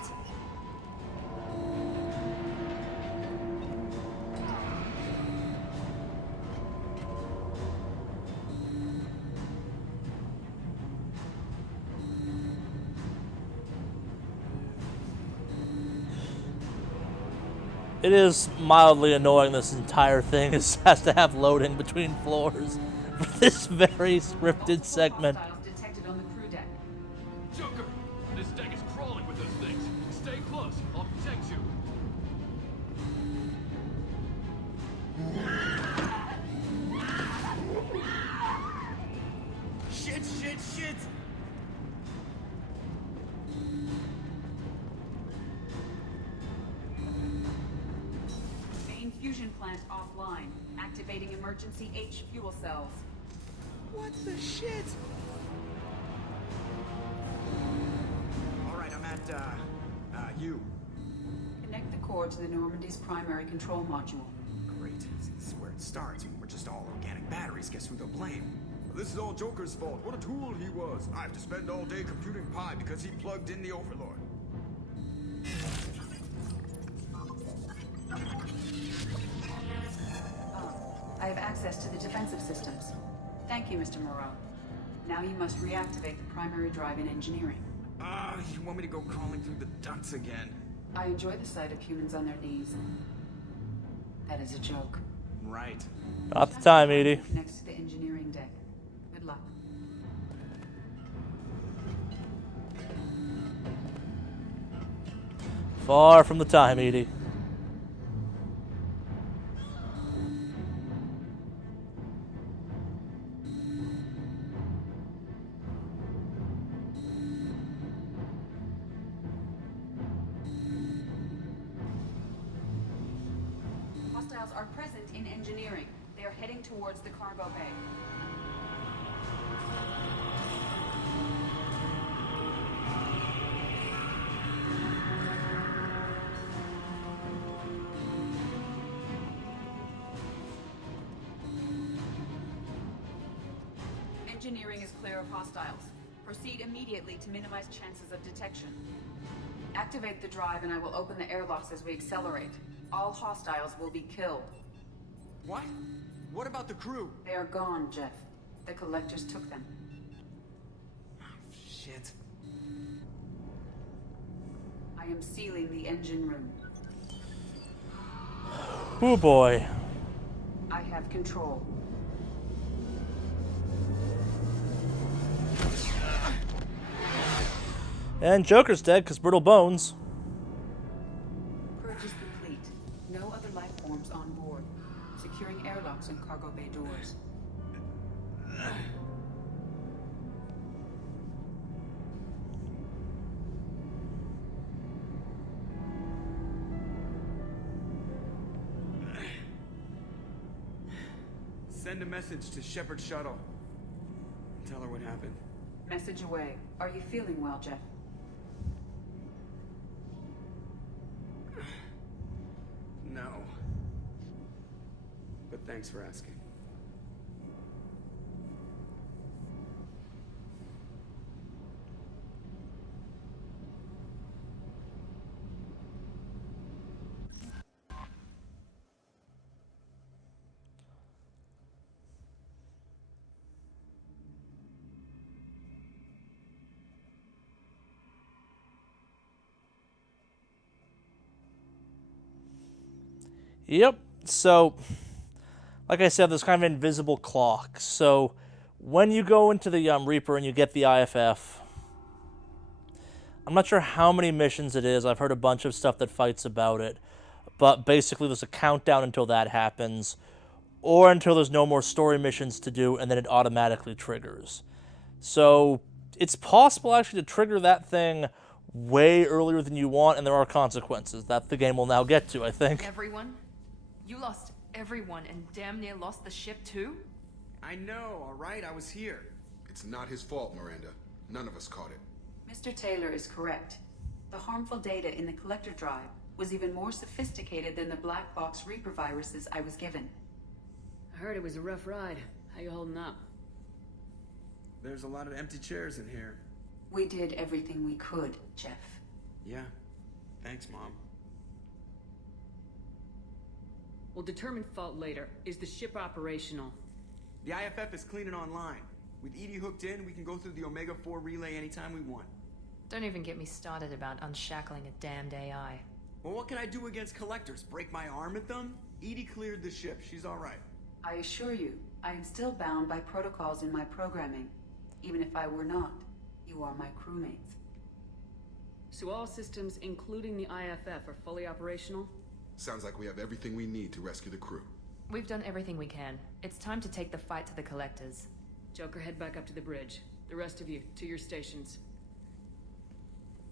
It is mildly annoying this entire thing has to have loading between floors for this very scripted segment. Detected on the crew deck. Joker, this deck is crawling with those things. Stay close. I'll protect you. Shit. Main fusion plant offline. Activating emergency H fuel cells. What the shit? Alright, I'm at, you. Connect the core to the Normandy's primary control module. Great. This is where it starts. We're just all organic batteries. Guess who they'll blame? This is all Joker's fault. What a tool he was. I have to spend all day computing pi because he plugged in the Overlord. I have access to the defensive systems. Thank you, Mr. Moreau. Now you must reactivate the primary drive in engineering. You want me to go crawling through the Dunce again. I enjoy the sight of humans on their knees. That is a joke. Right. Not the time, Edie. Next to the engineering deck. Good luck. Far from the time, Edie. Hostiles are present in engineering. They are heading towards the cargo bay. Engineering is clear of hostiles. Proceed immediately to minimize chances of detection. Activate the drive and I will open the airlocks as we accelerate. All hostiles will be killed. What? What about the crew? They are gone, Jeff. The collectors took them. Shit. I am sealing the engine room. Oh boy. I have control. And Joker's dead because brittle bones. Purge is complete. No other life forms on board. Securing airlocks and cargo bay doors. Send a message to Shepard's shuttle. Tell her what happened. Message away. Are you feeling well, Jeff? No. But thanks for asking. Yep. So, like I said, there's kind of an invisible clock. So, when you go into the Reaper and you get the IFF, I'm not sure how many missions it is. I've heard a bunch of stuff that fights about it. But basically, there's a countdown until that happens, or until there's no more story missions to do, and then it automatically triggers. So, it's possible actually to trigger that thing way earlier than you want, and there are consequences that the game will now get to, I think. Everyone? You lost everyone and damn near lost the ship too? I know, alright? I was here. It's not his fault, Miranda. None of us caught it. Mr. Taylor is correct. The harmful data in the collector drive was even more sophisticated than the black box Reaper viruses I was given. I heard it was a rough ride. How you holding up? There's a lot of empty chairs in here. We did everything we could, Jeff. Yeah. Thanks, Mom. We'll determine fault later. Is the ship operational? The IFF is clean and online. With Edie hooked in, we can go through the Omega-4 relay anytime we want. Don't even get me started about unshackling a damned AI. Well, what can I do against collectors? Break my arm at them? Edie cleared the ship. She's alright. I assure you, I am still bound by protocols in my programming. Even if I were not, you are my crewmates. So all systems, including the IFF, are fully operational? Sounds like we have everything we need to rescue the crew. We've done everything we can. It's time to take the fight to the collectors. Joker, head back up to the bridge. The rest of you, to your stations.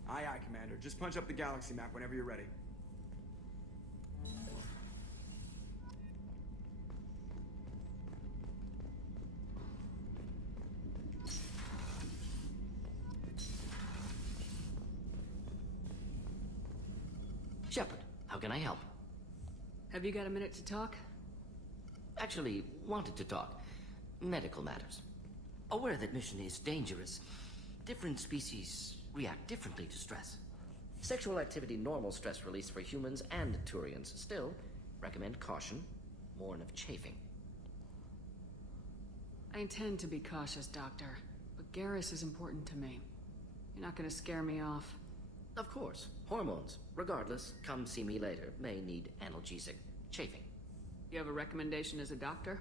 Aye, aye, Commander. Just punch up the galaxy map whenever you're ready. Shepard, how can I help? Have you got a minute to talk? Actually, wanted to talk. Medical matters. Aware that mission is dangerous. Different species react differently to stress. Sexual activity normal stress release for humans and Turians. Still, recommend caution. Warn of chafing. I intend to be cautious, Doctor. But Garrus is important to me. You're not gonna scare me off. Of course. Hormones. Regardless, come see me later. May need analgesic. Chafing. You have a recommendation as a doctor?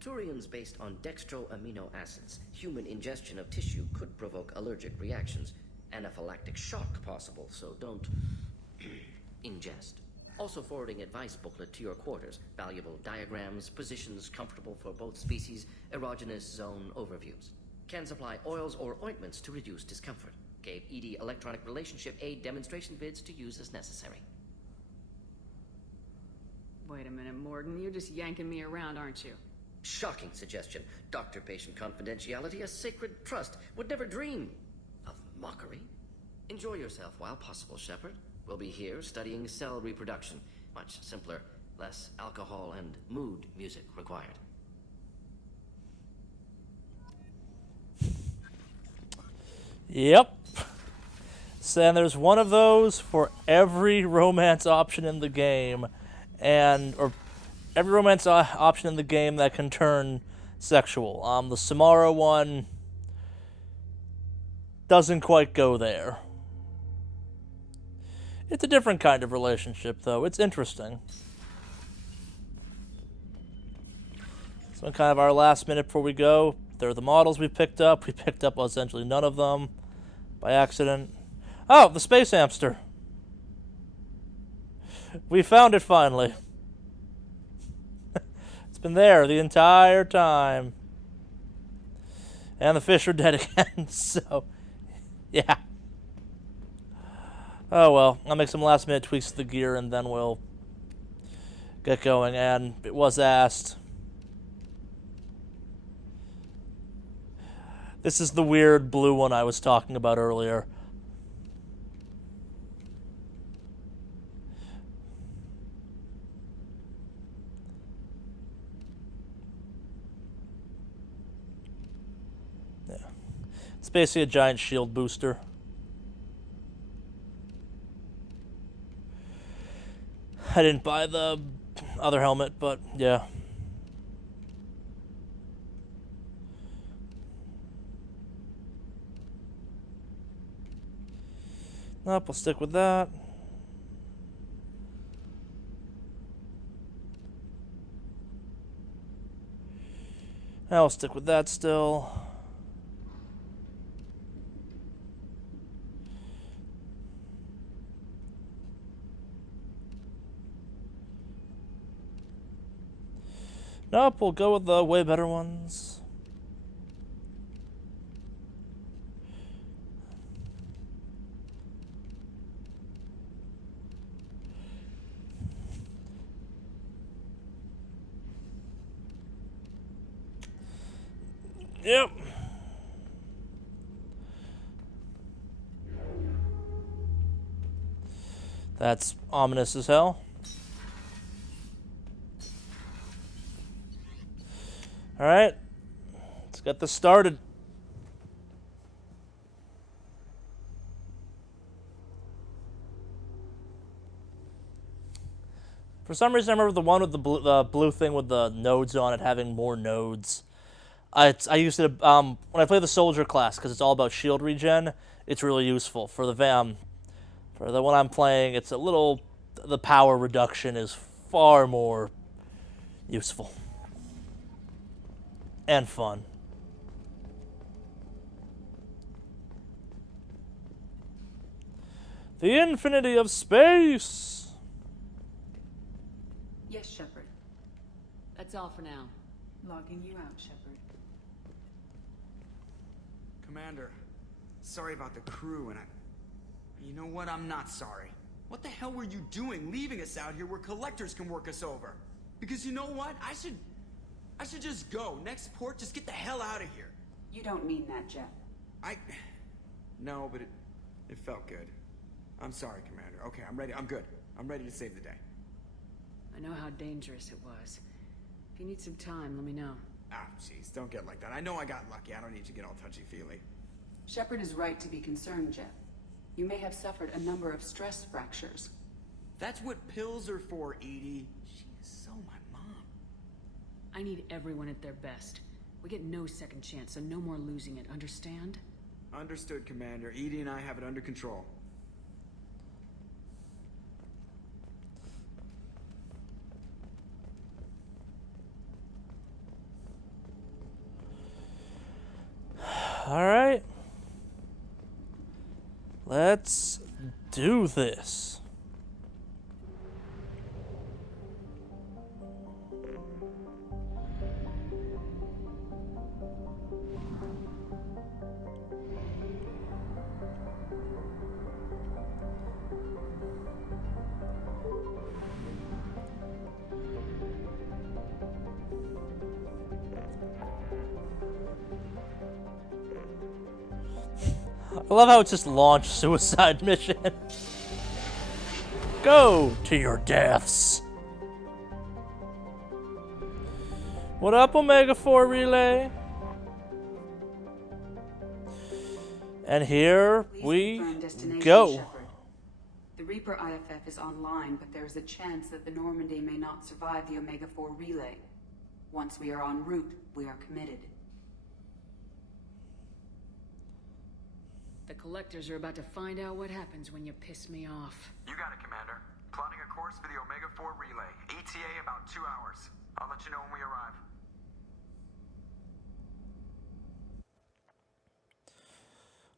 Turian's based on dextro amino acids. Human ingestion of tissue could provoke allergic reactions. Anaphylactic shock possible, so don't ingest. Also forwarding advice booklet to your quarters. Valuable diagrams, positions comfortable for both species, erogenous zone overviews. Can supply oils or ointments to reduce discomfort. Gave ED electronic relationship aid demonstration vids to use as necessary. Wait a minute, Morgan. You're just yanking me around, aren't you? Shocking suggestion. Doctor-patient confidentiality, a sacred trust. Would never dream of mockery. Enjoy yourself while possible, Shepard. We'll be here studying cell reproduction. Much simpler, less alcohol and mood music required. Yep. So and there's one of those for every romance option in the game, or every romance option in the game that can turn sexual. The Samara one doesn't quite go there. It's a different kind of relationship, though. It's interesting. So kind of our last minute before we go, there are the models we picked up. We picked up essentially none of them by accident. Oh, the space hamster. We found it finally. It's been there the entire time. And the fish are dead again, so yeah. Oh well, I'll make some last minute tweaks to the gear and then we'll get going. And it was asked. This is the weird blue one I was talking about earlier. Yeah. It's basically a giant shield booster. I didn't buy the other helmet, but yeah. Nope, we'll stick with that. I'll stick with that still. Nope, we'll go with the way better ones. Yep. That's ominous as hell. Alright, let's get this started. For some reason, I remember the one with the blue thing with the nodes on it having more nodes. I used it when I play the soldier class because it's all about shield regen. It's really useful for the for the one I'm playing. It's a little, the power reduction is far more useful and fun. The infinity of space. Yes, Shepard. That's all for now. Logging you out, Shepard. Commander, sorry about the crew, and you know what? I'm not sorry. What the hell were you doing leaving us out here where collectors can work us over? Because you know what? I should just go. Next port, just get the hell out of here. You don't mean that, Jeff. No, but it felt good. I'm sorry, Commander. Okay, I'm ready. I'm good. I'm ready to save the day. I know how dangerous it was. If you need some time, let me know. Ah, jeez, don't get like that. I know I got lucky. I don't need to get all touchy-feely. Shepard is right to be concerned, Jeff. You may have suffered a number of stress fractures. That's what pills are for, Edie. She is so my mom. I need everyone at their best. We get no second chance, so no more losing it, understand? Understood, Commander. Edie and I have it under control. Alright. Let's do this. I love how it's just launch suicide mission. Go to your deaths. What up, Omega 4 Relay? And here we go. Shepard. The Reaper IFF is online, but there is a chance that the Normandy may not survive the Omega 4 relay. Once we are en route, we are committed. The Collectors are about to find out what happens when you piss me off. You got it, Commander. Plotting a course for the Omega 4 relay. ETA about 2 hours. I'll let you know when we arrive.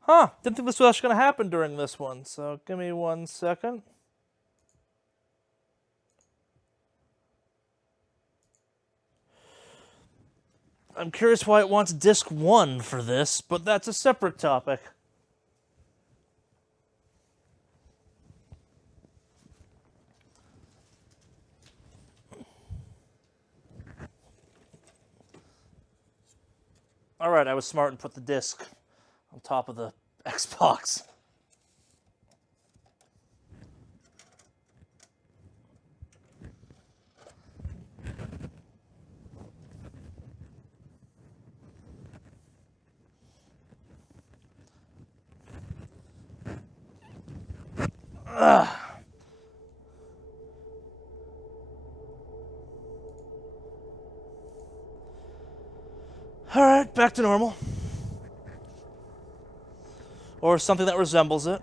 Huh, didn't think this was actually going to happen during this one, so give me 1 second. I'm curious why it wants disc 1 for this, but that's a separate topic. Alright, I was smart and put the disc on top of the Xbox. Ugh. Alright, back to normal. Or something that resembles it.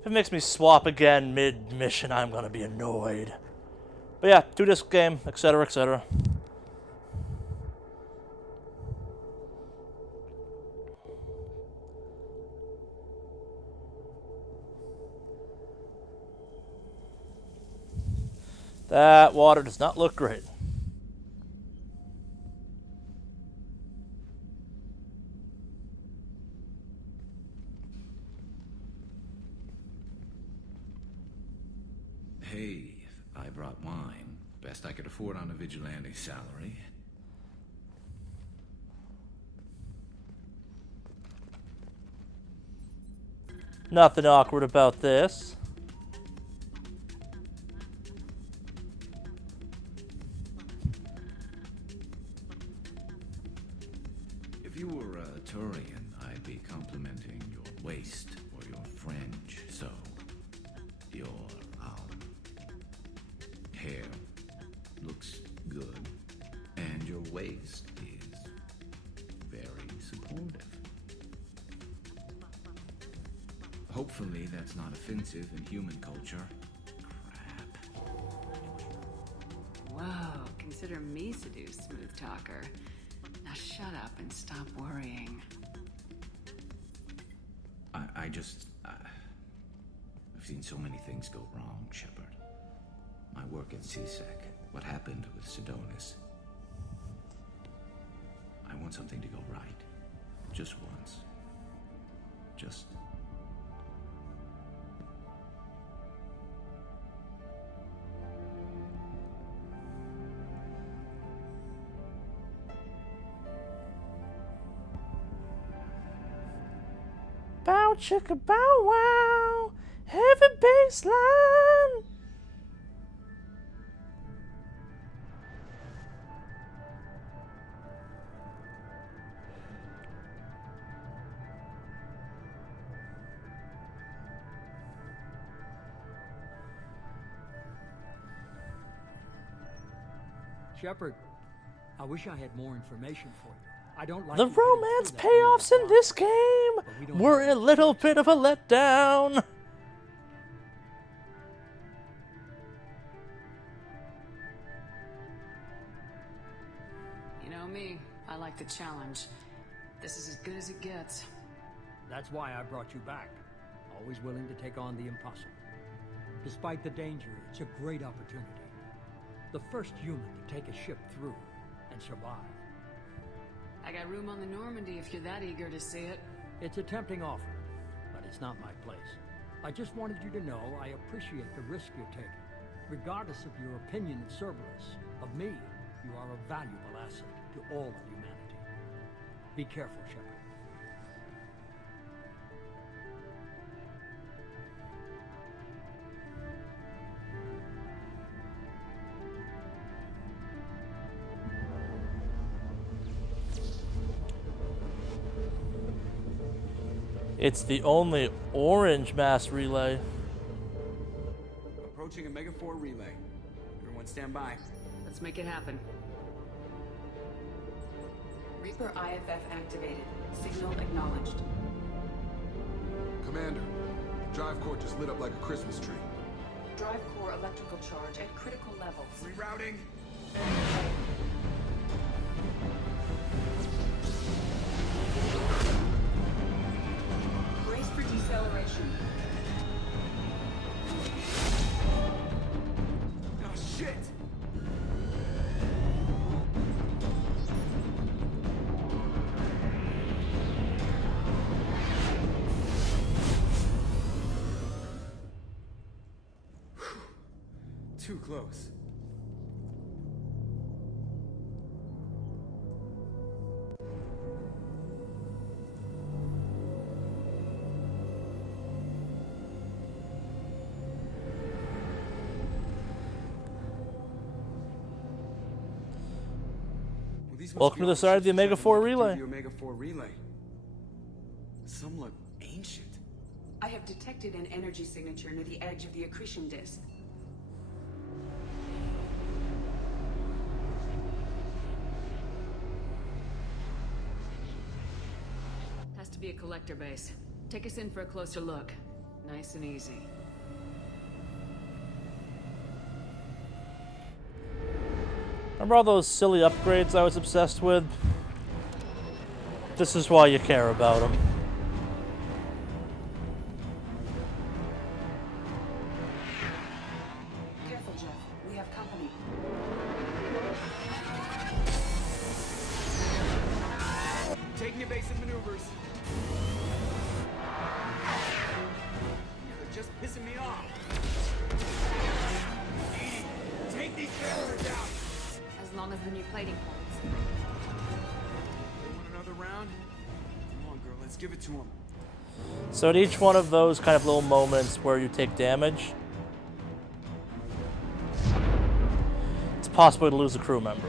If it makes me swap again mid-mission, I'm gonna be annoyed. But yeah, 2-disc game, etc., etc. That water does not look great. Hey, I brought wine. Best I could afford on a vigilante salary. Nothing awkward about this. If you were a Turian, I'd be complimenting your waist or your fringe, so your hair looks good, and your waist is very supportive. Hopefully that's not offensive in human culture. Whoa, consider me seduced, smooth talker. Now shut up and stop worrying. I've seen so many things go wrong, Shepard. My work at CSEC, what happened with Sidonis. I want something to go right. Just once. Just... Bow chicka bow wow, heavy baseline. Shepard, I wish I had more information for you. I don't like the romance payoffs in this game were a little bit of a letdown. me. I like the challenge. This is as good as it gets. That's why I brought you back. Always willing to take on the impossible. Despite the danger, it's a great opportunity. The first human to take a ship through and survive. I got room on the Normandy if you're that eager to see it. It's a tempting offer, but it's not my place. I just wanted you to know I appreciate the risk you're taking. Regardless of your opinion of Cerberus, of me, you are a valuable asset to all of humanity. Be careful, Shepard. It's the only orange mass relay. Approaching a Mega-4 relay. Everyone stand by. Let's make it happen. Reaper IFF activated. Signal acknowledged. Commander, the drive core just lit up like a Christmas tree. Drive core electrical charge at critical levels. Rerouting. Brace for deceleration. Oh, shit! Too close. Welcome to the side of the Omega-4 relay. The Omega-4 relay. Some look ancient. I have detected an energy signature near the edge of the accretion disk. Has to be a collector base. Take us in for a closer look. Nice and easy. Remember all those silly upgrades I was obsessed with? This is why you care about them. Careful, Jeff. We have company. Taking evasive maneuvers. They're just pissing me off. Edie, take these barriers out. As long as the new plating holds. Want another round? Come on, girl, let's give it to him. So at each one of those kind of little moments where you take damage, it's possible to lose a crew member.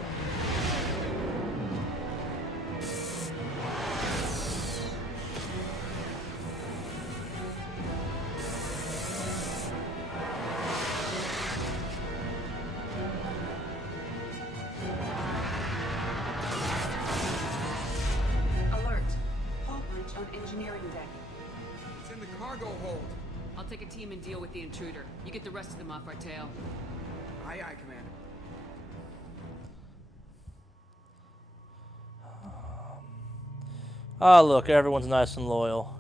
Alert. Hull breach on engineering deck. It's in the cargo hold. I'll take a team and deal with the intruder. You get the rest of them off our tail. Aye, aye, Commander. Ah, look, everyone's nice and loyal.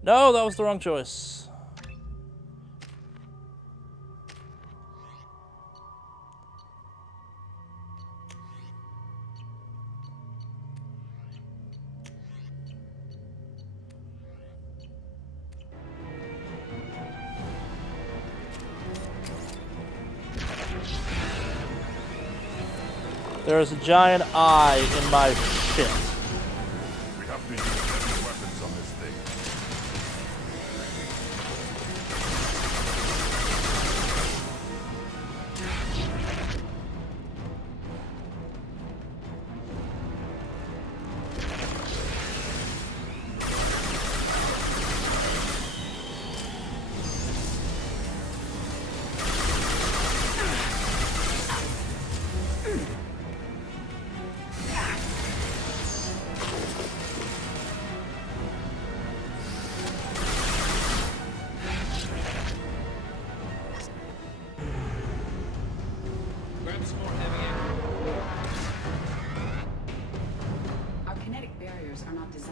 No, that was the wrong choice. There is a giant eye in my shit. We have to use heavy weapons on this thing.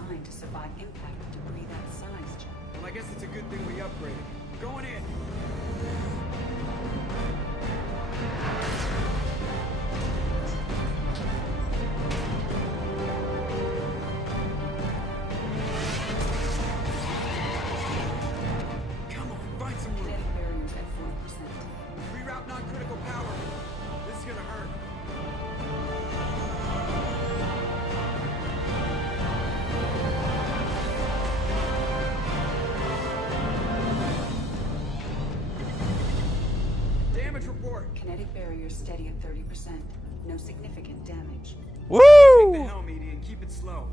designed to survive impact with debris that size, Jack. Well, I guess it's a good thing we upgraded. We're going in. Come on, find some room. Kinetic barriers at 40%. Reroute non-critical power. This is gonna hurt. Damage report. Kinetic barriers steady at 30%. No significant damage. Take the Woo! helm, Edie, and keep it slow.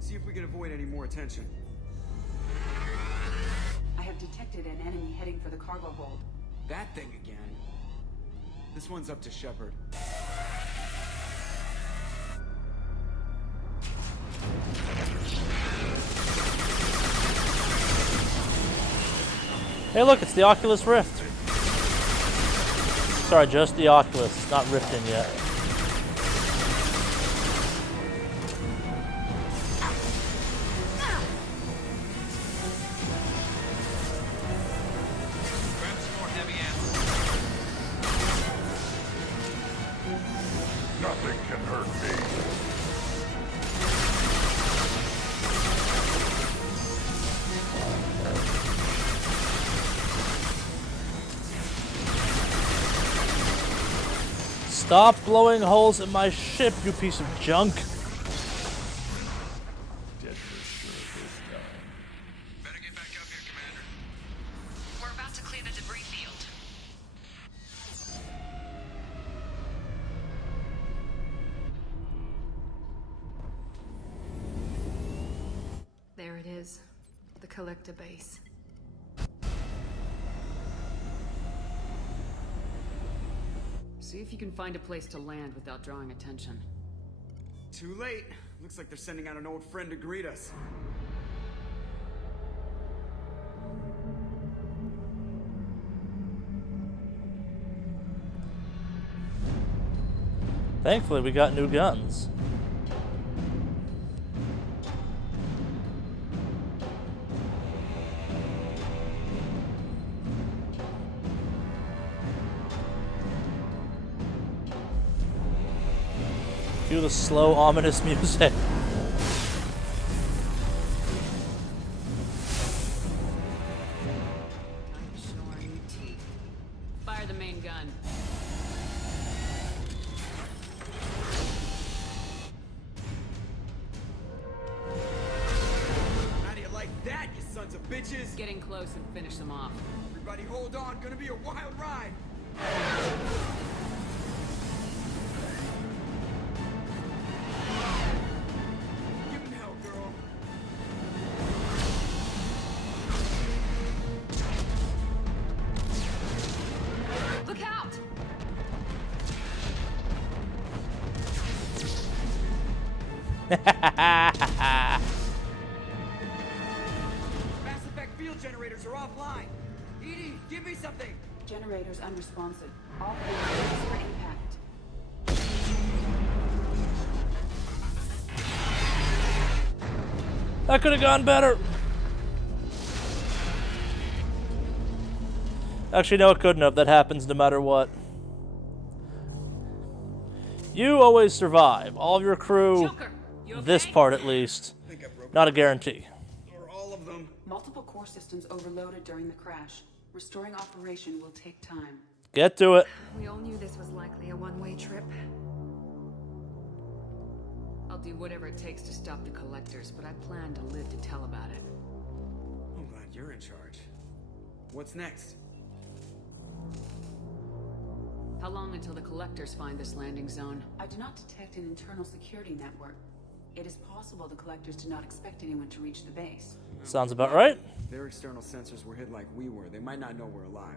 See if we can avoid any more attention. I have detected an enemy heading for the cargo hold. That thing again. This one's up to Shepard. Hey, look, it's the Oculus Rift. Sorry, just the Oculus. It's not Rifting yet. Grab some more heavy ammo. Nothing can hurt me. Stop blowing holes in my ship, you piece of junk. We're about to clear the debris field. There it is. The collector base. See if you can find a place to land without drawing attention. Too late. Looks like they're sending out an old friend to greet us. Thankfully, we got new guns. Cue the slow, ominous music. Time to show our new teeth. Fire the main gun. How do you like that, you sons of bitches? Getting close and finish them off. Everybody hold on, gonna be a wild ride. Give him hell, girl. Look out! Mass Effect field generators are offline. Edie, give me something. Generators unresponsive. All hands for impact. That could have gone better. Actually, no, it couldn't have. That happens no matter what. You always survive. All of your crew, this part at least, not a guarantee. Or all of them. Multiple core systems overloaded during the crash. Restoring operation will take time. Get to it. We all knew this was likely a one-way trip. I'll do whatever it takes to stop the collectors, but I plan to live to tell about it. I'm glad you're in charge. What's next? How long until the collectors find this landing zone? I do not detect an internal security network. It is possible the collectors do not expect anyone to reach the base. Sounds about right. Their external sensors were hit like we were. They might not know we're alive.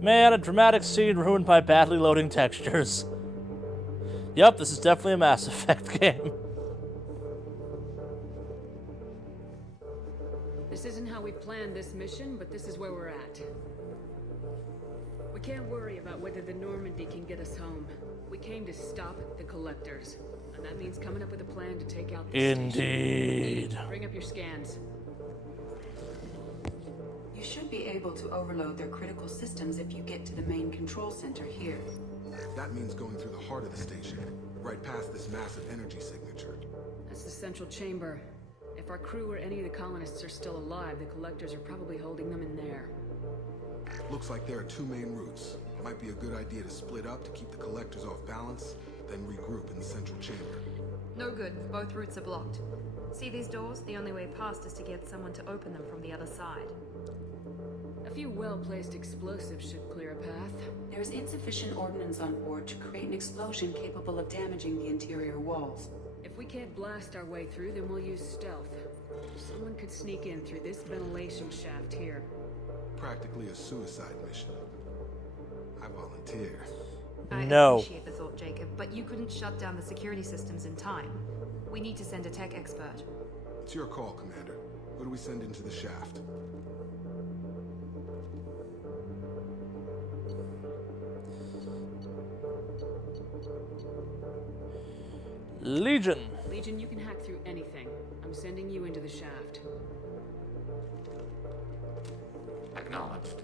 Man, a dramatic scene ruined by badly loading textures. Yep, this is definitely a Mass Effect game. This isn't how we planned this mission, but this is where we're at. We can't worry about whether the Normandy can get us home. We came to stop the Collectors, and that means coming up with a plan to take out the Indeed. station. Bring up your scans. You should be able to overload their critical systems if you get to the main control center here. That means going through the heart of the station, right past this massive energy signature. That's the central chamber. If our crew or any of the colonists are still alive, the Collectors are probably holding them in there. Looks like there are two main routes. It might be a good idea to split up to keep the Collectors off balance, then regroup in the central chamber. No good. Both routes are blocked. See these doors? The only way past is to get someone to open them from the other side. A few well-placed explosives should clear a path. There's insufficient ordnance on board to create an explosion capable of damaging the interior walls. If we can't blast our way through, then we'll use stealth. Someone could sneak in through this ventilation shaft here. Practically a suicide mission. I volunteer. I No. appreciate the thought, Jacob, but you couldn't shut down the security systems in time. We need to send a tech expert. It's your call, Commander. Who do we send into the shaft? Legion. Legion, you can hack through anything. I'm sending you into the shaft. Acknowledged.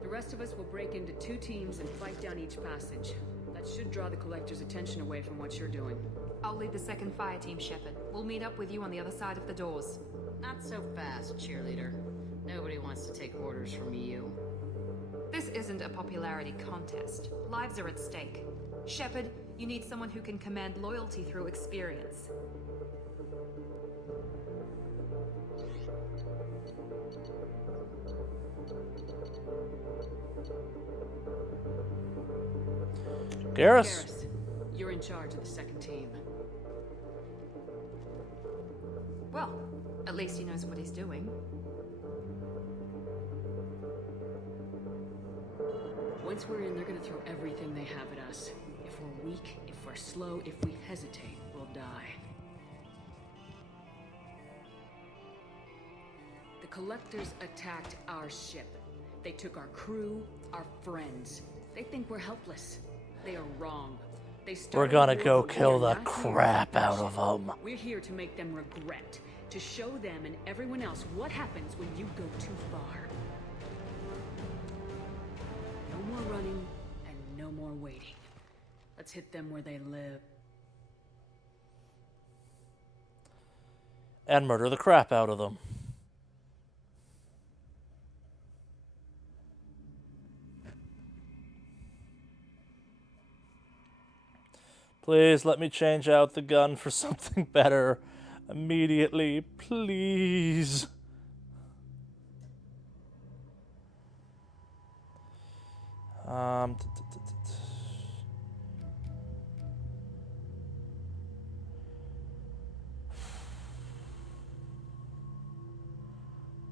The rest of us will break into two teams and fight down each passage. That should draw the Collector's attention away from what you're doing. I'll lead the second fire team, Shepard. We'll meet up with you on the other side of the doors. Not so fast, cheerleader. Nobody wants to take orders from you. This isn't a popularity contest. Lives are at stake. Shepard, you need someone who can command loyalty through experience. Garrus. You're in charge of the second team. Well, at least he knows what he's doing. Once we're in, they're gonna throw everything they have at us. If we're weak, if we're slow, if we hesitate, we'll die. The Collectors attacked our ship. They took our crew, our friends. They think we're helpless. They are wrong. They We're gonna go kill the crap out of them. We're here to make them regret, to show them and everyone else what happens when you go too far. No more running and no more waiting. Let's hit them where they live. And murder the crap out of them. Please let me change out the gun for something better immediately, please.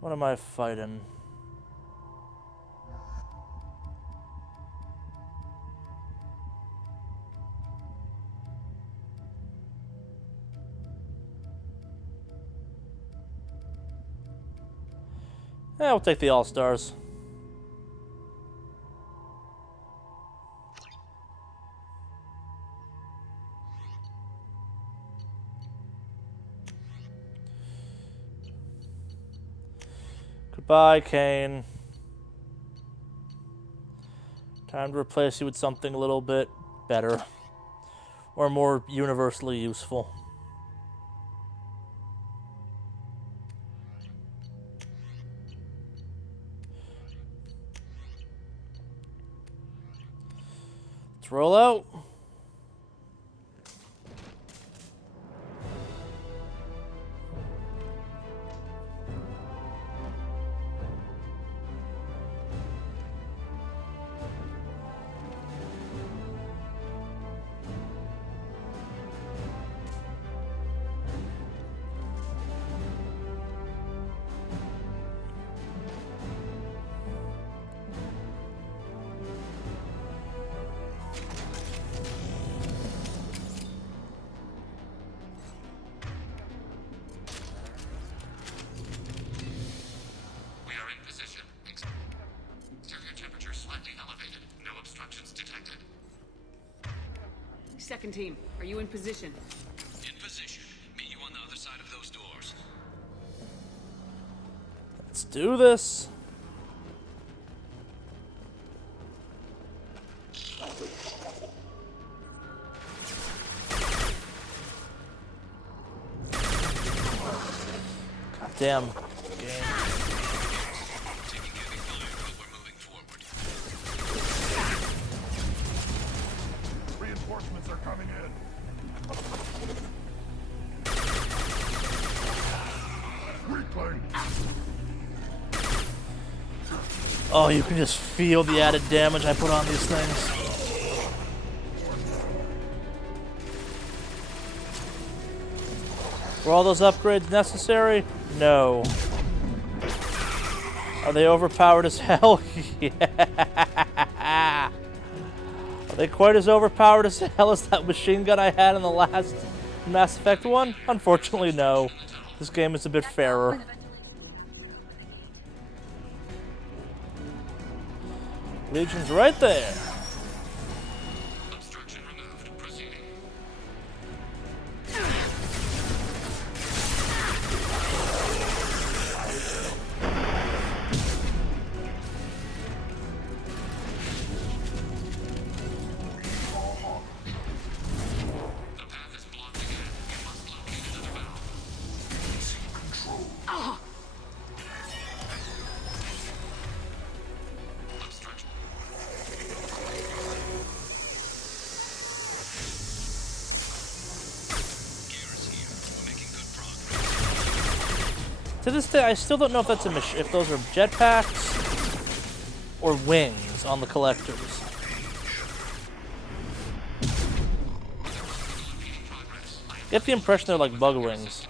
What am I fighting? Yeah, we'll take the All-Stars. Goodbye, Kane. Time to replace you with something a little bit better. Or more universally useful. Let's roll out. Second team, are you in position? In position. Meet you on the other side of those doors. Let's do this. God damn. Game. Reinforcements are coming in. Weakling. Oh, you can just feel the added damage I put on these things. Were all those upgrades necessary? No. Are they overpowered as hell? Yeah. Are they quite as overpowered as hell as that machine gun I had in the last Mass Effect one? Unfortunately, no. This game is a bit fairer. Legion's right there. To this day, I still don't know if that's if those are jetpacks or wings on the collectors. Get the impression they're like bug wings.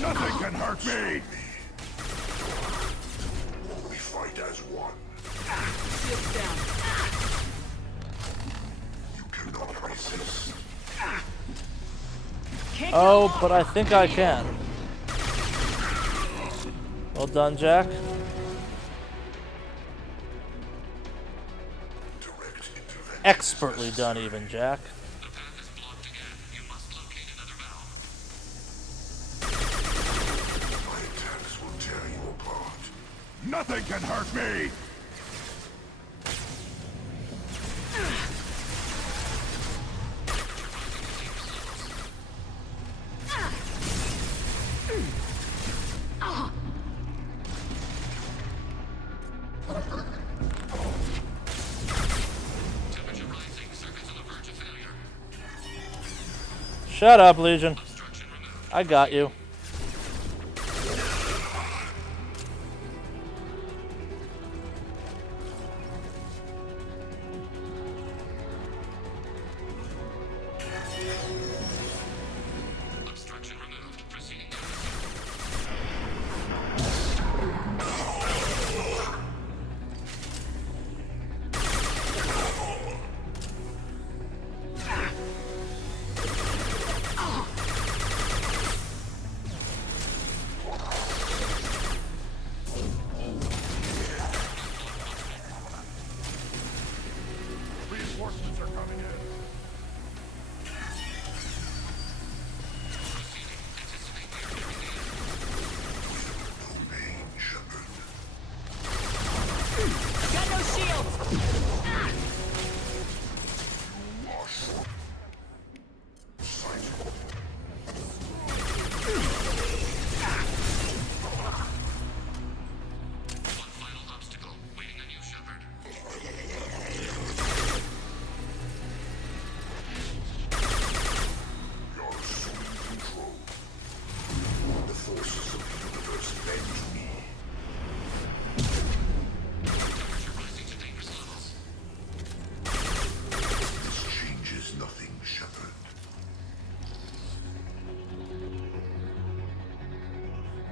Nothing can hurt me! We fight as one. Shields down. You cannot resist. Oh, but I think I can. Well done, Jack. Expertly done, even, Jack. Nothing can hurt me! Shut up, Legion. I got you.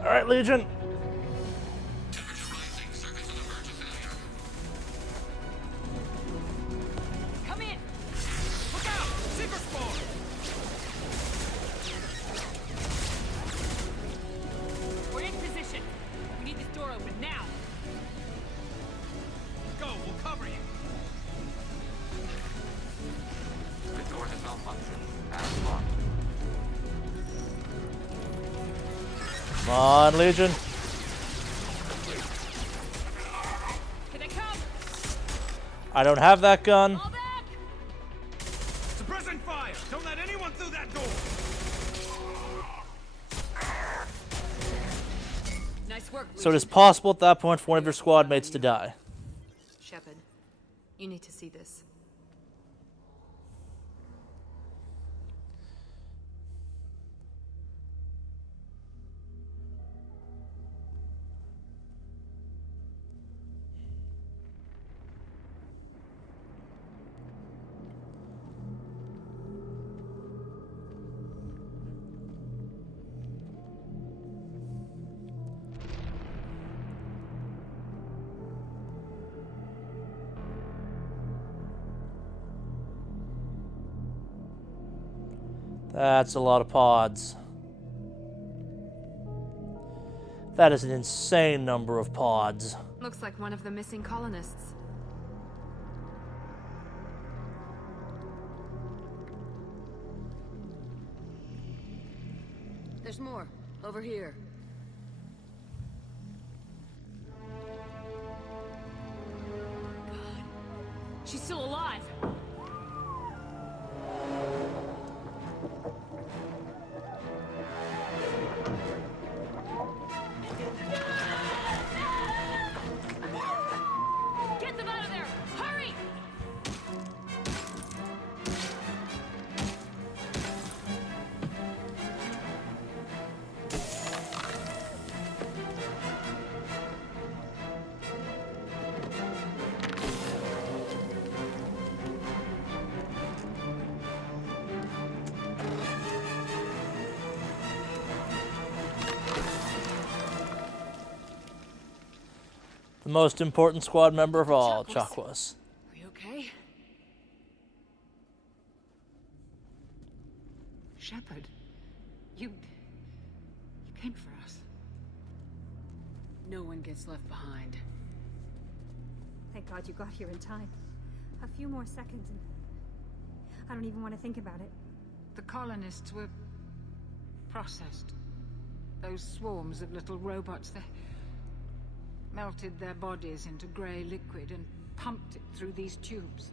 All right, Legion. Come in! Look out! Seeker spawn! We're in position. We need this door open now. Go, we'll cover you. The door has malfunctioned. Pass locked. Come on, Legion. Here they come! I don't have that gun. Fall back! Suppressing fire! Don't let anyone through that door! Nice work, So it is possible at that point for one of your squad mates to die. Shepard, you need to see this. That's a lot of pods. That is an insane number of pods. Looks like one of the missing colonists. There's more. Over here. She's still alive! Get them out of there! Hurry! The most important squad member of all, Chakwas. Are you okay? Shepard, you came for us. No one gets left behind. Thank God you got here in time. A few more seconds and I don't even want to think about it. The colonists were processed. Those swarms of little robots, they melted their bodies into grey liquid and pumped it through these tubes.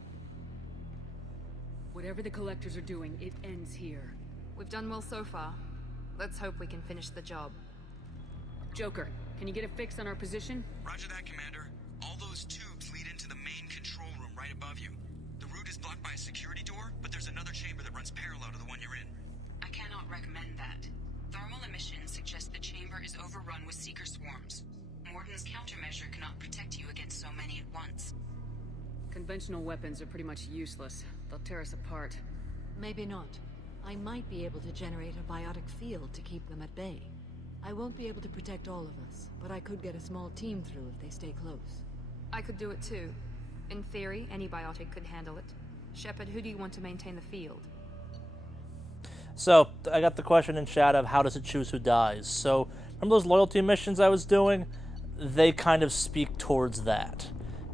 Whatever the collectors are doing, it ends here. We've done well so far. Let's hope we can finish the job. Joker, can you get a fix on our position? Roger that, Commander. All those tubes lead into the main control room right above you. The route is blocked by a security door, but there's another chamber that runs parallel to the one you're in. I cannot recommend that. Thermal emissions suggest the chamber is overrun with seeker swarms. Mord's countermeasure cannot protect you against so many at once. Conventional weapons are pretty much useless. They'll tear us apart. Maybe not. I might be able to generate a biotic field to keep them at bay. I won't be able to protect all of us, but I could get a small team through if they stay close. I could do it too. In theory, any biotic could handle it. Shepard, who do you want to maintain the field? So, I got the question in chat of how does it choose who dies. So, remember those loyalty missions I was doing? They kind of speak towards that.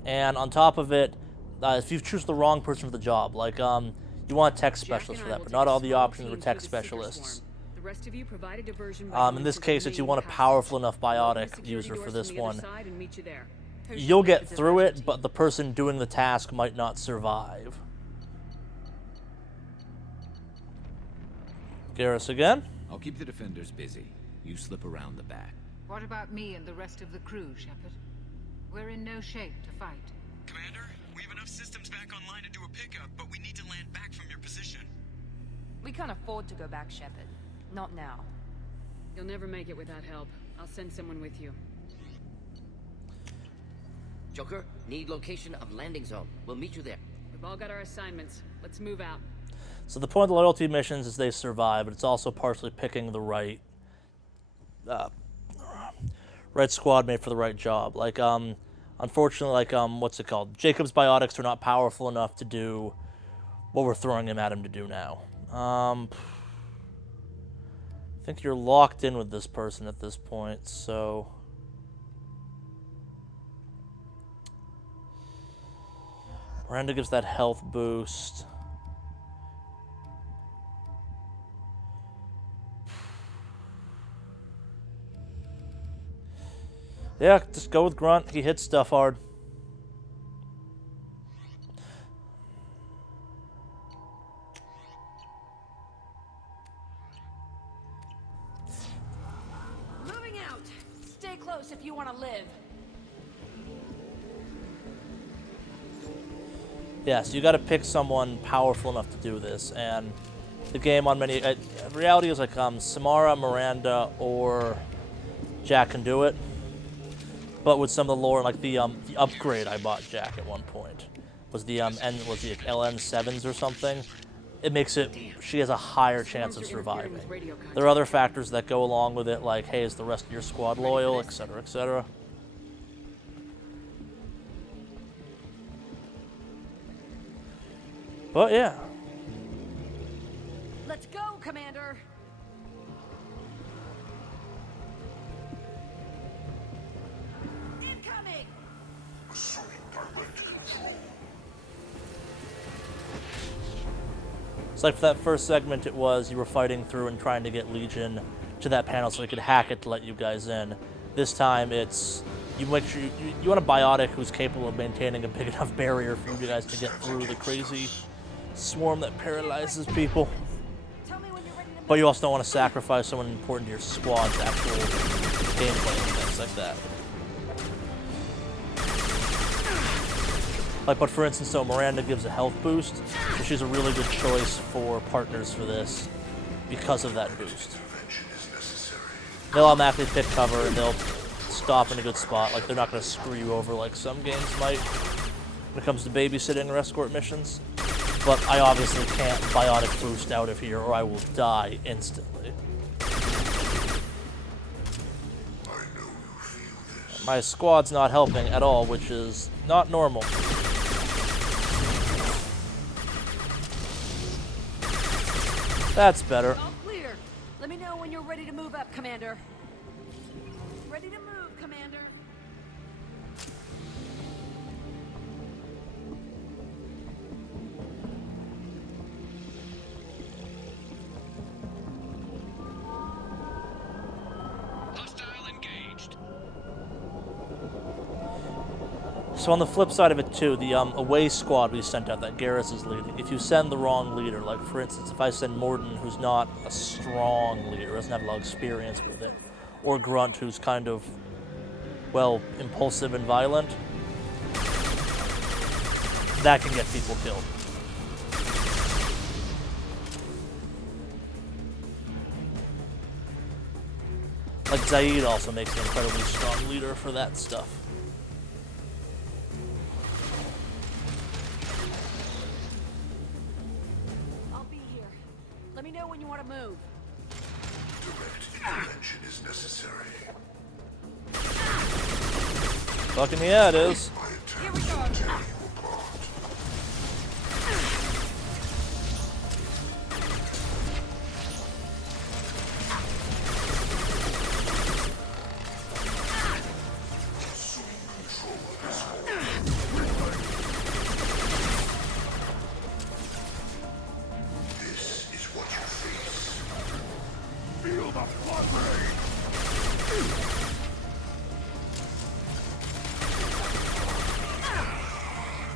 And on top of it, if you choose the wrong person for the job, like, you want a tech specialist for that, but not all the options are tech specialists. The rest of you provide a diversion In this case, if you want a powerful enough biotic user for this one, you'll get through it, but the person doing the task might not survive. Garrus again. I'll keep the defenders busy. You slip around the back. What about me and the rest of the crew, Shepard? We're in no shape to fight. Commander, we have enough systems back online to do a pickup, but we need to land back from your position. We can't afford to go back, Shepard. Not now. You'll never make it without help. I'll send someone with you. Joker, need location of landing zone. We'll meet you there. We've all got our assignments. Let's move out. So the point of the loyalty missions is they survive, but it's also partially picking the right right squad mate for the right job. Like, unfortunately, like, what's it called? Jacob's biotics are not powerful enough to do what we're throwing him at him to do now. I think you're locked in with this person at this point, so... Miranda gives that health boost. Yeah, just go with Grunt. He hits stuff hard. Moving out. Stay close if you want to live. Yeah, so you got to pick someone powerful enough to do this, and the game on many reality is like Samara, Miranda, or Jack can do it. But with some of the lore, like the upgrade I bought Jack at one point was the LN7s or something. It makes it she has a higher chance of surviving. There are other factors that go along with it, like hey, is the rest of your squad loyal, etc., etc. But yeah. Let's go, Commander. Incoming. Assuming direct control. It's like for that first segment, it was you were fighting through and trying to get Legion to that panel so they could hack it to let you guys in. This time, it's you make sure you want a biotic who's capable of maintaining a big enough barrier for you guys to get through the crazy swarm that paralyzes people. But you also don't want to sacrifice someone important to your squad's actual gameplay and things like that. Like, but for instance, so Miranda gives a health boost, so she's a really good choice for partners for this because of that boost. They'll automatically pick cover and they'll stop in a good spot. Like, they're not going to screw you over like some games might when it comes to babysitting or escort missions. But I obviously can't biotic boost out of here or I will die instantly. My squad's not helping at all, which is not normal. That's better. All clear. Let me know when you're ready to move up, Commander. Ready to move, Commander. So on the flip side of it too, the away squad we sent out that Garrus is leading, if you send the wrong leader, like for instance, if I send Morden, who's not a strong leader, doesn't have a lot of experience with it, or Grunt, who's kind of, well, impulsive and violent, that can get people killed. Like Zaid also makes an incredibly strong leader for that stuff. Let me know when you want to move. Direct intervention is necessary. Fucking yeah, it is. Here we go.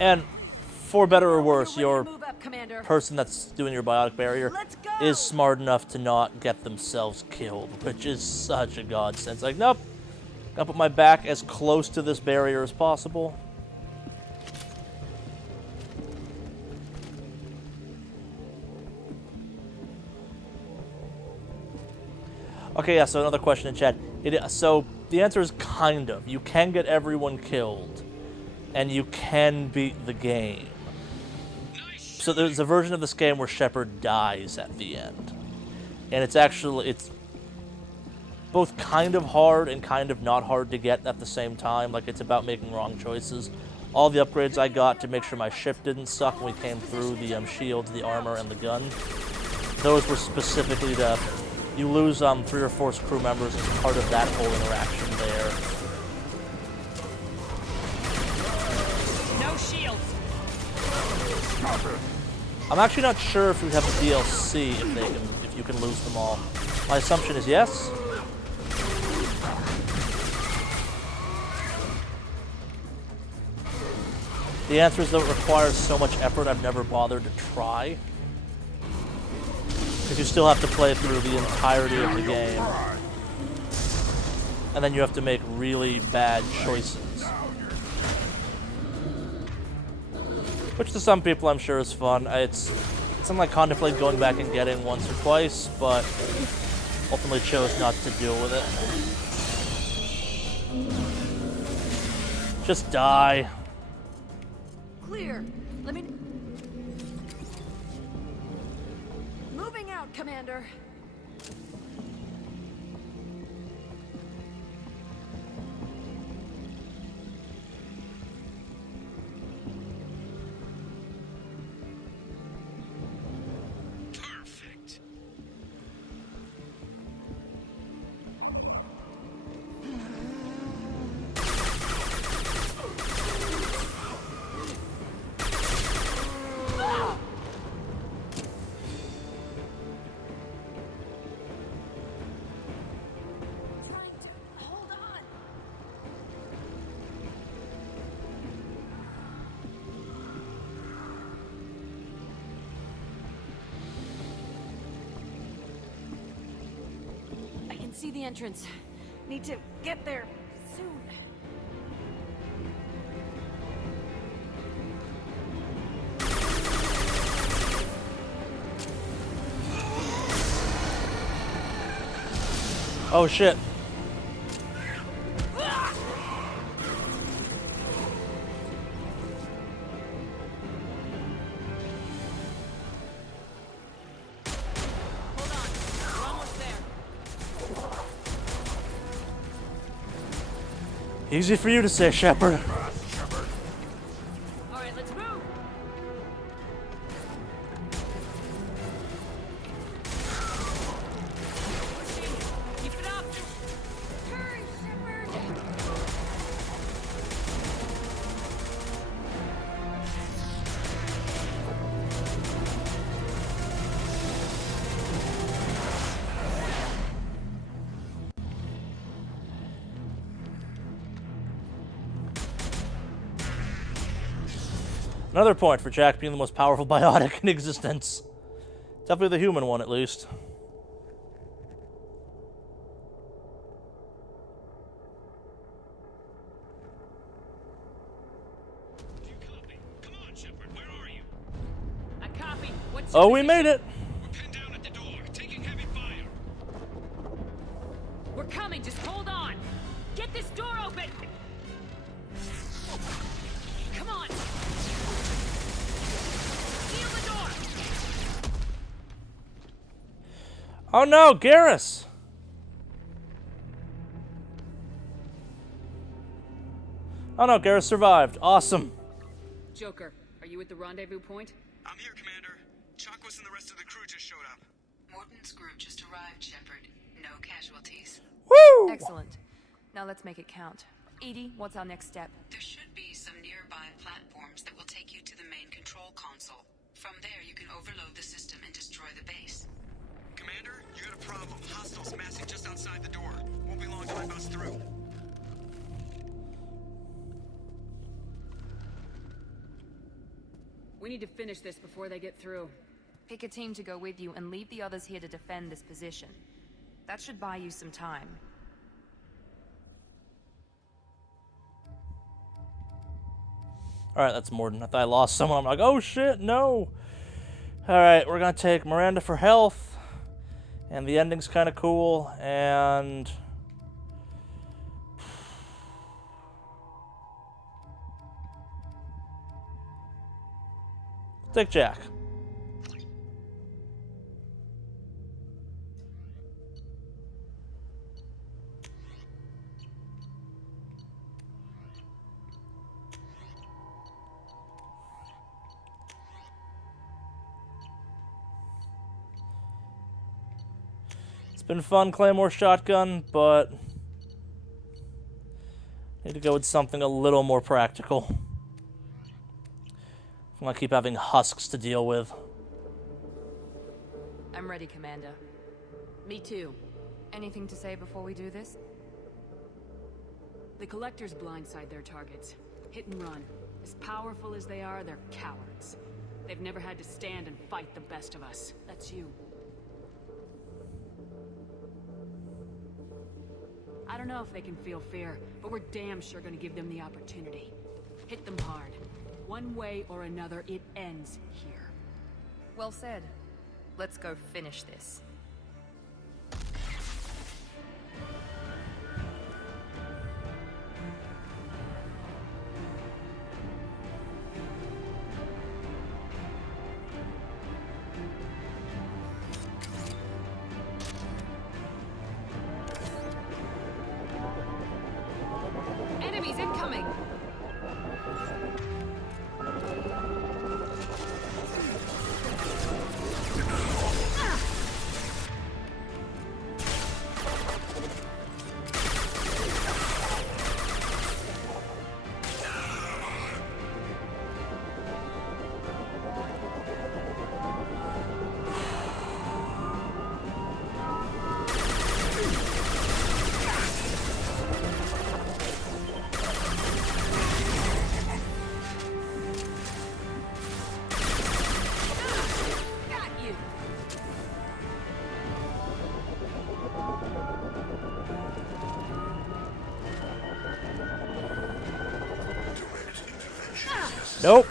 And for better or worse, your up, person that's doing your biotic barrier is smart enough to not get themselves killed, which is such a godsend. It's like, nope, gotta put my back as close to this barrier as possible. Okay, yeah, so another question in chat. So the answer is kind of. You can get everyone killed, and you can beat the game. So there's a version of this game where Shepard dies at the end. And it's actually, both kind of hard and kind of not hard to get at the same time. Like, it's about making wrong choices. All the upgrades I got to make sure my ship didn't suck when we came through, the shields, the armor, and the gun, those were specifically to... You lose 3 or 4 crew members as part of that whole interaction there. No shields. I'm actually not sure if we have the DLC if you can lose them all. My assumption is yes. The answer is that it requires so much effort I've never bothered to try. Because you still have to play through the entirety of the game. And then you have to make really bad choices. Which to some people I'm sure is fun. It's something I contemplate going back and getting once or twice, but ultimately chose not to deal with it. Just die. Clear. Let me... Moving out, Commander. Perfect. See the entrance. Need to get there soon. Oh shit. Easy for you to say, Shepard. All right, let's move. Keep it up. Hurry, Shepard. Another point for Jack being the most powerful biotic in existence. Definitely the human one, at least. Do you copy? Come on, Shepard, where are you? I copy. What's Oh, we made it! We're pinned down at the door, taking heavy fire. We're coming. Just hold on. Get this door open. Come on. Seal the door. Oh no, Garrus! Oh no, Garrus survived. Awesome. Joker, are you at the rendezvous point? I'm here, Commander. Chakwas and the rest of the crew just showed up. Morton's group just arrived, Shepard. No casualties. Woo! Excellent. Now let's make it count. Edie, what's our next step? There should be some nearby platforms that will take you to the main control console. From there, you can overload the system and destroy the base. Commander, you got a problem. Hostiles massing just outside the door. Won't be long till I bust through. We need to finish this before they get through. Pick a team to go with you and leave the others here to defend this position. That should buy you some time. Alright, that's Morden. I thought I lost someone. I'm like, oh shit, no! Alright, we're gonna take Miranda for health. And the ending's kind of cool. And... take Jack. been fun, Claymore shotgun, but need to go with something a little more practical. I'm gonna keep having husks to deal with. I'm ready, Commander. Me too. Anything to say before we do this? The Collectors blindside their targets. Hit and run. As powerful as they are, they're cowards. They've never had to stand and fight the best of us. That's you. I don't know if they can feel fear, but we're damn sure gonna give them the opportunity. Hit them hard. One way or another, it ends here. Well said. Let's go finish this. Enemies incoming! Nope.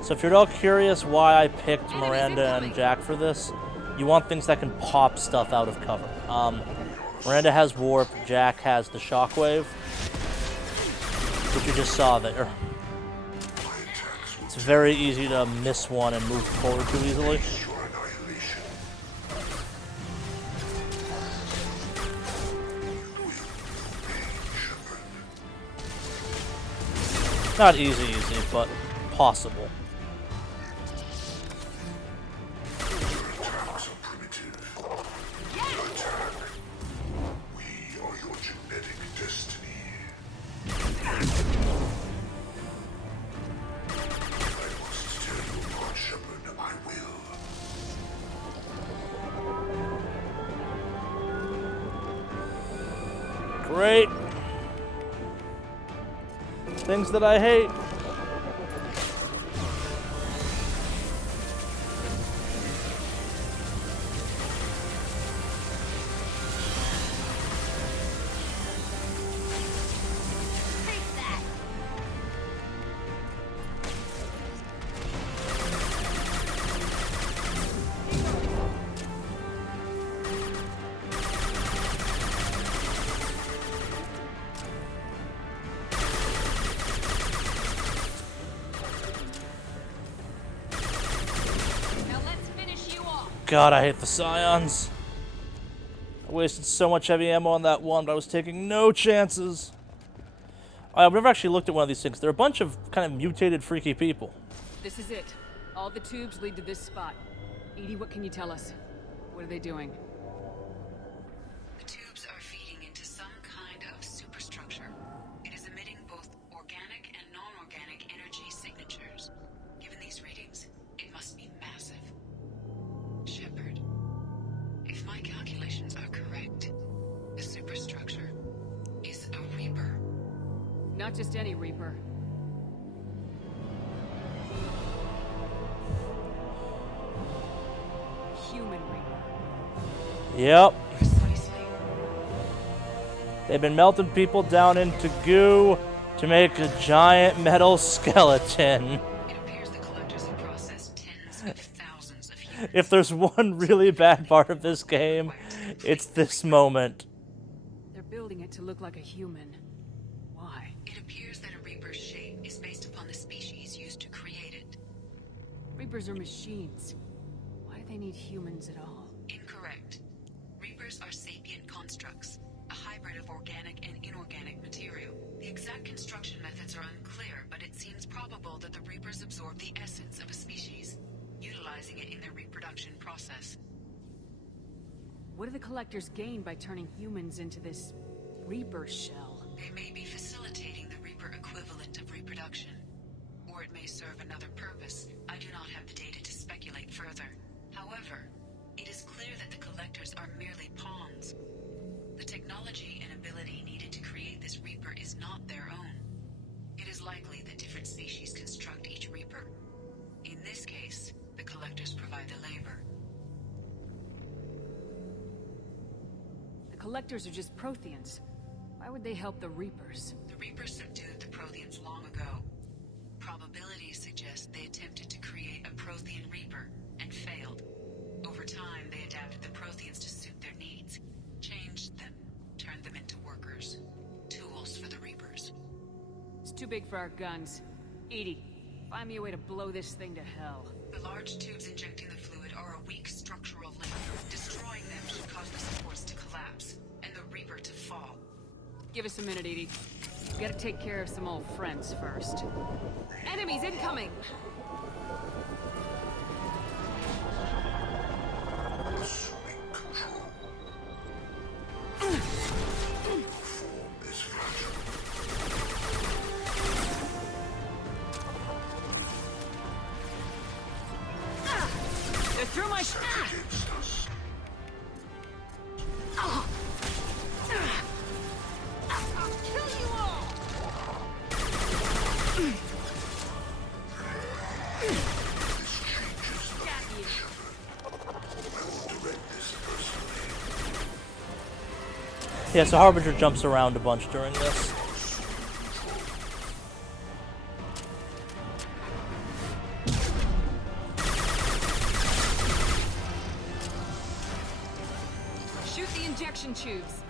So if you're all curious why I picked Miranda and Jack for this, you want things that can pop stuff out of cover. Miranda has warp, Jack has the shockwave, which you just saw there. It's very easy to miss one and move forward too easily. Not easy, but possible. Great. Things that I hate. God, I hate the Scions. I wasted so much heavy ammo on that one, but I was taking no chances. I've never actually looked at one of these things. They're a bunch of kind of mutated, freaky people. This is it. All the tubes lead to this spot. Edie, what can you tell us? What are they doing? The tubes are feeding into some kind of superstructure. It is emitting both organic and non-organic energy signatures. Given these readings, it must be massive. Shepard, if my calculations are correct, the superstructure is a Reaper. Not just any Reaper. Human Reaper. Yep. They've been melting people down into goo to make a giant metal skeleton. If there's one really bad part of this game, it's this moment. They're building it to look like a human. Why? It appears that a Reaper's shape is based upon the species used to create it. Reapers are machines. Why they need humans at all. Incorrect. Reapers are sapient constructs, a hybrid of organic and inorganic material. The exact construction methods are unclear, but it seems probable that the Reapers absorb the essence of a species, utilizing it in their reproduction process. What do the Collectors gain by turning humans into this Reaper shell? They may be facilitating the Reaper equivalent of reproduction, or it may serve another purpose. I do not have the data to speculate further. However, it is clear that the Collectors are merely pawns. The technology and ability needed to create this Reaper is not their own. It is likely that different species construct each Reaper. In this case, the Collectors provide the labor. The Collectors are just Protheans. Why would they help the Reapers? The Reapers subdued the Protheans long ago. Probabilities suggest they attempted to create a Prothean Reaper and failed. Over time, they adapted the Protheans to suit their needs, changed them, turned them into workers, tools for the Reapers. It's too big for our guns. Edie, find me a way to blow this thing to hell. The large tubes injecting the fluid are a weak structural link. Destroying them should cause the supports to collapse, and the Reaper to fall. Give us a minute, Edie. We gotta take care of some old friends first. Enemies incoming! Assuming control. Form is fragile. They're through my Against us. I'll kill you all! This changes the future. I will direct this personally. Yeah, so Harbinger jumps around a bunch during this. Shoot the injection tubes.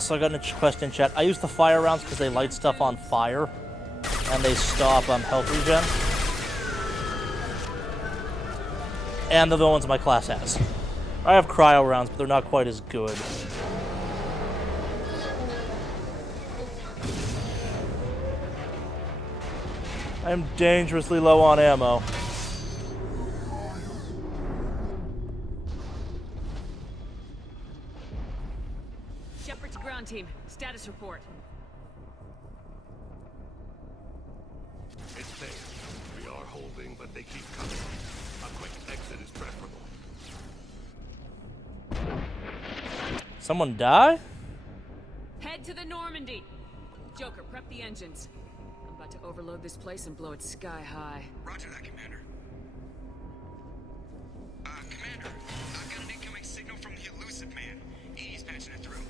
So I got a question in chat. I use the fire rounds because they light stuff on fire, and they stop health regen. And they're the ones my class has. I have cryo rounds, but they're not quite as good. I am dangerously low on ammo. Shepard to ground team. Status report. It's safe. We are holding, but they keep coming. A quick exit is preferable. Someone die? Head to the Normandy. Joker, prep the engines. I'm about to overload this place and blow it sky high. Roger that, Commander. Commander, I've got an incoming signal from the elusive man. He's patching it through.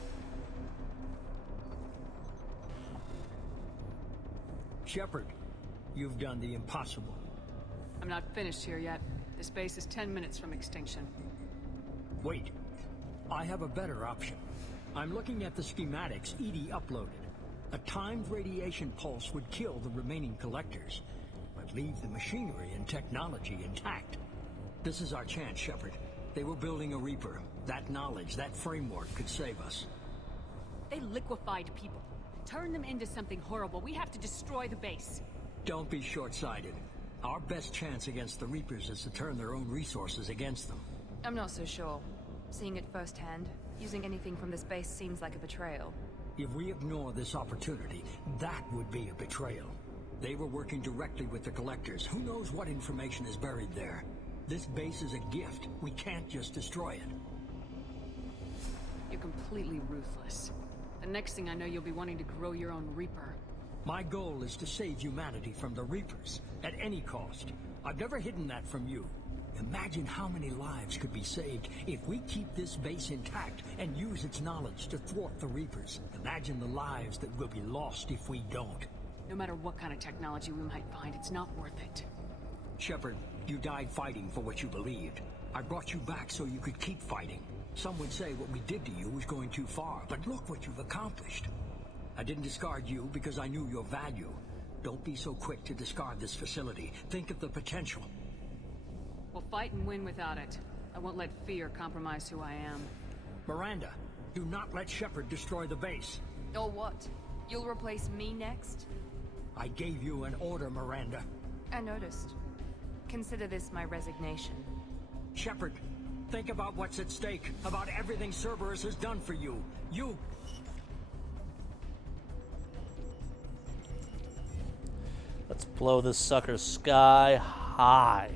Shepard, you've done the impossible. I'm not finished here yet. This base is 10 minutes from extinction. Wait. I have a better option. I'm looking at the schematics Edie uploaded. A timed radiation pulse would kill the remaining collectors, but leave the machinery and technology intact. This is our chance, Shepard. They were building a Reaper. That knowledge, that framework could save us. They liquefied people. Turn them into something horrible. We have to destroy the base. Don't be short-sighted. Our best chance against the Reapers is to turn their own resources against them. I'm not so sure. Seeing it firsthand, using anything from this base seems like a betrayal. If we ignore this opportunity, that would be a betrayal. They were working directly with the Collectors. Who knows what information is buried there? This base is a gift. We can't just destroy it. You're completely ruthless. The next thing I know, you'll be wanting to grow your own Reaper. My goal is to save humanity from the Reapers, at any cost. I've never hidden that from you. Imagine how many lives could be saved if we keep this base intact and use its knowledge to thwart the Reapers. Imagine the lives that will be lost if we don't. No matter what kind of technology we might find, it's not worth it. Shepard, you died fighting for what you believed. I brought you back so you could keep fighting. Some would say what we did to you was going too far, but look what you've accomplished. I didn't discard you because I knew your value. Don't be so quick to discard this facility. Think of the potential. We'll fight and win without it. I won't let fear compromise who I am. Miranda, do not let Shepard destroy the base. Or what? You'll replace me next? I gave you an order, Miranda. I noticed. Consider this my resignation. Shepard, think about what's at stake, about everything Cerberus has done for you. Let's blow this sucker sky high.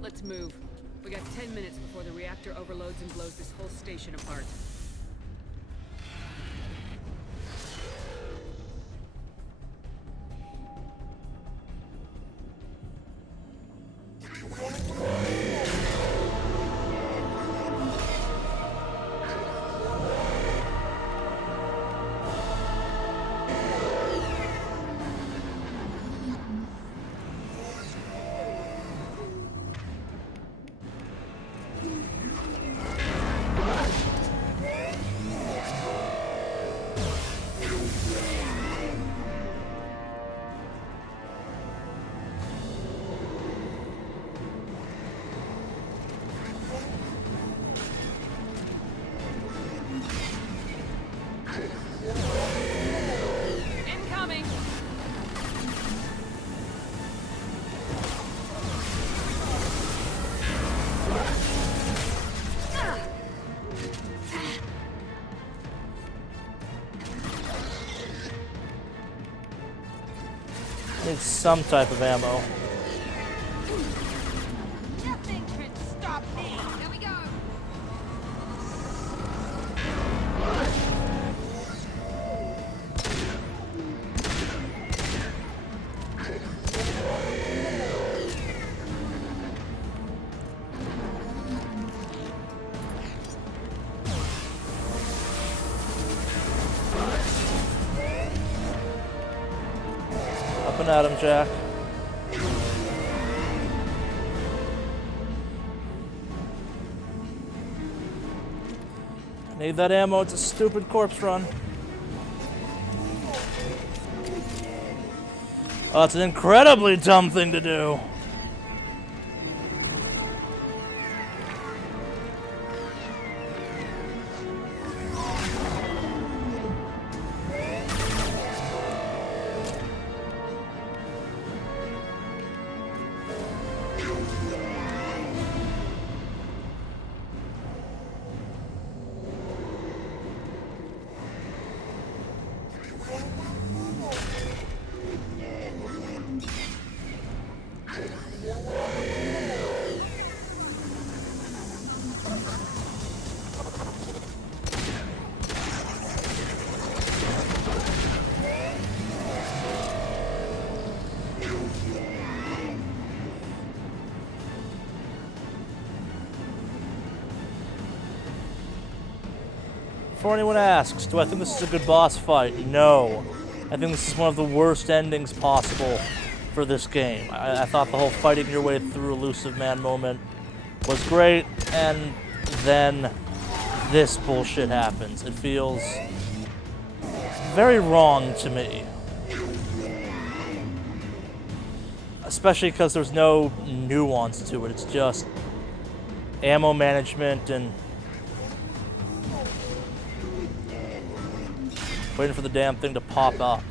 Let's move. We got 10 minutes before the reactor overloads and blows this whole station apart. Need some type of ammo. Nothing can stop me. Here we go. Up and at him, Jack. Need that ammo, it's a stupid corpse run. Oh, it's an incredibly dumb thing to do. Before anyone asks, do I think this is a good boss fight? No. I think this is one of the worst endings possible for this game. I thought the whole fighting your way through Elusive Man moment was great, and then this bullshit happens. It feels very wrong to me. Especially because there's no nuance to it. It's just ammo management and waiting for the damn thing to pop up.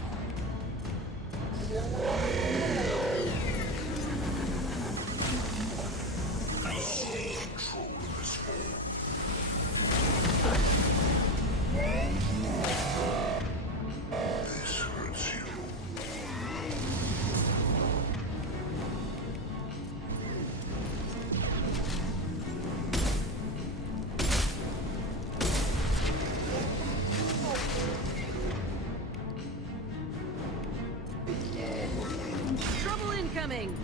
Trouble incoming!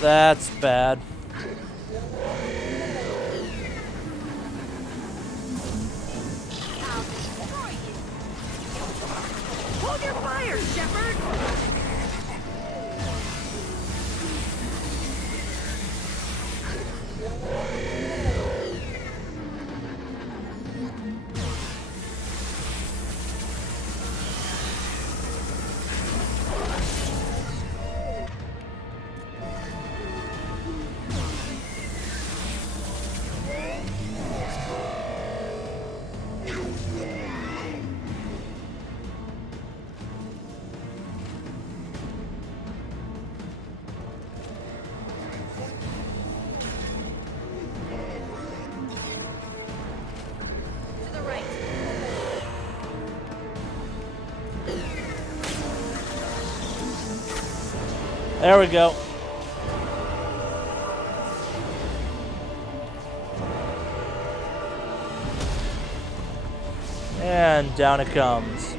That's bad. Hold your fire, Shepard! To the right. There we go. And down it comes.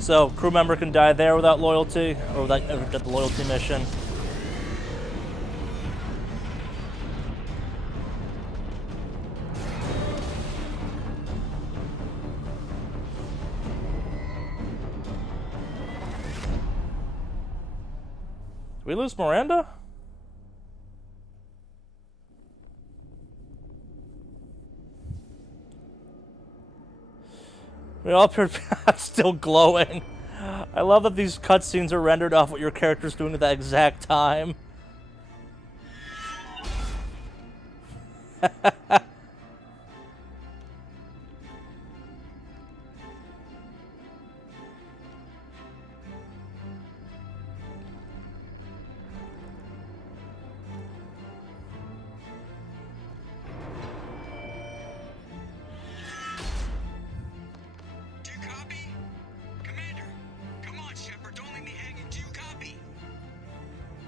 So, crew member can die there without loyalty, or without the loyalty mission. Did we lose Miranda? We all appear still glowing. I love that these cutscenes are rendered off what your character's doing at that exact time.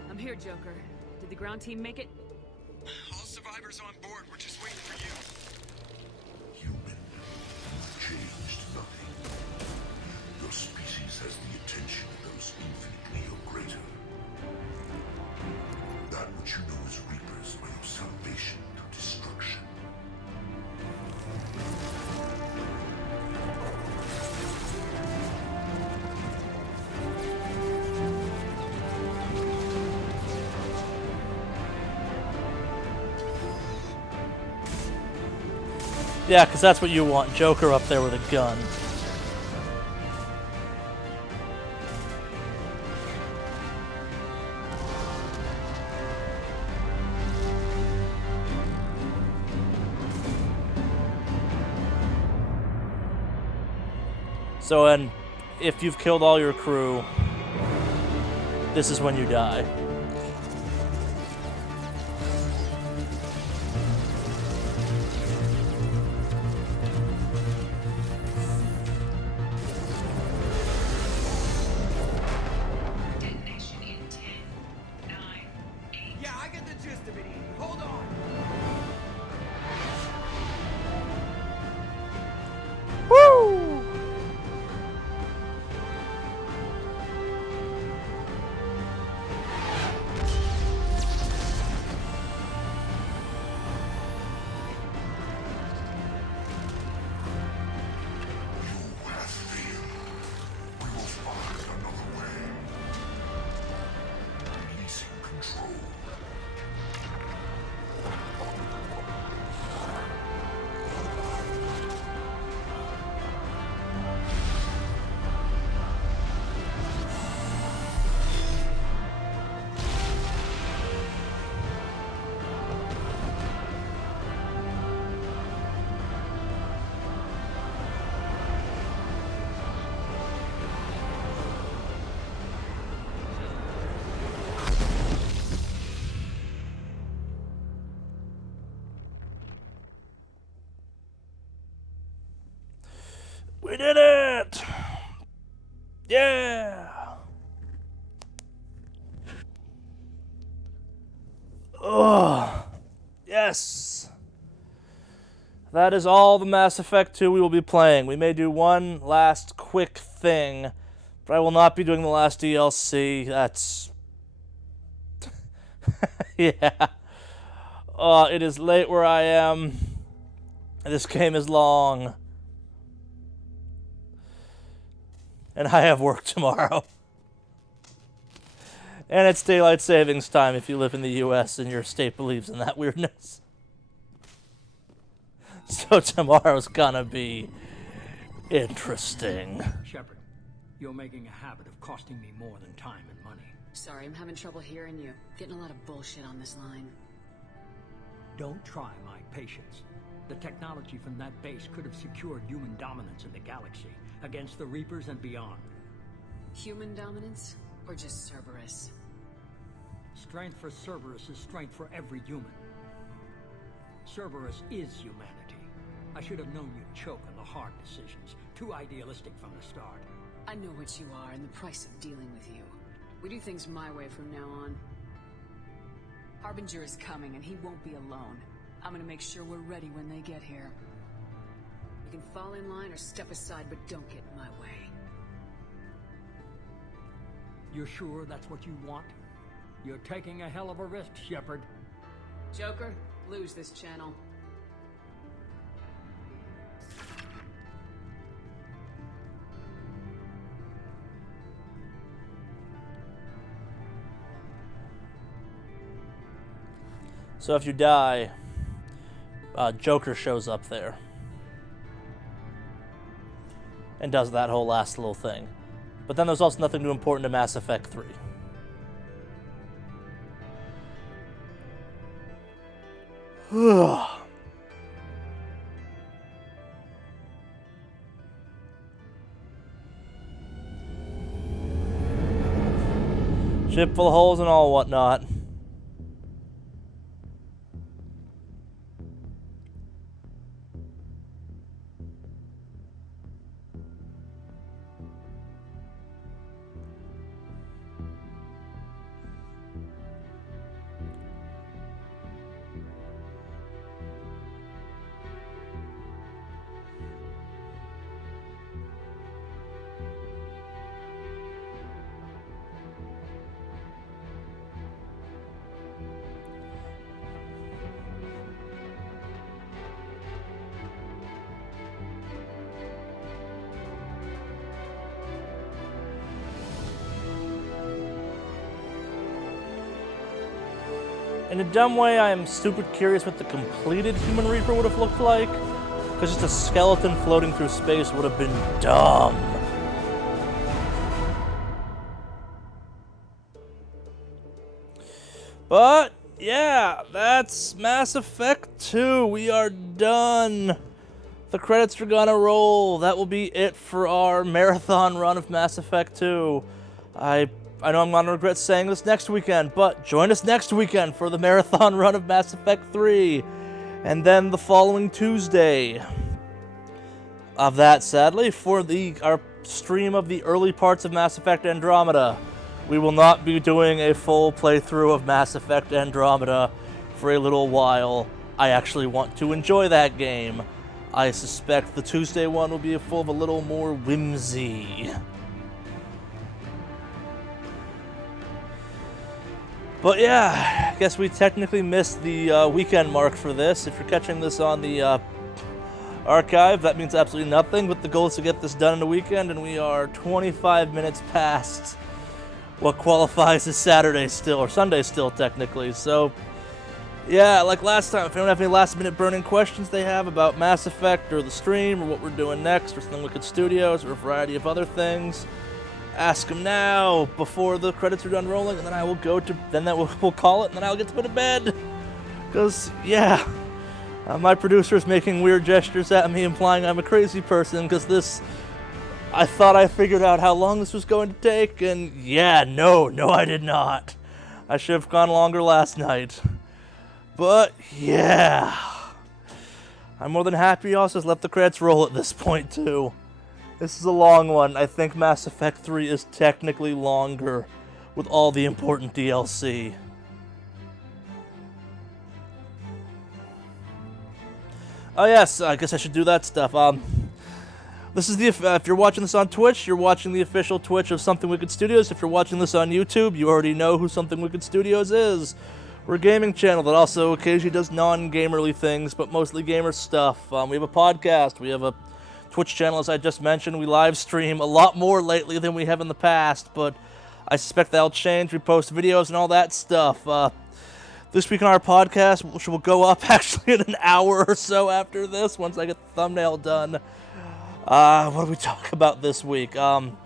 I'm here, Joker. Did the ground team make it? All survivors on board. We're just waiting for you. Human, you've changed nothing. Your species has the attention of those infinitely or greater. That which you know as Reapers are your salvation through destruction. Yeah, because that's what you want. Joker up there with a gun. So, and if you've killed all your crew, this is when you die. Yeah, I get the gist of it, Edie. Hold on. Woo! We did it! Yeah! Oh, yes! That is all the Mass Effect 2 we will be playing. We may do one last quick thing, but I will not be doing the last DLC. That's... yeah. It is late where I am. This game is long. And I have work tomorrow. And it's daylight savings time if you live in the US and your state believes in that weirdness. So tomorrow's gonna be interesting. Shepard, you're making a habit of costing me more than time and money. Sorry, I'm having trouble hearing you. Getting a lot of bullshit on this line. Don't try my patience. The technology from that base could have secured human dominance in the galaxy against the Reapers and beyond. Human dominance? Or just Cerberus? Strength for Cerberus is strength for every human. Cerberus is humanity. I should have known you'd choke on the hard decisions. Too idealistic from the start. I know what you are and the price of dealing with you. We do things my way from now on. Harbinger is coming and he won't be alone. I'm gonna make sure we're ready when they get here. You can fall in line or step aside, but don't get in my way. You're sure that's what you want? You're taking a hell of a risk, Shepard. Joker, lose this channel. So if you die, Joker shows up there. And does that whole last little thing. But then there's also nothing too important to Mass Effect 3. Ship full of holes and all whatnot. In a dumb way, I am stupid curious what the completed Human Reaper would have looked like. Because just a skeleton floating through space would have been dumb. But, yeah, that's Mass Effect 2. We are done. The credits are gonna roll. That will be it for our marathon run of Mass Effect 2. I know I'm going to regret saying this next weekend, but join us next weekend for the marathon run of Mass Effect 3. And then the following Tuesday of that, sadly, for our stream of the early parts of Mass Effect Andromeda. We will not be doing a full playthrough of Mass Effect Andromeda for a little while. I actually want to enjoy that game. I suspect the Tuesday one will be full of a little more whimsy. But yeah, I guess we technically missed the weekend mark for this. If you're catching this on the archive, that means absolutely nothing, but the goal is to get this done in a weekend, and we are 25 minutes past what qualifies as Saturday still, or Sunday still, technically. So, yeah, like last time, if anyone have any last-minute burning questions they have about Mass Effect, or the stream, or what we're doing next, or Thin Liquid Studios, or a variety of other things, ask them now before the credits are done rolling, and then I will go to, we'll call it, and then I'll get to go to bed. Because, yeah, my producer is making weird gestures at me, implying I'm a crazy person, because this, I thought I figured out how long this was going to take, and yeah, no, I did not. I should have gone longer last night. But, yeah. I'm more than happy also to let the credits roll at this point, too. This is a long one. I think Mass Effect 3 is technically longer with all the important DLC. Oh yes, I guess I should do that stuff. This is the if you're watching this on Twitch, you're watching the official Twitch of Something Wicked Studios. If you're watching this on YouTube, you already know who Something Wicked Studios is. We're a gaming channel that also occasionally does non-gamerly things, but mostly gamer stuff. We have a podcast. We have a Twitch channel, as I just mentioned. We live stream a lot more lately than we have in the past, but I suspect that'll change. We post videos and all that stuff. This week on our podcast, which will go up actually in an hour or so after this, once I get the thumbnail done. What do we talk about this week? God,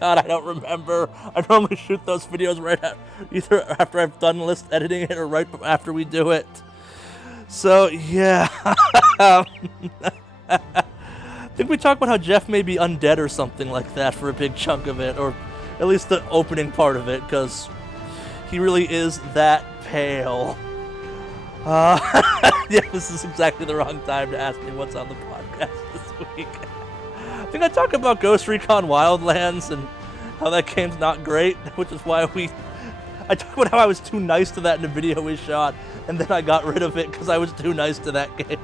I don't remember. I normally shoot those videos right either after I've done list editing it or right after we do it. So, yeah. I think we talked about how Jeff may be undead or something like that for a big chunk of it, or at least the opening part of it, because he really is that pale. Yeah, this is exactly the wrong time to ask me what's on the podcast this week. I think I talk about Ghost Recon Wildlands and how that game's not great, which is why I talk about how I was too nice to that in a video we shot, and then I got rid of it because I was too nice to that game.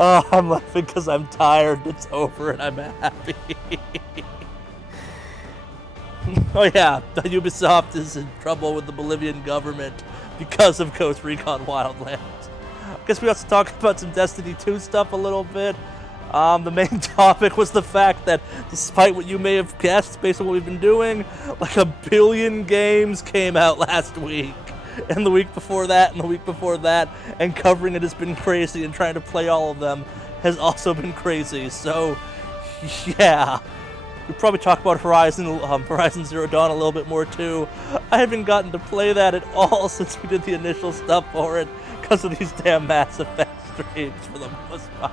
Oh, I'm laughing because I'm tired. It's over and I'm happy. Oh yeah, Ubisoft is in trouble with the Bolivian government because of Ghost Recon Wildlands. I guess we also talk about some Destiny 2 stuff a little bit. The main topic was the fact that, despite what you may have guessed based on what we've been doing, like 1 billion games came out last week. And the week before that, and the week before that, and covering it has been crazy, and trying to play all of them has also been crazy. So, yeah. We'll probably talk about Horizon Zero Dawn a little bit more too. I haven't gotten to play that at all since we did the initial stuff for it, because of these damn Mass Effect streams for the most part.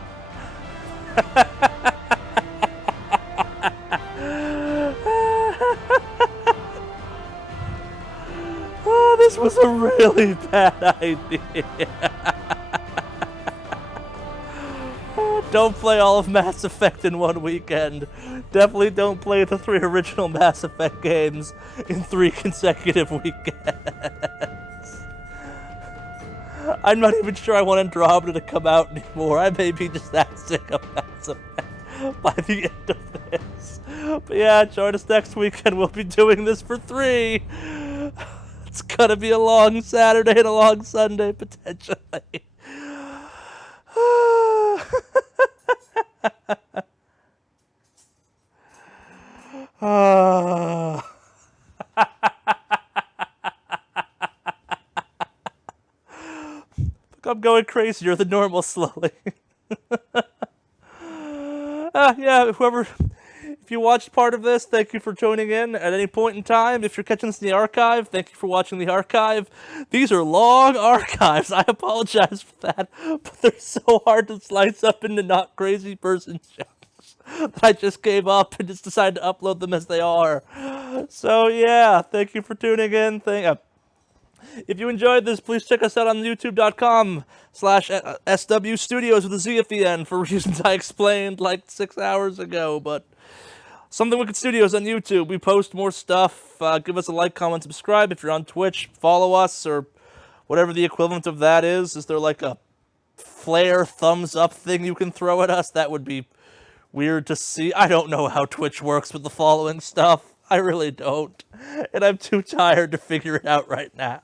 Oh, this was a really bad idea. Don't play all of Mass Effect in one weekend. Definitely don't play the 3 original Mass Effect games in 3 consecutive weekends. I'm not even sure I want Andromeda to come out anymore. I may be just that sick of Mass Effect by the end of this. But yeah, join us next weekend. We'll be doing this for 3. It's gonna be a long Saturday and a long Sunday, potentially. I'm going crazier than normal slowly. Yeah, if you watched part of this, thank you for joining in at any point in time. If you're catching this in the archive, thank you for watching the archive. These are long archives. I apologize for that, but they're so hard to slice up into not crazy person chunks that I just gave up and just decided to upload them as they are. So yeah, thank you for tuning in. If you enjoyed this, please check us out on youtube.com/SW Studios with a Z at the end for reasons I explained like 6 hours ago. But Something Wicked Studios on YouTube. We post more stuff. Give us a like, comment, subscribe. If you're on Twitch, follow us or whatever the equivalent of that is. Is there like a flare thumbs up thing you can throw at us? That would be weird to see. I don't know how Twitch works with the following stuff. I really don't. And I'm too tired to figure it out right now.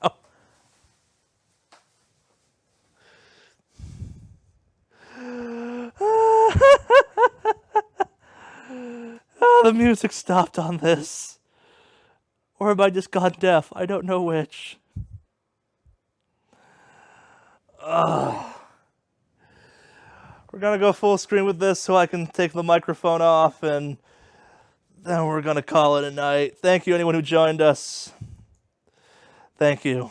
Oh, the music stopped on this. Or have I just gone deaf? I don't know which. We're gonna go full screen with this so I can take the microphone off, and then we're gonna call it a night. Thank you, anyone who joined us. Thank you.